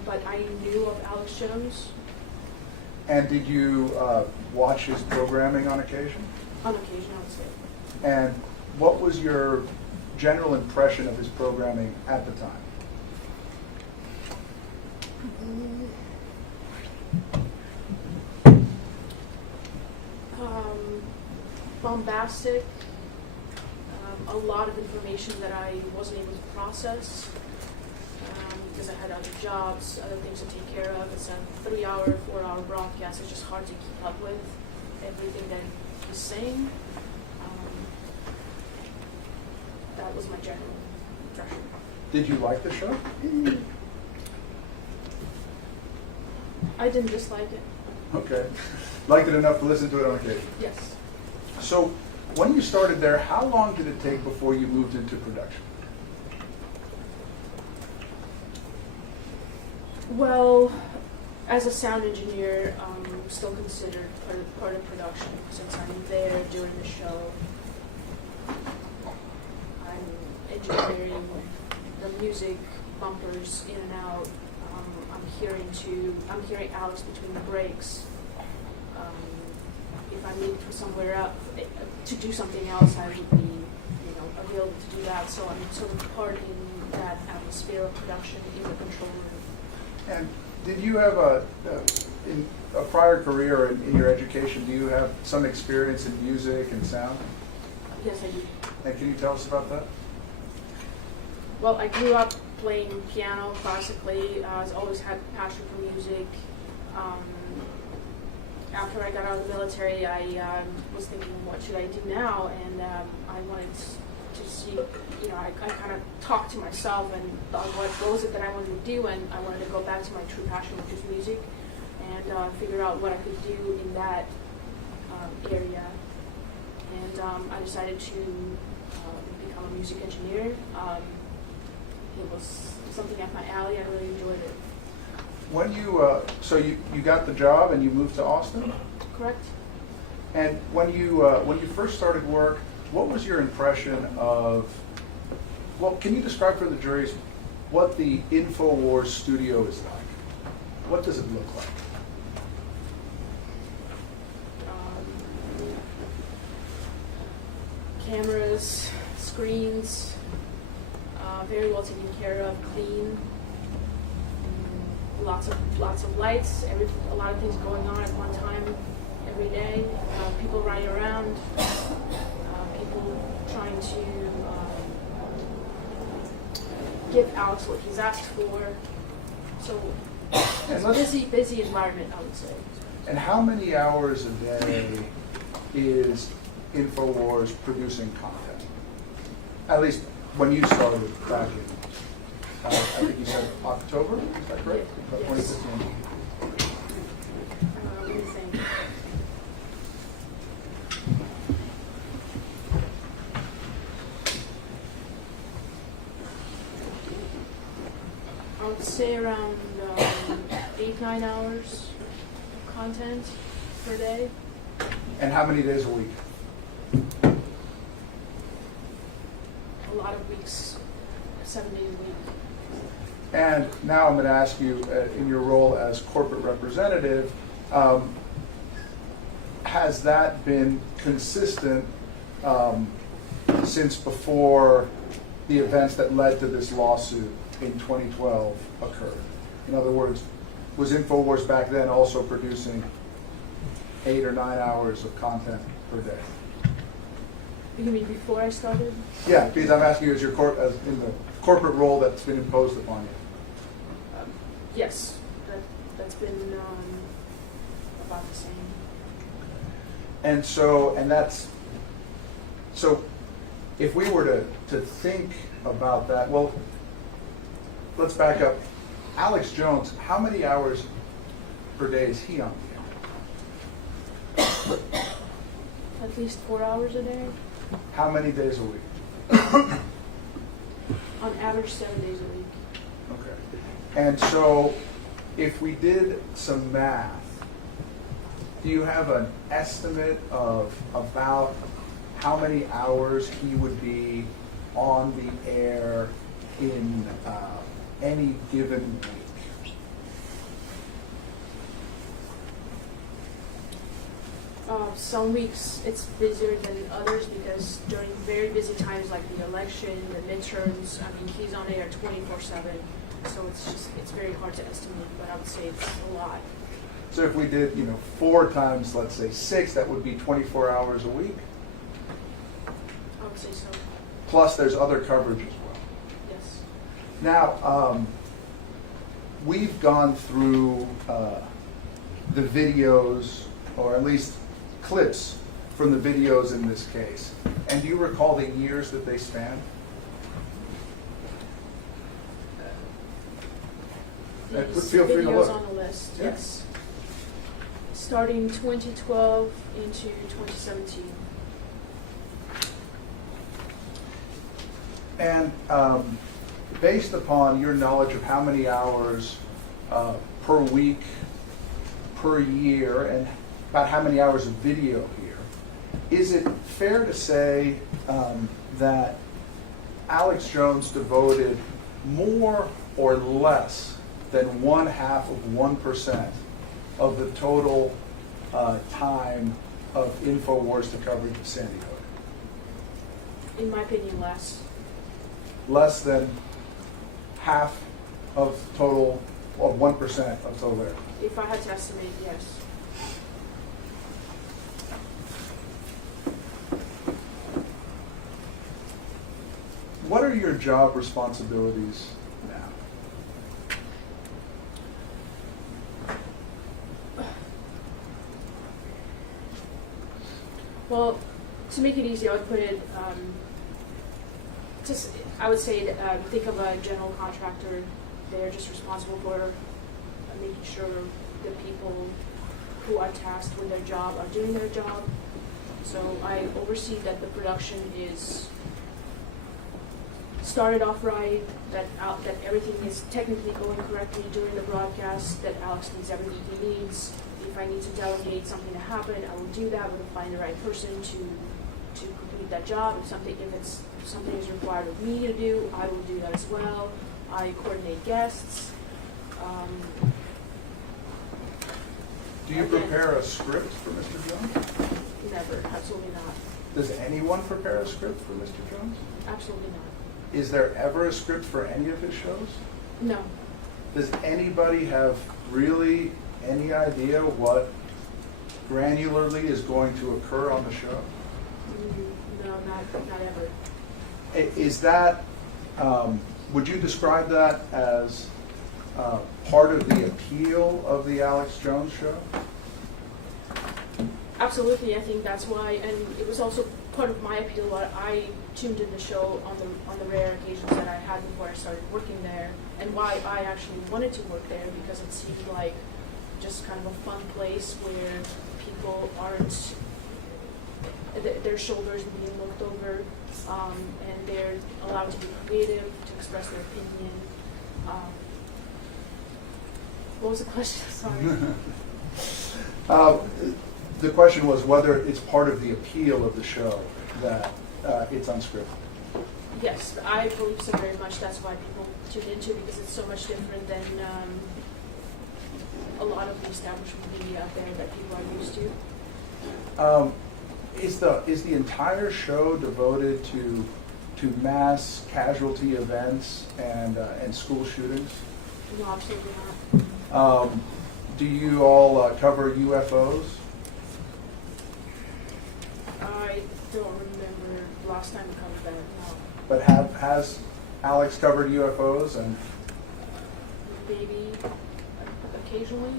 but I knew of Alex Jones. And did you watch his programming on occasion? On occasion, I would say. And what was your general impression of his programming at the time? Bombastic, a lot of information that I wasn't able to process because I had other jobs, other things to take care of. It's a 3-hour, 4-hour broadcast. It's just hard to keep up with everything that he's saying. That was my general impression. Did you like the show? I didn't dislike it. Okay. Liked it enough to listen to it on occasion? Yes. So when you started there, how long did it take before you moved into production? Well, as a sound engineer, I'm still considered part of production since I'm there during the show. I'm engineering the music, bumpers in and out. I'm hearing Alex between the breaks. If I needed for somewhere else to do something else, I would be, available to do that. So I'm sort of part in that atmosphere of production in the control room. And did you have in a prior career in your education, do you have some experience in music and sound? Yes, I do. And can you tell us about that? Well, I grew up playing piano classically. I've always had passion for music. After I got out of the military, I was thinking, what should I do now? And I wanted to see, I kind of talked to myself and thought, what was it that I wanted to do? And I wanted to go back to my true passion, which is music, and figure out what I could do in that area. And I decided to become a music engineer. It was something up my alley. I really enjoyed it. When you so you got the job and you moved to Austin? Correct. And when you first started work, what was your impression of? Well, can you describe for the juries what the InfoWars studio is like? What does it look like? Cameras, screens, very well taken care of, clean. Lots of lights, a lot of things going on at one time, every day. People running around, people trying to give Alex what he's asked for. So it's a busy environment, I would say. And how many hours a day is InfoWars producing content? At least when you started back in, I think you said October, is that correct? Yes. 2015. Let me think. I would say around 8-9 hours of content per day. And how many days a week? A lot of weeks, 7 days a week. And now I'm going to ask you, in your role as corporate representative, has that been consistent since before the events that led to this lawsuit in 2012 occurred? In other words, was InfoWars back then also producing 8 or 9 hours of content per day? You mean before I started? Yeah, because I'm asking you as as in the corporate role that's been imposed upon you. Yes, that's been about the same. And so, and that's So if we were to think about that, well, let's back up. Alex Jones, how many hours per day is he on the air? At least 4 hours a day. How many days a week? On average, 7 days a week. Okay. And so if we did some math, do you have an estimate of about how many hours he would be on the air in any given week? Some weeks it's busier than others because during very busy times like the election, the midterms, I mean, he's on air 24/7. So it's very hard to estimate, but I would say it's a lot. So if we did, 4 times, let's say 6, that would be 24 hours a week? I would say so. Plus there's other coverage as well. Yes. Now, we've gone through the videos, or at least clips from the videos in this case. And do you recall the years that they span? These Feel free to videos look. on the list, Yeah. yes. Starting 2012 into 2017. And based upon your knowledge of how many hours per week, per year, and about how many hours of video here, is it fair to say that Alex Jones devoted more or less than 0.5% of the total time of InfoWars to coverage of Sandy Hook? In my opinion, less. Less than half of total, or 1% of total air? If I had to estimate, yes. What are your job responsibilities now? Well, to make it easy, I would put it, I would say, think of a general contractor. They're just responsible for making sure the people who are tasked with their job are doing their job. So I oversee that the production is started off right, that everything is technically going correctly during the broadcast, that Alex needs everything he needs. If I need to delegate something to happen, I will do that. We'll find the right person to complete that job. If something is required of me to do, I will do that as well. I coordinate guests. Do you prepare a script for Mr. Jones? Never, absolutely not. Does anyone prepare a script for Mr. Jones? Absolutely not. Is there ever a script for any of his shows? No. Does anybody have really any idea what granularly is going to occur on the show? No, not ever. Is that, would you describe that as part of the appeal of the Alex Jones show? Absolutely, I think that's why, and it was also part of my appeal why I tuned in the show on the rare occasions that I had before I started working there, and why I actually wanted to work there, because it seemed like just kind of a fun place where people aren't, their shoulders being looked over, and they're allowed to be creative, to express their opinion. What was the question? Sorry. The question was whether it's part of the appeal of the show that it's unscripted. Yes, I believe so very much. That's why people tune into it, because it's so much different than a lot of the establishment media out there that people are used to. Is the entire show devoted to mass casualty events and school shootings? No, absolutely not. Do you all cover UFOs? I don't remember the last time we covered that. No. But has Alex covered UFOs? And Maybe occasionally.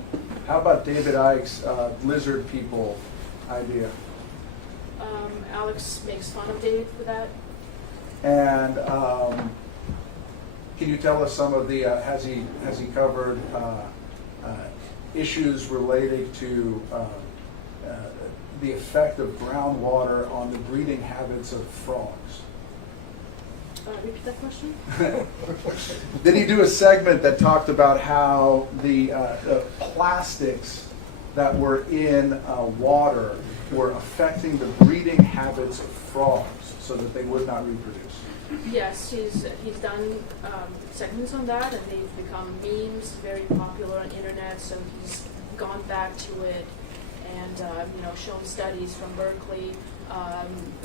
how about David Icke's lizard people idea? Alex makes fun of Dave for that. And can you tell us some of the, has he covered issues related to the effect of groundwater on the breeding habits of frogs? Repeat that question? Did he do a segment that talked about how the plastics that were in water were affecting the breeding habits of frogs so that they would not reproduce? Yes, he's done segments on that, and they've become memes, very popular on the internet. So he's gone back to it and shown studies from Berkeley,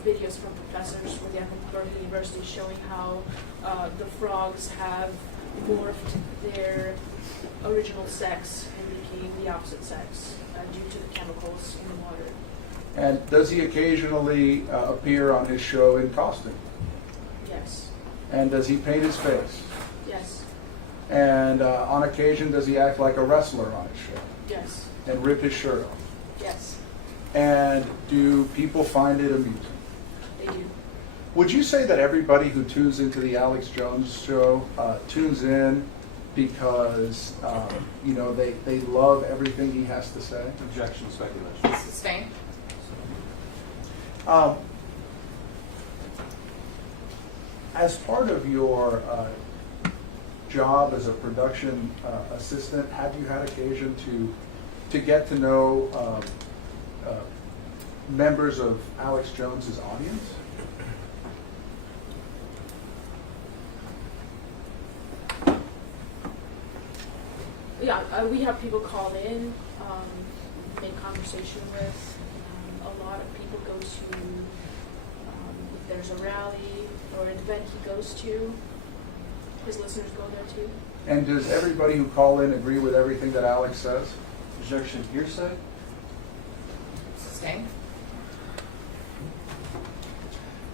videos from professors from Berkeley University showing how the frogs have morphed their original sex and became the opposite sex due to the chemicals in the water. And does he occasionally appear on his show in costume? Yes. And does he paint his face? Yes. And on occasion, does he act like a wrestler on his show? Yes. And rip his shirt off? Yes. And do people find it amusing? They do. Would you say that everybody who tunes into the Alex Jones show tunes in because they love everything he has to say? Objection, speculation. Sustained. As part of your job as a production assistant, have you had occasion to get to know members of Alex Jones's audience? Yeah, we have people call in, make conversation with. A lot of people go to, if there's a rally or an event he goes to, his listeners go there too. And does everybody who call in agree with everything that Alex says? Objection, hearsay. Sustained.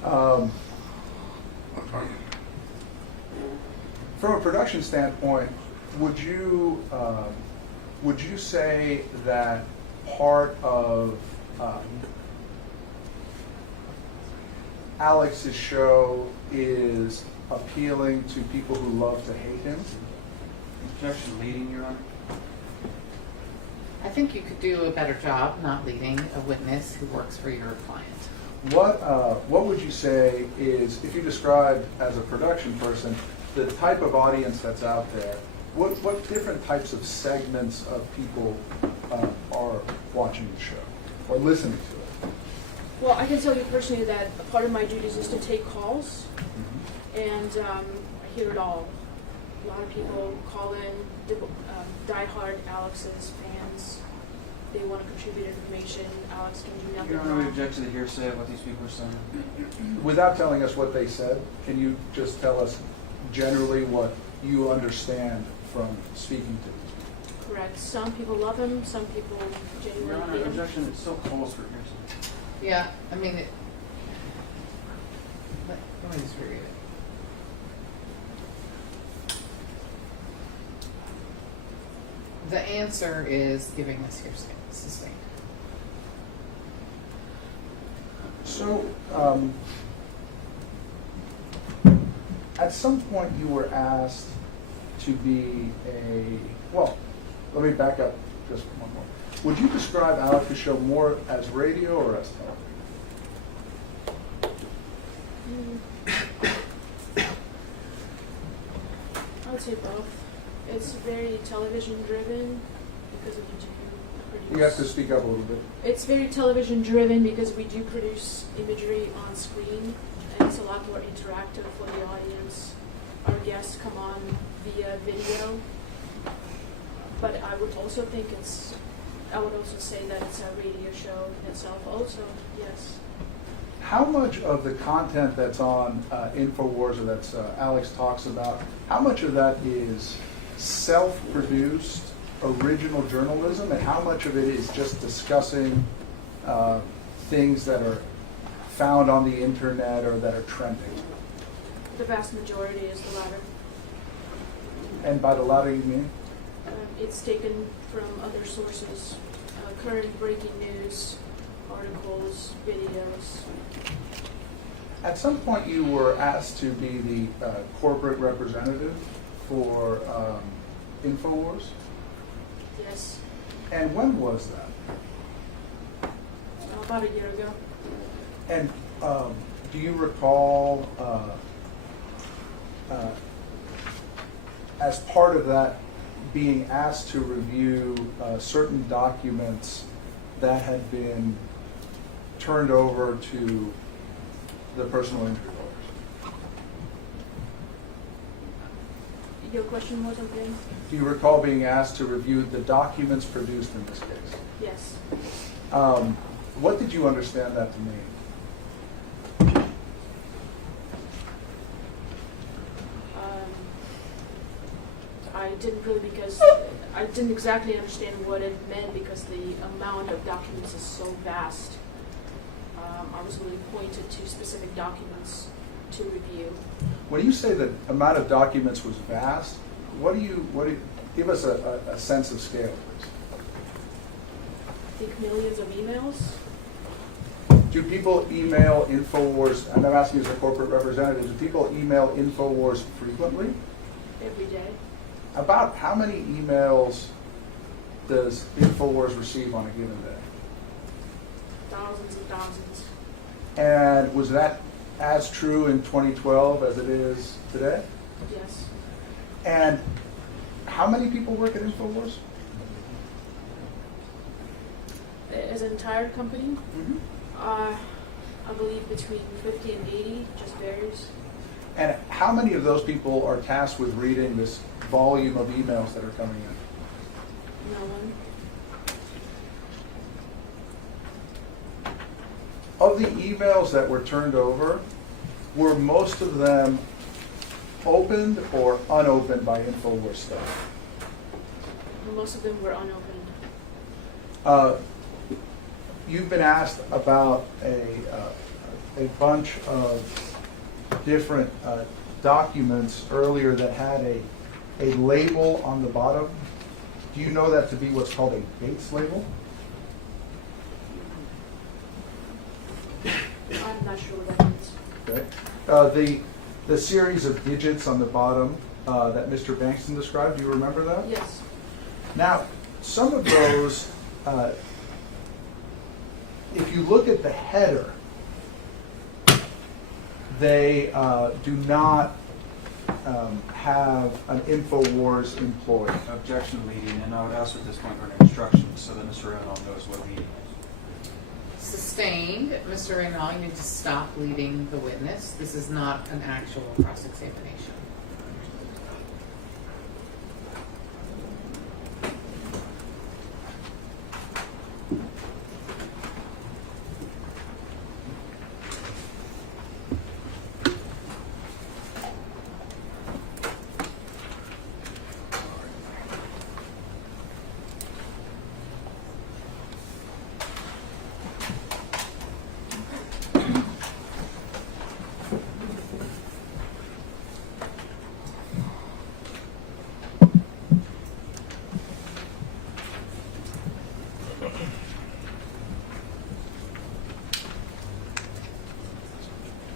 From a production standpoint, would you say that part of Alex's show is appealing to people who love to hate him? Objection, leading, Your Honor. I think you could do a better job not leading a witness who works for your client. What would you say is, if you describe as a production person the type of audience that's out there, what different types of segments of people are watching the show or listening to it? Well, I can tell you personally that a part of my duties is to take calls, and I hear it all. A lot of people call in, diehard Alex's fans. They want to contribute information. Alex can do nothing Your Honor, we wrong. object to the hearsay of what these people are saying. Without telling us what they said, can you just tell us generally what you understand from speaking to these people? Correct. Some people love him. Some people Your genuinely Honor, hate him. objection, it still calls for hearsay. Yeah, I mean, let me just read it. The answer is giving us hearsay, sustained. So, at some point you were asked to be well, let me back up just one more. Would you describe Alex's show more as radio or as television? I would say both. It's very television driven because we do produce. You have to speak up a little bit. It's very television driven because we do produce imagery on screen, and it's a lot more interactive for the audience. Our guests come on via video, but I would also say that it's a radio show in itself also, yes. How much of the content that's on InfoWars or that's Alex talks about, how much of that is self-produced original journalism, and how much of it is just discussing things that are found on the internet or that are trending? The vast majority is the latter. And by the latter you mean? It's taken from other sources, current breaking news, articles, videos. At some point, you were asked to be the corporate representative for InfoWars. Yes, And when was that? about a year ago. And do you recall, as part of that, being asked to review certain documents that had been turned over to the personal injury lawyers? Your question was again? Do you recall being asked to review the documents produced in this case? Yes. What did you understand that to mean? I didn't really, because I didn't exactly understand what it meant because the amount of documents is so vast. I was really pointed to specific documents to review. When you say the amount of documents was vast, give us a sense of scale, please. I think millions of emails. Do people email InfoWars, and I'm asking you as a corporate representative, do people email InfoWars frequently? Every day. About how many emails does InfoWars receive on a given day? Thousands and thousands. And was that as true in 2012 as it is today? Yes. And how many people work at InfoWars? As an entire company, I believe between 50 and 80, just varies. And how many of those people are tasked with reading this volume of emails that are coming in? No one. Of the emails that were turned over, were most of them opened or unopened by InfoWars staff? Most of them were unopened. You've been asked about a bunch of different documents earlier that had a label on the bottom. Do you know that to be what's called a Bates label? I'm not sure what that means. Okay. The series of digits on the bottom that Mr. Bankston described, do you remember that? Yes. Now, some of those, if you look at the header, they do not have an InfoWars employee. Objection leading, and I would ask at this point for an instruction so that Mr. Reynolds knows what he. Sustained. Mr. Reynolds, you need to stop leading the witness. This is not an actual cross-examination.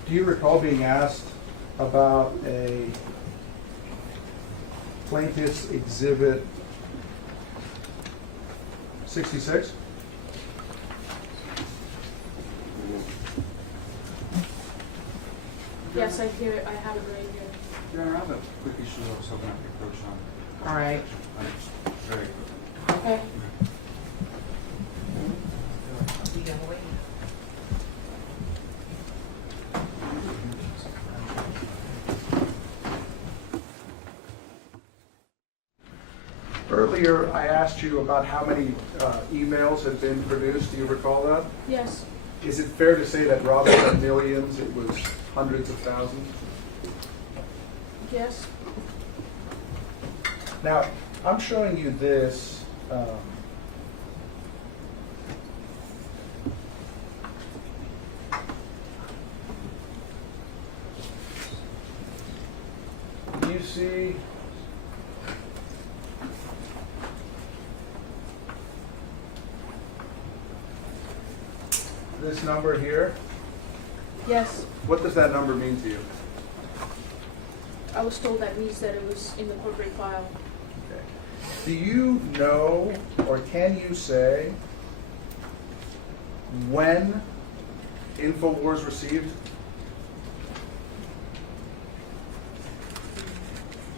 Do you recall being asked about a plaintiff's exhibit 66? Yes, I have it right here. Your Honor, I have a quick issue I was hoping I could approach on. All right. Very quick. Okay. Earlier, I asked you about how many emails had been produced. Do you recall that? Yes. Is it fair to say that rather than millions, it was hundreds of thousands? Yes. Now, I'm showing you this. You see this number here? Yes, What does that number mean to you? I was told that means that it was in the corporate file. Okay. Do you know, or can you say, when InfoWars received?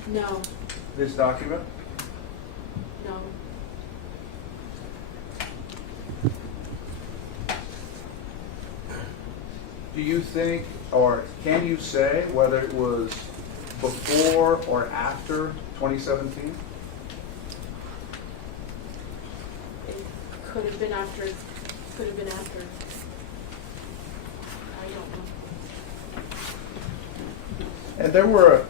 No, This document? no. Do you think, or can you say whether it was before or after 2017? It could have been after. Could have been after. I don't know. And there were,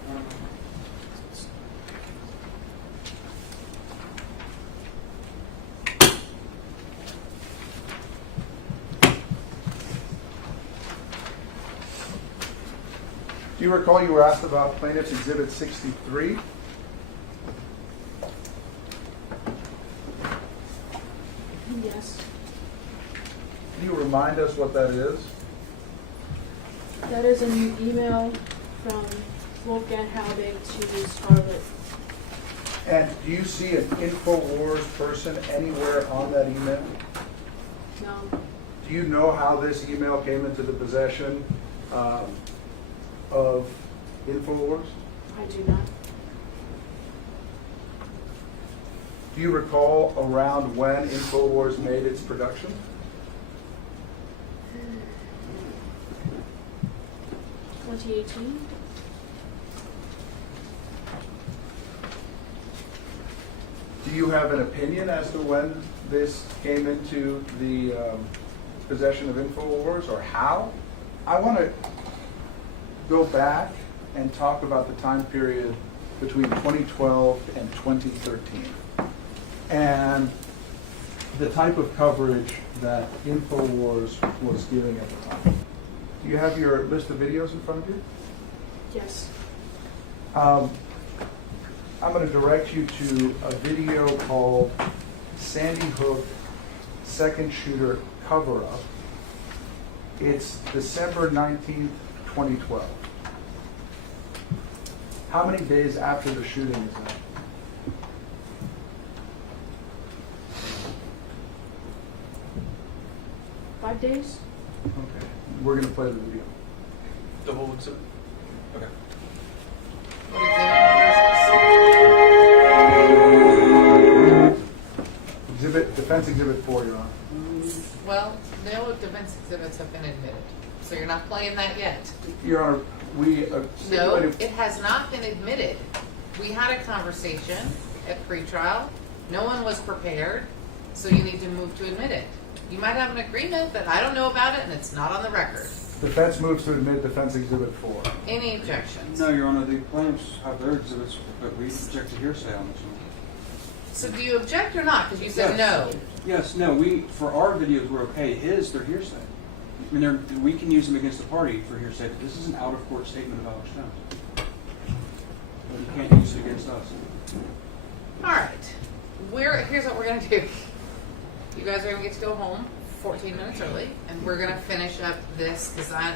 do you recall you were asked about Plaintiff's Exhibit 63? Yes, Can you remind us what that is? that is a new email from Wolfgang Halbig to Scarlett. And do you see an InfoWars person anywhere on that email? No, Do you know how this email came into the possession of InfoWars? I do not. Do you recall around when InfoWars made its production? Hmm. 2018? Do you have an opinion as to when this came into the possession of InfoWars, or how? I want to go back and talk about the time period between 2012 and 2013 and the type of coverage that InfoWars was giving at the time. Do you have your list of videos in front of you? Yes. I'm going to direct you to a video called Sandy Hook Second Shooter Cover-Up. It's December 19th, 2012. How many days after the shooting is that? Five days? Okay. We're going to play the video. The whole exhibit? Okay. Defense Exhibit 4, Your Honor. Well, no defense exhibits have been admitted, so you're not playing that yet. Your Honor, we No, stipulated- it has not been admitted. We had a conversation at pretrial. No one was prepared, so you need to move to admit it. You might have an agreement, but I don't know about it, and it's not on the record. Defense moves to admit Defense Exhibit 4. Any objections? No, Your Honor, the plaintiffs have their exhibits, but we object to hearsay on this one. So do you object or not? Because you said Yes. no. Yes, no, for our videos, we're okay. His, they're hearsay. I mean, we can use them against the party for hearsay, but this is an out-of-court statement of Alex Jones. But you can't use it against us. All right. Here's what we're going to do. You guys are going to get to go home 14 minutes early, and we're going to finish up this design.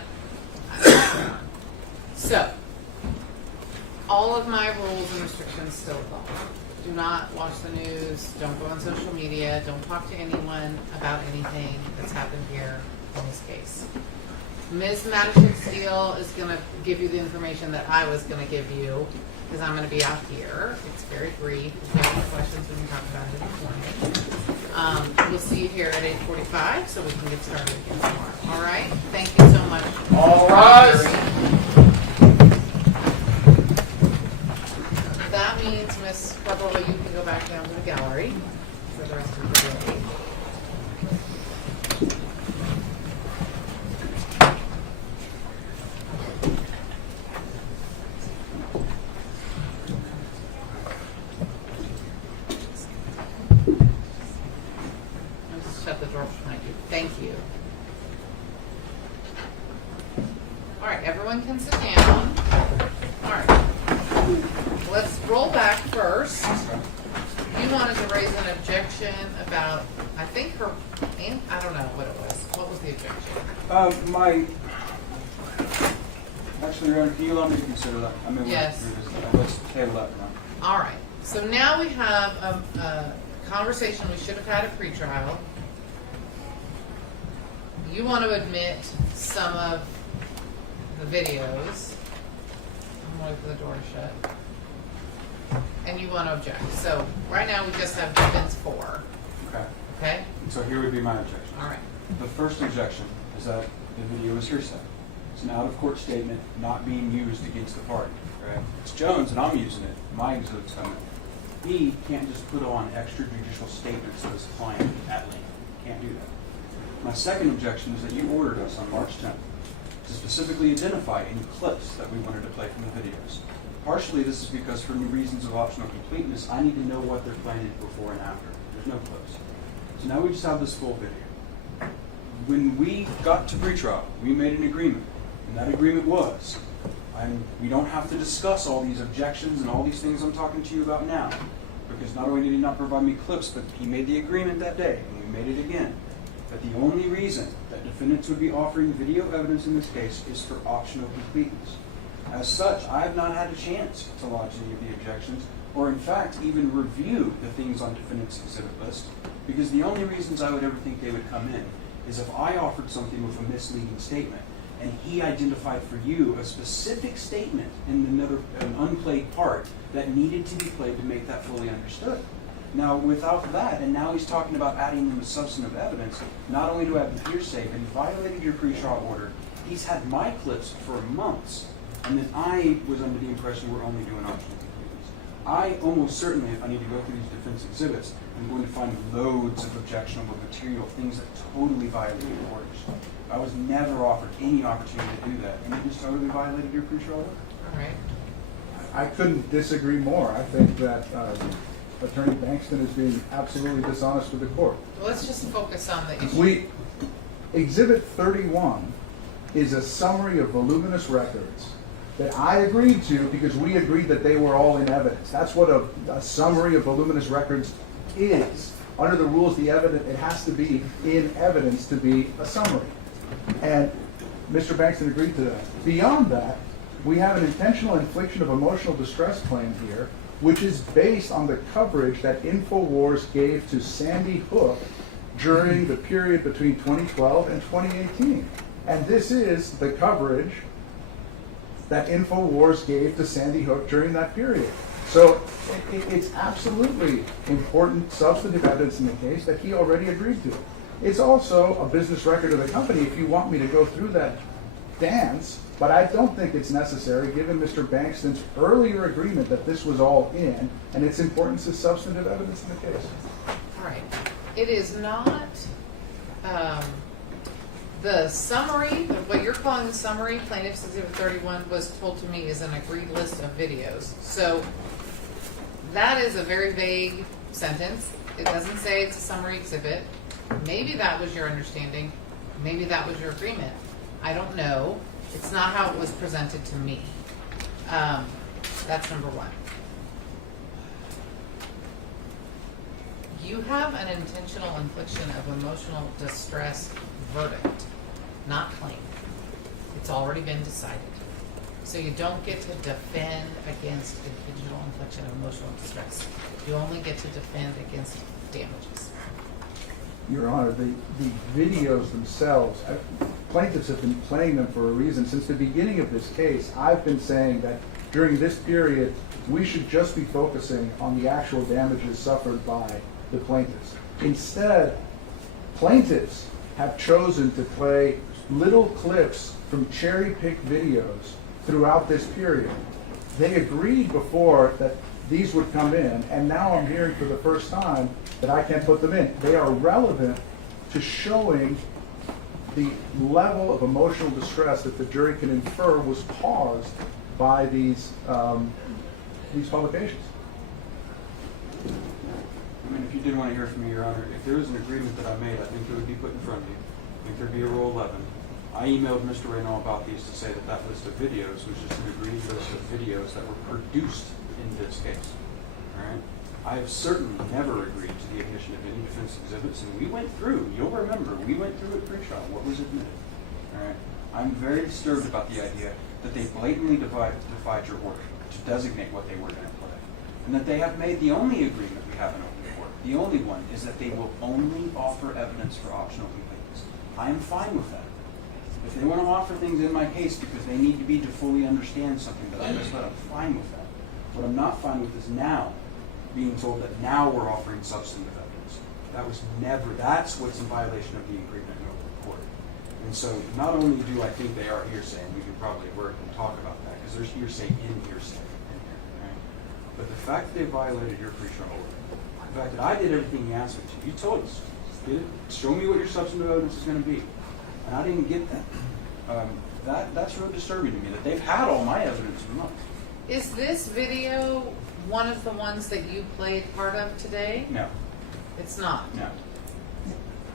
So, all of my rules and restrictions still apply. Do not watch the news, don't go on social media, don't talk to anyone about anything that's happened here in this case. Ms. Matashik-Steele is going to give you the information that I was going to give you, because I'm going to be out here. It's very brief. If you have any questions, we can talk about it in the morning. We'll see you here at 8:45, so we can get started again tomorrow. All right? Thank you so much. All rise. That means, Ms. Barbola, you can go back down to the gallery for the rest of the day. Let's shut the door behind you. Thank you. All right, everyone can sit down. All right. Let's roll back first. You you wanted to raise an objection about, I think her, and I don't know what it was. What was the objection? Actually, Your Honor, can you allow me to consider that? I mean, Yes. let's table that now. All right, so now we have a conversation we should have had at pretrial. You want to admit some of the videos. I'm going to wait for the door to shut. And you want to object. So right now we just have defense 4. Okay. Okay? So here would be my objection. All right. The first objection is that the video is hearsay. It's an out-of-court statement not being used against the party. Right? It's Jones, and I'm using it. My exhibit's coming. He can't just put on extrajudicial statements of his client at length. Can't do that. My second objection is that you ordered us on March 10th to specifically identify any clips that we wanted to play from the videos. Partially, this is because for reasons of optional completeness, I need to know what they're playing before and after. There's no clips. So now we just have this full video. When we got to pretrial, we made an agreement, and that agreement was, we don't have to discuss all these objections and all these things I'm talking to you about now, because not only did he not provide me clips, but he made the agreement that day, and we made it again, that the only reason that defendants would be offering video evidence in this case is for optional completeness. As such, I have not had a chance to lodge any of the objections, or in fact, even review the things on defendant's exhibit list, because the only reasons I would ever think they would come in is if I offered something with a misleading statement, and he identified for you a specific statement in an unplayed part that needed to be played to make that fully understood. Now, without that, and now he's talking about adding them as substantive evidence, not only do I have the hearsay, but he violated your pre-trial order. He's had my clips for months, and then I was under the impression we're only doing optional completeness. I almost certainly, if I need to go through these defense exhibits, I'm going to find loads of objectionable material, things that totally violate your orders. I was never offered any opportunity to do that, and you just totally violated your pre-trial order. All right. I couldn't disagree more. I think that Attorney Bankston is being absolutely dishonest with the court. Well, let's just focus on the issue. Exhibit 31 is a summary of voluminous records that I agreed to because we agreed that they were all in evidence. That's what a summary of voluminous records is. Under the rules, the evidence, it has to be in evidence to be a summary. And Mr. Bankston agreed to that. Beyond that, we have an intentional infliction of emotional distress claim here, which is based on the coverage that InfoWars gave to Sandy Hook during the period between 2012 and 2018. And this is the coverage that InfoWars gave to Sandy Hook during that period. So it's absolutely important substantive evidence in the case that he already agreed to. It's also a business record of the company if you want me to go through that dance, but I don't think it's necessary given Mr. Bankston's earlier agreement that this was all in, and its importance is substantive evidence in the case. All right. It is not the summary, what you're calling the summary, Plaintiff's Exhibit 31, was told to me is an agreed list of videos. So that is a very vague sentence. It doesn't say it's a summary exhibit. Maybe that was your understanding. Maybe that was your agreement. I don't know. It's not how it was presented to me. That's number one. You have an intentional infliction of emotional distress verdict, not claim. It's already been decided. So you don't get to defend against intentional infliction of emotional distress. You only get to defend against damages. Your Honor, the videos themselves, plaintiffs have been playing them for a reason. Since the beginning of this case, I've been saying that during this period, we should just be focusing on the actual damages suffered by the plaintiffs. Instead, plaintiffs have chosen to play little clips from cherry-picked videos throughout this period. They agreed before that these would come in, and now I'm hearing for the first time that I can't put them in. They are relevant to showing the level of emotional distress that the jury can infer was caused by these publications. I mean, if you did want to hear from me, Your Honor, if there was an agreement that I made, I think it would be put in front of you. I think there'd be a Rule 11. I emailed Mr. Reynolds about these to say that that list of videos was just an agreed list of videos that were produced in this case. All right? I have certainly never agreed to the admission of any defense exhibits, and we went through, you'll remember, we went through at pre-trial what was admitted. All right? I'm very disturbed about the idea that they blatantly defied your order to designate what they were going to play, and that they have made the only agreement we have in open court, the only one, is that they will only offer evidence for optional completeness. I am fine with that. If they want to offer things in my case because they need to be to fully understand something that I misled, I'm fine with that. What I'm not fine with is now being told that now we're offering substantive evidence. That was never, that's what's in violation of the agreement in open court. And so not only do I think they are hearsay, and we can probably work and talk about that, because there's hearsay in hearsay in here, right? But the fact that they violated your pre-trial order, the fact that I did everything you asked me to, you told us, show me what your substantive evidence is going to be. And I didn't get that. That's really disturbing to me, that they've had all my evidence for months. Is this video one of the ones that you played part of today? No. It's not? No.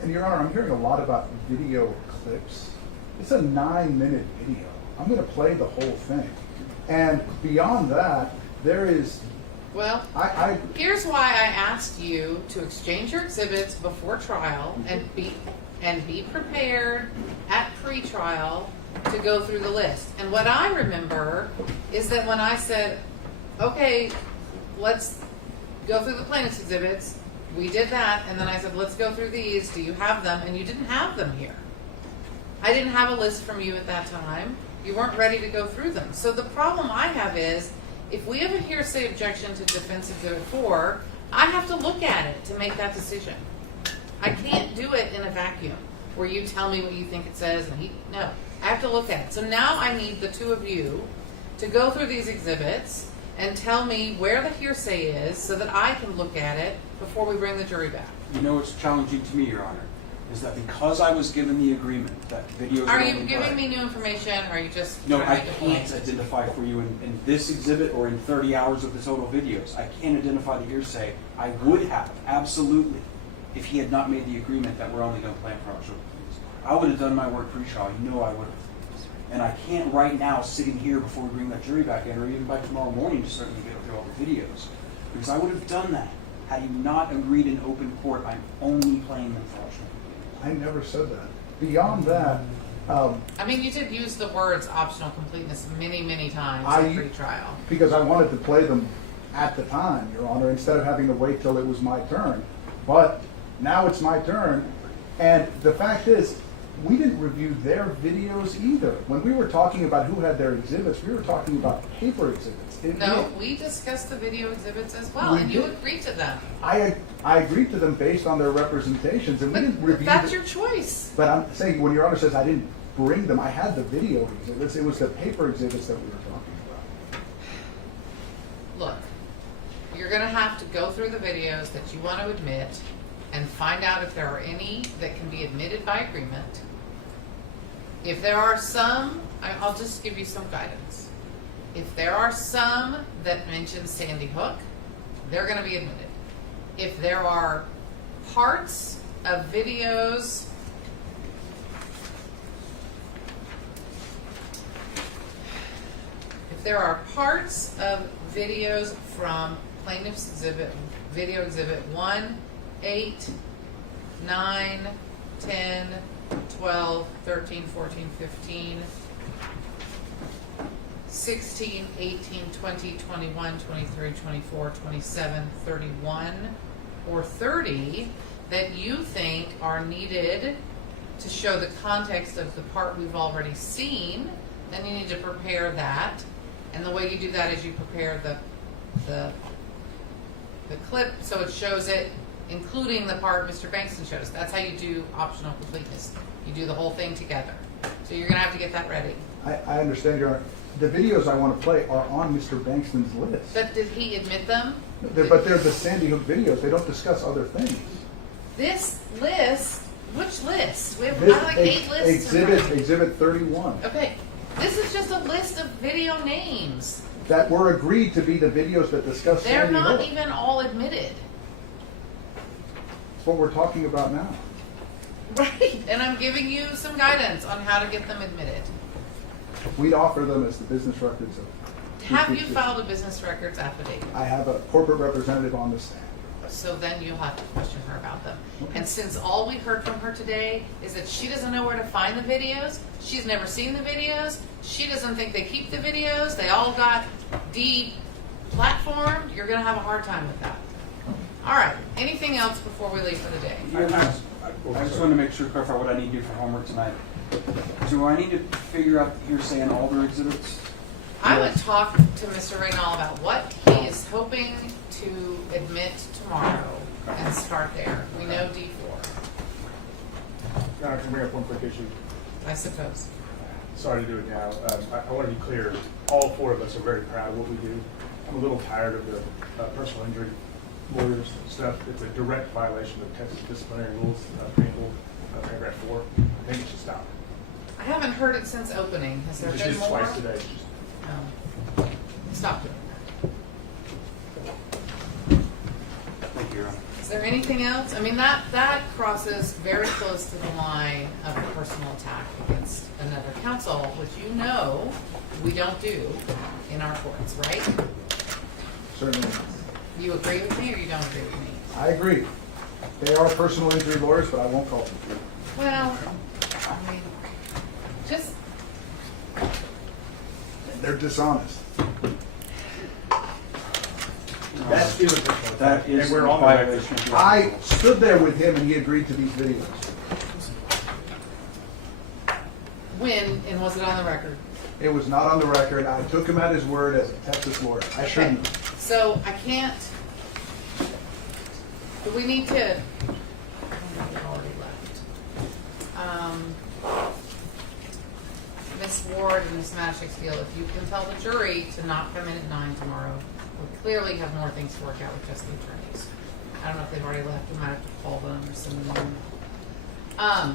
And Your Honor, I'm hearing a lot about video clips. It's a 9-minute video. I'm going to play the whole thing. And beyond that, there is... Well, here's why I asked you to exchange your exhibits before trial and be prepared at pre-trial to go through the list. And what I remember is that when I said, okay, let's go through the plaintiff's exhibits, we did that, and then I said, let's go through these, do you have them? And you didn't have them here. I didn't have a list from you at that time. You weren't ready to go through them. So the problem I have is, if we have a hearsay objection to Defense Exhibit 4, I have to look at it to make that decision. I can't do it in a vacuum where you tell me what you think it says and no. I have to look at it. So now I need the two of you to go through these exhibits and tell me where the hearsay is so that I can look at it before we bring the jury back. You know what's challenging to me, Your Honor, is that because I was given the agreement that videos are you giving me new information, or are you just no, trying I to make a can't point? identify for you in this exhibit or in 30 hours of the total videos. I can't identify the hearsay. I would have, absolutely, if he had not made the agreement that we're only going to plan for optional completeness. I would have done my work pre-trial. You know I would have. And I can't right now, sitting here before we bring that jury back in, or even by tomorrow morning, to certainly get through all the videos. Because I would have done that. Had you not agreed in open court, I'm only playing them for optional completeness. I never said that. Beyond that... I mean, you did use the words optional completeness many, many times in pre-trial. Because I wanted to play them at the time, Your Honor, instead of having to wait till it was my turn. But now it's my turn, and the fact is, we didn't review their videos either. When we were talking about who had their exhibits, we were talking about paper exhibits. No, we discussed the video exhibits as well, and you agreed to them. I agreed to them based on their representations, and we didn't review That's your choice. But I'm saying, when Your Honor says I didn't bring them, I had the video exhibits. It was the paper exhibits that we were talking about. Look, you're going to have to go through the videos that you want to admit and find out if there are any that can be admitted by agreement. If there are some, I'll just give you some guidance. If there are some that mention Sandy Hook, they're going to be admitted. If there are parts of videos from plaintiff's exhibit, video exhibit 1, 8, 9, 10, 12, 13, 14, 15, 16, 18, 20, 21, 23, 24, 27, 31, or 30 that you think are needed to show the context of the part we've already seen, then you need to prepare that. And the way you do that is you prepare the clip so it shows it, including the part Mr. Bankston shows. That's how you do optional completeness. You do the whole thing together. So you're going to have to get that ready. I understand, Your Honor. The videos I want to play are on Mr. Bankston's list. But did he admit them? But they're the Sandy Hook videos. They don't discuss other things. This list, which list? We have like 8 lists. Exhibit 31. Okay. This is just a list of video names. That were agreed to be the videos that discuss They're Sandy not Hook. even all admitted. That's what we're talking about now. Right. And I'm giving you some guidance on how to get them admitted. We'd offer them as the business records of Have you filed a business records affidavit? I have a corporate representative on the stand. So then you'll have to question her about them. And since all we heard from her today is that she doesn't know where to find the videos, she's never seen the videos, she doesn't think they keep the videos, they all got de-platformed, you're gonna have a hard time with that. All right, anything else before we leave for the day? I just want to make sure, clarify what I need to do for homework tonight. Do I need to figure out hearsay on all their exhibits? I would talk to Mr. Raynal about what he is hoping to admit tomorrow and start there. We know D4. Your Honor, can I bring up one quick issue? I suppose. Sorry to do it now. I want to be clear. All four of us are very proud of what we do. I'm a little tired of the personal injury lawyers stuff. It's a direct violation of Texas disciplinary rules, paragraph 4. I think it should stop. I haven't heard it since opening. Has there Just been did more? twice today. No. Stop doing Thank you, Your Honor. that. Is there anything else? I mean, that crosses very close to the line of a personal attack against another counsel, which you know we don't do in our courts, right? Certainly. You agree with me or you don't agree with me? I agree. They are personal injury lawyers, but I won't call them. Well, I mean, just They're dishonest. That's still a personal attack. That is And we're a on the record. violation of the I stood there with him and he agreed to these videos. when and was it on the record? It was not on the record. I took him at his word as a Texas lawyer. I shouldn't. So I can't, but we need to, I know they've already left. Ms. Ward and Ms. Matchstick, if you can tell the jury to not come in at 9 tomorrow, we clearly have more things to work out with just the attorneys. I don't know if they've already left, we might have to call them or send them in. I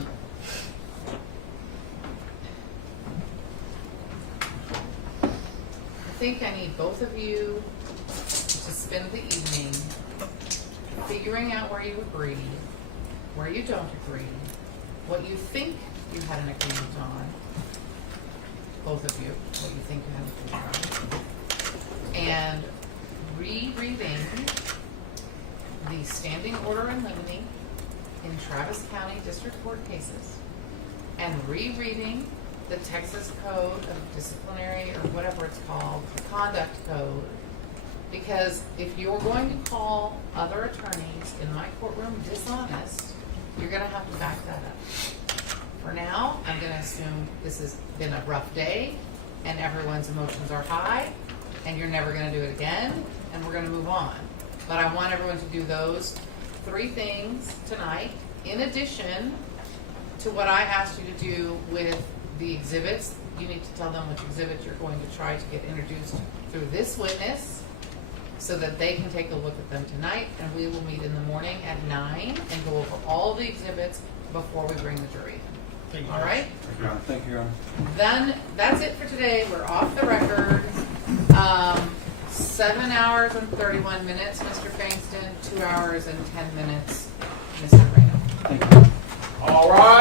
think I need both of you to spend the evening figuring out where you agree, where you don't agree, what you think you had an agreement on, both of you, what you think you had an agreement on, and rereading the standing order in limine in Travis County District Court cases, and rereading the Texas Code of Disciplinary, or whatever it's called, the Conduct Code, because if you're going to call other attorneys in my courtroom dishonest, you're gonna have to back that up. For now, I'm gonna assume this has been a rough day, and everyone's emotions are high, and you're never gonna do it again, and we're gonna move on. But I want everyone to do those 3 things tonight, in addition to what I asked you to do with the exhibits. You need to tell them which exhibits you're going to try to get introduced through this witness so that they can take a look at them tonight, and we will meet in the morning at 9 and go over all the exhibits before we bring the jury in. All right? Thank you, Your Honor. Thank you, Your Honor. Then, that's it for today. We're off the record. 7 hours and 31 minutes, Mr. Fangston. 2 hours and 10 minutes, Mr. Reno. Thank you. All right.